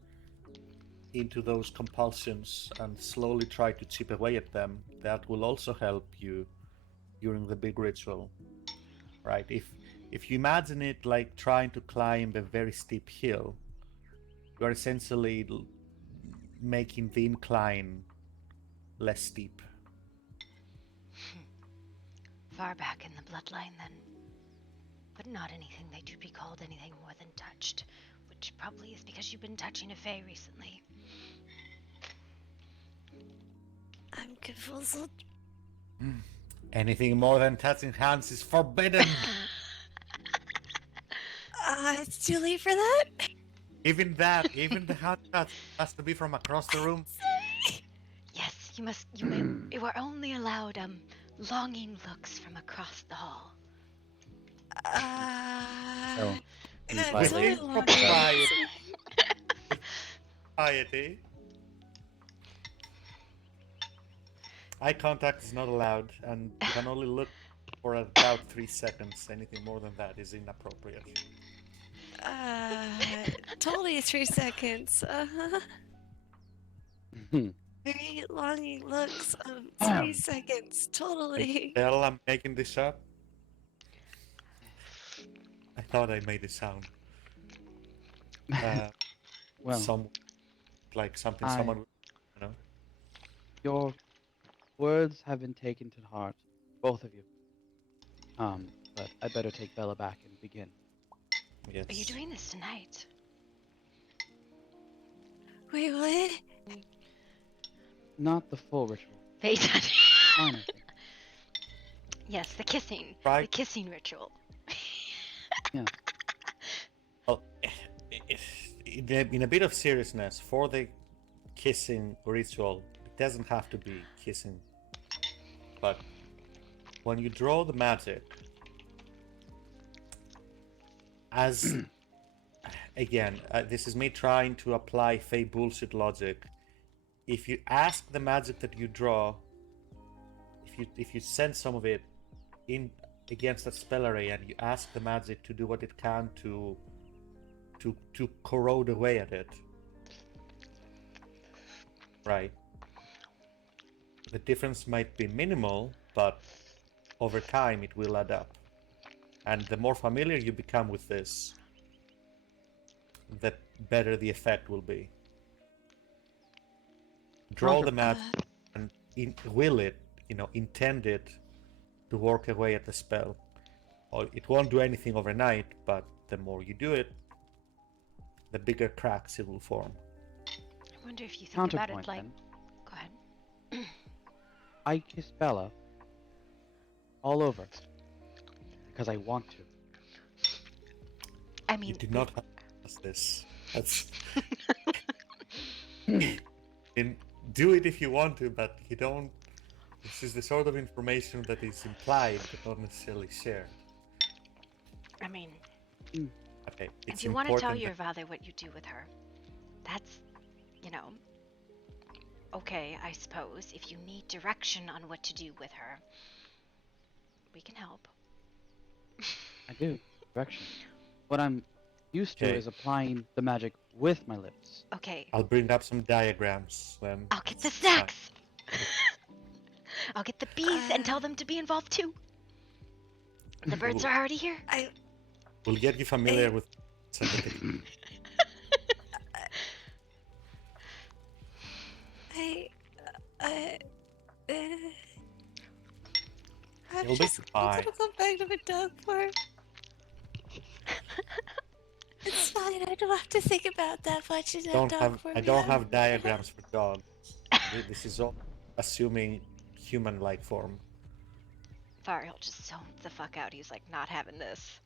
into those compulsions and slowly try to chip away at them, that will also help you during the big ritual, right? If you imagine it like trying to climb a very steep hill, you are essentially making the incline less steep. Far back in the bloodline, then. But not anything that could be called anything more than touched, which probably is because you've been touching a Fae recently. I'm confuzzled. Anything more than touching hands is forbidden. It's too late for that. Even the hand touch has to be from across the room. Yes, you are only allowed longing looks from across the hall. It's only longing. Piety. Eye contact is not allowed, and you can only look for about 3 seconds. Anything more than that is inappropriate. Totally 3 seconds. Very longing looks. 3 seconds. Totally. Hell, I'm making this up. I thought I made it sound. Well, something someone, Your words have been taken to heart, both of you. But I better take Bella back and begin. Yes. Are you doing this tonight? Wait, what? Not the full ritual. Minor thing. Yes, the kissing. Right. The kissing ritual. Yeah. Well, in a bit of seriousness, for the kissing ritual, it doesn't have to be kissing, but when you draw the magic, as again, this is me trying to apply Fey bullshit logic. If you ask the magic that you draw, if you send some of it in against that spell array, and you ask the magic to do what it can to corrode away at it, right? The difference might be minimal, but over time it will add up. And the more familiar you become with this, the better the effect will be. Draw the magic and will it, intend it to work away at the spell. Or it won't do anything overnight, but the more you do it, the bigger cracks it will form. I wonder if you think about it like... Then. Go ahead. I kiss Bella all over because I want to. I mean, you do not have to ask this. That's and do it if you want to, but you don't. This is the sort of information that is implied but not necessarily shared. I mean, okay, if you want to tell your Vale what you do with her, that's, okay, I suppose. If you need direction on what to do with her, we can help. I do. Direction. What I'm used to is applying the magic with my lips. Okay. I'll bring up some diagrams when... I'll get the snacks! I'll get the bees and tell them to be involved too. The birds are already here. We'll get you familiar with... I'm just gonna go back to the dog park. It's fine, I don't have to think about that much in that dog park. I don't have diagrams for dogs. This is all assuming human-like form. Variel just zoned the fuck out. He's like, not having this.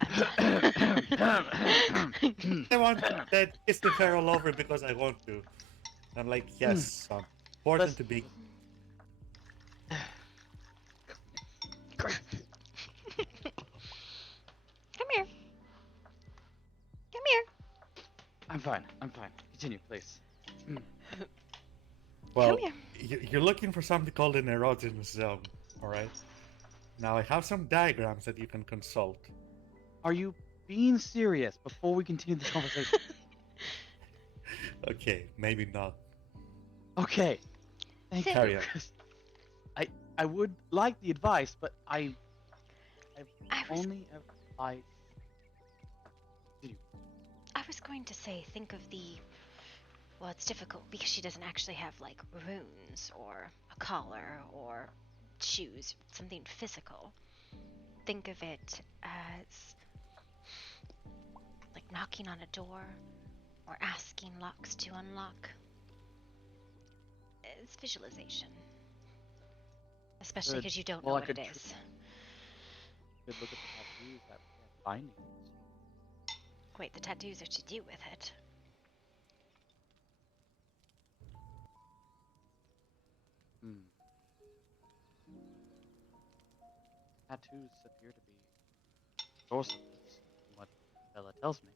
I want to kiss the hair all over because I want to. I'm like, yes, important to be. Come here. Come here. I'm fine. Continue, please. Well, you're looking for something called an erogenous zone, alright? Now I have some diagrams that you can consult. Are you being serious before we continue this conversation? Okay, maybe not. Okay. Thank Carry you. on. I would like the advice, but I've only ever I was going to say, think of the... Well, it's difficult because she doesn't actually have, like, runes or a collar or shoes, something physical. Think of it as, like, knocking on a door or asking locks to unlock. It's visualization. Especially because you don't know what it is. Could look at the tattoos that have bindings. Wait, the tattoos are to do with it. Tattoos appear to be source of this, from what Bella tells me.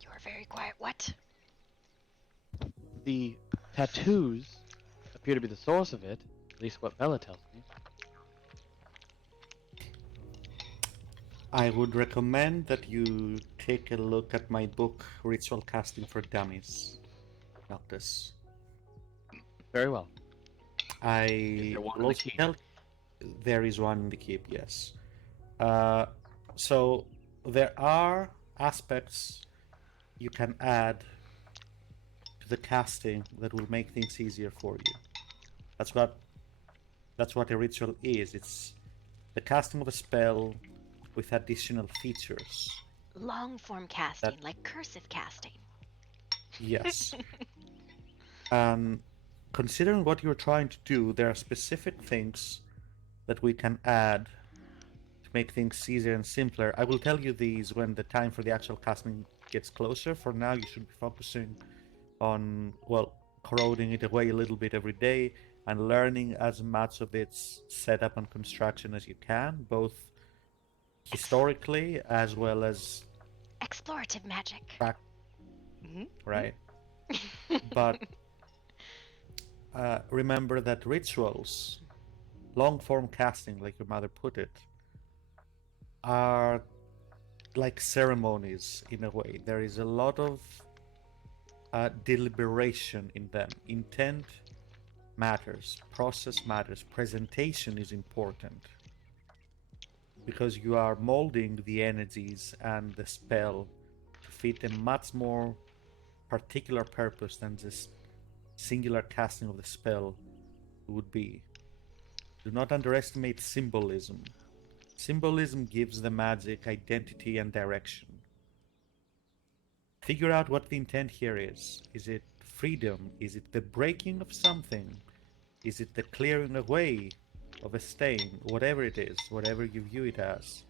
You are very quiet. What? The tattoos appear to be the source of it, at least what Bella tells me. I would recommend that you take a look at my book, Ritual Casting for Dummies. Noctis. Very well. I will also tell... There is one in the keep, yes. So there are aspects you can add to the casting that will make things easier for you. That's what a ritual is. It's the casting of a spell with additional features. Long form casting, like cursive casting. Yes. Considering what you're trying to do, there are specific things that we can add to make things easier and simpler. I will tell you these when the time for the actual casting gets closer. For now, you should be focusing on, well, corroding it away a little bit every day, and learning as much of its setup and construction as you can, both historically as well as Explorative magic. Right. But remember that rituals, long form casting, like your mother put it, are like ceremonies in a way. There is a lot of deliberation in them. Intent matters, process matters, presentation is important because you are molding the energies and the spell to fit a much more particular purpose than just singular casting of the spell would be. Do not underestimate symbolism. Symbolism gives the magic identity and direction. Figure out what the intent here is. Is it freedom? Is it the breaking of something? Is it the clearing away of a stain? Whatever it is, whatever you view it as.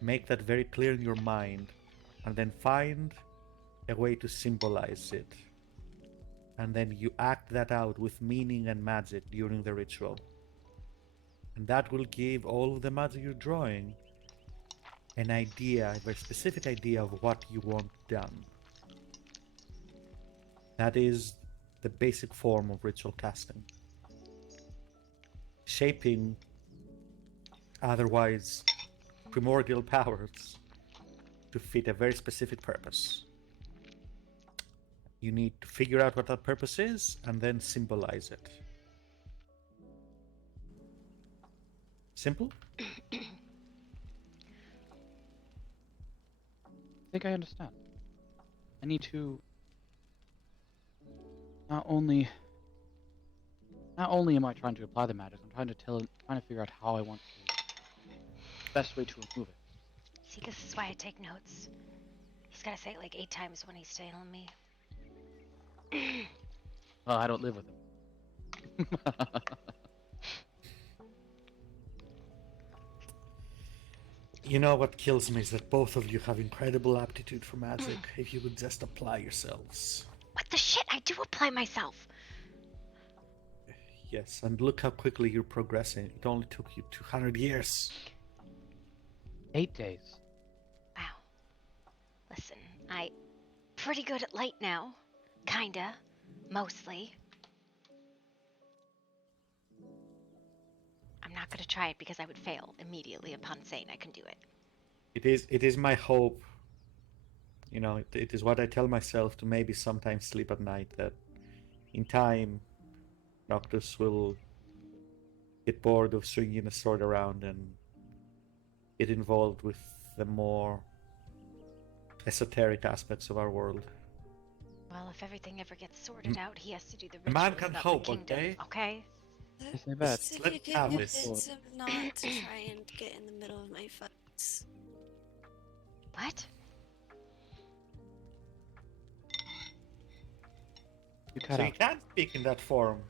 Make that very clear in your mind, and then find a way to symbolize it. And then you act that out with meaning and magic during the ritual. And that will give all of the magic you're drawing an idea, a very specific idea of what you want done. That is the basic form of ritual casting. Shaping otherwise primordial powers to fit a very specific purpose. You need to figure out what that purpose is and then symbolize it. Simple? I think I understand. I need to not only am I trying to apply the magic, I'm trying to figure out how I want to best way to remove it. See, this is why I take notes. He's gotta say it like 8 times when he's telling me. Well, I don't live with him. You know what kills me is that both of you have incredible aptitude for magic if you would just apply yourselves. What the shit? I do apply myself. Yes, and look how quickly you're progressing. It only took you 200 years. 8 days. Wow. Listen, I'm pretty good at light now. Kinda. Mostly. I'm not gonna try it because I would fail immediately upon saying I can do it. It is my hope, you know, it is what I tell myself to maybe sometimes sleep at night, that in time Noctis will get bored of swinging a sword around and get involved with the more esoteric aspects of our world. Well, if everything ever gets sorted out, he has to do the A man rituals can about hope, the kingdom, okay? Yes, I bet. Specific have this. advice of not to try and get in the middle of my fights. What? You So cut you out. can't speak in that form.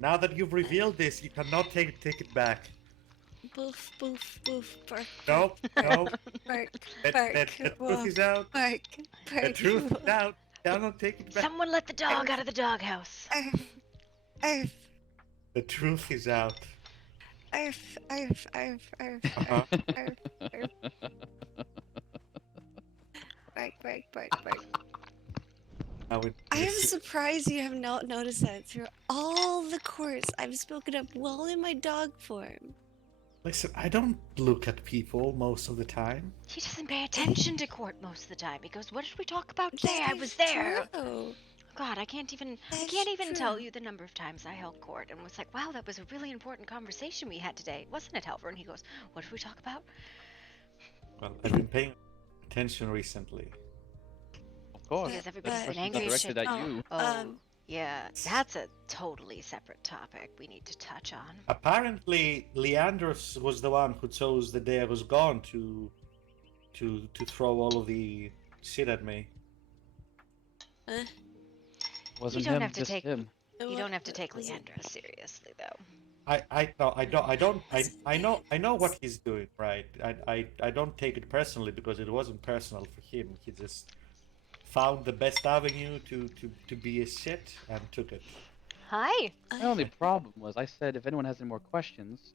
Now that you've revealed this, you cannot take it back. Boof, boof, boof, bark. Nope, nope. Bark, The bark, truth is out. bark, bark. The truth is out. Cannot take it back. Someone let the dog out of the doghouse. Arf, The truth is out. arf, arf, arf, arf, Uh-huh. arf, arf. Bark, bark, bark, bark. I am surprised you have not noticed that through all the courts I've spoken up well in my dog form. Listen, I don't look at people most of the time. He doesn't pay attention to court most of the time. He goes, "What did we talk about today? That I was is there." true. God, I can't even That's tell true. you the number of times I held court and was like, "Wow, that was a really important conversation we had today, wasn't it, Halvor?" And he goes, "What did we talk about?" Well, I've been paying attention recently. Of course. Because everybody's This been question's angry not at directed shit. at you. Yeah, that's a totally separate topic we need to touch on. Apparently, Leandros was the one who chose the day I was gone to throw all of the shit at me. Wasn't you don't him, have to just take him. you don't have to take Leandra seriously though. I know what he's doing, right? I don't take it personally because it wasn't personal for him. He just found the best avenue to be a shit and took it. Hi. My only problem was I said if anyone has any more questions,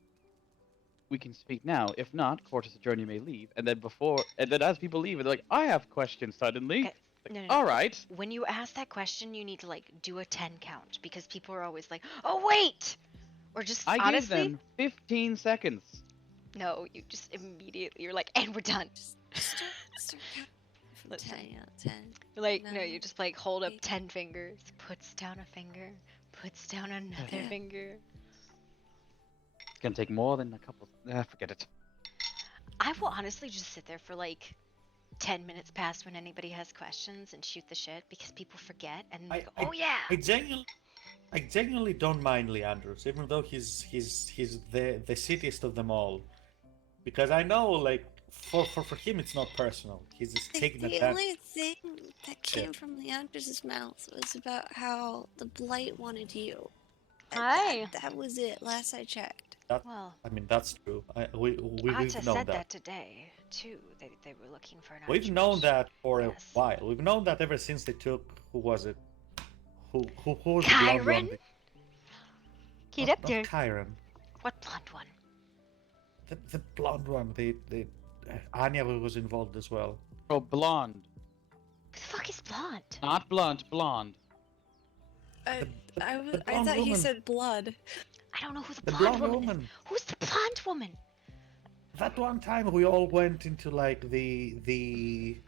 we can speak now. If not, court is adjourned, you may leave. And then as people leave, they're like, I have questions suddenly. Okay. Like, No. all right. When you ask that question, you need to like do a 10 count because people are always like, "Oh wait," or just I honestly. gave them 15 seconds. No, you just immediately you're like, "And we're done." Start counting from 10 out of 10. You're like, no, Nine, you just like hold up 8. 10 fingers, puts down a finger, puts down another Yeah. finger. It's gonna take more than a couple. Forget it. I will honestly just sit there for like 10 minutes past when anybody has questions and shoot the shit because people forget and they go, "Oh yeah." I genuinely don't mind Leandros, even though he's the citiest of them all, because I know like for him it's not personal. He's just taking The advantage. only thing that came from Leandros' mouth was about how the Blight wanted you. Hi. That was it, last I checked. Well, I mean, that's true. We've Ata known said that. that today too. They were looking for an We've known that for a while. We've known that ever since they took, who was it? Who was the blonde one? Kyron? Get Not up there. Kyron. What blonde one? The blonde one. Anya was involved as well. Oh, blonde. Who the fuck is blonde? Not blonde, blonde. I blonde thought he woman. said blood. I don't know who the The blonde, blonde woman is. woman. Who's the blonde woman? That one time we all went into like the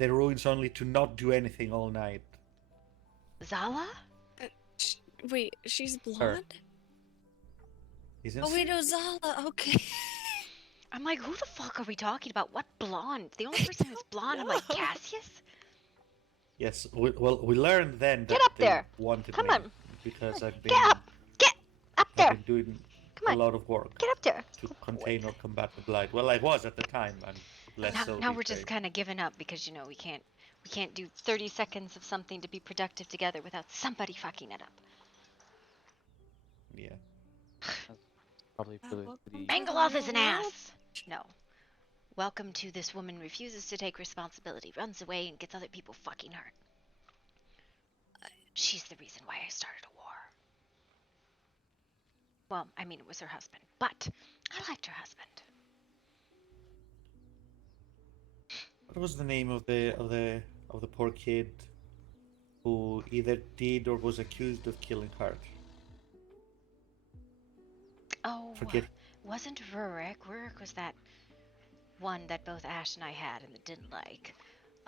ruins only to not do anything all night. Zala? Wait, she's blonde? Isn't Oh, she? wait, no, Zala. Okay. I'm like, who the fuck are we talking about? What blonde? The only person who's blonde, I'm like, Cassius? Yes. We learned then that Get up they there. wanted Come me on. because I've been Get up. Get up there. I've been doing Come a lot of work Get up there. to contain or combat the blight. Well, I was at the time, and less so Now these we're just days. kind of giving up because, you know, we can't do 30 seconds of something to be productive together without somebody fucking it up. Yeah. Probably for the Angeloth is an ass! No. Welcome to this woman refuses to take responsibility, runs away, and gets other people fucking hurt. She's the reason why I started a war. Well, I mean, it was her husband, but I liked her husband. What was the name of the poor kid who either did or was accused of killing Hart? Oh, Forget. wasn't Rurik. Rurik was that one that both Ash and I had and that didn't like.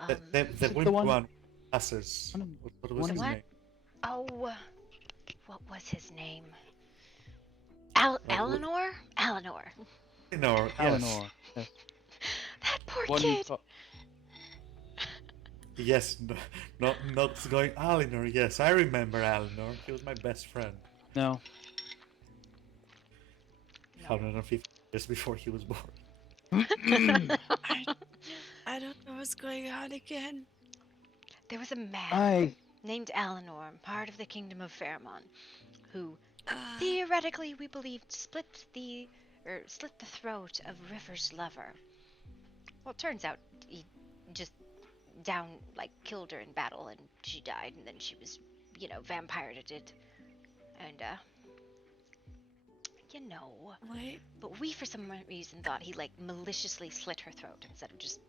The winter one. Asses. What was The his what? name? Oh, what was his name? Eleanor? Eleanor. Eleanor. Eleanor. Yes. That poor One kid. Yes, not going. Eleanor. Yes, I remember Eleanor. He was my best friend. No. 150 years before he was born. I don't know what's going on again. There was a man named Eleanor, part of the kingdom of Fairmont, who theoretically we believed split the throat of River's lover. Well, it turns out he just killed her in battle and she died, and then she was, vampired it. And Wait. But we for some reason thought he maliciously slit her throat instead of just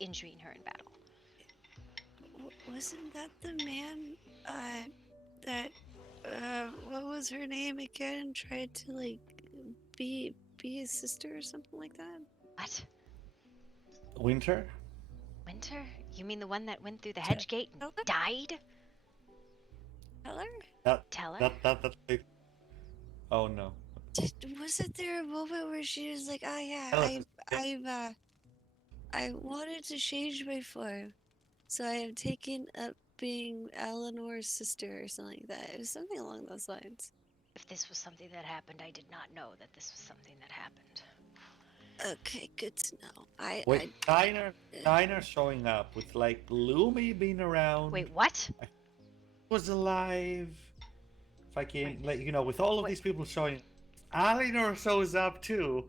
injuring her in battle. Wasn't that the man that what was her name again? Tried to be his sister or something like that? What? Winter? Winter? You mean the one that went through the hedge gate and died? Teller? That. Oh no. Wasn't there a moment where she was like, "Oh yeah, I wanted to change my form, so I have taken up being Eleanor's sister," or something like that. It was something along those lines. If this was something that happened, I did not know that this was something that happened. Okay, good to know. Wait, Diner showing up with Lumi being around. Wait, what? Was alive. Fucking with all of these people showing. Eleanor shows up too.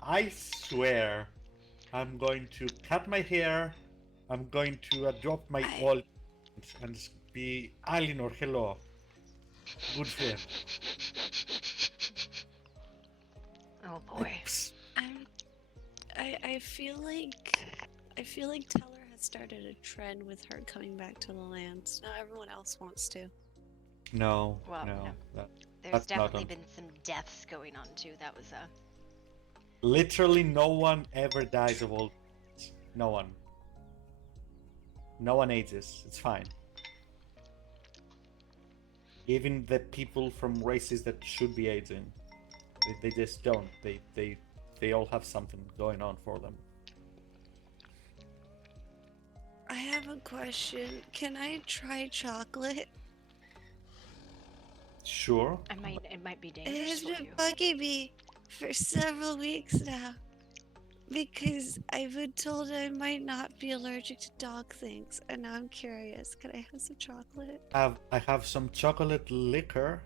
I swear, I'm going to cut my hair. I'm going to drop my oil and just be Eleanor. Hello. Good for him. Oh boy. I feel like Teller has started a trend with her coming back to the lands. Now everyone else wants to. No, Well, no. no. There's That's not definitely on. been some deaths going on too. That was Literally no one ever dies of old age. No one. No one ages. It's fine. Even the people from races that should be aging, they just don't. They all have something going on for them. I have a question. Can I try chocolate? Sure. it might be It dangerous has for been you. bugging me for several weeks now. Because I've been told I might not be allergic to dog things, and now I'm curious. Can I have some chocolate? I have some chocolate liquor.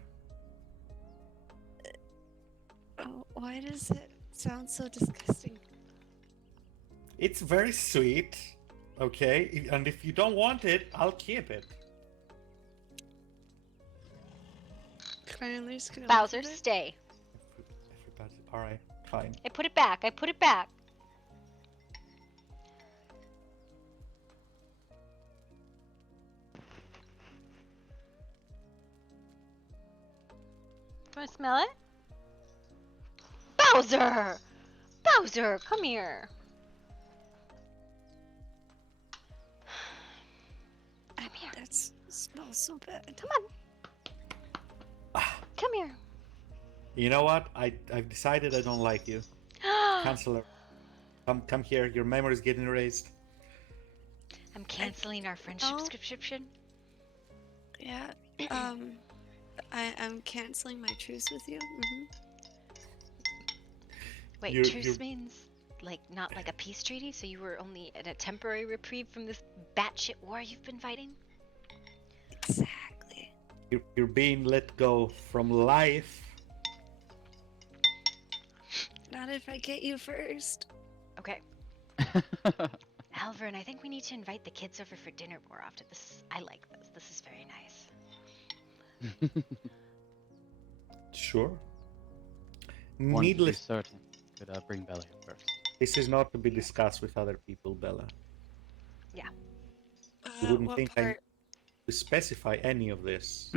Oh, why does it sound so disgusting? It's very sweet. Okay, and if you don't want it, I'll keep it. Finally, just gonna Bowser, open it? stay. Everybody, all right, fine. I put it back. I put it back. Want to smell it? Bowser! Bowser, come here. Come here. That smells so bad. Come on. Come here. You know what? I've decided I don't like you. Cancel it. Come here. Your memory's getting erased. I'm canceling our friendship subscription. Yeah. I'm canceling my truce with you. Wait, truce means like not like a peace treaty? So you were only at a temporary reprieve from this batshit war you've been fighting? Exactly. You're being let go from life. Not if I get you first. Okay. Halvern, I think we need to invite the kids over for dinner more often. I like this. This is very nice. Sure. One to be Needless. certain. Could bring Bella in first. This is not to be discussed with other people, Bella. Yeah. You wouldn't What think part? I to specify any of this.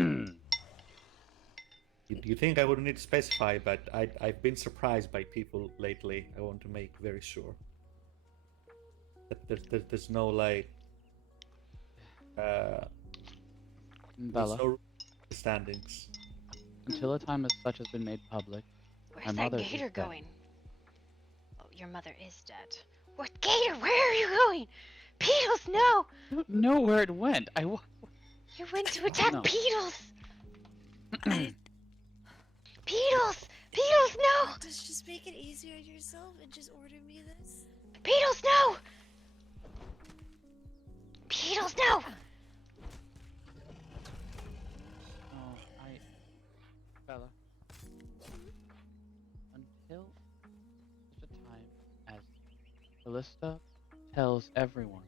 You think I wouldn't need to specify, but I've been surprised by people lately. I want to make very sure that there's no like there's Bella, no standings. until a time as such has been made public, Where's my that mother gator is dead. going? Oh, your mother is dead. What gator? Where are you going? Beetles, no! I don't know where it went. You went to attack No. Beetles! Beetles! Beetles, no! Just make it easier on yourself and just order me this. Beetles, no! Beetles, no! Oh, Bella. Until such a time as Calista tells everyone,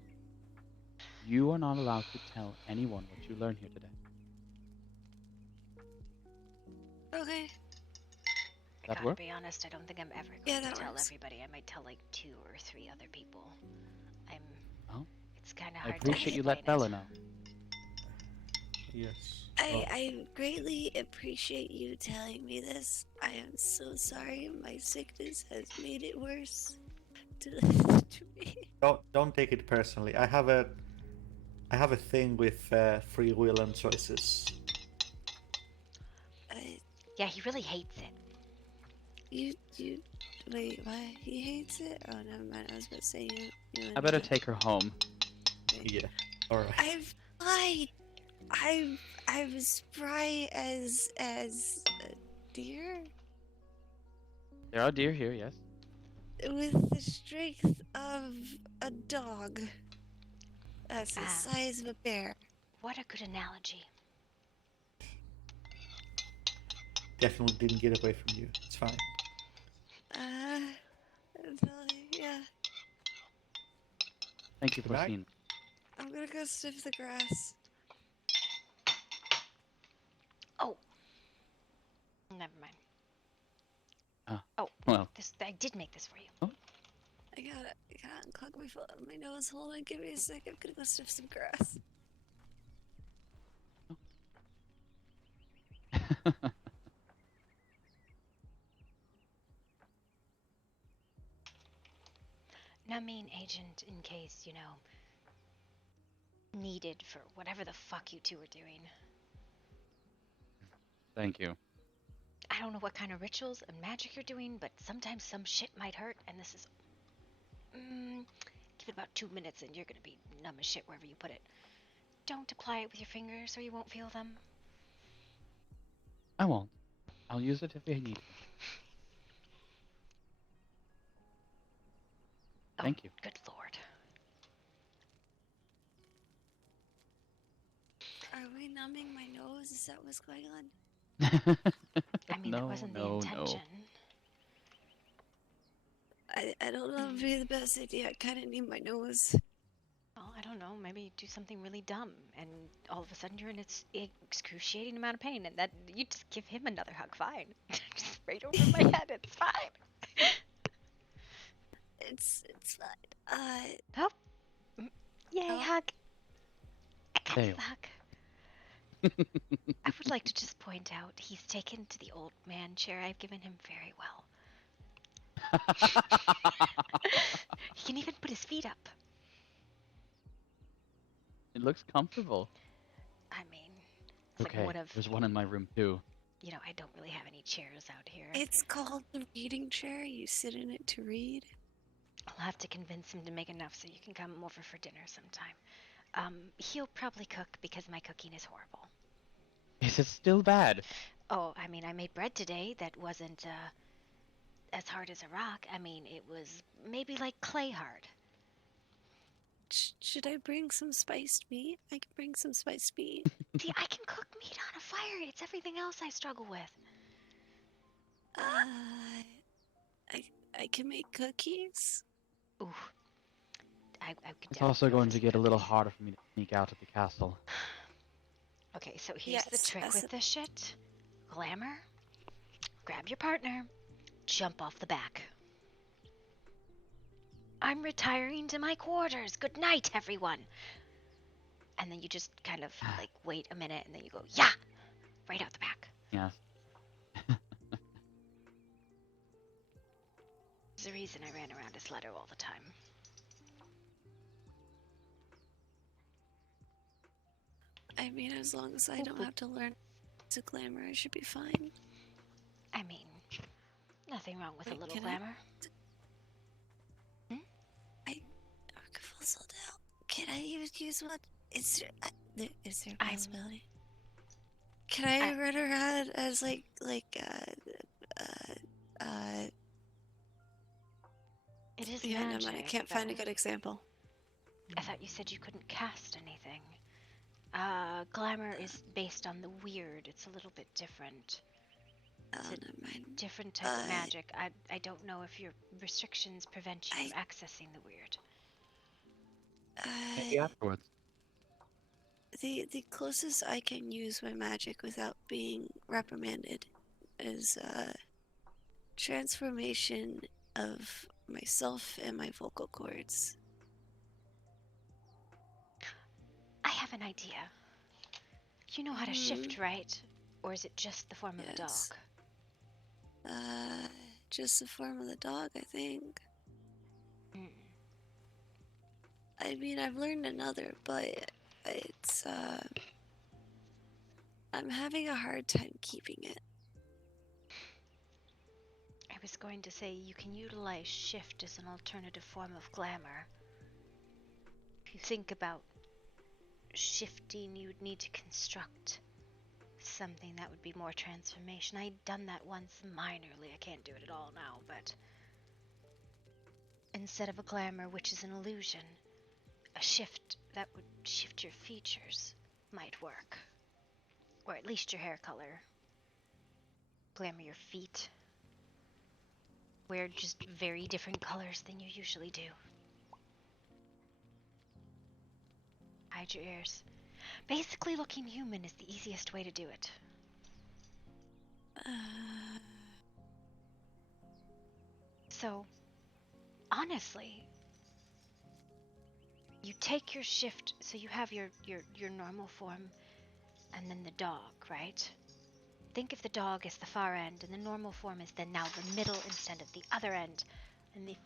you are not allowed to tell anyone what you learn here today. Okay. I That gotta work? be honest, I don't think I'm ever Yeah, going that to tell works. everybody. I might tell like 2 or 3 other people. Oh, It's kind of I hard appreciate to you let explain Bella it. know. Yes. I greatly appreciate you telling me this. I am so sorry. My sickness has made it worse to me. Don't take it personally. I have a thing with free will and choices. Yeah, he really hates it. You wait, why? He hates it? Oh, never mind. I was about to say you I better take her home. Yeah. All right. I've lied. I'm as spry as a deer There are deer here, yes. with the strength of a dog. That's the size of a bear. What a good analogy. Definitely didn't get away from you. It's fine. Yeah. Thank you for Goodbye. seeing. I'm gonna go sniff the grass. Oh, Never mind. Ah, Oh, well. this I did make this for you. Oh. I gotta unclog my nose. Hold on, give me a sec. I'm gonna go sniff some grass. Numbing agent in case, you know, needed for whatever the fuck you two are doing. Thank you. I don't know what kind of rituals and magic you're doing, but sometimes some shit might hurt, and this is... give it about 2 minutes and you're gonna be numb as shit wherever you put it. Don't apply it with your fingers or you won't feel them. I won't. I'll use it if I need it. Thank you. Good lord. Are we numbing my nose? Is that what's going on? I mean, that wasn't the intention. I don't know if it'd be the best idea. I kind of need my nose. Well, I don't know. Maybe do something really dumb, and all of a sudden you're in its excruciating amount of pain, and that you just give him another hug. Fine, just right over my head. It's fine. It's fine. Oh, yay, hug. I got Hey. the hug. I would like to just point out he's taken to the old man chair I've given him very well. He can even put his feet up. It looks comfortable. I mean, it's Okay, like one of... there's one in my room too. You know, I don't really have any chairs out here. It's called the reading chair. You sit in it to read. I'll have to convince him to make enough so you can come over for dinner sometime. He'll probably cook because my cooking is horrible. Is it still bad? Oh, I mean, I made bread today that wasn't, as hard as a rock. I mean, it was maybe like clay hard. Should I bring some spiced meat? I can bring some spiced meat. See, I can cook meat on a fire. It's everything else I struggle with. I can make cookies. Ooh. I could It's also going to get a little harder for me to sneak out of the castle. Okay, so here's the trick with this shit. Glamour, grab your partner, jump off the back. I'm retiring to my quarters. Good night, everyone. And then you just kind of like wait a minute and then you go, yeah, right out the back. Yes. There's a reason I ran around his letter all the time. I mean, as long as I don't have to learn to glamour, I should be fine. I mean, nothing wrong with a little can glamour. I could full down. Can I even use one? Is there a possibility? Can I run around as like It is yeah, magic. no, man, I can't find a good example. I thought you said you couldn't cast anything. Glamour is based on the weird. It's a little bit different. It's a different type of magic. I don't know if your restrictions prevent you from accessing the weird. Maybe afterwards. The closest I can use my magic without being reprimanded is transformation of myself and my vocal cords. I have an idea. You know how to shift, right? Or is it just the form of a dog? Just the form of the dog, I think. I mean, I've learned another, but it's, I'm having a hard time keeping it. I was going to say you can utilize shift as an alternative form of glamour. If you think about shifting, you would need to construct something that would be more transformation. I'd done that once minorly. I can't do it at all now, but instead of a glamour, which is an illusion, a shift that would shift your features might work. Or at least your hair color. Glamour your feet. Wear just very different colors than you usually do. Hide your ears. Basically, looking human is the easiest way to do it. So, honestly, you take your shift, so you have your normal form, and then the dog, right? Think of the dog as the far end, and the normal form is then now the middle instead of the other end, and the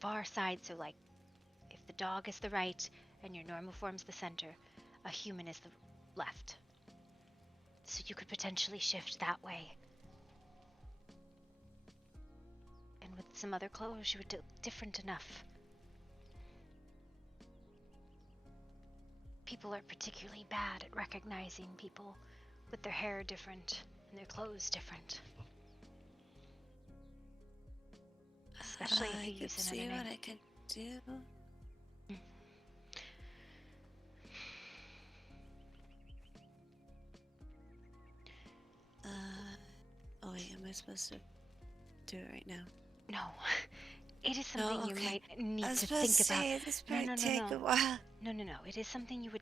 far side. So, like, if the dog is the right and your normal form's the center, a human is the left. So you could potentially shift that way. And with some other clothes, you would look different enough. People are particularly bad at recognizing people with their hair different and their clothes different. Especially if you I could use an see enemy. what I could do. Oh wait, am I supposed to do it right now? No. It is something you might need I was to supposed think to about. say this No, might no, no, take no. a while. No, no, no. It is something you would...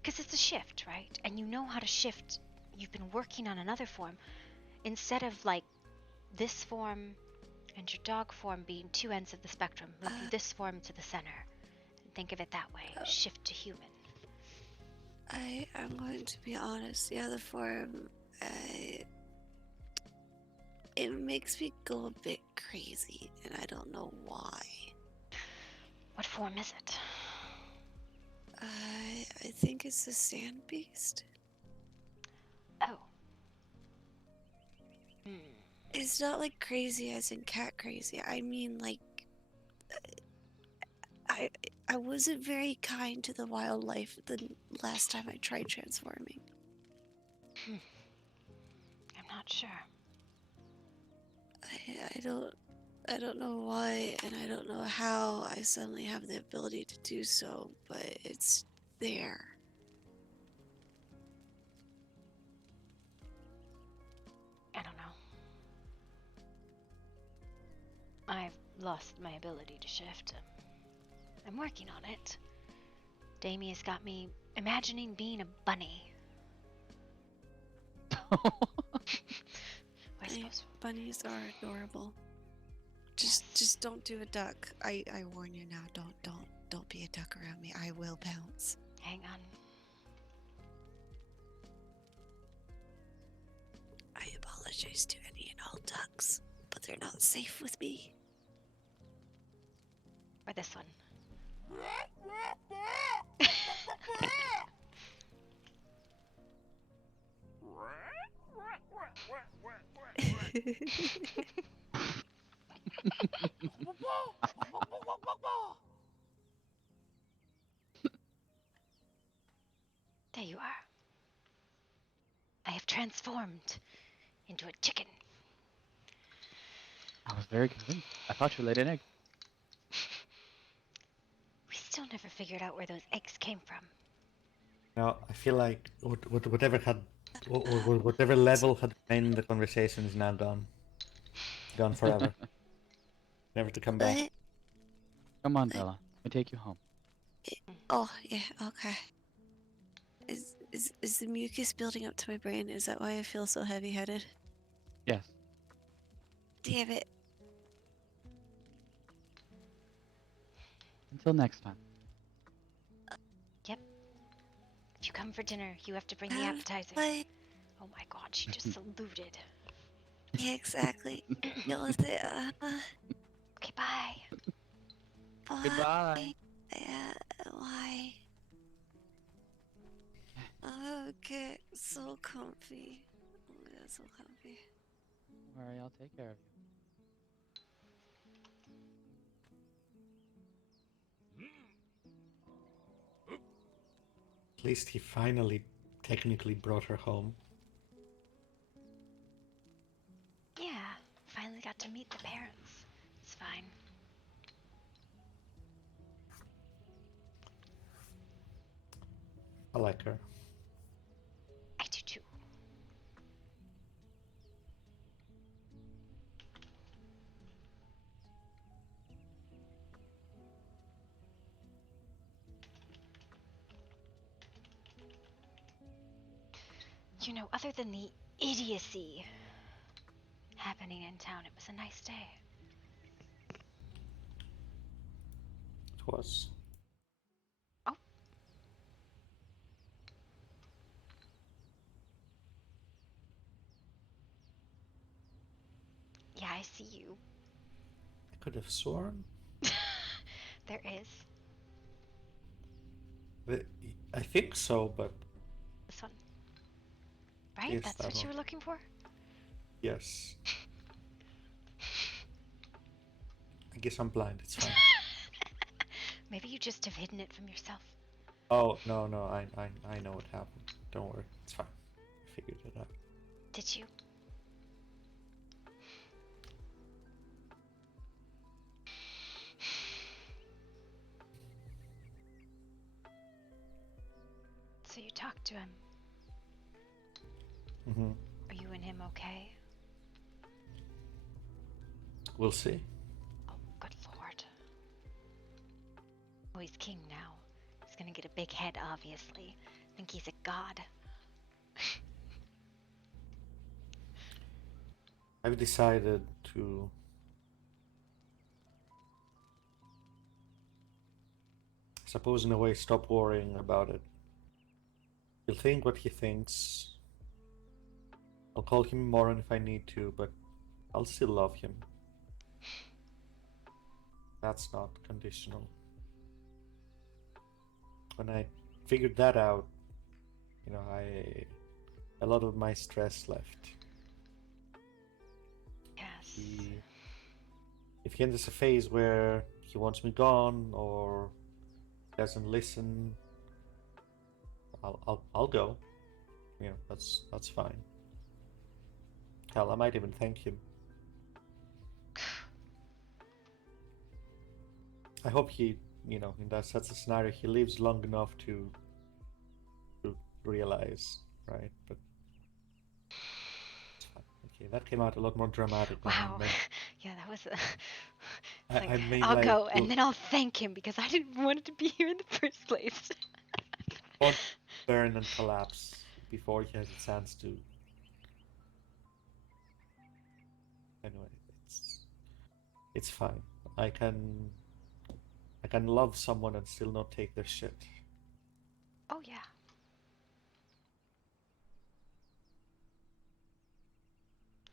Because it's a shift, right? And you know how to shift. You've been working on another form. Instead of, like, this form and your dog form being two ends of the spectrum, move you this form to the center. Think of it that way. Shift to human. I'm going to be honest. The other form, it makes me go a bit crazy, and I don't know why. What form is it? I think it's the sand beast. Oh. It's not like crazy as in cat crazy. I mean, like, I wasn't very kind to the wildlife the last time I tried transforming. I'm not sure. I don't know why, and I don't know how I suddenly have the ability to do so, but it's there. I don't know. I've lost my ability to shift. I'm working on it. Damia's got me imagining being a bunny. I suppose. Bunnies are adorable. Just don't do a duck. I warn you now. Don't be a duck around me. I will pounce. Hang on. I apologize to any and all ducks, but they're not safe with me. Or this one. There you are. I have transformed into a chicken. I was very convinced. I thought you laid an egg. We still never figured out where those eggs came from. Now, I feel like whatever level had been in the conversation is now gone. Gone forever. Never to come back. Come on, Bella. Let me take you home. Oh yeah, okay. Is the mucus building up to my brain? Is that why I feel so heavy-headed? Yes. Damn it. Until next time. Yep. If you come for dinner, you have to bring the appetizer. Wait. Oh my god, she just saluted. Yeah, exactly. You'll say, Okay, bye. Goodbye. Yeah, why? Okay, so comfy. Oh my god, so comfy. Don't worry, I'll take care of you. At least he finally technically brought her home. Yeah, finally got to meet the parents. It's fine. I like her. I do too. You know, other than the idiocy happening in town. It was a nice day. It was. Oh. Yeah, I see you. I could have sworn. There is. I think so, but This one. Right? Yes, That's that what you one. were looking for? Yes. I guess I'm blind. It's fine. Maybe you just have hidden it from yourself. Oh no, I know what happened. Don't worry, it's fine. I figured it out. Did you? So you talked to him. Mm-hmm. Are you and him okay? We'll see. Oh, good lord. Oh, he's king now. He's gonna get a big head, obviously. Think he's a god. I've decided to suppose in a way stop worrying about it. He'll think what he thinks. I'll call him moron if I need to, but I'll still love him. That's not conditional. When I figured that out, you know, a lot of my stress left. Yes. If he enters a phase where he wants me gone or doesn't listen, I'll go. You know, that's fine. Hell, I might even thank him. I hope he, you know, in that such a scenario, he lives long enough to realize, right? But it's fine. Okay, that came out a lot more dramatic than Wow. I meant. Yeah, that was a... I mean, I'll like, go, and then I'll thank him because I didn't want it to be here in the first place. won't burn and collapse before he has a chance to. Anyway, it's fine. I can love someone and still not take their shit. Oh, yeah.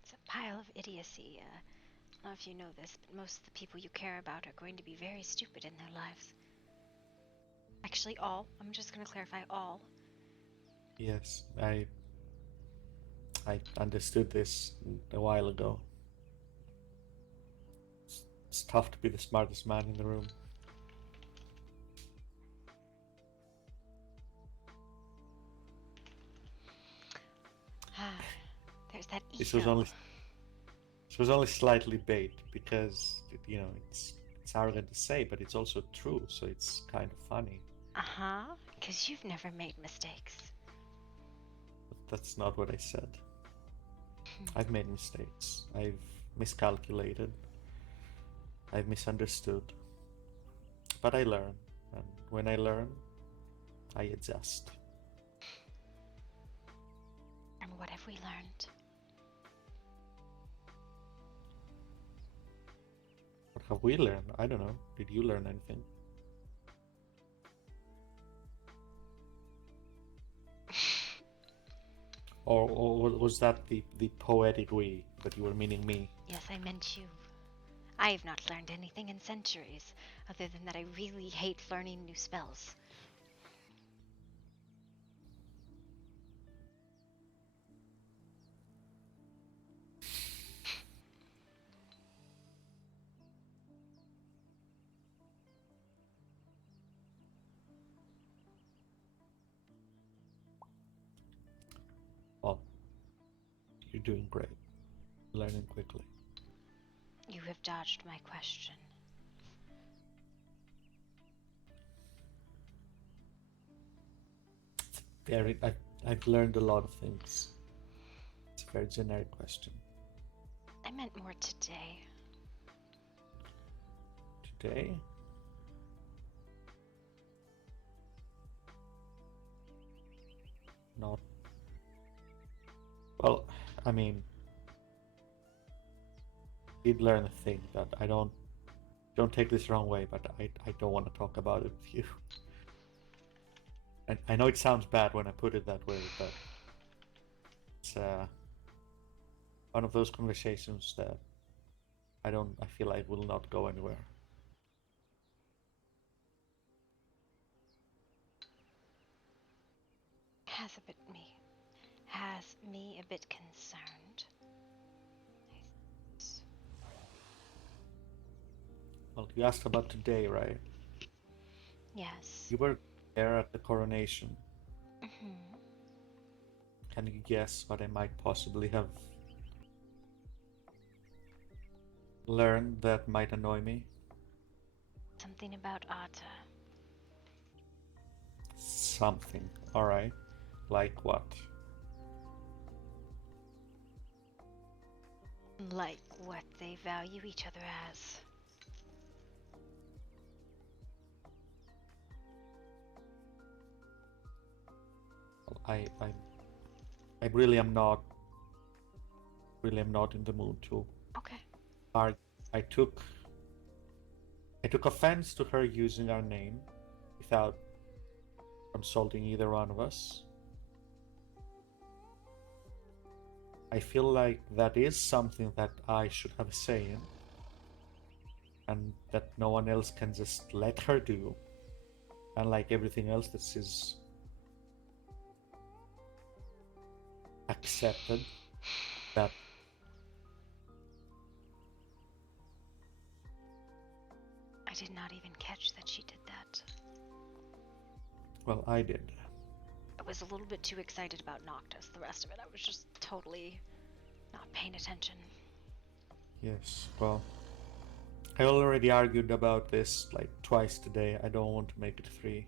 It's a pile of idiocy. I don't know if you know this, but most of the people you care about are going to be very stupid in their lives. Actually, all. I'm just going to clarify all. Yes, I understood this a while ago. It's tough to be the smartest man in the room. There's that ego. This was only slightly bait because you know it's arrogant to say, but it's also true, so it's kind of funny. Uh-huh, because you've never made mistakes. But that's not what I said. I've made mistakes. I've miscalculated. I've misunderstood. But I learn, and when I learn, I adjust. And what have we learned? What have we learned? I don't know. Did you learn anything? Or was that the poetic we, that you were meaning me? Yes, I meant you. I've not learned anything in centuries, other than that I really hate learning new spells. Well, you're doing great. Learning quickly. You have dodged my question. I've learned a lot of things. It's a very generic question. I meant more today. Today? Not. Well, I mean, did learn a thing that I don't take this wrong way, but I don't want to talk about it with you. I know it sounds bad when I put it that way, but it's one of those conversations that I feel like will not go anywhere. Has me a bit concerned. Well, you asked about today, right? Yes. You were there at the coronation. Mm-hmm. Can you guess what I might possibly have learned that might annoy me? Something about Atta. Something. Alright. Like what? Like what they value each other as. Well, I really am not in the mood to. Okay. I took offense to her using our name without consulting either one of us. I feel like that is something that I should have a say in, and that no one else can just let her do. Unlike everything else that is accepted, that I did not even catch that she did that. well, I did. I was a little bit too excited about Noctis. The rest of it, I was just totally not paying attention. Yes, well, I already argued about this like twice today. I don't want to make it 3.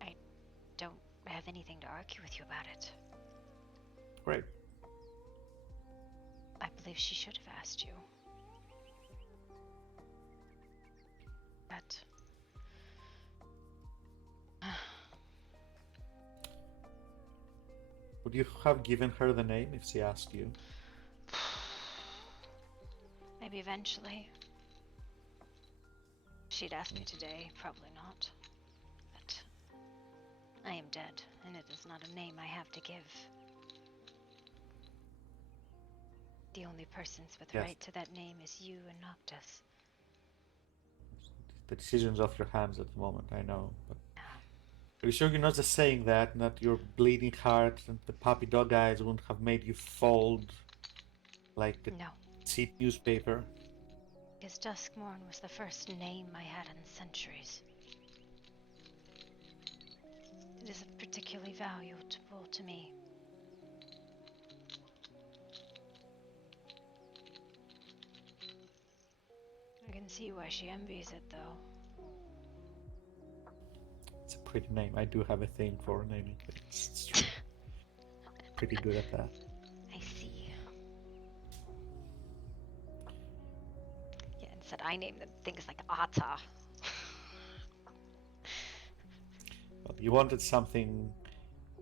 I don't have anything to argue with you about it. Great. I believe she should have asked you. But Would you have given her the name if she asked you? maybe eventually. If she'd asked me today, probably not. But I am dead, and it is not a name I have to give. The only persons with Yes. right to that name is you and Noctis. The decision's off your hands at the moment, I know. But are you sure you're not just saying that, and that your bleeding heart and the puppy dog eyes wouldn't have made you fold like a No. cheap newspaper? Because Duskmorn was the first name I had in centuries. It is particularly valuable to me. I can see why she envies it, though. It's a pretty name. I do have a thing for naming things. It's true. Pretty good at that. I see. Yeah, instead I named them things like Atta. Well, you wanted something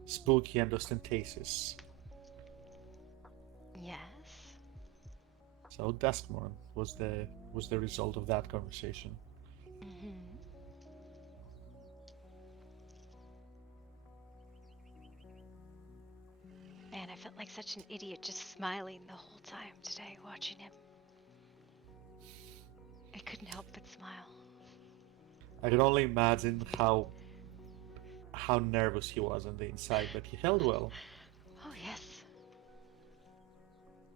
spooky and ostentatious. Yes. So Duskmorn was the result of that conversation. Mm-hmm. Man, I felt like such an idiot just smiling the whole time today watching him. I couldn't help but smile. I can only imagine how nervous he was on the inside, but he held well. Oh, yes.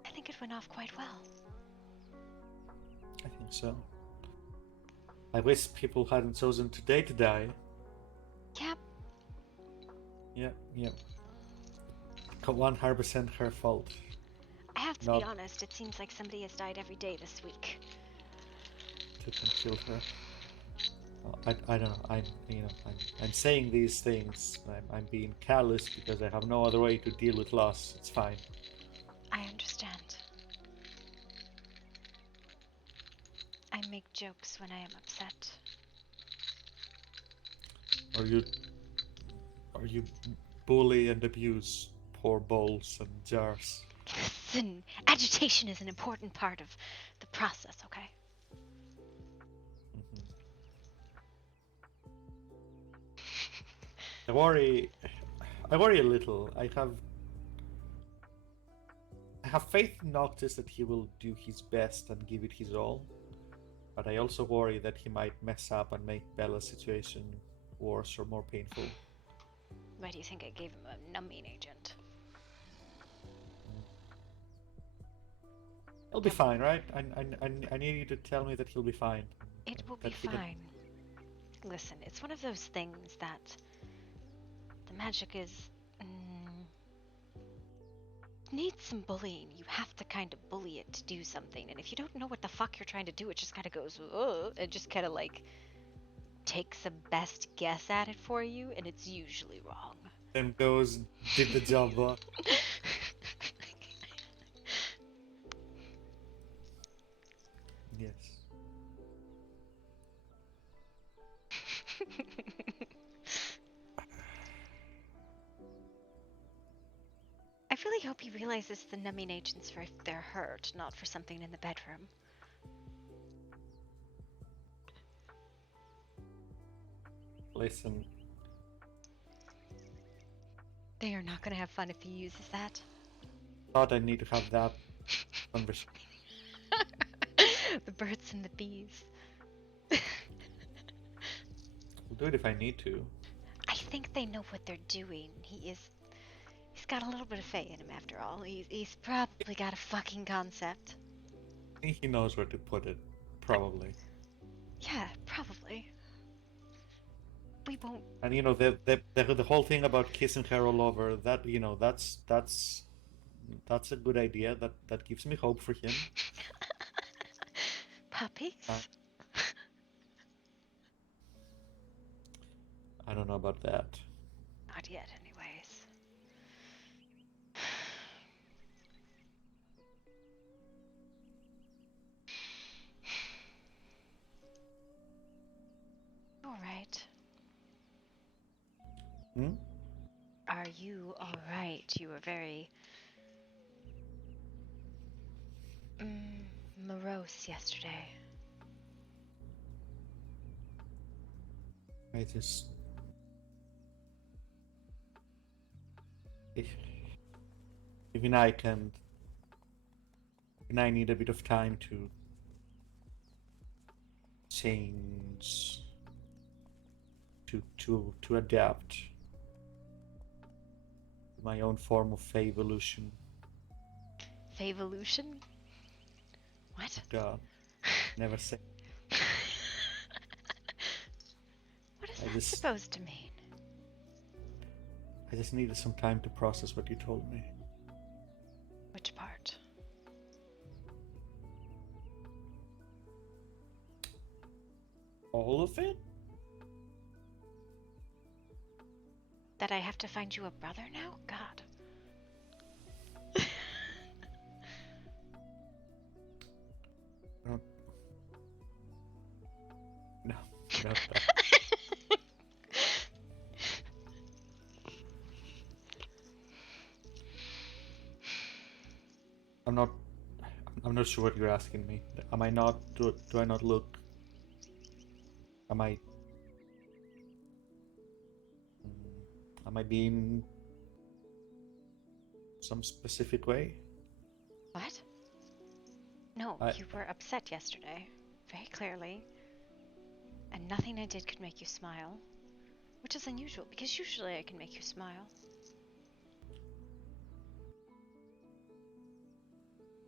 I think it went off quite well. I think so. I wish people hadn't chosen today to die. Yep. Yep. 100% her fault. I have to be honest, it seems like somebody has died every day this week. To kill her. I don't know. I'm saying these things. I'm being callous because I have no other way to deal with loss. It's fine. I understand. I make jokes when I am upset. Or you or you bully and abuse poor bowls and jars. Listen, agitation is an important part of the process, okay? I worry a little. I have faith in Noctis that he will do his best and give it his all. But I also worry that he might mess up and make Bella's situation worse or more painful. Why do you think I gave him a numbing agent? He'll be fine, right? I need you to tell me that he'll be fine. It will be fine. Listen, it's one of those things that the magic is needs some bullying. You have to kind of bully it to do something, and if you don't know what the fuck you're trying to do, it just kind of goes, it just kind of like takes a best guess at it for you, and it's usually wrong. Then goes, did the job. Yes. I really hope he realizes the numbing agent's for if they're hurt, not for something in the bedroom. Listen. They are not going to have fun if he uses that. Thought I need to have that conversation. The birds and the bees. I'll do it if I need to. I think they know what they're doing. He's got a little bit of faith in him after all. He's probably got a fucking concept. I think he knows where to put it. Probably. Yeah, probably. We won't. And you know the whole thing about kissing her all over, that you know that's a good idea. That gives me hope for him. Puppies? I don't know about that. Not yet, anyways. All right. Hmm? Are you all right? You were very morose yesterday. I just... Even I can... Even I need a bit of time to change, to adapt my own form of evolution. Faevolution? What? God, never say. What is that supposed to mean? I just needed some time to process what you told me. Which part? All of it? That I have to find you a brother now? God. No, not that. I'm not sure what you're asking me. Am I not, do I not look, am I being some specific way? What? No, you were upset yesterday. Very clearly. And nothing I did could make you smile. Which is unusual, because usually I can make you smile.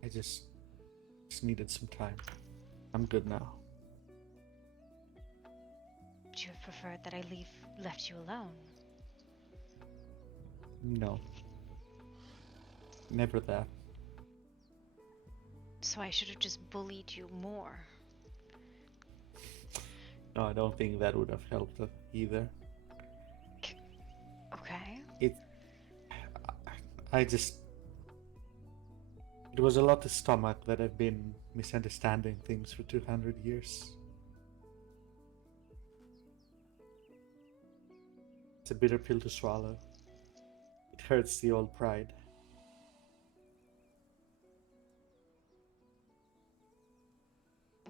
I just needed some time. I'm good now. Would you have preferred that I left you alone? No. Never that. So I should have just bullied you more. No, I don't think that would have helped either. Okay. It was a lot to stomach that I've been misunderstanding things for 200 years. It's a bitter pill to swallow. It hurts the old pride.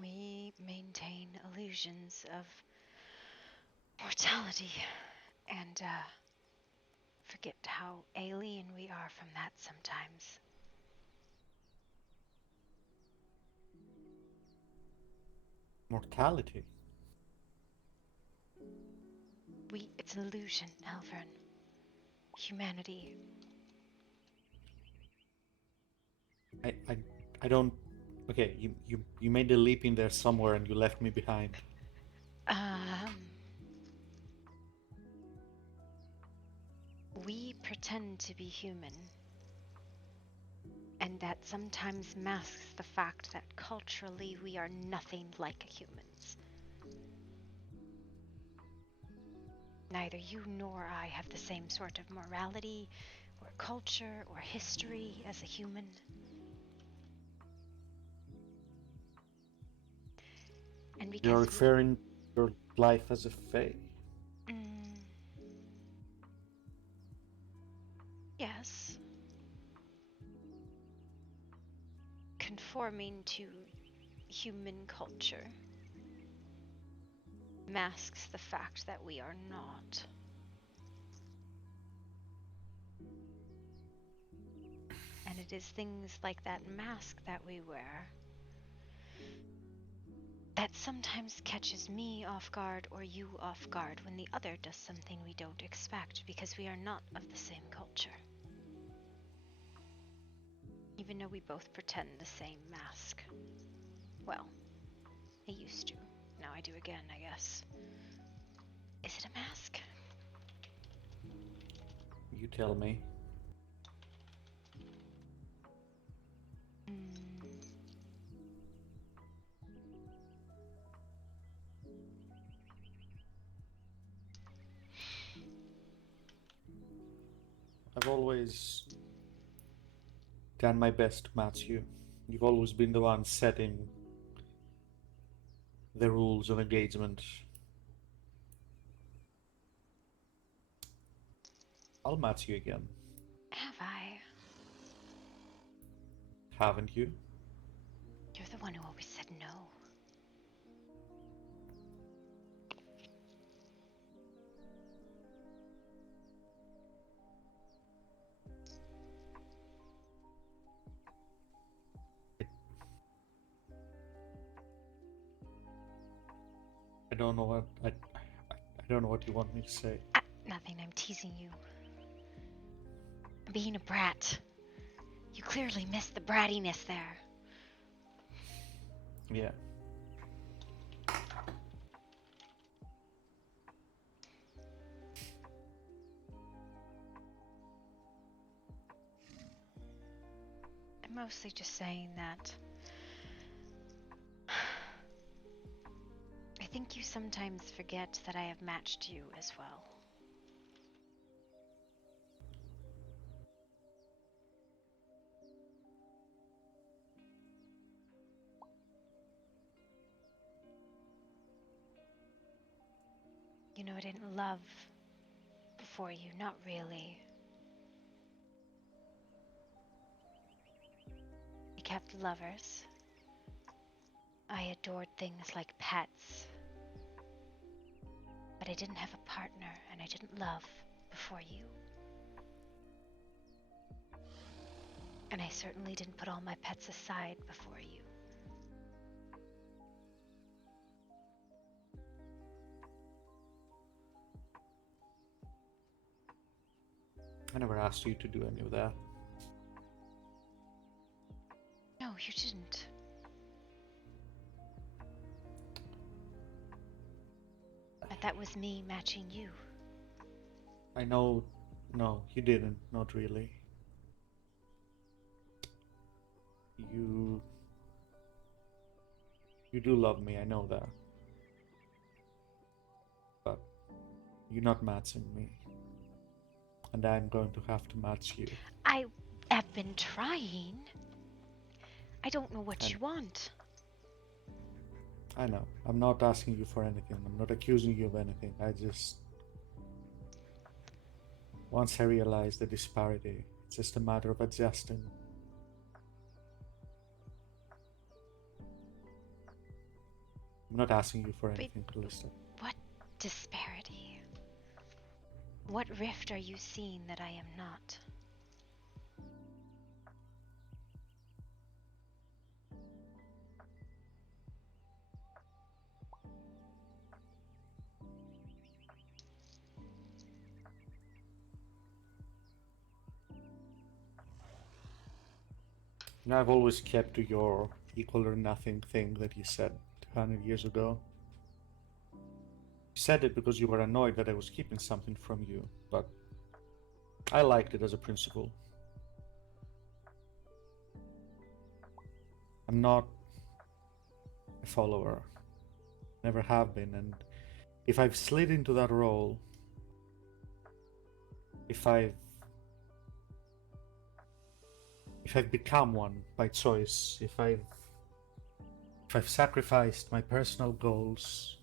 We maintain illusions of mortality and forget how alien we are from that sometimes. Mortality? It's an illusion, Elvern. Humanity. I don't. Okay, you made a leap in there somewhere and you left me behind. We pretend to be human, and that sometimes masks the fact that culturally we are nothing like humans. Neither you nor I have the same sort of morality, or culture, or history as a human. And because You're referring to your life as a fae? Yes. Conforming to human culture masks the fact that we are not. And it is things like that mask that we wear that sometimes catches me off guard or you off guard when the other does something we don't expect because we are not of the same culture. Even though we both pretend the same mask. Well, I used to. Now I do again, I guess. Is it a mask? You tell me. I've always done my best to match you. You've always been the one setting the rules of engagement. I'll match you again. Have I? Haven't you? You're the one who always said no. I don't know what I don't know what you want me to say. Nothing, I'm teasing you. I'm being a brat. You clearly missed the brattiness there. Yeah. I'm mostly just saying that I think you sometimes forget that I have matched you as well. You know, I didn't love before you, not really. We kept lovers. I adored things like pets. But I didn't have a partner, and I didn't love before you. And I certainly didn't put all my pets aside before you. I never asked you to do any of that. No, you didn't. But that was me matching you. I know. No, you didn't. Not really. You do love me, I know that. But you're not matching me. And I'm going to have to match you. I have been trying. I don't know what you want. I know. I'm not asking you for anything. I'm not accusing you of anything. I just... Once I realized the disparity, it's just a matter of adjusting. I'm not asking you for anything, Calista. What disparity? What rift are you seeing that I am not? And I've always kept to your equal or nothing thing that you said 200 years ago. You said it because you were annoyed that I was keeping something from you, but I liked it as a principle. I'm not a follower. Never have been, and if I've slid into that role, if I've become one by choice, if I've sacrificed my personal goals,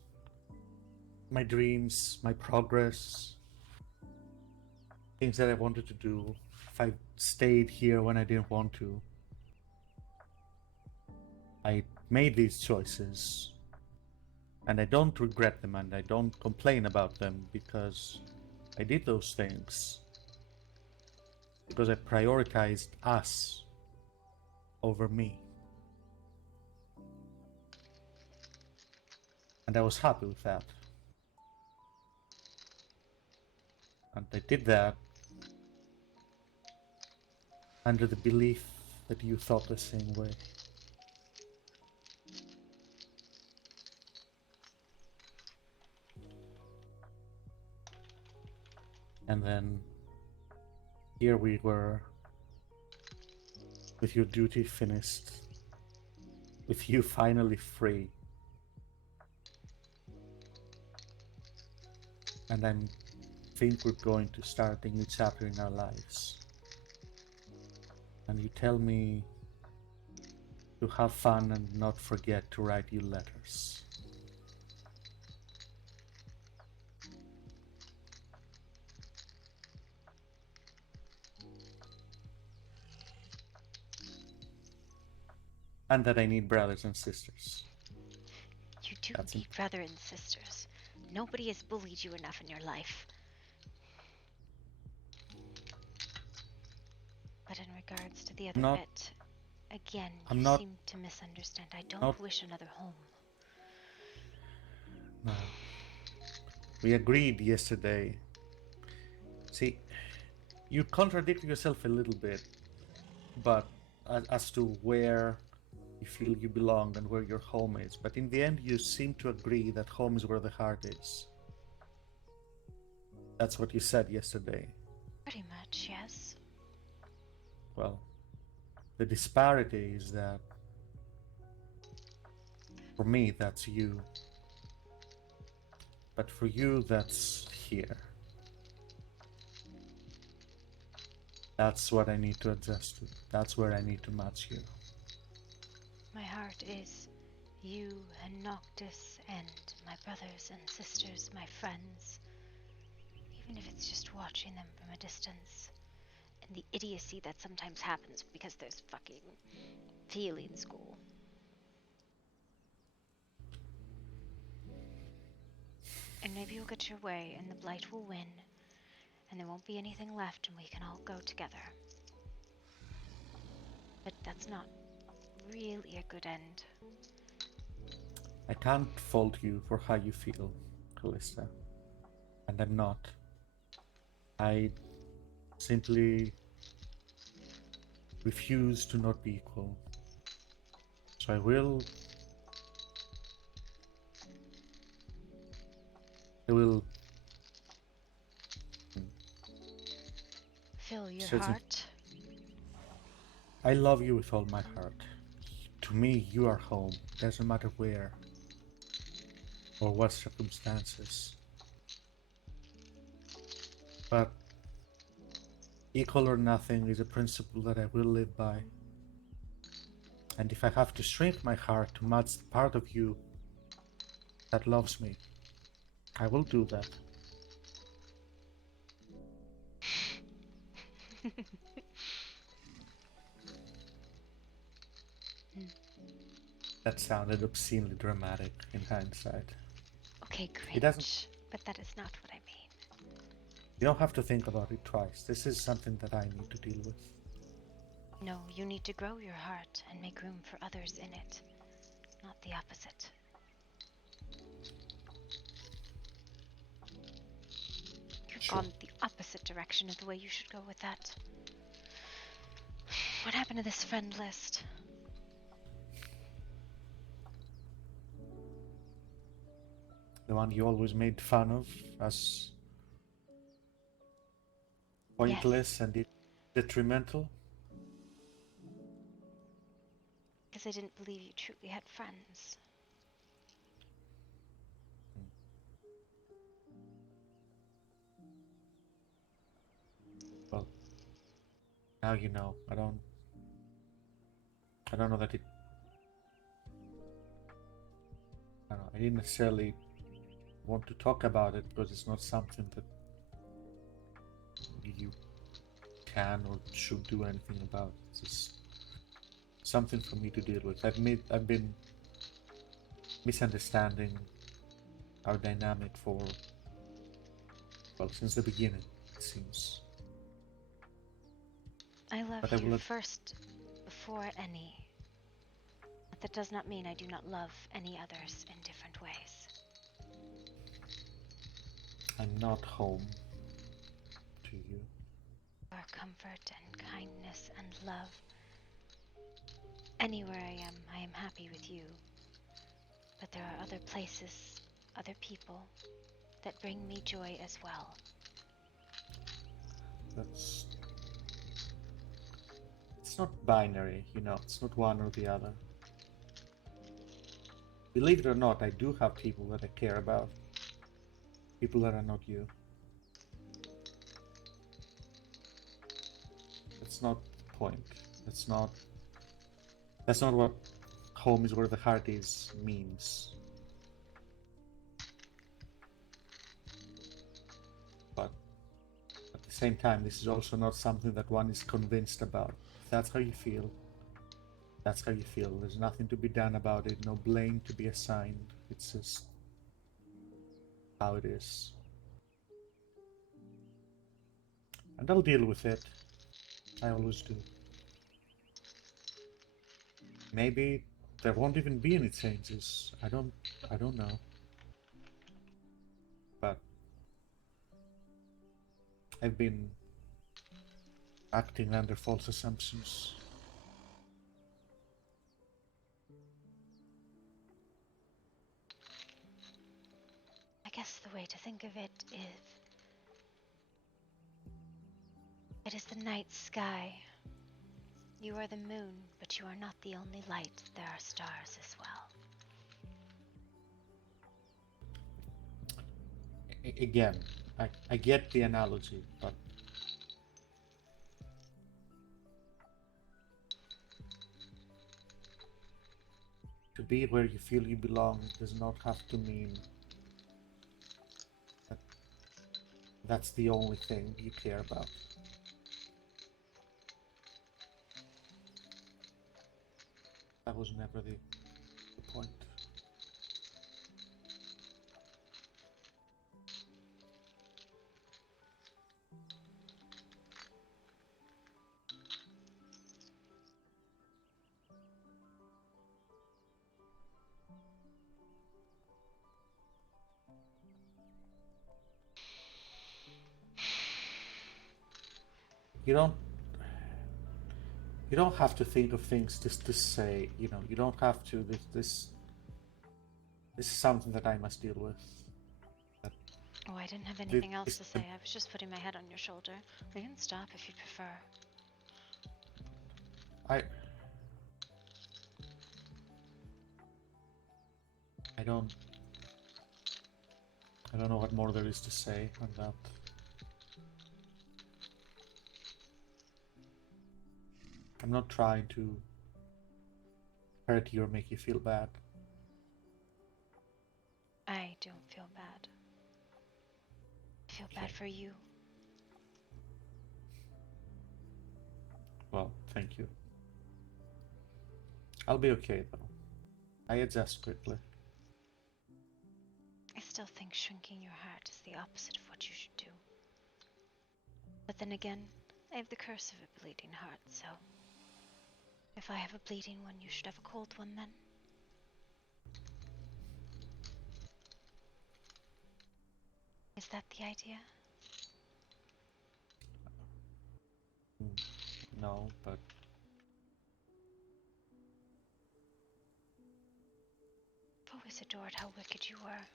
my dreams, my progress, things that I wanted to do, if I stayed here when I didn't want to, I made these choices, and I don't regret them, and I don't complain about them, because I did those things because I prioritized us over me. And I was happy with that. And I did that under the belief that you thought the same way. And then here we were, with your duty finished, with you finally free. And I think we're going to start a new chapter in our lives. And you tell me to have fun and not forget to write you letters. And that I need brothers and sisters. You do need brother and sisters. Nobody has bullied you enough in your life. But in regards to the other bit, again, you seem to misunderstand. I don't wish another home. No. We agreed yesterday. See, you contradict yourself a little bit, but as to where you feel you belong and where your home is. But in the end, you seem to agree that home is where the heart is. That's what you said yesterday. Pretty much, yes. Well, the disparity is that for me, that's you. But for you, that's here. That's what I need to adjust to. That's where I need to match you. My heart is you and Noctis and my brothers and sisters, my friends. Even if it's just watching them from a distance. And the idiocy that sometimes happens because there's fucking feeling school. And maybe you'll get your way and the Blight will win. And there won't be anything left and we can all go together. But that's not really a good end. I can't fault you for how you feel, Calista. And I'm not. I simply refuse to not be equal. So I will Fill your heart. I love you with all my heart. To me, you are home. Doesn't matter where or what circumstances. But equal or nothing is a principle that I will live by. And if I have to shrink my heart to match the part of you that loves me, I will do that. That sounded obscenely dramatic in hindsight. Okay, He great. doesn't. But that is not what I mean. You don't have to think about it twice. This is something that I need to deal with. No, you need to grow your heart and make room for others in it, not the opposite. You've Sure. gone the opposite direction of the way you should go with that. What happened to this friend list? The one you always made fun of as pointless and detrimental. Because I didn't believe you truly had friends. Well, now you know. I don't know that it. I don't know. I didn't necessarily want to talk about it because it's not something that you can or should do anything about. It's just something for me to deal with. I've been misunderstanding our dynamic for, well, since the beginning, it seems. I love But I you will first before any. But that does not mean I do not love any others in different ways. I'm not home to you. For comfort and kindness and love. Anywhere I am happy with you. But there are other places, other people, that bring me joy as well. It's not binary, you know, it's not one or the other. Believe it or not, I do have people that I care about. People that are not you. That's not the point. That's not what home is where the heart is means. But at the same time, this is also not something that one is convinced about. If that's how you feel, that's how you feel. There's nothing to be done about it, no blame to be assigned. It's just how it is. And I'll deal with it. I always do. Maybe there won't even be any changes. I don't know. But I've been acting under false assumptions. I guess the way to think of it is the night sky. You are the moon, but you are not the only light. There are stars as well. Again, I get the analogy, but to be where you feel you belong does not have to mean that that's the only thing you care about. That was never the point. You don't have to think of things just to say, you know, you don't have to. This is something that I must deal with. Oh, I didn't have anything else to say. I was just putting my head on your shoulder. We can stop if you prefer. I don't know what more there is to say on that. I'm not trying to hurt you or make you feel bad. I don't feel bad. I feel bad for you. Well, thank you. I'll be okay though. I adjust quickly. I still think shrinking your heart is the opposite of what you should do. But then again, I have the curse of a bleeding heart, so if I have a bleeding one, you should have a cold one then. Is that the idea? No, but I've always adored how wicked you were.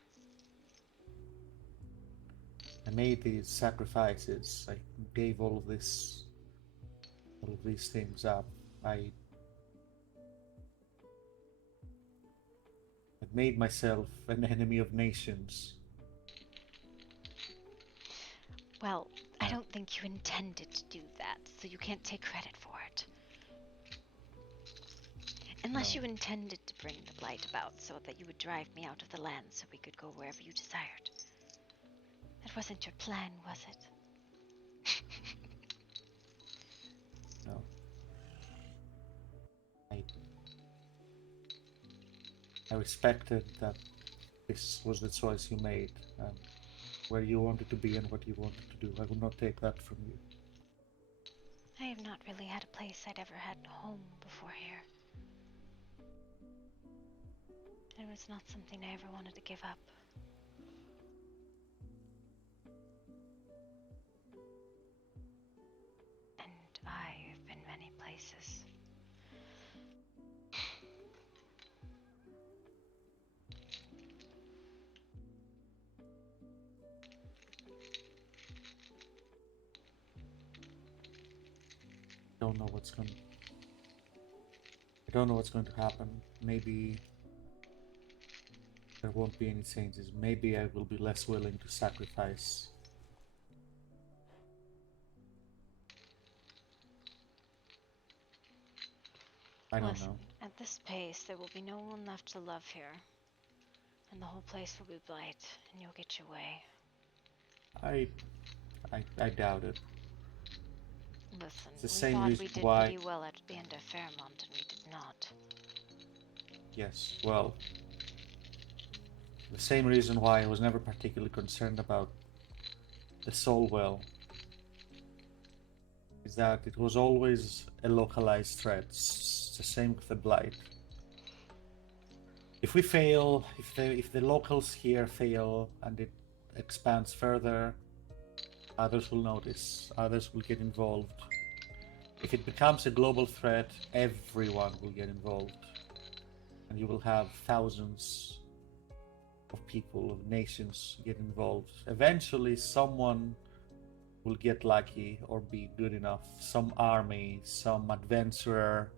I made these sacrifices. I gave all of these things up. I made myself an enemy of nations. Well, I don't think you intended to do that, so you can't take credit for it. Unless No. you intended to bring the blight about so that you would drive me out of the land so we could go wherever you desired. That wasn't your plan, was it? No. I respected that this was the choice you made, and where you wanted to be and what you wanted to do. I will not take that from you. I have not really had a place I'd ever had home before here. It was not something I ever wanted to give up. And I have been many places. I don't know what's going to happen. Maybe there won't be any changes. Maybe I will be less willing to sacrifice. I don't Listen, know. at this pace, there will be no one left to love here. And the whole place will be blight, and you'll get your way. I doubt it. Listen, It's the we same thought reason we did why. pretty well at the end of Fairmont, and we did not. Yes, well, the same reason why I was never particularly concerned about the Soul Well is that it was always a localized threat. It's the same with the Blight. If we fail, if the locals here fail and it expands further, others will notice, others will get involved. If it becomes a global threat, everyone will get involved. And you will have thousands of people, of nations get involved. Eventually, someone will get lucky or be good enough. Some army, some adventurer,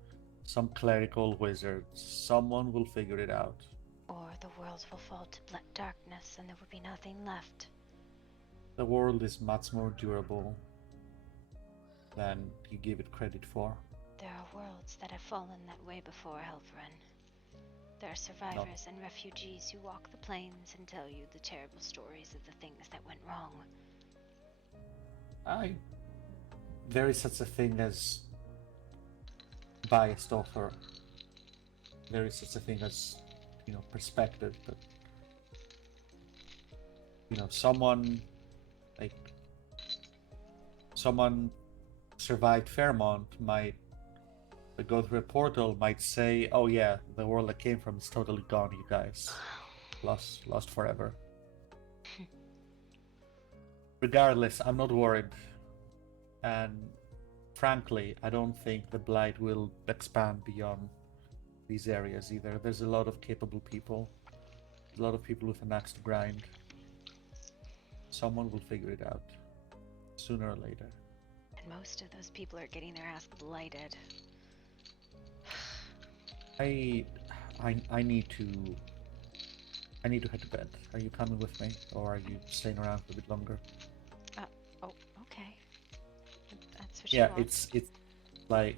some clerical wizard. Someone will figure it out. Or the world will fall to darkness, and there will be nothing left. The world is much more durable than you give it credit for. There are worlds that have fallen that way before, Helverin. There are survivors and refugees who walk the plains and tell you the terrible stories of the things that went wrong. There is such a thing as biased author. There is such a thing as, perspective. But, someone survived Fairmont might go through a portal, might say, "Oh yeah, the world I came from is totally gone, you guys, lost forever." Regardless, I'm not worried, and frankly, I don't think the Blight will expand beyond these areas either. There's a lot of capable people, a lot of people with an axe to grind. Someone will figure it out, sooner or later. And most of those people are getting their ass blighted. I need to head to bed. Are you coming with me, or are you staying around for a bit longer? Oh, okay. That's what Yeah, you want.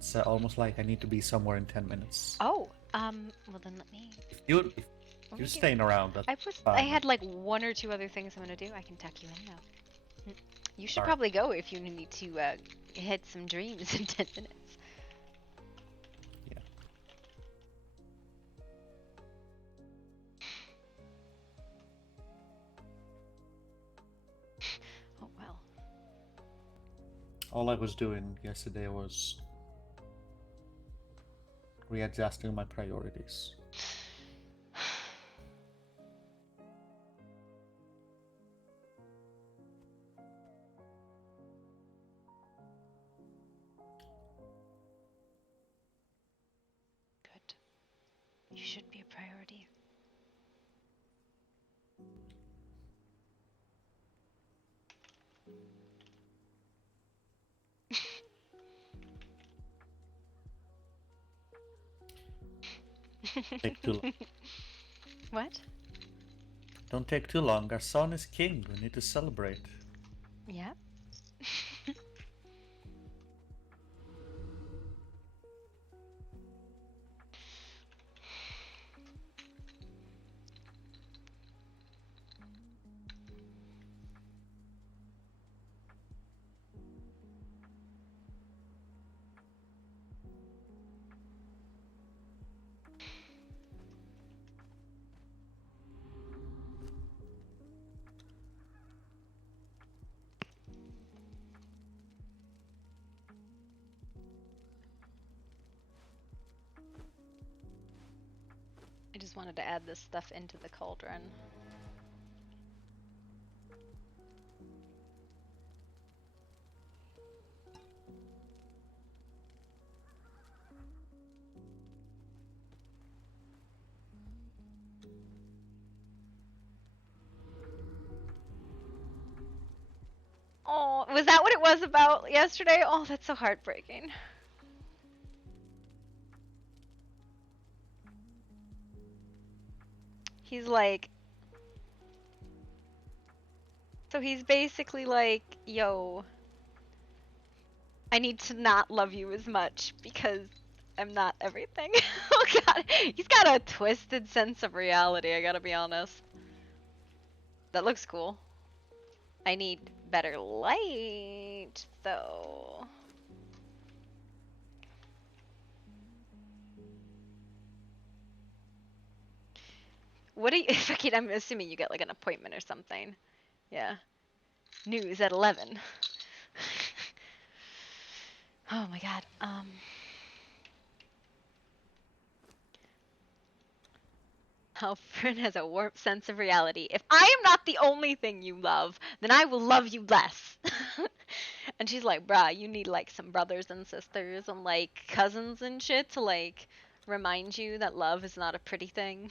It's almost like I need to be somewhere in 10 minutes. Oh, well then let me... If you're staying around, that's I fine. had like one or two other things I'm gonna do. I can tuck you in now. You should Alright. probably go if you need to hit some dreams in 10 minutes. Oh well. All I was doing yesterday was readjusting my priorities. Good. You should be a priority. Take too long. What? Don't take too long. Our son is king. We need to celebrate. Yeah. I just wanted to add this stuff into the cauldron. Oh, was that what it was about yesterday? Oh, that's so heartbreaking. He's like... So he's basically like, yo, I need to not love you as much because I'm not everything. Oh god, he's got a twisted sense of reality, I gotta be honest. That looks cool. I need better light, though. What do you... Fucking, I'm assuming you get like an appointment or something. Yeah. News at 11. Oh my god. Alfred has a warped sense of reality. If I am not the only thing you love, then I will love you less. And she's like, bruh, you need like some brothers and sisters and like cousins and shit to like remind you that love is not a pretty thing.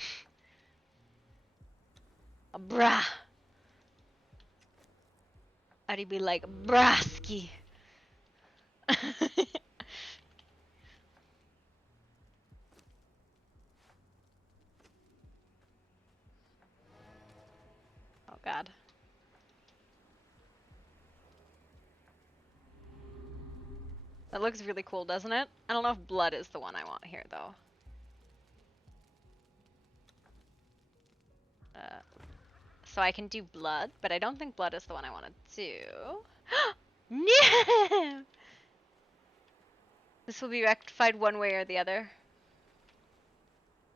Bruh. I'd be like, brahski. Oh god. That looks really cool, doesn't it? I don't know if blood is the one I want here, though. So I can do blood, but I don't think blood is the one I want to do. No! This will be rectified one way or the other.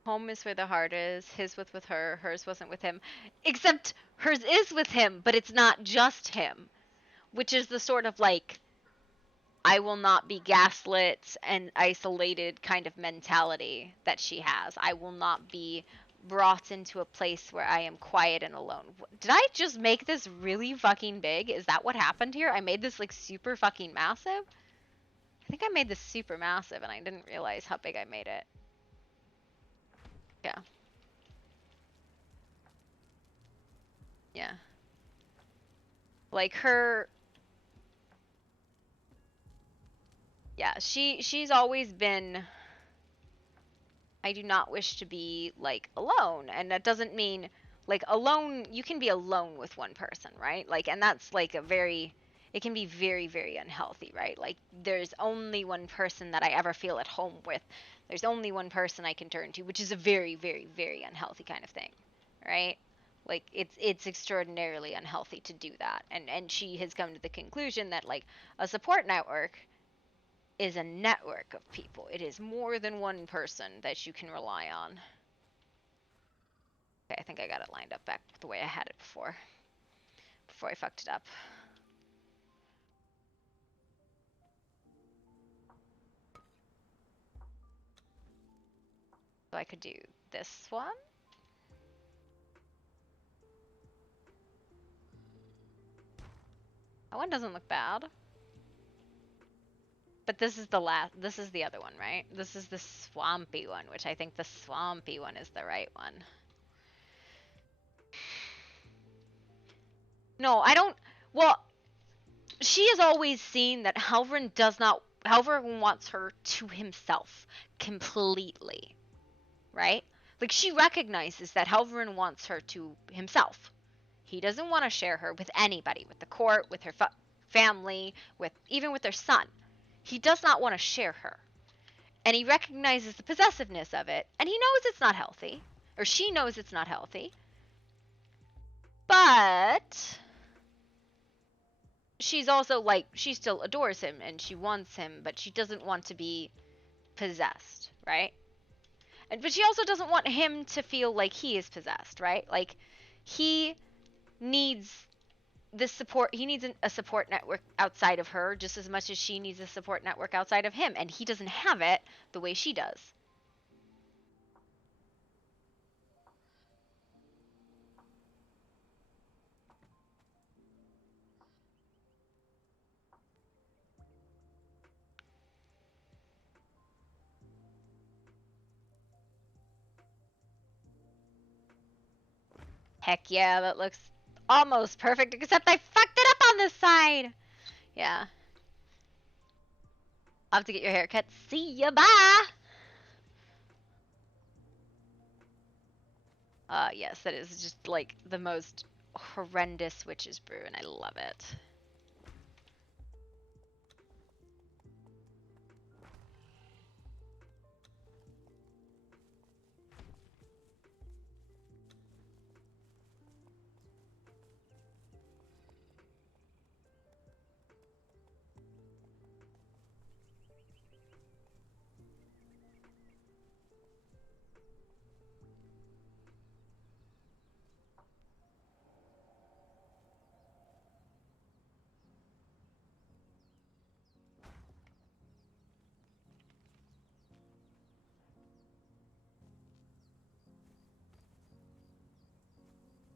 Home is where the heart is. His was with her. Hers wasn't with him. Except hers is with him, but it's not just him. Which is the sort of like, I will not be gaslit and isolated kind of mentality that she has. I will not be brought into a place where I am quiet and alone. Did I just make this really fucking big? Is that what happened here? I made this like super fucking massive? I think I made this super massive and I didn't realize how big I made it. Yeah. Yeah. Like her... Yeah, she's always been... I do not wish to be, like, alone. And that doesn't mean, like, alone... You can be alone with one person, right? Like, and that's, like, a very... It can be very, very unhealthy, right? Like, there's only one person that I ever feel at home with. There's only one person I can turn to, which is a very, very, very unhealthy kind of thing, right? Like it's extraordinarily unhealthy to do that. And she has come to the conclusion that like a support network is a network of people. It is more than one person that you can rely on. Okay, I think I got it lined up back the way I had it before I fucked it up. So I could do this one. That one doesn't look bad. But this is the other one, right? This is the swampy one, which I think the swampy one is the right one. No, I don't. Well, she has always seen that Halvern wants her to himself completely, right? Like she recognizes that Halvern wants her to himself. He doesn't want to share her with anybody, with the court, with her family, even with their son. He does not want to share her. And he recognizes the possessiveness of it, and he knows it's not healthy, or she knows it's not healthy. But she's also like, she still adores him and she wants him, but she doesn't want to be possessed, right? But she also doesn't want him to feel like he is possessed, right? Like he needs this support. He needs a support network outside of her just as much as she needs a support network outside of him, and he doesn't have it the way she does. Heck yeah, that looks almost perfect, except I fucked it up on this side. Yeah. I'll have to get your haircut. See ya, bye! Yes, that is just like the most horrendous witch's brew, and I love it.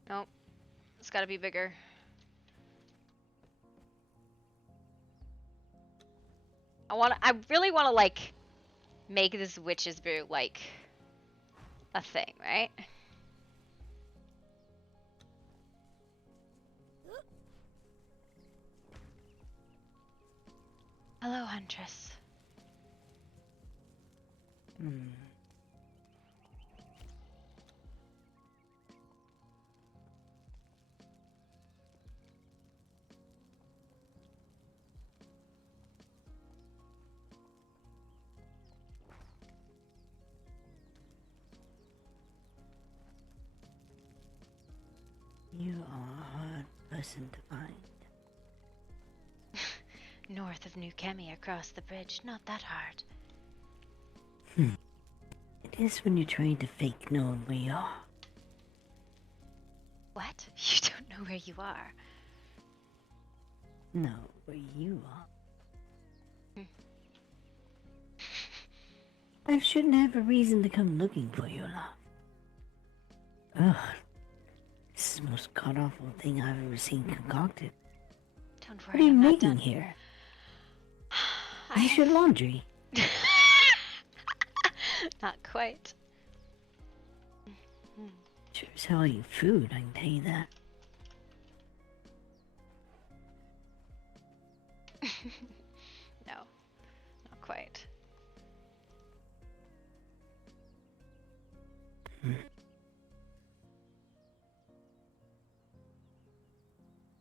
Nope. It's gotta be bigger. I really wanna, like, make this witch's brew, like, a thing, right? Hello, Huntress. You are a hard person to find. North of New Chemi, across the bridge. Not that hard. It is when you're trying to fake knowing where you are. What? You don't know where you are. No, where you are. I shouldn't have a reason to come looking for your love. Ugh. This is the most god-awful thing I've ever seen concocted. Don't worry, What are you I'm not making done. here? Is your laundry? Not quite. Sure as hell you food, I can tell you that. No, not quite.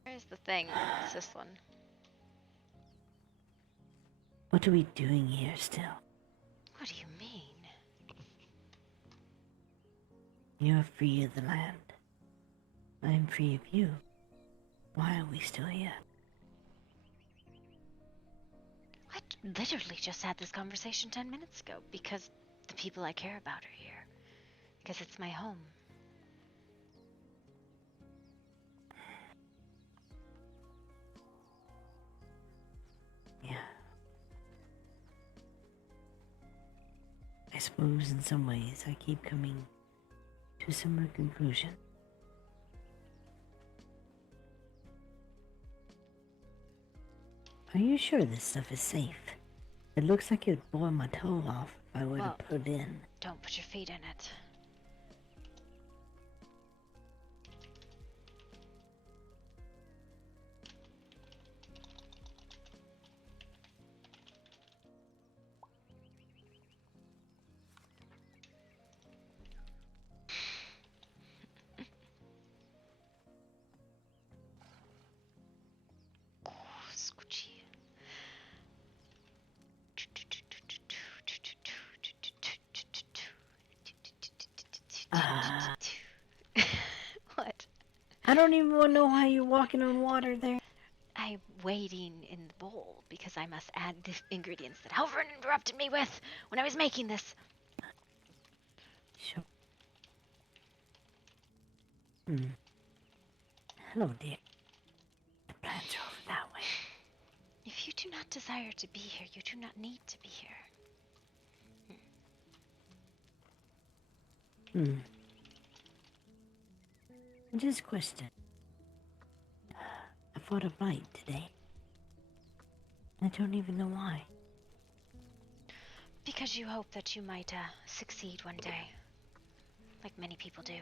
Where's the thing? It's this one. What are we doing here still? What do you mean? You're free of the land. I am free of you. Why are we still here? I literally just had this conversation 10 minutes ago because the people I care about are here. Because it's my home. Yeah. I suppose in some ways I keep coming to a similar conclusion. Are you sure this stuff is safe? It looks like it'd bore my toe off if I were Well, to put it in. Don't put your feet in it. Scoochie. What? I don't even know how you're walking on water there. I'm waiting in the bowl because I must add the ingredients that Halvern interrupted me with when I was making this. Sure. Hello, dear. The plants are over that way. If you do not desire to be here, you do not need to be here. Just a question. I fought a fight today. I don't even know why. Because you hope that you might succeed one day. Like many people do.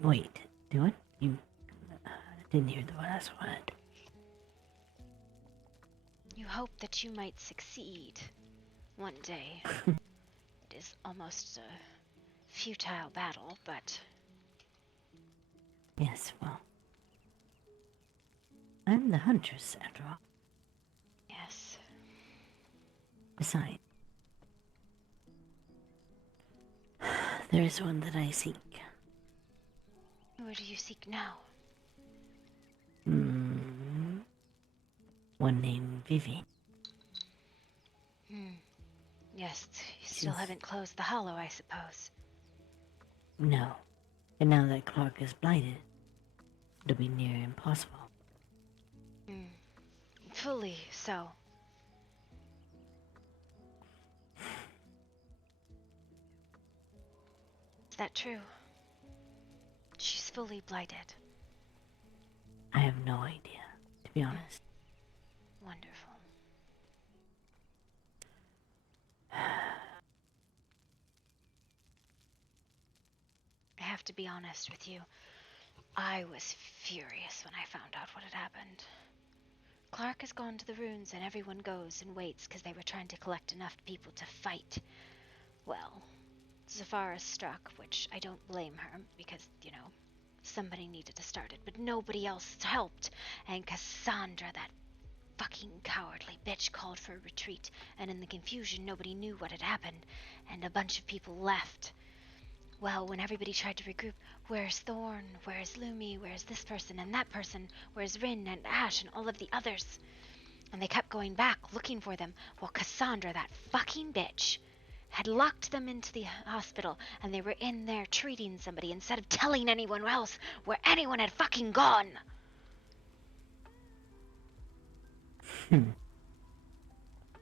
Wait, do it? You didn't hear the last word. You hope that you might succeed one day. It is almost a futile battle, but... Yes, well. I'm the huntress, after all. Yes. Besides, there is one that I seek. Where do you seek now? One named Vivian. Yes, you still haven't closed the hollow, I suppose. No. And now that Clark is blighted, it'll be near impossible. Fully so. Is that true? She's fully blighted. I have no idea, to be honest. Wonderful. I have to be honest with you. I was furious when I found out what had happened. Clark has gone to the ruins and everyone goes and waits because they were trying to collect enough people to fight. Well, Zafara struck, which I don't blame her because, somebody needed to start it, but nobody else helped. And Cassandra, that fucking cowardly bitch, called for a retreat, and in the confusion nobody knew what had happened, and a bunch of people left. Well, when everybody tried to regroup, where's Thorn? Where's Lumi? Where's this person and that person? Where's Rin and Ash and all of the others? And they kept going back, looking for them, while Cassandra, that fucking bitch, had locked them into the hospital, and they were in there treating somebody instead of telling anyone else where anyone had fucking gone.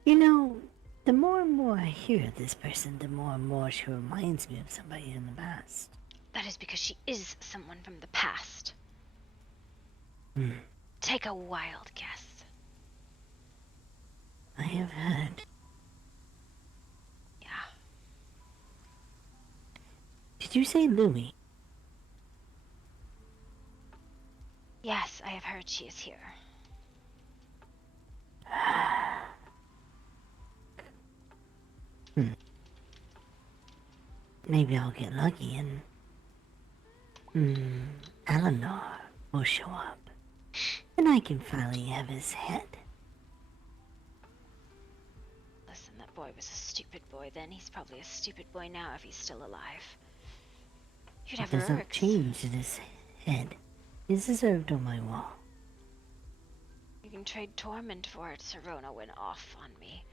You know, the more and more I hear of this person, the more and more she reminds me of somebody in the past. That is because she is someone from the past. Take a wild guess. I have heard. Yeah. Did you say Lumi? Yes, I have heard she is here. Maybe I'll get lucky and Eleanor will show up. And I can finally have his head. Listen, that boy was a stupid boy then. He's probably a stupid boy now if he's still alive. You What never does not irks. change in his head is deserved on my wall. You can trade Tormund for it. Serona went off on me.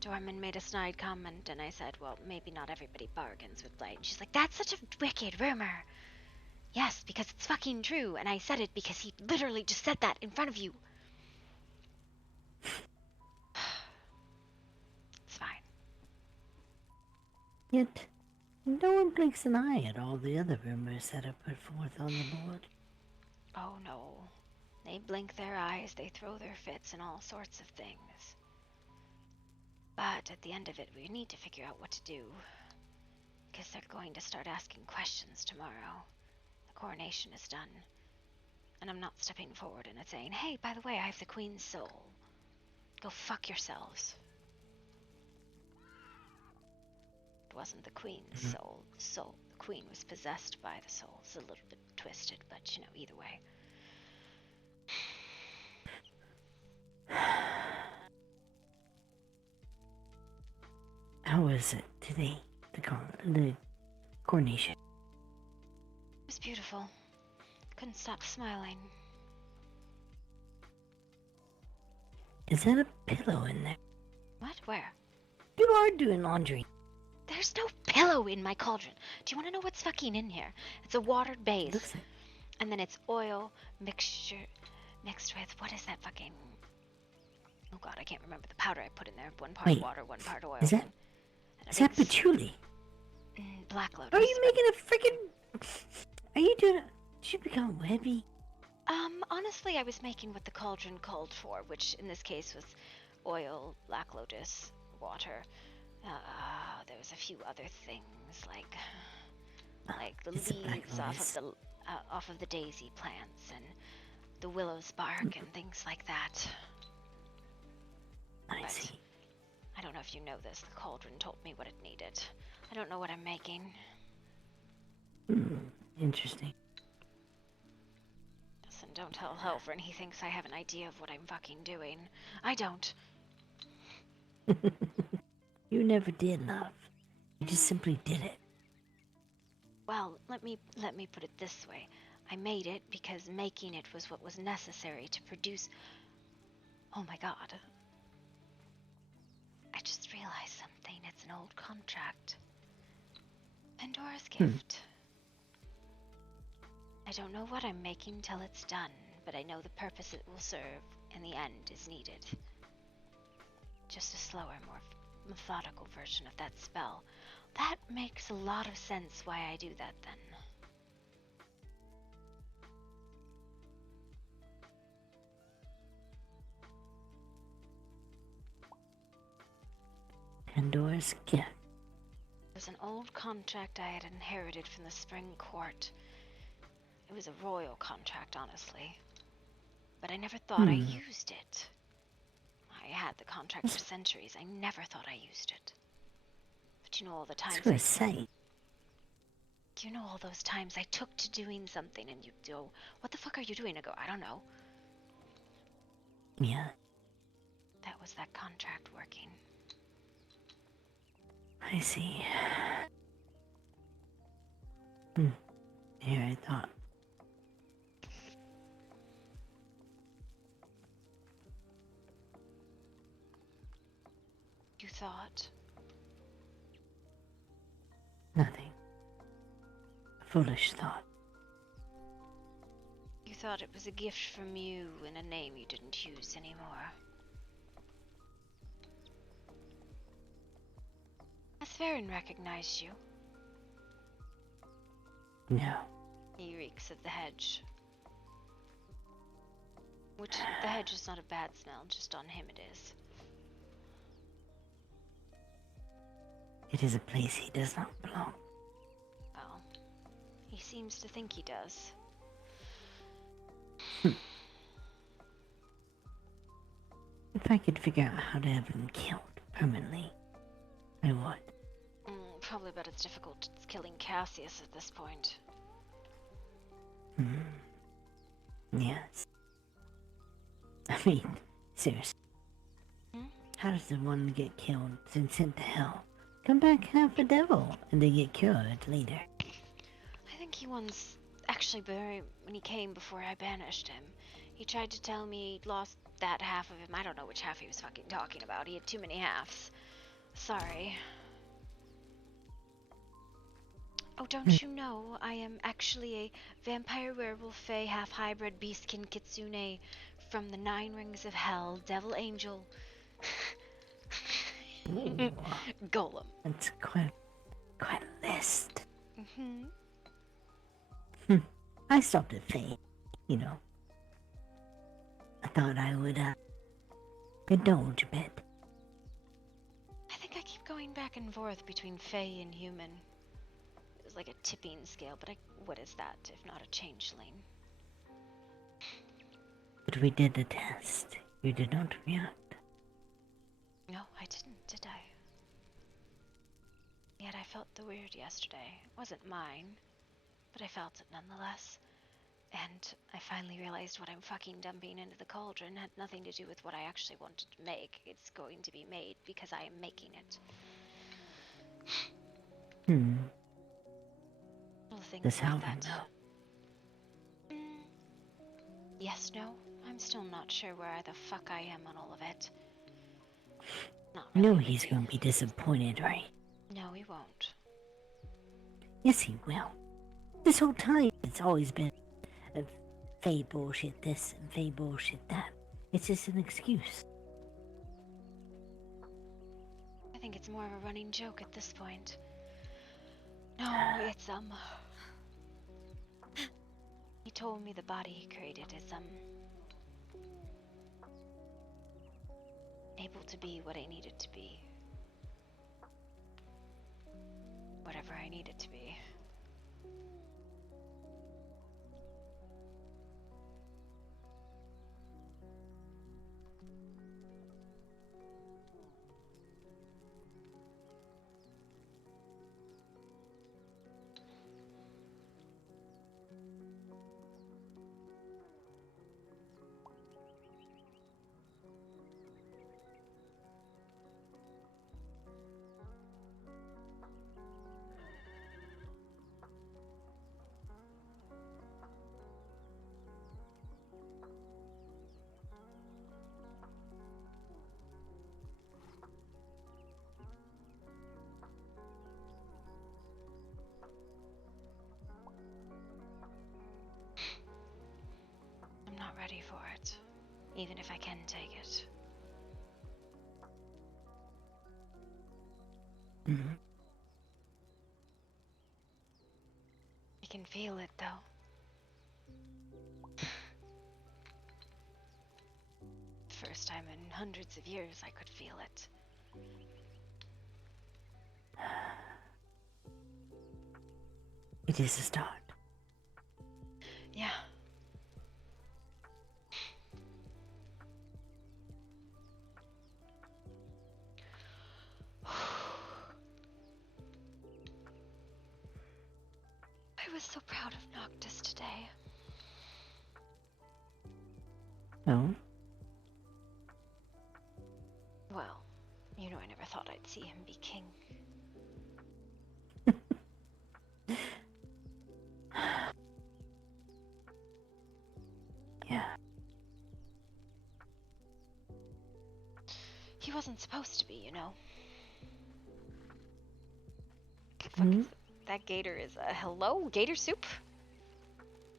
Tormund made a snide comment, and I said, well, maybe not everybody bargains with Blight. She's like, that's such a wicked rumor. Yes, because it's fucking true, and I said it because he literally just said that in front of you. It's fine. Yet, no one blinks an eye at all the other rumors that are put forth on the board. Oh no. They blink their eyes, they throw their fits, and all sorts of things. But at the end of it, we need to figure out what to do. Because they're going to start asking questions tomorrow. The coronation is done. And I'm not stepping forward and saying, hey, by the way, I have the Queen's soul. Go fuck yourselves. It wasn't the Queen's soul. The Queen was possessed by the soul. It's a little bit twisted, but you know, either way. How was it today? The coronation. It was beautiful. Couldn't stop smiling. Is that a pillow in there? What? Where? You are doing laundry. There's no pillow in my cauldron. Do you want to know what's fucking in here? It's a watered base. And then it's oil mixed with, what is that fucking... Oh god, I can't remember the powder I put in there. One part water, one part oil. Is that patchouli? Black lotus. Are you making a freaking... Are you doing a... Did you become webby? Honestly, I was making what the cauldron called for, which in this case was oil, black lotus, water. There was a few other things, like the leaves off of the daisy plants and the willow's bark and things like that. I see. I don't know if you know this. The cauldron told me what it needed. I don't know what I'm making. Interesting. Listen, don't tell Helfrin. He thinks I have an idea of what I'm fucking doing. I don't. You never did, love. You just simply did it. Well, let me put it this way. I made it because making it was what was necessary to produce... Oh my god. I just realized something. It's an old contract. Pandora's gift. I don't know what I'm making till it's done, but I know the purpose it will serve in the end is needed. Just a slower, more methodical version of that spell. That makes a lot of sense why I do that then. Pandora's gift. It was an old contract I had inherited from the Spring Court. It was a royal contract, honestly. But I never thought I used it. I had the contract for centuries. I never thought I used it. But you know all the times you know all those times I took to doing something and you'd go, what the fuck are you doing? I go, I don't know. Yeah. That was that contract working. I see. Here I thought. You thought? Nothing. A foolish thought. You thought it was a gift from you in a name you didn't use anymore. Has Farron recognized you? No. He reeks of the hedge. Which, the hedge is not a bad smell, just on him it is. It is a place he does not belong. Well, he seems to think he does. If I could figure out how to have him killed permanently, I would. Probably about as difficult as killing Cassius at this point. Yes. I mean, seriously. How does the one get killed and sent to hell come back half a devil and they get cured later? I think He once, actually when he came before I banished him, he tried to tell me he'd lost that half of him. I don't know which half he was fucking talking about. He had too many halves. Sorry. Oh, don't you know I am actually a vampire werewolf fae half-hybrid beastkin kitsune from the 9 rings of hell, devil angel. Ooh, Golem. that's quite a list. I stopped at Faye, you know. I thought I would indulge a bit. I think I keep going back and forth between fae and human. It was like a tipping scale, but what is that if not a changeling? But we did the test. You did not react. No, I didn't, did I? Yet I felt the weird yesterday. It wasn't mine, but I felt it nonetheless. And I finally realized what I'm fucking dumping into the cauldron had nothing to do with what I actually wanted to make. It's going to be made because I am making it. Little things Does like Howard that. know? Yes, no. I'm still not sure where the fuck I am on all of it. Not You really. know he's gonna be disappointed, right? No, he won't. Yes, he will. This whole time, it's always been Faye bullshit this and Faye bullshit that. It's just an excuse. I think it's more of a running joke at this point. No, it's, he told me the body he created is, able to be what I need it to be. Whatever I need it to be. I'm not ready for it, even if I can take it. I can feel it, though. First time in hundreds of years I could feel it. It is a start. Yeah. I was so proud of Noctis today. No? Well, you know I never thought I'd see him be king. Yeah. He wasn't supposed to be, you know. That gator is a hello, gator soup.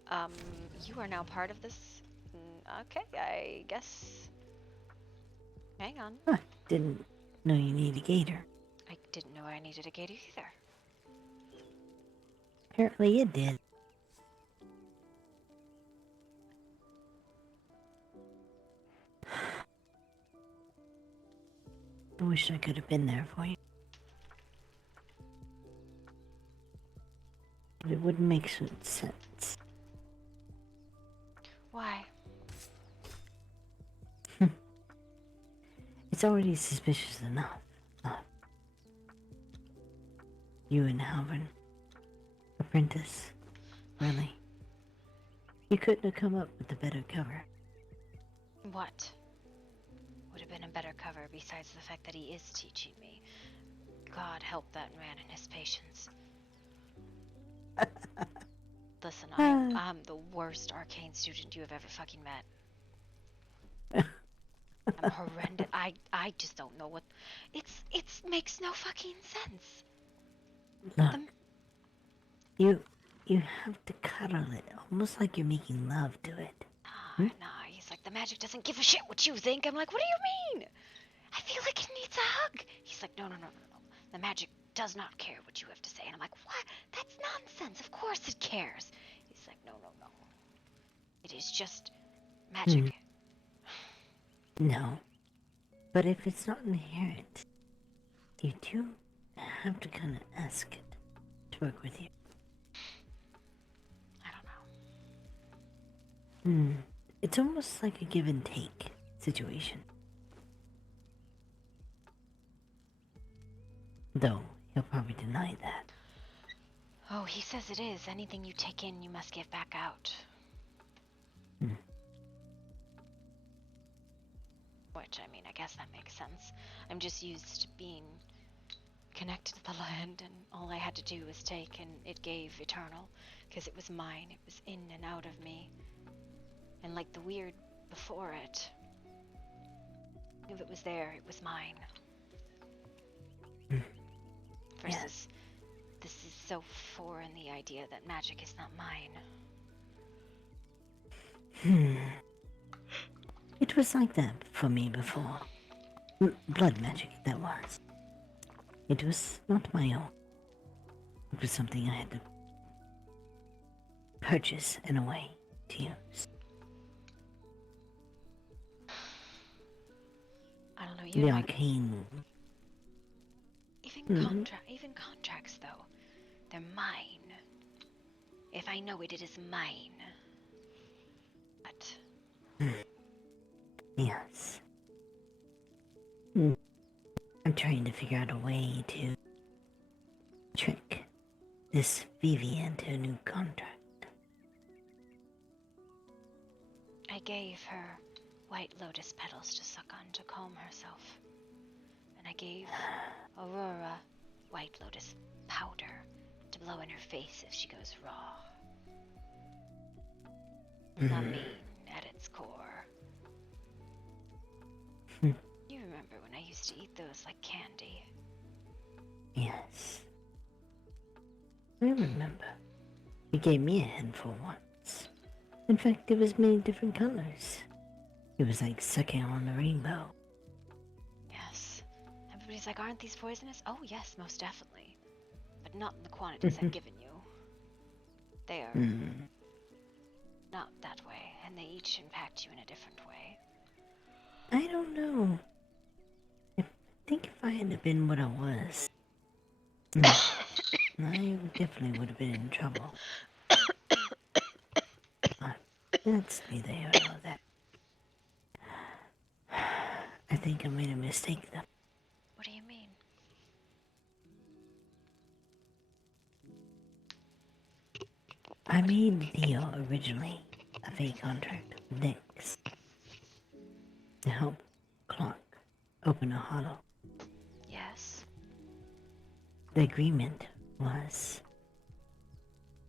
You are now part of this. Okay, I guess. Hang on. Huh, didn't know you need a gator. I didn't know I needed a gator either. Apparently it did. I wish I could have been there for you. But it wouldn't make sense. Why? It's already suspicious enough. You and Alvin. Apprentice. Really. You couldn't have come up with a better cover. What would have been a better cover besides the fact that he is teaching me? God help that man and his patience. I'm the worst arcane student you have ever fucking met. I'm horrendous. I just don't know what. It's makes no fucking sense. Look, you have to cuddle it, almost like you're making love to it. Nah, he's like, the magic doesn't give a shit what you think. I'm like, what do you mean? I feel like it needs a hug. He's like, no. The magic does not care what you have to say. And I'm like, what? That's nonsense. Of course it cares. He's like, no. It is just magic. No. But if it's not inherent, you do have to kind of ask it to work with you. I don't know. It's almost like a give and take situation. Though, he'll probably deny that. Oh, he says it is. Anything you take in, you must give back out. Which, I mean, I guess that makes sense. I'm just used to being connected to the land, and all I had to do was take, and it gave eternal, because it was mine. It was in and out of me. And like the weird before it, if it was there, it was mine. Versus, this is so foreign, the idea that magic is not mine. It was like that for me before. Blood magic, that was. It was not my own. It was something I had to purchase in a way to use. I don't know, The arcane. Even contracts, though, they're mine. If I know it, it is mine. But Yes. I'm trying to figure out a way to trick this Vivi into a new contract. I gave her white lotus petals to suck on to calm herself. And I gave Aurora white lotus powder to blow in her face if she goes raw. Not mean at its core. You remember when I used to eat those like candy? Yes. I remember. You gave me a handful once. In fact, it was many different colors. It was like sucking on a rainbow. Yes. Everybody's like, aren't these poisonous? Oh yes, most definitely. But not in the quantities I've given you. They are not that way, and they each impact you in a different way. I don't know. I think if I had been what I was, I definitely would have been in trouble. But that's neither here nor there. I think I made a mistake though. What do you mean? I made the deal originally, a fake contract with Nyx, to help Clark open a hollow. Yes. The agreement was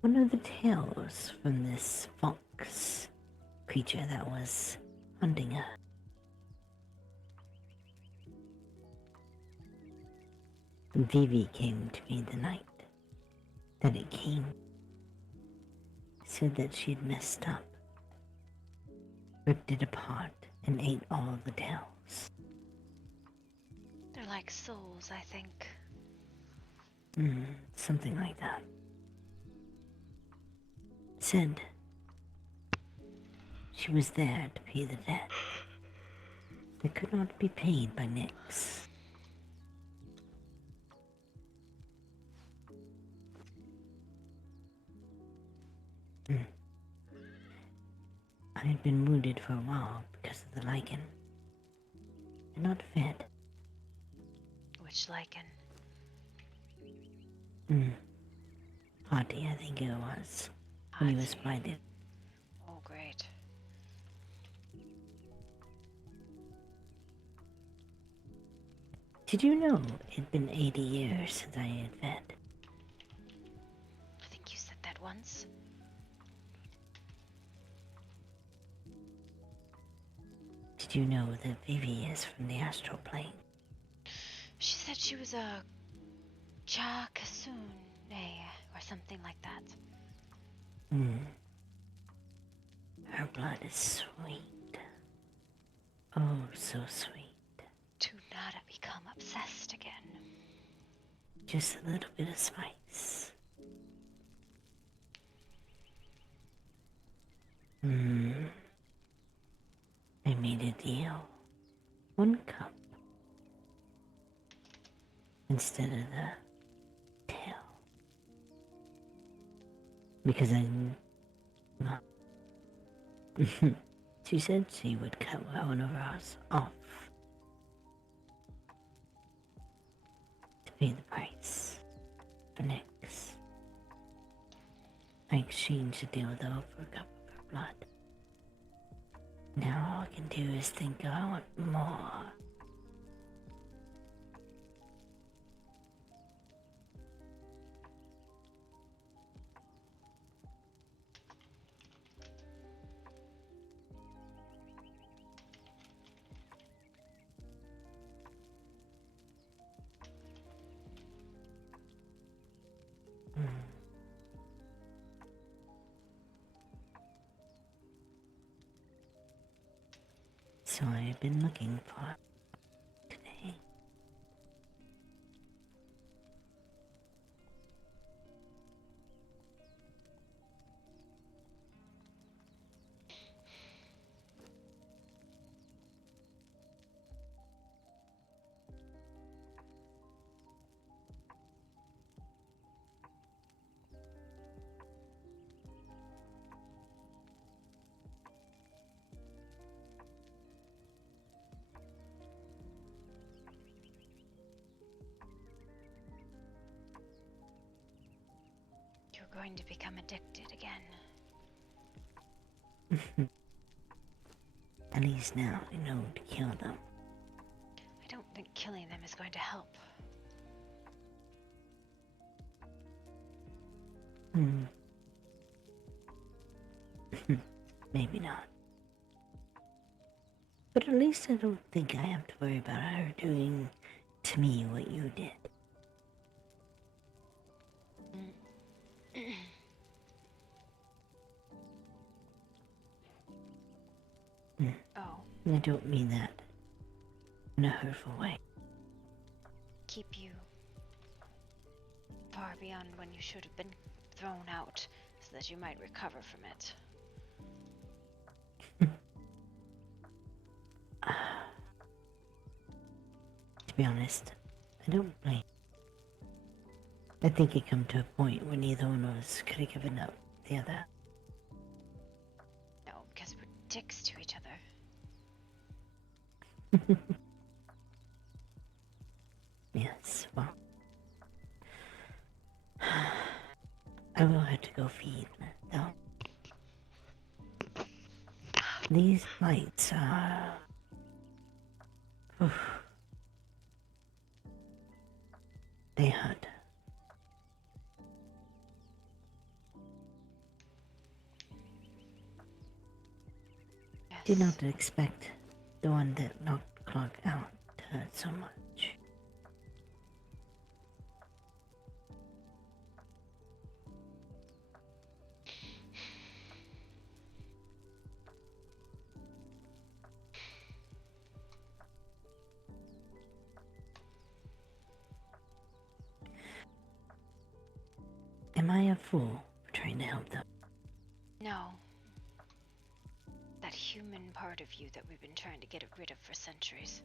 one of the tales from this fox creature that was hunting her. Vivi came to me the night that it came. Said that she'd messed up, ripped it apart, and ate all of the tails. They're like souls, I think. Something like that. Said she was there to pay the debt that could not be paid by Nyx. I had been wounded for a while because of the lichen. And not fed. Which lichen? Hardy, I think it was. When he was blinded. Oh, great. Did you know it'd been 80 years since I had fed? I think you said that once. Did you know that Vivi is from the astral plane? She said she was a Chakasune or something like that. Hmm. Her blood is sweet. Oh, so sweet. Do not become obsessed again. Just a little bit of spice. I made a deal. 1 cup instead of the tail. Because well, she said she would cut one of ours off to pay the price for Nyx. I exchanged the deal though for a cup of her blood. Now all I can do is think I want more. So I've been looking for today. You're going to become addicted again. At least now I know to kill them. I don't think killing them is going to help. Maybe not. But at least I don't think I have to worry about her doing to me what you did. Oh. I don't mean that in a hurtful way. Keep you far beyond when you should have been thrown out so that you might recover from it. To be honest, I don't blame. I think it come to a point where neither one of us could have given up the other. No, because we're dicks to each other. Yes, well, I will have to go feed though. These lights are... They hurt. Yes. Did not expect the one that knocked Clock out to hurt so much. Am I a fool for trying to help them? No. That human part of you that we've been trying to get rid of for centuries.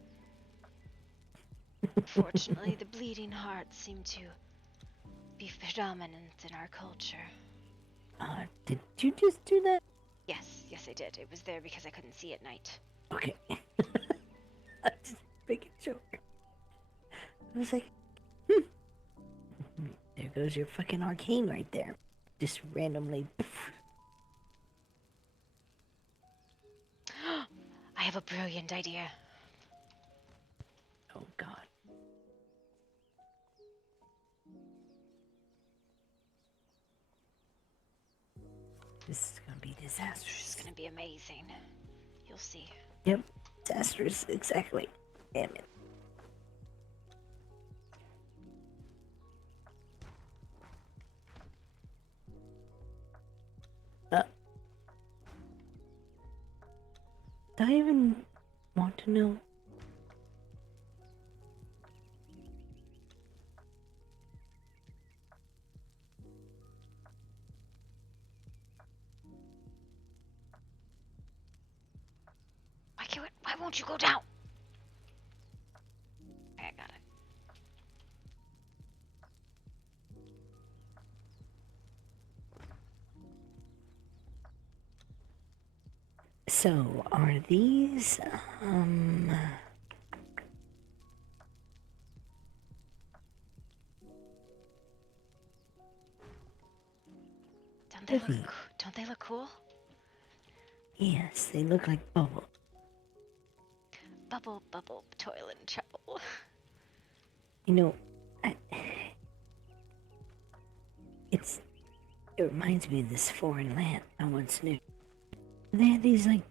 Unfortunately, the bleeding hearts seem to be predominant in our culture. Did you just do that? Yes, yes I did. It was there because I couldn't see at night. Okay. I'm just making sure. I was like, There goes your fucking arcane right there. Just randomly. I have a brilliant idea. Oh god. This is gonna be disastrous. This is gonna be amazing. You'll see. Yep. disasters exactly. Damn it. Do I even want to know? Why won't you go down? Okay, I got it. So, are these, Don't they look cool? Yes, they look like bubble. Bubble, bubble, toil and trouble. You know, it reminds me of this foreign land I once knew. They had these, like,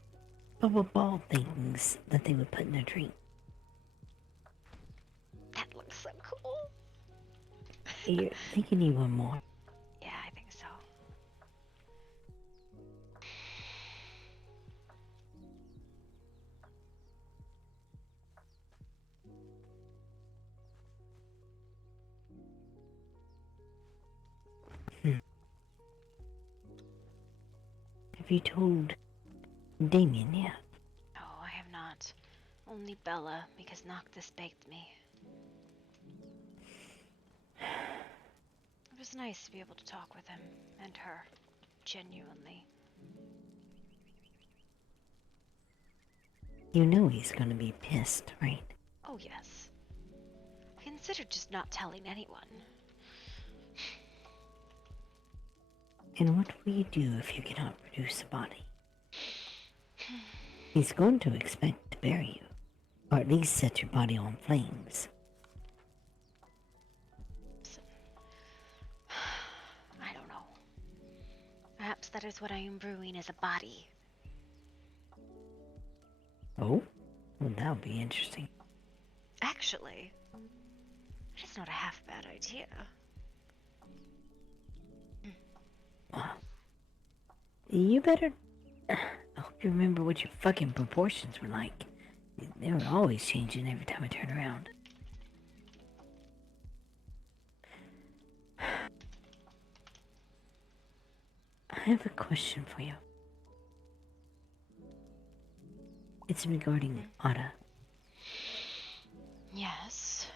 bubble ball things that they would put in a drink. That looks so cool. I think you need one more. Yeah, I think so. Have you told Damien yet? No, I have not. Only Bella, because Noctis begged me. It was nice to be able to talk with him and her, genuinely. You know he's gonna be pissed, right? Oh, yes. I considered just not telling anyone. And what will you do if you cannot produce a body? He's going to expect to bury you, or at least set your body on flames. I don't know. Perhaps that is what I am brewing as a body. Oh? Well, that would be interesting. Actually, it's not a half bad idea. You better... I hope you remember what your fucking proportions were like. They were always changing every time I turn around. I have a question for you. It's regarding Ada. Yes.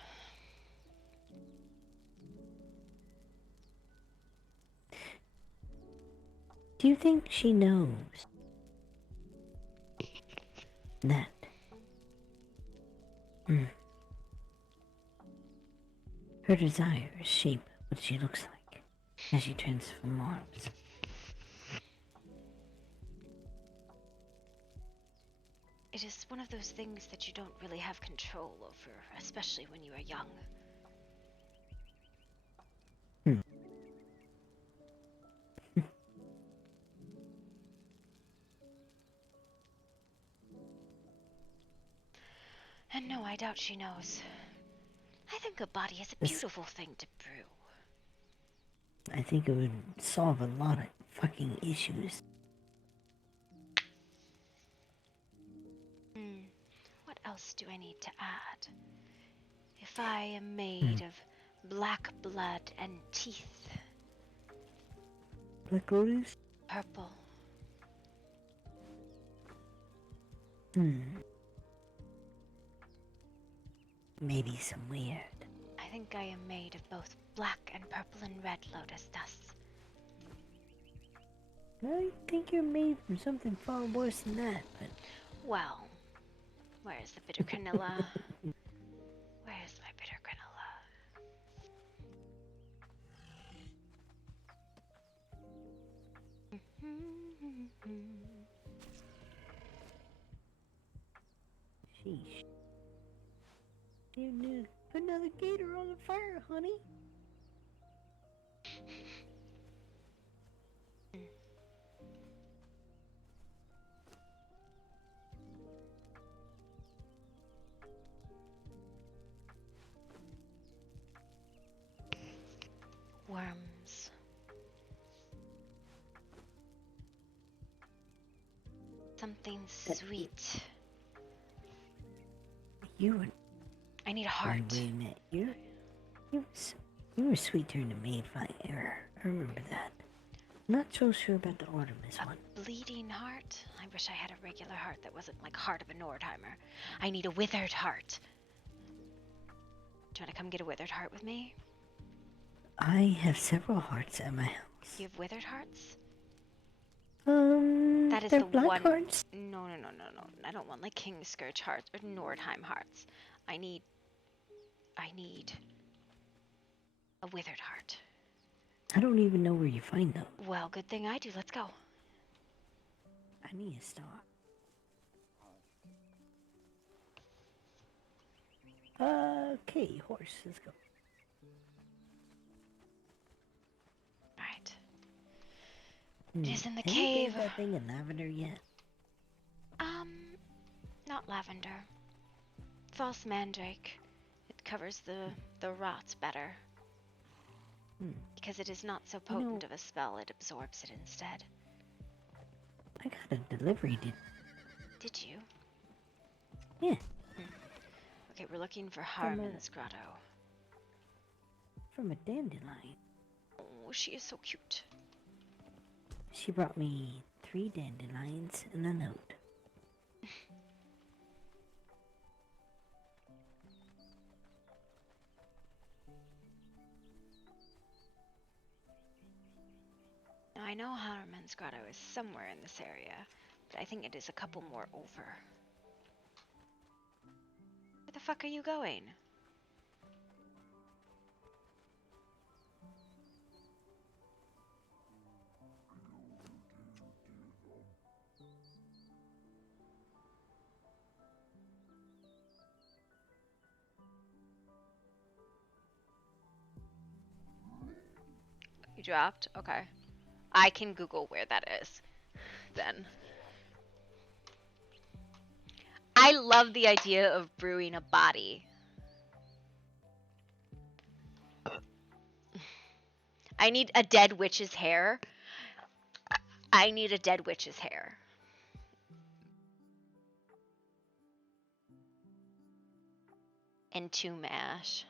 Do you think she knows that her desires shape what she looks like as she transforms? It is one of those things that you don't really have control over, especially when you are young. And no, I doubt she knows. I think a body is a beautiful thing to brew. I think it would solve a lot of fucking issues. What else do I need to add? If I am made of black blood and teeth. Black lotus? Purple. Maybe some weird. I think I am made of both black and purple and red lotus dust. I think you're made from something far worse than that, but... Well, where's the bitter canilla? Where's my bitter canilla? Sheesh. You need to put another gator on the fire, honey. Something sweet. You were. I need a heart. Wait a minute. You were sweet to me if I ever. I remember that. Not so sure about the Artemis one. Bleeding heart? I wish I had a regular heart that wasn't like heart of a Nordheimer. I need a withered heart. Do you want to come get a withered heart with me? I have several hearts at my house. You have withered hearts? That is they're the black one. hearts? No. I don't want like King Scourge hearts or Nordheim hearts. I need a withered heart. I don't even know where you find them. Well, good thing I do. Let's go. I need a star. Okay, horse, let's go. Alright. It is in the Have you cave. made that thing in lavender yet? Not lavender. False mandrake. It covers the rot better. Because it is not so potent of a spell, it absorbs it instead. I got a delivery, Did you? Yeah. Okay, we're looking for Harmon's Grotto. From a dandelion. Oh, she is so cute. She brought me 3 dandelions and a note. Now, I know Harmon's Grotto is somewhere in this area, but I think it is a couple more over. Where the fuck are you going? You dropped? Okay. I can Google where that is. Then. I love the idea of brewing a body. I need a dead witch's hair. I need a dead witch's hair. And 2 mash.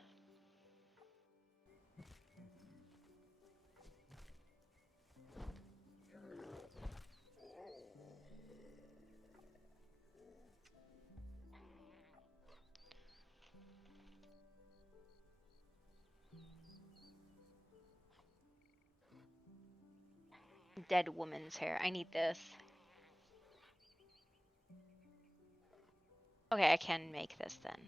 Dead woman's hair. I need this. Okay, I can make this then.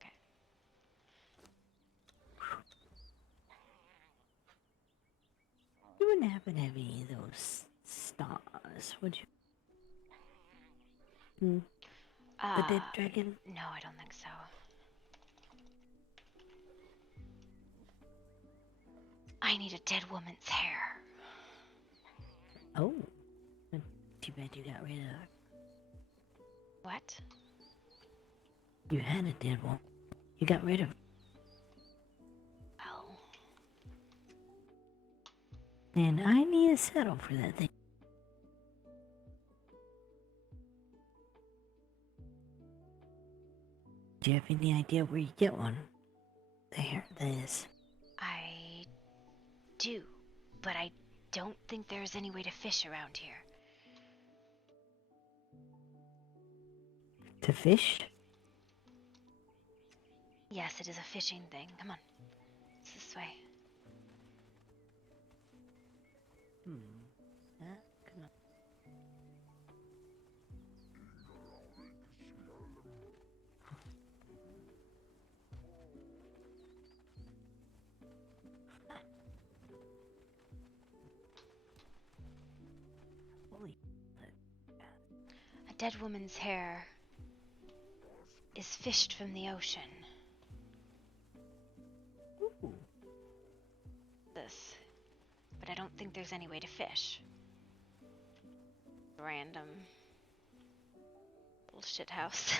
Okay. You wouldn't happen to have any of those stars, would you? The dead dragon? No, I don't think so. I need a dead woman's hair. Oh. Too bad you got rid of it. What? You had a dead one. You got rid of it. Well. And I need a saddle for that thing. Do you have any idea where you get one? There, that is. I do, but I don't think there's any way to fish around here. To fish? Yes, it is a fishing thing. Come on. It's this way. Come on. Holy. A dead woman's hair is fished from the ocean. Ooh. This. But I don't think there's any way to fish. Random bullshit house.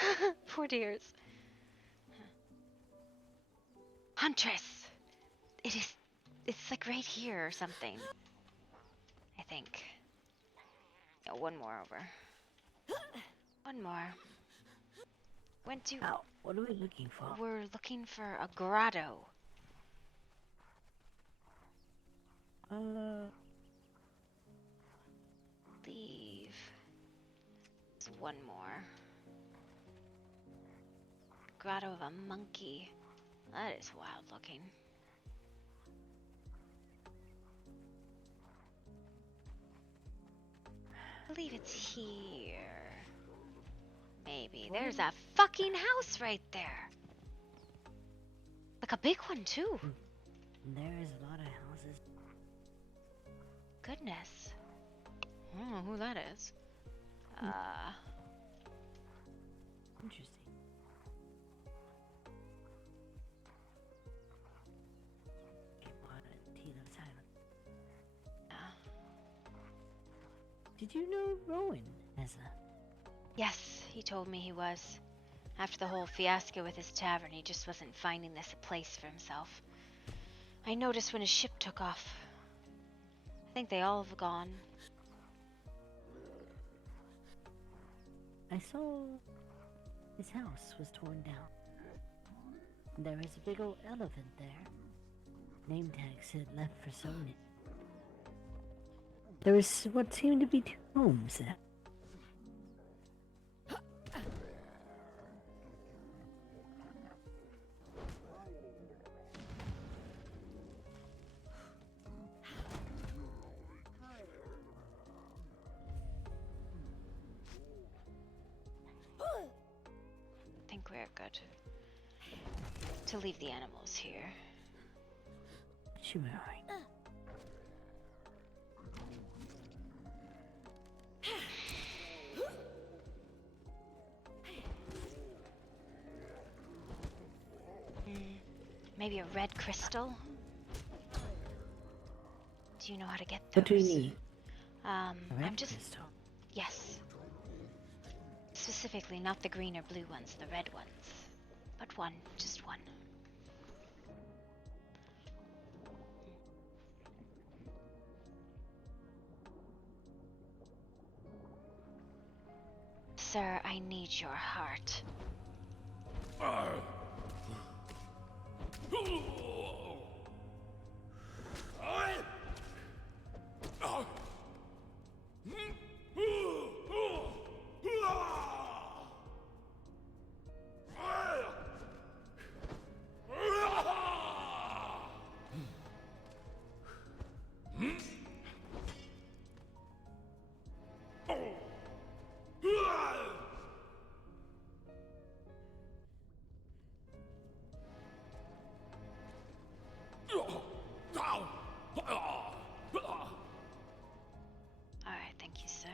Poor dears. Huntress! It it's like right here or something. I think. Yeah, one more over. One more. Went to. Oh, what are we looking for? We're looking for a grotto. Leave. There's one more. Grotto of a monkey. That is wild looking. I believe it's here. Maybe. There's a fucking house right there. Like a big one, too. There is a lot of houses. Goodness. I don't know who that is. Interesting. Did you know Rowan as a... Yes, he told me he was. After the whole fiasco with his tavern, he just wasn't finding this a place for himself. I noticed when his ship took off. I think they all have gone. I saw his house was torn down. There is a big old elephant there. Name tag said left for Sony. There was what seemed to be two homes there. I think we're good to leave the animals here. Should be alright. Maybe a red crystal? Do you know how to get those? What do you need? I'm just... Crystal? Yes. Specifically, not the green or blue ones, the red ones. But one, just one. Sir, I need your heart. Alright, thank you, sir.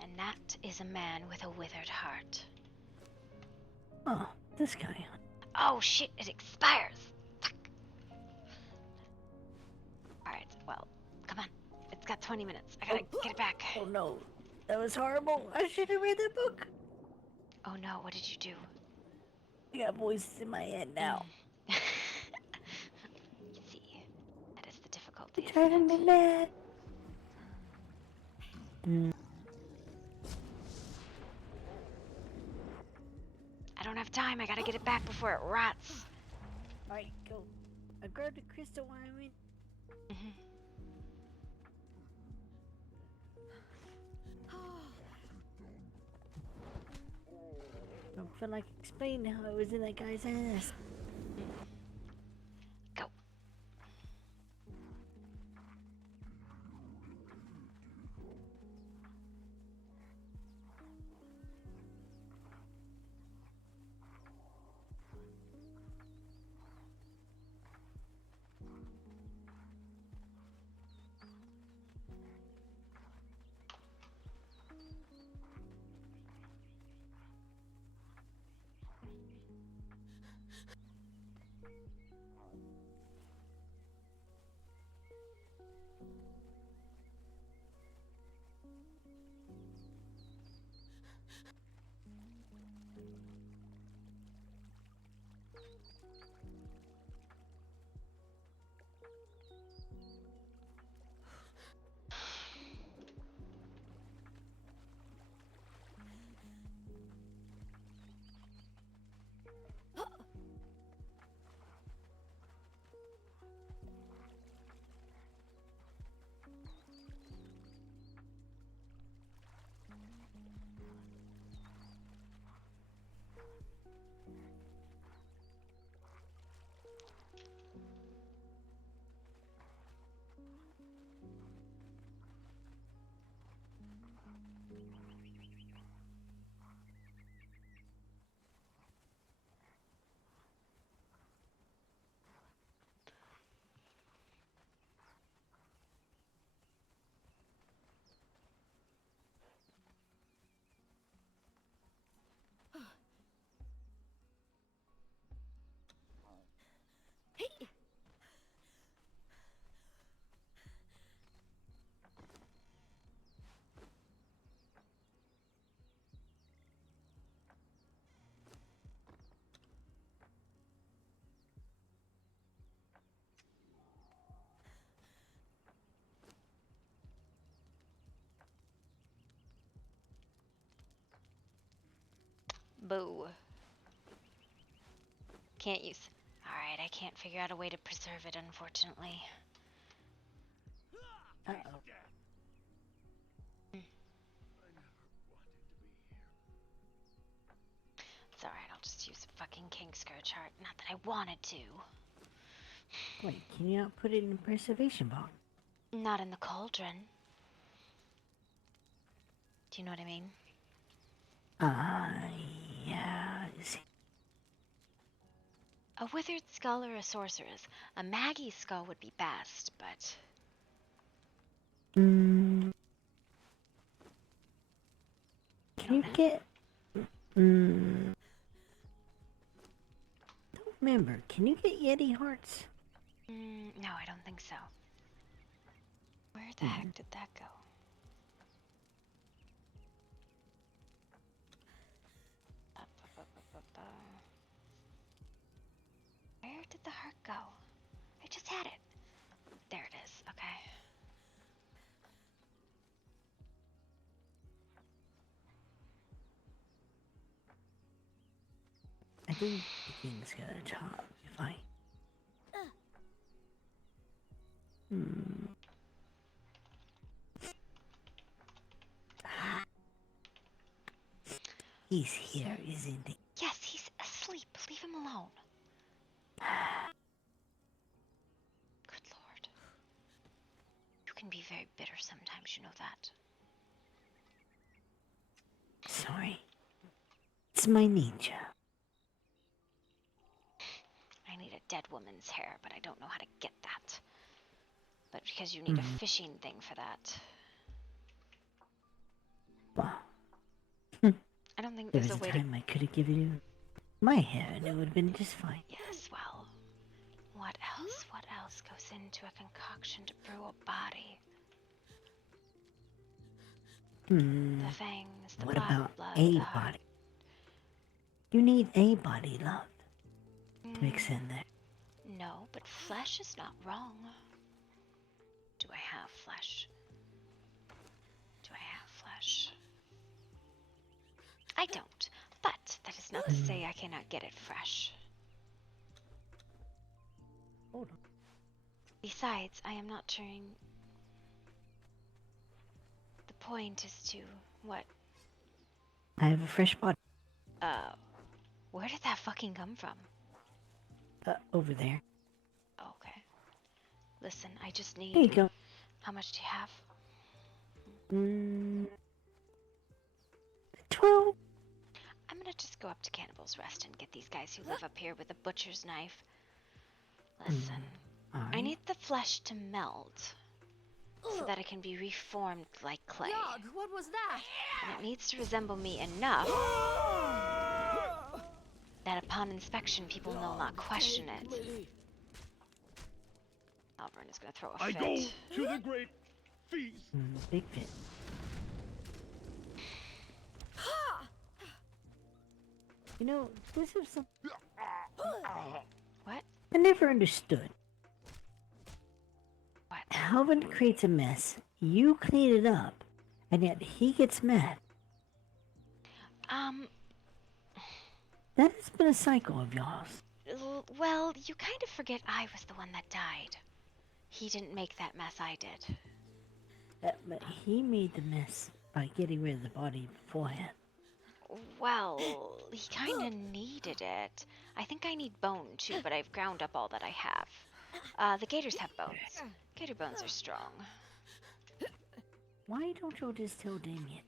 And that is a man with a withered heart. Oh, this guy. Oh shit, it expires! Fuck. Alright, well, come on. It's got 20 minutes. I gotta get it back. Oh no, that was horrible. I should have read that book. Oh no, what did you do? I got voices in my head now. You see, that is the difficulty. You're driving me mad. I don't have time. I gotta get it back before it rots. Alright, go. I grabbed a crystal while I went. I don't feel like explaining how I was in that guy's ass. Go. Boo. Can't use. Alright, I can't figure out a way to preserve it, unfortunately. Uh-oh. It's alright, I'll just use a fucking King Scourge Heart. Not that I wanted to. Wait, can you not put it in the preservation box? Not in the cauldron. Do you know what I mean? Yeah, I see. A withered skull or a sorceress? A Maggie's skull would be best, but... Can you get... Don't remember, can you get Yeti hearts? No, I don't think so. Where the heck did that go? Where did the heart go? I just had it. There it is, okay. I think the king's got a top, if I... He's here, isn't he? Yes, he's asleep. Leave him alone. Good lord. You can be very bitter sometimes, you know that. Sorry. It's my nature. I need a dead woman's hair, but I don't know how to get that. But because you need a fishing thing for that. I don't think There there's was a way a time I could have given you my hair and it would have been just fine. Yes, well, what else? What else goes into a concoction to brew a body? The fangs, the What black about blood, a the heart. body? You need a body, love, to mix in there. No, but flesh is not wrong. Do I have flesh? Do I have flesh? I don't, but that is not to say I cannot get it fresh. Hold on. Besides, I am not trying... The point is to... what? I have a fresh body. Where did that fucking come from? Over there. Okay. Listen, I just need... Here you go. How much do you have? 12. I'm gonna just go up to Cannibal's Rest and get these guys who live up here with a butcher's knife. Listen, I need the flesh to melt so that it can be reformed like clay. Yog, what was that? And it needs to resemble me enough that upon inspection people will not question it. Alvern is gonna throw a fit. I go to the great feast. Big fit. You know, this is some... What? I never understood. What? Alvin creates a mess, you clean it up, and yet he gets mad. That has been a cycle of yours. Well, you kind of forget I was the one that died. He didn't make that mess, I did. But he made the mess by getting rid of the body beforehand. Well, he kind of needed it. I think I need bone too, but I've ground up all that I have. The gators have bones. Gator bones are strong. Why don't you just tell Damien?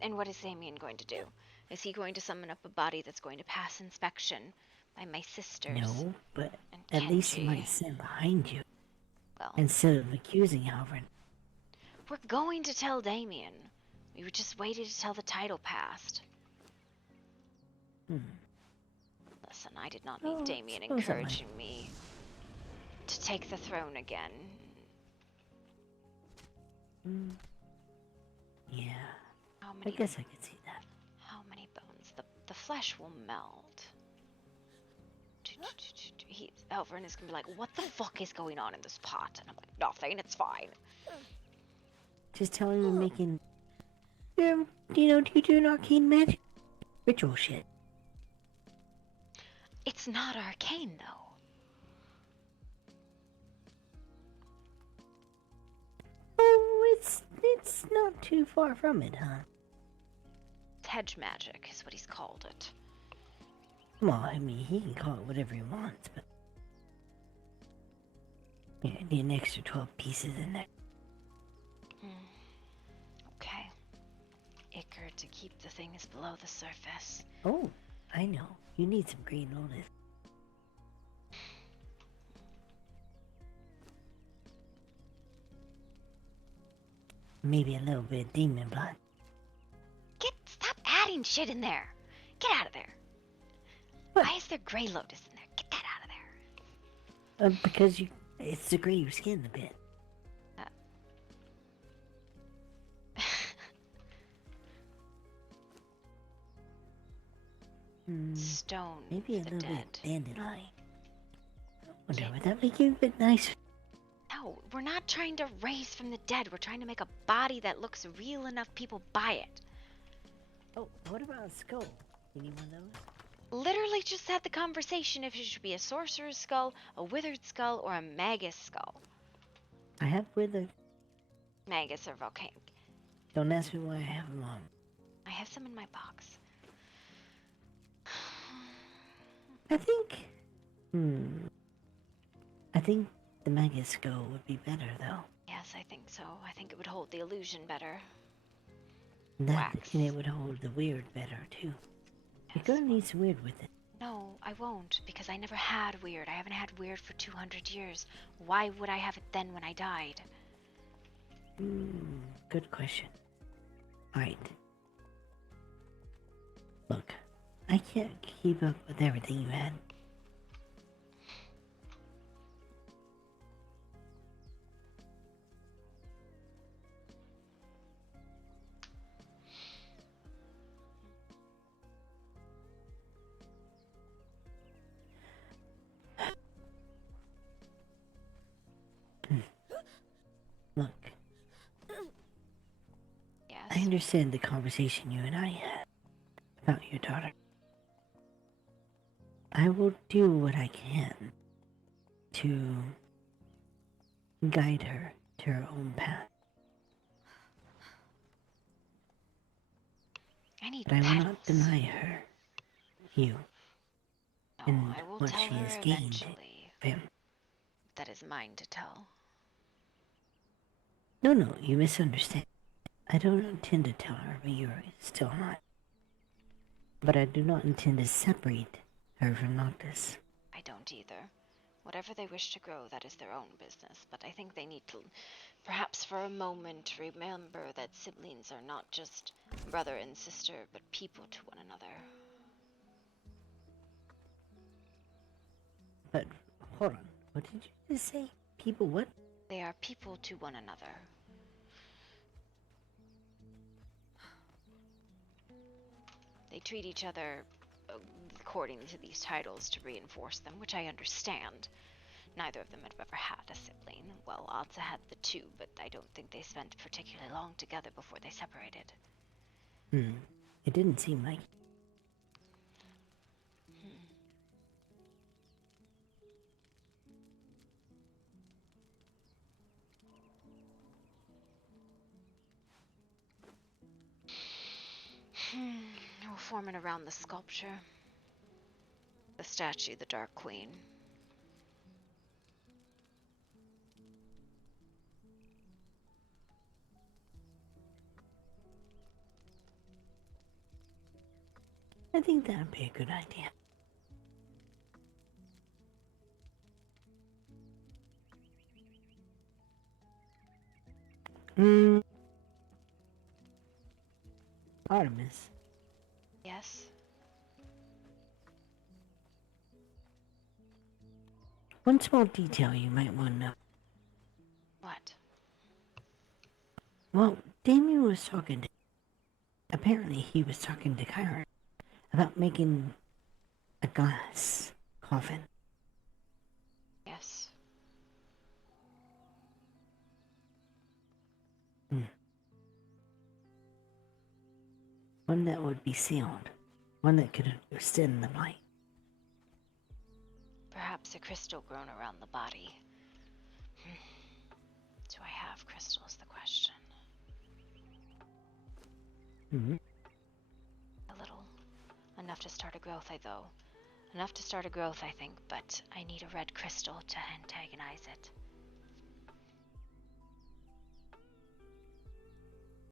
And what is Damien going to do? Is he going to summon up a body that's going to pass inspection by my sisters? No, but and at least he Kenji? might stand behind you. Well, instead of accusing Alvin. We're going to tell Damien. We were just waiting till the title passed. Listen, I did not need Damien suppose I might. encouraging me to take the throne again. Yeah. How I many, guess I could see that. how many bones? The flesh will melt. Elvern is gonna be like, what the fuck is going on in this pot? And I'm like, nothing, it's fine. Just tell him you're do you do an arcane magic ritual shit? It's not arcane, though. Oh, it's not too far from it, huh? Hedge magic is what he's called it. Well, I mean, he can call it whatever he wants, but yeah, I need an extra 12 pieces in there. Okay. Iker to keep the things below the surface. Oh, I know. You need some green lotus. Maybe a little bit of demon blood. Stop adding shit in there. Get out of there. Why is there gray lotus in there? Get that out of there. Because it's to gray your skin a bit. Stone. Maybe a the little dead. bit dandelion. Wonder would that make you a bit nicer? No, we're not trying to raise from the dead. We're trying to make a body that looks real enough people buy it. Oh, what about a skull? You need one of those? Literally just had the conversation if it should be a sorcerer's skull, a withered skull, or a magus skull. I have withered. Magus or volcanic. Don't ask me why I have them on. I have some in my box. I think... I think the magus skull would be better, though. Yes, I think so. I think it would hold the illusion better. That, and it would hold the weird better, too. You're gonna need some weird with it. No, I won't, because I never had weird. I haven't had weird for 200 years. Why would I have it then when I died? Good question. Alright. Look, I can't keep up with everything you had. Look. Yes. I understand the conversation you and I had about your daughter. I will do what I can to guide her to her own path. But I will not deny her you and I will what tell she her has gained. eventually. Him. That is mine to tell. No, you misunderstand. I don't intend to tell her, but you're still not. But I do not intend to separate her from Noctis. I don't either. Whatever they wish to grow, that is their own business. But I think they need to, perhaps for a moment, remember that siblings are not just brother and sister, but people to one another. But, hold on. What did you just say? People what? They are people to one another. They treat each other according to these titles to reinforce them, which I understand. Neither of them had ever had a sibling. Well, Alza had the two, but I don't think they spent particularly long together before they separated. It didn't seem like... We'll form it around the sculpture. The statue, the Dark Queen. I think that would be a good idea. Artemis. Yes? One small detail you might want to know. What? Well, Damien was talking to... Apparently he was talking to Kyron about making a glass coffin. Yes. One that would be sealed. One that could withstand the light. Perhaps a crystal grown around the body. Do I have crystals, the question? Mm-hmm. A little. Enough to start a growth, Enough to start a growth, I think, but I need a red crystal to antagonize it.